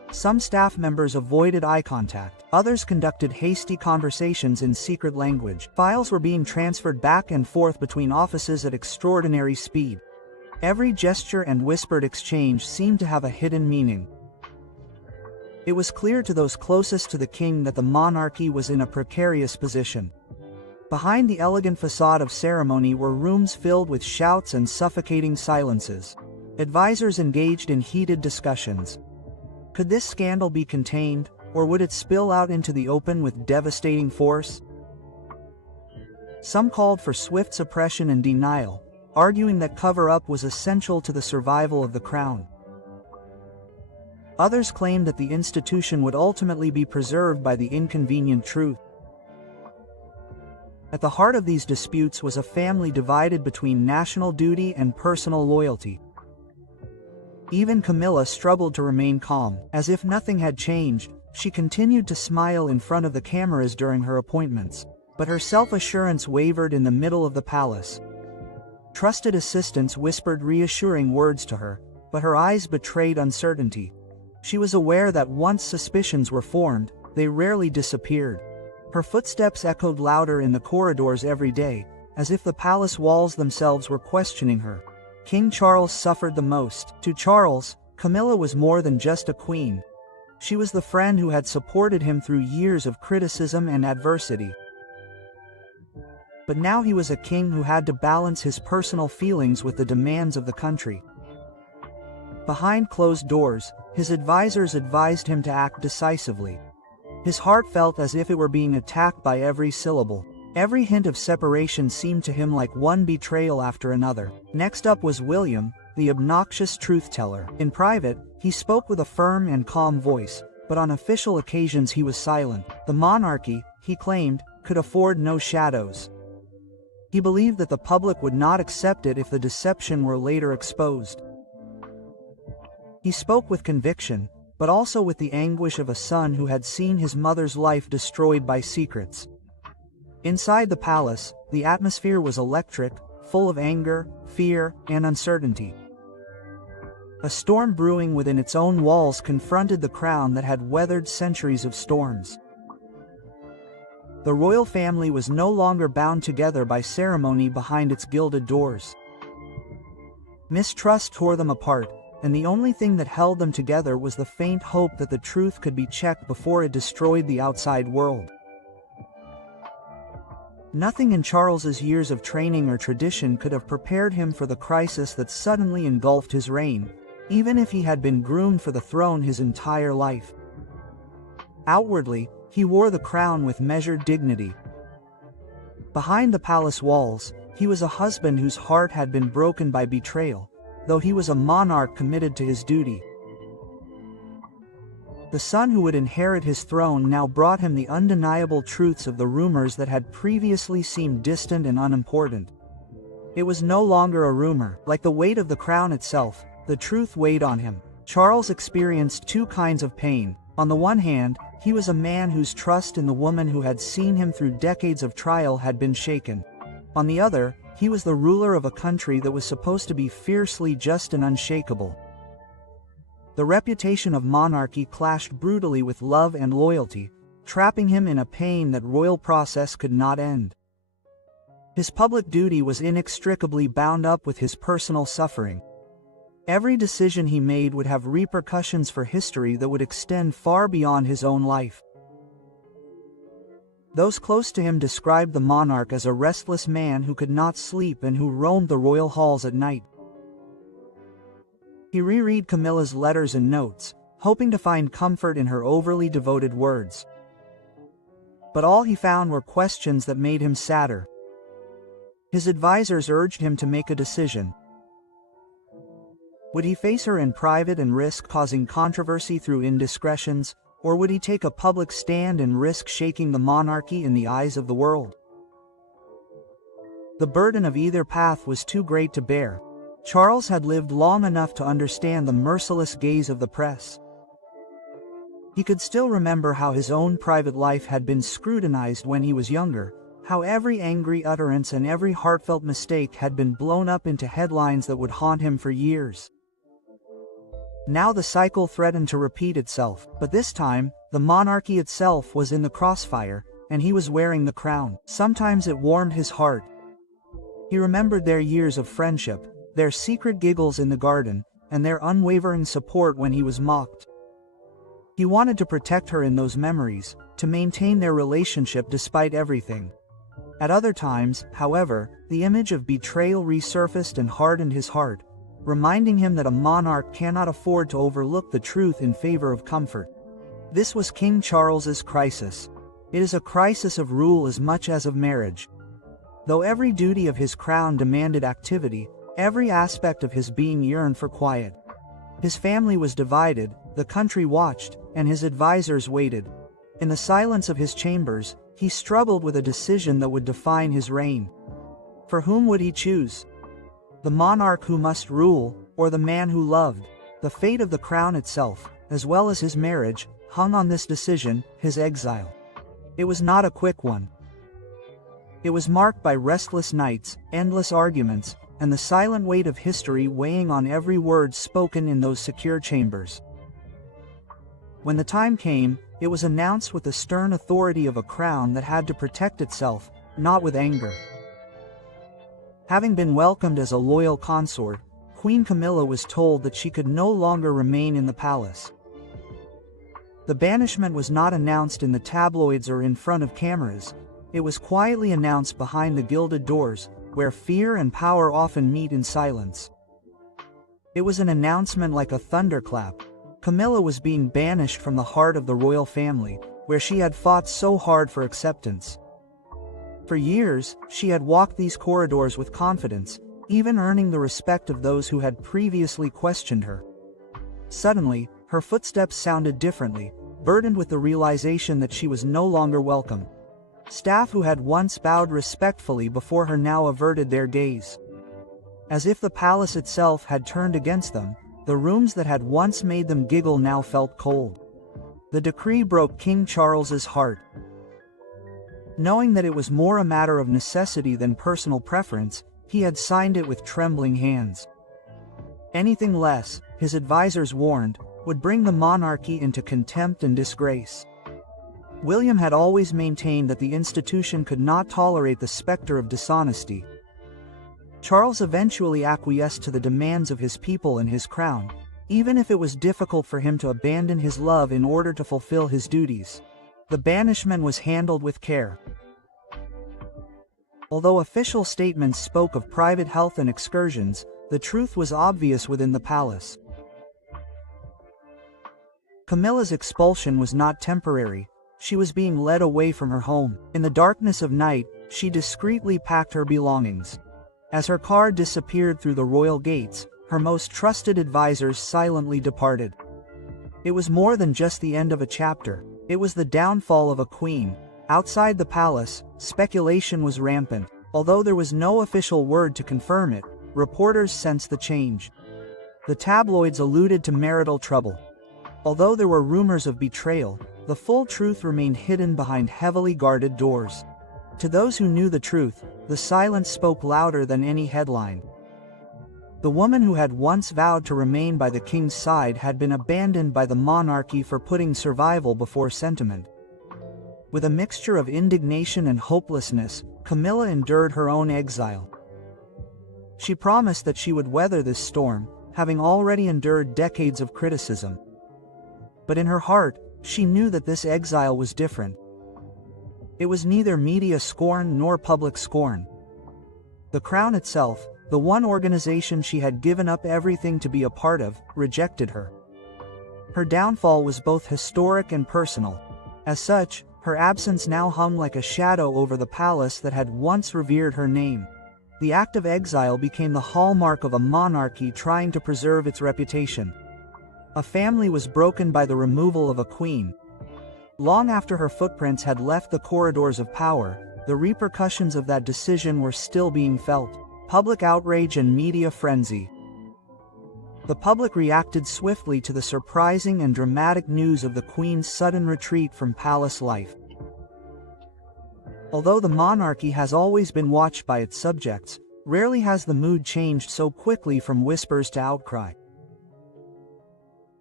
Some staff members avoided eye contact. Others conducted hasty conversations in secret language. Files were being transferred back and forth between offices at extraordinary speed. Every gesture and whispered exchange seemed to have a hidden meaning. It was clear to those closest to the king that the monarchy was in a precarious position. Behind the elegant facade of ceremony were rooms filled with shouts and suffocating silences. Advisors engaged in heated discussions. Could this scandal be contained, or would it spill out into the open with devastating force? Some called for swift suppression and denial, arguing that cover-up was essential to the survival of the crown. Others claimed that the institution would ultimately be preserved by the inconvenient truth. At the heart of these disputes was a family divided between national duty and personal loyalty. Even Camilla struggled to remain calm. As if nothing had changed, she continued to smile in front of the cameras during her appointments. But her self-assurance wavered in the middle of the palace. Trusted assistants whispered reassuring words to her, but her eyes betrayed uncertainty. She was aware that once suspicions were formed, they rarely disappeared. Her footsteps echoed louder in the corridors every day, as if the palace walls themselves were questioning her. King Charles suffered the most. To Charles, Camilla was more than just a queen. She was the friend who had supported him through years of criticism and adversity. But now he was a king who had to balance his personal feelings with the demands of the country. Behind closed doors, his advisors advised him to act decisively. His heart felt as if it were being attacked by every syllable. Every hint of separation seemed to him like one betrayal after another. Next up was William, the obnoxious truth-teller. In private, he spoke with a firm and calm voice, but on official occasions he was silent. The monarchy, he claimed, could afford no shadows. He believed that the public would not accept it if the deception were later exposed. He spoke with conviction, but also with the anguish of a son who had seen his mother's life destroyed by secrets. Inside the palace, the atmosphere was electric, full of anger, fear, and uncertainty. A storm brewing within its own walls confronted the crown that had weathered centuries of storms. The royal family was no longer bound together by ceremony behind its gilded doors. Mistrust tore them apart, and the only thing that held them together was the faint hope that the truth could be checked before it destroyed the outside world. Nothing in Charles's years of training or tradition could have prepared him for the crisis that suddenly engulfed his reign, even if he had been groomed for the throne his entire life. Outwardly, he wore the crown with measured dignity. Behind the palace walls, he was a husband whose heart had been broken by betrayal, though he was a monarch committed to his duty. The son who would inherit his throne now brought him the undeniable truths of the rumors that had previously seemed distant and unimportant. It was no longer a rumor. Like the weight of the crown itself, the truth weighed on him. Charles experienced two kinds of pain. On the one hand, he was a man whose trust in the woman who had seen him through decades of trial had been shaken. On the other, he was the ruler of a country that was supposed to be fiercely just and unshakable. The reputation of monarchy clashed brutally with love and loyalty, trapping him in a pain that royal process could not end. His public duty was inextricably bound up with his personal suffering. Every decision he made would have repercussions for history that would extend far beyond his own life. Those close to him described the monarch as a restless man who could not sleep and who roamed the royal halls at night. He reread Camilla's letters and notes, hoping to find comfort in her overly devoted words. But all he found were questions that made him sadder. His advisors urged him to make a decision. Would he face her in private and risk causing controversy through indiscretions, or would he take a public stand and risk shaking the monarchy in the eyes of the world? The burden of either path was too great to bear. Charles had lived long enough to understand the merciless gaze of the press. He could still remember how his own private life had been scrutinized when he was younger, how every angry utterance and every heartfelt mistake had been blown up into headlines that would haunt him for years. Now the cycle threatened to repeat itself, but this time, the monarchy itself was in the crossfire, and he was wearing the crown. Sometimes it warmed his heart. He remembered their years of friendship, their secret giggles in the garden, and their unwavering support when he was mocked. He wanted to protect her in those memories, to maintain their relationship despite everything. At other times, however, the image of betrayal resurfaced and hardened his heart, reminding him that a monarch cannot afford to overlook the truth in favor of comfort. This was King Charles's crisis. It is a crisis of rule as much as of marriage. Though every duty of his crown demanded activity, every aspect of his being yearned for quiet. His family was divided, the country watched, and his advisors waited. In the silence of his chambers, he struggled with a decision that would define his reign. For whom would he choose? The monarch who must rule, or the man who loved? The fate of the crown itself, as well as his marriage, hung on this decision, his exile. It was not a quick one. It was marked by restless nights, endless arguments, and the silent weight of history weighing on every word spoken in those secure chambers. When the time came, it was announced with the stern authority of a crown that had to protect itself, not with anger. Having been welcomed as a loyal consort, Queen Camilla was told that she could no longer remain in the palace. The banishment was not announced in the tabloids or in front of cameras. It was quietly announced behind the gilded doors, where fear and power often meet in silence. It was an announcement like a thunderclap. Camilla was being banished from the heart of the royal family, where she had fought so hard for acceptance. For years, she had walked these corridors with confidence, even earning the respect of those who had previously questioned her. Suddenly, her footsteps sounded differently, burdened with the realization that she was no longer welcome. Staff who had once bowed respectfully before her now averted their gaze. As if the palace itself had turned against them, the rooms that had once made them giggle now felt cold. The decree broke King Charles's heart. Knowing that it was more a matter of necessity than personal preference, he had signed it with trembling hands. Anything less, his advisors warned, would bring the monarchy into contempt and disgrace. William had always maintained that the institution could not tolerate the specter of dishonesty. Charles eventually acquiesced to the demands of his people and his crown, even if it was difficult for him to abandon his love in order to fulfill his duties. The banishment was handled with care. Although official statements spoke of private health and excursions, the truth was obvious within the palace. Camilla's expulsion was not temporary. She was being led away from her home. In the darkness of night, she discreetly packed her belongings. As her car disappeared through the royal gates, her most trusted advisors silently departed. It was more than just the end of a chapter. It was the downfall of a queen. Outside the palace, speculation was rampant. Although there was no official word to confirm it, reporters sensed the change. The tabloids alluded to marital trouble. Although there were rumors of betrayal, the full truth remained hidden behind heavily guarded doors. To those who knew the truth, the silence spoke louder than any headline. The woman who had once vowed to remain by the king's side had been abandoned by the monarchy for putting survival before sentiment. With a mixture of indignation and hopelessness, Camilla endured her own exile. She promised that she would weather this storm, having already endured decades of criticism. But in her heart, she knew that this exile was different. It was neither media scorn nor public scorn. The crown itself, the one organization she had given up everything to be a part of, rejected her. Her downfall was both historic and personal. As such, her absence now hung like a shadow over the palace that had once revered her name. The act of exile became the hallmark of a monarchy trying to preserve its reputation. A family was broken by the removal of a queen. Long after her footprints had left the corridors of power, the repercussions of that decision were still being felt. Public outrage and media frenzy. The public reacted swiftly to the surprising and dramatic news of the Queen's sudden retreat from palace life. Although the monarchy has always been watched by its subjects, rarely has the mood changed so quickly from whispers to outcry.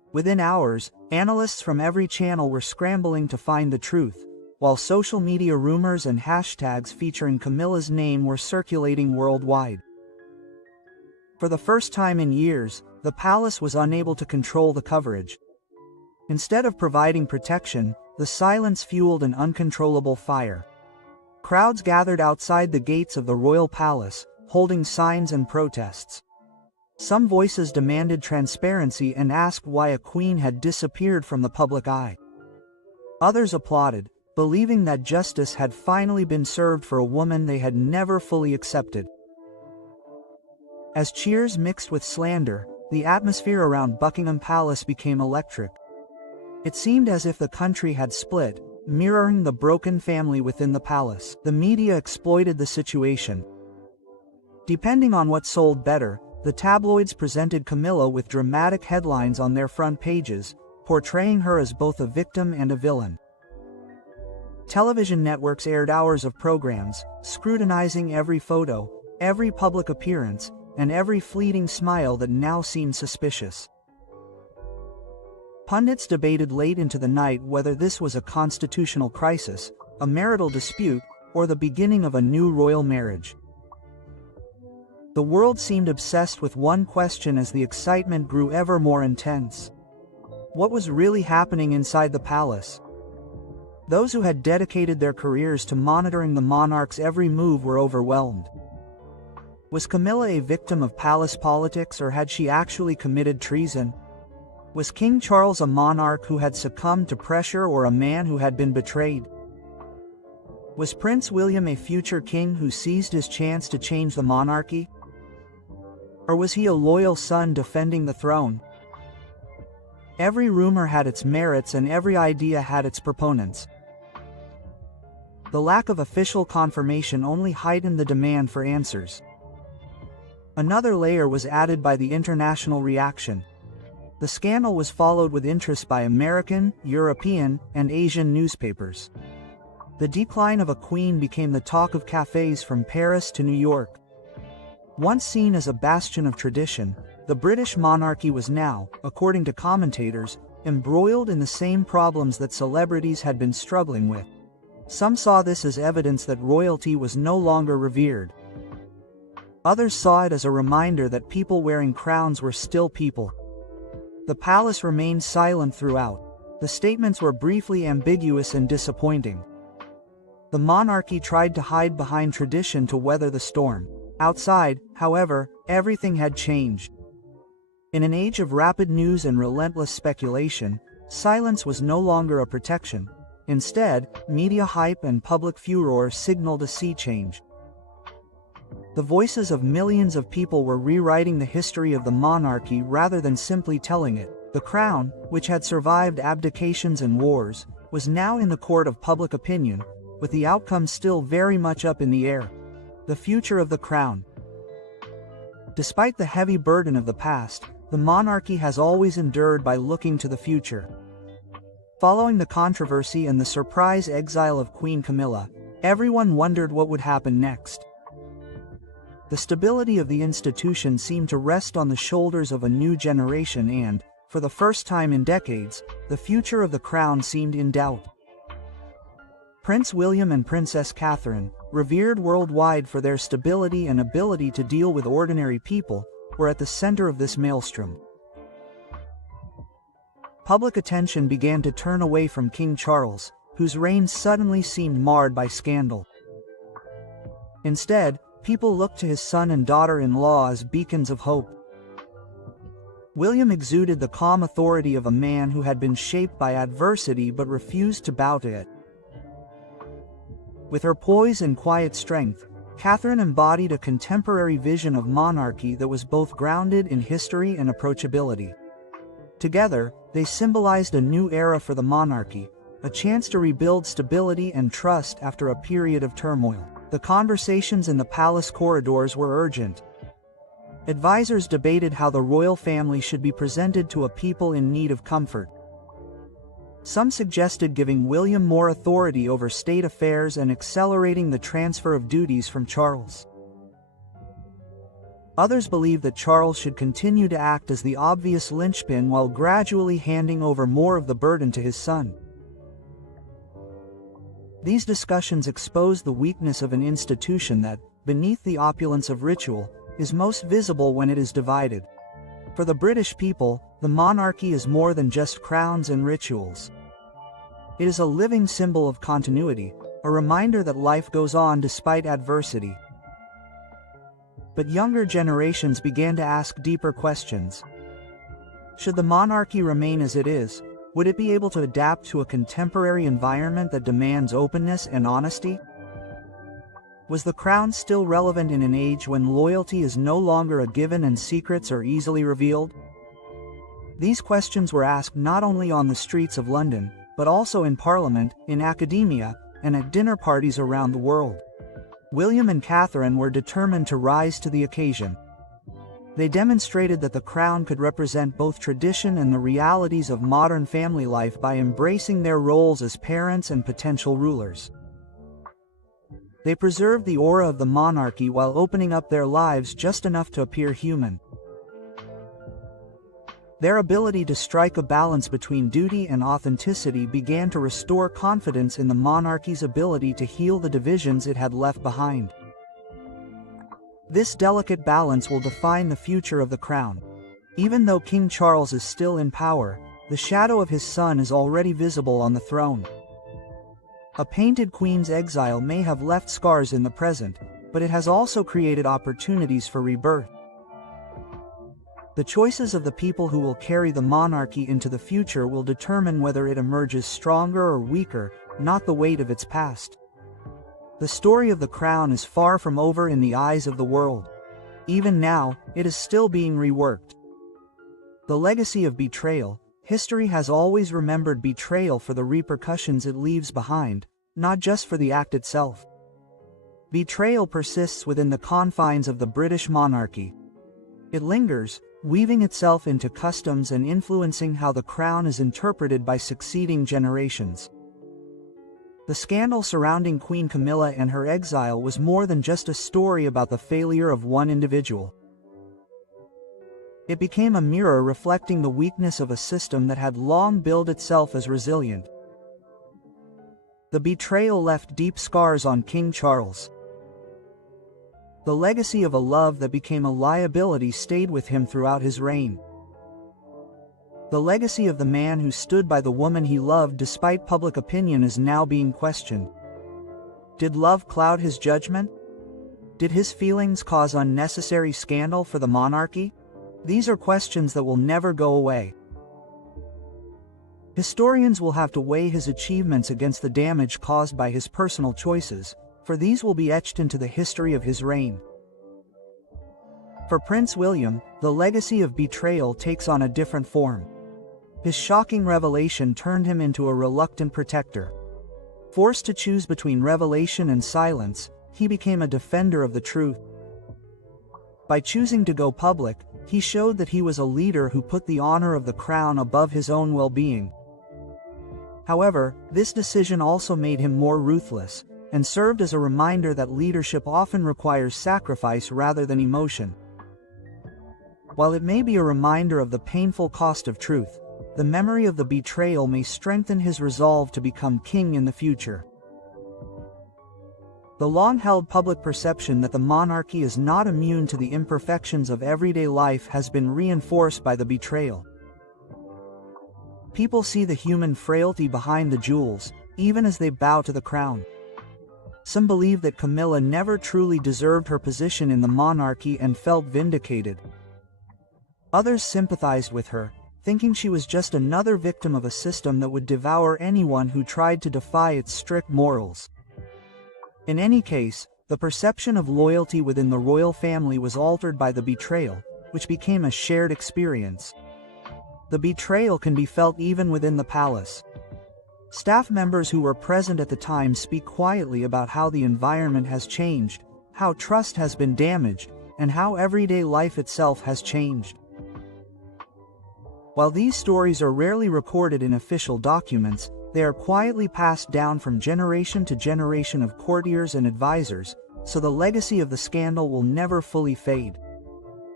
Within hours, analysts from every channel were scrambling to find the truth, while social media rumors and hashtags featuring Camilla's name were circulating worldwide. For the first time in years, the palace was unable to control the coverage. Instead of providing protection, the silence fueled an uncontrollable fire. Crowds gathered outside the gates of the royal palace, holding signs and protests. Some voices demanded transparency and asked why a queen had disappeared from the public eye. Others applauded, believing that justice had finally been served for a woman they had never fully accepted. As cheers mixed with slander, the atmosphere around Buckingham Palace became electric. It seemed as if the country had split, mirroring the broken family within the palace. The media exploited the situation. Depending on what sold better, the tabloids presented Camilla with dramatic headlines on their front pages, portraying her as both a victim and a villain. Television networks aired hours of programs, scrutinizing every photo, every public appearance, and every fleeting smile that now seemed suspicious. Pundits debated late into the night whether this was a constitutional crisis, a marital dispute, or the beginning of a new royal marriage. The world seemed obsessed with one question as the excitement grew ever more intense. What was really happening inside the palace? Those who had dedicated their careers to monitoring the monarch's every move were overwhelmed. Was Camilla a victim of palace politics, or had she actually committed treason? Was King Charles a monarch who had succumbed to pressure, or a man who had been betrayed? Was Prince William a future king who seized his chance to change the monarchy? Or was he a loyal son defending the throne? Every rumor had its merits and every idea had its proponents. The lack of official confirmation only heightened the demand for answers. Another layer was added by the international reaction. The scandal was followed with interest by American, European, and Asian newspapers. The decline of a queen became the talk of cafes from Paris to New York. Once seen as a bastion of tradition, the British monarchy was now, according to commentators, embroiled in the same problems that celebrities had been struggling with. Some saw this as evidence that royalty was no longer revered. Others saw it as a reminder that people wearing crowns were still people. The palace remained silent throughout. The statements were briefly ambiguous and disappointing. The monarchy tried to hide behind tradition to weather the storm. Outside, however, everything had changed. In an age of rapid news and relentless speculation, silence was no longer a protection. Instead, media hype and public furor signaled a sea change. The voices of millions of people were rewriting the history of the monarchy rather than simply telling it. The crown, which had survived abdications and wars, was now in the court of public opinion, with the outcome still very much up in the air. The future of the crown. Despite the heavy burden of the past, the monarchy has always endured by looking to the future. Following the controversy and the surprise exile of Queen Camilla, everyone wondered what would happen next. The stability of the institution seemed to rest on the shoulders of a new generation and, for the first time in decades, the future of the crown seemed in doubt. Prince William and Princess Catherine, revered worldwide for their stability and ability to deal with ordinary people, were at the center of this maelstrom. Public attention began to turn away from King Charles, whose reign suddenly seemed marred by scandal. Instead, people looked to his son and daughter-in-law as beacons of hope. William exuded the calm authority of a man who had been shaped by adversity but refused to bow to it. With her poise and quiet strength, Catherine embodied a contemporary vision of monarchy that was both grounded in history and approachability. Together, they symbolized a new era for the monarchy, a chance to rebuild stability and trust after a period of turmoil. The conversations in the palace corridors were urgent. Advisors debated how the royal family should be presented to a people in need of comfort. Some suggested giving William more authority over state affairs and accelerating the transfer of duties from Charles. Others believe that Charles should continue to act as the obvious linchpin while gradually handing over more of the burden to his son. These discussions expose the weakness of an institution that, beneath the opulence of ritual, is most visible when it is divided. For the British people, the monarchy is more than just crowns and rituals. It is a living symbol of continuity, a reminder that life goes on despite adversity. But younger generations began to ask deeper questions. Should the monarchy remain as it is? Would it be able to adapt to a contemporary environment that demands openness and honesty? Was the crown still relevant in an age when loyalty is no longer a given and secrets are easily revealed? These questions were asked not only on the streets of London, but also in Parliament, in academia, and at dinner parties around the world. William and Catherine were determined to rise to the occasion. They demonstrated that the crown could represent both tradition and the realities of modern family life by embracing their roles as parents and potential rulers. They preserved the aura of the monarchy while opening up their lives just enough to appear human. Their ability to strike a balance between duty and authenticity began to restore confidence in the monarchy's ability to heal the divisions it had left behind. This delicate balance will define the future of the crown. Even though King Charles is still in power, the shadow of his son is already visible on the throne. A painted queen's exile may have left scars in the present, but it has also created opportunities for rebirth. The choices of the people who will carry the monarchy into the future will determine whether it emerges stronger or weaker, not the weight of its past. The story of the crown is far from over in the eyes of the world. Even now, it is still being reworked. The legacy of betrayal. History has always remembered betrayal for the repercussions it leaves behind, not just for the act itself. Betrayal persists within the confines of the British monarchy. It lingers, weaving itself into customs and influencing how the crown is interpreted by succeeding generations. The scandal surrounding Queen Camilla and her exile was more than just a story about the failure of one individual. It became a mirror reflecting the weakness of a system that had long billed itself as resilient. The betrayal left deep scars on King Charles. The legacy of a love that became a liability stayed with him throughout his reign. The legacy of the man who stood by the woman he loved despite public opinion is now being questioned. Did love cloud his judgment? Did his feelings cause unnecessary scandal for the monarchy? These are questions that will never go away. Historians will have to weigh his achievements against the damage caused by his personal choices, for these will be etched into the history of his reign. For Prince William, the legacy of betrayal takes on a different form. His shocking revelation turned him into a reluctant protector. Forced to choose between revelation and silence, he became a defender of the truth. By choosing to go public, he showed that he was a leader who put the honor of the crown above his own well-being. However, this decision also made him more ruthless, and served as a reminder that leadership often requires sacrifice rather than emotion. While it may be a reminder of the painful cost of truth, the memory of the betrayal may strengthen his resolve to become king in the future. The long-held public perception that the monarchy is not immune to the imperfections of everyday life has been reinforced by the betrayal. People see the human frailty behind the jewels, even as they bow to the crown. Some believe that Camilla never truly deserved her position in the monarchy and felt vindicated. Others sympathized with her, thinking she was just another victim of a system that would devour anyone who tried to defy its strict morals. In any case, the perception of loyalty within the royal family was altered by the betrayal, which became a shared experience. The betrayal can be felt even within the palace. Staff members who were present at the time speak quietly about how the environment has changed, how trust has been damaged, and how everyday life itself has changed. While these stories are rarely recorded in official documents, they are quietly passed down from generation to generation of courtiers and advisors, so the legacy of the scandal will never fully fade.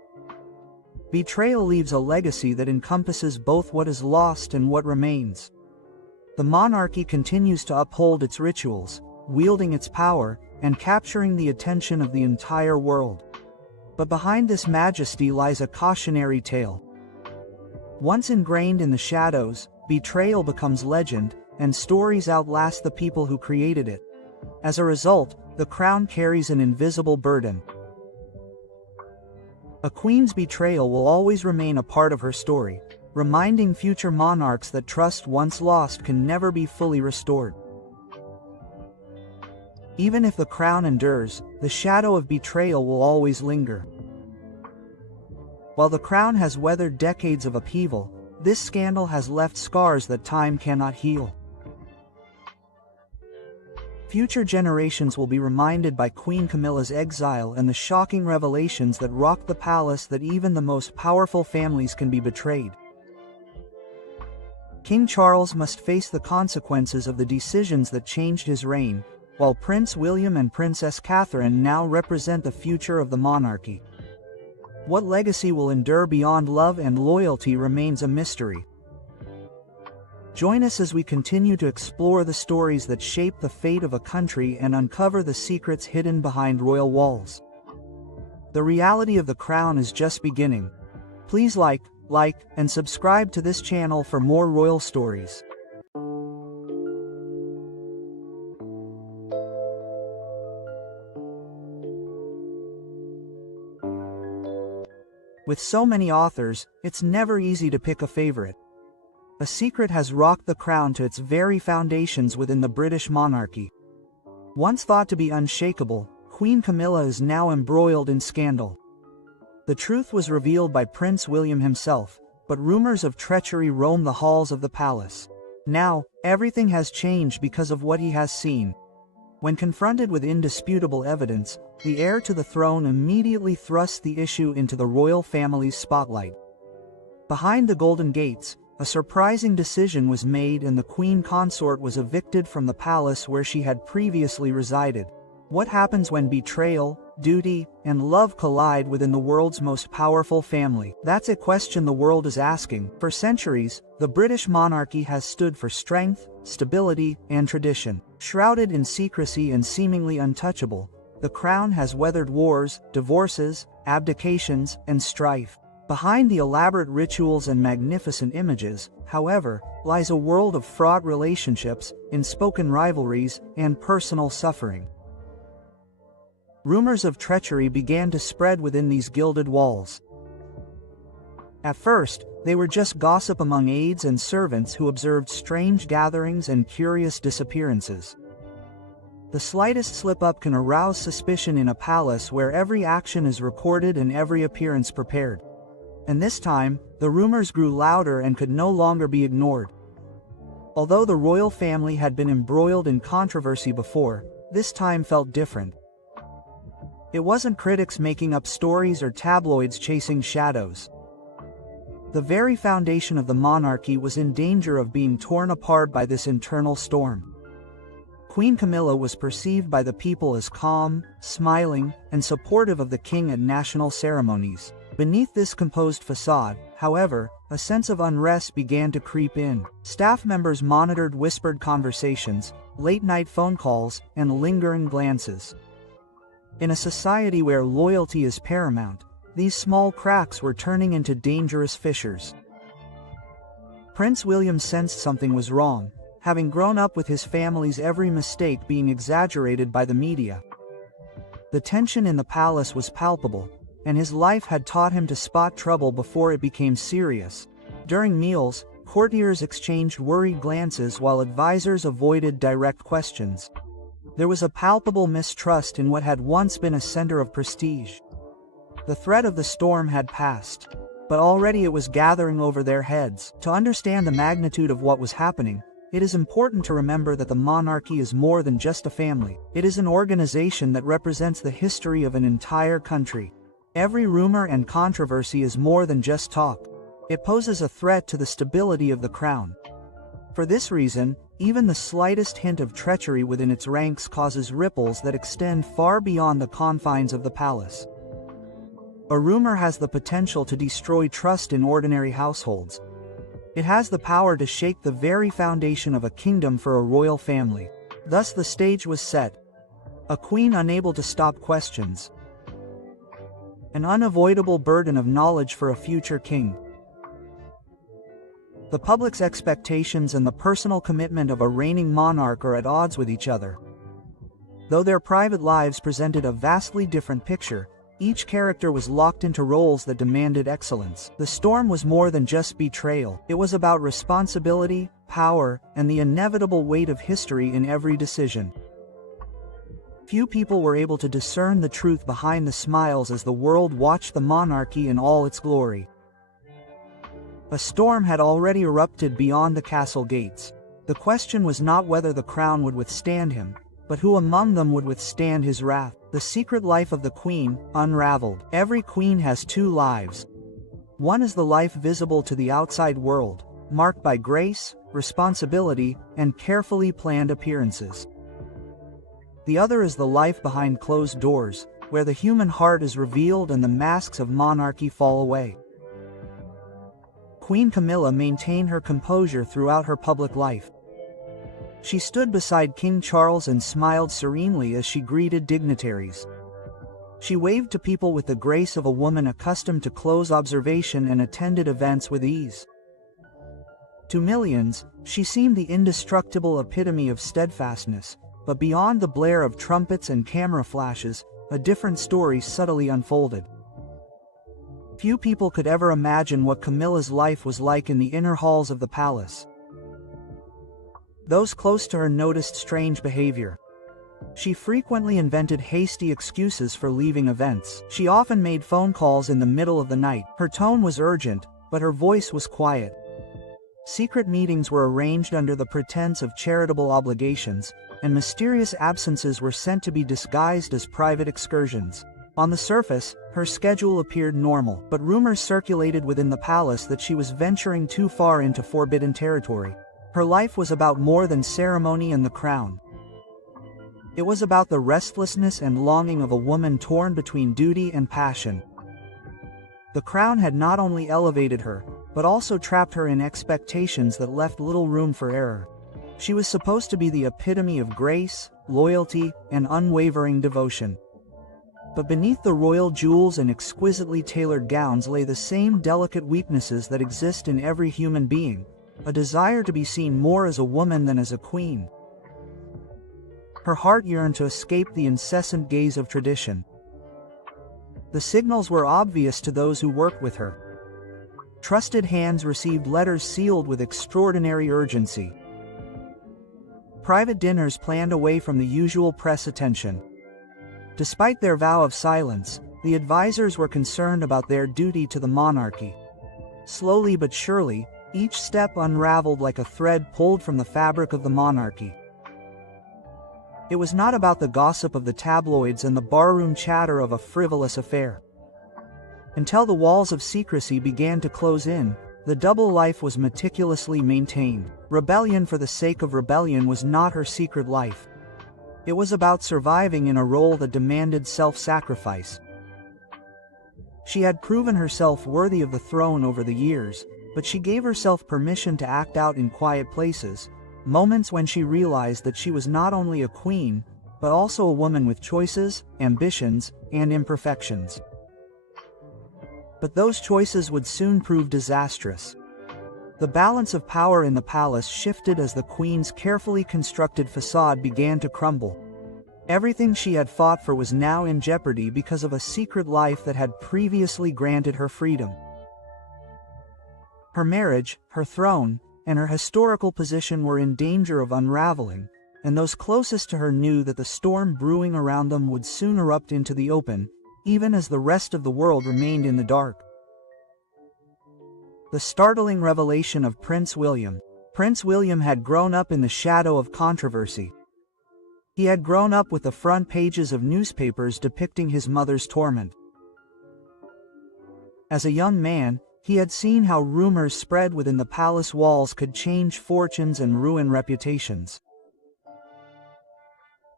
Betrayal leaves a legacy that encompasses both what is lost and what remains. The monarchy continues to uphold its rituals, wielding its power, and capturing the attention of the entire world. But behind this majesty lies a cautionary tale. Once ingrained in the shadows, betrayal becomes legend, and stories outlast the people who created it. As a result, the crown carries an invisible burden. A queen's betrayal will always remain a part of her story, reminding future monarchs that trust once lost can never be fully restored. Even if the crown endures, the shadow of betrayal will always linger. While the crown has weathered decades of upheaval, this scandal has left scars that time cannot heal. Future generations will be reminded by Queen Camilla's exile and the shocking revelations that rocked the palace that even the most powerful families can be betrayed. King Charles must face the consequences of the decisions that changed his reign, while Prince William and Princess Catherine now represent the future of the monarchy. What legacy will endure beyond love and loyalty remains a mystery. Join us as we continue to explore the stories that shape the fate of a country and uncover the secrets hidden behind royal walls. The reality of the crown is just beginning. Please like, and subscribe to this channel for more royal stories. With so many authors, it's never easy to pick a favorite. A secret has rocked the crown to its very foundations within the British monarchy. Once thought to be unshakable, Queen Camilla is now embroiled in scandal. The truth was revealed by Prince William himself, but rumors of treachery roam the halls of the palace. Now, everything has changed because of what he has seen. When confronted with indisputable evidence, the heir to the throne immediately thrusts the issue into the royal family's spotlight. Behind the Golden Gates, a surprising decision was made and the queen consort was evicted from the palace where she had previously resided. What happens when betrayal, duty, and love collide within the world's most powerful family? That's a question the world is asking. For centuries, the British monarchy has stood for strength, stability, and tradition. Shrouded in secrecy and seemingly untouchable, the crown has weathered wars, divorces, abdications, and strife. Behind the elaborate rituals and magnificent images, however, lies a world of fraught relationships, unspoken rivalries, and personal suffering. Rumors of treachery began to spread within these gilded walls. At first, they were just gossip among aides and servants who observed strange gatherings and curious disappearances. The slightest slip-up can arouse suspicion in a palace where every action is recorded and every appearance prepared. And this time, the rumors grew louder and could no longer be ignored. Although the royal family had been embroiled in controversy before, this time felt different. It wasn't critics making up stories or tabloids chasing shadows. The very foundation of the monarchy was in danger of being torn apart by this internal storm. Queen Camilla was perceived by the people as calm, smiling, and supportive of the king at national ceremonies. Beneath this composed facade, however, a sense of unrest began to creep in. Staff members monitored whispered conversations, late-night phone calls, and lingering glances. In a society where loyalty is paramount, these small cracks were turning into dangerous fissures. Prince William sensed something was wrong, having grown up with his family's every mistake being exaggerated by the media. The tension in the palace was palpable, and his life had taught him to spot trouble before it became serious. During meals, courtiers exchanged worried glances while advisors avoided direct questions. There was a palpable mistrust in what had once been a center of prestige. The threat of the storm had passed, but already it was gathering over their heads. To understand the magnitude of what was happening, it is important to remember that the monarchy is more than just a family. It is an organization that represents the history of an entire country. Every rumor and controversy is more than just talk. It poses a threat to the stability of the crown. For this reason, even the slightest hint of treachery within its ranks causes ripples that extend far beyond the confines of the palace. A rumor has the potential to destroy trust in ordinary households. It has the power to shake the very foundation of a kingdom for a royal family. Thus the stage was set. A queen unable to stop questions. An unavoidable burden of knowledge for a future king. The public's expectations and the personal commitment of a reigning monarch are at odds with each other. Though their private lives presented a vastly different picture, each character was locked into roles that demanded excellence. The storm was more than just betrayal. It was about responsibility, power, and the inevitable weight of history in every decision. Few people were able to discern the truth behind the smiles as the world watched the monarchy in all its glory. A storm had already erupted beyond the castle gates. The question was not whether the crown would withstand him, but who among them would withstand his wrath. The secret life of the queen, unraveled. Every queen has two lives. One is the life visible to the outside world, marked by grace, responsibility, and carefully planned appearances. The other is the life behind closed doors, where the human heart is revealed and the masks of monarchy fall away. Queen Camilla maintained her composure throughout her public life. She stood beside King Charles and smiled serenely as she greeted dignitaries. She waved to people with the grace of a woman accustomed to close observation and attended events with ease. To millions, she seemed the indestructible epitome of steadfastness, but beyond the blare of trumpets and camera flashes, a different story subtly unfolded. Few people could ever imagine what Camilla's life was like in the inner halls of the palace. Those close to her noticed strange behavior. She frequently invented hasty excuses for leaving events. She often made phone calls in the middle of the night. Her tone was urgent, but her voice was quiet. Secret meetings were arranged under the pretense of charitable obligations, and mysterious absences were sent to be disguised as private excursions. On the surface, her schedule appeared normal, but rumors circulated within the palace that she was venturing too far into forbidden territory. Her life was about more than ceremony and the crown. It was about the restlessness and longing of a woman torn between duty and passion. The crown had not only elevated her, but also trapped her in expectations that left little room for error. She was supposed to be the epitome of grace, loyalty, and unwavering devotion. But beneath the royal jewels and exquisitely tailored gowns lay the same delicate weaknesses that exist in every human being, a desire to be seen more as a woman than as a queen. Her heart yearned to escape the incessant gaze of tradition. The signals were obvious to those who worked with her. Trusted hands received letters sealed with extraordinary urgency. Private dinners planned away from the usual press attention. Despite their vow of silence, the advisors were concerned about their duty to the monarchy. Slowly but surely, each step unraveled like a thread pulled from the fabric of the monarchy. It was not about the gossip of the tabloids and the barroom chatter of a frivolous affair. Until the walls of secrecy began to close in, the double life was meticulously maintained. Rebellion for the sake of rebellion was not her secret life. It was about surviving in a role that demanded self-sacrifice. She had proven herself worthy of the throne over the years, but she gave herself permission to act out in quiet places, moments when she realized that she was not only a queen, but also a woman with choices, ambitions, and imperfections. But those choices would soon prove disastrous. The balance of power in the palace shifted as the queen's carefully constructed facade began to crumble. Everything she had fought for was now in jeopardy because of a secret life that had previously granted her freedom. Her marriage, her throne, and her historical position were in danger of unraveling, and those closest to her knew that the storm brewing around them would soon erupt into the open, even as the rest of the world remained in the dark. The startling revelation of Prince William. Prince William had grown up in the shadow of controversy. He had grown up with the front pages of newspapers depicting his mother's torment. As a young man, he had seen how rumors spread within the palace walls could change fortunes and ruin reputations.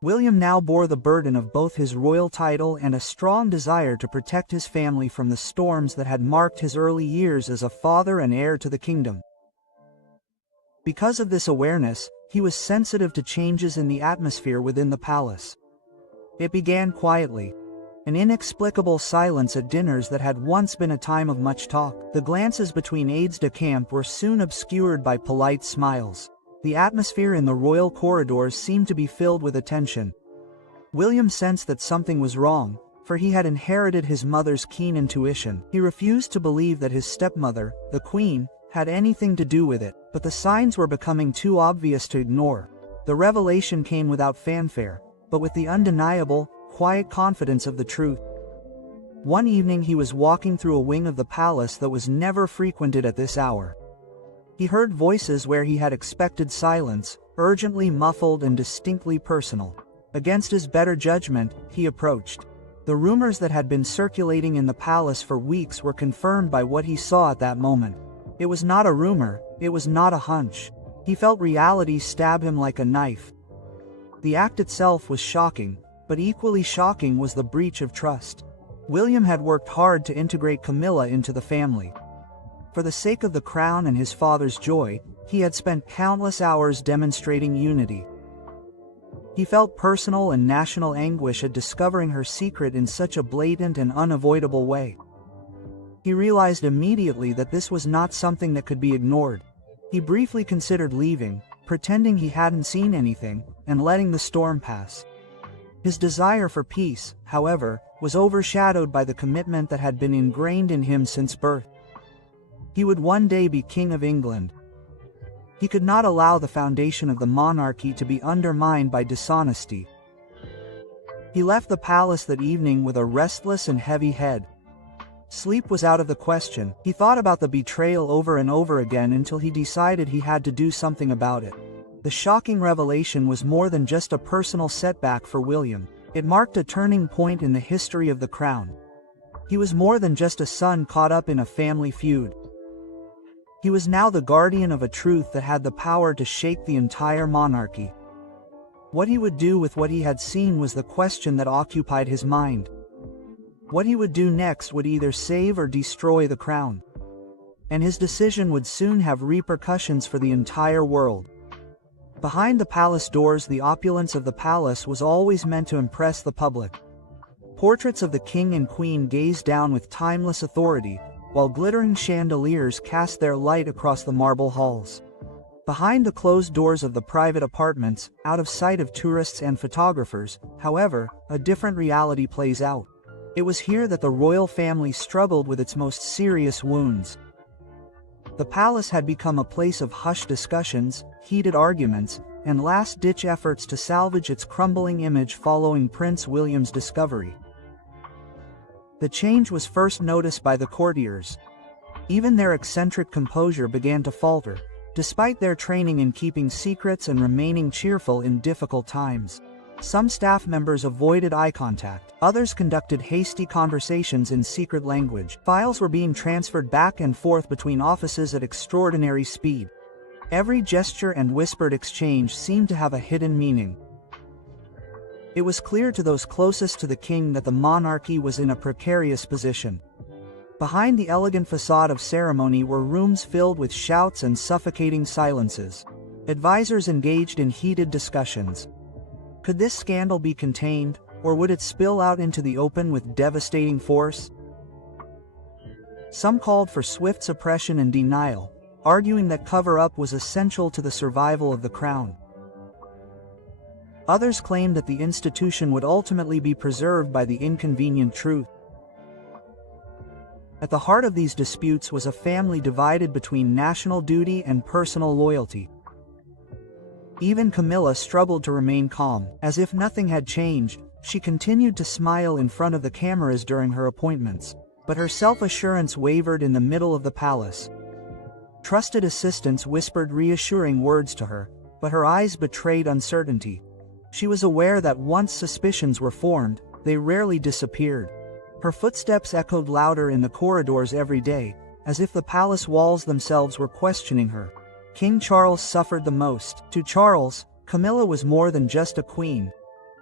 William now bore the burden of both his royal title and a strong desire to protect his family from the storms that had marked his early years as a father and heir to the kingdom. Because of this awareness, he was sensitive to changes in the atmosphere within the palace. It began quietly. An inexplicable silence at dinners that had once been a time of much talk. The glances between aides-de-camp were soon obscured by polite smiles. The atmosphere in the royal corridors seemed to be filled with attention. William sensed that something was wrong, for he had inherited his mother's keen intuition. He refused to believe that his stepmother, the Queen, had anything to do with it, but the signs were becoming too obvious to ignore. The revelation came without fanfare, but with the undeniable, quiet confidence of the truth. One evening he was walking through a wing of the palace that was never frequented at this hour. He heard voices where he had expected silence, urgently muffled and distinctly personal. Against his better judgment, he approached. The rumors that had been circulating in the palace for weeks were confirmed by what he saw at that moment. It was not a rumor, it was not a hunch. He felt reality stab him like a knife. The act itself was shocking, but equally shocking was the breach of trust. William had worked hard to integrate Camilla into the family. For the sake of the crown and his father's joy, he had spent countless hours demonstrating unity. He felt personal and national anguish at discovering her secret in such a blatant and unavoidable way. He realized immediately that this was not something that could be ignored. He briefly considered leaving, pretending he hadn't seen anything, and letting the storm pass. His desire for peace, however, was overshadowed by the commitment that had been ingrained in him since birth. He would one day be King of England. He could not allow the foundation of the monarchy to be undermined by dishonesty. He left the palace that evening with a restless and heavy head. Sleep was out of the question. He thought about the betrayal over and over again until he decided he had to do something about it. The shocking revelation was more than just a personal setback for William. It marked a turning point in the history of the crown. He was more than just a son caught up in a family feud. He was now the guardian of a truth that had the power to shake the entire monarchy. What he would do with what he had seen was the question that occupied his mind. What he would do next would either save or destroy the crown. And his decision would soon have repercussions for the entire world. Behind the palace doors, the opulence of the palace was always meant to impress the public. Portraits of the king and queen gazed down with timeless authority, while glittering chandeliers cast their light across the marble halls. Behind the closed doors of the private apartments, out of sight of tourists and photographers, however, a different reality plays out. It was here that the royal family struggled with its most serious wounds. The palace had become a place of hushed discussions, heated arguments, and last-ditch efforts to salvage its crumbling image following Prince William's discovery. The change was first noticed by the courtiers. Even their eccentric composure began to falter, despite their training in keeping secrets and remaining cheerful in difficult times. Some staff members avoided eye contact, others conducted hasty conversations in secret language. Files were being transferred back and forth between offices at extraordinary speed. Every gesture and whispered exchange seemed to have a hidden meaning. It was clear to those closest to the king that the monarchy was in a precarious position. Behind the elegant facade of ceremony were rooms filled with shouts and suffocating silences. Advisors engaged in heated discussions. Could this scandal be contained, or would it spill out into the open with devastating force? Some called for swift suppression and denial, arguing that cover-up was essential to the survival of the crown. Others claimed that the institution would ultimately be preserved by the inconvenient truth. At the heart of these disputes was a family divided between national duty and personal loyalty. Even Camilla struggled to remain calm. As if nothing had changed, she continued to smile in front of the cameras during her appointments. But her self-assurance wavered in the middle of the palace. Trusted assistants whispered reassuring words to her, but her eyes betrayed uncertainty. She was aware that once suspicions were formed, they rarely disappeared. Her footsteps echoed louder in the corridors every day, as if the palace walls themselves were questioning her. King Charles suffered the most. To Charles, Camilla was more than just a queen.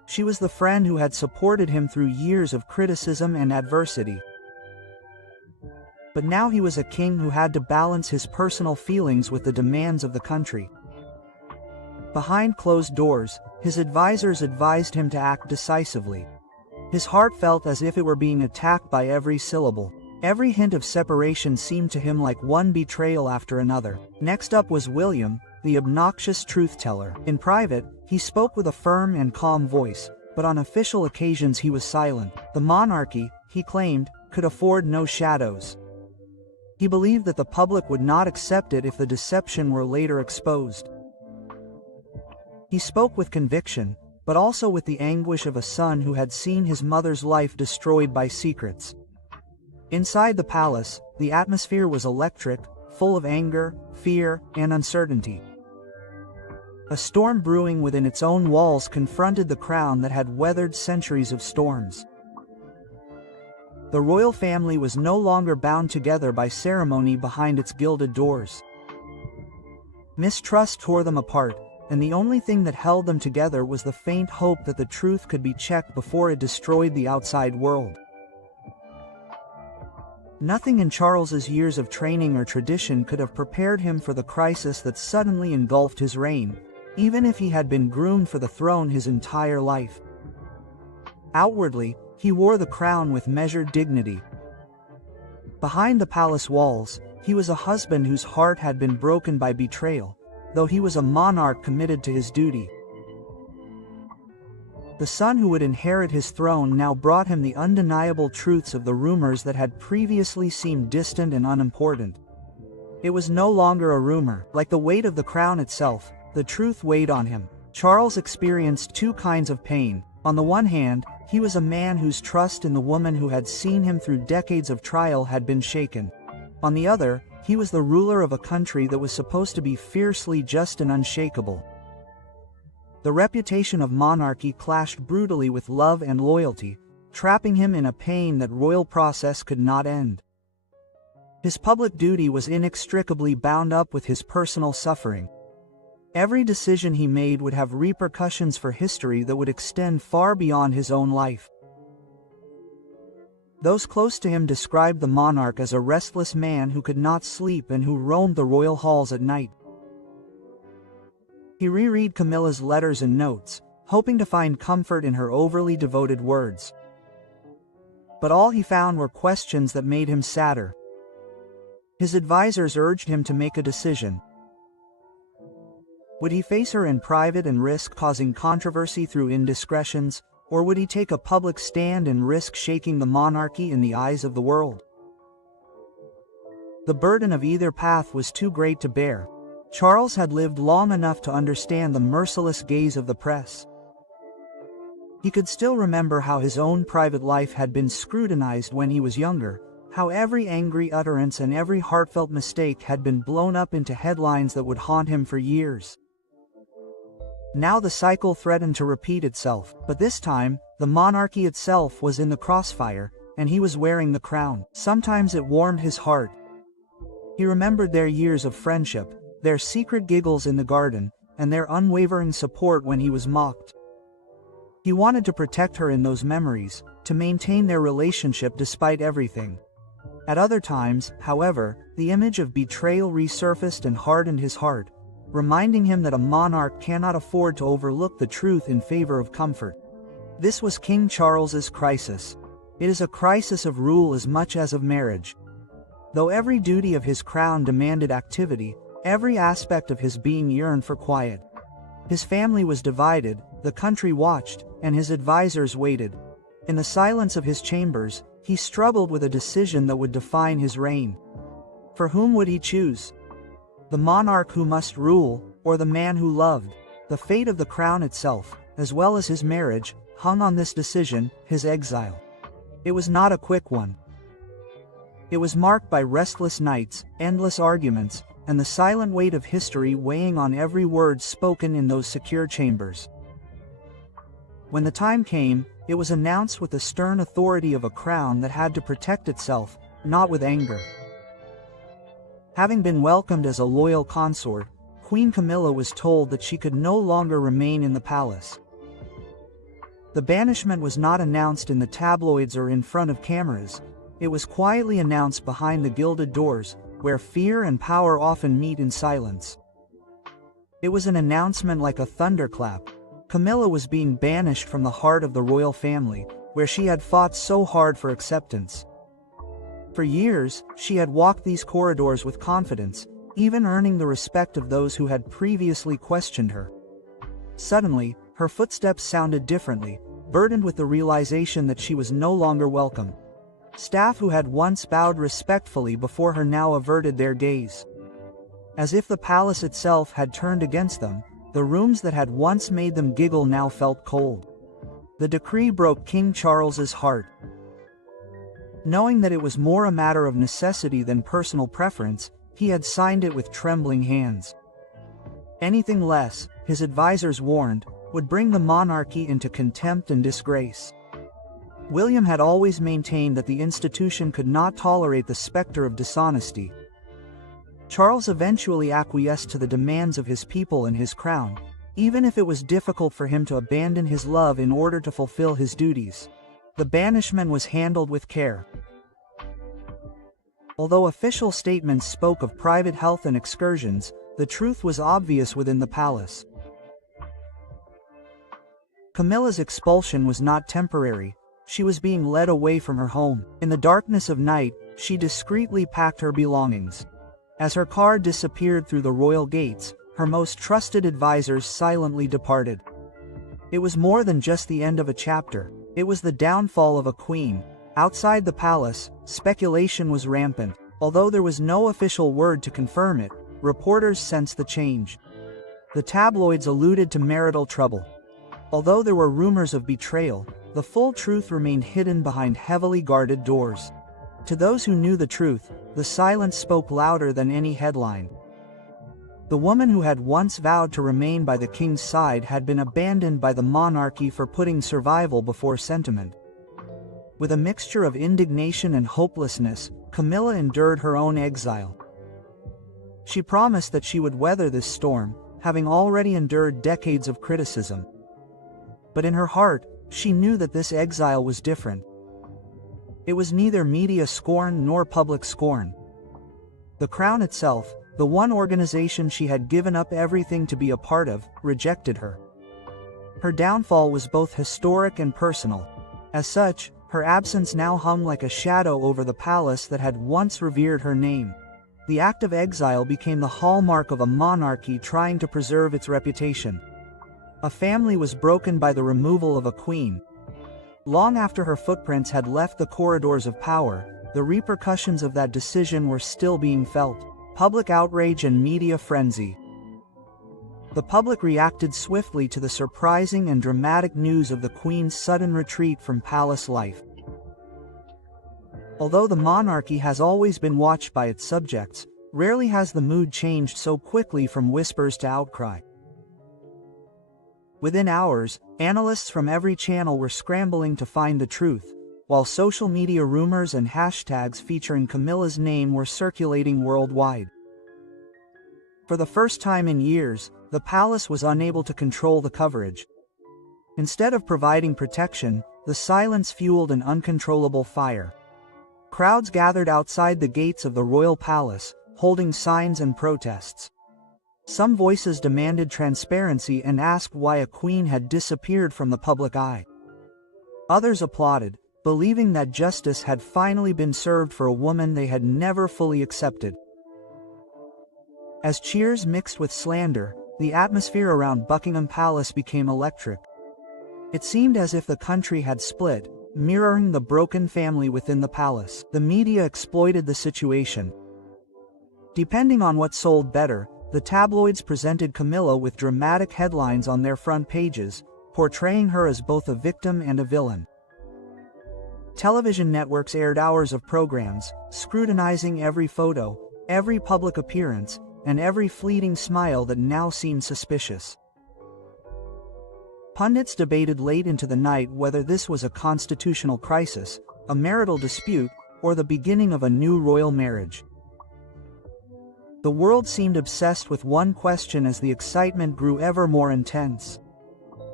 She was the friend who had supported him through years of criticism and adversity. But now he was a king who had to balance his personal feelings with the demands of the country. Behind closed doors, his advisors advised him to act decisively. His heart felt as if it were being attacked by every syllable. Every hint of separation seemed to him like one betrayal after another. Next up was William, the obnoxious truth-teller. In private, he spoke with a firm and calm voice, but on official occasions he was silent. The monarchy, he claimed, could afford no shadows. He believed that the public would not accept it if the deception were later exposed. He spoke with conviction, but also with the anguish of a son who had seen his mother's life destroyed by secrets. Inside the palace, the atmosphere was electric, full of anger, fear, and uncertainty. A storm brewing within its own walls confronted the crown that had weathered centuries of storms. The royal family was no longer bound together by ceremony behind its gilded doors. Mistrust tore them apart, and the only thing that held them together was the faint hope that the truth could be checked before it destroyed the outside world. Nothing in Charles's years of training or tradition could have prepared him for the crisis that suddenly engulfed his reign, even if he had been groomed for the throne his entire life. Outwardly, he wore the crown with measured dignity. Behind the palace walls, he was a husband whose heart had been broken by betrayal, though he was a monarch committed to his duty. The son who would inherit his throne now brought him the undeniable truths of the rumors that had previously seemed distant and unimportant. It was no longer a rumor. Like the weight of the crown itself, the truth weighed on him. Charles experienced two kinds of pain. On the one hand, he was a man whose trust in the woman who had seen him through decades of trial had been shaken. On the other, he was the ruler of a country that was supposed to be fiercely just and unshakable. The reputation of monarchy clashed brutally with love and loyalty, trapping him in a pain that royal process could not end. His public duty was inextricably bound up with his personal suffering. Every decision he made would have repercussions for history that would extend far beyond his own life. Those close to him described the monarch as a restless man who could not sleep and who roamed the royal halls at night. He reread Camilla's letters and notes, hoping to find comfort in her overly devoted words. But all he found were questions that made him sadder. His advisors urged him to make a decision. Would he face her in private and risk causing controversy through indiscretions, or would he take a public stand and risk shaking the monarchy in the eyes of the world? The burden of either path was too great to bear. Charles had lived long enough to understand the merciless gaze of the press. He could still remember how his own private life had been scrutinized when he was younger, how every angry utterance and every heartfelt mistake had been blown up into headlines that would haunt him for years. Now the cycle threatened to repeat itself, but this time, the monarchy itself was in the crossfire, and he was wearing the crown. Sometimes it warmed his heart. He remembered their years of friendship, their secret giggles in the garden, and their unwavering support when he was mocked. He wanted to protect her in those memories, to maintain their relationship despite everything. At other times, however, the image of betrayal resurfaced and hardened his heart, reminding him that a monarch cannot afford to overlook the truth in favor of comfort. This was King Charles's crisis. It is a crisis of rule as much as of marriage. Though every duty of his crown demanded activity, every aspect of his being yearned for quiet. His family was divided, the country watched, and his advisors waited. In the silence of his chambers, he struggled with a decision that would define his reign. For whom would he choose? The monarch who must rule, or the man who loved? The fate of the crown itself, as well as his marriage, hung on this decision, his exile. It was not a quick one. It was marked by restless nights, endless arguments, and the silent weight of history weighing on every word spoken in those secure chambers. When the time came, it was announced with the stern authority of a crown that had to protect itself, not with anger. Having been welcomed as a loyal consort, Queen Camilla was told that she could no longer remain in the palace. The banishment was not announced in the tabloids or in front of cameras. It was quietly announced behind the gilded doors, where fear and power often meet in silence. It was an announcement like a thunderclap. Camilla was being banished from the heart of the royal family, where she had fought so hard for acceptance. For years, she had walked these corridors with confidence, even earning the respect of those who had previously questioned her. Suddenly, her footsteps sounded differently, burdened with the realization that she was no longer welcome. Staff who had once bowed respectfully before her now averted their gaze. As if the palace itself had turned against them, the rooms that had once made them giggle now felt cold. The decree broke King Charles's heart. Knowing that it was more a matter of necessity than personal preference, he had signed it with trembling hands. Anything less, his advisors warned, would bring the monarchy into contempt and disgrace. William had always maintained that the institution could not tolerate the specter of dishonesty. Charles eventually acquiesced to the demands of his people and his crown, even if it was difficult for him to abandon his love in order to fulfill his duties. The banishment was handled with care. Although official statements spoke of private health and excursions, the truth was obvious within the palace. Camilla's expulsion was not temporary. She was being led away from her home. In the darkness of night, she discreetly packed her belongings. As her car disappeared through the royal gates, her most trusted advisors silently departed. It was more than just the end of a chapter. It was the downfall of a queen. Outside the palace, speculation was rampant. Although there was no official word to confirm it, reporters sensed the change. The tabloids alluded to marital trouble. Although there were rumors of betrayal, the full truth remained hidden behind heavily guarded doors. To those who knew the truth, the silence spoke louder than any headline. The woman who had once vowed to remain by the king's side had been abandoned by the monarchy for putting survival before sentiment. With a mixture of indignation and hopelessness, Camilla endured her own exile. She promised that she would weather this storm, having already endured decades of criticism. But in her heart, she knew that this exile was different. It was neither media scorn nor public scorn. The crown itself, the one organization she had given up everything to be a part of, rejected her. Her downfall was both historic and personal. As such, her absence now hung like a shadow over the palace that had once revered her name. The act of exile became the hallmark of a monarchy trying to preserve its reputation. A family was broken by the removal of a queen. Long after her footprints had left the corridors of power, the repercussions of that decision were still being felt. Public outrage and media frenzy. The public reacted swiftly to the surprising and dramatic news of the Queen's sudden retreat from palace life. Although the monarchy has always been watched by its subjects, rarely has the mood changed so quickly from whispers to outcry. Within hours, analysts from every channel were scrambling to find the truth, while social media rumors and hashtags featuring Camilla's name were circulating worldwide. For the first time in years, the palace was unable to control the coverage. Instead of providing protection, the silence fueled an uncontrollable fire. Crowds gathered outside the gates of the royal palace, holding signs and protests. Some voices demanded transparency and asked why a queen had disappeared from the public eye. Others applauded, believing that justice had finally been served for a woman they had never fully accepted. As cheers mixed with slander, the atmosphere around Buckingham Palace became electric. It seemed as if the country had split, mirroring the broken family within the palace. The media exploited the situation. Depending on what sold better, the tabloids presented Camilla with dramatic headlines on their front pages, portraying her as both a victim and a villain. Television networks aired hours of programs, scrutinizing every photo, every public appearance, and every fleeting smile that now seemed suspicious. Pundits debated late into the night whether this was a constitutional crisis, a marital dispute, or the beginning of a new royal marriage. The world seemed obsessed with one question as the excitement grew ever more intense.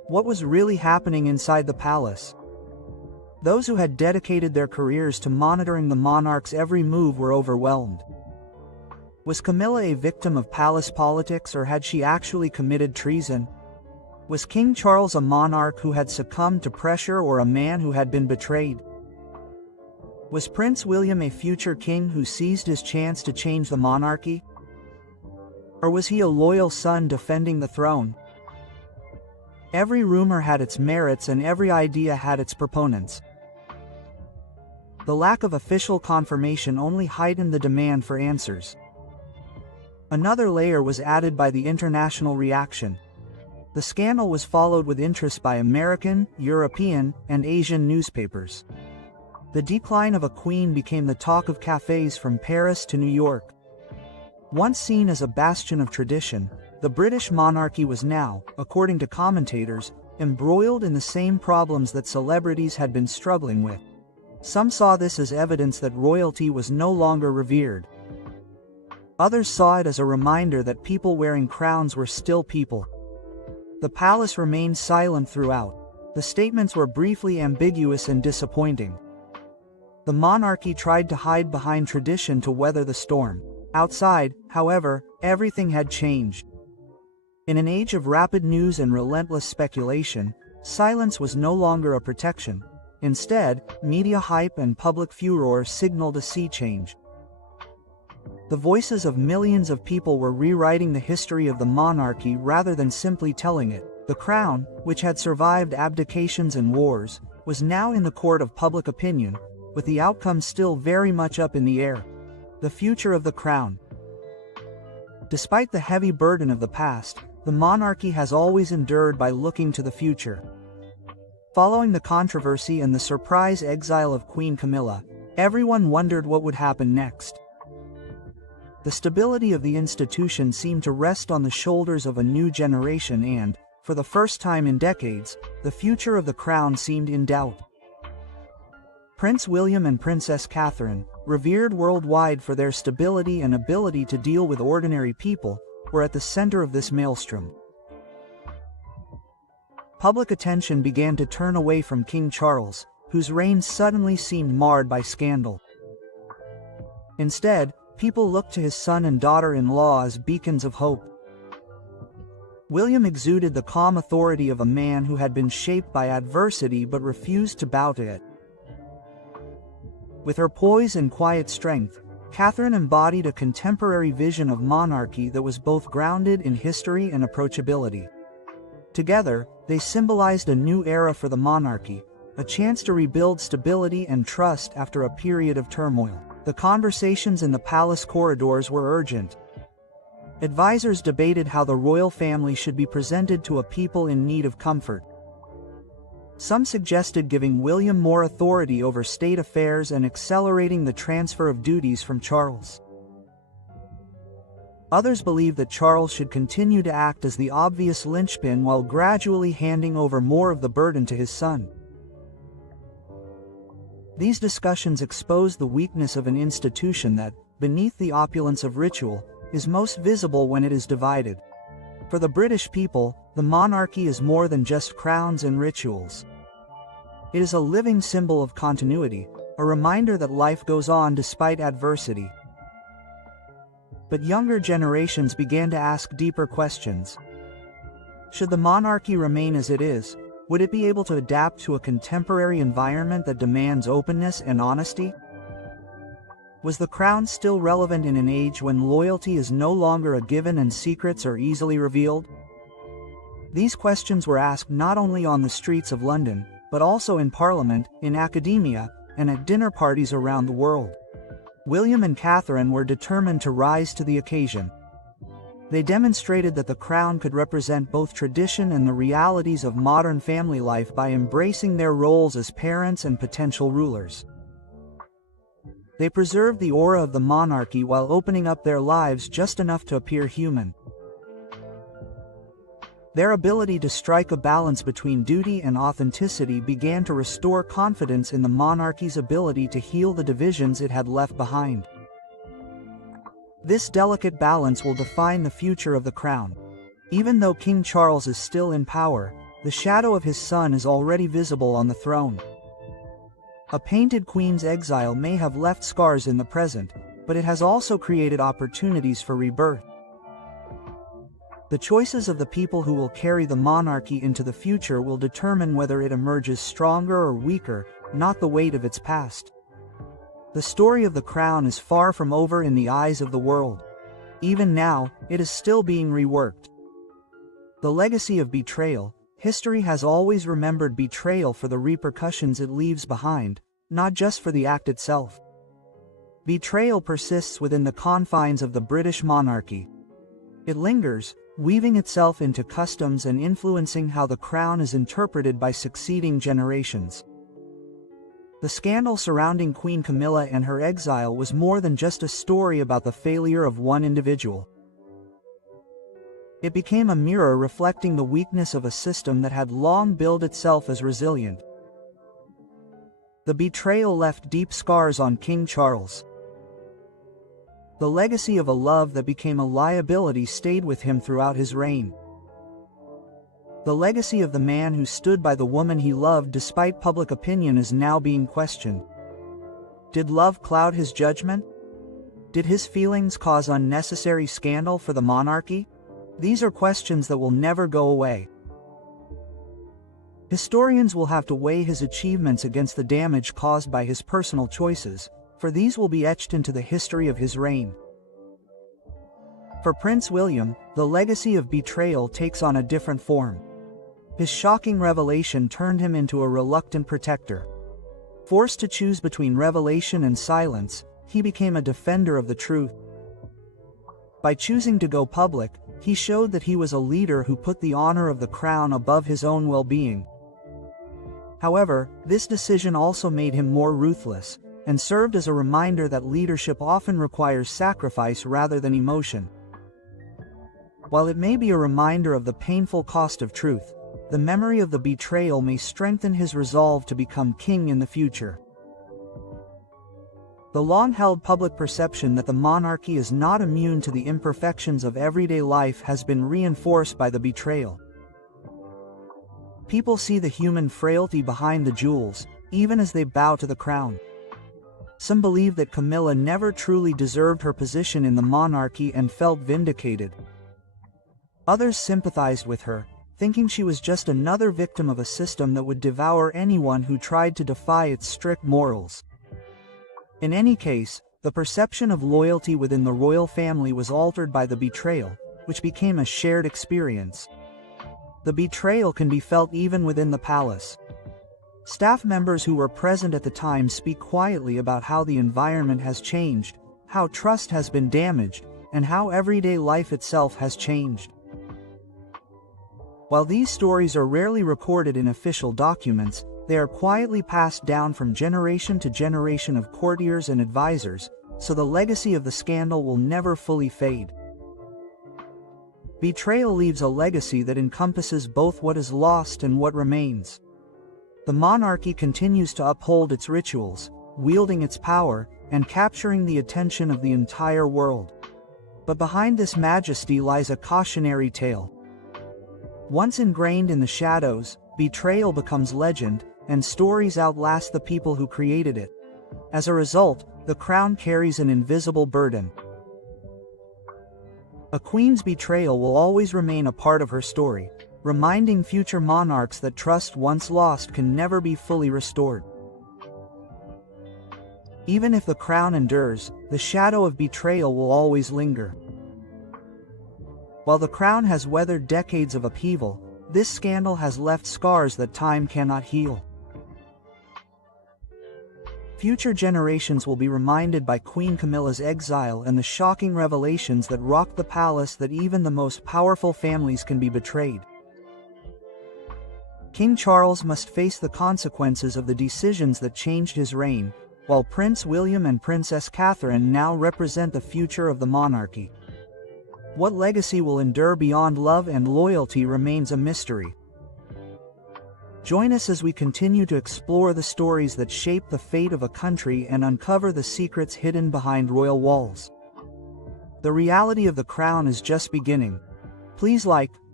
What was really happening inside the palace? Those who had dedicated their careers to monitoring the monarch's every move were overwhelmed. Was Camilla a victim of palace politics, or had she actually committed treason? Was King Charles a monarch who had succumbed to pressure, or a man who had been betrayed? Was Prince William a future king who seized his chance to change the monarchy? Or was he a loyal son defending the throne? Every rumor had its merits and every idea had its proponents. The lack of official confirmation only heightened the demand for answers. Another layer was added by the international reaction. The scandal was followed with interest by American, European, and Asian newspapers. The decline of a queen became the talk of cafes from Paris to New York. Once seen as a bastion of tradition, the British monarchy was now, according to commentators, embroiled in the same problems that celebrities had been struggling with. Some saw this as evidence that royalty was no longer revered. Others saw it as a reminder that people wearing crowns were still people. The palace remained silent throughout. The statements were briefly ambiguous and disappointing. The monarchy tried to hide behind tradition to weather the storm. Outside, however, everything had changed. In an age of rapid news and relentless speculation, silence was no longer a protection. Instead, media hype and public furor signaled a sea change. The voices of millions of people were rewriting the history of the monarchy rather than simply telling it. The crown, which had survived abdications and wars, was now in the court of public opinion, with the outcome still very much up in the air. The future of the crown. Despite the heavy burden of the past, the monarchy has always endured by looking to the future. Following the controversy and the surprise exile of Queen Camilla, everyone wondered what would happen next. The stability of the institution seemed to rest on the shoulders of a new generation and, for the first time in decades, the future of the crown seemed in doubt. Prince William and Princess Catherine, revered worldwide for their stability and ability to deal with ordinary people, were at the center of this maelstrom. Public attention began to turn away from King Charles, whose reign suddenly seemed marred by scandal. Instead, people looked to his son and daughter-in-law as beacons of hope. William exuded the calm authority of a man who had been shaped by adversity but refused to bow to it. With her poise and quiet strength, Catherine embodied a contemporary vision of monarchy that was both grounded in history and approachability. Together, they symbolized a new era for the monarchy, a chance to rebuild stability and trust after a period of turmoil. The conversations in the palace corridors were urgent. Advisors debated how the royal family should be presented to a people in need of comfort. Some suggested giving William more authority over state affairs and accelerating the transfer of duties from Charles. Others believed that Charles should continue to act as the obvious linchpin while gradually handing over more of the burden to his son. These discussions exposed the weakness of an institution that, beneath the opulence of ritual, is most visible when it is divided. For the British people, the monarchy is more than just crowns and rituals. It is a living symbol of continuity, a reminder that life goes on despite adversity. But younger generations began to ask deeper questions. Should the monarchy remain as it is? Would it be able to adapt to a contemporary environment that demands openness and honesty? Was the crown still relevant in an age when loyalty is no longer a given and secrets are easily revealed? These questions were asked not only on the streets of London, but also in Parliament, in academia, and at dinner parties around the world. William and Catherine were determined to rise to the occasion. They demonstrated that the crown could represent both tradition and the realities of modern family life by embracing their roles as parents and potential rulers. They preserved the aura of the monarchy while opening up their lives just enough to appear human. Their ability to strike a balance between duty and authenticity began to restore confidence in the monarchy's ability to heal the divisions it had left behind. This delicate balance will define the future of the crown. Even though King Charles is still in power, the shadow of his son is already visible on the throne. A painted queen's exile may have left scars in the present, but it has also created opportunities for rebirth. The choices of the people who will carry the monarchy into the future will determine whether it emerges stronger or weaker, not the weight of its past. The story of the crown is far from over in the eyes of the world. Even now, it is still being reworked. The legacy of betrayal. History has always remembered betrayal for the repercussions it leaves behind, not just for the act itself. Betrayal persists within the confines of the British monarchy. It lingers, weaving itself into customs and influencing how the crown is interpreted by succeeding generations. The scandal surrounding Queen Camilla and her exile was more than just a story about the failure of one individual. It became a mirror reflecting the weakness of a system that had long billed itself as resilient. The betrayal left deep scars on King Charles. The legacy of a love that became a liability stayed with him throughout his reign. The legacy of the man who stood by the woman he loved despite public opinion is now being questioned. Did love cloud his judgment? Did his feelings cause unnecessary scandal for the monarchy? These are questions that will never go away. Historians will have to weigh his achievements against the damage caused by his personal choices, for these will be etched into the history of his reign. For Prince William, the legacy of betrayal takes on a different form. His shocking revelation turned him into a reluctant protector. Forced to choose between revelation and silence, he became a defender of the truth. By choosing to go public, he showed that he was a leader who put the honor of the crown above his own well-being. However, this decision also made him more ruthless, and served as a reminder that leadership often requires sacrifice rather than emotion. While it may be a reminder of the painful cost of truth, the memory of the betrayal may strengthen his resolve to become king in the future. The long-held public perception that the monarchy is not immune to the imperfections of everyday life has been reinforced by the betrayal. People see the human frailty behind the jewels, even as they bow to the crown. Some believe that Camilla never truly deserved her position in the monarchy and felt vindicated. Others sympathized with her, thinking she was just another victim of a system that would devour anyone who tried to defy its strict morals. In any case, the perception of loyalty within the royal family was altered by the betrayal, which became a shared experience. The betrayal can be felt even within the palace. Staff members who were present at the time speak quietly about how the environment has changed, how trust has been damaged, and how everyday life itself has changed. While these stories are rarely recorded in official documents, they are quietly passed down from generation to generation of courtiers and advisors, so the legacy of the scandal will never fully fade. Betrayal leaves a legacy that encompasses both what is lost and what remains. The monarchy continues to uphold its rituals, wielding its power, and capturing the attention of the entire world. But behind this majesty lies a cautionary tale. Once ingrained in the shadows, betrayal becomes legend, and stories outlast the people who created it. As a result, the crown carries an invisible burden. A queen's betrayal will always remain a part of her story, reminding future monarchs that trust once lost can never be fully restored. Even if the crown endures, the shadow of betrayal will always linger. While the crown has weathered decades of upheaval, this scandal has left scars that time cannot heal. Future generations will be reminded by Queen Camilla's exile and the shocking revelations that rocked the palace that even the most powerful families can be betrayed. King Charles must face the consequences of the decisions that changed his reign, while Prince William and Princess Catherine now represent the future of the monarchy. What legacy will endure beyond love and loyalty remains a mystery. Join us as we continue to explore the stories that shape the fate of a country and uncover the secrets hidden behind royal walls. The reality of the crown is just beginning. Please like,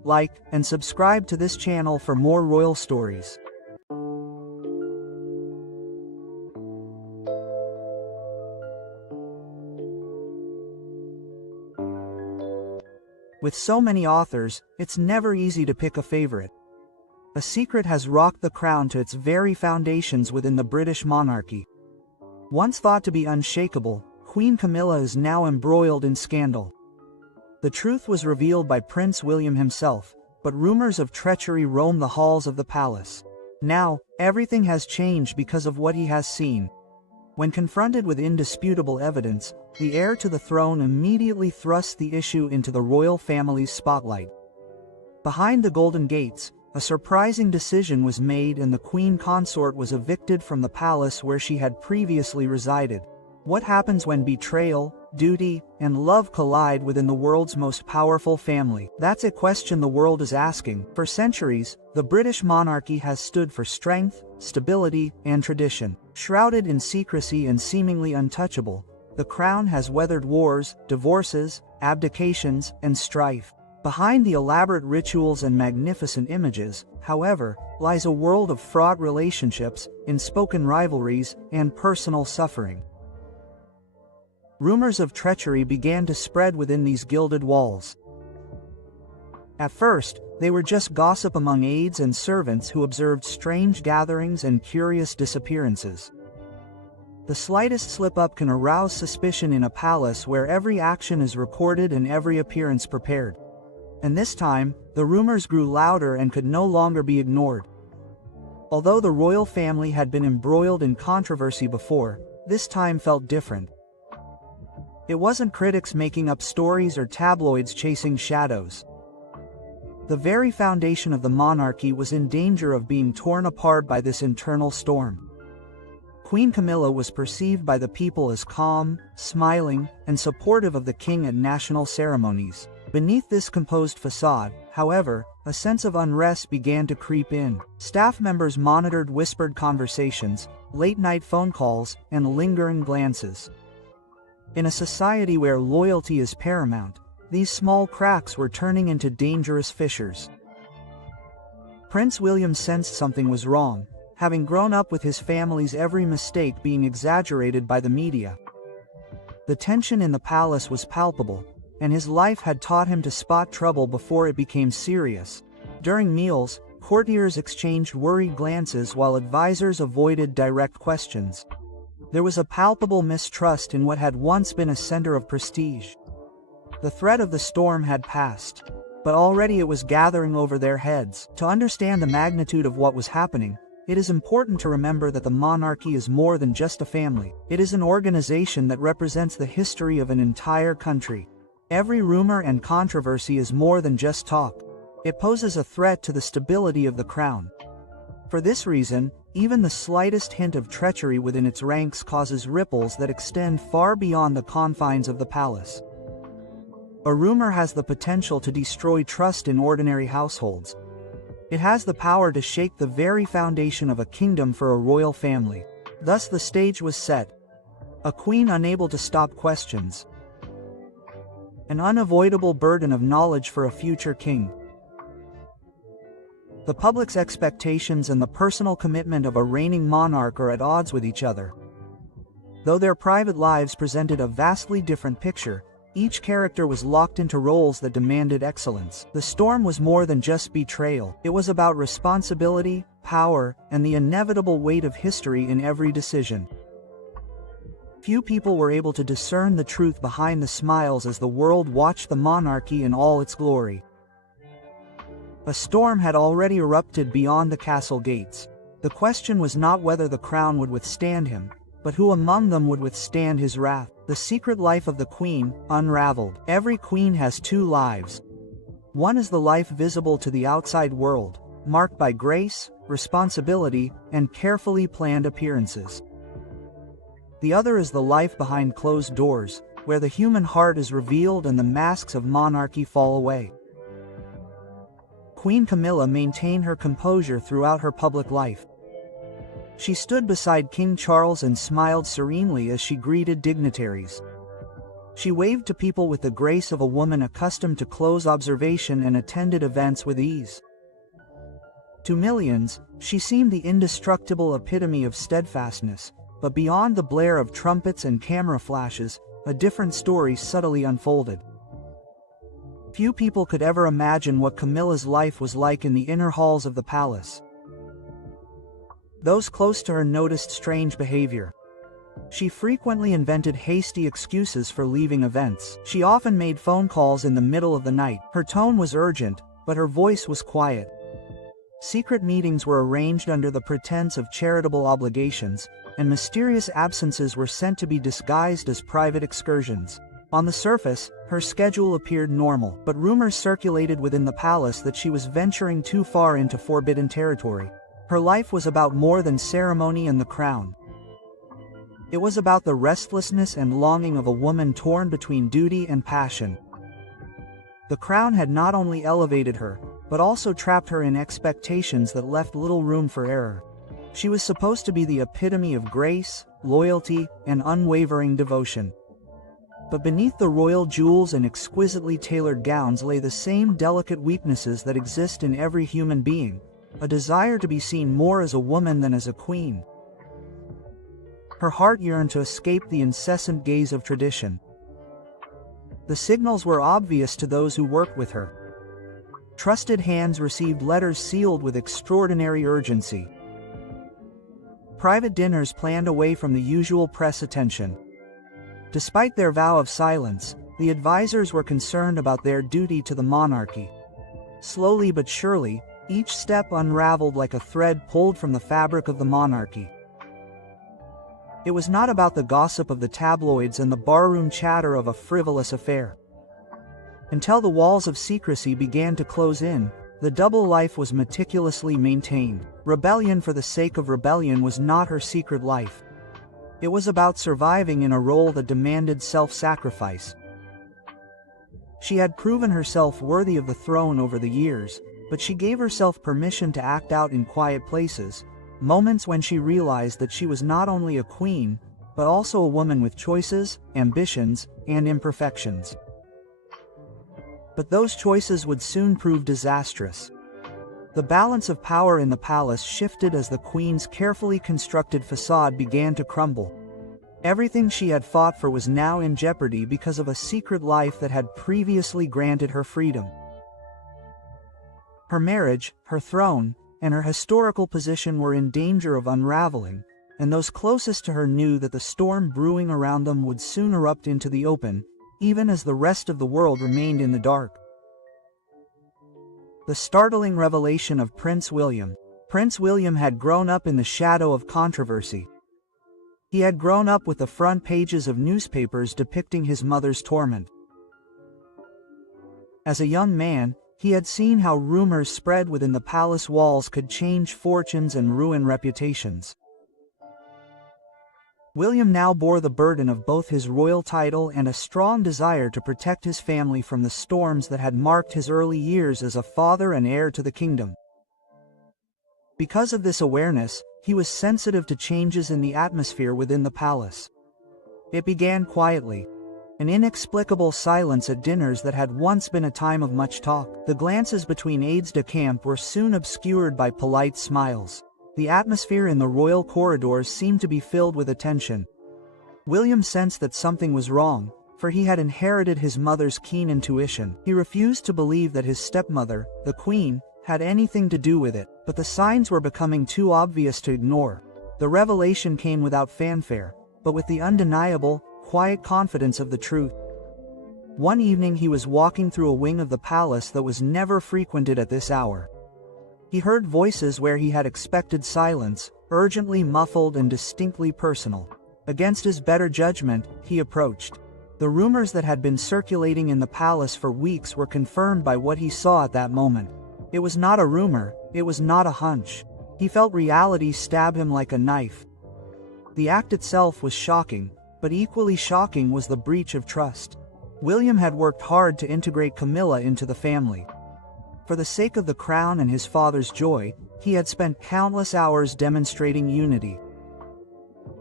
like, and subscribe to this channel for more royal stories. With so many authors, it's never easy to pick a favorite. A secret has rocked the crown to its very foundations within the British monarchy. Once thought to be unshakable, Queen Camilla is now embroiled in scandal. The truth was revealed by Prince William himself, but rumors of treachery roam the halls of the palace. Now, everything has changed because of what he has seen. When confronted with indisputable evidence, the heir to the throne immediately thrusts the issue into the royal family's spotlight. Behind the Golden Gates, a surprising decision was made and the Queen Consort was evicted from the palace where she had previously resided. What happens when betrayal, duty, and love collide within the world's most powerful family? That's a question the world is asking. For centuries, the British monarchy has stood for strength, stability, and tradition. Shrouded in secrecy and seemingly untouchable, the crown has weathered wars, divorces, abdications, and strife. Behind the elaborate rituals and magnificent images, however, lies a world of fraught relationships, unspoken rivalries, and personal suffering. Rumors of treachery began to spread within these gilded walls. At first, they were just gossip among aides and servants who observed strange gatherings and curious disappearances. The slightest slip-up can arouse suspicion in a palace where every action is recorded and every appearance prepared. And this time, the rumors grew louder and could no longer be ignored. Although the royal family had been embroiled in controversy before, this time felt different. It wasn't critics making up stories or tabloids chasing shadows. The very foundation of the monarchy was in danger of being torn apart by this internal storm. Queen Camilla was perceived by the people as calm, smiling, and supportive of the king at national ceremonies. Beneath this composed facade, however, a sense of unrest began to creep in. Staff members monitored whispered conversations, late-night phone calls, and lingering glances. In a society where loyalty is paramount, these small cracks were turning into dangerous fissures. Prince William sensed something was wrong, having grown up with his family's every mistake being exaggerated by the media. The tension in the palace was palpable, and his life had taught him to spot trouble before it became serious. During meals, courtiers exchanged worried glances while advisors avoided direct questions. There was a palpable mistrust in what had once been a center of prestige. The threat of the storm had passed, but already it was gathering over their heads. To understand the magnitude of what was happening, it is important to remember that the monarchy is more than just a family. It is an organization that represents the history of an entire country. Every rumor and controversy is more than just talk. It poses a threat to the stability of the crown. For this reason, even the slightest hint of treachery within its ranks causes ripples that extend far beyond the confines of the palace. A rumor has the potential to destroy trust in ordinary households. It has the power to shake the very foundation of a kingdom for a royal family. Thus the stage was set. A queen unable to stop questions. An unavoidable burden of knowledge for a future king. The public's expectations and the personal commitment of a reigning monarch are at odds with each other. Though their private lives presented a vastly different picture, each character was locked into roles that demanded excellence. The storm was more than just betrayal. It was about responsibility, power, and the inevitable weight of history in every decision. Few people were able to discern the truth behind the smiles as the world watched the monarchy in all its glory. A storm had already erupted beyond the castle gates. The question was not whether the crown would withstand him, but who among them would withstand his wrath. The secret life of the queen unraveled. Every queen has two lives. One is the life visible to the outside world, marked by grace, responsibility, and carefully planned appearances. The other is the life behind closed doors, where the human heart is revealed and the masks of monarchy fall away. Queen Camilla maintained her composure throughout her public life. She stood beside King Charles and smiled serenely as she greeted dignitaries. She waved to people with the grace of a woman accustomed to close observation and attended events with ease. To millions, she seemed the indestructible epitome of steadfastness, but beyond the blare of trumpets and camera flashes, a different story subtly unfolded. Few people could ever imagine what Camilla's life was like in the inner halls of the palace. Those close to her noticed strange behavior. She frequently invented hasty excuses for leaving events. She often made phone calls in the middle of the night. Her tone was urgent, but her voice was quiet. Secret meetings were arranged under the pretense of charitable obligations, and mysterious absences were sent to be disguised as private excursions. On the surface, her schedule appeared normal, but rumors circulated within the palace that she was venturing too far into forbidden territory. Her life was about more than ceremony and the crown. It was about the restlessness and longing of a woman torn between duty and passion. The crown had not only elevated her, but also trapped her in expectations that left little room for error. She was supposed to be the epitome of grace, loyalty, and unwavering devotion. But beneath the royal jewels and exquisitely tailored gowns lay the same delicate weaknesses that exist in every human being, a desire to be seen more as a woman than as a queen. Her heart yearned to escape the incessant gaze of tradition. The signals were obvious to those who worked with her. Trusted hands received letters sealed with extraordinary urgency. Private dinners planned away from the usual press attention. Despite their vow of silence, the advisors were concerned about their duty to the monarchy. Slowly but surely, each step unraveled like a thread pulled from the fabric of the monarchy. It was not about the gossip of the tabloids and the barroom chatter of a frivolous affair. Until the walls of secrecy began to close in, the double life was meticulously maintained. Rebellion for the sake of rebellion was not her secret life. It was about surviving in a role that demanded self-sacrifice. She had proven herself worthy of the throne over the years, but she gave herself permission to act out in quiet places, moments when she realized that she was not only a queen, but also a woman with choices, ambitions, and imperfections. But those choices would soon prove disastrous. The balance of power in the palace shifted as the queen's carefully constructed facade began to crumble. Everything she had fought for was now in jeopardy because of a secret life that had previously granted her freedom. Her marriage, her throne, and her historical position were in danger of unraveling, and those closest to her knew that the storm brewing around them would soon erupt into the open, even as the rest of the world remained in the dark. The startling revelation of Prince William. Prince William had grown up in the shadow of controversy. He had grown up with the front pages of newspapers depicting his mother's torment. As a young man, he had seen how rumors spread within the palace walls could change fortunes and ruin reputations. William now bore the burden of both his royal title and a strong desire to protect his family from the storms that had marked his early years as a father and heir to the kingdom. Because of this awareness, he was sensitive to changes in the atmosphere within the palace. It began quietly. An inexplicable silence at dinners that had once been a time of much talk. The glances between aides-de-camp were soon obscured by polite smiles. The atmosphere in the royal corridors seemed to be filled with attention. William sensed that something was wrong, for he had inherited his mother's keen intuition. He refused to believe that his stepmother, the queen, had anything to do with it, but the signs were becoming too obvious to ignore. The revelation came without fanfare, but with the undeniable, quiet confidence of the truth. One evening he was walking through a wing of the palace that was never frequented at this hour. He heard voices where he had expected silence, urgently muffled and distinctly personal. Against his better judgment, he approached. The rumors that had been circulating in the palace for weeks were confirmed by what he saw at that moment. It was not a rumor, it was not a hunch. He felt reality stab him like a knife. The act itself was shocking, but equally shocking was the breach of trust. William had worked hard to integrate Camilla into the family. For the sake of the crown and his father's joy, he had spent countless hours demonstrating unity.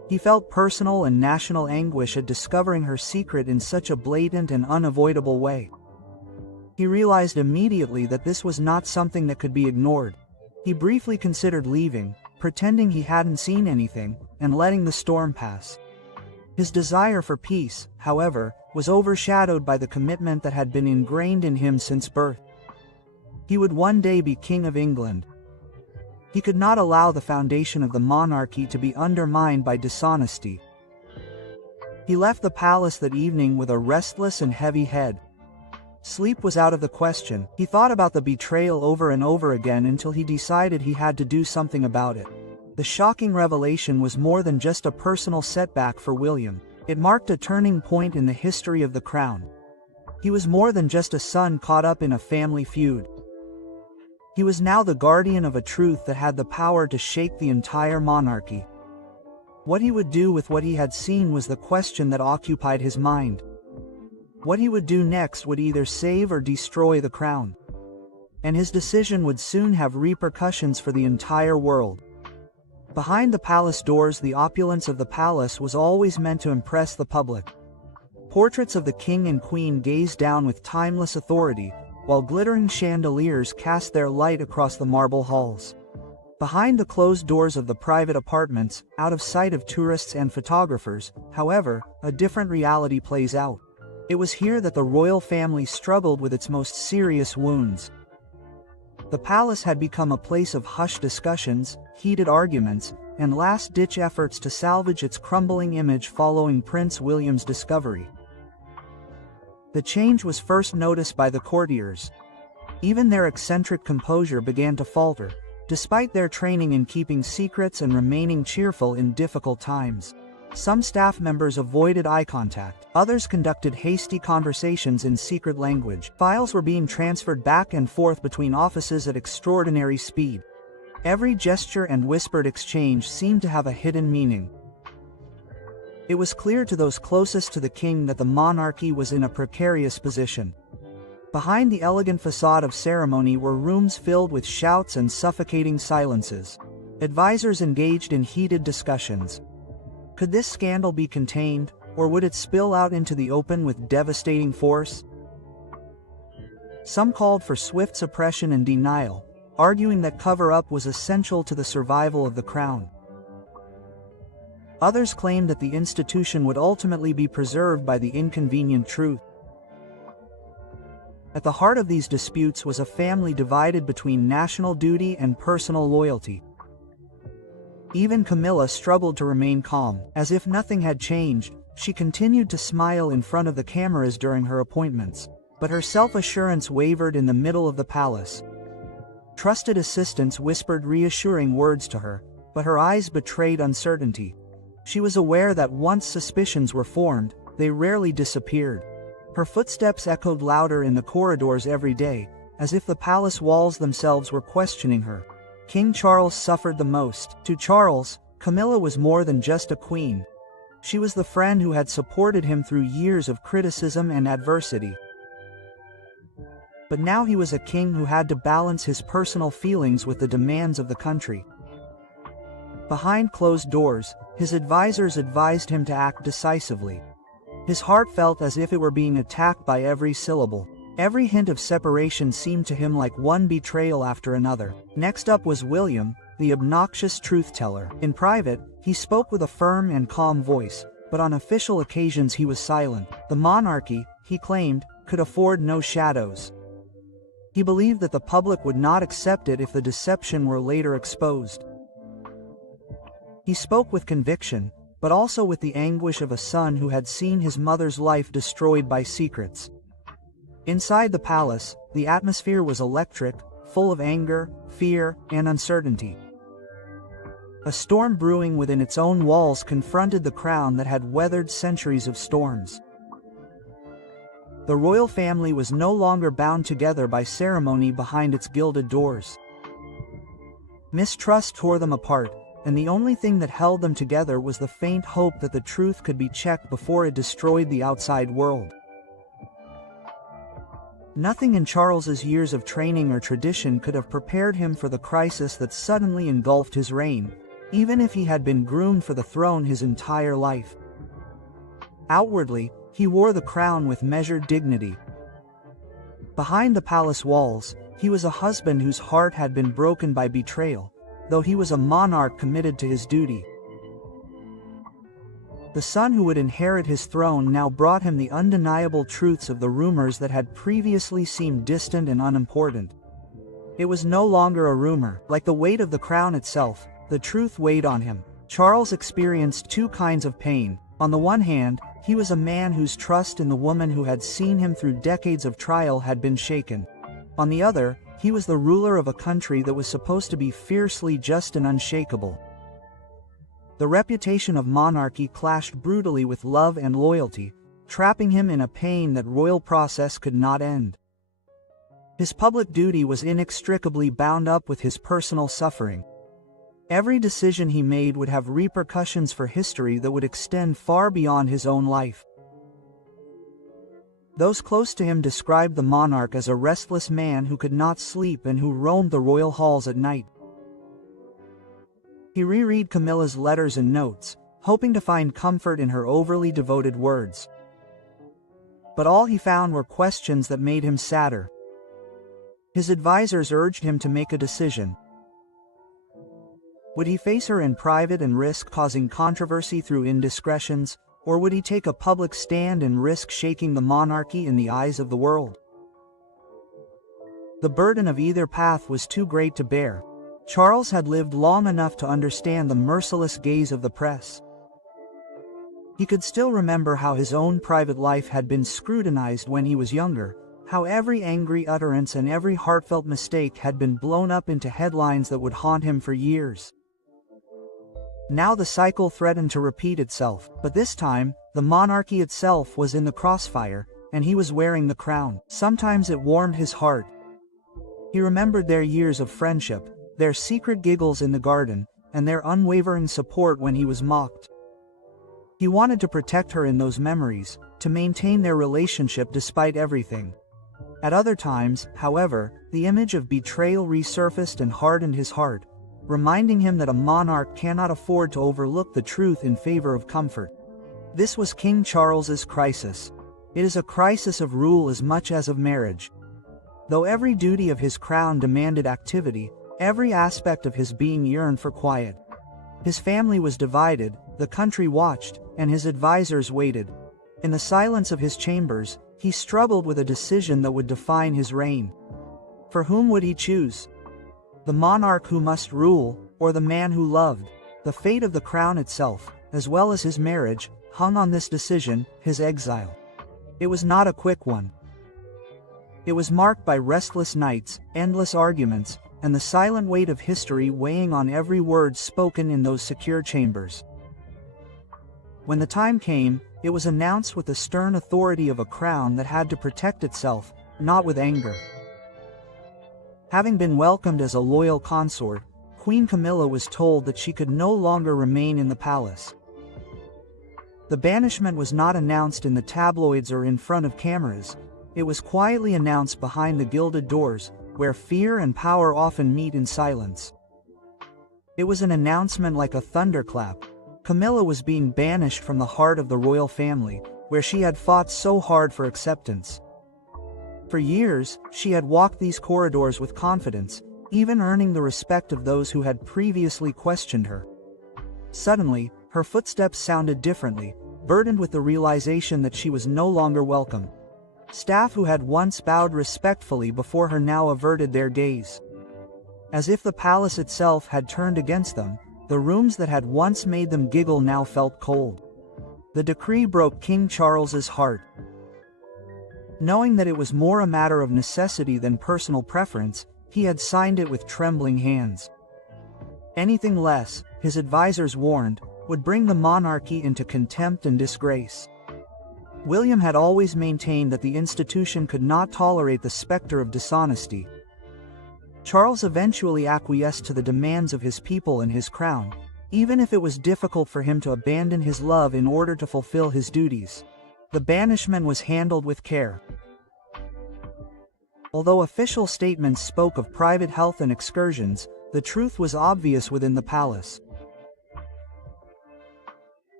He felt personal and national anguish at discovering her secret in such a blatant and unavoidable way. He realized immediately that this was not something that could be ignored. He briefly considered leaving, pretending he hadn't seen anything, and letting the storm pass. His desire for peace, however, was overshadowed by the commitment that had been ingrained in him since birth. He would one day be King of England. He could not allow the foundation of the monarchy to be undermined by dishonesty. He left the palace that evening with a restless and heavy head. Sleep was out of the question. He thought about the betrayal over and over again until he decided he had to do something about it. The shocking revelation was more than just a personal setback for William. It marked a turning point in the history of the crown. He was more than just a son caught up in a family feud. He was now the guardian of a truth that had the power to shake the entire monarchy. What he would do with what he had seen was the question that occupied his mind. What he would do next would either save or destroy the crown. And his decision would soon have repercussions for the entire world. Behind the palace doors, the opulence of the palace was always meant to impress the public. Portraits of the king and queen gazed down with timeless authority, while glittering chandeliers cast their light across the marble halls. Behind the closed doors of the private apartments, out of sight of tourists and photographers, however, a different reality plays out. It was here that the royal family struggled with its most serious wounds. The palace had become a place of hushed discussions, heated arguments, and last-ditch efforts to salvage its crumbling image following Prince William's discovery. The change was first noticed by the courtiers. Even their eccentric composure began to falter, despite their training in keeping secrets and remaining cheerful in difficult times. Some staff members avoided eye contact. Others conducted hasty conversations in secret language. Files were being transferred back and forth between offices at extraordinary speed. Every gesture and whispered exchange seemed to have a hidden meaning. It was clear to those closest to the king that the monarchy was in a precarious position. Behind the elegant facade of ceremony were rooms filled with shouts and suffocating silences. Advisors engaged in heated discussions. Could this scandal be contained, or would it spill out into the open with devastating force? Some called for swift suppression and denial, arguing that cover-up was essential to the survival of the crown. Others claimed that the institution would ultimately be preserved by the inconvenient truth. At the heart of these disputes was a family divided between national duty and personal loyalty. Even Camilla struggled to remain calm. As if nothing had changed, she continued to smile in front of the cameras during her appointments. But her self-assurance wavered in the middle of the palace. Trusted assistants whispered reassuring words to her, but her eyes betrayed uncertainty. She was aware that once suspicions were formed, they rarely disappeared. Her footsteps echoed louder in the corridors every day, as if the palace walls themselves were questioning her. King Charles suffered the most. To Charles, Camilla was more than just a queen. She was the friend who had supported him through years of criticism and adversity. But now he was a king who had to balance his personal feelings with the demands of the country. Behind closed doors, his advisors advised him to act decisively. His heart felt as if it were being attacked by every syllable. Every hint of separation seemed to him like one betrayal after another. Next up was William, the obnoxious truth-teller. In private, he spoke with a firm and calm voice, but on official occasions he was silent. The monarchy, he claimed, could afford no shadows. He believed that the public would not accept it if the deception were later exposed. He spoke with conviction, but also with the anguish of a son who had seen his mother's life destroyed by secrets. Inside the palace, the atmosphere was electric, full of anger, fear, and uncertainty. A storm brewing within its own walls confronted the crown that had weathered centuries of storms. The royal family was no longer bound together by ceremony behind its gilded doors. Mistrust tore them apart, and the only thing that held them together was the faint hope that the truth could be checked before it destroyed the outside world. Nothing in Charles's years of training or tradition could have prepared him for the crisis that suddenly engulfed his reign, even if he had been groomed for the throne his entire life. Outwardly, he wore the crown with measured dignity. Behind the palace walls, he was a husband whose heart had been broken by betrayal, though he was a monarch committed to his duty. The son who would inherit his throne now brought him the undeniable truths of the rumors that had previously seemed distant and unimportant. It was no longer a rumor. Like the weight of the crown itself, the truth weighed on him. Charles experienced two kinds of pain. On the one hand, he was a man whose trust in the woman who had seen him through decades of trial had been shaken. On the other, he was the ruler of a country that was supposed to be fiercely just and unshakable. The reputation of monarchy clashed brutally with love and loyalty, trapping him in a pain that royal process could not end. His public duty was inextricably bound up with his personal suffering. Every decision he made would have repercussions for history that would extend far beyond his own life. Those close to him described the monarch as a restless man who could not sleep and who roamed the royal halls at night. He reread Camilla's letters and notes, hoping to find comfort in her overly devoted words. But all he found were questions that made him sadder. His advisors urged him to make a decision. Would he face her in private and risk causing controversy through indiscretions, or would he take a public stand and risk shaking the monarchy in the eyes of the world? The burden of either path was too great to bear. Charles had lived long enough to understand the merciless gaze of the press. He could still remember how his own private life had been scrutinized when he was younger, how every angry utterance and every heartfelt mistake had been blown up into headlines that would haunt him for years. Now the cycle threatened to repeat itself, but this time, the monarchy itself was in the crossfire, and he was wearing the crown. Sometimes it warmed his heart. He remembered their years of friendship, their secret giggles in the garden, and their unwavering support when he was mocked. He wanted to protect her in those memories, to maintain their relationship despite everything. At other times, however, the image of betrayal resurfaced and hardened his heart, reminding him that a monarch cannot afford to overlook the truth in favor of comfort. This was King Charles's crisis. It is a crisis of rule as much as of marriage. Though every duty of his crown demanded activity, every aspect of his being yearned for quiet. His family was divided, the country watched, and his advisors waited. In the silence of his chambers, he struggled with a decision that would define his reign. For whom would he choose? The monarch who must rule, or the man who loved? The fate of the crown itself, as well as his marriage, hung on this decision, his exile. It was not a quick one. It was marked by restless nights, endless arguments, and the silent weight of history weighing on every word spoken in those secure chambers. When the time came, it was announced with the stern authority of a crown that had to protect itself, not with anger. Having been welcomed as a loyal consort, Queen Camilla was told that she could no longer remain in the palace. The banishment was not announced in the tabloids or in front of cameras. It was quietly announced behind the gilded doors, where fear and power often meet in silence. It was an announcement like a thunderclap. Camilla was being banished from the heart of the royal family, where she had fought so hard for acceptance. For years, she had walked these corridors with confidence, even earning the respect of those who had previously questioned her. Suddenly, her footsteps sounded differently, burdened with the realization that she was no longer welcome. Staff who had once bowed respectfully before her now averted their gaze. As if the palace itself had turned against them, the rooms that had once made them giggle now felt cold. The decree broke King Charles's heart. Knowing that it was more a matter of necessity than personal preference, he had signed it with trembling hands. Anything less, his advisors warned, would bring the monarchy into contempt and disgrace. William had always maintained that the institution could not tolerate the specter of dishonesty. Charles eventually acquiesced to the demands of his people and his crown, even if it was difficult for him to abandon his love in order to fulfill his duties. The banishment was handled with care. Although official statements spoke of private health and excursions, the truth was obvious within the palace.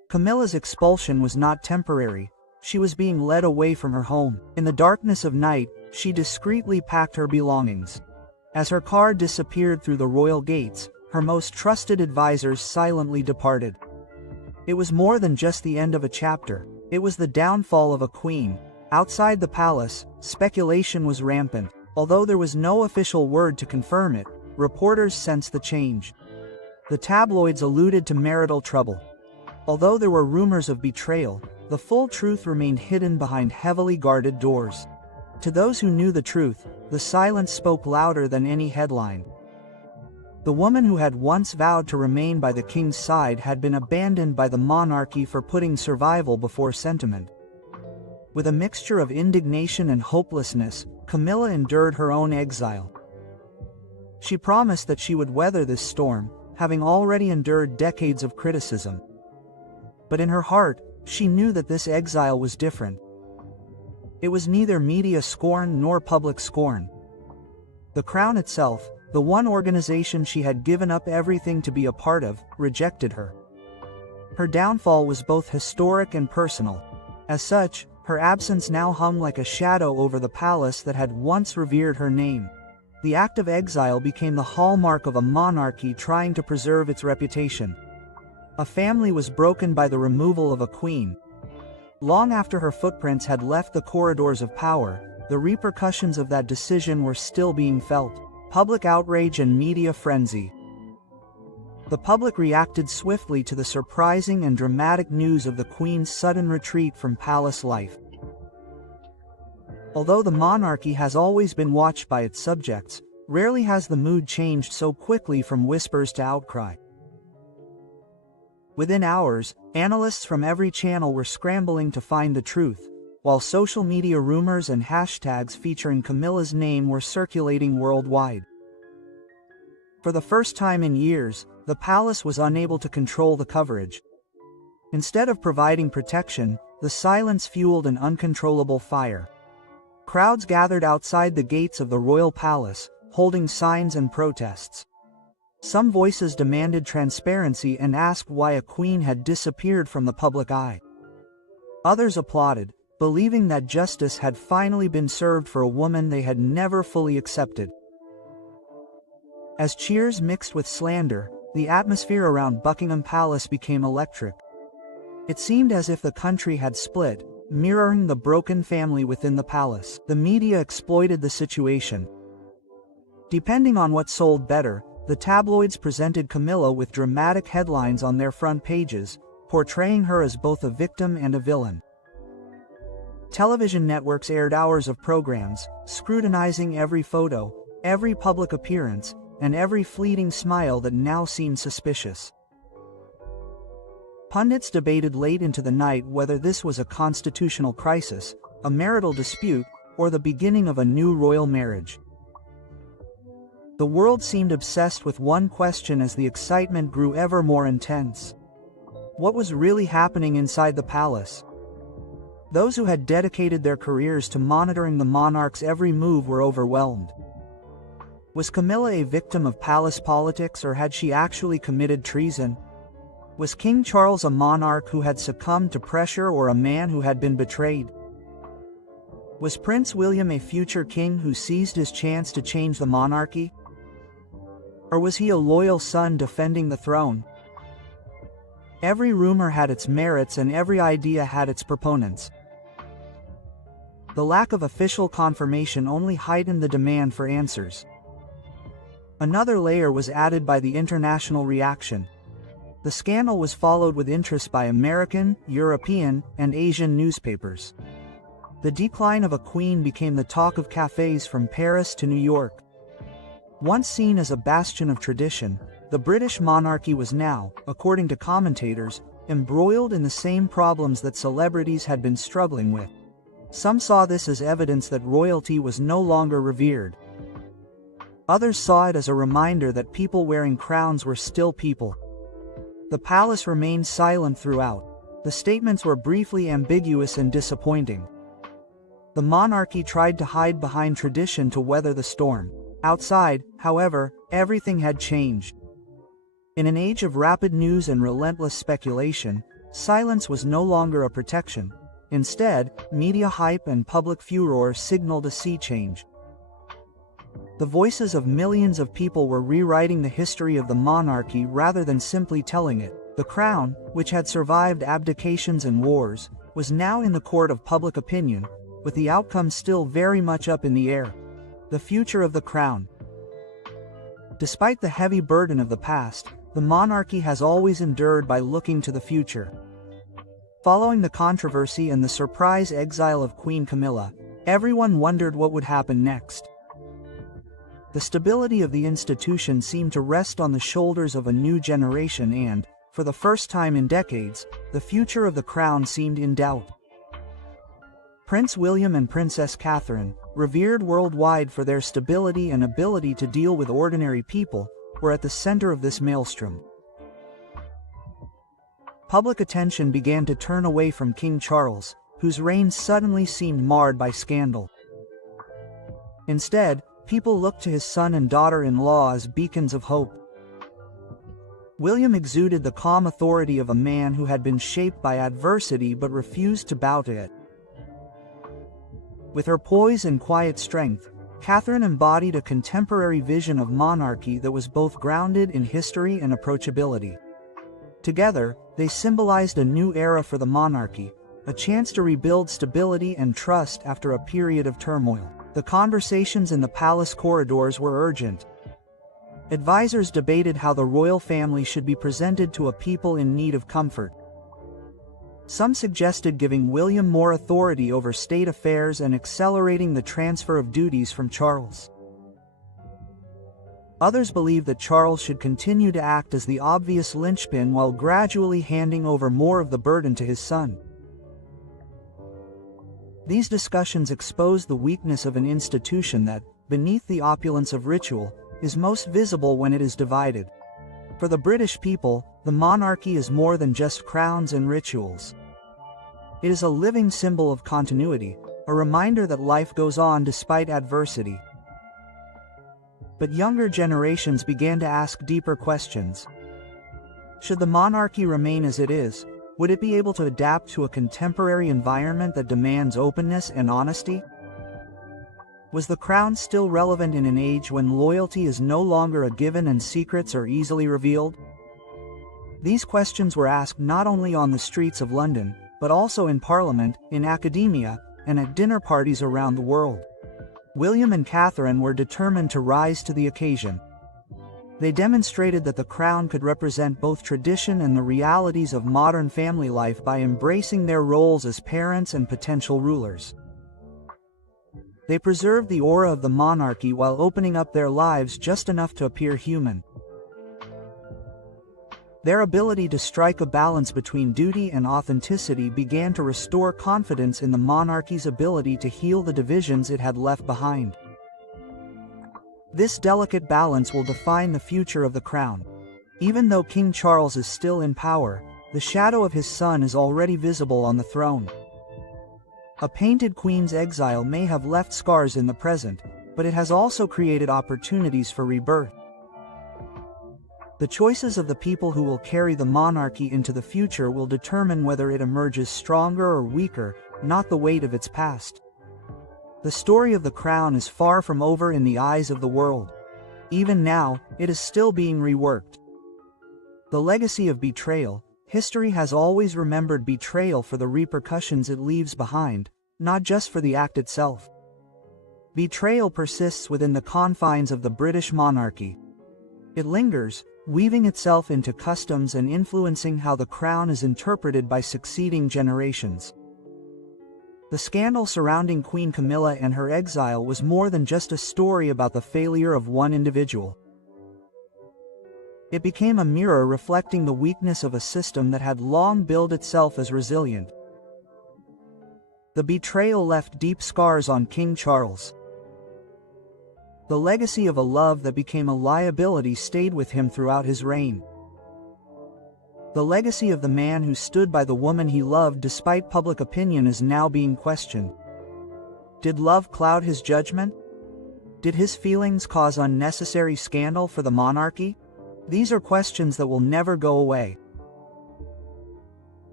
Camilla's expulsion was not temporary. She was being led away from her home. In the darkness of night, she discreetly packed her belongings. As her car disappeared through the royal gates, her most trusted advisors silently departed. It was more than just the end of a chapter. It was the downfall of a queen. Outside the palace, speculation was rampant. Although there was no official word to confirm it, reporters sensed the change. The tabloids alluded to marital trouble. Although there were rumors of betrayal, the full truth remained hidden behind heavily guarded doors. To those who knew the truth, the silence spoke louder than any headline. The woman who had once vowed to remain by the king's side had been abandoned by the monarchy for putting survival before sentiment. With a mixture of indignation and hopelessness, Camilla endured her own exile. She promised that she would weather this storm, having already endured decades of criticism. But in her heart, she knew that this exile was different. It was neither media scorn nor public scorn. The crown itself, the one organization she had given up everything to be a part of, rejected her. Her downfall was both historic and personal. As such, her absence now hung like a shadow over the palace that had once revered her name. The act of exile became the hallmark of a monarchy trying to preserve its reputation. A family was broken by the removal of a queen. Long after her footprints had left the corridors of power, the repercussions of that decision were still being felt. Public outrage and media frenzy. The public reacted swiftly to the surprising and dramatic news of the Queen's sudden retreat from palace life. Although the monarchy has always been watched by its subjects, rarely has the mood changed so quickly from whispers to outcry. Within hours, analysts from every channel were scrambling to find the truth, while social media rumors and hashtags featuring Camilla's name were circulating worldwide. For the first time in years, the palace was unable to control the coverage. Instead of providing protection, the silence fueled an uncontrollable fire. Crowds gathered outside the gates of the royal palace, holding signs and protests. Some voices demanded transparency and asked why a queen had disappeared from the public eye. Others applauded, believing that justice had finally been served for a woman they had never fully accepted. As cheers mixed with slander, the atmosphere around Buckingham Palace became electric. It seemed as if the country had split, mirroring the broken family within the palace. The media exploited the situation. Depending on what sold better, the tabloids presented Camilla with dramatic headlines on their front pages, portraying her as both a victim and a villain. Television networks aired hours of programs, scrutinizing every photo, every public appearance, and every fleeting smile that now seemed suspicious. Pundits debated late into the night whether this was a constitutional crisis, a marital dispute, or the beginning of a new royal marriage. The world seemed obsessed with one question as the excitement grew ever more intense. What was really happening inside the palace? Those who had dedicated their careers to monitoring the monarch's every move were overwhelmed. Was Camilla a victim of palace politics, or had she actually committed treason? Was King Charles a monarch who had succumbed to pressure, or a man who had been betrayed? Was Prince William a future king who seized his chance to change the monarchy? Or was he a loyal son defending the throne? Every rumor had its merits and every idea had its proponents. The lack of official confirmation only heightened the demand for answers. Another layer was added by the international reaction. The scandal was followed with interest by American, European, and Asian newspapers. The decline of a queen became the talk of cafes from Paris to New York. Once seen as a bastion of tradition, the British monarchy was now, according to commentators, embroiled in the same problems that celebrities had been struggling with. Some saw this as evidence that royalty was no longer revered. Others saw it as a reminder that people wearing crowns were still people. The palace remained silent throughout. The statements were briefly ambiguous and disappointing. The monarchy tried to hide behind tradition to weather the storm. Outside, however, everything had changed. In an age of rapid news and relentless speculation, silence was no longer a protection. Instead, media hype and public furor signaled a sea change. The voices of millions of people were rewriting the history of the monarchy rather than simply telling it. The crown, which had survived abdications and wars, was now in the court of public opinion, with the outcome still very much up in the air. The future of the crown. Despite the heavy burden of the past, the monarchy has always endured by looking to the future. Following the controversy and the surprise exile of Queen Camilla, everyone wondered what would happen next. The stability of the institution seemed to rest on the shoulders of a new generation and, for the first time in decades, the future of the crown seemed in doubt. Prince William and Princess Catherine, revered worldwide for their stability and ability to deal with ordinary people, were at the center of this maelstrom. Public attention began to turn away from King Charles, whose reign suddenly seemed marred by scandal. Instead, people looked to his son and daughter-in-law as beacons of hope. William exuded the calm authority of a man who had been shaped by adversity but refused to bow to it. With her poise and quiet strength, Catherine embodied a contemporary vision of monarchy that was both grounded in history and approachability. Together, they symbolized a new era for the monarchy, a chance to rebuild stability and trust after a period of turmoil. The conversations in the palace corridors were urgent. Advisors debated how the royal family should be presented to a people in need of comfort. Some suggested giving William more authority over state affairs and accelerating the transfer of duties from Charles. Others believed that Charles should continue to act as the obvious linchpin while gradually handing over more of the burden to his son. These discussions exposed the weakness of an institution that, beneath the opulence of ritual, is most visible when it is divided. For the British people, the monarchy is more than just crowns and rituals. It is a living symbol of continuity, a reminder that life goes on despite adversity. But younger generations began to ask deeper questions. Should the monarchy remain as it is? Would it be able to adapt to a contemporary environment that demands openness and honesty? Was the crown still relevant in an age when loyalty is no longer a given and secrets are easily revealed? These questions were asked not only on the streets of London, but also in Parliament, in academia, and at dinner parties around the world. William and Catherine were determined to rise to the occasion. They demonstrated that the crown could represent both tradition and the realities of modern family life by embracing their roles as parents and potential rulers. They preserved the aura of the monarchy while opening up their lives just enough to appear human. Their ability to strike a balance between duty and authenticity began to restore confidence in the monarchy's ability to heal the divisions it had left behind. This delicate balance will define the future of the crown. Even though King Charles is still in power, the shadow of his son is already visible on the throne. A painted queen's exile may have left scars in the present, but it has also created opportunities for rebirth. The choices of the people who will carry the monarchy into the future will determine whether it emerges stronger or weaker, not the weight of its past. The story of the crown is far from over in the eyes of the world. Even now, it is still being reworked. The legacy of betrayal. History has always remembered betrayal for the repercussions it leaves behind, not just for the act itself. Betrayal persists within the confines of the British monarchy. It lingers, weaving itself into customs and influencing how the crown is interpreted by succeeding generations. The scandal surrounding Queen Camilla and her exile was more than just a story about the failure of one individual. It became a mirror reflecting the weakness of a system that had long billed itself as resilient. The betrayal left deep scars on King Charles. The legacy of a love that became a liability stayed with him throughout his reign. The legacy of the man who stood by the woman he loved despite public opinion is now being questioned. Did love cloud his judgment? Did his feelings cause unnecessary scandal for the monarchy? These are questions that will never go away.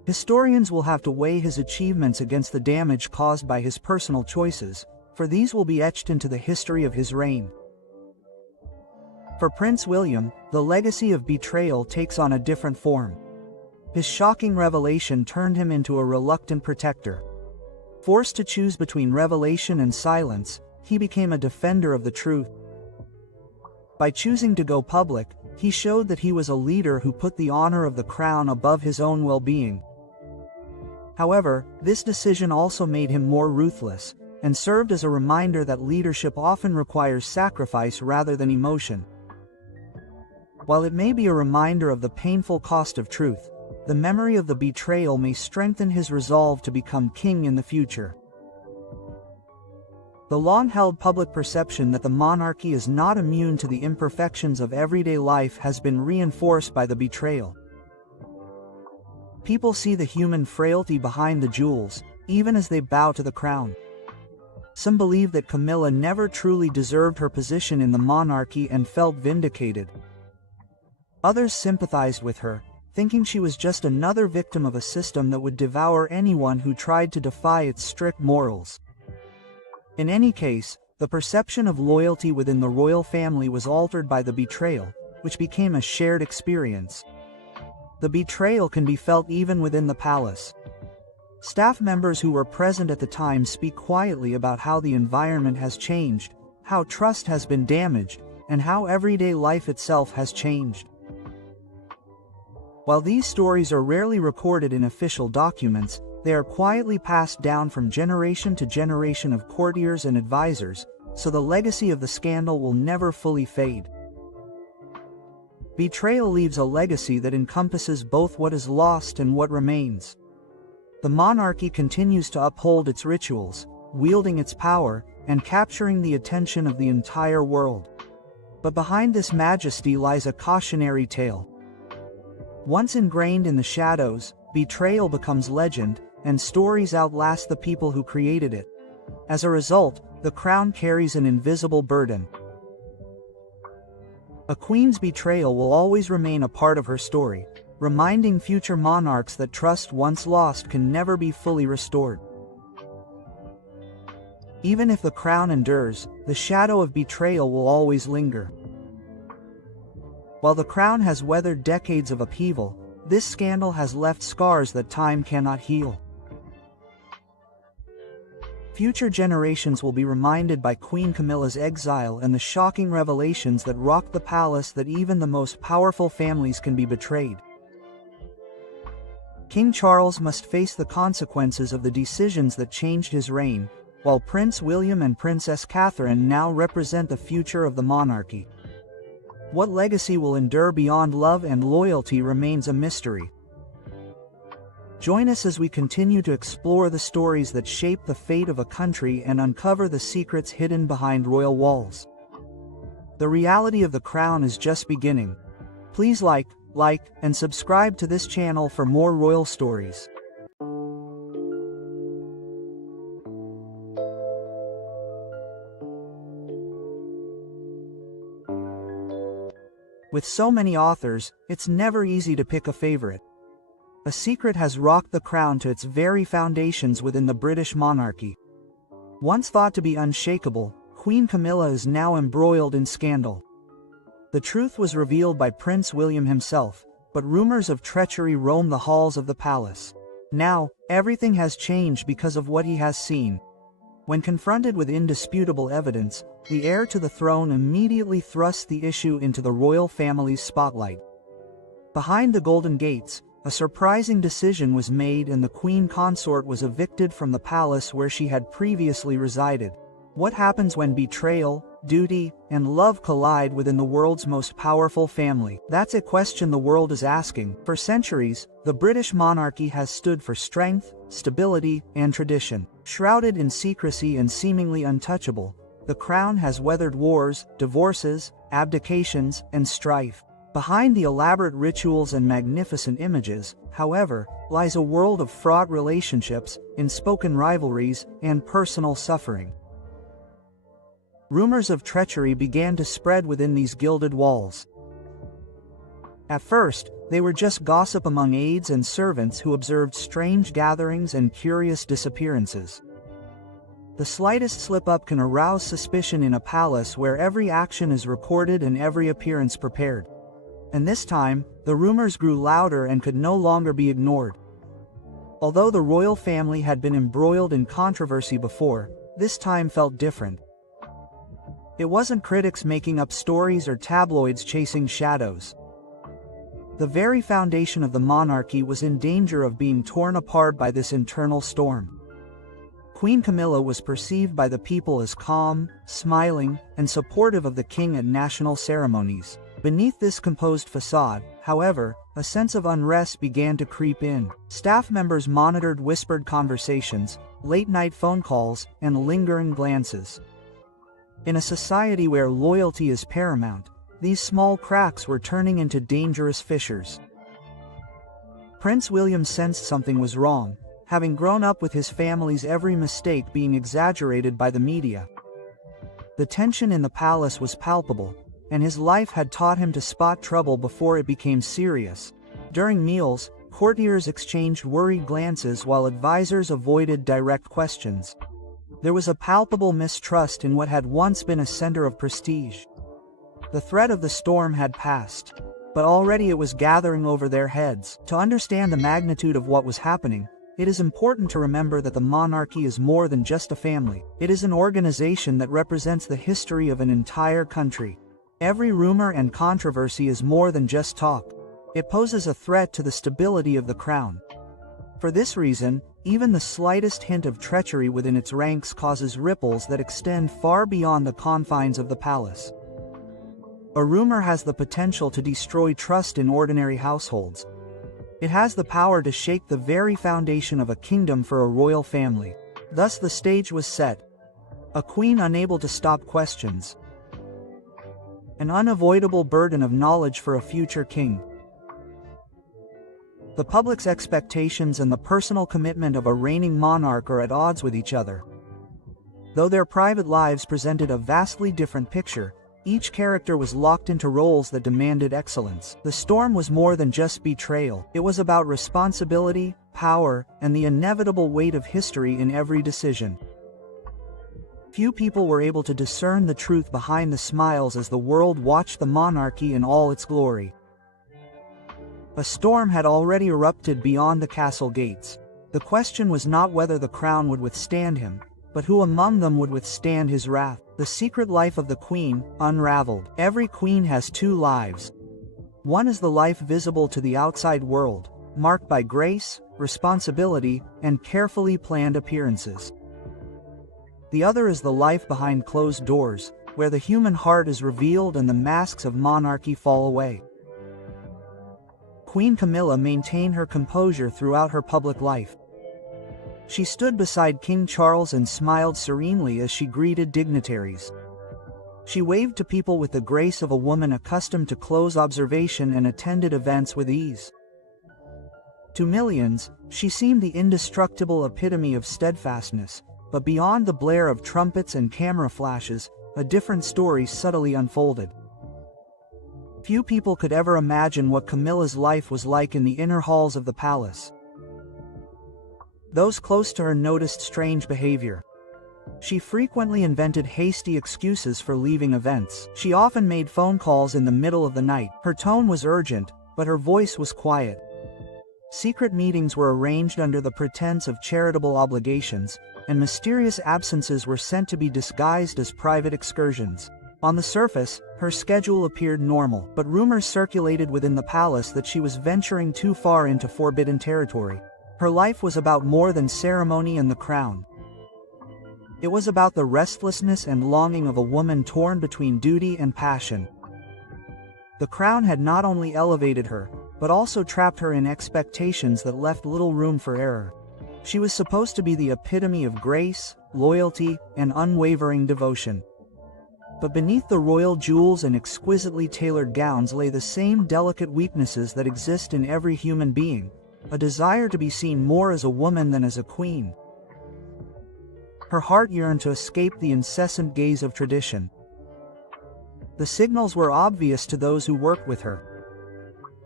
Historians will have to weigh his achievements against the damage caused by his personal choices, for these will be etched into the history of his reign. For Prince William, the legacy of betrayal takes on a different form. His shocking revelation turned him into a reluctant protector. Forced to choose between revelation and silence, he became a defender of the truth. By choosing to go public, he showed that he was a leader who put the honor of the crown above his own well-being. However, this decision also made him more ruthless, and served as a reminder that leadership often requires sacrifice rather than emotion. While it may be a reminder of the painful cost of truth, the memory of the betrayal may strengthen his resolve to become king in the future. The long-held public perception that the monarchy is not immune to the imperfections of everyday life has been reinforced by the betrayal. People see the human frailty behind the jewels, even as they bow to the crown. Some believe that Camilla never truly deserved her position in the monarchy and felt vindicated. Others sympathized with her, thinking she was just another victim of a system that would devour anyone who tried to defy its strict morals. In any case, the perception of loyalty within the royal family was altered by the betrayal, which became a shared experience. The betrayal can be felt even within the palace. Staff members who were present at the time speak quietly about how the environment has changed, how trust has been damaged, and how everyday life itself has changed. While these stories are rarely recorded in official documents, they are quietly passed down from generation to generation of courtiers and advisors, so the legacy of the scandal will never fully fade. Betrayal leaves a legacy that encompasses both what is lost and what remains. The monarchy continues to uphold its rituals, wielding its power, and capturing the attention of the entire world. But behind this majesty lies a cautionary tale. Once ingrained in the shadows, betrayal becomes legend, and stories outlast the people who created it. As a result, the crown carries an invisible burden. A queen's betrayal will always remain a part of her story, reminding future monarchs that trust once lost can never be fully restored. Even if the crown endures, the shadow of betrayal will always linger. While the crown has weathered decades of upheaval, this scandal has left scars that time cannot heal. Future generations will be reminded by Queen Camilla's exile and the shocking revelations that rocked the palace that even the most powerful families can be betrayed. King Charles must face the consequences of the decisions that changed his reign, while Prince William and Princess Catherine now represent the future of the monarchy. What legacy will endure beyond love and loyalty remains a mystery. Join us as we continue to explore the stories that shape the fate of a country and uncover the secrets hidden behind royal walls. The reality of the crown is just beginning. Please like, and subscribe to this channel for more royal stories. With so many authors, it's never easy to pick a favorite. A secret has rocked the crown to its very foundations within the British monarchy. Once thought to be unshakable, Queen Camilla is now embroiled in scandal. The truth was revealed by Prince William himself, but rumors of treachery roam the halls of the palace. Now, everything has changed because of what he has seen. When confronted with indisputable evidence, the heir to the throne immediately thrust the issue into the royal family's spotlight. Behind the Golden Gates, a surprising decision was made and the queen consort was evicted from the palace where she had previously resided. What happens when betrayal, duty, and love collide within the world's most powerful family? That's a question the world is asking. For centuries, the British monarchy has stood for strength, stability, and tradition. Shrouded in secrecy and seemingly untouchable, the crown has weathered wars, divorces, abdications, and strife. Behind the elaborate rituals and magnificent images, however, lies a world of fraught relationships, unspoken rivalries, and personal suffering. Rumors of treachery began to spread within these gilded walls. At first, They were just gossip among aides and servants who observed strange gatherings and curious disappearances. The slightest slip-up can arouse suspicion in a palace where every action is recorded and every appearance prepared. And this time, the rumors grew louder and could no longer be ignored. Although the royal family had been embroiled in controversy before, this time felt different. It wasn't critics making up stories or tabloids chasing shadows. The very foundation of the monarchy was in danger of being torn apart by this internal storm. Queen Camilla was perceived by the people as calm, smiling, and supportive of the king at national ceremonies. Beneath this composed facade, however, a sense of unrest began to creep in. Staff members monitored whispered conversations, late-night phone calls, and lingering glances. In a society where loyalty is paramount, these small cracks were turning into dangerous fissures. Prince William sensed something was wrong, having grown up with his family's every mistake being exaggerated by the media. The tension in the palace was palpable, and his life had taught him to spot trouble before it became serious. During meals, courtiers exchanged worried glances while advisors avoided direct questions. There was a palpable mistrust in what had once been a center of prestige. The threat of the storm had passed, but already it was gathering over their heads. To understand the magnitude of what was happening, it is important to remember that the monarchy is more than just a family. It is an organization that represents the history of an entire country. Every rumor and controversy is more than just talk. It poses a threat to the stability of the crown. For this reason, even the slightest hint of treachery within its ranks causes ripples that extend far beyond the confines of the palace. A rumor has the potential to destroy trust in ordinary households. It has the power to shake the very foundation of a kingdom for a royal family. Thus the stage was set. A queen unable to stop questions. An unavoidable burden of knowledge for a future king. The public's expectations and the personal commitment of a reigning monarch are at odds with each other. Though their private lives presented a vastly different picture, each character was locked into roles that demanded excellence. The storm was more than just betrayal. It was about responsibility, power, and the inevitable weight of history in every decision. Few people were able to discern the truth behind the smiles as the world watched the monarchy in all its glory. A storm had already erupted beyond the castle gates. The question was not whether the crown would withstand him, but who among them would withstand his wrath. The secret life of the queen unraveled. Every queen has two lives. One is the life visible to the outside world, marked by grace, responsibility, and carefully planned appearances. The other is the life behind closed doors, where the human heart is revealed and the masks of monarchy fall away. Queen Camilla maintained her composure throughout her public life. She stood beside King Charles and smiled serenely as she greeted dignitaries. She waved to people with the grace of a woman accustomed to close observation and attended events with ease. To millions, she seemed the indestructible epitome of steadfastness, but beyond the blare of trumpets and camera flashes, a different story subtly unfolded. Few people could ever imagine what Camilla's life was like in the inner halls of the palace. Those close to her noticed strange behavior. She frequently invented hasty excuses for leaving events. She often made phone calls in the middle of the night. Her tone was urgent, but her voice was quiet. Secret meetings were arranged under the pretense of charitable obligations, and mysterious absences were sent to be disguised as private excursions. On the surface, her schedule appeared normal, but rumors circulated within the palace that she was venturing too far into forbidden territory. Her life was about more than ceremony and the crown. It was about the restlessness and longing of a woman torn between duty and passion. The crown had not only elevated her, but also trapped her in expectations that left little room for error. She was supposed to be the epitome of grace, loyalty, and unwavering devotion. But beneath the royal jewels and exquisitely tailored gowns lay the same delicate weaknesses that exist in every human being. A desire to be seen more as a woman than as a queen. Her heart yearned to escape the incessant gaze of tradition. The signals were obvious to those who worked with her.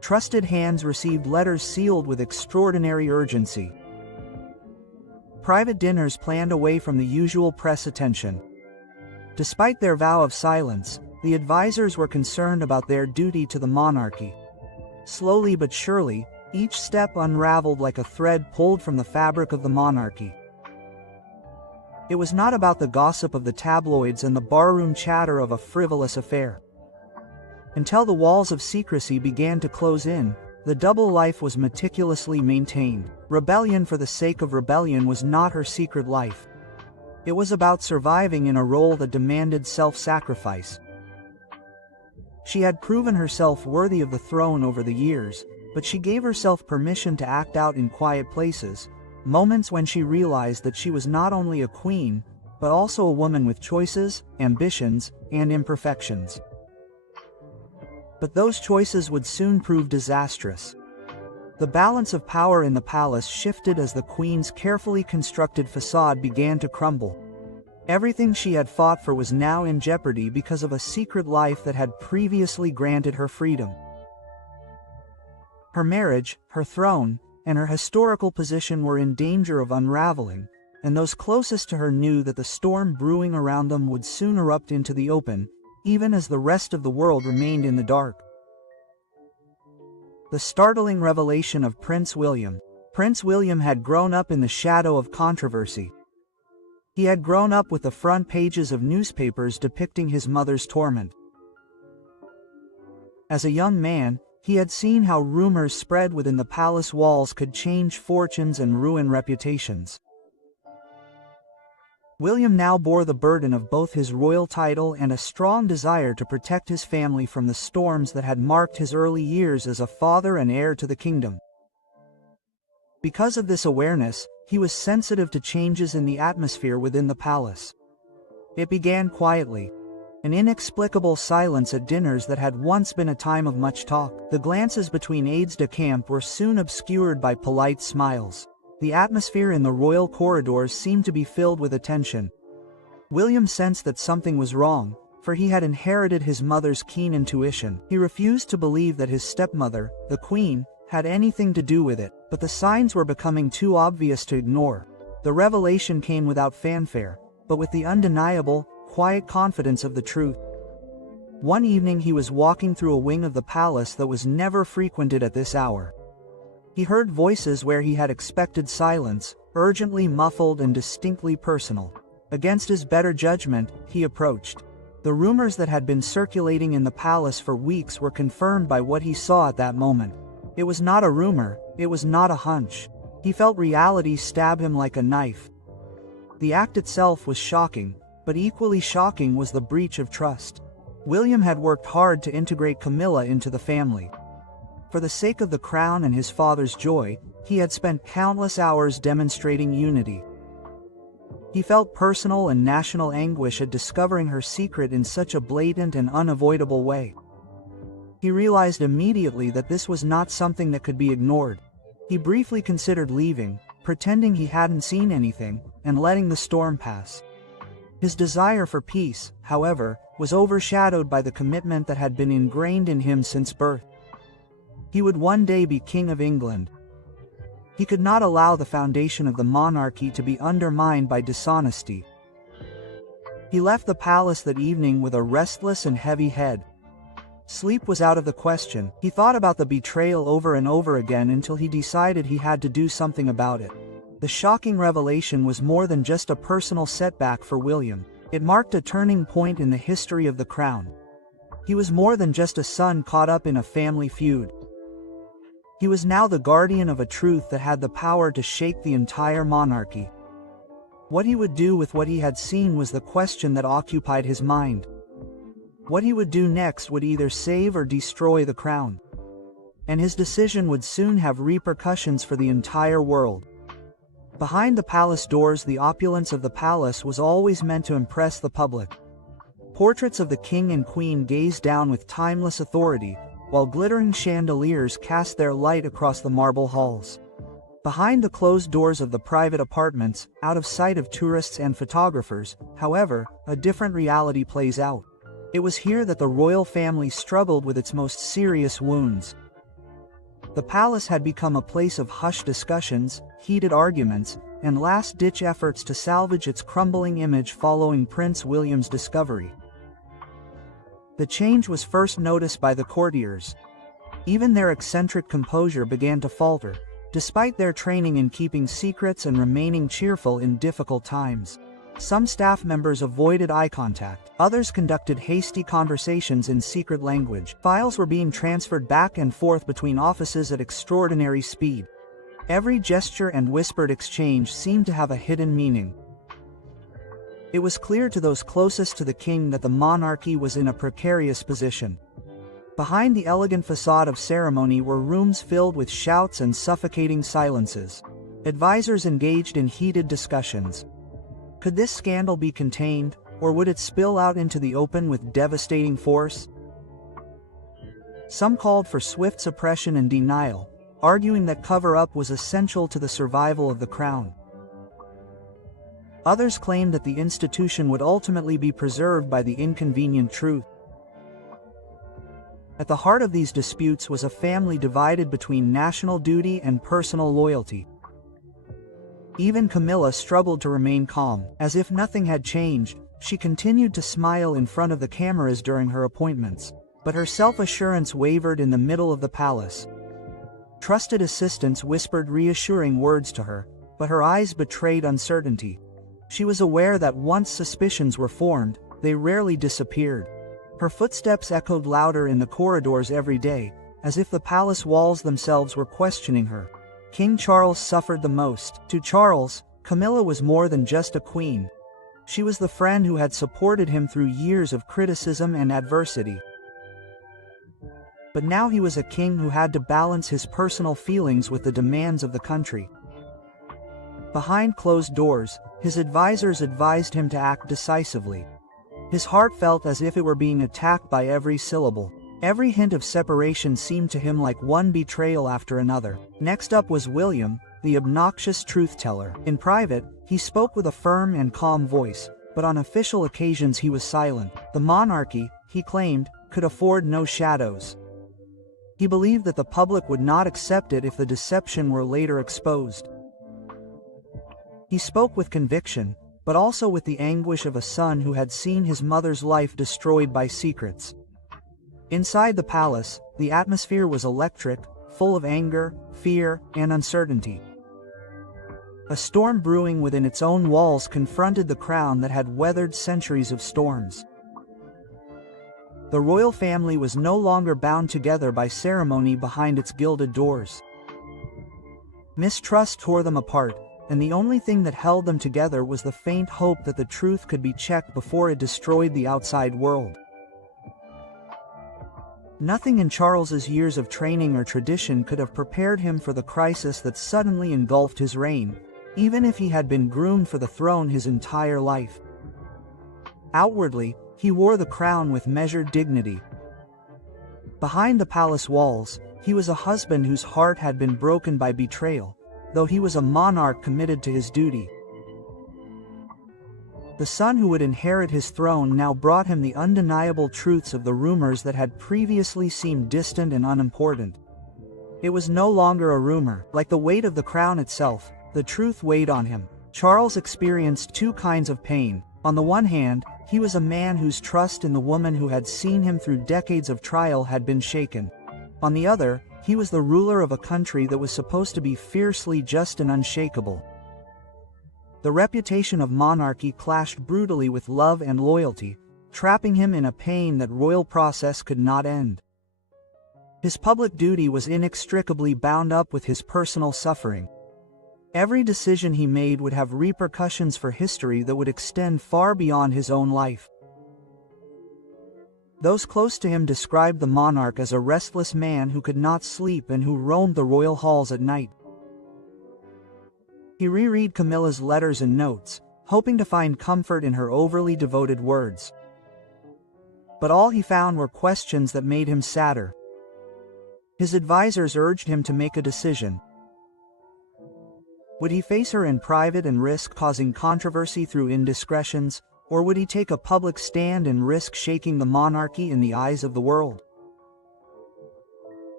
Trusted hands received letters sealed with extraordinary urgency. Private dinners planned away from the usual press attention. Despite their vow of silence, the advisors were concerned about their duty to the monarchy. Slowly but surely, each step unraveled like a thread pulled from the fabric of the monarchy. It was not about the gossip of the tabloids and the barroom chatter of a frivolous affair. Until the walls of secrecy began to close in, the double life was meticulously maintained. Rebellion for the sake of rebellion was not her secret life. It was about surviving in a role that demanded self-sacrifice. She had proven herself worthy of the throne over the years, but she gave herself permission to act out in quiet places, moments when she realized that she was not only a queen, but also a woman with choices, ambitions, and imperfections. But those choices would soon prove disastrous. The balance of power in the palace shifted as the queen's carefully constructed facade began to crumble. Everything she had fought for was now in jeopardy because of a secret life that had previously granted her freedom. Her marriage, her throne, and her historical position were in danger of unraveling, and those closest to her knew that the storm brewing around them would soon erupt into the open, even as the rest of the world remained in the dark. The startling revelation of Prince William. Prince William had grown up in the shadow of controversy. He had grown up with the front pages of newspapers depicting his mother's torment. As a young man, he had seen how rumors spread within the palace walls could change fortunes and ruin reputations. William now bore the burden of both his royal title and a strong desire to protect his family from the storms that had marked his early years as a father and heir to the kingdom. Because of this awareness, he was sensitive to changes in the atmosphere within the palace. It began quietly. An inexplicable silence at dinners that had once been a time of much talk. The glances between aides-de-camp were soon obscured by polite smiles. The atmosphere in the royal corridors seemed to be filled with attention. William sensed that something was wrong, for he had inherited his mother's keen intuition. He refused to believe that his stepmother, the queen, had anything to do with it, but the signs were becoming too obvious to ignore. The revelation came without fanfare, but with the undeniable, quiet confidence of the truth. One evening he was walking through a wing of the palace that was never frequented at this hour. He heard voices where he had expected silence, urgently muffled and distinctly personal. Against his better judgment, he approached. The rumors that had been circulating in the palace for weeks were confirmed by what he saw at that moment. It was not a rumor, it was not a hunch. He felt reality stab him like a knife. The act itself was shocking, but equally shocking was the breach of trust. William had worked hard to integrate Camilla into the family. For the sake of the crown and his father's joy, he had spent countless hours demonstrating unity. He felt personal and national anguish at discovering her secret in such a blatant and unavoidable way. He realized immediately that this was not something that could be ignored. He briefly considered leaving, pretending he hadn't seen anything, and letting the storm pass. His desire for peace, however, was overshadowed by the commitment that had been ingrained in him since birth. He would one day be King of England. He could not allow the foundation of the monarchy to be undermined by dishonesty. He left the palace that evening with a restless and heavy head. Sleep was out of the question. He thought about the betrayal over and over again until he decided he had to do something about it. The shocking revelation was more than just a personal setback for William. It marked a turning point in the history of the crown. He was more than just a son caught up in a family feud. He was now the guardian of a truth that had the power to shake the entire monarchy. What he would do with what he had seen was the question that occupied his mind. What he would do next would either save or destroy the crown. And his decision would soon have repercussions for the entire world. Behind the palace doors, the opulence of the palace was always meant to impress the public. Portraits of the king and queen gazed down with timeless authority, while glittering chandeliers cast their light across the marble halls. Behind the closed doors of the private apartments, out of sight of tourists and photographers, however, a different reality plays out. It was here that the royal family struggled with its most serious wounds. The palace had become a place of hushed discussions, heated arguments, and last-ditch efforts to salvage its crumbling image following Prince William's discovery. The change was first noticed by the courtiers. Even their eccentric composure began to falter, despite their training in keeping secrets and remaining cheerful in difficult times. Some staff members avoided eye contact, others conducted hasty conversations in secret language. Files were being transferred back and forth between offices at extraordinary speed. Every gesture and whispered exchange seemed to have a hidden meaning. It was clear to those closest to the king that the monarchy was in a precarious position. Behind the elegant facade of ceremony were rooms filled with shouts and suffocating silences. Advisors engaged in heated discussions. Could this scandal be contained, or would it spill out into the open with devastating force? Some called for swift suppression and denial, arguing that cover-up was essential to the survival of the crown. Others claimed that the institution would ultimately be preserved by the inconvenient truth. At the heart of these disputes was a family divided between national duty and personal loyalty. Even Camilla struggled to remain calm. As if nothing had changed, she continued to smile in front of the cameras during her appointments. But her self-assurance wavered in the middle of the palace. Trusted assistants whispered reassuring words to her, but her eyes betrayed uncertainty. She was aware that once suspicions were formed, they rarely disappeared. Her footsteps echoed louder in the corridors every day, as if the palace walls themselves were questioning her. King Charles suffered the most. To Charles, Camilla was more than just a queen. She was the friend who had supported him through years of criticism and adversity. But now he was a king who had to balance his personal feelings with the demands of the country. Behind closed doors, his advisors advised him to act decisively. His heart felt as if it were being attacked by every syllable. Every hint of separation seemed to him like one betrayal after another. Next up was William, the obnoxious truth-teller. In private, he spoke with a firm and calm voice, but on official occasions he was silent. The monarchy, he claimed, could afford no shadows. He believed that the public would not accept it if the deception were later exposed. He spoke with conviction, but also with the anguish of a son who had seen his mother's life destroyed by secrets. Inside the palace, the atmosphere was electric, full of anger, fear, and uncertainty. A storm brewing within its own walls confronted the crown that had weathered centuries of storms. The royal family was no longer bound together by ceremony behind its gilded doors. Mistrust tore them apart, and the only thing that held them together was the faint hope that the truth could be checked before it destroyed the outside world. Nothing in Charles's years of training or tradition could have prepared him for the crisis that suddenly engulfed his reign, even if he had been groomed for the throne his entire life. Outwardly, he wore the crown with measured dignity. Behind the palace walls, he was a husband whose heart had been broken by betrayal, though he was a monarch committed to his duty. The son who would inherit his throne now brought him the undeniable truths of the rumors that had previously seemed distant and unimportant. It was no longer a rumor. Like the weight of the crown itself, the truth weighed on him. Charles experienced two kinds of pain. On the one hand, he was a man whose trust in the woman who had seen him through decades of trial had been shaken. On the other, he was the ruler of a country that was supposed to be fiercely just and unshakable. The reputation of monarchy clashed brutally with love and loyalty, trapping him in a pain that royal process could not end. His public duty was inextricably bound up with his personal suffering. Every decision he made would have repercussions for history that would extend far beyond his own life. Those close to him described the monarch as a restless man who could not sleep and who roamed the royal halls at night. He reread Camilla's letters and notes, hoping to find comfort in her overly devoted words. But all he found were questions that made him sadder. His advisors urged him to make a decision. Would he face her in private and risk causing controversy through indiscretions, or would he take a public stand and risk shaking the monarchy in the eyes of the world?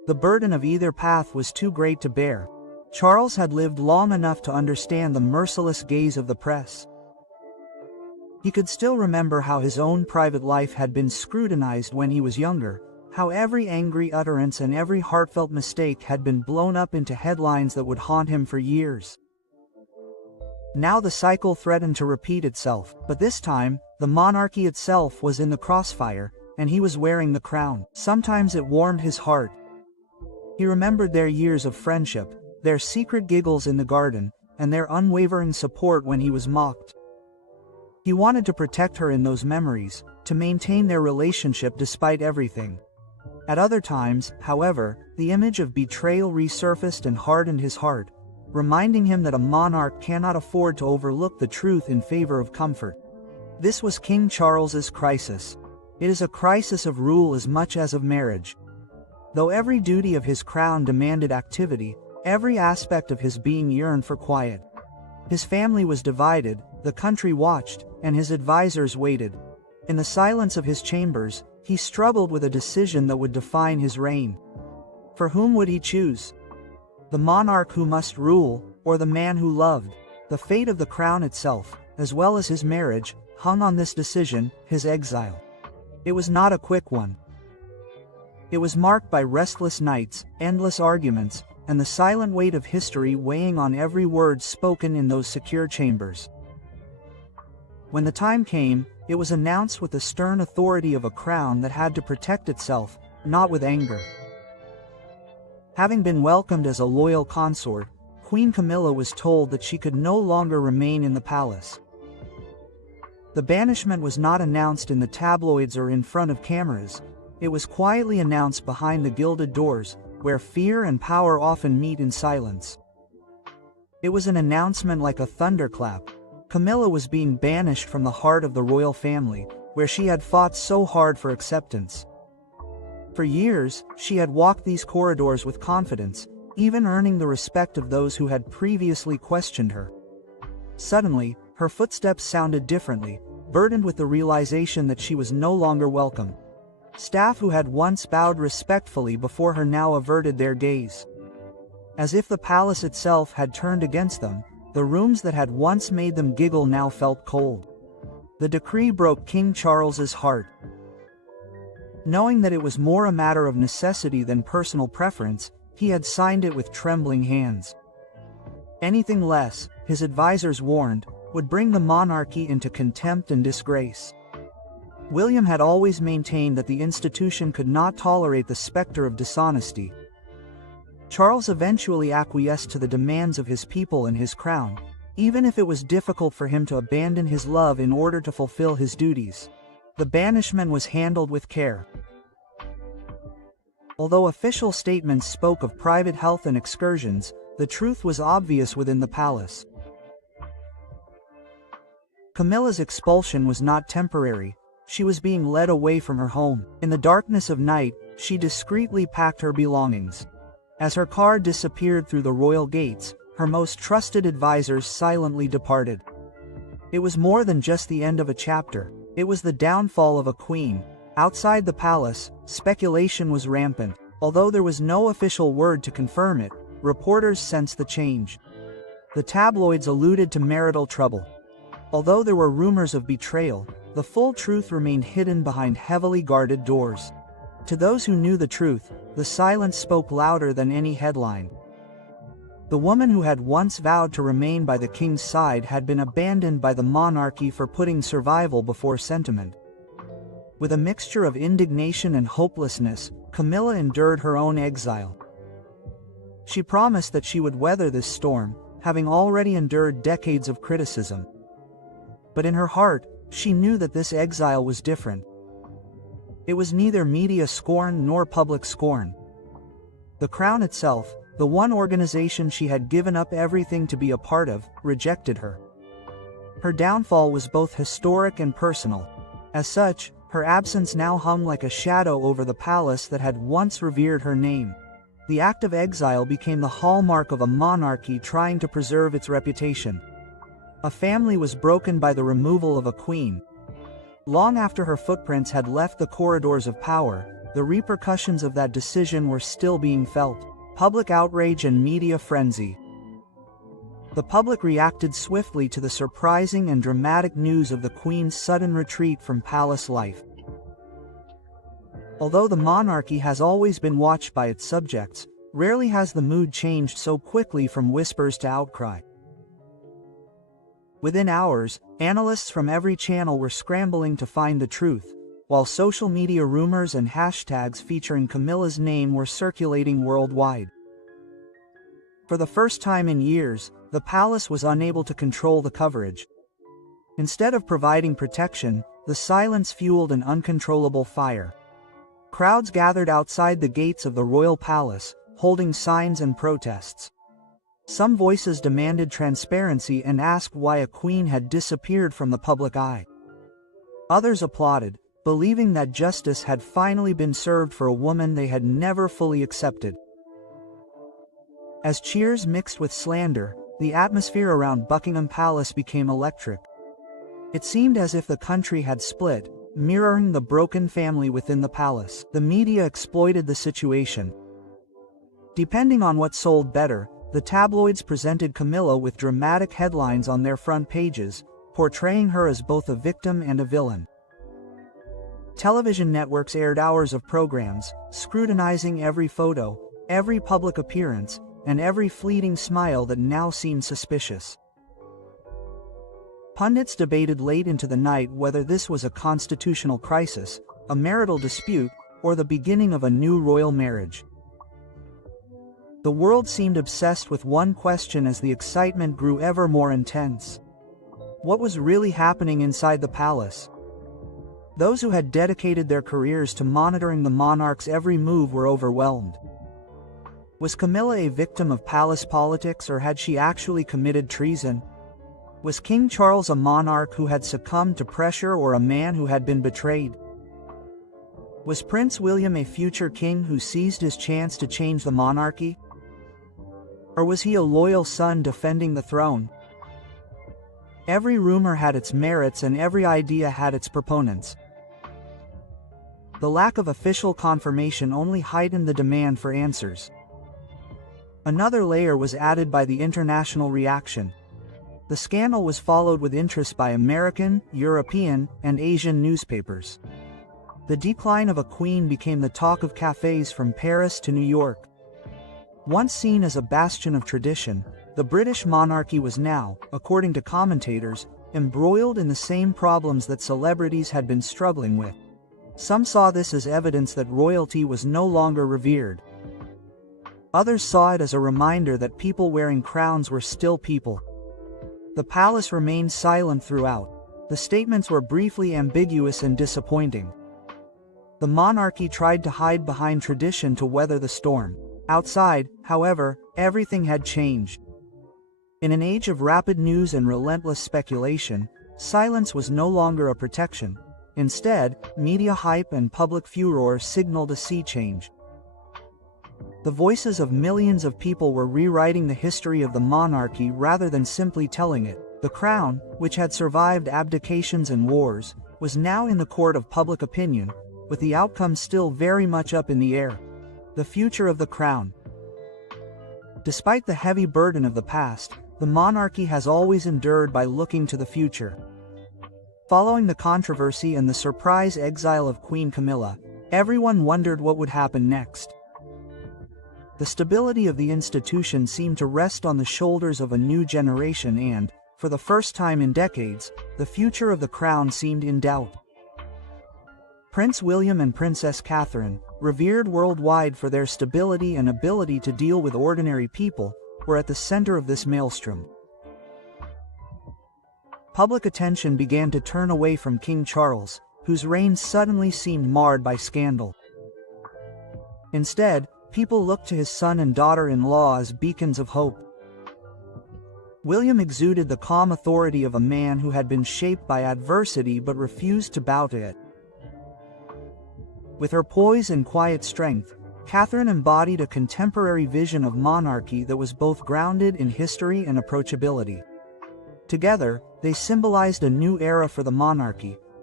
The burden of either path was too great to bear. Charles had lived long enough to understand the merciless gaze of the press. He could still remember how his own private life had been scrutinized when he was younger, how every angry utterance and every heartfelt mistake had been blown up into headlines that would haunt him for years. Now the cycle threatened to repeat itself, but this time, the monarchy itself was in the crossfire, and he was wearing the crown. Sometimes it warmed his heart. He remembered their years of friendship, their secret giggles in the garden, and their unwavering support when he was mocked. He wanted to protect her in those memories, to maintain their relationship despite everything. At other times, however, the image of betrayal resurfaced and hardened his heart, reminding him that a monarch cannot afford to overlook the truth in favor of comfort. This was King Charles's crisis. It is a crisis of rule as much as of marriage. Though every duty of his crown demanded activity, every aspect of his being yearned for quiet. His family was divided, the country watched, and his advisors waited. In the silence of his chambers, he struggled with a decision that would define his reign. For whom would he choose? The monarch who must rule, or the man who loved? The fate of the crown itself, as well as his marriage, hung on this decision, his exile. It was not a quick one. It was marked by restless nights, endless arguments, and the silent weight of history weighing on every word spoken in those secure chambers. When the time came, it was announced with the stern authority of a crown that had to protect itself, not with anger. Having been welcomed as a loyal consort, Queen Camilla was told that she could no longer remain in the palace. The banishment was not announced in the tabloids or in front of cameras. It was quietly announced behind the gilded doors, where fear and power often meet in silence. It was an announcement like a thunderclap. Camilla was being banished from the heart of the royal family, where she had fought so hard for acceptance. For years, she had walked these corridors with confidence, even earning the respect of those who had previously questioned her. Suddenly, her footsteps sounded differently, burdened with the realization that she was no longer welcome. Staff who had once bowed respectfully before her now averted their gaze. As if the palace itself had turned against them, the rooms that had once made them giggle now felt cold. The decree broke King Charles's heart. Knowing that it was more a matter of necessity than personal preference, he had signed it with trembling hands. Anything less, his advisors warned, would bring the monarchy into contempt and disgrace. William had always maintained that the institution could not tolerate the specter of dishonesty. Charles eventually acquiesced to the demands of his people and his crown, even if it was difficult for him to abandon his love in order to fulfill his duties. The banishment was handled with care. Although official statements spoke of private health and excursions, the truth was obvious within the palace. Camilla's expulsion was not temporary. She was being led away from her home. In the darkness of night, she discreetly packed her belongings. As her car disappeared through the royal gates, her most trusted advisors silently departed. It was more than just the end of a chapter. It was the downfall of a queen. Outside the palace, speculation was rampant. Although there was no official word to confirm it, reporters sensed the change. The tabloids alluded to marital trouble. Although there were rumors of betrayal, the full truth remained hidden behind heavily guarded doors. To those who knew the truth, the silence spoke louder than any headline. The woman who had once vowed to remain by the king's side had been abandoned by the monarchy for putting survival before sentiment. With a mixture of indignation and hopelessness, Camilla endured her own exile. She promised that she would weather this storm, having already endured decades of criticism. But in her heart, she knew that this exile was different. It was neither media scorn nor public scorn. The crown itself, the one organization she had given up everything to be a part of, rejected her. Her downfall was both historic and personal. As such, her absence now hung like a shadow over the palace that had once revered her name. The act of exile became the hallmark of a monarchy trying to preserve its reputation. A family was broken by the removal of a queen. Long after her footprints had left the corridors of power, the repercussions of that decision were still being felt. Public outrage and media frenzy. The public reacted swiftly to the surprising and dramatic news of the Queen's sudden retreat from palace life. Although the monarchy has always been watched by its subjects, rarely has the mood changed so quickly from whispers to outcry. Within hours, analysts from every channel were scrambling to find the truth, while social media rumors and hashtags featuring Camilla's name were circulating worldwide. For the first time in years, the palace was unable to control the coverage. Instead of providing protection, the silence fueled an uncontrollable fire. Crowds gathered outside the gates of the royal palace, holding signs and protests. Some voices demanded transparency and asked why a queen had disappeared from the public eye. Others applauded, believing that justice had finally been served for a woman they had never fully accepted. As cheers mixed with slander, the atmosphere around Buckingham Palace became electric. It seemed as if the country had split, mirroring the broken family within the palace. The media exploited the situation. Depending on what sold better, the tabloids presented Camilla with dramatic headlines on their front pages, portraying her as both a victim and a villain. Television networks aired hours of programs, scrutinizing every photo, every public appearance, and every fleeting smile that now seemed suspicious. Pundits debated late into the night whether this was a constitutional crisis, a marital dispute, or the beginning of a new royal marriage. The world seemed obsessed with one question as the excitement grew ever more intense. What was really happening inside the palace? Those who had dedicated their careers to monitoring the monarch's every move were overwhelmed. Was Camilla a victim of palace politics, or had she actually committed treason? Was King Charles a monarch who had succumbed to pressure, or a man who had been betrayed? Was Prince William a future king who seized his chance to change the monarchy? Or was he a loyal son defending the throne? Every rumor had its merits and every idea had its proponents. The lack of official confirmation only heightened the demand for answers. Another layer was added by the international reaction. The scandal was followed with interest by American, European, and Asian newspapers. The decline of a queen became the talk of cafes from Paris to New York. Once seen as a bastion of tradition, the British monarchy was now, according to commentators, embroiled in the same problems that celebrities had been struggling with. Some saw this as evidence that royalty was no longer revered. Others saw it as a reminder that people wearing crowns were still people. The palace remained silent throughout. The statements were briefly ambiguous and disappointing. The monarchy tried to hide behind tradition to weather the storm. Outside, however, everything had changed. In an age of rapid news and relentless speculation, silence was no longer a protection. Instead, media hype and public furor signaled a sea change. The voices of millions of people were rewriting the history of the monarchy rather than simply telling it. The crown, which had survived abdications and wars, was now in the court of public opinion, with the outcome still very much up in the air. The future of the crown. Despite the heavy burden of the past, the monarchy has always endured by looking to the future. Following the controversy and the surprise exile of Queen Camilla, everyone wondered what would happen next. The stability of the institution seemed to rest on the shoulders of a new generation and, for the first time in decades, the future of the crown seemed in doubt. Prince William and Princess Catherine, revered worldwide for their stability and ability to deal with ordinary people, were at the center of this maelstrom. Public attention began to turn away from King Charles, whose reign suddenly seemed marred by scandal. Instead, people looked to his son and daughter-in-law as beacons of hope. William exuded the calm authority of a man who had been shaped by adversity but refused to bow to it. With her poise and quiet strength, Catherine embodied a contemporary vision of monarchy that was both grounded in history and approachability. Together, they symbolized a new era for the monarchy,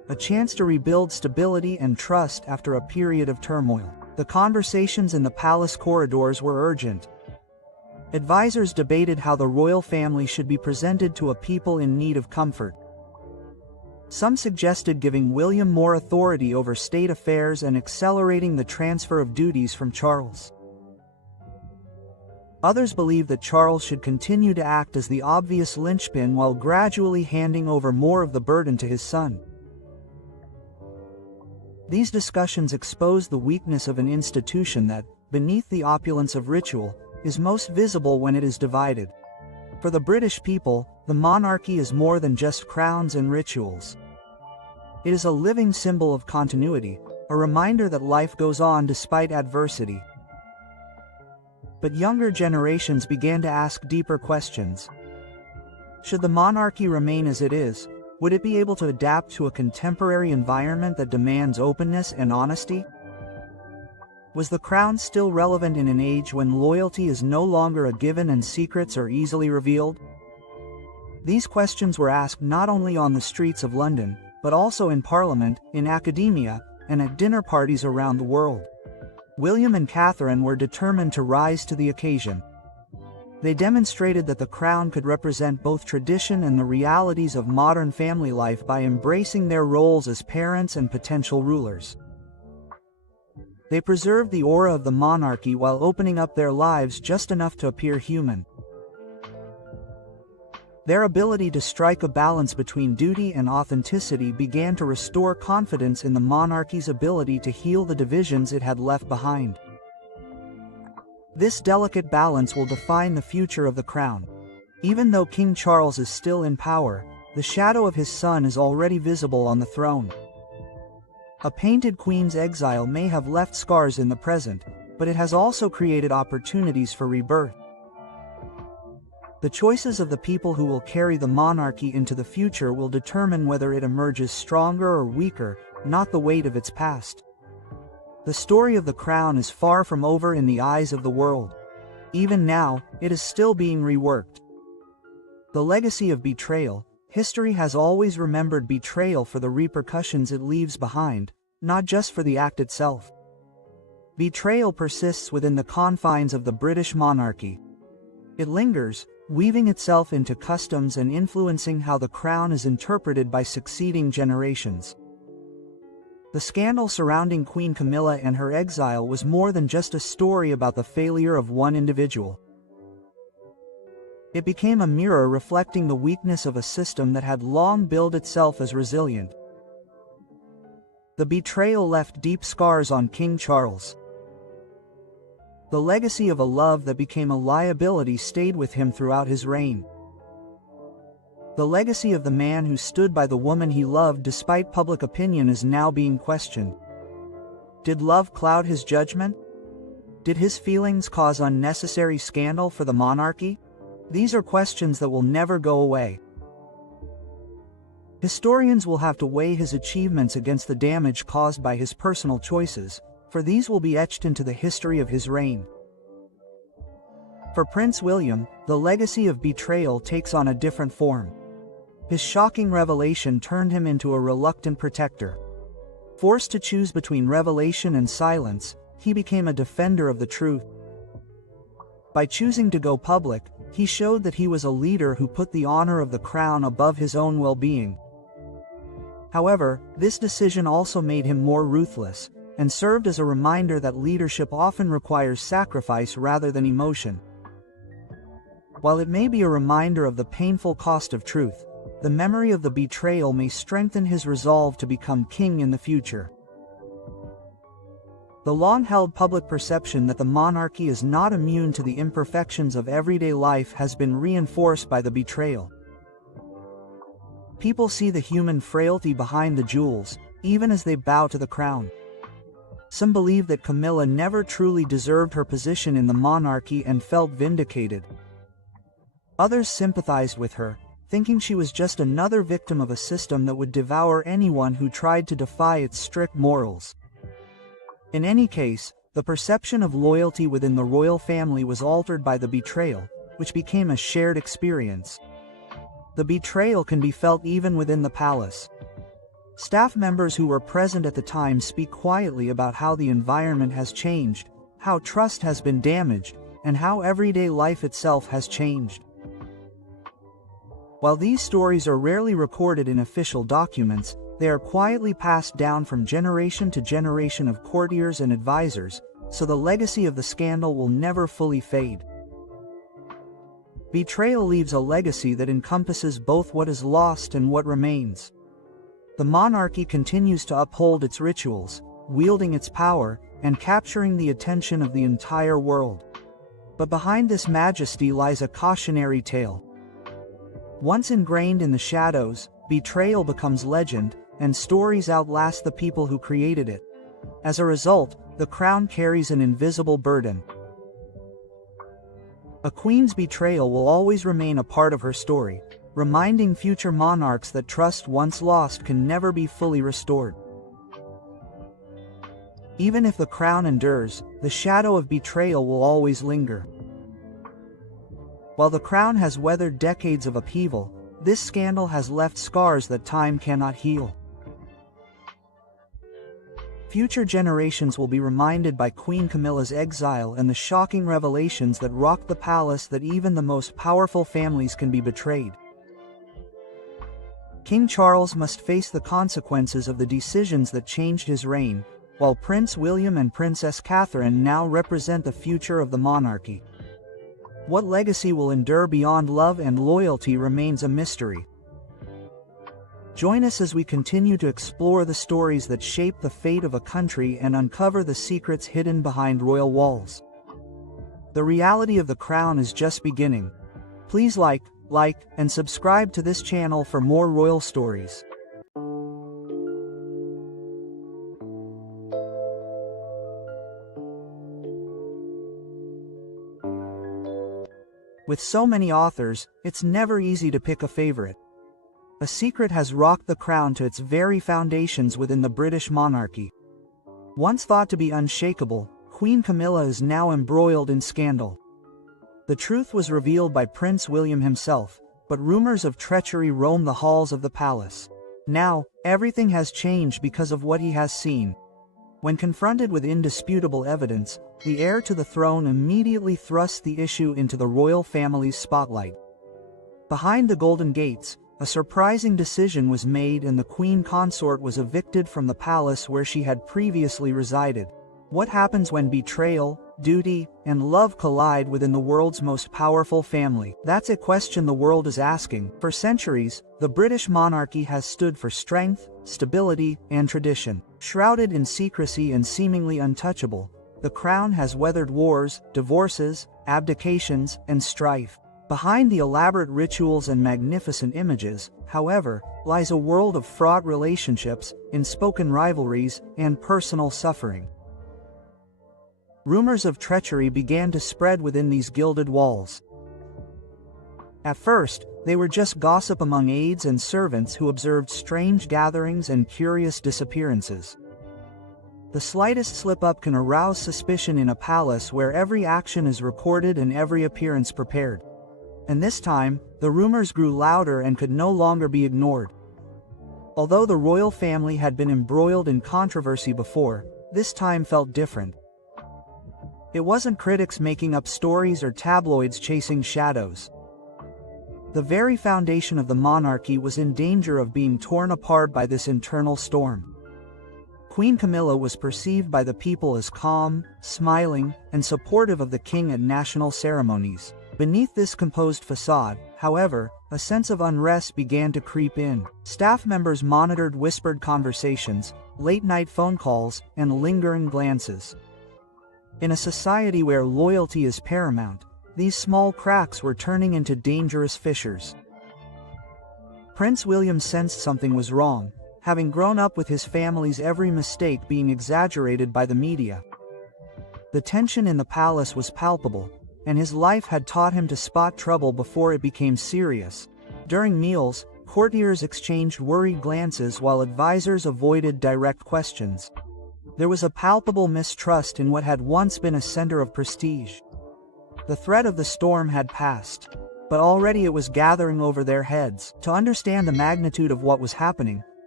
a chance to rebuild stability and trust after a period of turmoil. The conversations in the palace corridors were urgent. Advisors debated how the royal family should be presented to a people in need of comfort. Some suggested giving William more authority over state affairs and accelerating the transfer of duties from Charles. Others believed that Charles should continue to act as the obvious linchpin while gradually handing over more of the burden to his son. These discussions exposed the weakness of an institution that, beneath the opulence of ritual, is most visible when it is divided. For the British people, the monarchy is more than just crowns and rituals. It is a living symbol of continuity, a reminder that life goes on despite adversity. But younger generations began to ask deeper questions. Should the monarchy remain as it is? Would it be able to adapt to a contemporary environment that demands openness and honesty? Was the crown still relevant in an age when loyalty is no longer a given and secrets are easily revealed? These questions were asked not only on the streets of London, but also in Parliament, in academia, and at dinner parties around the world. William and Catherine were determined to rise to the occasion. They demonstrated that the crown could represent both tradition and the realities of modern family life by embracing their roles as parents and potential rulers. They preserved the aura of the monarchy while opening up their lives just enough to appear human. Their ability to strike a balance between duty and authenticity began to restore confidence in the monarchy's ability to heal the divisions it had left behind. This delicate balance will define the future of the crown. Even though King Charles is still in power, the shadow of his son is already visible on the throne. A painted queen's exile may have left scars in the present, but it has also created opportunities for rebirth. The choices of the people who will carry the monarchy into the future will determine whether it emerges stronger or weaker, not the weight of its past. The story of the crown is far from over in the eyes of the world. Even now, it is still being reworked. The legacy of betrayal. History has always remembered betrayal for the repercussions it leaves behind, not just for the act itself. Betrayal persists within the confines of the British monarchy. It lingers, weaving itself into customs and influencing how the crown is interpreted by succeeding generations. The scandal surrounding Queen Camilla and her exile was more than just a story about the failure of one individual. It became a mirror reflecting the weakness of a system that had long billed itself as resilient. The betrayal left deep scars on King Charles. The legacy of a love that became a liability stayed with him throughout his reign. The legacy of the man who stood by the woman he loved despite public opinion is now being questioned. Did love cloud his judgment? Did his feelings cause unnecessary scandal for the monarchy? These are questions that will never go away. Historians will have to weigh his achievements against the damage caused by his personal choices, for these will be etched into the history of his reign. For Prince William, the legacy of betrayal takes on a different form. His shocking revelation turned him into a reluctant protector. Forced to choose between revelation and silence, he became a defender of the truth. By choosing to go public, he showed that he was a leader who put the honor of the crown above his own well-being. However, this decision also made him more ruthless, and served as a reminder that leadership often requires sacrifice rather than emotion. While it may be a reminder of the painful cost of truth, the memory of the betrayal may strengthen his resolve to become king in the future. The long-held public perception that the monarchy is not immune to the imperfections of everyday life has been reinforced by the betrayal. People see the human frailty behind the jewels, even as they bow to the crown. Some believe that Camilla never truly deserved her position in the monarchy and felt vindicated. Others sympathized with her, thinking she was just another victim of a system that would devour anyone who tried to defy its strict morals. In any case, the perception of loyalty within the royal family was altered by the betrayal, which became a shared experience. The betrayal can be felt even within the palace. Staff members who were present at the time speak quietly about how the environment has changed, how trust has been damaged, and how everyday life itself has changed. While these stories are rarely recorded in official documents, they are quietly passed down from generation to generation of courtiers and advisors, so the legacy of the scandal will never fully fade. Betrayal leaves a legacy that encompasses both what is lost and what remains. The monarchy continues to uphold its rituals, wielding its power, and capturing the attention of the entire world. But behind this majesty lies a cautionary tale. Once ingrained in the shadows, betrayal becomes legend, and stories outlast the people who created it. As a result, the crown carries an invisible burden. A queen's betrayal will always remain a part of her story, reminding future monarchs that trust once lost can never be fully restored. Even if the crown endures, the shadow of betrayal will always linger. While the crown has weathered decades of upheaval, this scandal has left scars that time cannot heal. Future generations will be reminded by Queen Camilla's exile and the shocking revelations that rocked the palace that even the most powerful families can be betrayed. King Charles must face the consequences of the decisions that changed his reign, while Prince William and Princess Catherine now represent the future of the monarchy. What legacy will endure beyond love and loyalty remains a mystery. Join us as we continue to explore the stories that shape the fate of a country and uncover the secrets hidden behind royal walls. The reality of the crown is just beginning. Please like, and subscribe to this channel for more royal stories. With so many authors, it's never easy to pick a favorite. A secret has rocked the crown to its very foundations within the British monarchy. Once thought to be unshakable, Queen Camilla is now embroiled in scandal. The truth was revealed by Prince William himself, but rumors of treachery roam the halls of the palace. Now, everything has changed because of what he has seen. When confronted with indisputable evidence, the heir to the throne immediately thrusts the issue into the royal family's spotlight. Behind the Golden Gates, a surprising decision was made and the queen consort was evicted from the palace where she had previously resided. What happens when betrayal, duty, and love collide within the world's most powerful family? That's a question the world is asking. For centuries, the British monarchy has stood for strength, stability, and tradition. Shrouded in secrecy and seemingly untouchable, the crown has weathered wars, divorces, abdications, and strife. Behind the elaborate rituals and magnificent images, however, lies a world of fraught relationships, unspoken rivalries, and personal suffering. Rumors of treachery began to spread within these gilded walls. At first, they were just gossip among aides and servants who observed strange gatherings and curious disappearances. The slightest slip-up can arouse suspicion in a palace where every action is recorded and every appearance prepared. And this time, the rumors grew louder and could no longer be ignored. Although the royal family had been embroiled in controversy before, this time felt different. It wasn't critics making up stories or tabloids chasing shadows. The very foundation of the monarchy was in danger of being torn apart by this internal storm. Queen Camilla was perceived by the people as calm, smiling, and supportive of the king at national ceremonies. Beneath this composed facade, however, a sense of unrest began to creep in. Staff members monitored whispered conversations, late-night phone calls, and lingering glances. In a society where loyalty is paramount, these small cracks were turning into dangerous fissures. Prince William sensed something was wrong, having grown up with his family's every mistake being exaggerated by the media. The tension in the palace was palpable, and his life had taught him to spot trouble before it became serious. During meals, courtiers exchanged worried glances while advisors avoided direct questions. There was a palpable mistrust in what had once been a center of prestige. The threat of the storm had passed, but already it was gathering over their heads. To understand the magnitude of what was happening,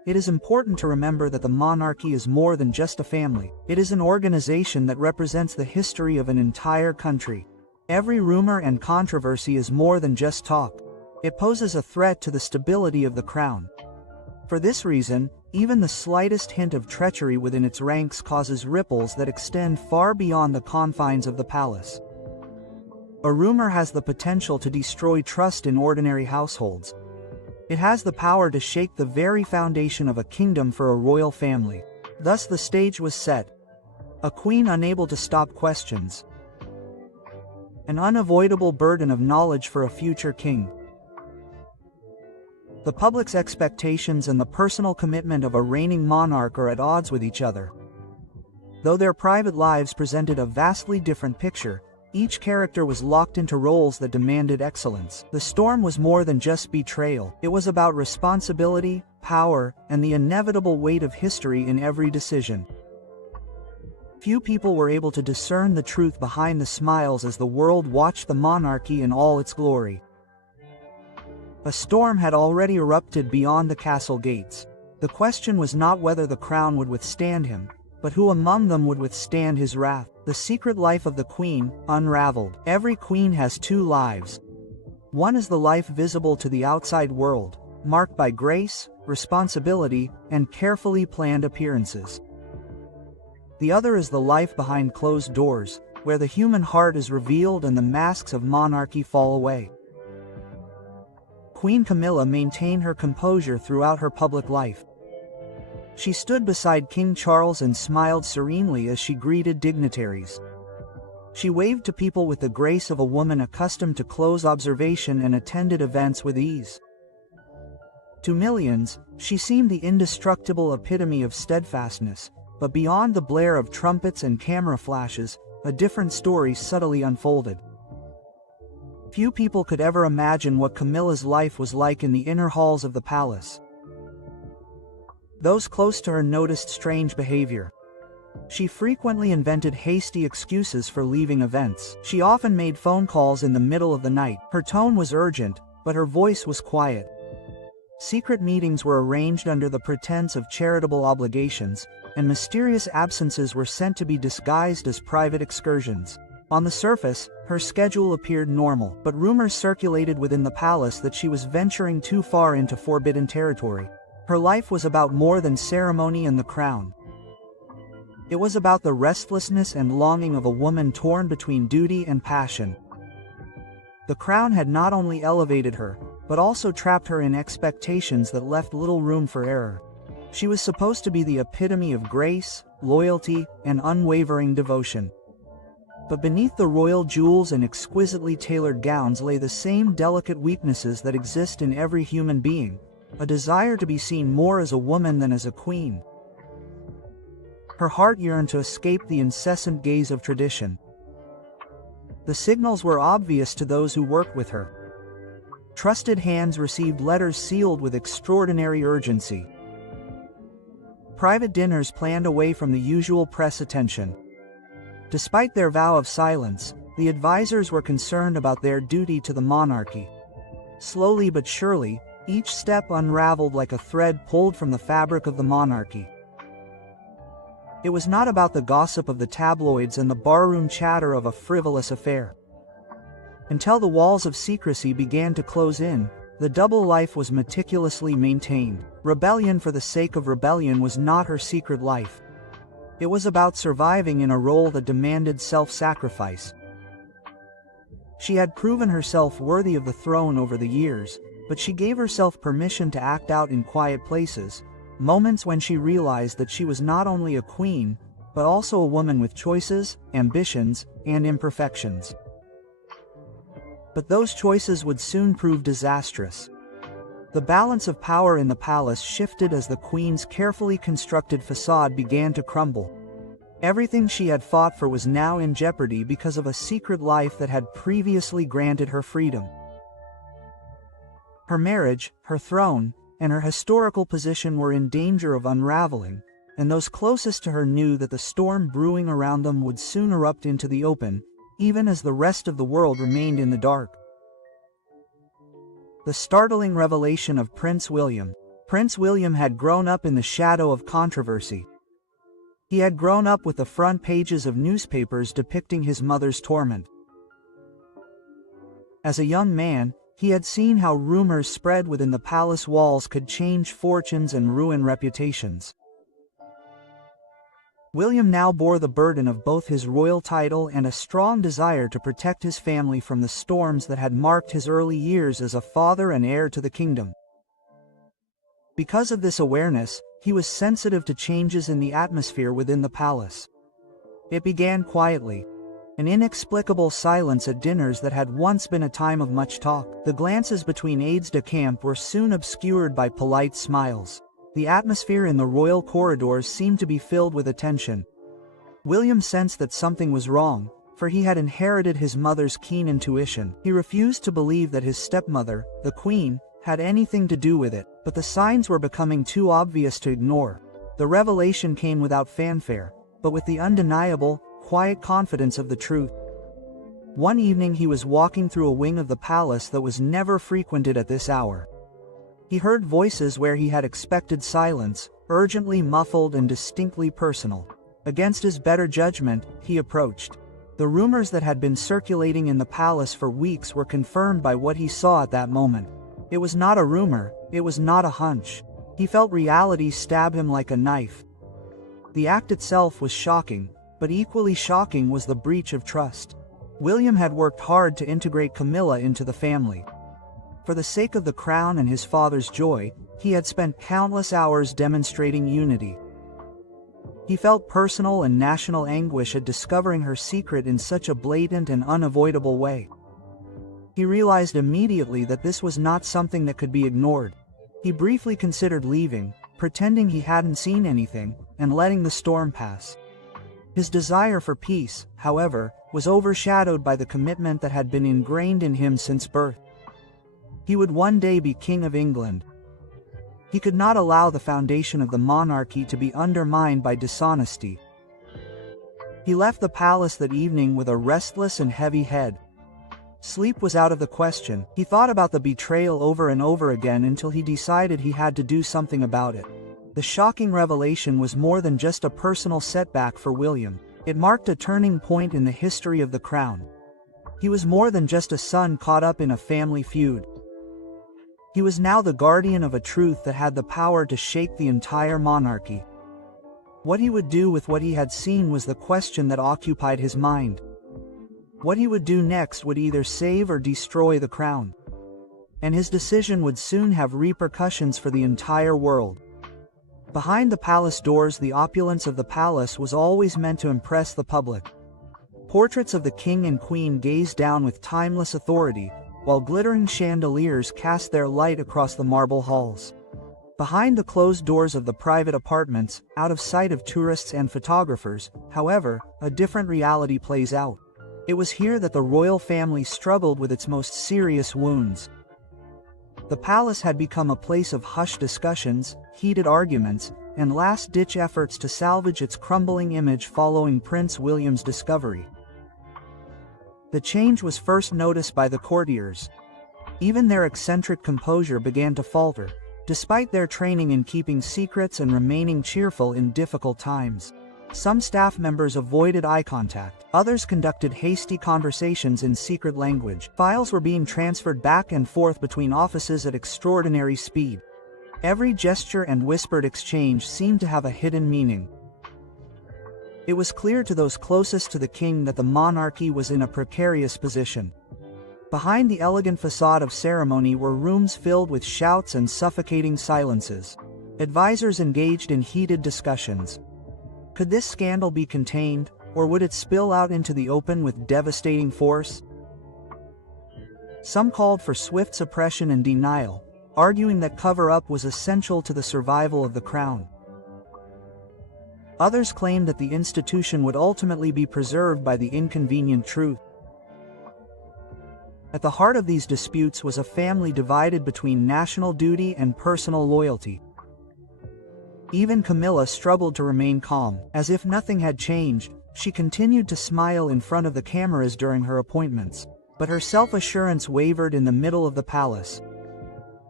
It is important to remember that the monarchy is more than just a family. It is an organization that represents the history of an entire country. Every rumor and controversy is more than just talk. It poses a threat to the stability of the crown. For this reason, even the slightest hint of treachery within its ranks causes ripples that extend far beyond the confines of the palace. A rumor has the potential to destroy trust in ordinary households. It has the power to shake the very foundation of a kingdom for a royal family. Thus the stage was set. A queen unable to stop questions. An unavoidable burden of knowledge for a future king. The public's expectations and the personal commitment of a reigning monarch are at odds with each other. Though their private lives presented a vastly different picture, each character was locked into roles that demanded excellence. The storm was more than just betrayal. It was about responsibility, power, and the inevitable weight of history in every decision. Few people were able to discern the truth behind the smiles as the world watched the monarchy in all its glory. A storm had already erupted beyond the castle gates. The question was not whether the crown would withstand him, but who among them would withstand his wrath. The secret life of the queen, unraveled. Every queen has two lives. One is the life visible to the outside world, marked by grace, responsibility, and carefully planned appearances. The other is the life behind closed doors, where the human heart is revealed and the masks of monarchy fall away. Queen Camilla maintained her composure throughout her public life. She stood beside King Charles and smiled serenely as she greeted dignitaries. She waved to people with the grace of a woman accustomed to close observation and attended events with ease. To millions, she seemed the indestructible epitome of steadfastness, but beyond the blare of trumpets and camera flashes, a different story subtly unfolded. Few people could ever imagine what Camilla's life was like in the inner halls of the palace. Those close to her noticed strange behavior. She frequently invented hasty excuses for leaving events. She often made phone calls in the middle of the night. Her tone was urgent, but her voice was quiet. Secret meetings were arranged under the pretense of charitable obligations, and mysterious absences were sent to be disguised as private excursions. On the surface, her schedule appeared normal, but rumors circulated within the palace that she was venturing too far into forbidden territory. Her life was about more than ceremony and the crown. It was about the restlessness and longing of a woman torn between duty and passion. The crown had not only elevated her, but also trapped her in expectations that left little room for error. She was supposed to be the epitome of grace, loyalty, and unwavering devotion. But beneath the royal jewels and exquisitely tailored gowns lay the same delicate weaknesses that exist in every human being. A desire to be seen more as a woman than as a queen. Her heart yearned to escape the incessant gaze of tradition. The signals were obvious to those who worked with her. Trusted hands received letters sealed with extraordinary urgency. Private dinners planned away from the usual press attention. Despite their vow of silence, the advisors were concerned about their duty to the monarchy. Slowly but surely, each step unraveled like a thread pulled from the fabric of the monarchy. It was not about the gossip of the tabloids and the barroom chatter of a frivolous affair. Until the walls of secrecy began to close in, the double life was meticulously maintained. Rebellion for the sake of rebellion was not her secret life. It was about surviving in a role that demanded self-sacrifice. She had proven herself worthy of the throne over the years, but she gave herself permission to act out in quiet places, moments when she realized that she was not only a queen, but also a woman with choices, ambitions, and imperfections. But those choices would soon prove disastrous. The balance of power in the palace shifted as the queen's carefully constructed facade began to crumble. Everything she had fought for was now in jeopardy because of a secret life that had previously granted her freedom. Her marriage, her throne, and her historical position were in danger of unraveling, and those closest to her knew that the storm brewing around them would soon erupt into the open, even as the rest of the world remained in the dark. The startling revelation of Prince William. Prince William had grown up in the shadow of controversy. He had grown up with the front pages of newspapers depicting his mother's torment. As a young man, he had seen how rumors spread within the palace walls could change fortunes and ruin reputations. William now bore the burden of both his royal title and a strong desire to protect his family from the storms that had marked his early years as a father and heir to the kingdom. Because of this awareness, he was sensitive to changes in the atmosphere within the palace. It began quietly. An inexplicable silence at dinners that had once been a time of much talk. The glances between aides-de-camp were soon obscured by polite smiles. The atmosphere in the royal corridors seemed to be filled with attention. William sensed that something was wrong, for he had inherited his mother's keen intuition. He refused to believe that his stepmother, the Queen, had anything to do with it, but the signs were becoming too obvious to ignore. The revelation came without fanfare, but with the undeniable, quiet confidence of the truth. One evening he was walking through a wing of the palace that was never frequented at this hour. He heard voices where he had expected silence, urgently muffled and distinctly personal. Against his better judgment, he approached. The rumors that had been circulating in the palace for weeks were confirmed by what he saw at that moment. It was not a rumor, it was not a hunch. He felt reality stab him like a knife. The act itself was shocking, but equally shocking was the breach of trust. William had worked hard to integrate Camilla into the family. For the sake of the crown and his father's joy, he had spent countless hours demonstrating unity. He felt personal and national anguish at discovering her secret in such a blatant and unavoidable way. He realized immediately that this was not something that could be ignored. He briefly considered leaving, pretending he hadn't seen anything, and letting the storm pass. His desire for peace, however, was overshadowed by the commitment that had been ingrained in him since birth. He would one day be King of England. He could not allow the foundation of the monarchy to be undermined by dishonesty. He left the palace that evening with a restless and heavy head. Sleep was out of the question. He thought about the betrayal over and over again until he decided he had to do something about it. The shocking revelation was more than just a personal setback for William. It marked a turning point in the history of the crown. He was more than just a son caught up in a family feud. He was now the guardian of a truth that had the power to shake the entire monarchy. What he would do with what he had seen was the question that occupied his mind. What he would do next would either save or destroy the crown. And his decision would soon have repercussions for the entire world. Behind the palace doors, the opulence of the palace was always meant to impress the public. Portraits of the king and queen gazed down with timeless authority, while glittering chandeliers cast their light across the marble halls. Behind the closed doors of the private apartments, out of sight of tourists and photographers, however, a different reality plays out. It was here that the royal family struggled with its most serious wounds. The palace had become a place of hushed discussions, heated arguments, and last-ditch efforts to salvage its crumbling image following Prince William's discovery. The change was first noticed by the courtiers. Even their eccentric composure began to falter, despite their training in keeping secrets and remaining cheerful in difficult times. Some staff members avoided eye contact. Others conducted hasty conversations in secret language. Files were being transferred back and forth between offices at extraordinary speed. Every gesture and whispered exchange seemed to have a hidden meaning. It was clear to those closest to the king that the monarchy was in a precarious position. Behind the elegant facade of ceremony were rooms filled with shouts and suffocating silences. Advisors engaged in heated discussions. Could this scandal be contained, or would it spill out into the open with devastating force? Some called for swift suppression and denial, arguing that cover-up was essential to the survival of the crown. Others claimed that the institution would ultimately be preserved by the inconvenient truth. At the heart of these disputes was a family divided between national duty and personal loyalty. Even Camilla struggled to remain calm. As if nothing had changed, she continued to smile in front of the cameras during her appointments. But her self-assurance wavered in the middle of the palace.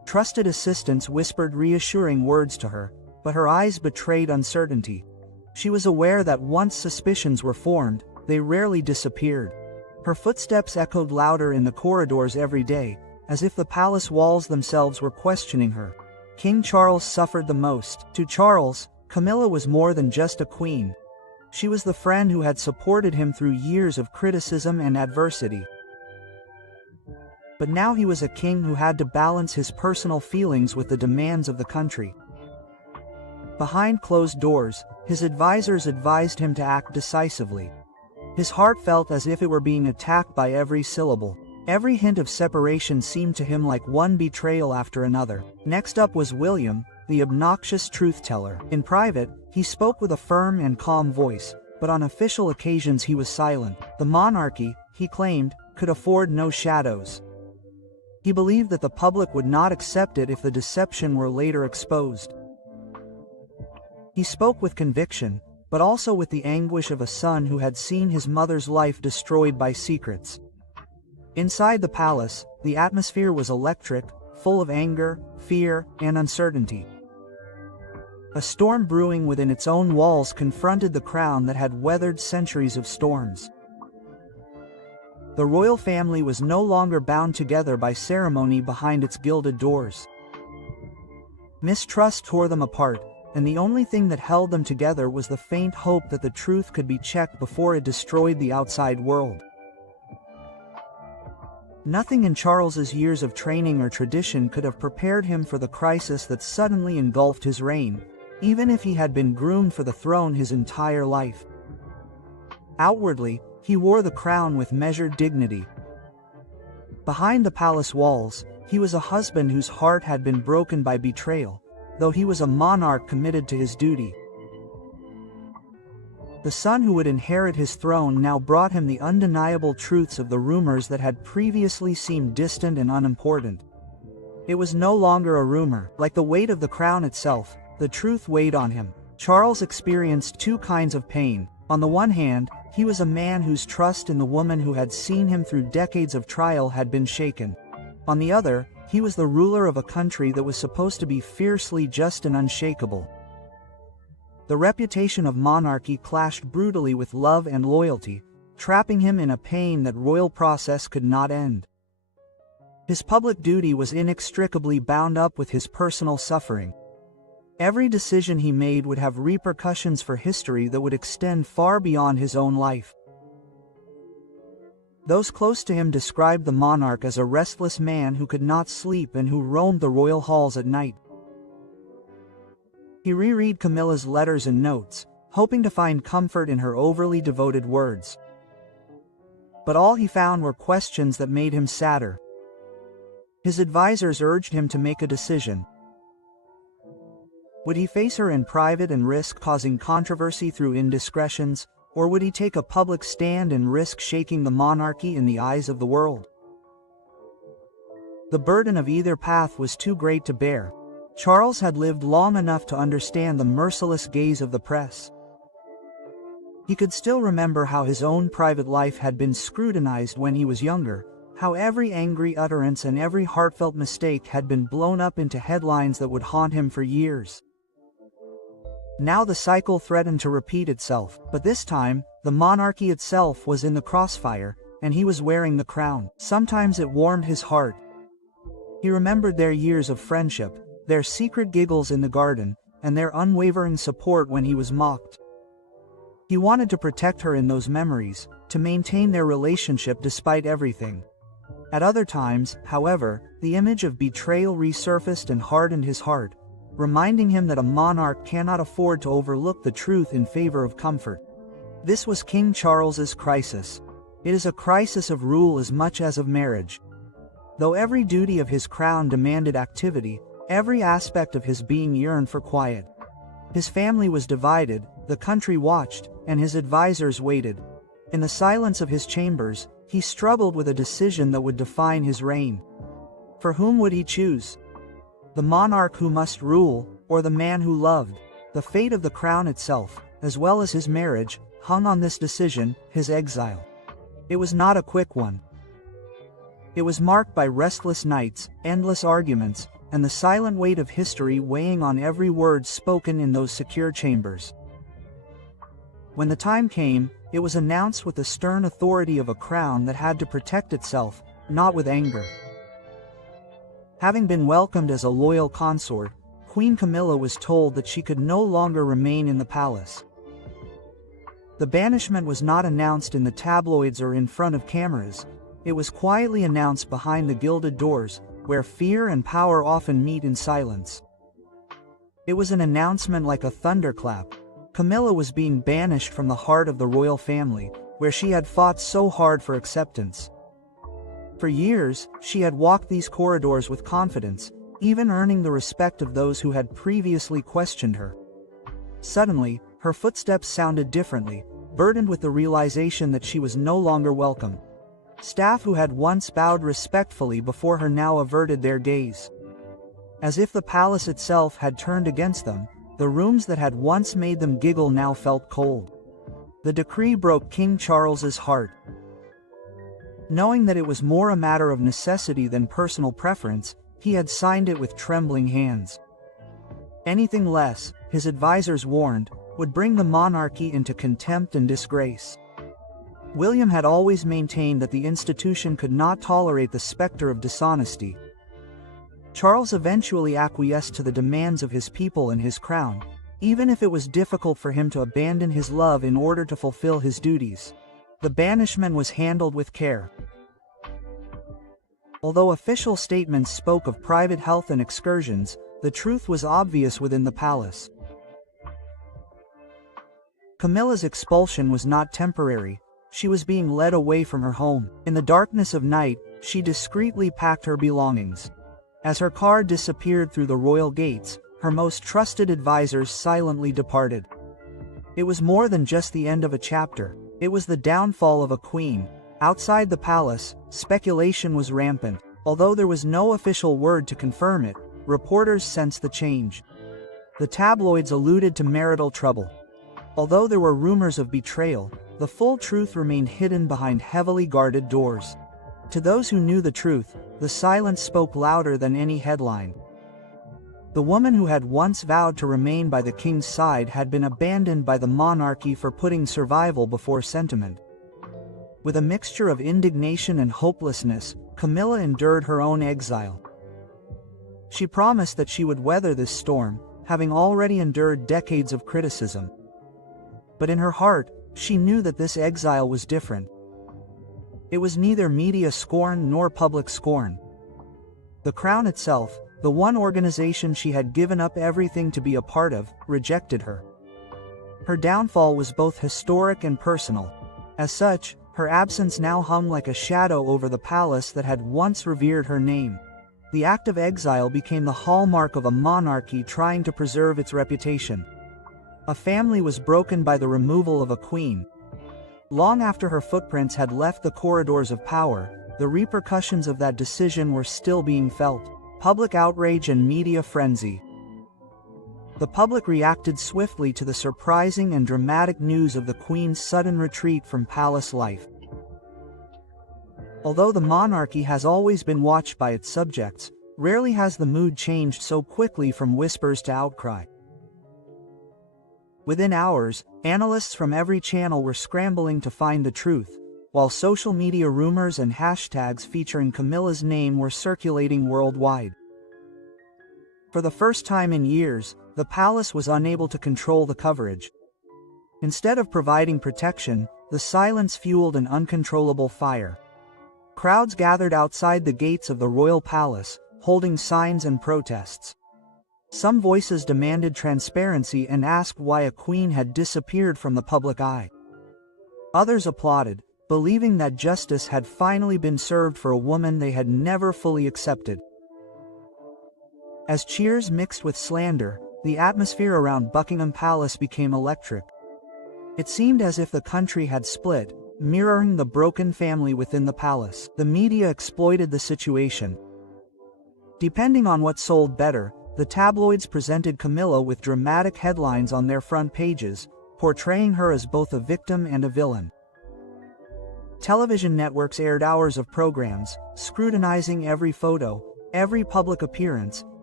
Trusted assistants whispered reassuring words to her, but her eyes betrayed uncertainty. She was aware that once suspicions were formed, they rarely disappeared. Her footsteps echoed louder in the corridors every day, as if the palace walls themselves were questioning her. King Charles suffered the most. To Charles, Camilla was more than just a queen. She was the friend who had supported him through years of criticism and adversity. But now he was a king who had to balance his personal feelings with the demands of the country. Behind closed doors, his advisors advised him to act decisively. His heart felt as if it were being attacked by every syllable. Every hint of separation seemed to him like one betrayal after another. Next up was William, the obnoxious truth-teller. In private, he spoke with a firm and calm voice, but on official occasions he was silent. The monarchy, he claimed, could afford no shadows. He believed that the public would not accept it if the deception were later exposed. He spoke with conviction, but also with the anguish of a son who had seen his mother's life destroyed by secrets. Inside the palace, the atmosphere was electric, full of anger, fear, and uncertainty. A storm brewing within its own walls confronted the crown that had weathered centuries of storms. The royal family was no longer bound together by ceremony behind its gilded doors. Mistrust tore them apart, and the only thing that held them together was the faint hope that the truth could be checked before it destroyed the outside world. Nothing in Charles's years of training or tradition could have prepared him for the crisis that suddenly engulfed his reign, even if he had been groomed for the throne his entire life. Outwardly, he wore the crown with measured dignity. Behind the palace walls, he was a husband whose heart had been broken by betrayal, though he was a monarch committed to his duty. The son who would inherit his throne now brought him the undeniable truths of the rumors that had previously seemed distant and unimportant. It was no longer a rumor. Like the weight of the crown itself, the truth weighed on him. Charles experienced two kinds of pain. On the one hand, he was a man whose trust in the woman who had seen him through decades of trial had been shaken. On the other, he was the ruler of a country that was supposed to be fiercely just and unshakable. The reputation of monarchy clashed brutally with love and loyalty, trapping him in a pain that royal process could not end. His public duty was inextricably bound up with his personal suffering. Every decision he made would have repercussions for history that would extend far beyond his own life. Those close to him described the monarch as a restless man who could not sleep and who roamed the royal halls at night. He reread Camilla's letters and notes, hoping to find comfort in her overly devoted words. But all he found were questions that made him sadder. His advisors urged him to make a decision. Would he face her in private and risk causing controversy through indiscretions, or would he take a public stand and risk shaking the monarchy in the eyes of the world? The burden of either path was too great to bear. Charles had lived long enough to understand the merciless gaze of the press. He could still remember how his own private life had been scrutinized when he was younger, how every angry utterance and every heartfelt mistake had been blown up into headlines that would haunt him for years. Now the cycle threatened to repeat itself, but this time, the monarchy itself was in the crossfire, and he was wearing the crown. Sometimes it warmed his heart. He remembered their years of friendship, their secret giggles in the garden, and their unwavering support when he was mocked. He wanted to protect her in those memories, to maintain their relationship despite everything. At other times, however, the image of betrayal resurfaced and hardened his heart, reminding him that a monarch cannot afford to overlook the truth in favor of comfort. This was King Charles's crisis. It is a crisis of rule as much as of marriage. Though every duty of his crown demanded activity, every aspect of his being yearned for quiet. His family was divided, the country watched, and his advisors waited. In the silence of his chambers, he struggled with a decision that would define his reign. For whom would he choose? The monarch who must rule, or the man who loved? The fate of the crown itself, as well as his marriage, hung on this decision, his exile. It was not a quick one. It was marked by restless nights, endless arguments, and the silent weight of history weighing on every word spoken in those secure chambers. When the time came, it was announced with the stern authority of a crown that had to protect itself, not with anger. Having been welcomed as a loyal consort, Queen Camilla was told that she could no longer remain in the palace. The banishment was not announced in the tabloids or in front of cameras. It was quietly announced behind the gilded doors, where fear and power often meet in silence. It was an announcement like a thunderclap. Camilla was being banished from the heart of the royal family, where she had fought so hard for acceptance. For years, she had walked these corridors with confidence, even earning the respect of those who had previously questioned her. Suddenly, her footsteps sounded differently, burdened with the realization that she was no longer welcome. Staff who had once bowed respectfully before her now averted their gaze. As if the palace itself had turned against them, the rooms that had once made them giggle now felt cold. The decree broke King Charles's heart. Knowing that it was more a matter of necessity than personal preference, he had signed it with trembling hands. Anything less, his advisors warned, would bring the monarchy into contempt and disgrace. William had always maintained that the institution could not tolerate the specter of dishonesty. Charles eventually acquiesced to the demands of his people and his crown, even if it was difficult for him to abandon his love in order to fulfill his duties. The banishment was handled with care. Although official statements spoke of private health and excursions, the truth was obvious within the palace. Camilla's expulsion was not temporary. She was being led away from her home. In the darkness of night, she discreetly packed her belongings. As her car disappeared through the royal gates, her most trusted advisors silently departed. It was more than just the end of a chapter. It was the downfall of a queen. Outside the palace, speculation was rampant. Although there was no official word to confirm it, reporters sensed the change. The tabloids alluded to marital trouble. Although there were rumors of betrayal, the full truth remained hidden behind heavily guarded doors. To those who knew the truth, the silence spoke louder than any headline. The woman who had once vowed to remain by the king's side had been abandoned by the monarchy for putting survival before sentiment. With a mixture of indignation and hopelessness, Camilla endured her own exile. She promised that she would weather this storm, having already endured decades of criticism. But in her heart, she knew that this exile was different. It was neither media scorn nor public scorn. The crown itself, the one organization she had given up everything to be a part of, rejected her. Her downfall was both historic and personal. As such, her absence now hung like a shadow over the palace that had once revered her name. The act of exile became the hallmark of a monarchy trying to preserve its reputation. A family was broken by the removal of a queen. Long after her footprints had left the corridors of power, the repercussions of that decision were still being felt. Public outrage and media frenzy. The public reacted swiftly to the surprising and dramatic news of the Queen's sudden retreat from palace life. Although the monarchy has always been watched by its subjects, rarely has the mood changed so quickly from whispers to outcry. Within hours, analysts from every channel were scrambling to find the truth, while social media rumors and hashtags featuring Camilla's name were circulating worldwide. For the first time in years, the palace was unable to control the coverage. Instead of providing protection, the silence fueled an uncontrollable fire. Crowds gathered outside the gates of the royal palace, holding signs and protests. Some voices demanded transparency and asked why a queen had disappeared from the public eye. Others applauded, believing that justice had finally been served for a woman they had never fully accepted. As cheers mixed with slander, the atmosphere around Buckingham Palace became electric. It seemed as if the country had split, mirroring the broken family within the palace. The media exploited the situation. Depending on what sold better, the tabloids presented Camilla with dramatic headlines on their front pages, portraying her as both a victim and a villain. Television networks aired hours of programs, scrutinizing every photo, every public appearance,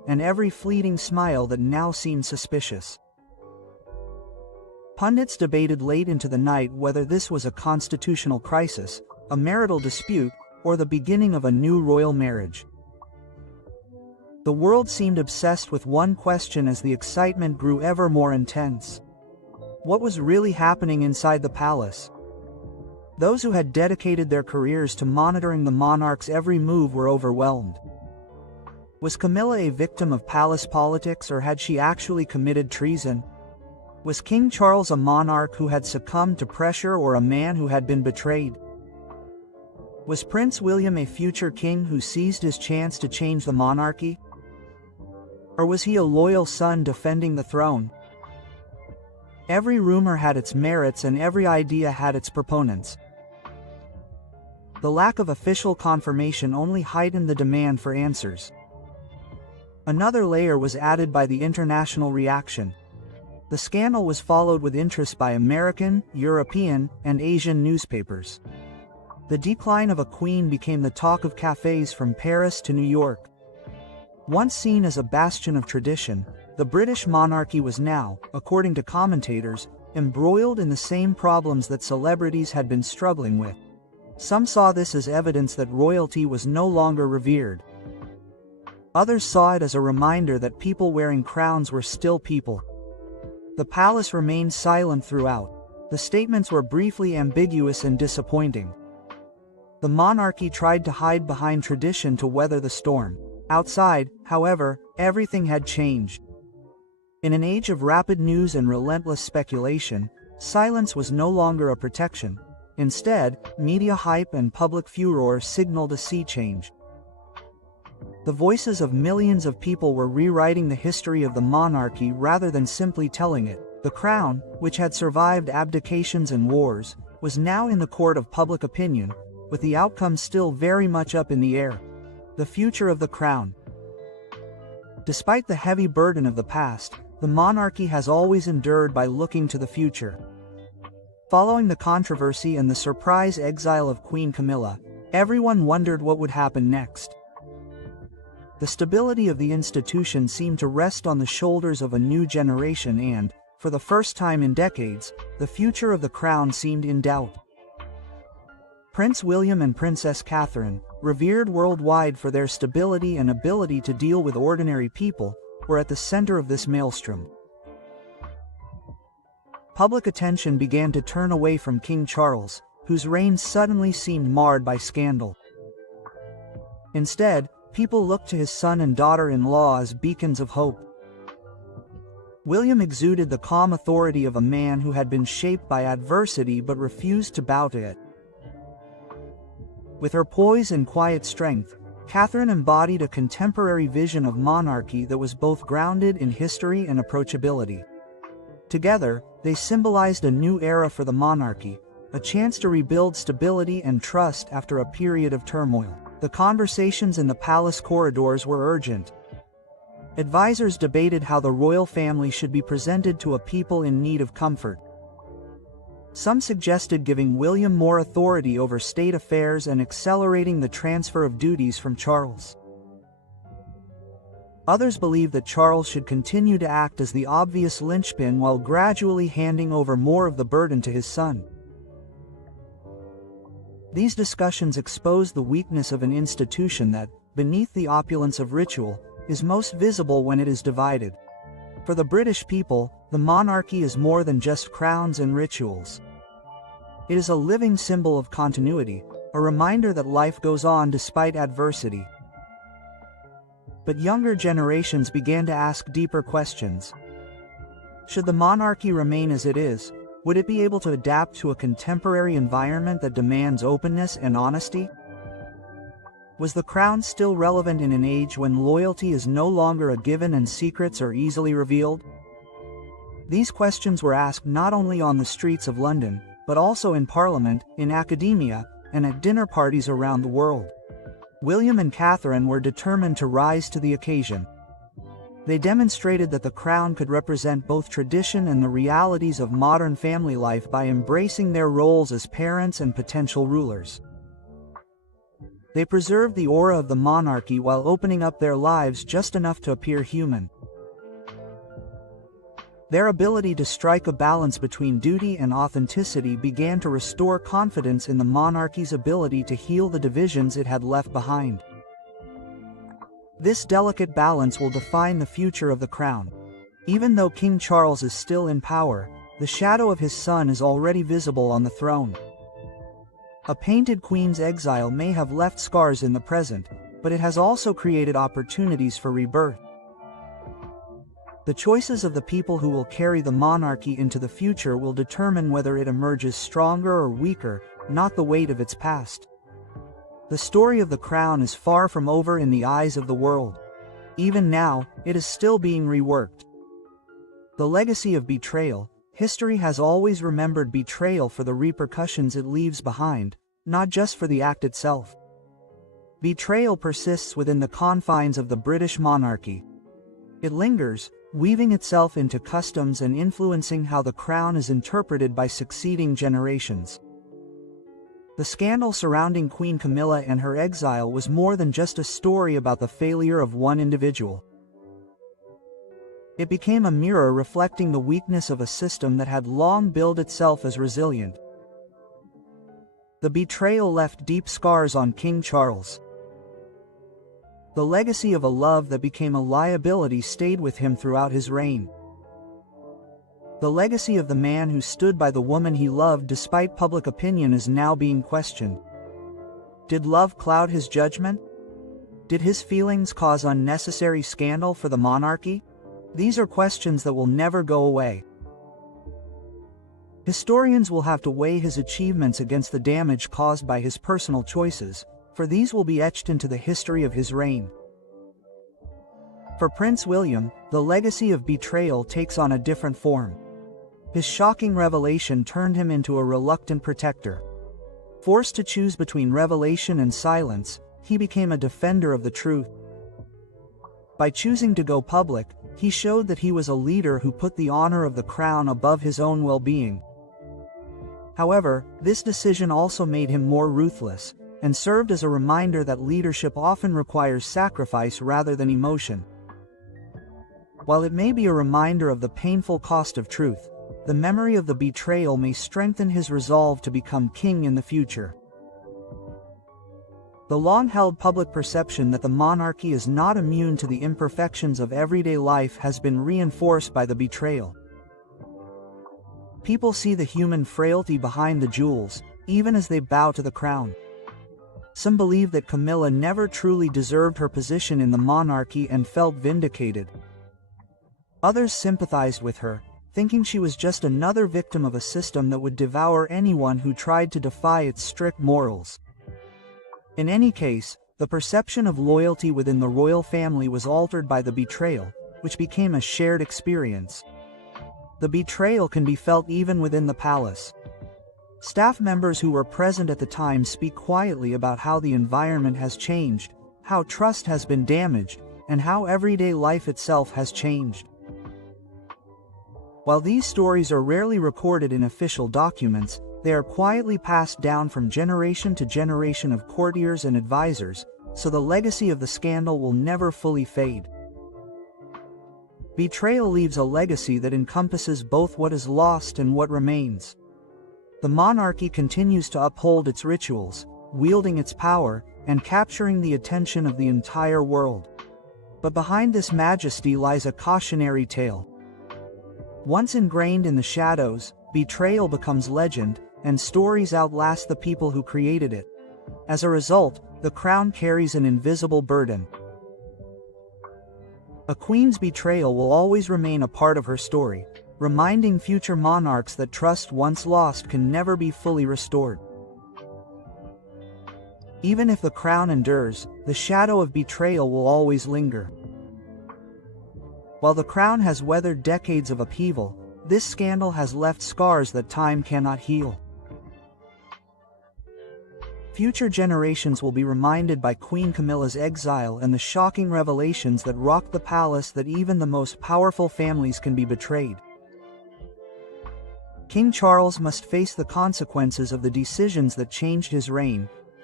and every fleeting smile that now seemed suspicious. Pundits debated late into the night whether this was a constitutional crisis, a marital dispute, or the beginning of a new royal marriage. The world seemed obsessed with one question as the excitement grew ever more intense. What was really happening inside the palace? Those who had dedicated their careers to monitoring the monarch's every move were overwhelmed. Was Camilla a victim of palace politics, or had she actually committed treason? Was King Charles a monarch who had succumbed to pressure, or a man who had been betrayed? Was Prince William a future king who seized his chance to change the monarchy? Or was he a loyal son defending the throne? Every rumor had its merits and every idea had its proponents. The lack of official confirmation only heightened the demand for answers. Another layer was added by the international reaction. The scandal was followed with interest by American, European, and Asian newspapers. The decline of a queen became the talk of cafes from Paris to New York. Once seen as a bastion of tradition, the British monarchy was now, according to commentators, embroiled in the same problems that celebrities had been struggling with. Some saw this as evidence that royalty was no longer revered. Others saw it as a reminder that people wearing crowns were still people. The palace remained silent throughout. The statements were briefly ambiguous and disappointing. The monarchy tried to hide behind tradition to weather the storm. Outside, however, everything had changed. In an age of rapid news and relentless speculation, silence was no longer a protection. Instead, media hype and public furor signaled a sea change. The voices of millions of people were rewriting the history of the monarchy rather than simply telling it. The crown, which had survived abdications and wars, was now in the court of public opinion, with the outcome still very much up in the air. The future of the crown. Despite the heavy burden of the past, the monarchy has always endured by looking to the future. Following the controversy and the surprise exile of Queen Camilla, everyone wondered what would happen next. The stability of the institution seemed to rest on the shoulders of a new generation and, for the first time in decades, the future of the crown seemed in doubt. Prince William and Princess Catherine, revered worldwide for their stability and ability to deal with ordinary people, were at the center of this maelstrom. Public attention began to turn away from King Charles, whose reign suddenly seemed marred by scandal. Instead, people looked to his son and daughter-in-law as beacons of hope. William exuded the calm authority of a man who had been shaped by adversity but refused to bow to it. With her poise and quiet strength, Catherine embodied a contemporary vision of monarchy that was both grounded in history and approachability. Together, they symbolized a new era for the monarchy, a chance to rebuild stability and trust after a period of turmoil. The conversations in the palace corridors were urgent. Advisors debated how the royal family should be presented to a people in need of comfort. Some suggested giving William more authority over state affairs and accelerating the transfer of duties from Charles. Others believed that Charles should continue to act as the obvious linchpin while gradually handing over more of the burden to his son. These discussions exposed the weakness of an institution that, beneath the opulence of ritual, is most visible when it is divided. For the British people, the monarchy is more than just crowns and rituals. It is a living symbol of continuity, a reminder that life goes on despite adversity. But younger generations began to ask deeper questions. Should the monarchy remain as it is? Would it be able to adapt to a contemporary environment that demands openness and honesty? Was the crown still relevant in an age when loyalty is no longer a given and secrets are easily revealed? These questions were asked not only on the streets of London, but also in Parliament, in academia, and at dinner parties around the world. William and Catherine were determined to rise to the occasion. They demonstrated that the crown could represent both tradition and the realities of modern family life by embracing their roles as parents and potential rulers. They preserved the aura of the monarchy while opening up their lives just enough to appear human. Their ability to strike a balance between duty and authenticity began to restore confidence in the monarchy's ability to heal the divisions it had left behind. This delicate balance will define the future of the crown. Even though King Charles is still in power, the shadow of his son is already visible on the throne. A painted queen's exile may have left scars in the present, but it has also created opportunities for rebirth. The choices of the people who will carry the monarchy into the future will determine whether it emerges stronger or weaker, not the weight of its past. The story of the crown is far from over in the eyes of the world. Even now, it is still being reworked. The legacy of betrayal. History has always remembered betrayal for the repercussions it leaves behind, not just for the act itself. Betrayal persists within the confines of the British monarchy. It lingers, weaving itself into customs and influencing how the crown is interpreted by succeeding generations. The scandal surrounding Queen Camilla and her exile was more than just a story about the failure of one individual. It became a mirror reflecting the weakness of a system that had long billed itself as resilient. The betrayal left deep scars on King Charles. The legacy of a love that became a liability stayed with him throughout his reign. The legacy of the man who stood by the woman he loved despite public opinion is now being questioned. Did love cloud his judgment? Did his feelings cause unnecessary scandal for the monarchy? These are questions that will never go away. Historians will have to weigh his achievements against the damage caused by his personal choices, for these will be etched into the history of his reign. For Prince William, the legacy of betrayal takes on a different form. His shocking revelation turned him into a reluctant protector. Forced to choose between revelation and silence, he became a defender of the truth. By choosing to go public, he showed that he was a leader who put the honor of the crown above his own well-being. However, this decision also made him more ruthless, and served as a reminder that leadership often requires sacrifice rather than emotion. While it may be a reminder of the painful cost of truth, the memory of the betrayal may strengthen his resolve to become king in the future. The long-held public perception that the monarchy is not immune to the imperfections of everyday life has been reinforced by the betrayal. People see the human frailty behind the jewels, even as they bow to the crown. Some believe that Camilla never truly deserved her position in the monarchy and felt vindicated. Others sympathized with her, thinking she was just another victim of a system that would devour anyone who tried to defy its strict morals. In any case, the perception of loyalty within the royal family was altered by the betrayal, which became a shared experience. The betrayal can be felt even within the palace. Staff members who were present at the time speak quietly about how the environment has changed, how trust has been damaged, and how everyday life itself has changed. While these stories are rarely recorded in official documents, they are quietly passed down from generation to generation of courtiers and advisors, so the legacy of the scandal will never fully fade. Betrayal leaves a legacy that encompasses both what is lost and what remains. The monarchy continues to uphold its rituals, wielding its power, and capturing the attention of the entire world. But behind this majesty lies a cautionary tale. Once ingrained in the shadows, betrayal becomes legend, and stories outlast the people who created it. As a result, the crown carries an invisible burden. A queen's betrayal will always remain a part of her story, reminding future monarchs that trust once lost can never be fully restored. Even if the crown endures, the shadow of betrayal will always linger. While the crown has weathered decades of upheaval, this scandal has left scars that time cannot heal. Future generations will be reminded by Queen Camilla's exile and the shocking revelations that rocked the palace that even the most powerful families can be betrayed. King Charles must face the consequences of the decisions that changed his reign,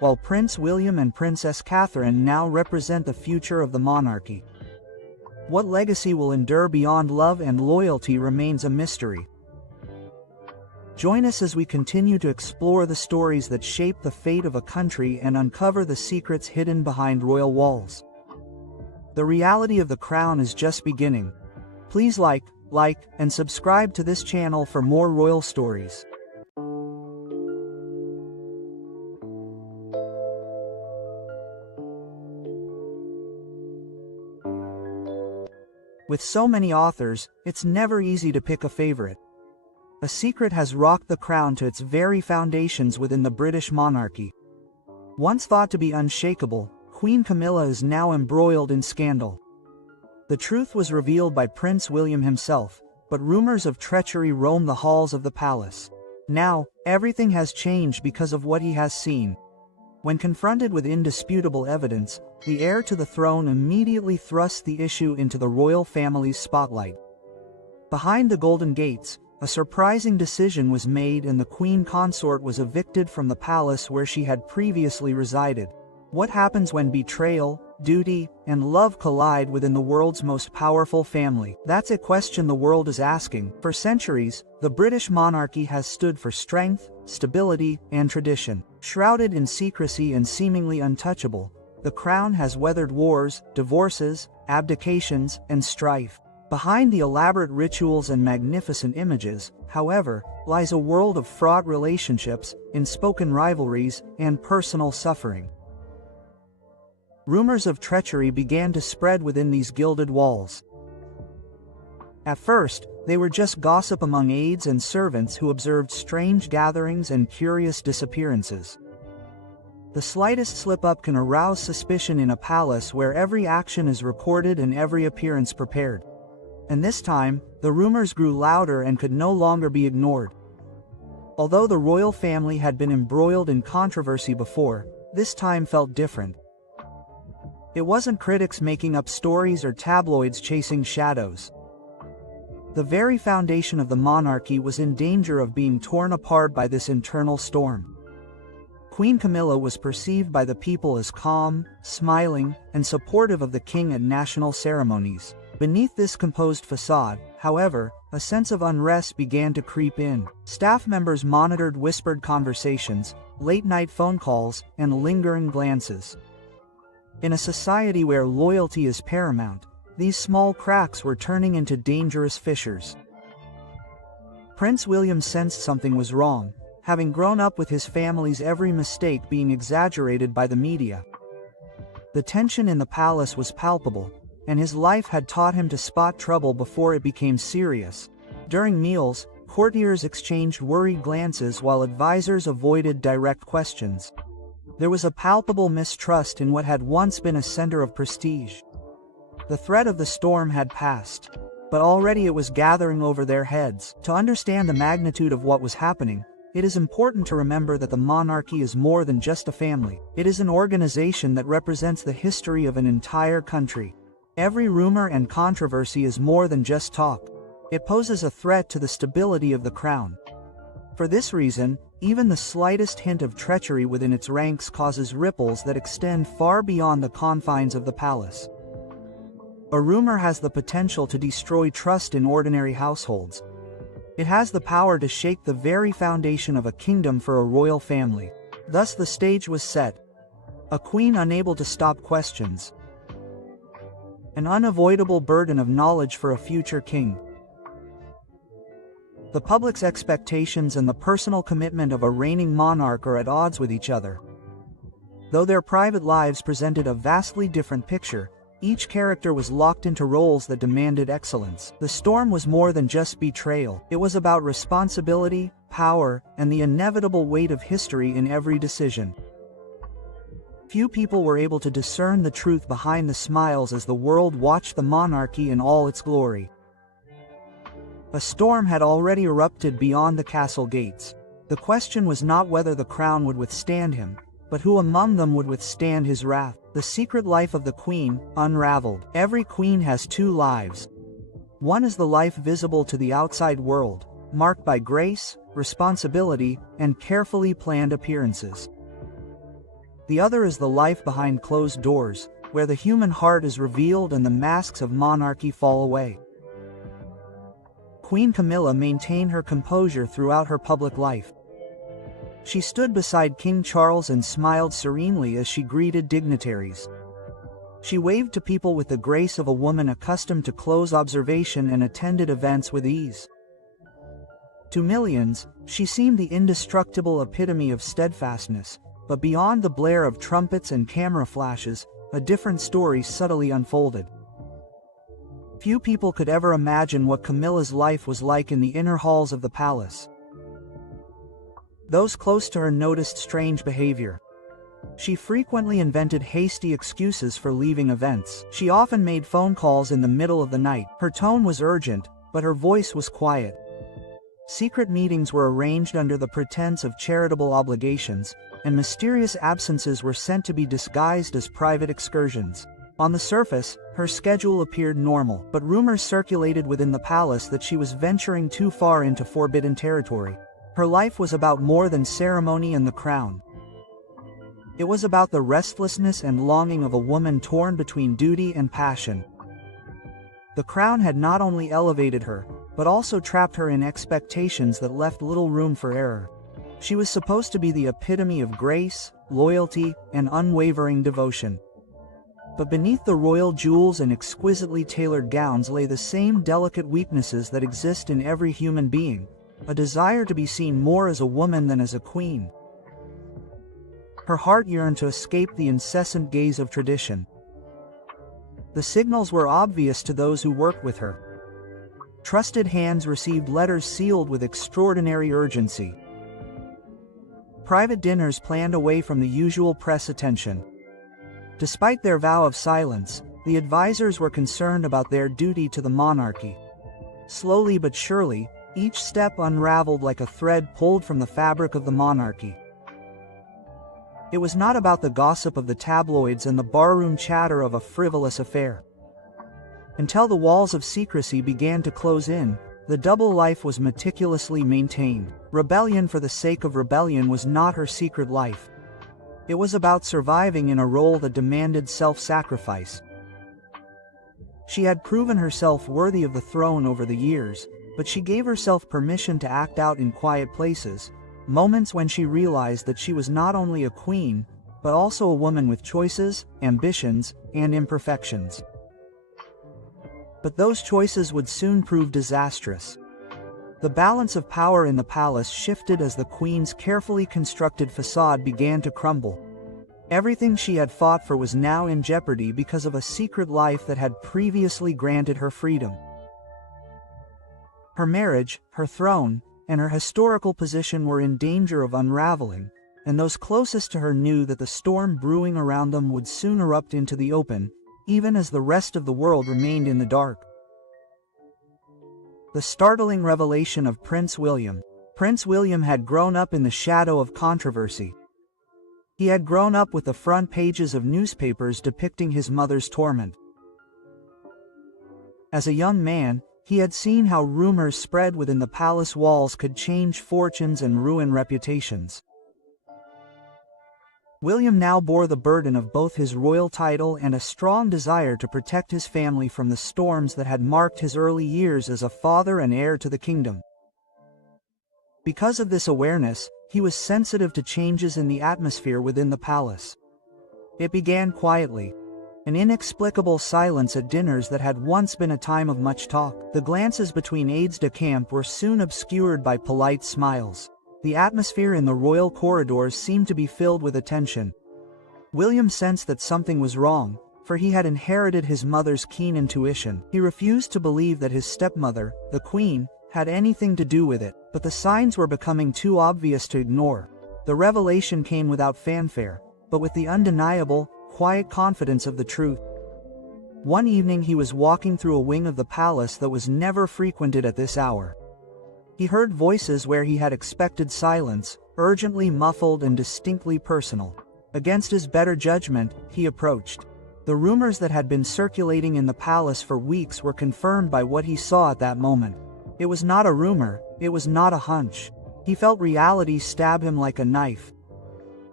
while Prince William and Princess Catherine now represent the future of the monarchy. What legacy will endure beyond love and loyalty remains a mystery. Join us as we continue to explore the stories that shape the fate of a country and uncover the secrets hidden behind royal walls. The reality of the crown is just beginning. Please like, and subscribe to this channel for more royal stories. With so many authors, it's never easy to pick a favorite. A secret has rocked the crown to its very foundations within the British monarchy. Once thought to be unshakable, Queen Camilla is now embroiled in scandal. The truth was revealed by Prince William himself, but rumors of treachery roam the halls of the palace. Now, everything has changed because of what he has seen. When confronted with indisputable evidence, the heir to the throne immediately thrust the issue into the royal family's spotlight. Behind the Golden Gates, a surprising decision was made and the Queen Consort was evicted from the palace where she had previously resided. What happens when betrayal, duty, and love collide within the world's most powerful family? That's a question the world is asking. For centuries, the British monarchy has stood for strength, stability, and tradition. Shrouded in secrecy and seemingly untouchable, the crown has weathered wars, divorces, abdications, and strife. Behind the elaborate rituals and magnificent images, however, lies a world of fraught relationships, unspoken rivalries, and personal suffering. Rumors of treachery began to spread within these gilded walls. At first, they were just gossip among aides and servants who observed strange gatherings and curious disappearances. The slightest slip-up can arouse suspicion in a palace where every action is recorded and every appearance prepared. And this time, the rumors grew louder and could no longer be ignored. Although the royal family had been embroiled in controversy before, this time felt different. It wasn't critics making up stories or tabloids chasing shadows. The very foundation of the monarchy was in danger of being torn apart by this internal storm. Queen Camilla was perceived by the people as calm, smiling, and supportive of the king at national ceremonies. Beneath this composed facade, however, a sense of unrest began to creep in. Staff members monitored whispered conversations, late-night phone calls, and lingering glances. In a society where loyalty is paramount, these small cracks were turning into dangerous fissures. Prince William sensed something was wrong, having grown up with his family's every mistake being exaggerated by the media. The tension in the palace was palpable, and his life had taught him to spot trouble before it became serious. During meals, courtiers exchanged worried glances while advisors avoided direct questions. There was a palpable mistrust in what had once been a center of prestige. The threat of the storm had passed, but already it was gathering over their heads. To understand the magnitude of what was happening, it is important to remember that the monarchy is more than just a family. It is an organization that represents the history of an entire country. Every rumor and controversy is more than just talk. It poses a threat to the stability of the crown. For this reason, even the slightest hint of treachery within its ranks causes ripples that extend far beyond the confines of the palace. A rumor has the potential to destroy trust in ordinary households. It has the power to shake the very foundation of a kingdom for a royal family. Thus the stage was set. A queen unable to stop questions. An unavoidable burden of knowledge for a future king. The public's expectations and the personal commitment of a reigning monarch are at odds with each other. Though their private lives presented a vastly different picture, each character was locked into roles that demanded excellence. The storm was more than just betrayal. It was about responsibility, power, and the inevitable weight of history in every decision. Few people were able to discern the truth behind the smiles as the world watched the monarchy in all its glory. A storm had already erupted beyond the castle gates. The question was not whether the crown would withstand him, but who among them would withstand his wrath. The secret life of the queen unraveled. Every queen has two lives. One is the life visible to the outside world, marked by grace, responsibility, and carefully planned appearances. The other is the life behind closed doors, where the human heart is revealed and the masks of monarchy fall away. Queen Camilla maintained her composure throughout her public life. She stood beside King Charles and smiled serenely as she greeted dignitaries. She waved to people with the grace of a woman accustomed to close observation and attended events with ease. To millions, she seemed the indestructible epitome of steadfastness, but beyond the blare of trumpets and camera flashes, a different story subtly unfolded. Few people could ever imagine what Camilla's life was like in the inner halls of the palace. Those close to her noticed strange behavior. She frequently invented hasty excuses for leaving events. She often made phone calls in the middle of the night. Her tone was urgent, but her voice was quiet. Secret meetings were arranged under the pretense of charitable obligations, and mysterious absences were sent to be disguised as private excursions. On the surface, her schedule appeared normal, but rumors circulated within the palace that she was venturing too far into forbidden territory. Her life was about more than ceremony and the crown. It was about the restlessness and longing of a woman torn between duty and passion. The crown had not only elevated her, but also trapped her in expectations that left little room for error. She was supposed to be the epitome of grace, loyalty, and unwavering devotion. But beneath the royal jewels and exquisitely tailored gowns lay the same delicate weaknesses that exist in every human being, a desire to be seen more as a woman than as a queen. Her heart yearned to escape the incessant gaze of tradition. The signals were obvious to those who worked with her. Trusted hands received letters sealed with extraordinary urgency. Private dinners planned away from the usual press attention. Despite their vow of silence, the advisors were concerned about their duty to the monarchy. Slowly but surely, each step unraveled like a thread pulled from the fabric of the monarchy. It was not about the gossip of the tabloids and the barroom chatter of a frivolous affair. Until the walls of secrecy began to close in, the double life was meticulously maintained. Rebellion for the sake of rebellion was not her secret life. It was about surviving in a role that demanded self-sacrifice. She had proven herself worthy of the throne over the years, but she gave herself permission to act out in quiet places, moments when she realized that she was not only a queen, but also a woman with choices, ambitions, and imperfections. But those choices would soon prove disastrous. The balance of power in the palace shifted as the queen's carefully constructed facade began to crumble. Everything she had fought for was now in jeopardy because of a secret life that had previously granted her freedom. Her marriage, her throne, and her historical position were in danger of unraveling, and those closest to her knew that the storm brewing around them would soon erupt into the open, even as the rest of the world remained in the dark. The startling revelation of Prince William. Prince William had grown up in the shadow of controversy. He had grown up with the front pages of newspapers depicting his mother's torment. As a young man, he had seen how rumors spread within the palace walls could change fortunes and ruin reputations. William now bore the burden of both his royal title and a strong desire to protect his family from the storms that had marked his early years as a father and heir to the kingdom. Because of this awareness, he was sensitive to changes in the atmosphere within the palace. It began quietly. An inexplicable silence at dinners that had once been a time of much talk. The glances between aides-de-camp were soon obscured by polite smiles. The atmosphere in the royal corridors seemed to be filled with attention. William sensed that something was wrong, for he had inherited his mother's keen intuition. He refused to believe that his stepmother, the queen, had anything to do with it, but the signs were becoming too obvious to ignore. The revelation came without fanfare, but with the undeniable, quiet confidence of the truth. One evening he was walking through a wing of the palace that was never frequented at this hour. He heard voices where he had expected silence, urgently muffled and distinctly personal. Against his better judgment, he approached. The rumors that had been circulating in the palace for weeks were confirmed by what he saw at that moment. It was not a rumor, it was not a hunch. He felt reality stab him like a knife.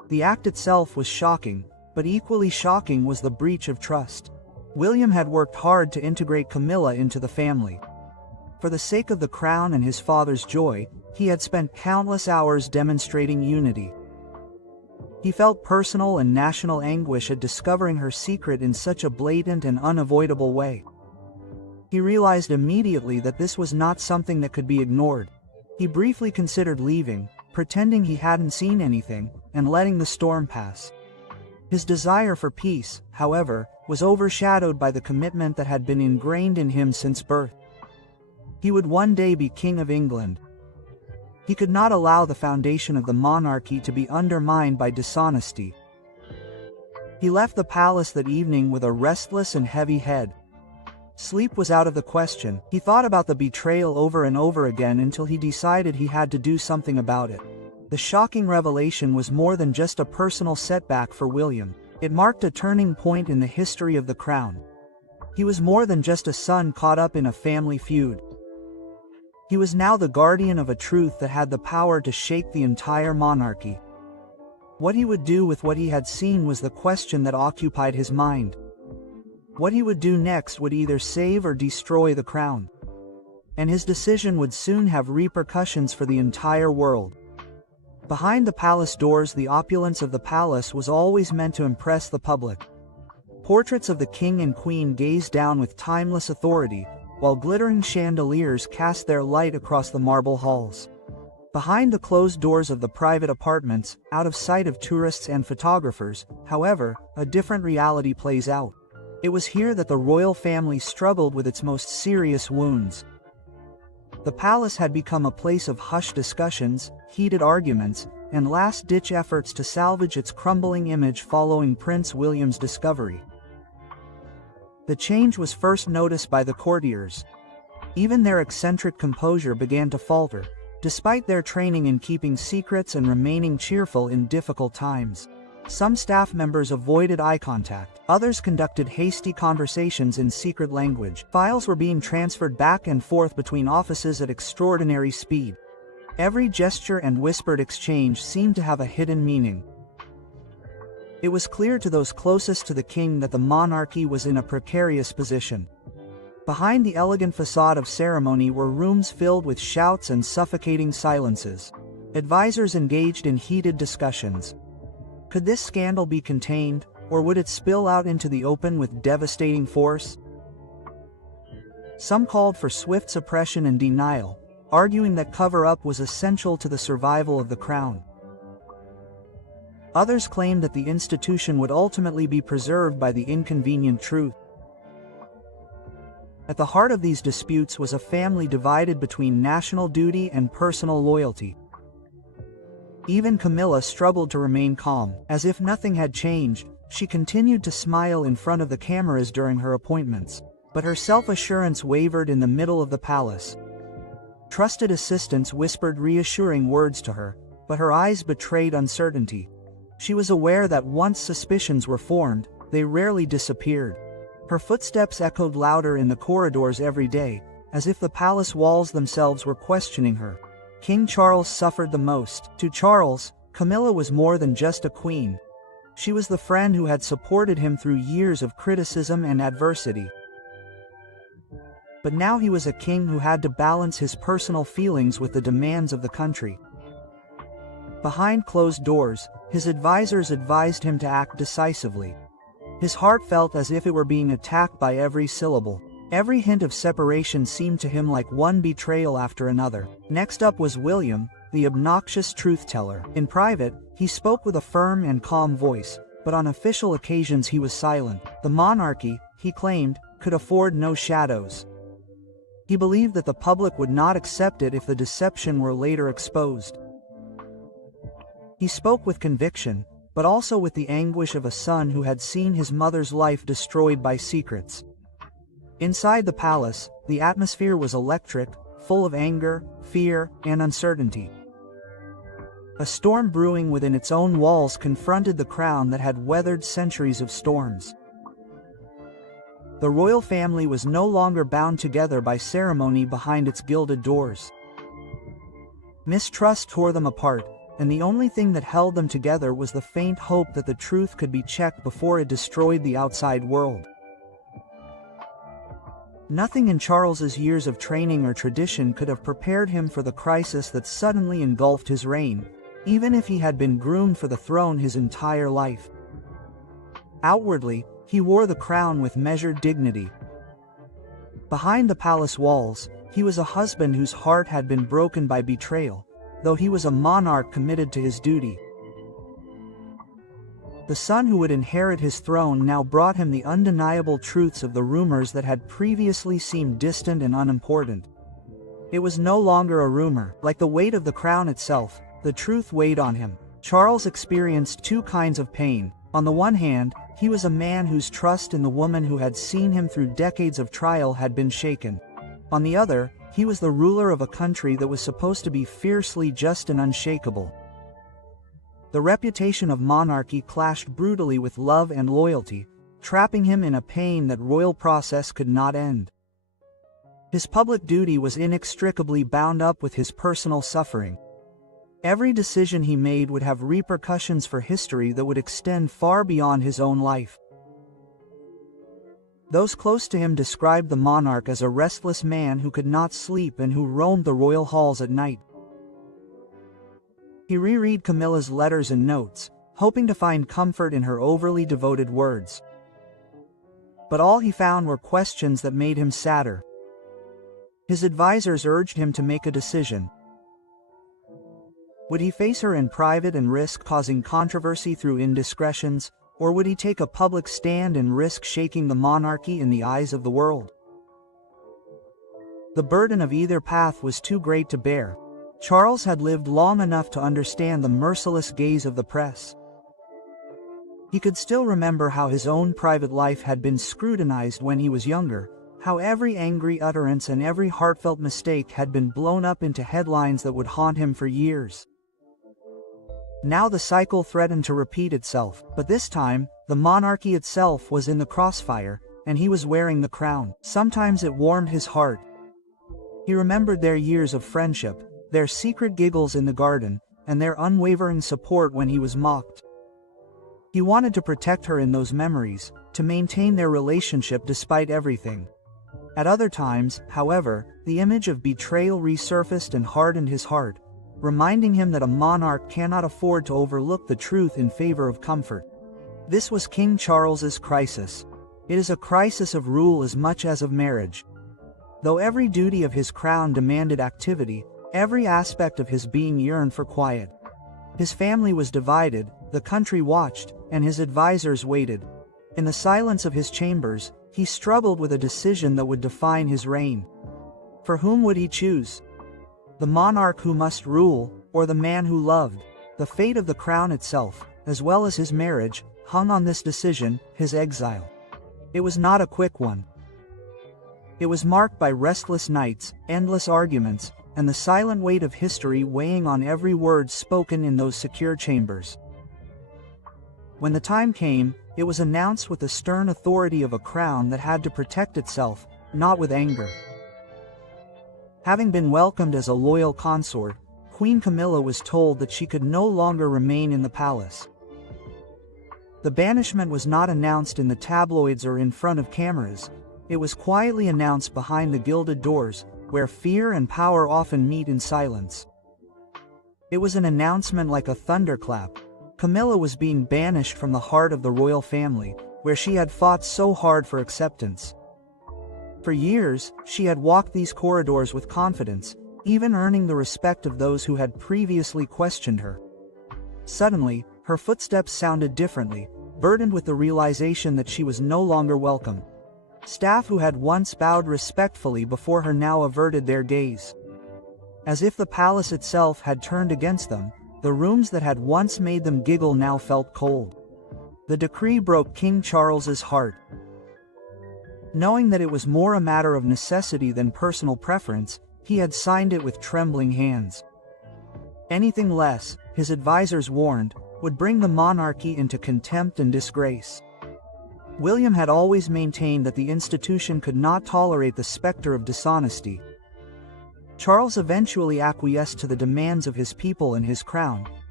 The act itself was shocking, but equally shocking was the breach of trust. William had worked hard to integrate Camilla into the family. For the sake of the crown and his father's joy, he had spent countless hours demonstrating unity. He felt personal and national anguish at discovering her secret in such a blatant and unavoidable way. He realized immediately that this was not something that could be ignored. He briefly considered leaving, pretending he hadn't seen anything, and letting the storm pass. His desire for peace, however, was overshadowed by the commitment that had been ingrained in him since birth. He would one day be King of England. He could not allow the foundation of the monarchy to be undermined by dishonesty. He left the palace that evening with a restless and heavy head. Sleep was out of the question. He thought about the betrayal over and over again until he decided he had to do something about it. The shocking revelation was more than just a personal setback for William. It marked a turning point in the history of the crown. He was more than just a son caught up in a family feud. He was now the guardian of a truth that had the power to shake the entire monarchy. What he would do with what he had seen was the question that occupied his mind. What he would do next would either save or destroy the crown. And his decision would soon have repercussions for the entire world. Behind the palace doors, the opulence of the palace was always meant to impress the public. Portraits of the king and queen gazed down with timeless authority, while glittering chandeliers cast their light across the marble halls. Behind the closed doors of the private apartments, out of sight of tourists and photographers, however, a different reality plays out. It was here that the royal family struggled with its most serious wounds. The palace had become a place of hushed discussions, heated arguments, and last-ditch efforts to salvage its crumbling image following Prince William's discovery. The change was first noticed by the courtiers. Even their eccentric composure began to falter, despite their training in keeping secrets and remaining cheerful in difficult times. Some staff members avoided eye contact. Others conducted hasty conversations in secret language. Files were being transferred back and forth between offices at extraordinary speed. Every gesture and whispered exchange seemed to have a hidden meaning. It was clear to those closest to the king that the monarchy was in a precarious position. Behind the elegant facade of ceremony were rooms filled with shouts and suffocating silences. Advisors engaged in heated discussions. Could this scandal be contained, or would it spill out into the open with devastating force? Some called for swift suppression and denial, arguing that cover-up was essential to the survival of the crown. Others claimed that the institution would ultimately be preserved by the inconvenient truth. At the heart of these disputes was a family divided between national duty and personal loyalty. Even Camilla struggled to remain calm. As if nothing had changed, she continued to smile in front of the cameras during her appointments. But her self-assurance wavered in the middle of the palace. Trusted assistants whispered reassuring words to her, but her eyes betrayed uncertainty. She was aware that once suspicions were formed, they rarely disappeared. Her footsteps echoed louder in the corridors every day, as if the palace walls themselves were questioning her. King Charles suffered the most. To Charles, Camilla was more than just a queen. She was the friend who had supported him through years of criticism and adversity. But now he was a king who had to balance his personal feelings with the demands of the country. Behind closed doors, his advisors advised him to act decisively. His heart felt as if it were being attacked by every syllable. Every hint of separation seemed to him like one betrayal after another. Next up was William, the obnoxious truth-teller. In private, he spoke with a firm and calm voice, but on official occasions he was silent. The monarchy, he claimed, could afford no shadows. He believed that the public would not accept it if the deception were later exposed. He spoke with conviction, but also with the anguish of a son who had seen his mother's life destroyed by secrets. Inside the palace, the atmosphere was electric, full of anger, fear, and uncertainty. A storm brewing within its own walls confronted the crown that had weathered centuries of storms. The royal family was no longer bound together by ceremony behind its gilded doors. Mistrust tore them apart, and the only thing that held them together was the faint hope that the truth could be checked before it destroyed the outside world. Nothing in Charles's years of training or tradition could have prepared him for the crisis that suddenly engulfed his reign, even if he had been groomed for the throne his entire life. Outwardly, he wore the crown with measured dignity. Behind the palace walls, he was a husband whose heart had been broken by betrayal, though he was a monarch committed to his duty. The son who would inherit his throne now brought him the undeniable truths of the rumors that had previously seemed distant and unimportant. It was no longer a rumor. Like the weight of the crown itself, the truth weighed on him. Charles experienced two kinds of pain. On the one hand, he was a man whose trust in the woman who had seen him through decades of trial had been shaken. On the other, he was the ruler of a country that was supposed to be fiercely just and unshakable. The reputation of monarchy clashed brutally with love and loyalty, trapping him in a pain that royal process could not end. His public duty was inextricably bound up with his personal suffering. Every decision he made would have repercussions for history that would extend far beyond his own life. Those close to him described the monarch as a restless man who could not sleep and who roamed the royal halls at night. He reread Camilla's letters and notes, hoping to find comfort in her overly devoted words. But all he found were questions that made him sadder. His advisors urged him to make a decision. Would he face her in private and risk causing controversy through indiscretions, or would he take a public stand and risk shaking the monarchy in the eyes of the world? The burden of either path was too great to bear. Charles had lived long enough to understand the merciless gaze of the press. He could still remember how his own private life had been scrutinized when he was younger, how every angry utterance and every heartfelt mistake had been blown up into headlines that would haunt him for years. Now the cycle threatened to repeat itself, but this time, the monarchy itself was in the crossfire, and he was wearing the crown. Sometimes it warmed his heart. He remembered their years of friendship, their secret giggles in the garden, and their unwavering support when he was mocked. He wanted to protect her in those memories, to maintain their relationship despite everything. At other times, however, the image of betrayal resurfaced and hardened his heart, reminding him that a monarch cannot afford to overlook the truth in favor of comfort. This was King Charles's crisis. It is a crisis of rule as much as of marriage. Though every duty of his crown demanded activity, every aspect of his being yearned for quiet. His family was divided, the country watched, and his advisors waited. In the silence of his chambers, he struggled with a decision that would define his reign. For whom would he choose? The monarch who must rule, or the man who loved? The fate of the crown itself, as well as his marriage, hung on this decision, his exile. It was not a quick one. It was marked by restless nights, endless arguments, and the silent weight of history weighing on every word spoken in those secure chambers. When the time came, it was announced with the stern authority of a crown that had to protect itself, not with anger. Having been welcomed as a loyal consort, Queen Camilla was told that she could no longer remain in the palace. The banishment was not announced in the tabloids or in front of cameras. It was quietly announced behind the gilded doors, where fear and power often meet in silence. It was an announcement like a thunderclap. Camilla was being banished from the heart of the royal family, where she had fought so hard for acceptance. For years, she had walked these corridors with confidence, even earning the respect of those who had previously questioned her. Suddenly, her footsteps sounded differently, burdened with the realization that she was no longer welcome. Staff who had once bowed respectfully before her now averted their gaze. As if the palace itself had turned against them, the rooms that had once made them giggle now felt cold. The decree broke King Charles's heart. Knowing that it was more a matter of necessity than personal preference, he had signed it with trembling hands. Anything less, his advisors warned, would bring the monarchy into contempt and disgrace. William had always maintained that the institution could not tolerate the specter of dishonesty. Charles eventually acquiesced to the demands of his people and his crown,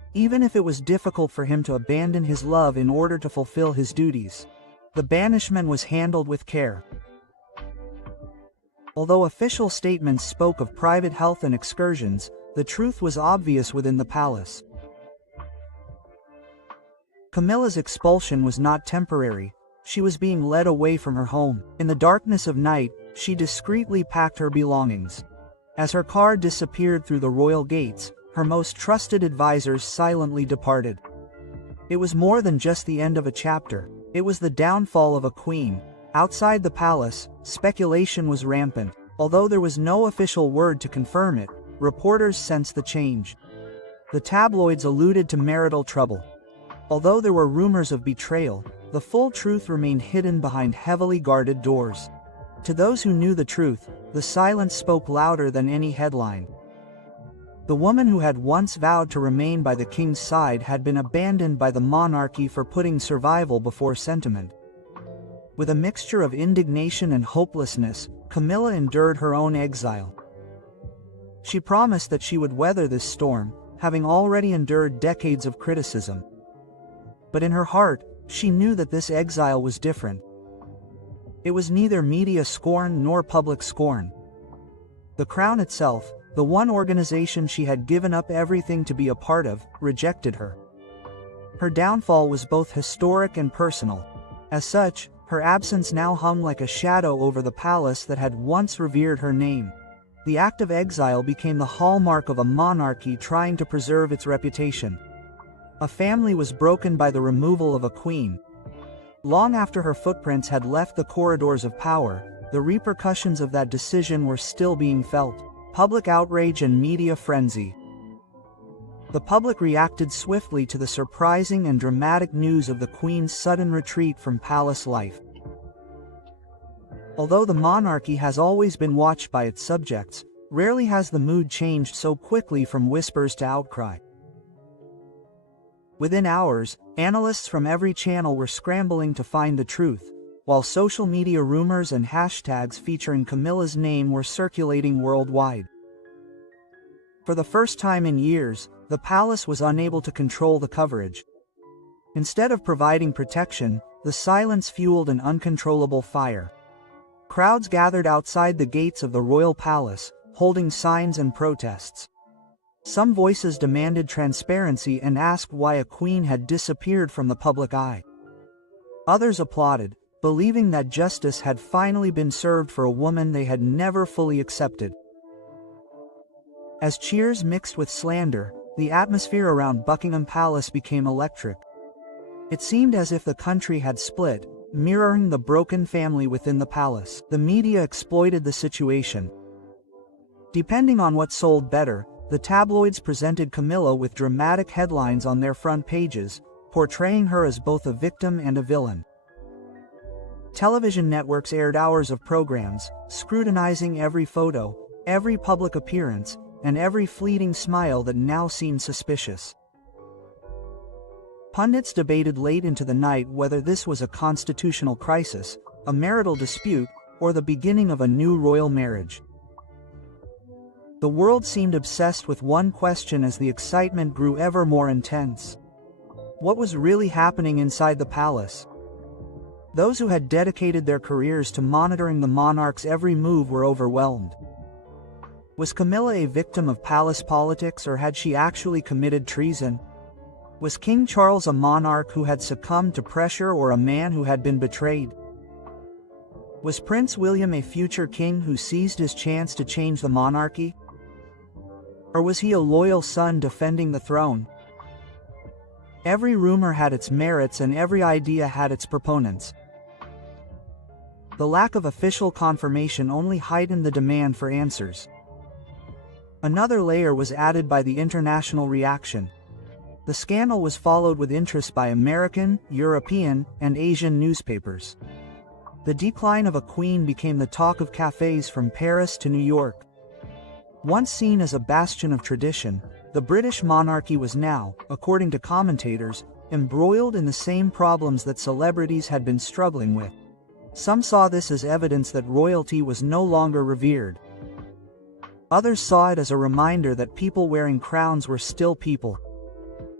even if it was difficult for him to abandon his love in order to fulfill his duties. The banishment was handled with care. Although official statements spoke of private health and excursions, the truth was obvious within the palace. Camilla's expulsion was not temporary. She was being led away from her home. In the darkness of night, she discreetly packed her belongings. As her car disappeared through the royal gates, her most trusted advisors silently departed. It was more than just the end of a chapter. It was the downfall of a queen. Outside the palace, speculation was rampant. Although there was no official word to confirm it, reporters sensed the change. The tabloids alluded to marital trouble. Although there were rumors of betrayal, the full truth remained hidden behind heavily guarded doors. To those who knew the truth, the silence spoke louder than any headline. The woman who had once vowed to remain by the king's side had been abandoned by the monarchy for putting survival before sentiment. With a mixture of indignation and hopelessness, Camilla endured her own exile. She promised that she would weather this storm, having already endured decades of criticism. But in her heart, she knew that this exile was different. It was neither media scorn nor public scorn. The crown itself, the one organization she had given up everything to be a part of, rejected her. Her downfall was both historic and personal. As such, her absence now hung like a shadow over the palace that had once revered her name. The act of exile became the hallmark of a monarchy trying to preserve its reputation. A family was broken by the removal of a queen. Long after her footprints had left the corridors of power, the repercussions of that decision were still being felt. Public outrage and media frenzy. The public reacted swiftly to the surprising and dramatic news of the Queen's sudden retreat from palace life. Although the monarchy has always been watched by its subjects, rarely has the mood changed so quickly from whispers to outcry. Within hours, analysts from every channel were scrambling to find the truth, while social media rumors and hashtags featuring Camilla's name were circulating worldwide. For the first time in years, the palace was unable to control the coverage. Instead of providing protection, the silence fueled an uncontrollable fire. Crowds gathered outside the gates of the royal palace, holding signs and protests. Some voices demanded transparency and asked why a queen had disappeared from the public eye. Others applauded, believing that justice had finally been served for a woman they had never fully accepted. As cheers mixed with slander, the atmosphere around Buckingham Palace became electric. It seemed as if the country had split, mirroring the broken family within the palace. The media exploited the situation. Depending on what sold better, the tabloids presented Camilla with dramatic headlines on their front pages, portraying her as both a victim and a villain. Television networks aired hours of programs, scrutinizing every photo, every public appearance, and every fleeting smile that now seemed suspicious. Pundits debated late into the night whether this was a constitutional crisis, a marital dispute, or the beginning of a new royal marriage. The world seemed obsessed with one question as the excitement grew ever more intense. What was really happening inside the palace? Those who had dedicated their careers to monitoring the monarch's every move were overwhelmed. Was Camilla a victim of palace politics, or had she actually committed treason? Was King Charles a monarch who had succumbed to pressure, or a man who had been betrayed? Was Prince William a future king who seized his chance to change the monarchy? Or was he a loyal son defending the throne? Every rumor had its merits and every idea had its proponents. The lack of official confirmation only heightened the demand for answers. Another layer was added by the international reaction. The scandal was followed with interest by American, European, and Asian newspapers. The decline of a queen became the talk of cafes from Paris to New York. Once seen as a bastion of tradition, the British monarchy was now, according to commentators, embroiled in the same problems that celebrities had been struggling with. Some saw this as evidence that royalty was no longer revered. Others saw it as a reminder that people wearing crowns were still people.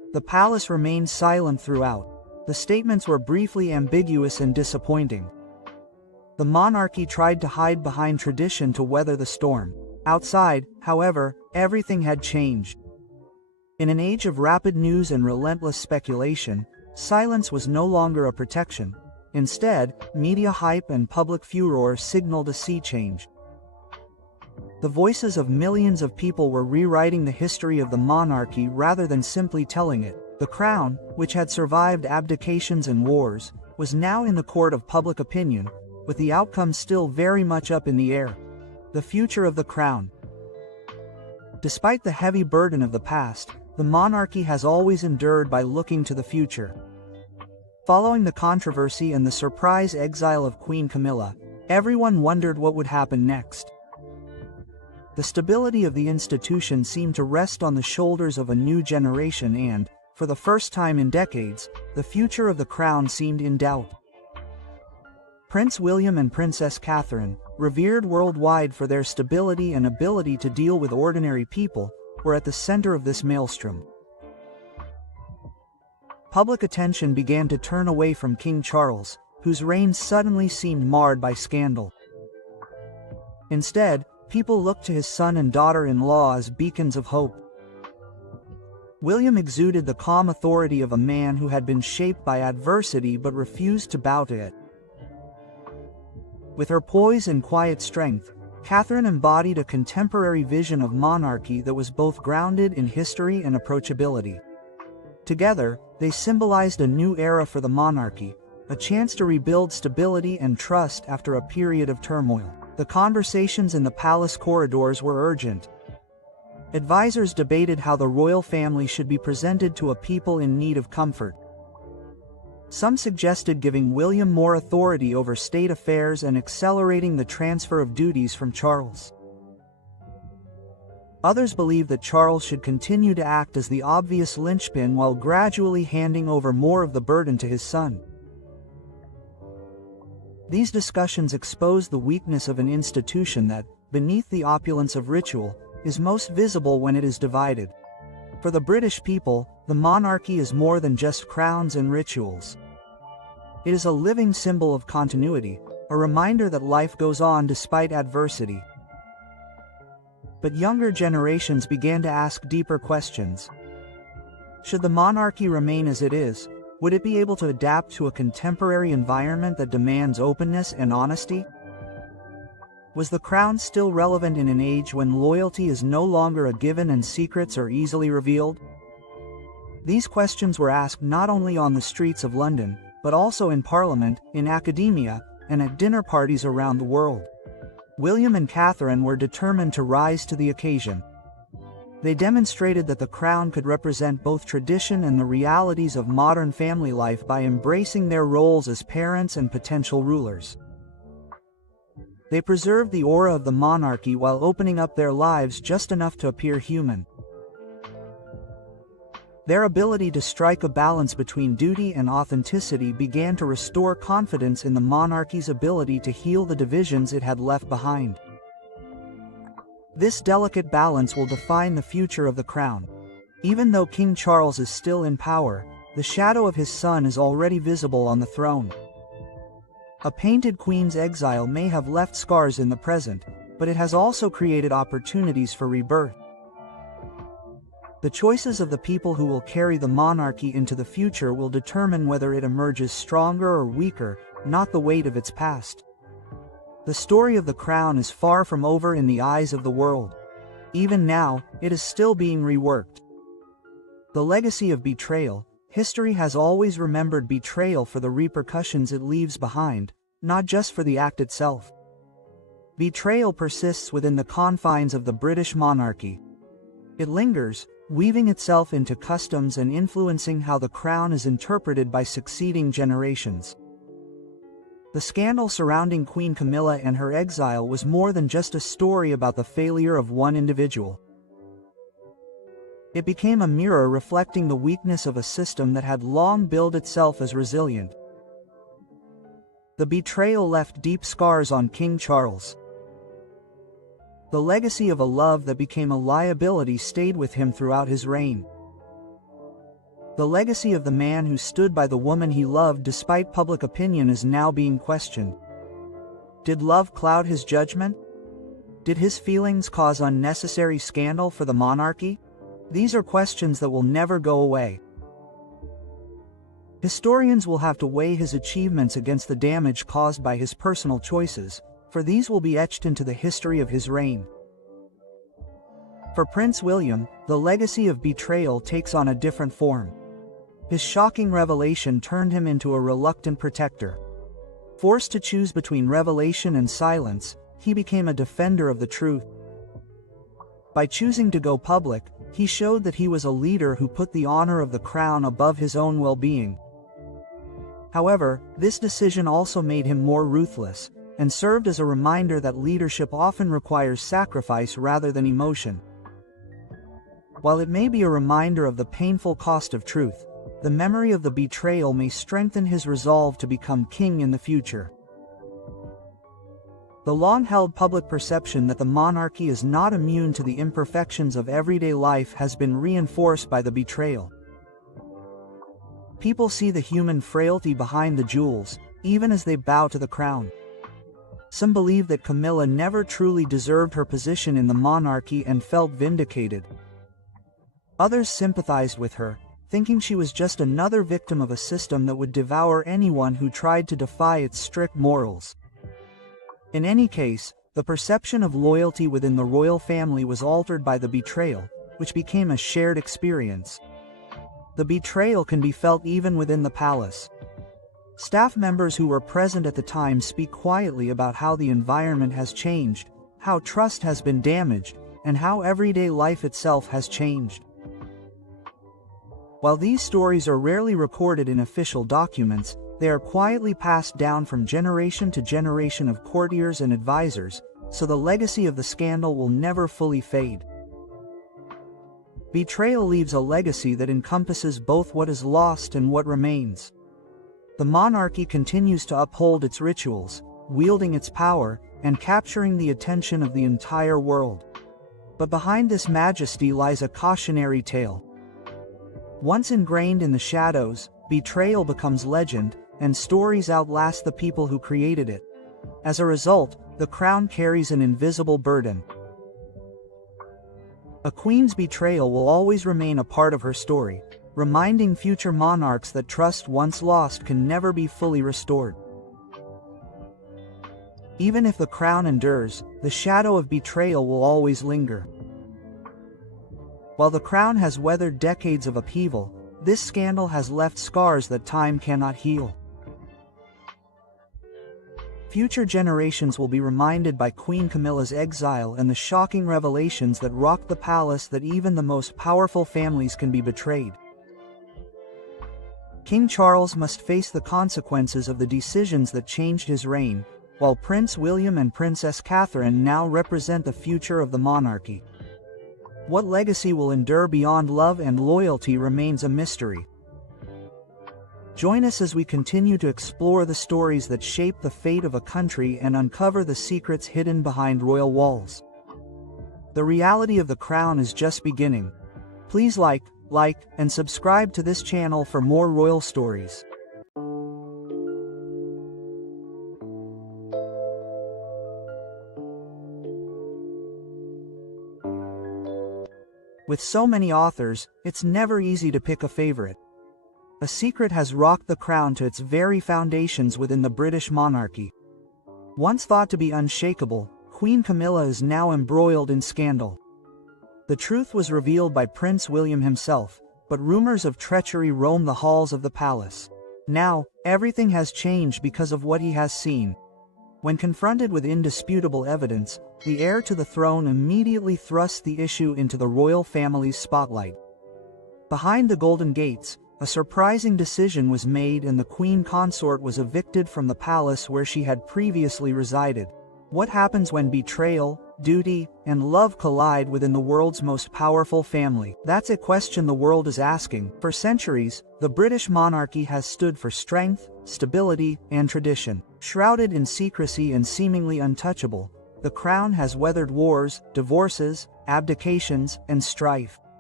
The palace remained silent throughout. The statements were briefly ambiguous and disappointing. The monarchy tried to hide behind tradition to weather the storm. Outside, however, everything had changed. In an age of rapid news and relentless speculation, silence was no longer a protection. Instead, media hype and public furor signaled a sea change. The voices of millions of people were rewriting the history of the monarchy rather than simply telling it. The crown, which had survived abdications and wars, was now in the court of public opinion, with the outcome still very much up in the air. The future of the crown. Despite the heavy burden of the past, the monarchy has always endured by looking to the future. Following the controversy and the surprise exile of Queen Camilla, everyone wondered what would happen next. The stability of the institution seemed to rest on the shoulders of a new generation and, for the first time in decades, the future of the crown seemed in doubt. Prince William and Princess Catherine, revered worldwide for their stability and ability to deal with ordinary people, were at the center of this maelstrom. Public attention began to turn away from King Charles, whose reign suddenly seemed marred by scandal. Instead, people looked to his son and daughter-in-law as beacons of hope. William exuded the calm authority of a man who had been shaped by adversity but refused to bow to it. With her poise and quiet strength, Catherine embodied a contemporary vision of monarchy that was both grounded in history and approachability. Together, they symbolized a new era for the monarchy, a chance to rebuild stability and trust after a period of turmoil. The conversations in the palace corridors were urgent. Advisors debated how the royal family should be presented to a people in need of comfort. Some suggested giving William more authority over state affairs and accelerating the transfer of duties from Charles. Others believed that Charles should continue to act as the obvious linchpin while gradually handing over more of the burden to his son. These discussions exposed the weakness of an institution that, beneath the opulence of ritual, is most visible when it is divided. For the British people, the monarchy is more than just crowns and rituals. It is a living symbol of continuity, a reminder that life goes on despite adversity. But younger generations began to ask deeper questions. Should the monarchy remain as it is? Would it be able to adapt to a contemporary environment that demands openness and honesty? Was the crown still relevant in an age when loyalty is no longer a given and secrets are easily revealed? These questions were asked not only on the streets of London, but also in Parliament, in academia, and at dinner parties around the world. William and Catherine were determined to rise to the occasion. They demonstrated that the crown could represent both tradition and the realities of modern family life by embracing their roles as parents and potential rulers. They preserved the aura of the monarchy while opening up their lives just enough to appear human. Their ability to strike a balance between duty and authenticity began to restore confidence in the monarchy's ability to heal the divisions it had left behind. This delicate balance will define the future of the crown. Even though King Charles is still in power, the shadow of his son is already visible on the throne. A painted queen's exile may have left scars in the present, but it has also created opportunities for rebirth. The choices of the people who will carry the monarchy into the future will determine whether it emerges stronger or weaker, not the weight of its past. The story of the crown is far from over in the eyes of the world. Even now, it is still being reworked. The legacy of betrayal. History has always remembered betrayal for the repercussions it leaves behind, not just for the act itself. Betrayal persists within the confines of the British monarchy. It lingers, weaving itself into customs and influencing how the crown is interpreted by succeeding generations. The scandal surrounding Queen Camilla and her exile was more than just a story about the failure of one individual. It became a mirror reflecting the weakness of a system that had long billed itself as resilient. The betrayal left deep scars on King Charles. The legacy of a love that became a liability stayed with him throughout his reign. The legacy of the man who stood by the woman he loved despite public opinion is now being questioned. Did love cloud his judgment? Did his feelings cause unnecessary scandal for the monarchy? These are questions that will never go away. Historians will have to weigh his achievements against the damage caused by his personal choices, for these will be etched into the history of his reign. For Prince William, the legacy of betrayal takes on a different form. His shocking revelation turned him into a reluctant protector. Forced to choose between revelation and silence, he became a defender of the truth. By choosing to go public, he showed that he was a leader who put the honor of the crown above his own well-being. However, this decision also made him more ruthless, and served as a reminder that leadership often requires sacrifice rather than emotion. While it may be a reminder of the painful cost of truth, the memory of the betrayal may strengthen his resolve to become king in the future. The long-held public perception that the monarchy is not immune to the imperfections of everyday life has been reinforced by the betrayal. People see the human frailty behind the jewels, even as they bow to the crown. Some believe that Camilla never truly deserved her position in the monarchy and felt vindicated. Others sympathized with her, thinking she was just another victim of a system that would devour anyone who tried to defy its strict morals. In any case, the perception of loyalty within the royal family was altered by the betrayal, which became a shared experience. The betrayal can be felt even within the palace. Staff members who were present at the time speak quietly about how the environment has changed, how trust has been damaged, and how everyday life itself has changed. While these stories are rarely recorded in official documents, they are quietly passed down from generation to generation of courtiers and advisors, so the legacy of the scandal will never fully fade. Betrayal leaves a legacy that encompasses both what is lost and what remains. The monarchy continues to uphold its rituals, wielding its power, and capturing the attention of the entire world. But behind this majesty lies a cautionary tale. Once ingrained in the shadows, betrayal becomes legend, and stories outlast the people who created it. As a result, the crown carries an invisible burden. A queen's betrayal will always remain a part of her story, reminding future monarchs that trust once lost can never be fully restored. Even if the crown endures, the shadow of betrayal will always linger. While the crown has weathered decades of upheaval, this scandal has left scars that time cannot heal. Future generations will be reminded by Queen Camilla's exile and the shocking revelations that rocked the palace that even the most powerful families can be betrayed. King Charles must face the consequences of the decisions that changed his reign, while Prince William and Princess Catherine now represent the future of the monarchy. What legacy will endure beyond love and loyalty remains a mystery. Join us as we continue to explore the stories that shape the fate of a country and uncover the secrets hidden behind royal walls. The reality of the crown is just beginning. Please like, and subscribe to this channel for more royal stories. With so many authors, it's never easy to pick a favorite. A secret has rocked the crown to its very foundations within the British monarchy. Once thought to be unshakable, Queen Camilla is now embroiled in scandal. The truth was revealed by Prince William himself, but rumors of treachery roam the halls of the palace. Now, everything has changed because of what he has seen. When confronted with indisputable evidence, the heir to the throne immediately thrust the issue into the royal family's spotlight. Behind the Golden Gates, a surprising decision was made and the queen consort was evicted from the palace where she had previously resided. What happens when betrayal, duty, and love collide within the world's most powerful family? That's a question the world is asking. For centuries, the British monarchy has stood for strength, stability, and tradition. Shrouded in secrecy and seemingly untouchable, the crown has weathered wars, divorces, abdications, and strife.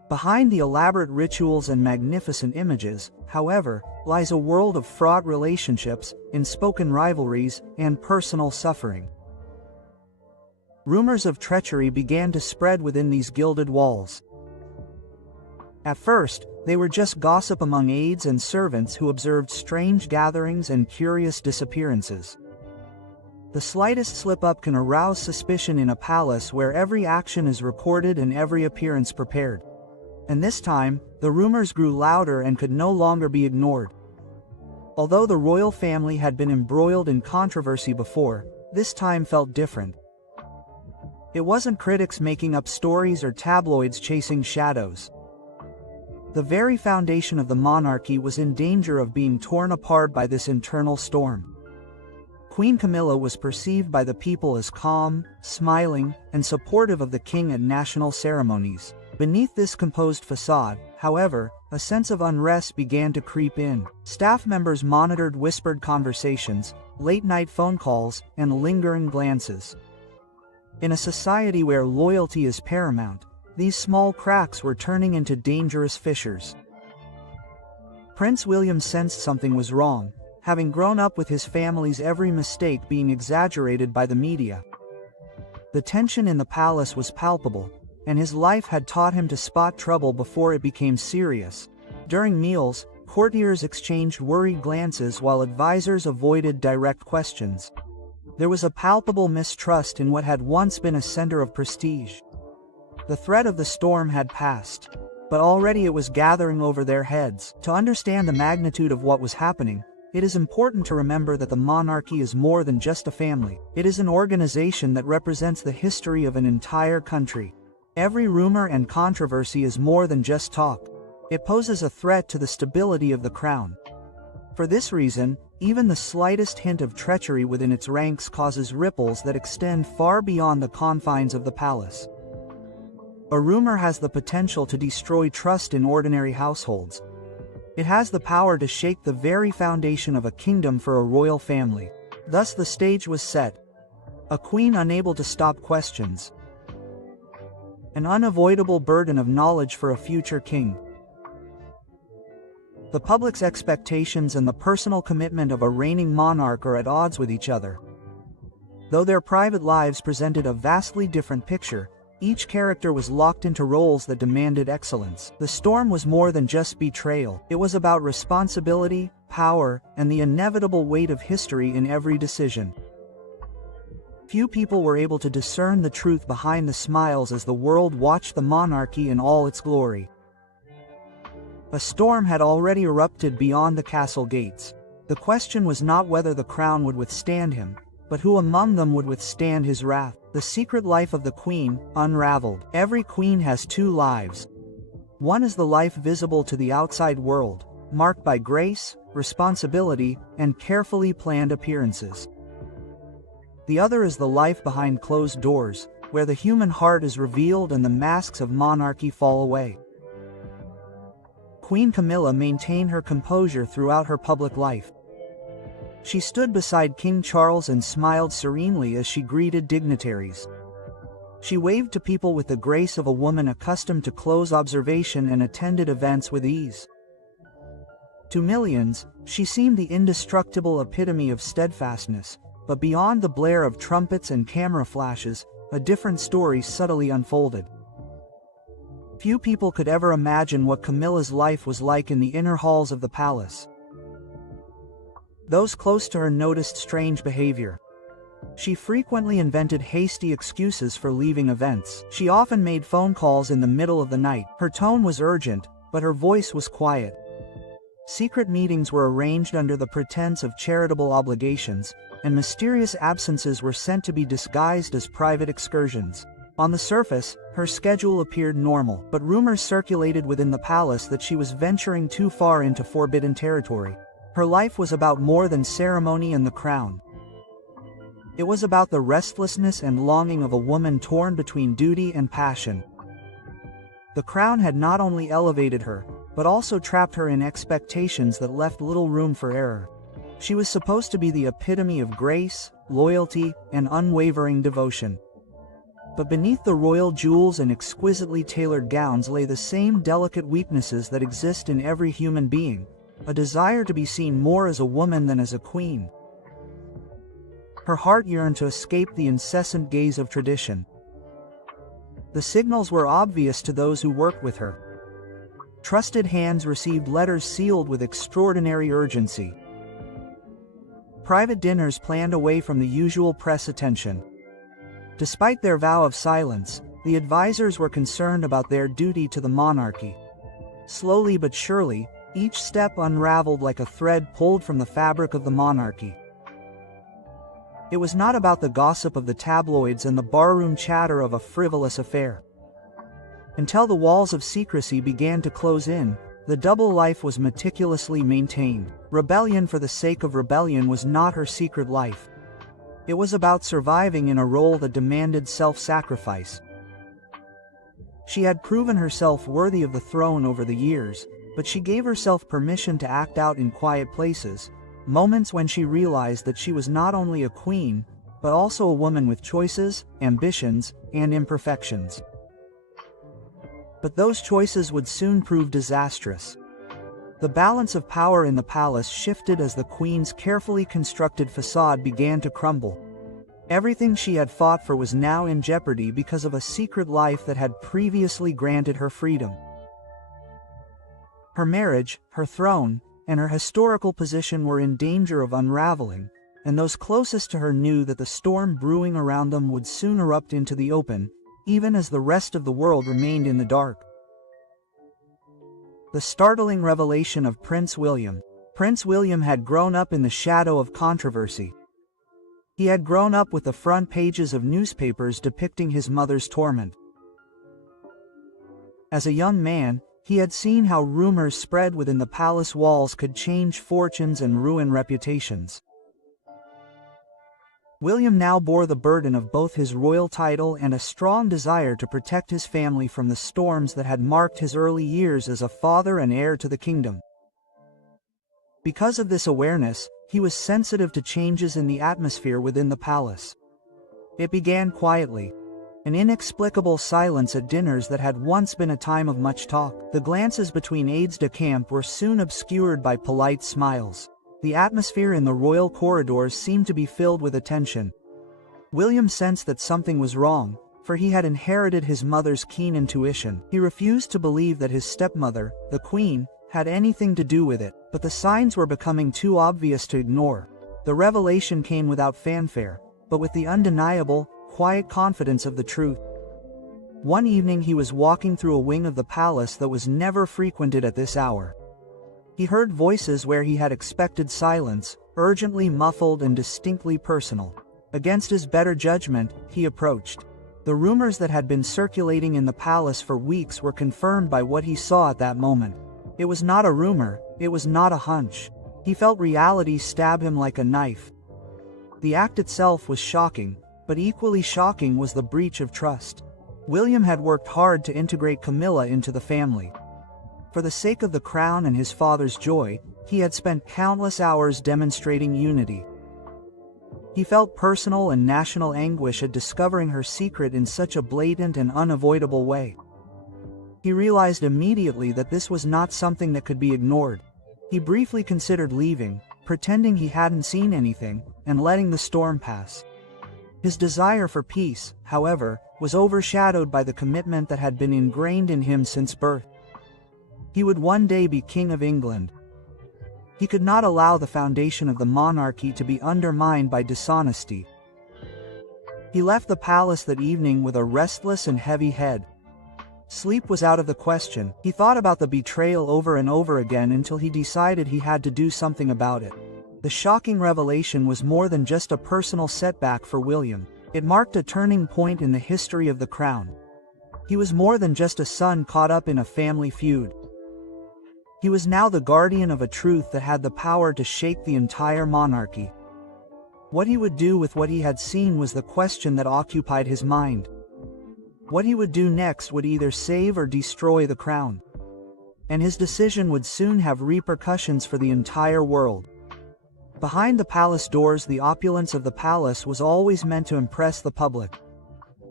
Behind the elaborate rituals and magnificent images, however, lies a world of fraught relationships, unspoken rivalries, and personal suffering. Rumors of treachery began to spread within these gilded walls. At first, they were just gossip among aides and servants who observed strange gatherings and curious disappearances. The slightest slip-up can arouse suspicion in a palace where every action is recorded and every appearance prepared. And this time, the rumors grew louder and could no longer be ignored. Although the royal family had been embroiled in controversy before, this time felt different. It wasn't critics making up stories or tabloids chasing shadows. The very foundation of the monarchy was in danger of being torn apart by this internal storm. Queen Camilla was perceived by the people as calm, smiling, and supportive of the king at national ceremonies. Beneath this composed facade, however, a sense of unrest began to creep in. Staff members monitored whispered conversations, late-night phone calls, and lingering glances. In a society where loyalty is paramount, these small cracks were turning into dangerous fissures. Prince William sensed something was wrong, having grown up with his family's every mistake being exaggerated by the media. The tension in the palace was palpable, and his life had taught him to spot trouble before it became serious. During meals, courtiers exchanged worried glances while advisors avoided direct questions. There was a palpable mistrust in what had once been a center of prestige. The threat of the storm had passed, but already it was gathering over their heads. To understand the magnitude of what was happening, it is important to remember that the monarchy is more than just a family. It is an organization that represents the history of an entire country. Every rumor and controversy is more than just talk. It poses a threat to the stability of the crown. For this reason, even the slightest hint of treachery within its ranks causes ripples that extend far beyond the confines of the palace. A rumor has the potential to destroy trust in ordinary households. It has the power to shake the very foundation of a kingdom for a royal family. Thus the stage was set. A queen unable to stop questions. An unavoidable burden of knowledge for a future king. The public's expectations and the personal commitment of a reigning monarch are at odds with each other. Though their private lives presented a vastly different picture, each character was locked into roles that demanded excellence. The storm was more than just betrayal. It was about responsibility, power, and the inevitable weight of history in every decision. Few people were able to discern the truth behind the smiles as the world watched the monarchy in all its glory. A storm had already erupted beyond the castle gates. The question was not whether the crown would withstand him, but who among them would withstand his wrath. The secret life of the queen unraveled. Every queen has two lives. One is the life visible to the outside world, marked by grace, responsibility, and carefully planned appearances. The other is the life behind closed doors, where the human heart is revealed and the masks of monarchy fall away. Queen Camilla maintained her composure throughout her public life. She stood beside King Charles and smiled serenely as she greeted dignitaries. She waved to people with the grace of a woman accustomed to close observation and attended events with ease. To millions, she seemed the indestructible epitome of steadfastness, but beyond the blare of trumpets and camera flashes, a different story subtly unfolded. Few people could ever imagine what Camilla's life was like in the inner halls of the palace. Those close to her noticed strange behavior. She frequently invented hasty excuses for leaving events. She often made phone calls in the middle of the night. Her tone was urgent, but her voice was quiet. Secret meetings were arranged under the pretense of charitable obligations, and mysterious absences were sent to be disguised as private excursions. On the surface, her schedule appeared normal, but rumors circulated within the palace that she was venturing too far into forbidden territory. Her life was about more than ceremony and the crown. It was about the restlessness and longing of a woman torn between duty and passion. The crown had not only elevated her, but also trapped her in expectations that left little room for error. She was supposed to be the epitome of grace, loyalty, and unwavering devotion. But beneath the royal jewels and exquisitely tailored gowns lay the same delicate weaknesses that exist in every human being, a desire to be seen more as a woman than as a queen. Her heart yearned to escape the incessant gaze of tradition. The signals were obvious to those who worked with her. Trusted hands received letters sealed with extraordinary urgency. Private dinners planned away from the usual press attention. Despite their vow of silence, the advisors were concerned about their duty to the monarchy. Slowly but surely, each step unraveled like a thread pulled from the fabric of the monarchy. It was not about the gossip of the tabloids and the barroom chatter of a frivolous affair. Until the walls of secrecy began to close in, the double life was meticulously maintained. Rebellion for the sake of rebellion was not her secret life. It was about surviving in a role that demanded self-sacrifice. She had proven herself worthy of the throne over the years, but she gave herself permission to act out in quiet places, moments when she realized that she was not only a queen, but also a woman with choices, ambitions, and imperfections. But those choices would soon prove disastrous. The balance of power in the palace shifted as the queen's carefully constructed facade began to crumble. Everything she had fought for was now in jeopardy because of a secret life that had previously granted her freedom. Her marriage, her throne, and her historical position were in danger of unraveling, and those closest to her knew that the storm brewing around them would soon erupt into the open, even as the rest of the world remained in the dark. The startling revelation of Prince William. Prince William had grown up in the shadow of controversy. He had grown up with the front pages of newspapers depicting his mother's torment. As a young man, he had seen how rumors spread within the palace walls could change fortunes and ruin reputations. William now bore the burden of both his royal title and a strong desire to protect his family from the storms that had marked his early years as a father and heir to the kingdom. Because of this awareness, he was sensitive to changes in the atmosphere within the palace. It began quietly. An inexplicable silence at dinners that had once been a time of much talk. The glances between aides-de-camp were soon obscured by polite smiles. The atmosphere in the royal corridors seemed to be filled with attention. William sensed that something was wrong, for he had inherited his mother's keen intuition. He refused to believe that his stepmother, the queen, had anything to do with it, but the signs were becoming too obvious to ignore. The revelation came without fanfare, but with the undeniable, quiet confidence of the truth. One evening he was walking through a wing of the palace that was never frequented at this hour. He heard voices where he had expected silence, urgently muffled and distinctly personal. Against his better judgment, he approached. The rumors that had been circulating in the palace for weeks were confirmed by what he saw at that moment. It was not a rumor, it was not a hunch. He felt reality stab him like a knife. The act itself was shocking, but equally shocking was the breach of trust. William had worked hard to integrate Camilla into the family. For the sake of the crown and his father's joy, he had spent countless hours demonstrating unity. He felt personal and national anguish at discovering her secret in such a blatant and unavoidable way. He realized immediately that this was not something that could be ignored. He briefly considered leaving, pretending he hadn't seen anything, and letting the storm pass. His desire for peace, however, was overshadowed by the commitment that had been ingrained in him since birth. He would one day be King of England. He could not allow the foundation of the monarchy to be undermined by dishonesty. He left the palace that evening with a restless and heavy head. Sleep was out of the question. He thought about the betrayal over and over again until he decided he had to do something about it. The shocking revelation was more than just a personal setback for William. It marked a turning point in the history of the crown. He was more than just a son caught up in a family feud. He was now the guardian of a truth that had the power to shake the entire monarchy. What he would do with what he had seen was the question that occupied his mind. What he would do next would either save or destroy the crown. And his decision would soon have repercussions for the entire world. Behind the palace doors, the opulence of the palace was always meant to impress the public.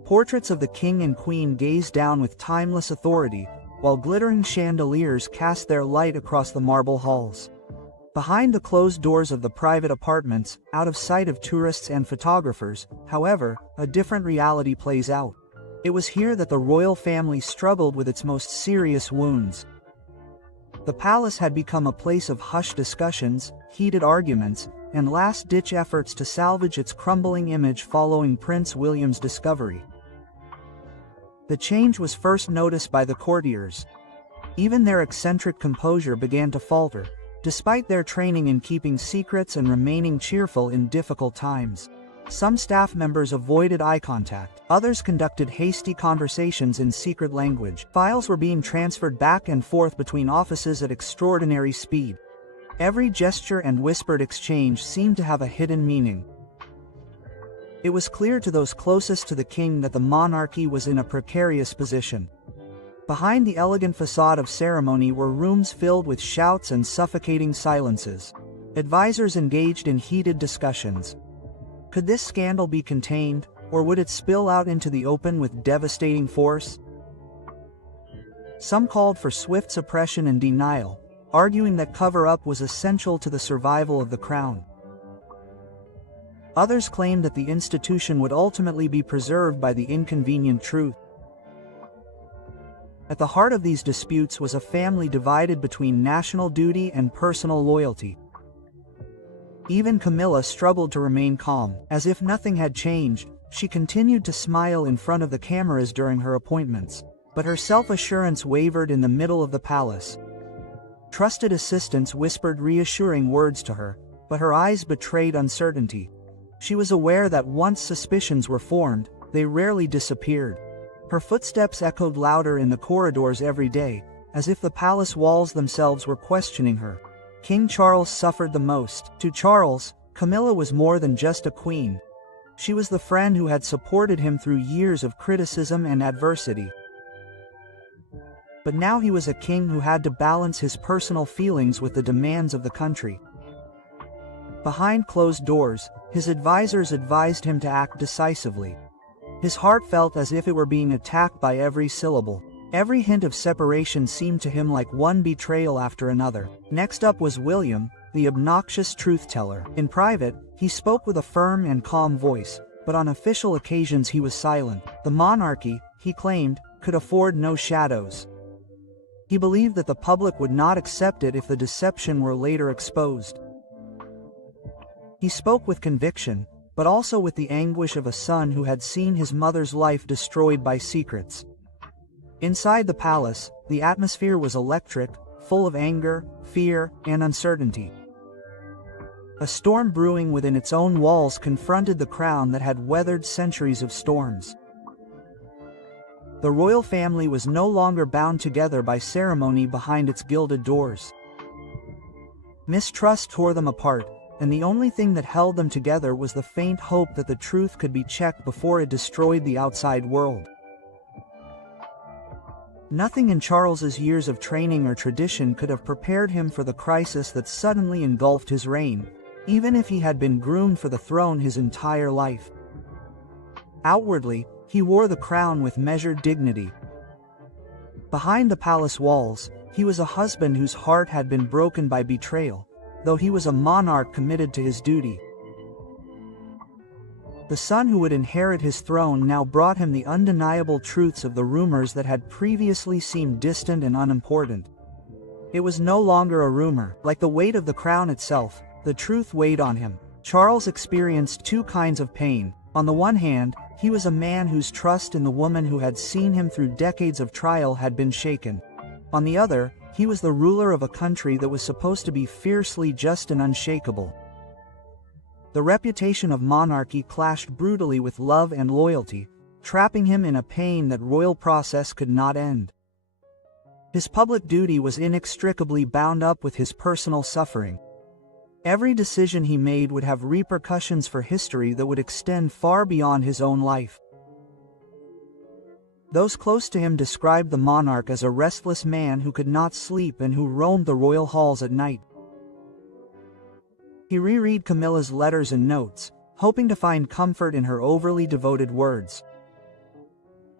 Portraits of the king and queen gazed down with timeless authority, while glittering chandeliers cast their light across the marble halls. Behind the closed doors of the private apartments, out of sight of tourists and photographers, however, a different reality plays out. It was here that the royal family struggled with its most serious wounds. The palace had become a place of hushed discussions, heated arguments, and last-ditch efforts to salvage its crumbling image following Prince William's discovery. The change was first noticed by the courtiers. Even their eccentric composure began to falter, despite their training in keeping secrets and remaining cheerful in difficult times. Some staff members avoided eye contact, others conducted hasty conversations in secret language. Files were being transferred back and forth between offices at extraordinary speed. Every gesture and whispered exchange seemed to have a hidden meaning. It was clear to those closest to the king that the monarchy was in a precarious position. Behind the elegant facade of ceremony were rooms filled with shouts and suffocating silences. Advisors engaged in heated discussions. Could this scandal be contained, or would it spill out into the open with devastating force? Some called for swift suppression and denial, arguing that cover-up was essential to the survival of the crown. Others claimed that the institution would ultimately be preserved by the inconvenient truth. At the heart of these disputes was a family divided between national duty and personal loyalty. Even Camilla struggled to remain calm. As if nothing had changed, she continued to smile in front of the cameras during her appointments. But her self-assurance wavered in the middle of the palace. Trusted assistants whispered reassuring words to her, but her eyes betrayed uncertainty. She was aware that once suspicions were formed, they rarely disappeared. Her footsteps echoed louder in the corridors every day, as if the palace walls themselves were questioning her. King Charles suffered the most. To Charles, Camilla was more than just a queen. She was the friend who had supported him through years of criticism and adversity. But now he was a king who had to balance his personal feelings with the demands of the country. Behind closed doors, his advisors advised him to act decisively. His heart felt as if it were being attacked by every syllable. Every hint of separation seemed to him like one betrayal after another. Next up was William, the obnoxious truth-teller. In private, he spoke with a firm and calm voice, but on official occasions he was silent. The monarchy, he claimed, could afford no shadows. He believed that the public would not accept it if the deception were later exposed. He spoke with conviction, but also with the anguish of a son who had seen his mother's life destroyed by secrets. Inside the palace, the atmosphere was electric, full of anger, fear, and uncertainty. A storm brewing within its own walls confronted the crown that had weathered centuries of storms. The royal family was no longer bound together by ceremony behind its gilded doors. Mistrust tore them apart, and the only thing that held them together was the faint hope that the truth could be checked before it destroyed the outside world. Nothing in Charles's years of training or tradition could have prepared him for the crisis that suddenly engulfed his reign, even if he had been groomed for the throne his entire life. Outwardly, he wore the crown with measured dignity. Behind the palace walls, he was a husband whose heart had been broken by betrayal, though he was a monarch committed to his duty. The son who would inherit his throne now brought him the undeniable truths of the rumors that had previously seemed distant and unimportant. It was no longer a rumor. Like the weight of the crown itself, the truth weighed on him. Charles experienced two kinds of pain. On the one hand, he was a man whose trust in the woman who had seen him through decades of trial had been shaken. On the other, he was the ruler of a country that was supposed to be fiercely just and unshakable. The reputation of monarchy clashed brutally with love and loyalty, trapping him in a pain that royal process could not end. His public duty was inextricably bound up with his personal suffering. Every decision he made would have repercussions for history that would extend far beyond his own life. Those close to him described the monarch as a restless man who could not sleep and who roamed the royal halls at night. He reread Camilla's letters and notes, hoping to find comfort in her overly devoted words.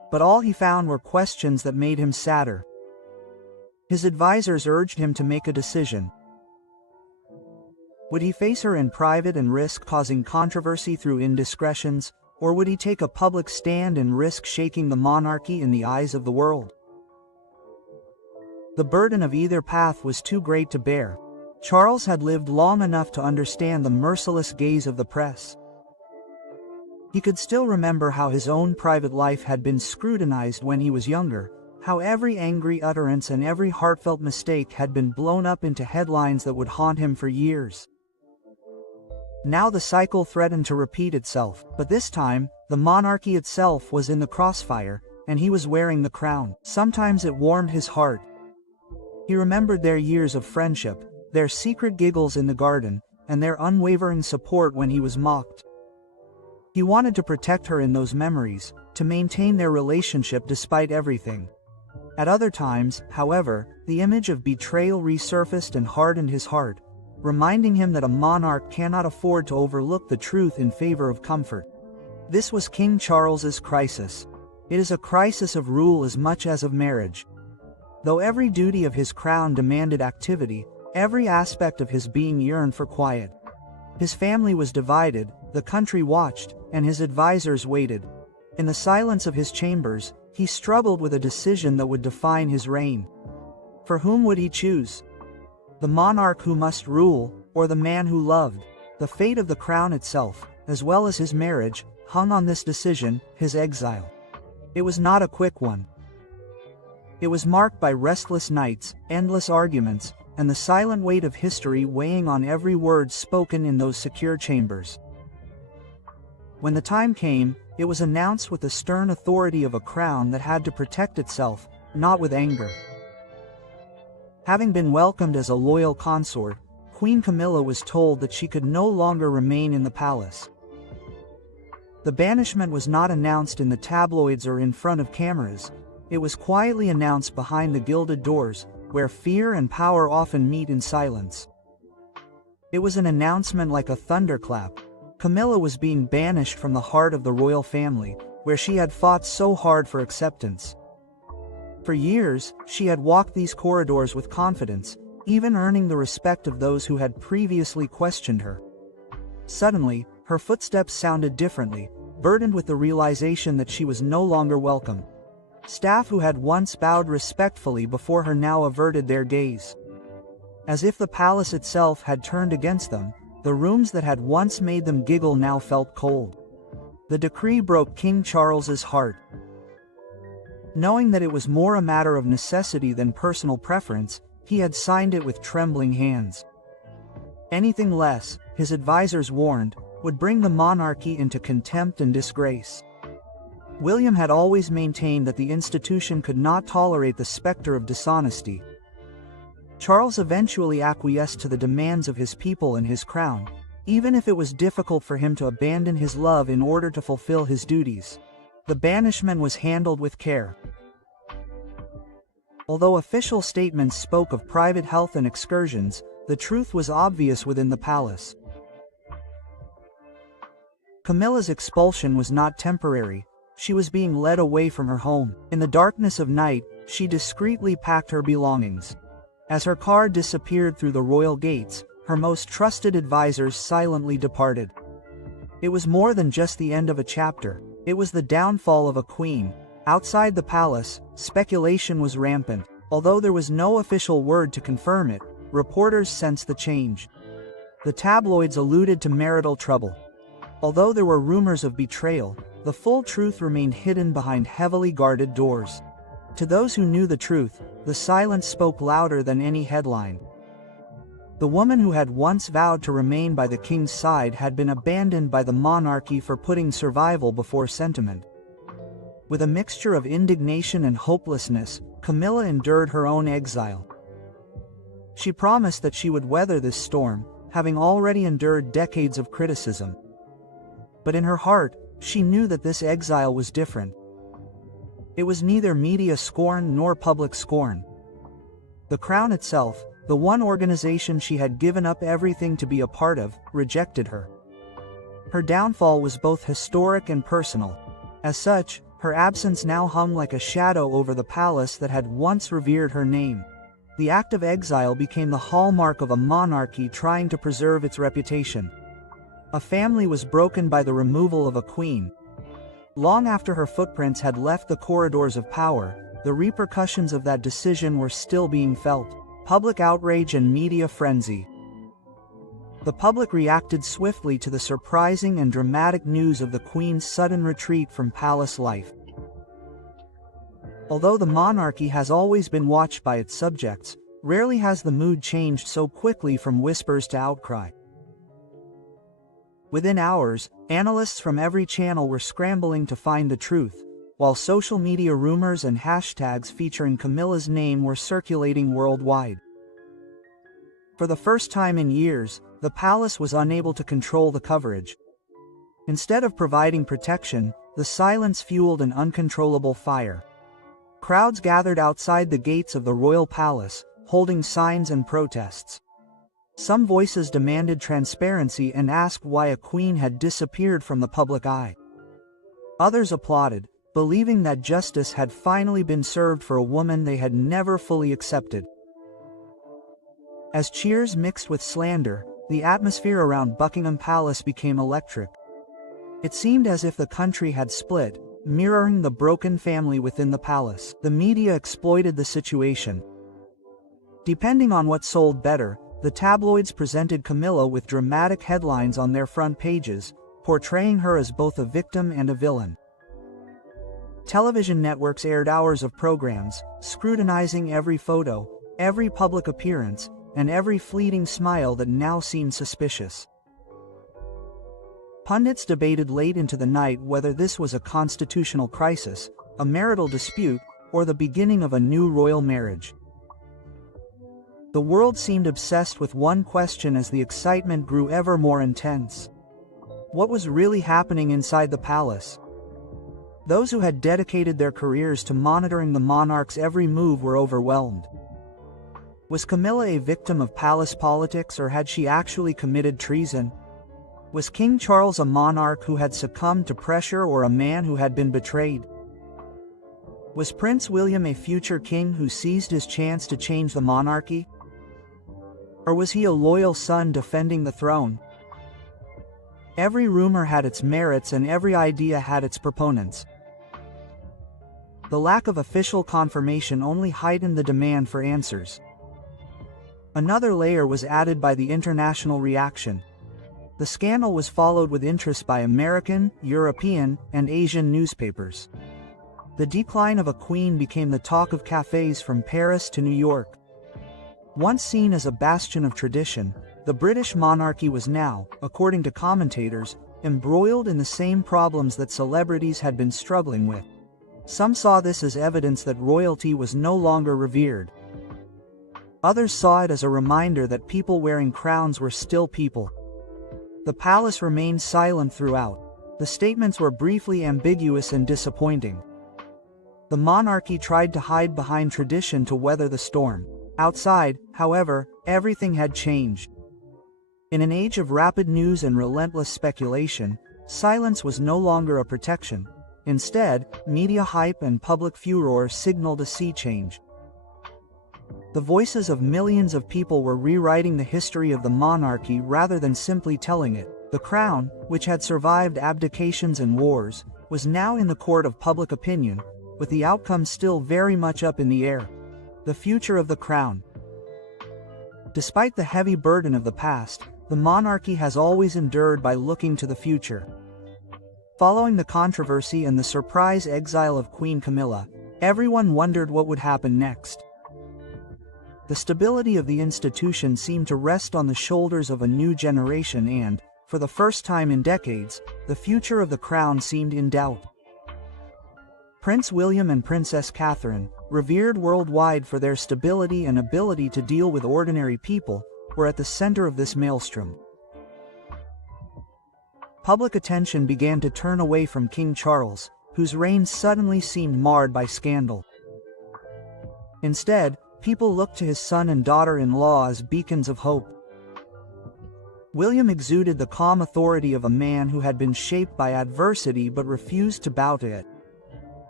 But all he found were questions that made him sadder. His advisors urged him to make a decision. Would he face her in private and risk causing controversy through indiscretions, or would he take a public stand and risk shaking the monarchy in the eyes of the world? The burden of either path was too great to bear. Charles had lived long enough to understand the merciless gaze of the press. He could still remember how his own private life had been scrutinized when he was younger, how every angry utterance and every heartfelt mistake had been blown up into headlines that would haunt him for years. Now the cycle threatened to repeat itself, but this time, the monarchy itself was in the crossfire, and he was wearing the crown. Sometimes it warmed his heart. He remembered their years of friendship, their secret giggles in the garden, and their unwavering support when he was mocked. He wanted to protect her in those memories, to maintain their relationship despite everything. At other times, however, the image of betrayal resurfaced and hardened his heart, reminding him that a monarch cannot afford to overlook the truth in favor of comfort. This was King Charles's crisis. It is a crisis of rule as much as of marriage. Though every duty of his crown demanded activity, every aspect of his being yearned for quiet. His family was divided, the country watched, and his advisors waited. In the silence of his chambers, he struggled with a decision that would define his reign. For whom would he choose? The monarch who must rule, or the man who loved? The fate of the crown itself, as well as his marriage, hung on this decision, his exile. It was not a quick one. It was marked by restless nights, endless arguments, and the silent weight of history weighing on every word spoken in those secure chambers. When the time came, it was announced with the stern authority of a crown that had to protect itself, not with anger. Having been welcomed as a loyal consort, Queen Camilla was told that she could no longer remain in the palace. The banishment was not announced in the tabloids or in front of cameras. It was quietly announced behind the gilded doors, where fear and power often meet in silence. It was an announcement like a thunderclap. Camilla was being banished from the heart of the royal family, where she had fought so hard for acceptance. For years, she had walked these corridors with confidence, even earning the respect of those who had previously questioned her. Suddenly, her footsteps sounded differently, burdened with the realization that she was no longer welcome. Staff who had once bowed respectfully before her now averted their gaze. As if the palace itself had turned against them, the rooms that had once made them giggle now felt cold. The decree broke King Charles's heart. Knowing that it was more a matter of necessity than personal preference, he had signed it with trembling hands. Anything less, his advisors warned, would bring the monarchy into contempt and disgrace. William had always maintained that the institution could not tolerate the specter of dishonesty. Charles eventually acquiesced to the demands of his people and his crown, even if it was difficult for him to abandon his love in order to fulfill his duties. The banishment was handled with care. Although official statements spoke of private health and excursions, the truth was obvious within the palace. Camilla's expulsion was not temporary. She was being led away from her home. In the darkness of night, she discreetly packed her belongings. As her car disappeared through the royal gates, her most trusted advisors silently departed. It was more than just the end of a chapter. It was the downfall of a queen. Outside the palace, speculation was rampant. Although there was no official word to confirm it, reporters sensed the change. The tabloids alluded to marital trouble. Although there were rumors of betrayal, the full truth remained hidden behind heavily guarded doors. To those who knew the truth, the silence spoke louder than any headline. The woman who had once vowed to remain by the king's side had been abandoned by the monarchy for putting survival before sentiment. With a mixture of indignation and hopelessness, Camilla endured her own exile. She promised that she would weather this storm, having already endured decades of criticism. But in her heart, she knew that this exile was different. It was neither media scorn nor public scorn. The crown itself, the one organization she had given up everything to be a part of, rejected her. Her downfall was both historic and personal. As such, Her absence now hung like a shadow over the palace that had once revered her name. The act of exile became the hallmark of a monarchy trying to preserve its reputation. A family was broken by the removal of a queen. Long after her footprints had left the corridors of power, the repercussions of that decision were still being felt. Public outrage and media frenzy. The public reacted swiftly to the surprising and dramatic news of the Queen's sudden retreat from palace life. Although the monarchy has always been watched by its subjects, rarely has the mood changed so quickly from whispers to outcry. Within hours, analysts from every channel were scrambling to find the truth, while social media rumors and hashtags featuring Camilla's name were circulating worldwide. For the first time in years, the palace was unable to control the coverage. Instead of providing protection, the silence fueled an uncontrollable fire. Crowds gathered outside the gates of the royal palace, holding signs and protests. Some voices demanded transparency and asked why a queen had disappeared from the public eye. Others applauded, believing that justice had finally been served for a woman they had never fully accepted. As cheers mixed with slander, the atmosphere around Buckingham Palace became electric. It seemed as if the country had split, mirroring the broken family within the palace. The media exploited the situation. Depending on what sold better, the tabloids presented Camilla with dramatic headlines on their front pages, portraying her as both a victim and a villain. Television networks aired hours of programs, scrutinizing every photo, every public appearance, and every fleeting smile that now seemed suspicious. Pundits debated late into the night whether this was a constitutional crisis, a marital dispute, or the beginning of a new royal marriage. The world seemed obsessed with one question as the excitement grew ever more intense. What was really happening inside the palace? Those who had dedicated their careers to monitoring the monarch's every move were overwhelmed. Was Camilla a victim of palace politics, or had she actually committed treason? Was King Charles a monarch who had succumbed to pressure, or a man who had been betrayed? Was Prince William a future king who seized his chance to change the monarchy? Or was he a loyal son defending the throne? Every rumor had its merits and every idea had its proponents. The lack of official confirmation only heightened the demand for answers. Another layer was added by the international reaction. The scandal was followed with interest by American, European, and Asian newspapers. The decline of a queen became the talk of cafes from Paris to New York. Once seen as a bastion of tradition, the British monarchy was now, according to commentators, embroiled in the same problems that celebrities had been struggling with. Some saw this as evidence that royalty was no longer revered. Others saw it as a reminder that people wearing crowns were still people. The palace remained silent throughout. The statements were briefly ambiguous and disappointing. The monarchy tried to hide behind tradition to weather the storm. Outside, however, everything had changed. In an age of rapid news and relentless speculation, silence was no longer a protection. Instead, media hype and public furor signaled a sea change. The voices of millions of people were rewriting the history of the monarchy rather than simply telling it. The crown, which had survived abdications and wars, was now in the court of public opinion, with the outcome still very much up in the air. The future of the crown. Despite the heavy burden of the past, the monarchy has always endured by looking to the future. Following the controversy and the surprise exile of Queen Camilla, everyone wondered what would happen next. The stability of the institution seemed to rest on the shoulders of a new generation and, for the first time in decades, the future of the crown seemed in doubt. Prince William and Princess Catherine, revered worldwide for their stability and ability to deal with ordinary people, were at the center of this maelstrom. Public attention began to turn away from King Charles, whose reign suddenly seemed marred by scandal. Instead, people looked to his son and daughter-in-law as beacons of hope. William exuded the calm authority of a man who had been shaped by adversity but refused to bow to it.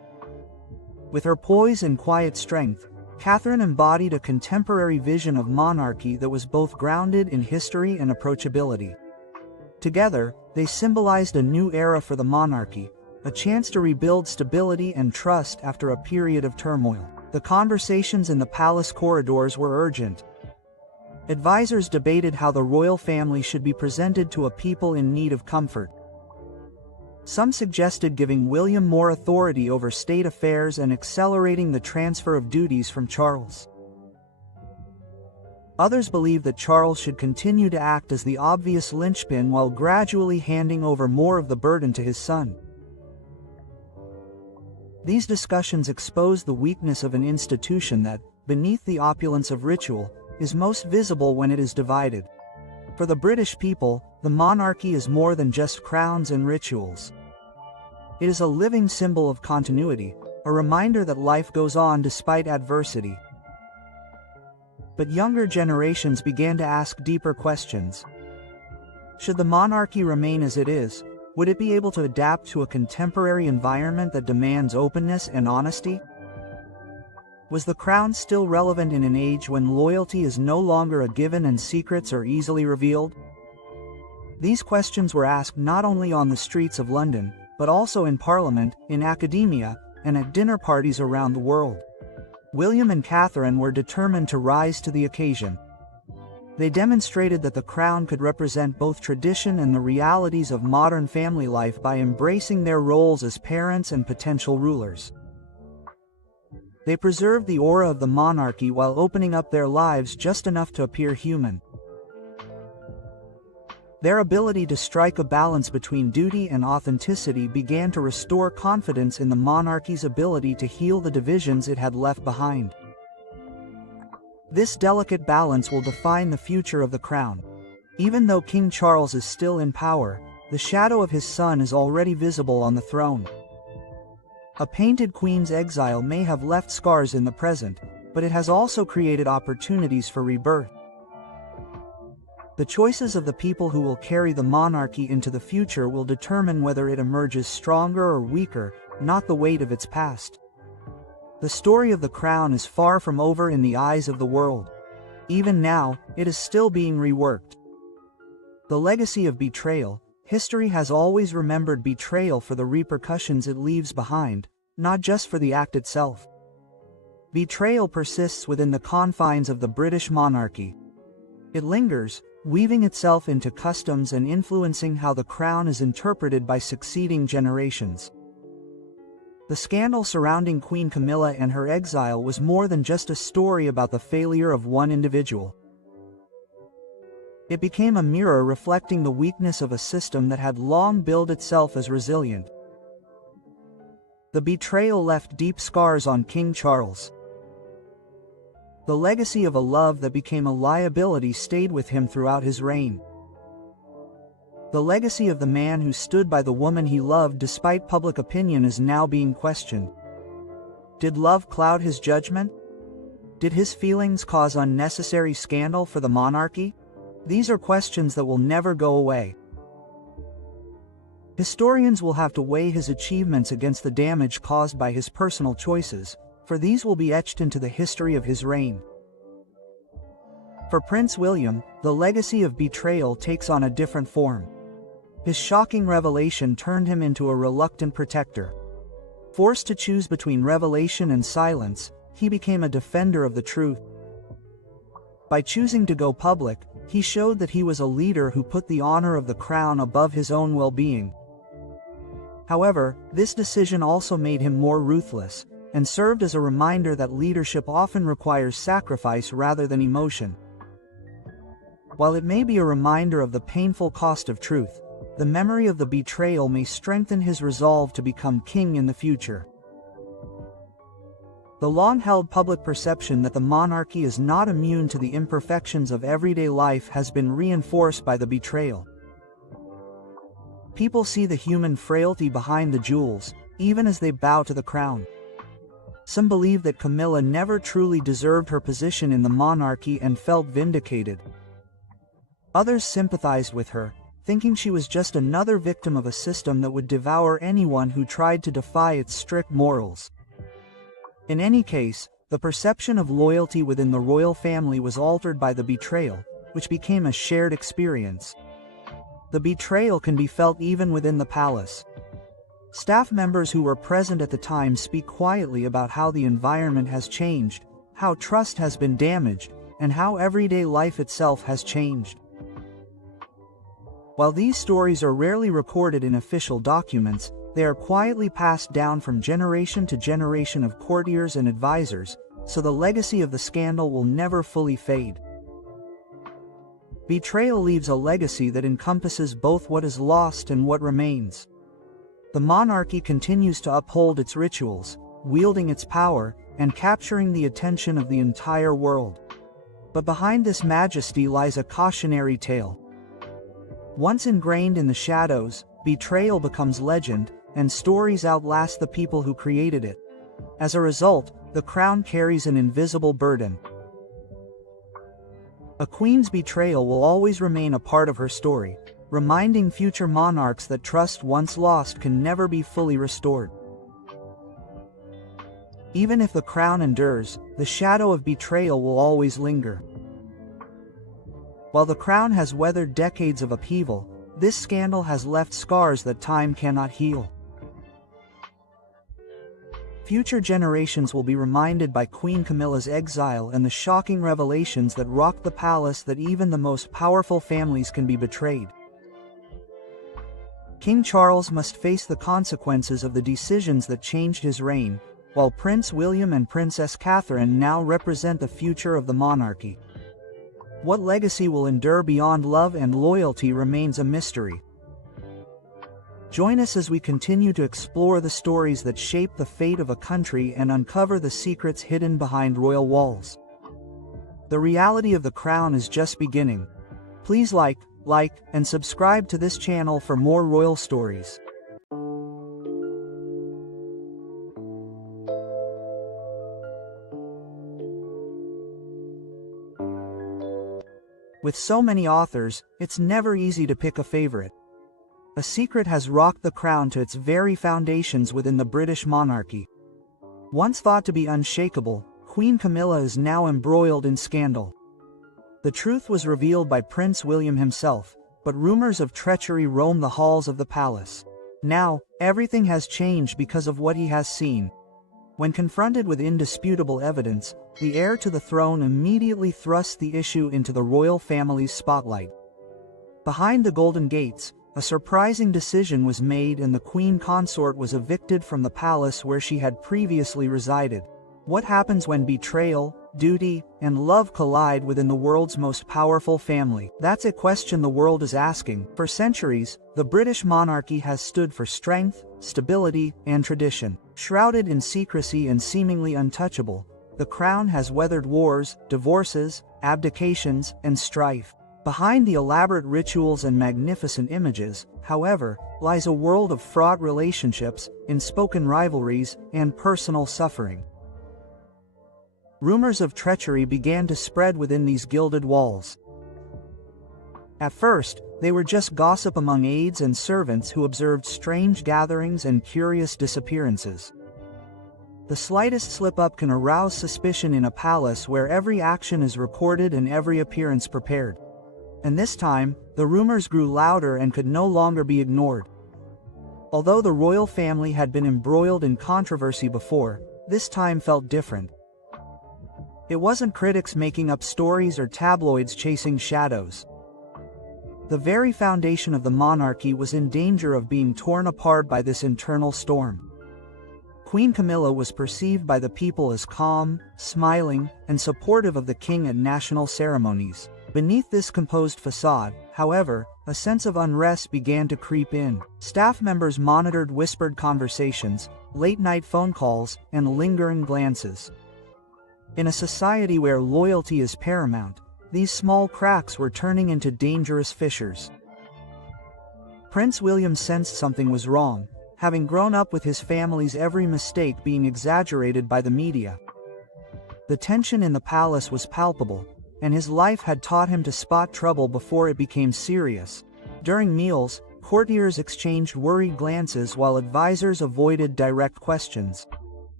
With her poise and quiet strength, Catherine embodied a contemporary vision of monarchy that was both grounded in history and approachability. Together, they symbolized a new era for the monarchy, a chance to rebuild stability and trust after a period of turmoil. The conversations in the palace corridors were urgent. Advisors debated how the royal family should be presented to a people in need of comfort. Some suggested giving William more authority over state affairs and accelerating the transfer of duties from Charles. Others believed that Charles should continue to act as the obvious linchpin while gradually handing over more of the burden to his son. These discussions exposed the weakness of an institution that, beneath the opulence of ritual, is most visible when it is divided. For the British people, the monarchy is more than just crowns and rituals. It is a living symbol of continuity, a reminder that life goes on despite adversity. But younger generations began to ask deeper questions. Should the monarchy remain as it is? Would it be able to adapt to a contemporary environment that demands openness and honesty? Was the crown still relevant in an age when loyalty is no longer a given and secrets are easily revealed? These questions were asked not only on the streets of London, but also in Parliament, in academia, and at dinner parties around the world. William and Catherine were determined to rise to the occasion. They demonstrated that the crown could represent both tradition and the realities of modern family life by embracing their roles as parents and potential rulers. They preserved the aura of the monarchy while opening up their lives just enough to appear human. Their ability to strike a balance between duty and authenticity began to restore confidence in the monarchy's ability to heal the divisions it had left behind. This delicate balance will define the future of the crown. Even though King Charles is still in power, the shadow of his son is already visible on the throne. A painted queen's exile may have left scars in the present, but it has also created opportunities for rebirth. The choices of the people who will carry the monarchy into the future will determine whether it emerges stronger or weaker, not the weight of its past. The story of the crown is far from over in the eyes of the world. Even now, it is still being reworked. The legacy of betrayal. History has always remembered betrayal for the repercussions it leaves behind, not just for the act itself. Betrayal persists within the confines of the British monarchy. It lingers, weaving itself into customs and influencing how the crown is interpreted by succeeding generations. The scandal surrounding Queen Camilla and her exile was more than just a story about the failure of one individual. It became a mirror reflecting the weakness of a system that had long billed itself as resilient. The betrayal left deep scars on King Charles. The legacy of a love that became a liability stayed with him throughout his reign. The legacy of the man who stood by the woman he loved despite public opinion is now being questioned. Did love cloud his judgment? Did his feelings cause unnecessary scandal for the monarchy? These are questions that will never go away. Historians will have to weigh his achievements against the damage caused by his personal choices, for these will be etched into the history of his reign. For Prince William, the legacy of betrayal takes on a different form. His shocking revelation turned him into a reluctant protector. Forced to choose between revelation and silence, he became a defender of the truth. By choosing to go public, he showed that he was a leader who put the honor of the crown above his own well-being. However, this decision also made him more ruthless, and served as a reminder that leadership often requires sacrifice rather than emotion. While it may be a reminder of the painful cost of truth, the memory of the betrayal may strengthen his resolve to become king in the future. The long-held public perception that the monarchy is not immune to the imperfections of everyday life has been reinforced by the betrayal. People see the human frailty behind the jewels, even as they bow to the crown. Some believe that Camilla never truly deserved her position in the monarchy and felt vindicated. Others sympathized with her, thinking she was just another victim of a system that would devour anyone who tried to defy its strict morals. In any case, the perception of loyalty within the royal family was altered by the betrayal, which became a shared experience. The betrayal can be felt even within the palace. Staff members who were present at the time speak quietly about how the environment has changed, how trust has been damaged, and how everyday life itself has changed. While these stories are rarely recorded in official documents, they are quietly passed down from generation to generation of courtiers and advisors, so the legacy of the scandal will never fully fade. Betrayal leaves a legacy that encompasses both what is lost and what remains. The monarchy continues to uphold its rituals, wielding its power, and capturing the attention of the entire world. But behind this majesty lies a cautionary tale. Once ingrained in the shadows, betrayal becomes legend, and stories outlast the people who created it. As a result, the crown carries an invisible burden. A queen's betrayal will always remain a part of her story, reminding future monarchs that trust once lost can never be fully restored. Even if the crown endures, the shadow of betrayal will always linger. While the crown has weathered decades of upheaval, this scandal has left scars that time cannot heal. Future generations will be reminded by Queen Camilla's exile and the shocking revelations that rocked the palace that even the most powerful families can be betrayed. King Charles must face the consequences of the decisions that changed his reign, while Prince William and Princess Catherine now represent the future of the monarchy. What legacy will endure beyond love and loyalty remains a mystery. Join us as we continue to explore the stories that shape the fate of a country and uncover the secrets hidden behind royal walls. The reality of the crown is just beginning. Please like, and subscribe to this channel for more royal stories. With so many authors, it's never easy to pick a favorite. A secret has rocked the crown to its very foundations within the British monarchy. Once thought to be unshakable, Queen Camilla is now embroiled in scandal. The truth was revealed by Prince William himself, but rumors of treachery roam the halls of the palace. Now, everything has changed because of what he has seen. When confronted with indisputable evidence, the heir to the throne immediately thrusts the issue into the royal family's spotlight. Behind the Golden Gates, a surprising decision was made and the queen consort was evicted from the palace where she had previously resided. What happens when betrayal, duty, and love collide within the world's most powerful family? That's a question the world is asking. For centuries, the British monarchy has stood for strength, stability, and tradition. Shrouded in secrecy and seemingly untouchable, the crown has weathered wars, divorces, abdications, and strife. Behind the elaborate rituals and magnificent images, however, lies a world of fraught relationships, unspoken rivalries, and personal suffering. Rumors of treachery began to spread within these gilded walls. At first, they were just gossip among aides and servants who observed strange gatherings and curious disappearances. The slightest slip-up can arouse suspicion in a palace where every action is recorded and every appearance prepared. And this time, the rumors grew louder and could no longer be ignored. Although the royal family had been embroiled in controversy before, this time felt different. It wasn't critics making up stories or tabloids chasing shadows. The very foundation of the monarchy was in danger of being torn apart by this internal storm. Queen Camilla was perceived by the people as calm, smiling, and supportive of the king at national ceremonies. Beneath this composed facade, however, a sense of unrest began to creep in. Staff members monitored whispered conversations, late-night phone calls, and lingering glances. In a society where loyalty is paramount, these small cracks were turning into dangerous fissures. Prince William sensed something was wrong, having grown up with his family's every mistake being exaggerated by the media. The tension in the palace was palpable, and his life had taught him to spot trouble before it became serious. During meals, courtiers exchanged worried glances while advisors avoided direct questions.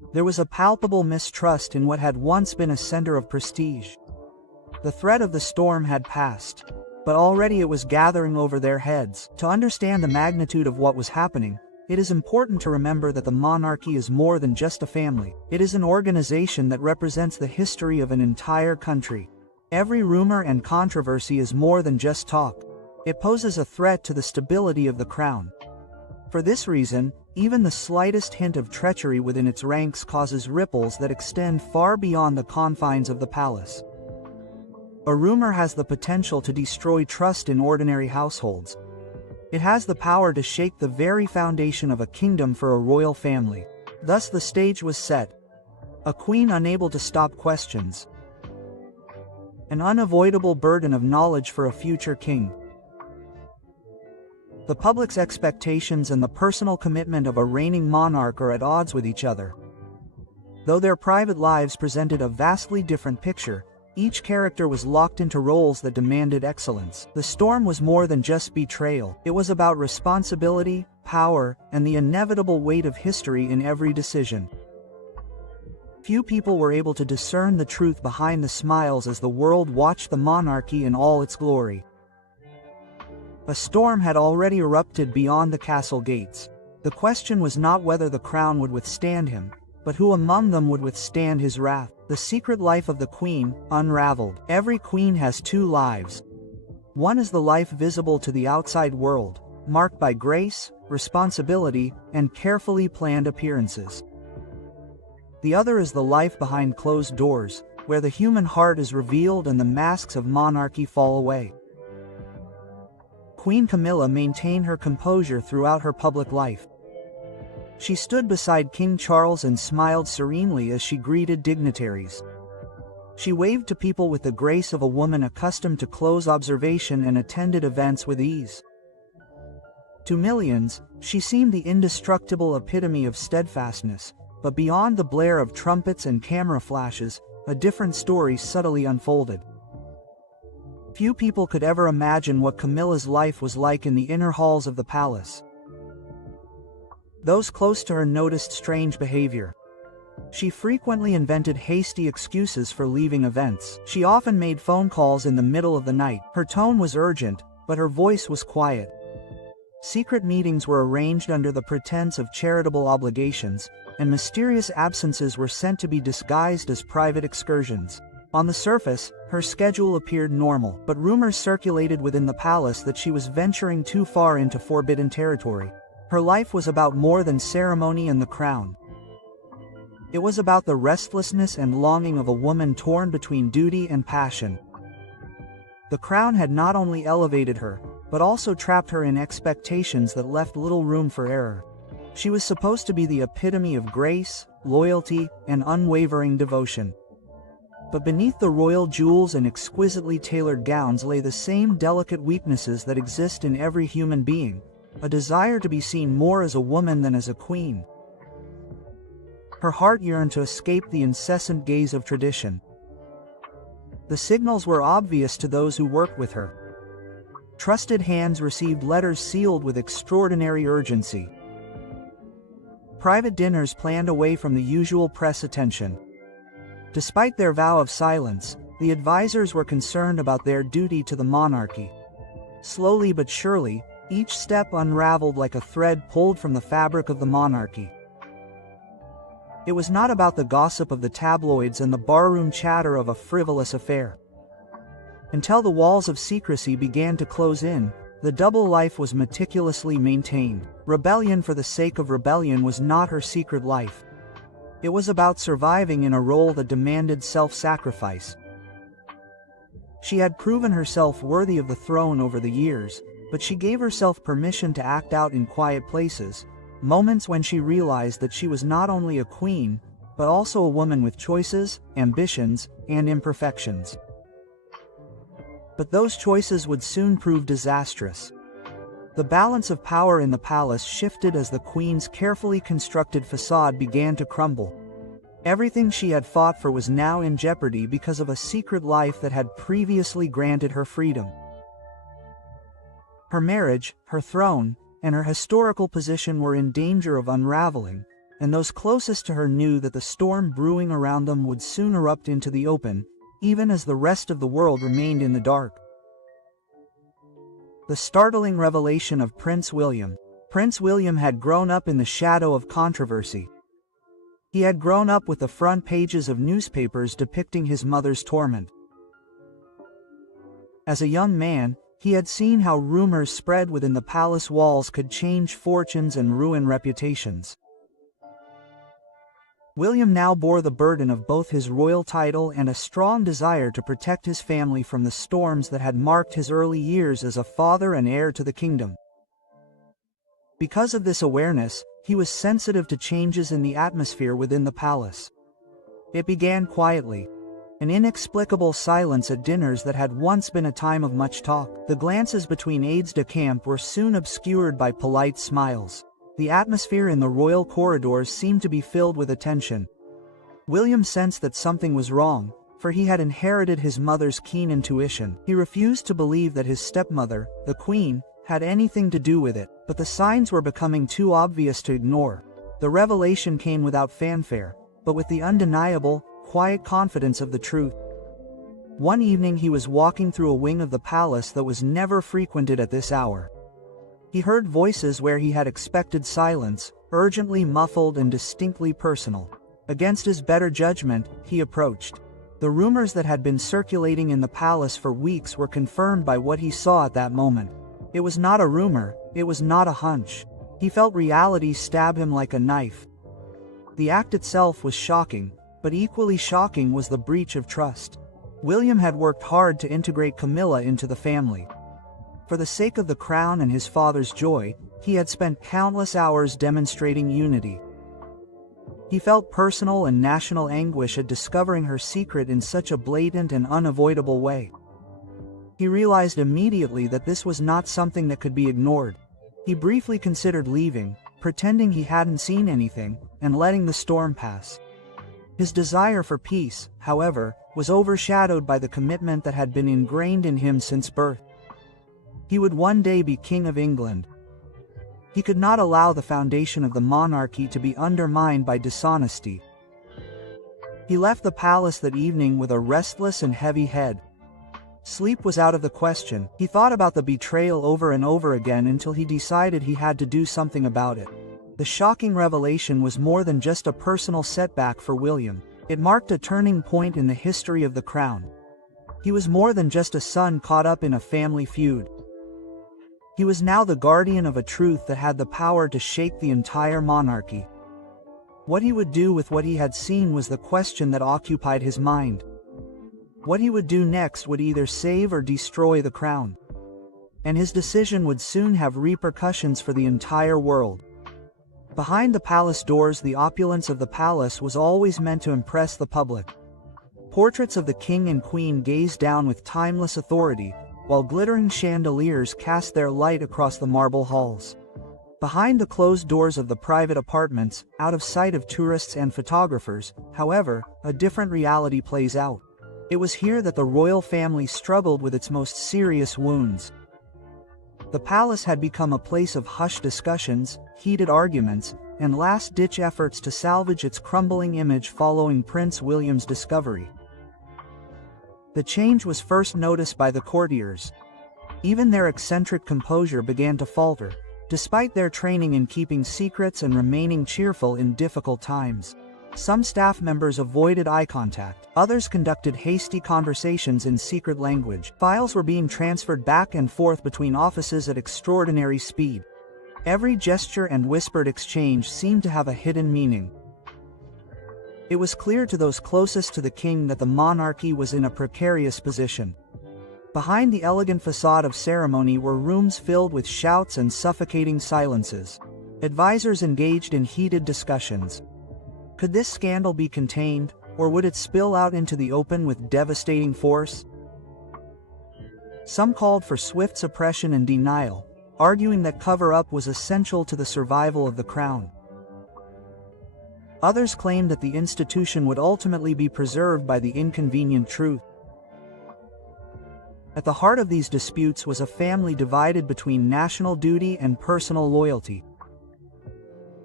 There was a palpable mistrust in what had once been a center of prestige. The threat of the storm had passed, but already it was gathering over their heads. To understand the magnitude of what was happening, it is important to remember that the monarchy is more than just a family. It is an organization that represents the history of an entire country. Every rumor and controversy is more than just talk. It poses a threat to the stability of the crown. For this reason, even the slightest hint of treachery within its ranks causes ripples that extend far beyond the confines of the palace. A rumor has the potential to destroy trust in ordinary households. It has the power to shake the very foundation of a kingdom for a royal family. Thus the stage was set. A queen unable to stop questions. An unavoidable burden of knowledge for a future king. The public's expectations and the personal commitment of a reigning monarch are at odds with each other. Though their private lives presented a vastly different picture, each character was locked into roles that demanded excellence. The storm was more than just betrayal. It was about responsibility, power, and the inevitable weight of history in every decision. Few people were able to discern the truth behind the smiles as the world watched the monarchy in all its glory. A storm had already erupted beyond the castle gates. The question was not whether the crown would withstand him, but who among them would withstand his wrath. The secret life of the queen unraveled. Every queen has two lives. One is the life visible to the outside world, marked by grace, responsibility, and carefully planned appearances. The other is the life behind closed doors, where the human heart is revealed and the masks of monarchy fall away. Queen Camilla maintained her composure throughout her public life. She stood beside King Charles and smiled serenely as she greeted dignitaries. She waved to people with the grace of a woman accustomed to close observation and attended events with ease. To millions, she seemed the indestructible epitome of steadfastness, but beyond the blare of trumpets and camera flashes, a different story subtly unfolded. Few people could ever imagine what Camilla's life was like in the inner halls of the palace. Those close to her noticed strange behavior. She frequently invented hasty excuses for leaving events. She often made phone calls in the middle of the night. Her tone was urgent, but her voice was quiet. Secret meetings were arranged under the pretense of charitable obligations, and mysterious absences were sent to be disguised as private excursions. On the surface, her schedule appeared normal, but rumors circulated within the palace that she was venturing too far into forbidden territory. Her life was about more than ceremony and the crown. It was about the restlessness and longing of a woman torn between duty and passion. The crown had not only elevated her, but also trapped her in expectations that left little room for error. She was supposed to be the epitome of grace, loyalty, and unwavering devotion. But beneath the royal jewels and exquisitely tailored gowns lay the same delicate weaknesses that exist in every human being. A desire to be seen more as a woman than as a queen. Her heart yearned to escape the incessant gaze of tradition. The signals were obvious to those who worked with her. Trusted hands received letters sealed with extraordinary urgency. Private dinners planned away from the usual press attention. Despite their vow of silence, the advisors were concerned about their duty to the monarchy. Slowly but surely, each step unraveled like a thread pulled from the fabric of the monarchy. It was not about the gossip of the tabloids and the barroom chatter of a frivolous affair. Until the walls of secrecy began to close in, the double life was meticulously maintained. Rebellion for the sake of rebellion was not her secret life. It was about surviving in a role that demanded self-sacrifice. She had proven herself worthy of the throne over the years, but she gave herself permission to act out in quiet places, moments when she realized that she was not only a queen, but also a woman with choices, ambitions, and imperfections. But those choices would soon prove disastrous. The balance of power in the palace shifted as the queen's carefully constructed facade began to crumble. Everything she had fought for was now in jeopardy because of a secret life that had previously granted her freedom. Her marriage, her throne, and her historical position were in danger of unraveling, and those closest to her knew that the storm brewing around them would soon erupt into the open, even as the rest of the world remained in the dark. The startling revelation of Prince William. Prince William had grown up in the shadow of controversy. He had grown up with the front pages of newspapers depicting his mother's torment. As a young man, he had seen how rumors spread within the palace walls could change fortunes and ruin reputations. William now bore the burden of both his royal title and a strong desire to protect his family from the storms that had marked his early years as a father and heir to the kingdom. Because of this awareness, he was sensitive to changes in the atmosphere within the palace. It began quietly. An inexplicable silence at dinners that had once been a time of much talk. The glances between aides-de-camp were soon obscured by polite smiles. The atmosphere in the royal corridors seemed to be filled with attention. William sensed that something was wrong, for he had inherited his mother's keen intuition. He refused to believe that his stepmother, the Queen, had anything to do with it, but the signs were becoming too obvious to ignore. The revelation came without fanfare, but with the undeniable, quiet confidence of the truth. One evening he was walking through a wing of the palace that was never frequented at this hour. He heard voices where he had expected silence, urgently muffled and distinctly personal. Against his better judgment, he approached. The rumors that had been circulating in the palace for weeks were confirmed by what he saw at that moment. It was not a rumor, it was not a hunch. He felt reality stab him like a knife. The act itself was shocking, but equally shocking was the breach of trust. William had worked hard to integrate Camilla into the family. For the sake of the crown and his father's joy, he had spent countless hours demonstrating unity. He felt personal and national anguish at discovering her secret in such a blatant and unavoidable way. He realized immediately that this was not something that could be ignored. He briefly considered leaving, pretending he hadn't seen anything, and letting the storm pass. His desire for peace, however, was overshadowed by the commitment that had been ingrained in him since birth. He would one day be King of England. He could not allow the foundation of the monarchy to be undermined by dishonesty. He left the palace that evening with a restless and heavy head. Sleep was out of the question. He thought about the betrayal over and over again until he decided he had to do something about it. The shocking revelation was more than just a personal setback for William. It marked a turning point in the history of the crown. He was more than just a son caught up in a family feud. He was now the guardian of a truth that had the power to shake the entire monarchy. What he would do with what he had seen was the question that occupied his mind. What he would do next would either save or destroy the crown. And his decision would soon have repercussions for the entire world. Behind the palace doors, the opulence of the palace was always meant to impress the public. Portraits of the king and queen gazed down with timeless authority, while glittering chandeliers cast their light across the marble halls. Behind the closed doors of the private apartments, out of sight of tourists and photographers, however, a different reality plays out. It was here that the royal family struggled with its most serious wounds. The palace had become a place of hushed discussions, heated arguments, and last-ditch efforts to salvage its crumbling image following Prince William's discovery. The change was first noticed by the courtiers. Even their eccentric composure began to falter, despite their training in keeping secrets and remaining cheerful in difficult times. Some staff members avoided eye contact, others conducted hasty conversations in secret language. Files were being transferred back and forth between offices at extraordinary speed. Every gesture and whispered exchange seemed to have a hidden meaning. It was clear to those closest to the king that the monarchy was in a precarious position. Behind the elegant facade of ceremony were rooms filled with shouts and suffocating silences. Advisors engaged in heated discussions. Could this scandal be contained, or would it spill out into the open with devastating force? Some called for swift suppression and denial, arguing that cover-up was essential to the survival of the crown. Others claimed that the institution would ultimately be preserved by the inconvenient truth. At the heart of these disputes was a family divided between national duty and personal loyalty.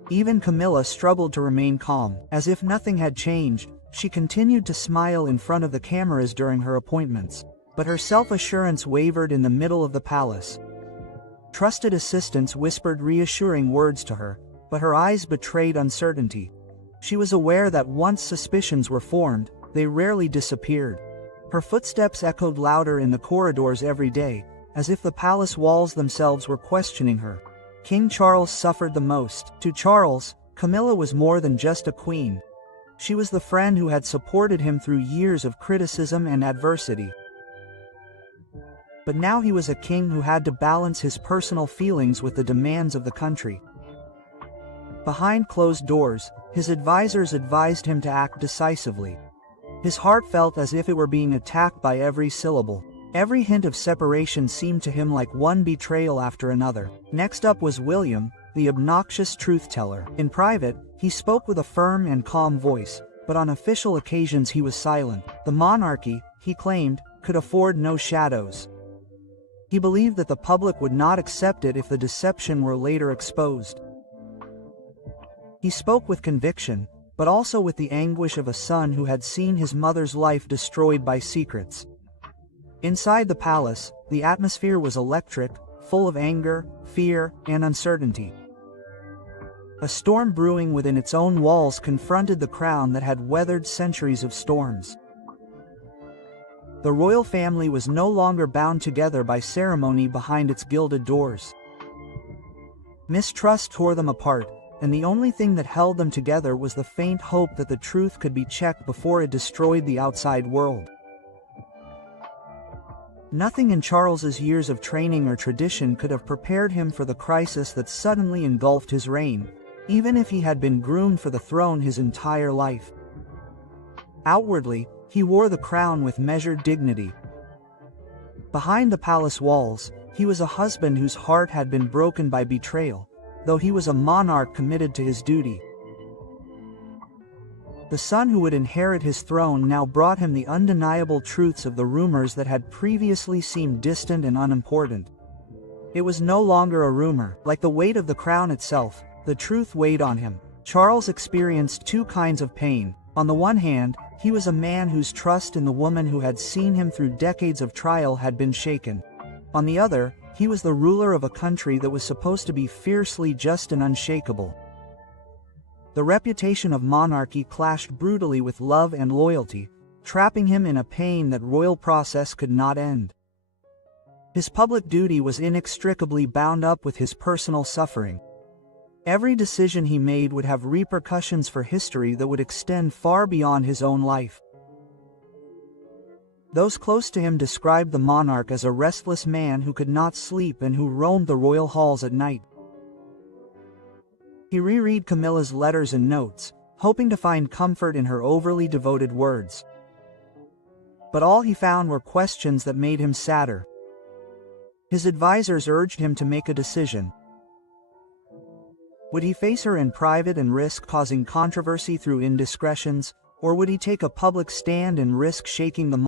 Even Camilla struggled to remain calm. As if nothing had changed, she continued to smile in front of the cameras during her appointments. But her self-assurance wavered in the middle of the palace. Trusted assistants whispered reassuring words to her, but her eyes betrayed uncertainty. She was aware that once suspicions were formed, they rarely disappeared. Her footsteps echoed louder in the corridors every day, as if the palace walls themselves were questioning her. King Charles suffered the most. To Charles, Camilla was more than just a queen. She was the friend who had supported him through years of criticism and adversity. But now he was a king who had to balance his personal feelings with the demands of the country. Behind closed doors, his advisors advised him to act decisively. His heart felt as if it were being attacked by every syllable. Every hint of separation seemed to him like one betrayal after another. Next up was William, the obnoxious truth-teller. In private, he spoke with a firm and calm voice, but on official occasions he was silent. The monarchy, he claimed, could afford no shadows. He believed that the public would not accept it if the deception were later exposed. He spoke with conviction, but also with the anguish of a son who had seen his mother's life destroyed by secrets. Inside the palace, the atmosphere was electric, full of anger, fear, and uncertainty. A storm brewing within its own walls confronted the crown that had weathered centuries of storms. The royal family was no longer bound together by ceremony behind its gilded doors. Mistrust tore them apart, and the only thing that held them together was the faint hope that the truth could be checked before it destroyed the outside world. Nothing in Charles's years of training or tradition could have prepared him for the crisis that suddenly engulfed his reign, even if he had been groomed for the throne his entire life. Outwardly, he wore the crown with measured dignity. Behind the palace walls, he was a husband whose heart had been broken by betrayal, though he was a monarch committed to his duty. The son who would inherit his throne now brought him the undeniable truths of the rumors that had previously seemed distant and unimportant. It was no longer a rumor. Like the weight of the crown itself, the truth weighed on him. Charles experienced two kinds of pain. On the one hand, he was a man whose trust in the woman who had seen him through decades of trial had been shaken. On the other, he was the ruler of a country that was supposed to be fiercely just and unshakable. The reputation of monarchy clashed brutally with love and loyalty, trapping him in a pain that royal process could not end. His public duty was inextricably bound up with his personal suffering. Every decision he made would have repercussions for history that would extend far beyond his own life. Those close to him described the monarch as a restless man who could not sleep and who roamed the royal halls at night. He reread Camilla's letters and notes, hoping to find comfort in her overly devoted words. But all he found were questions that made him sadder. His advisors urged him to make a decision. Would he face her in private and risk causing controversy through indiscretions, or would he take a public stand and risk shaking the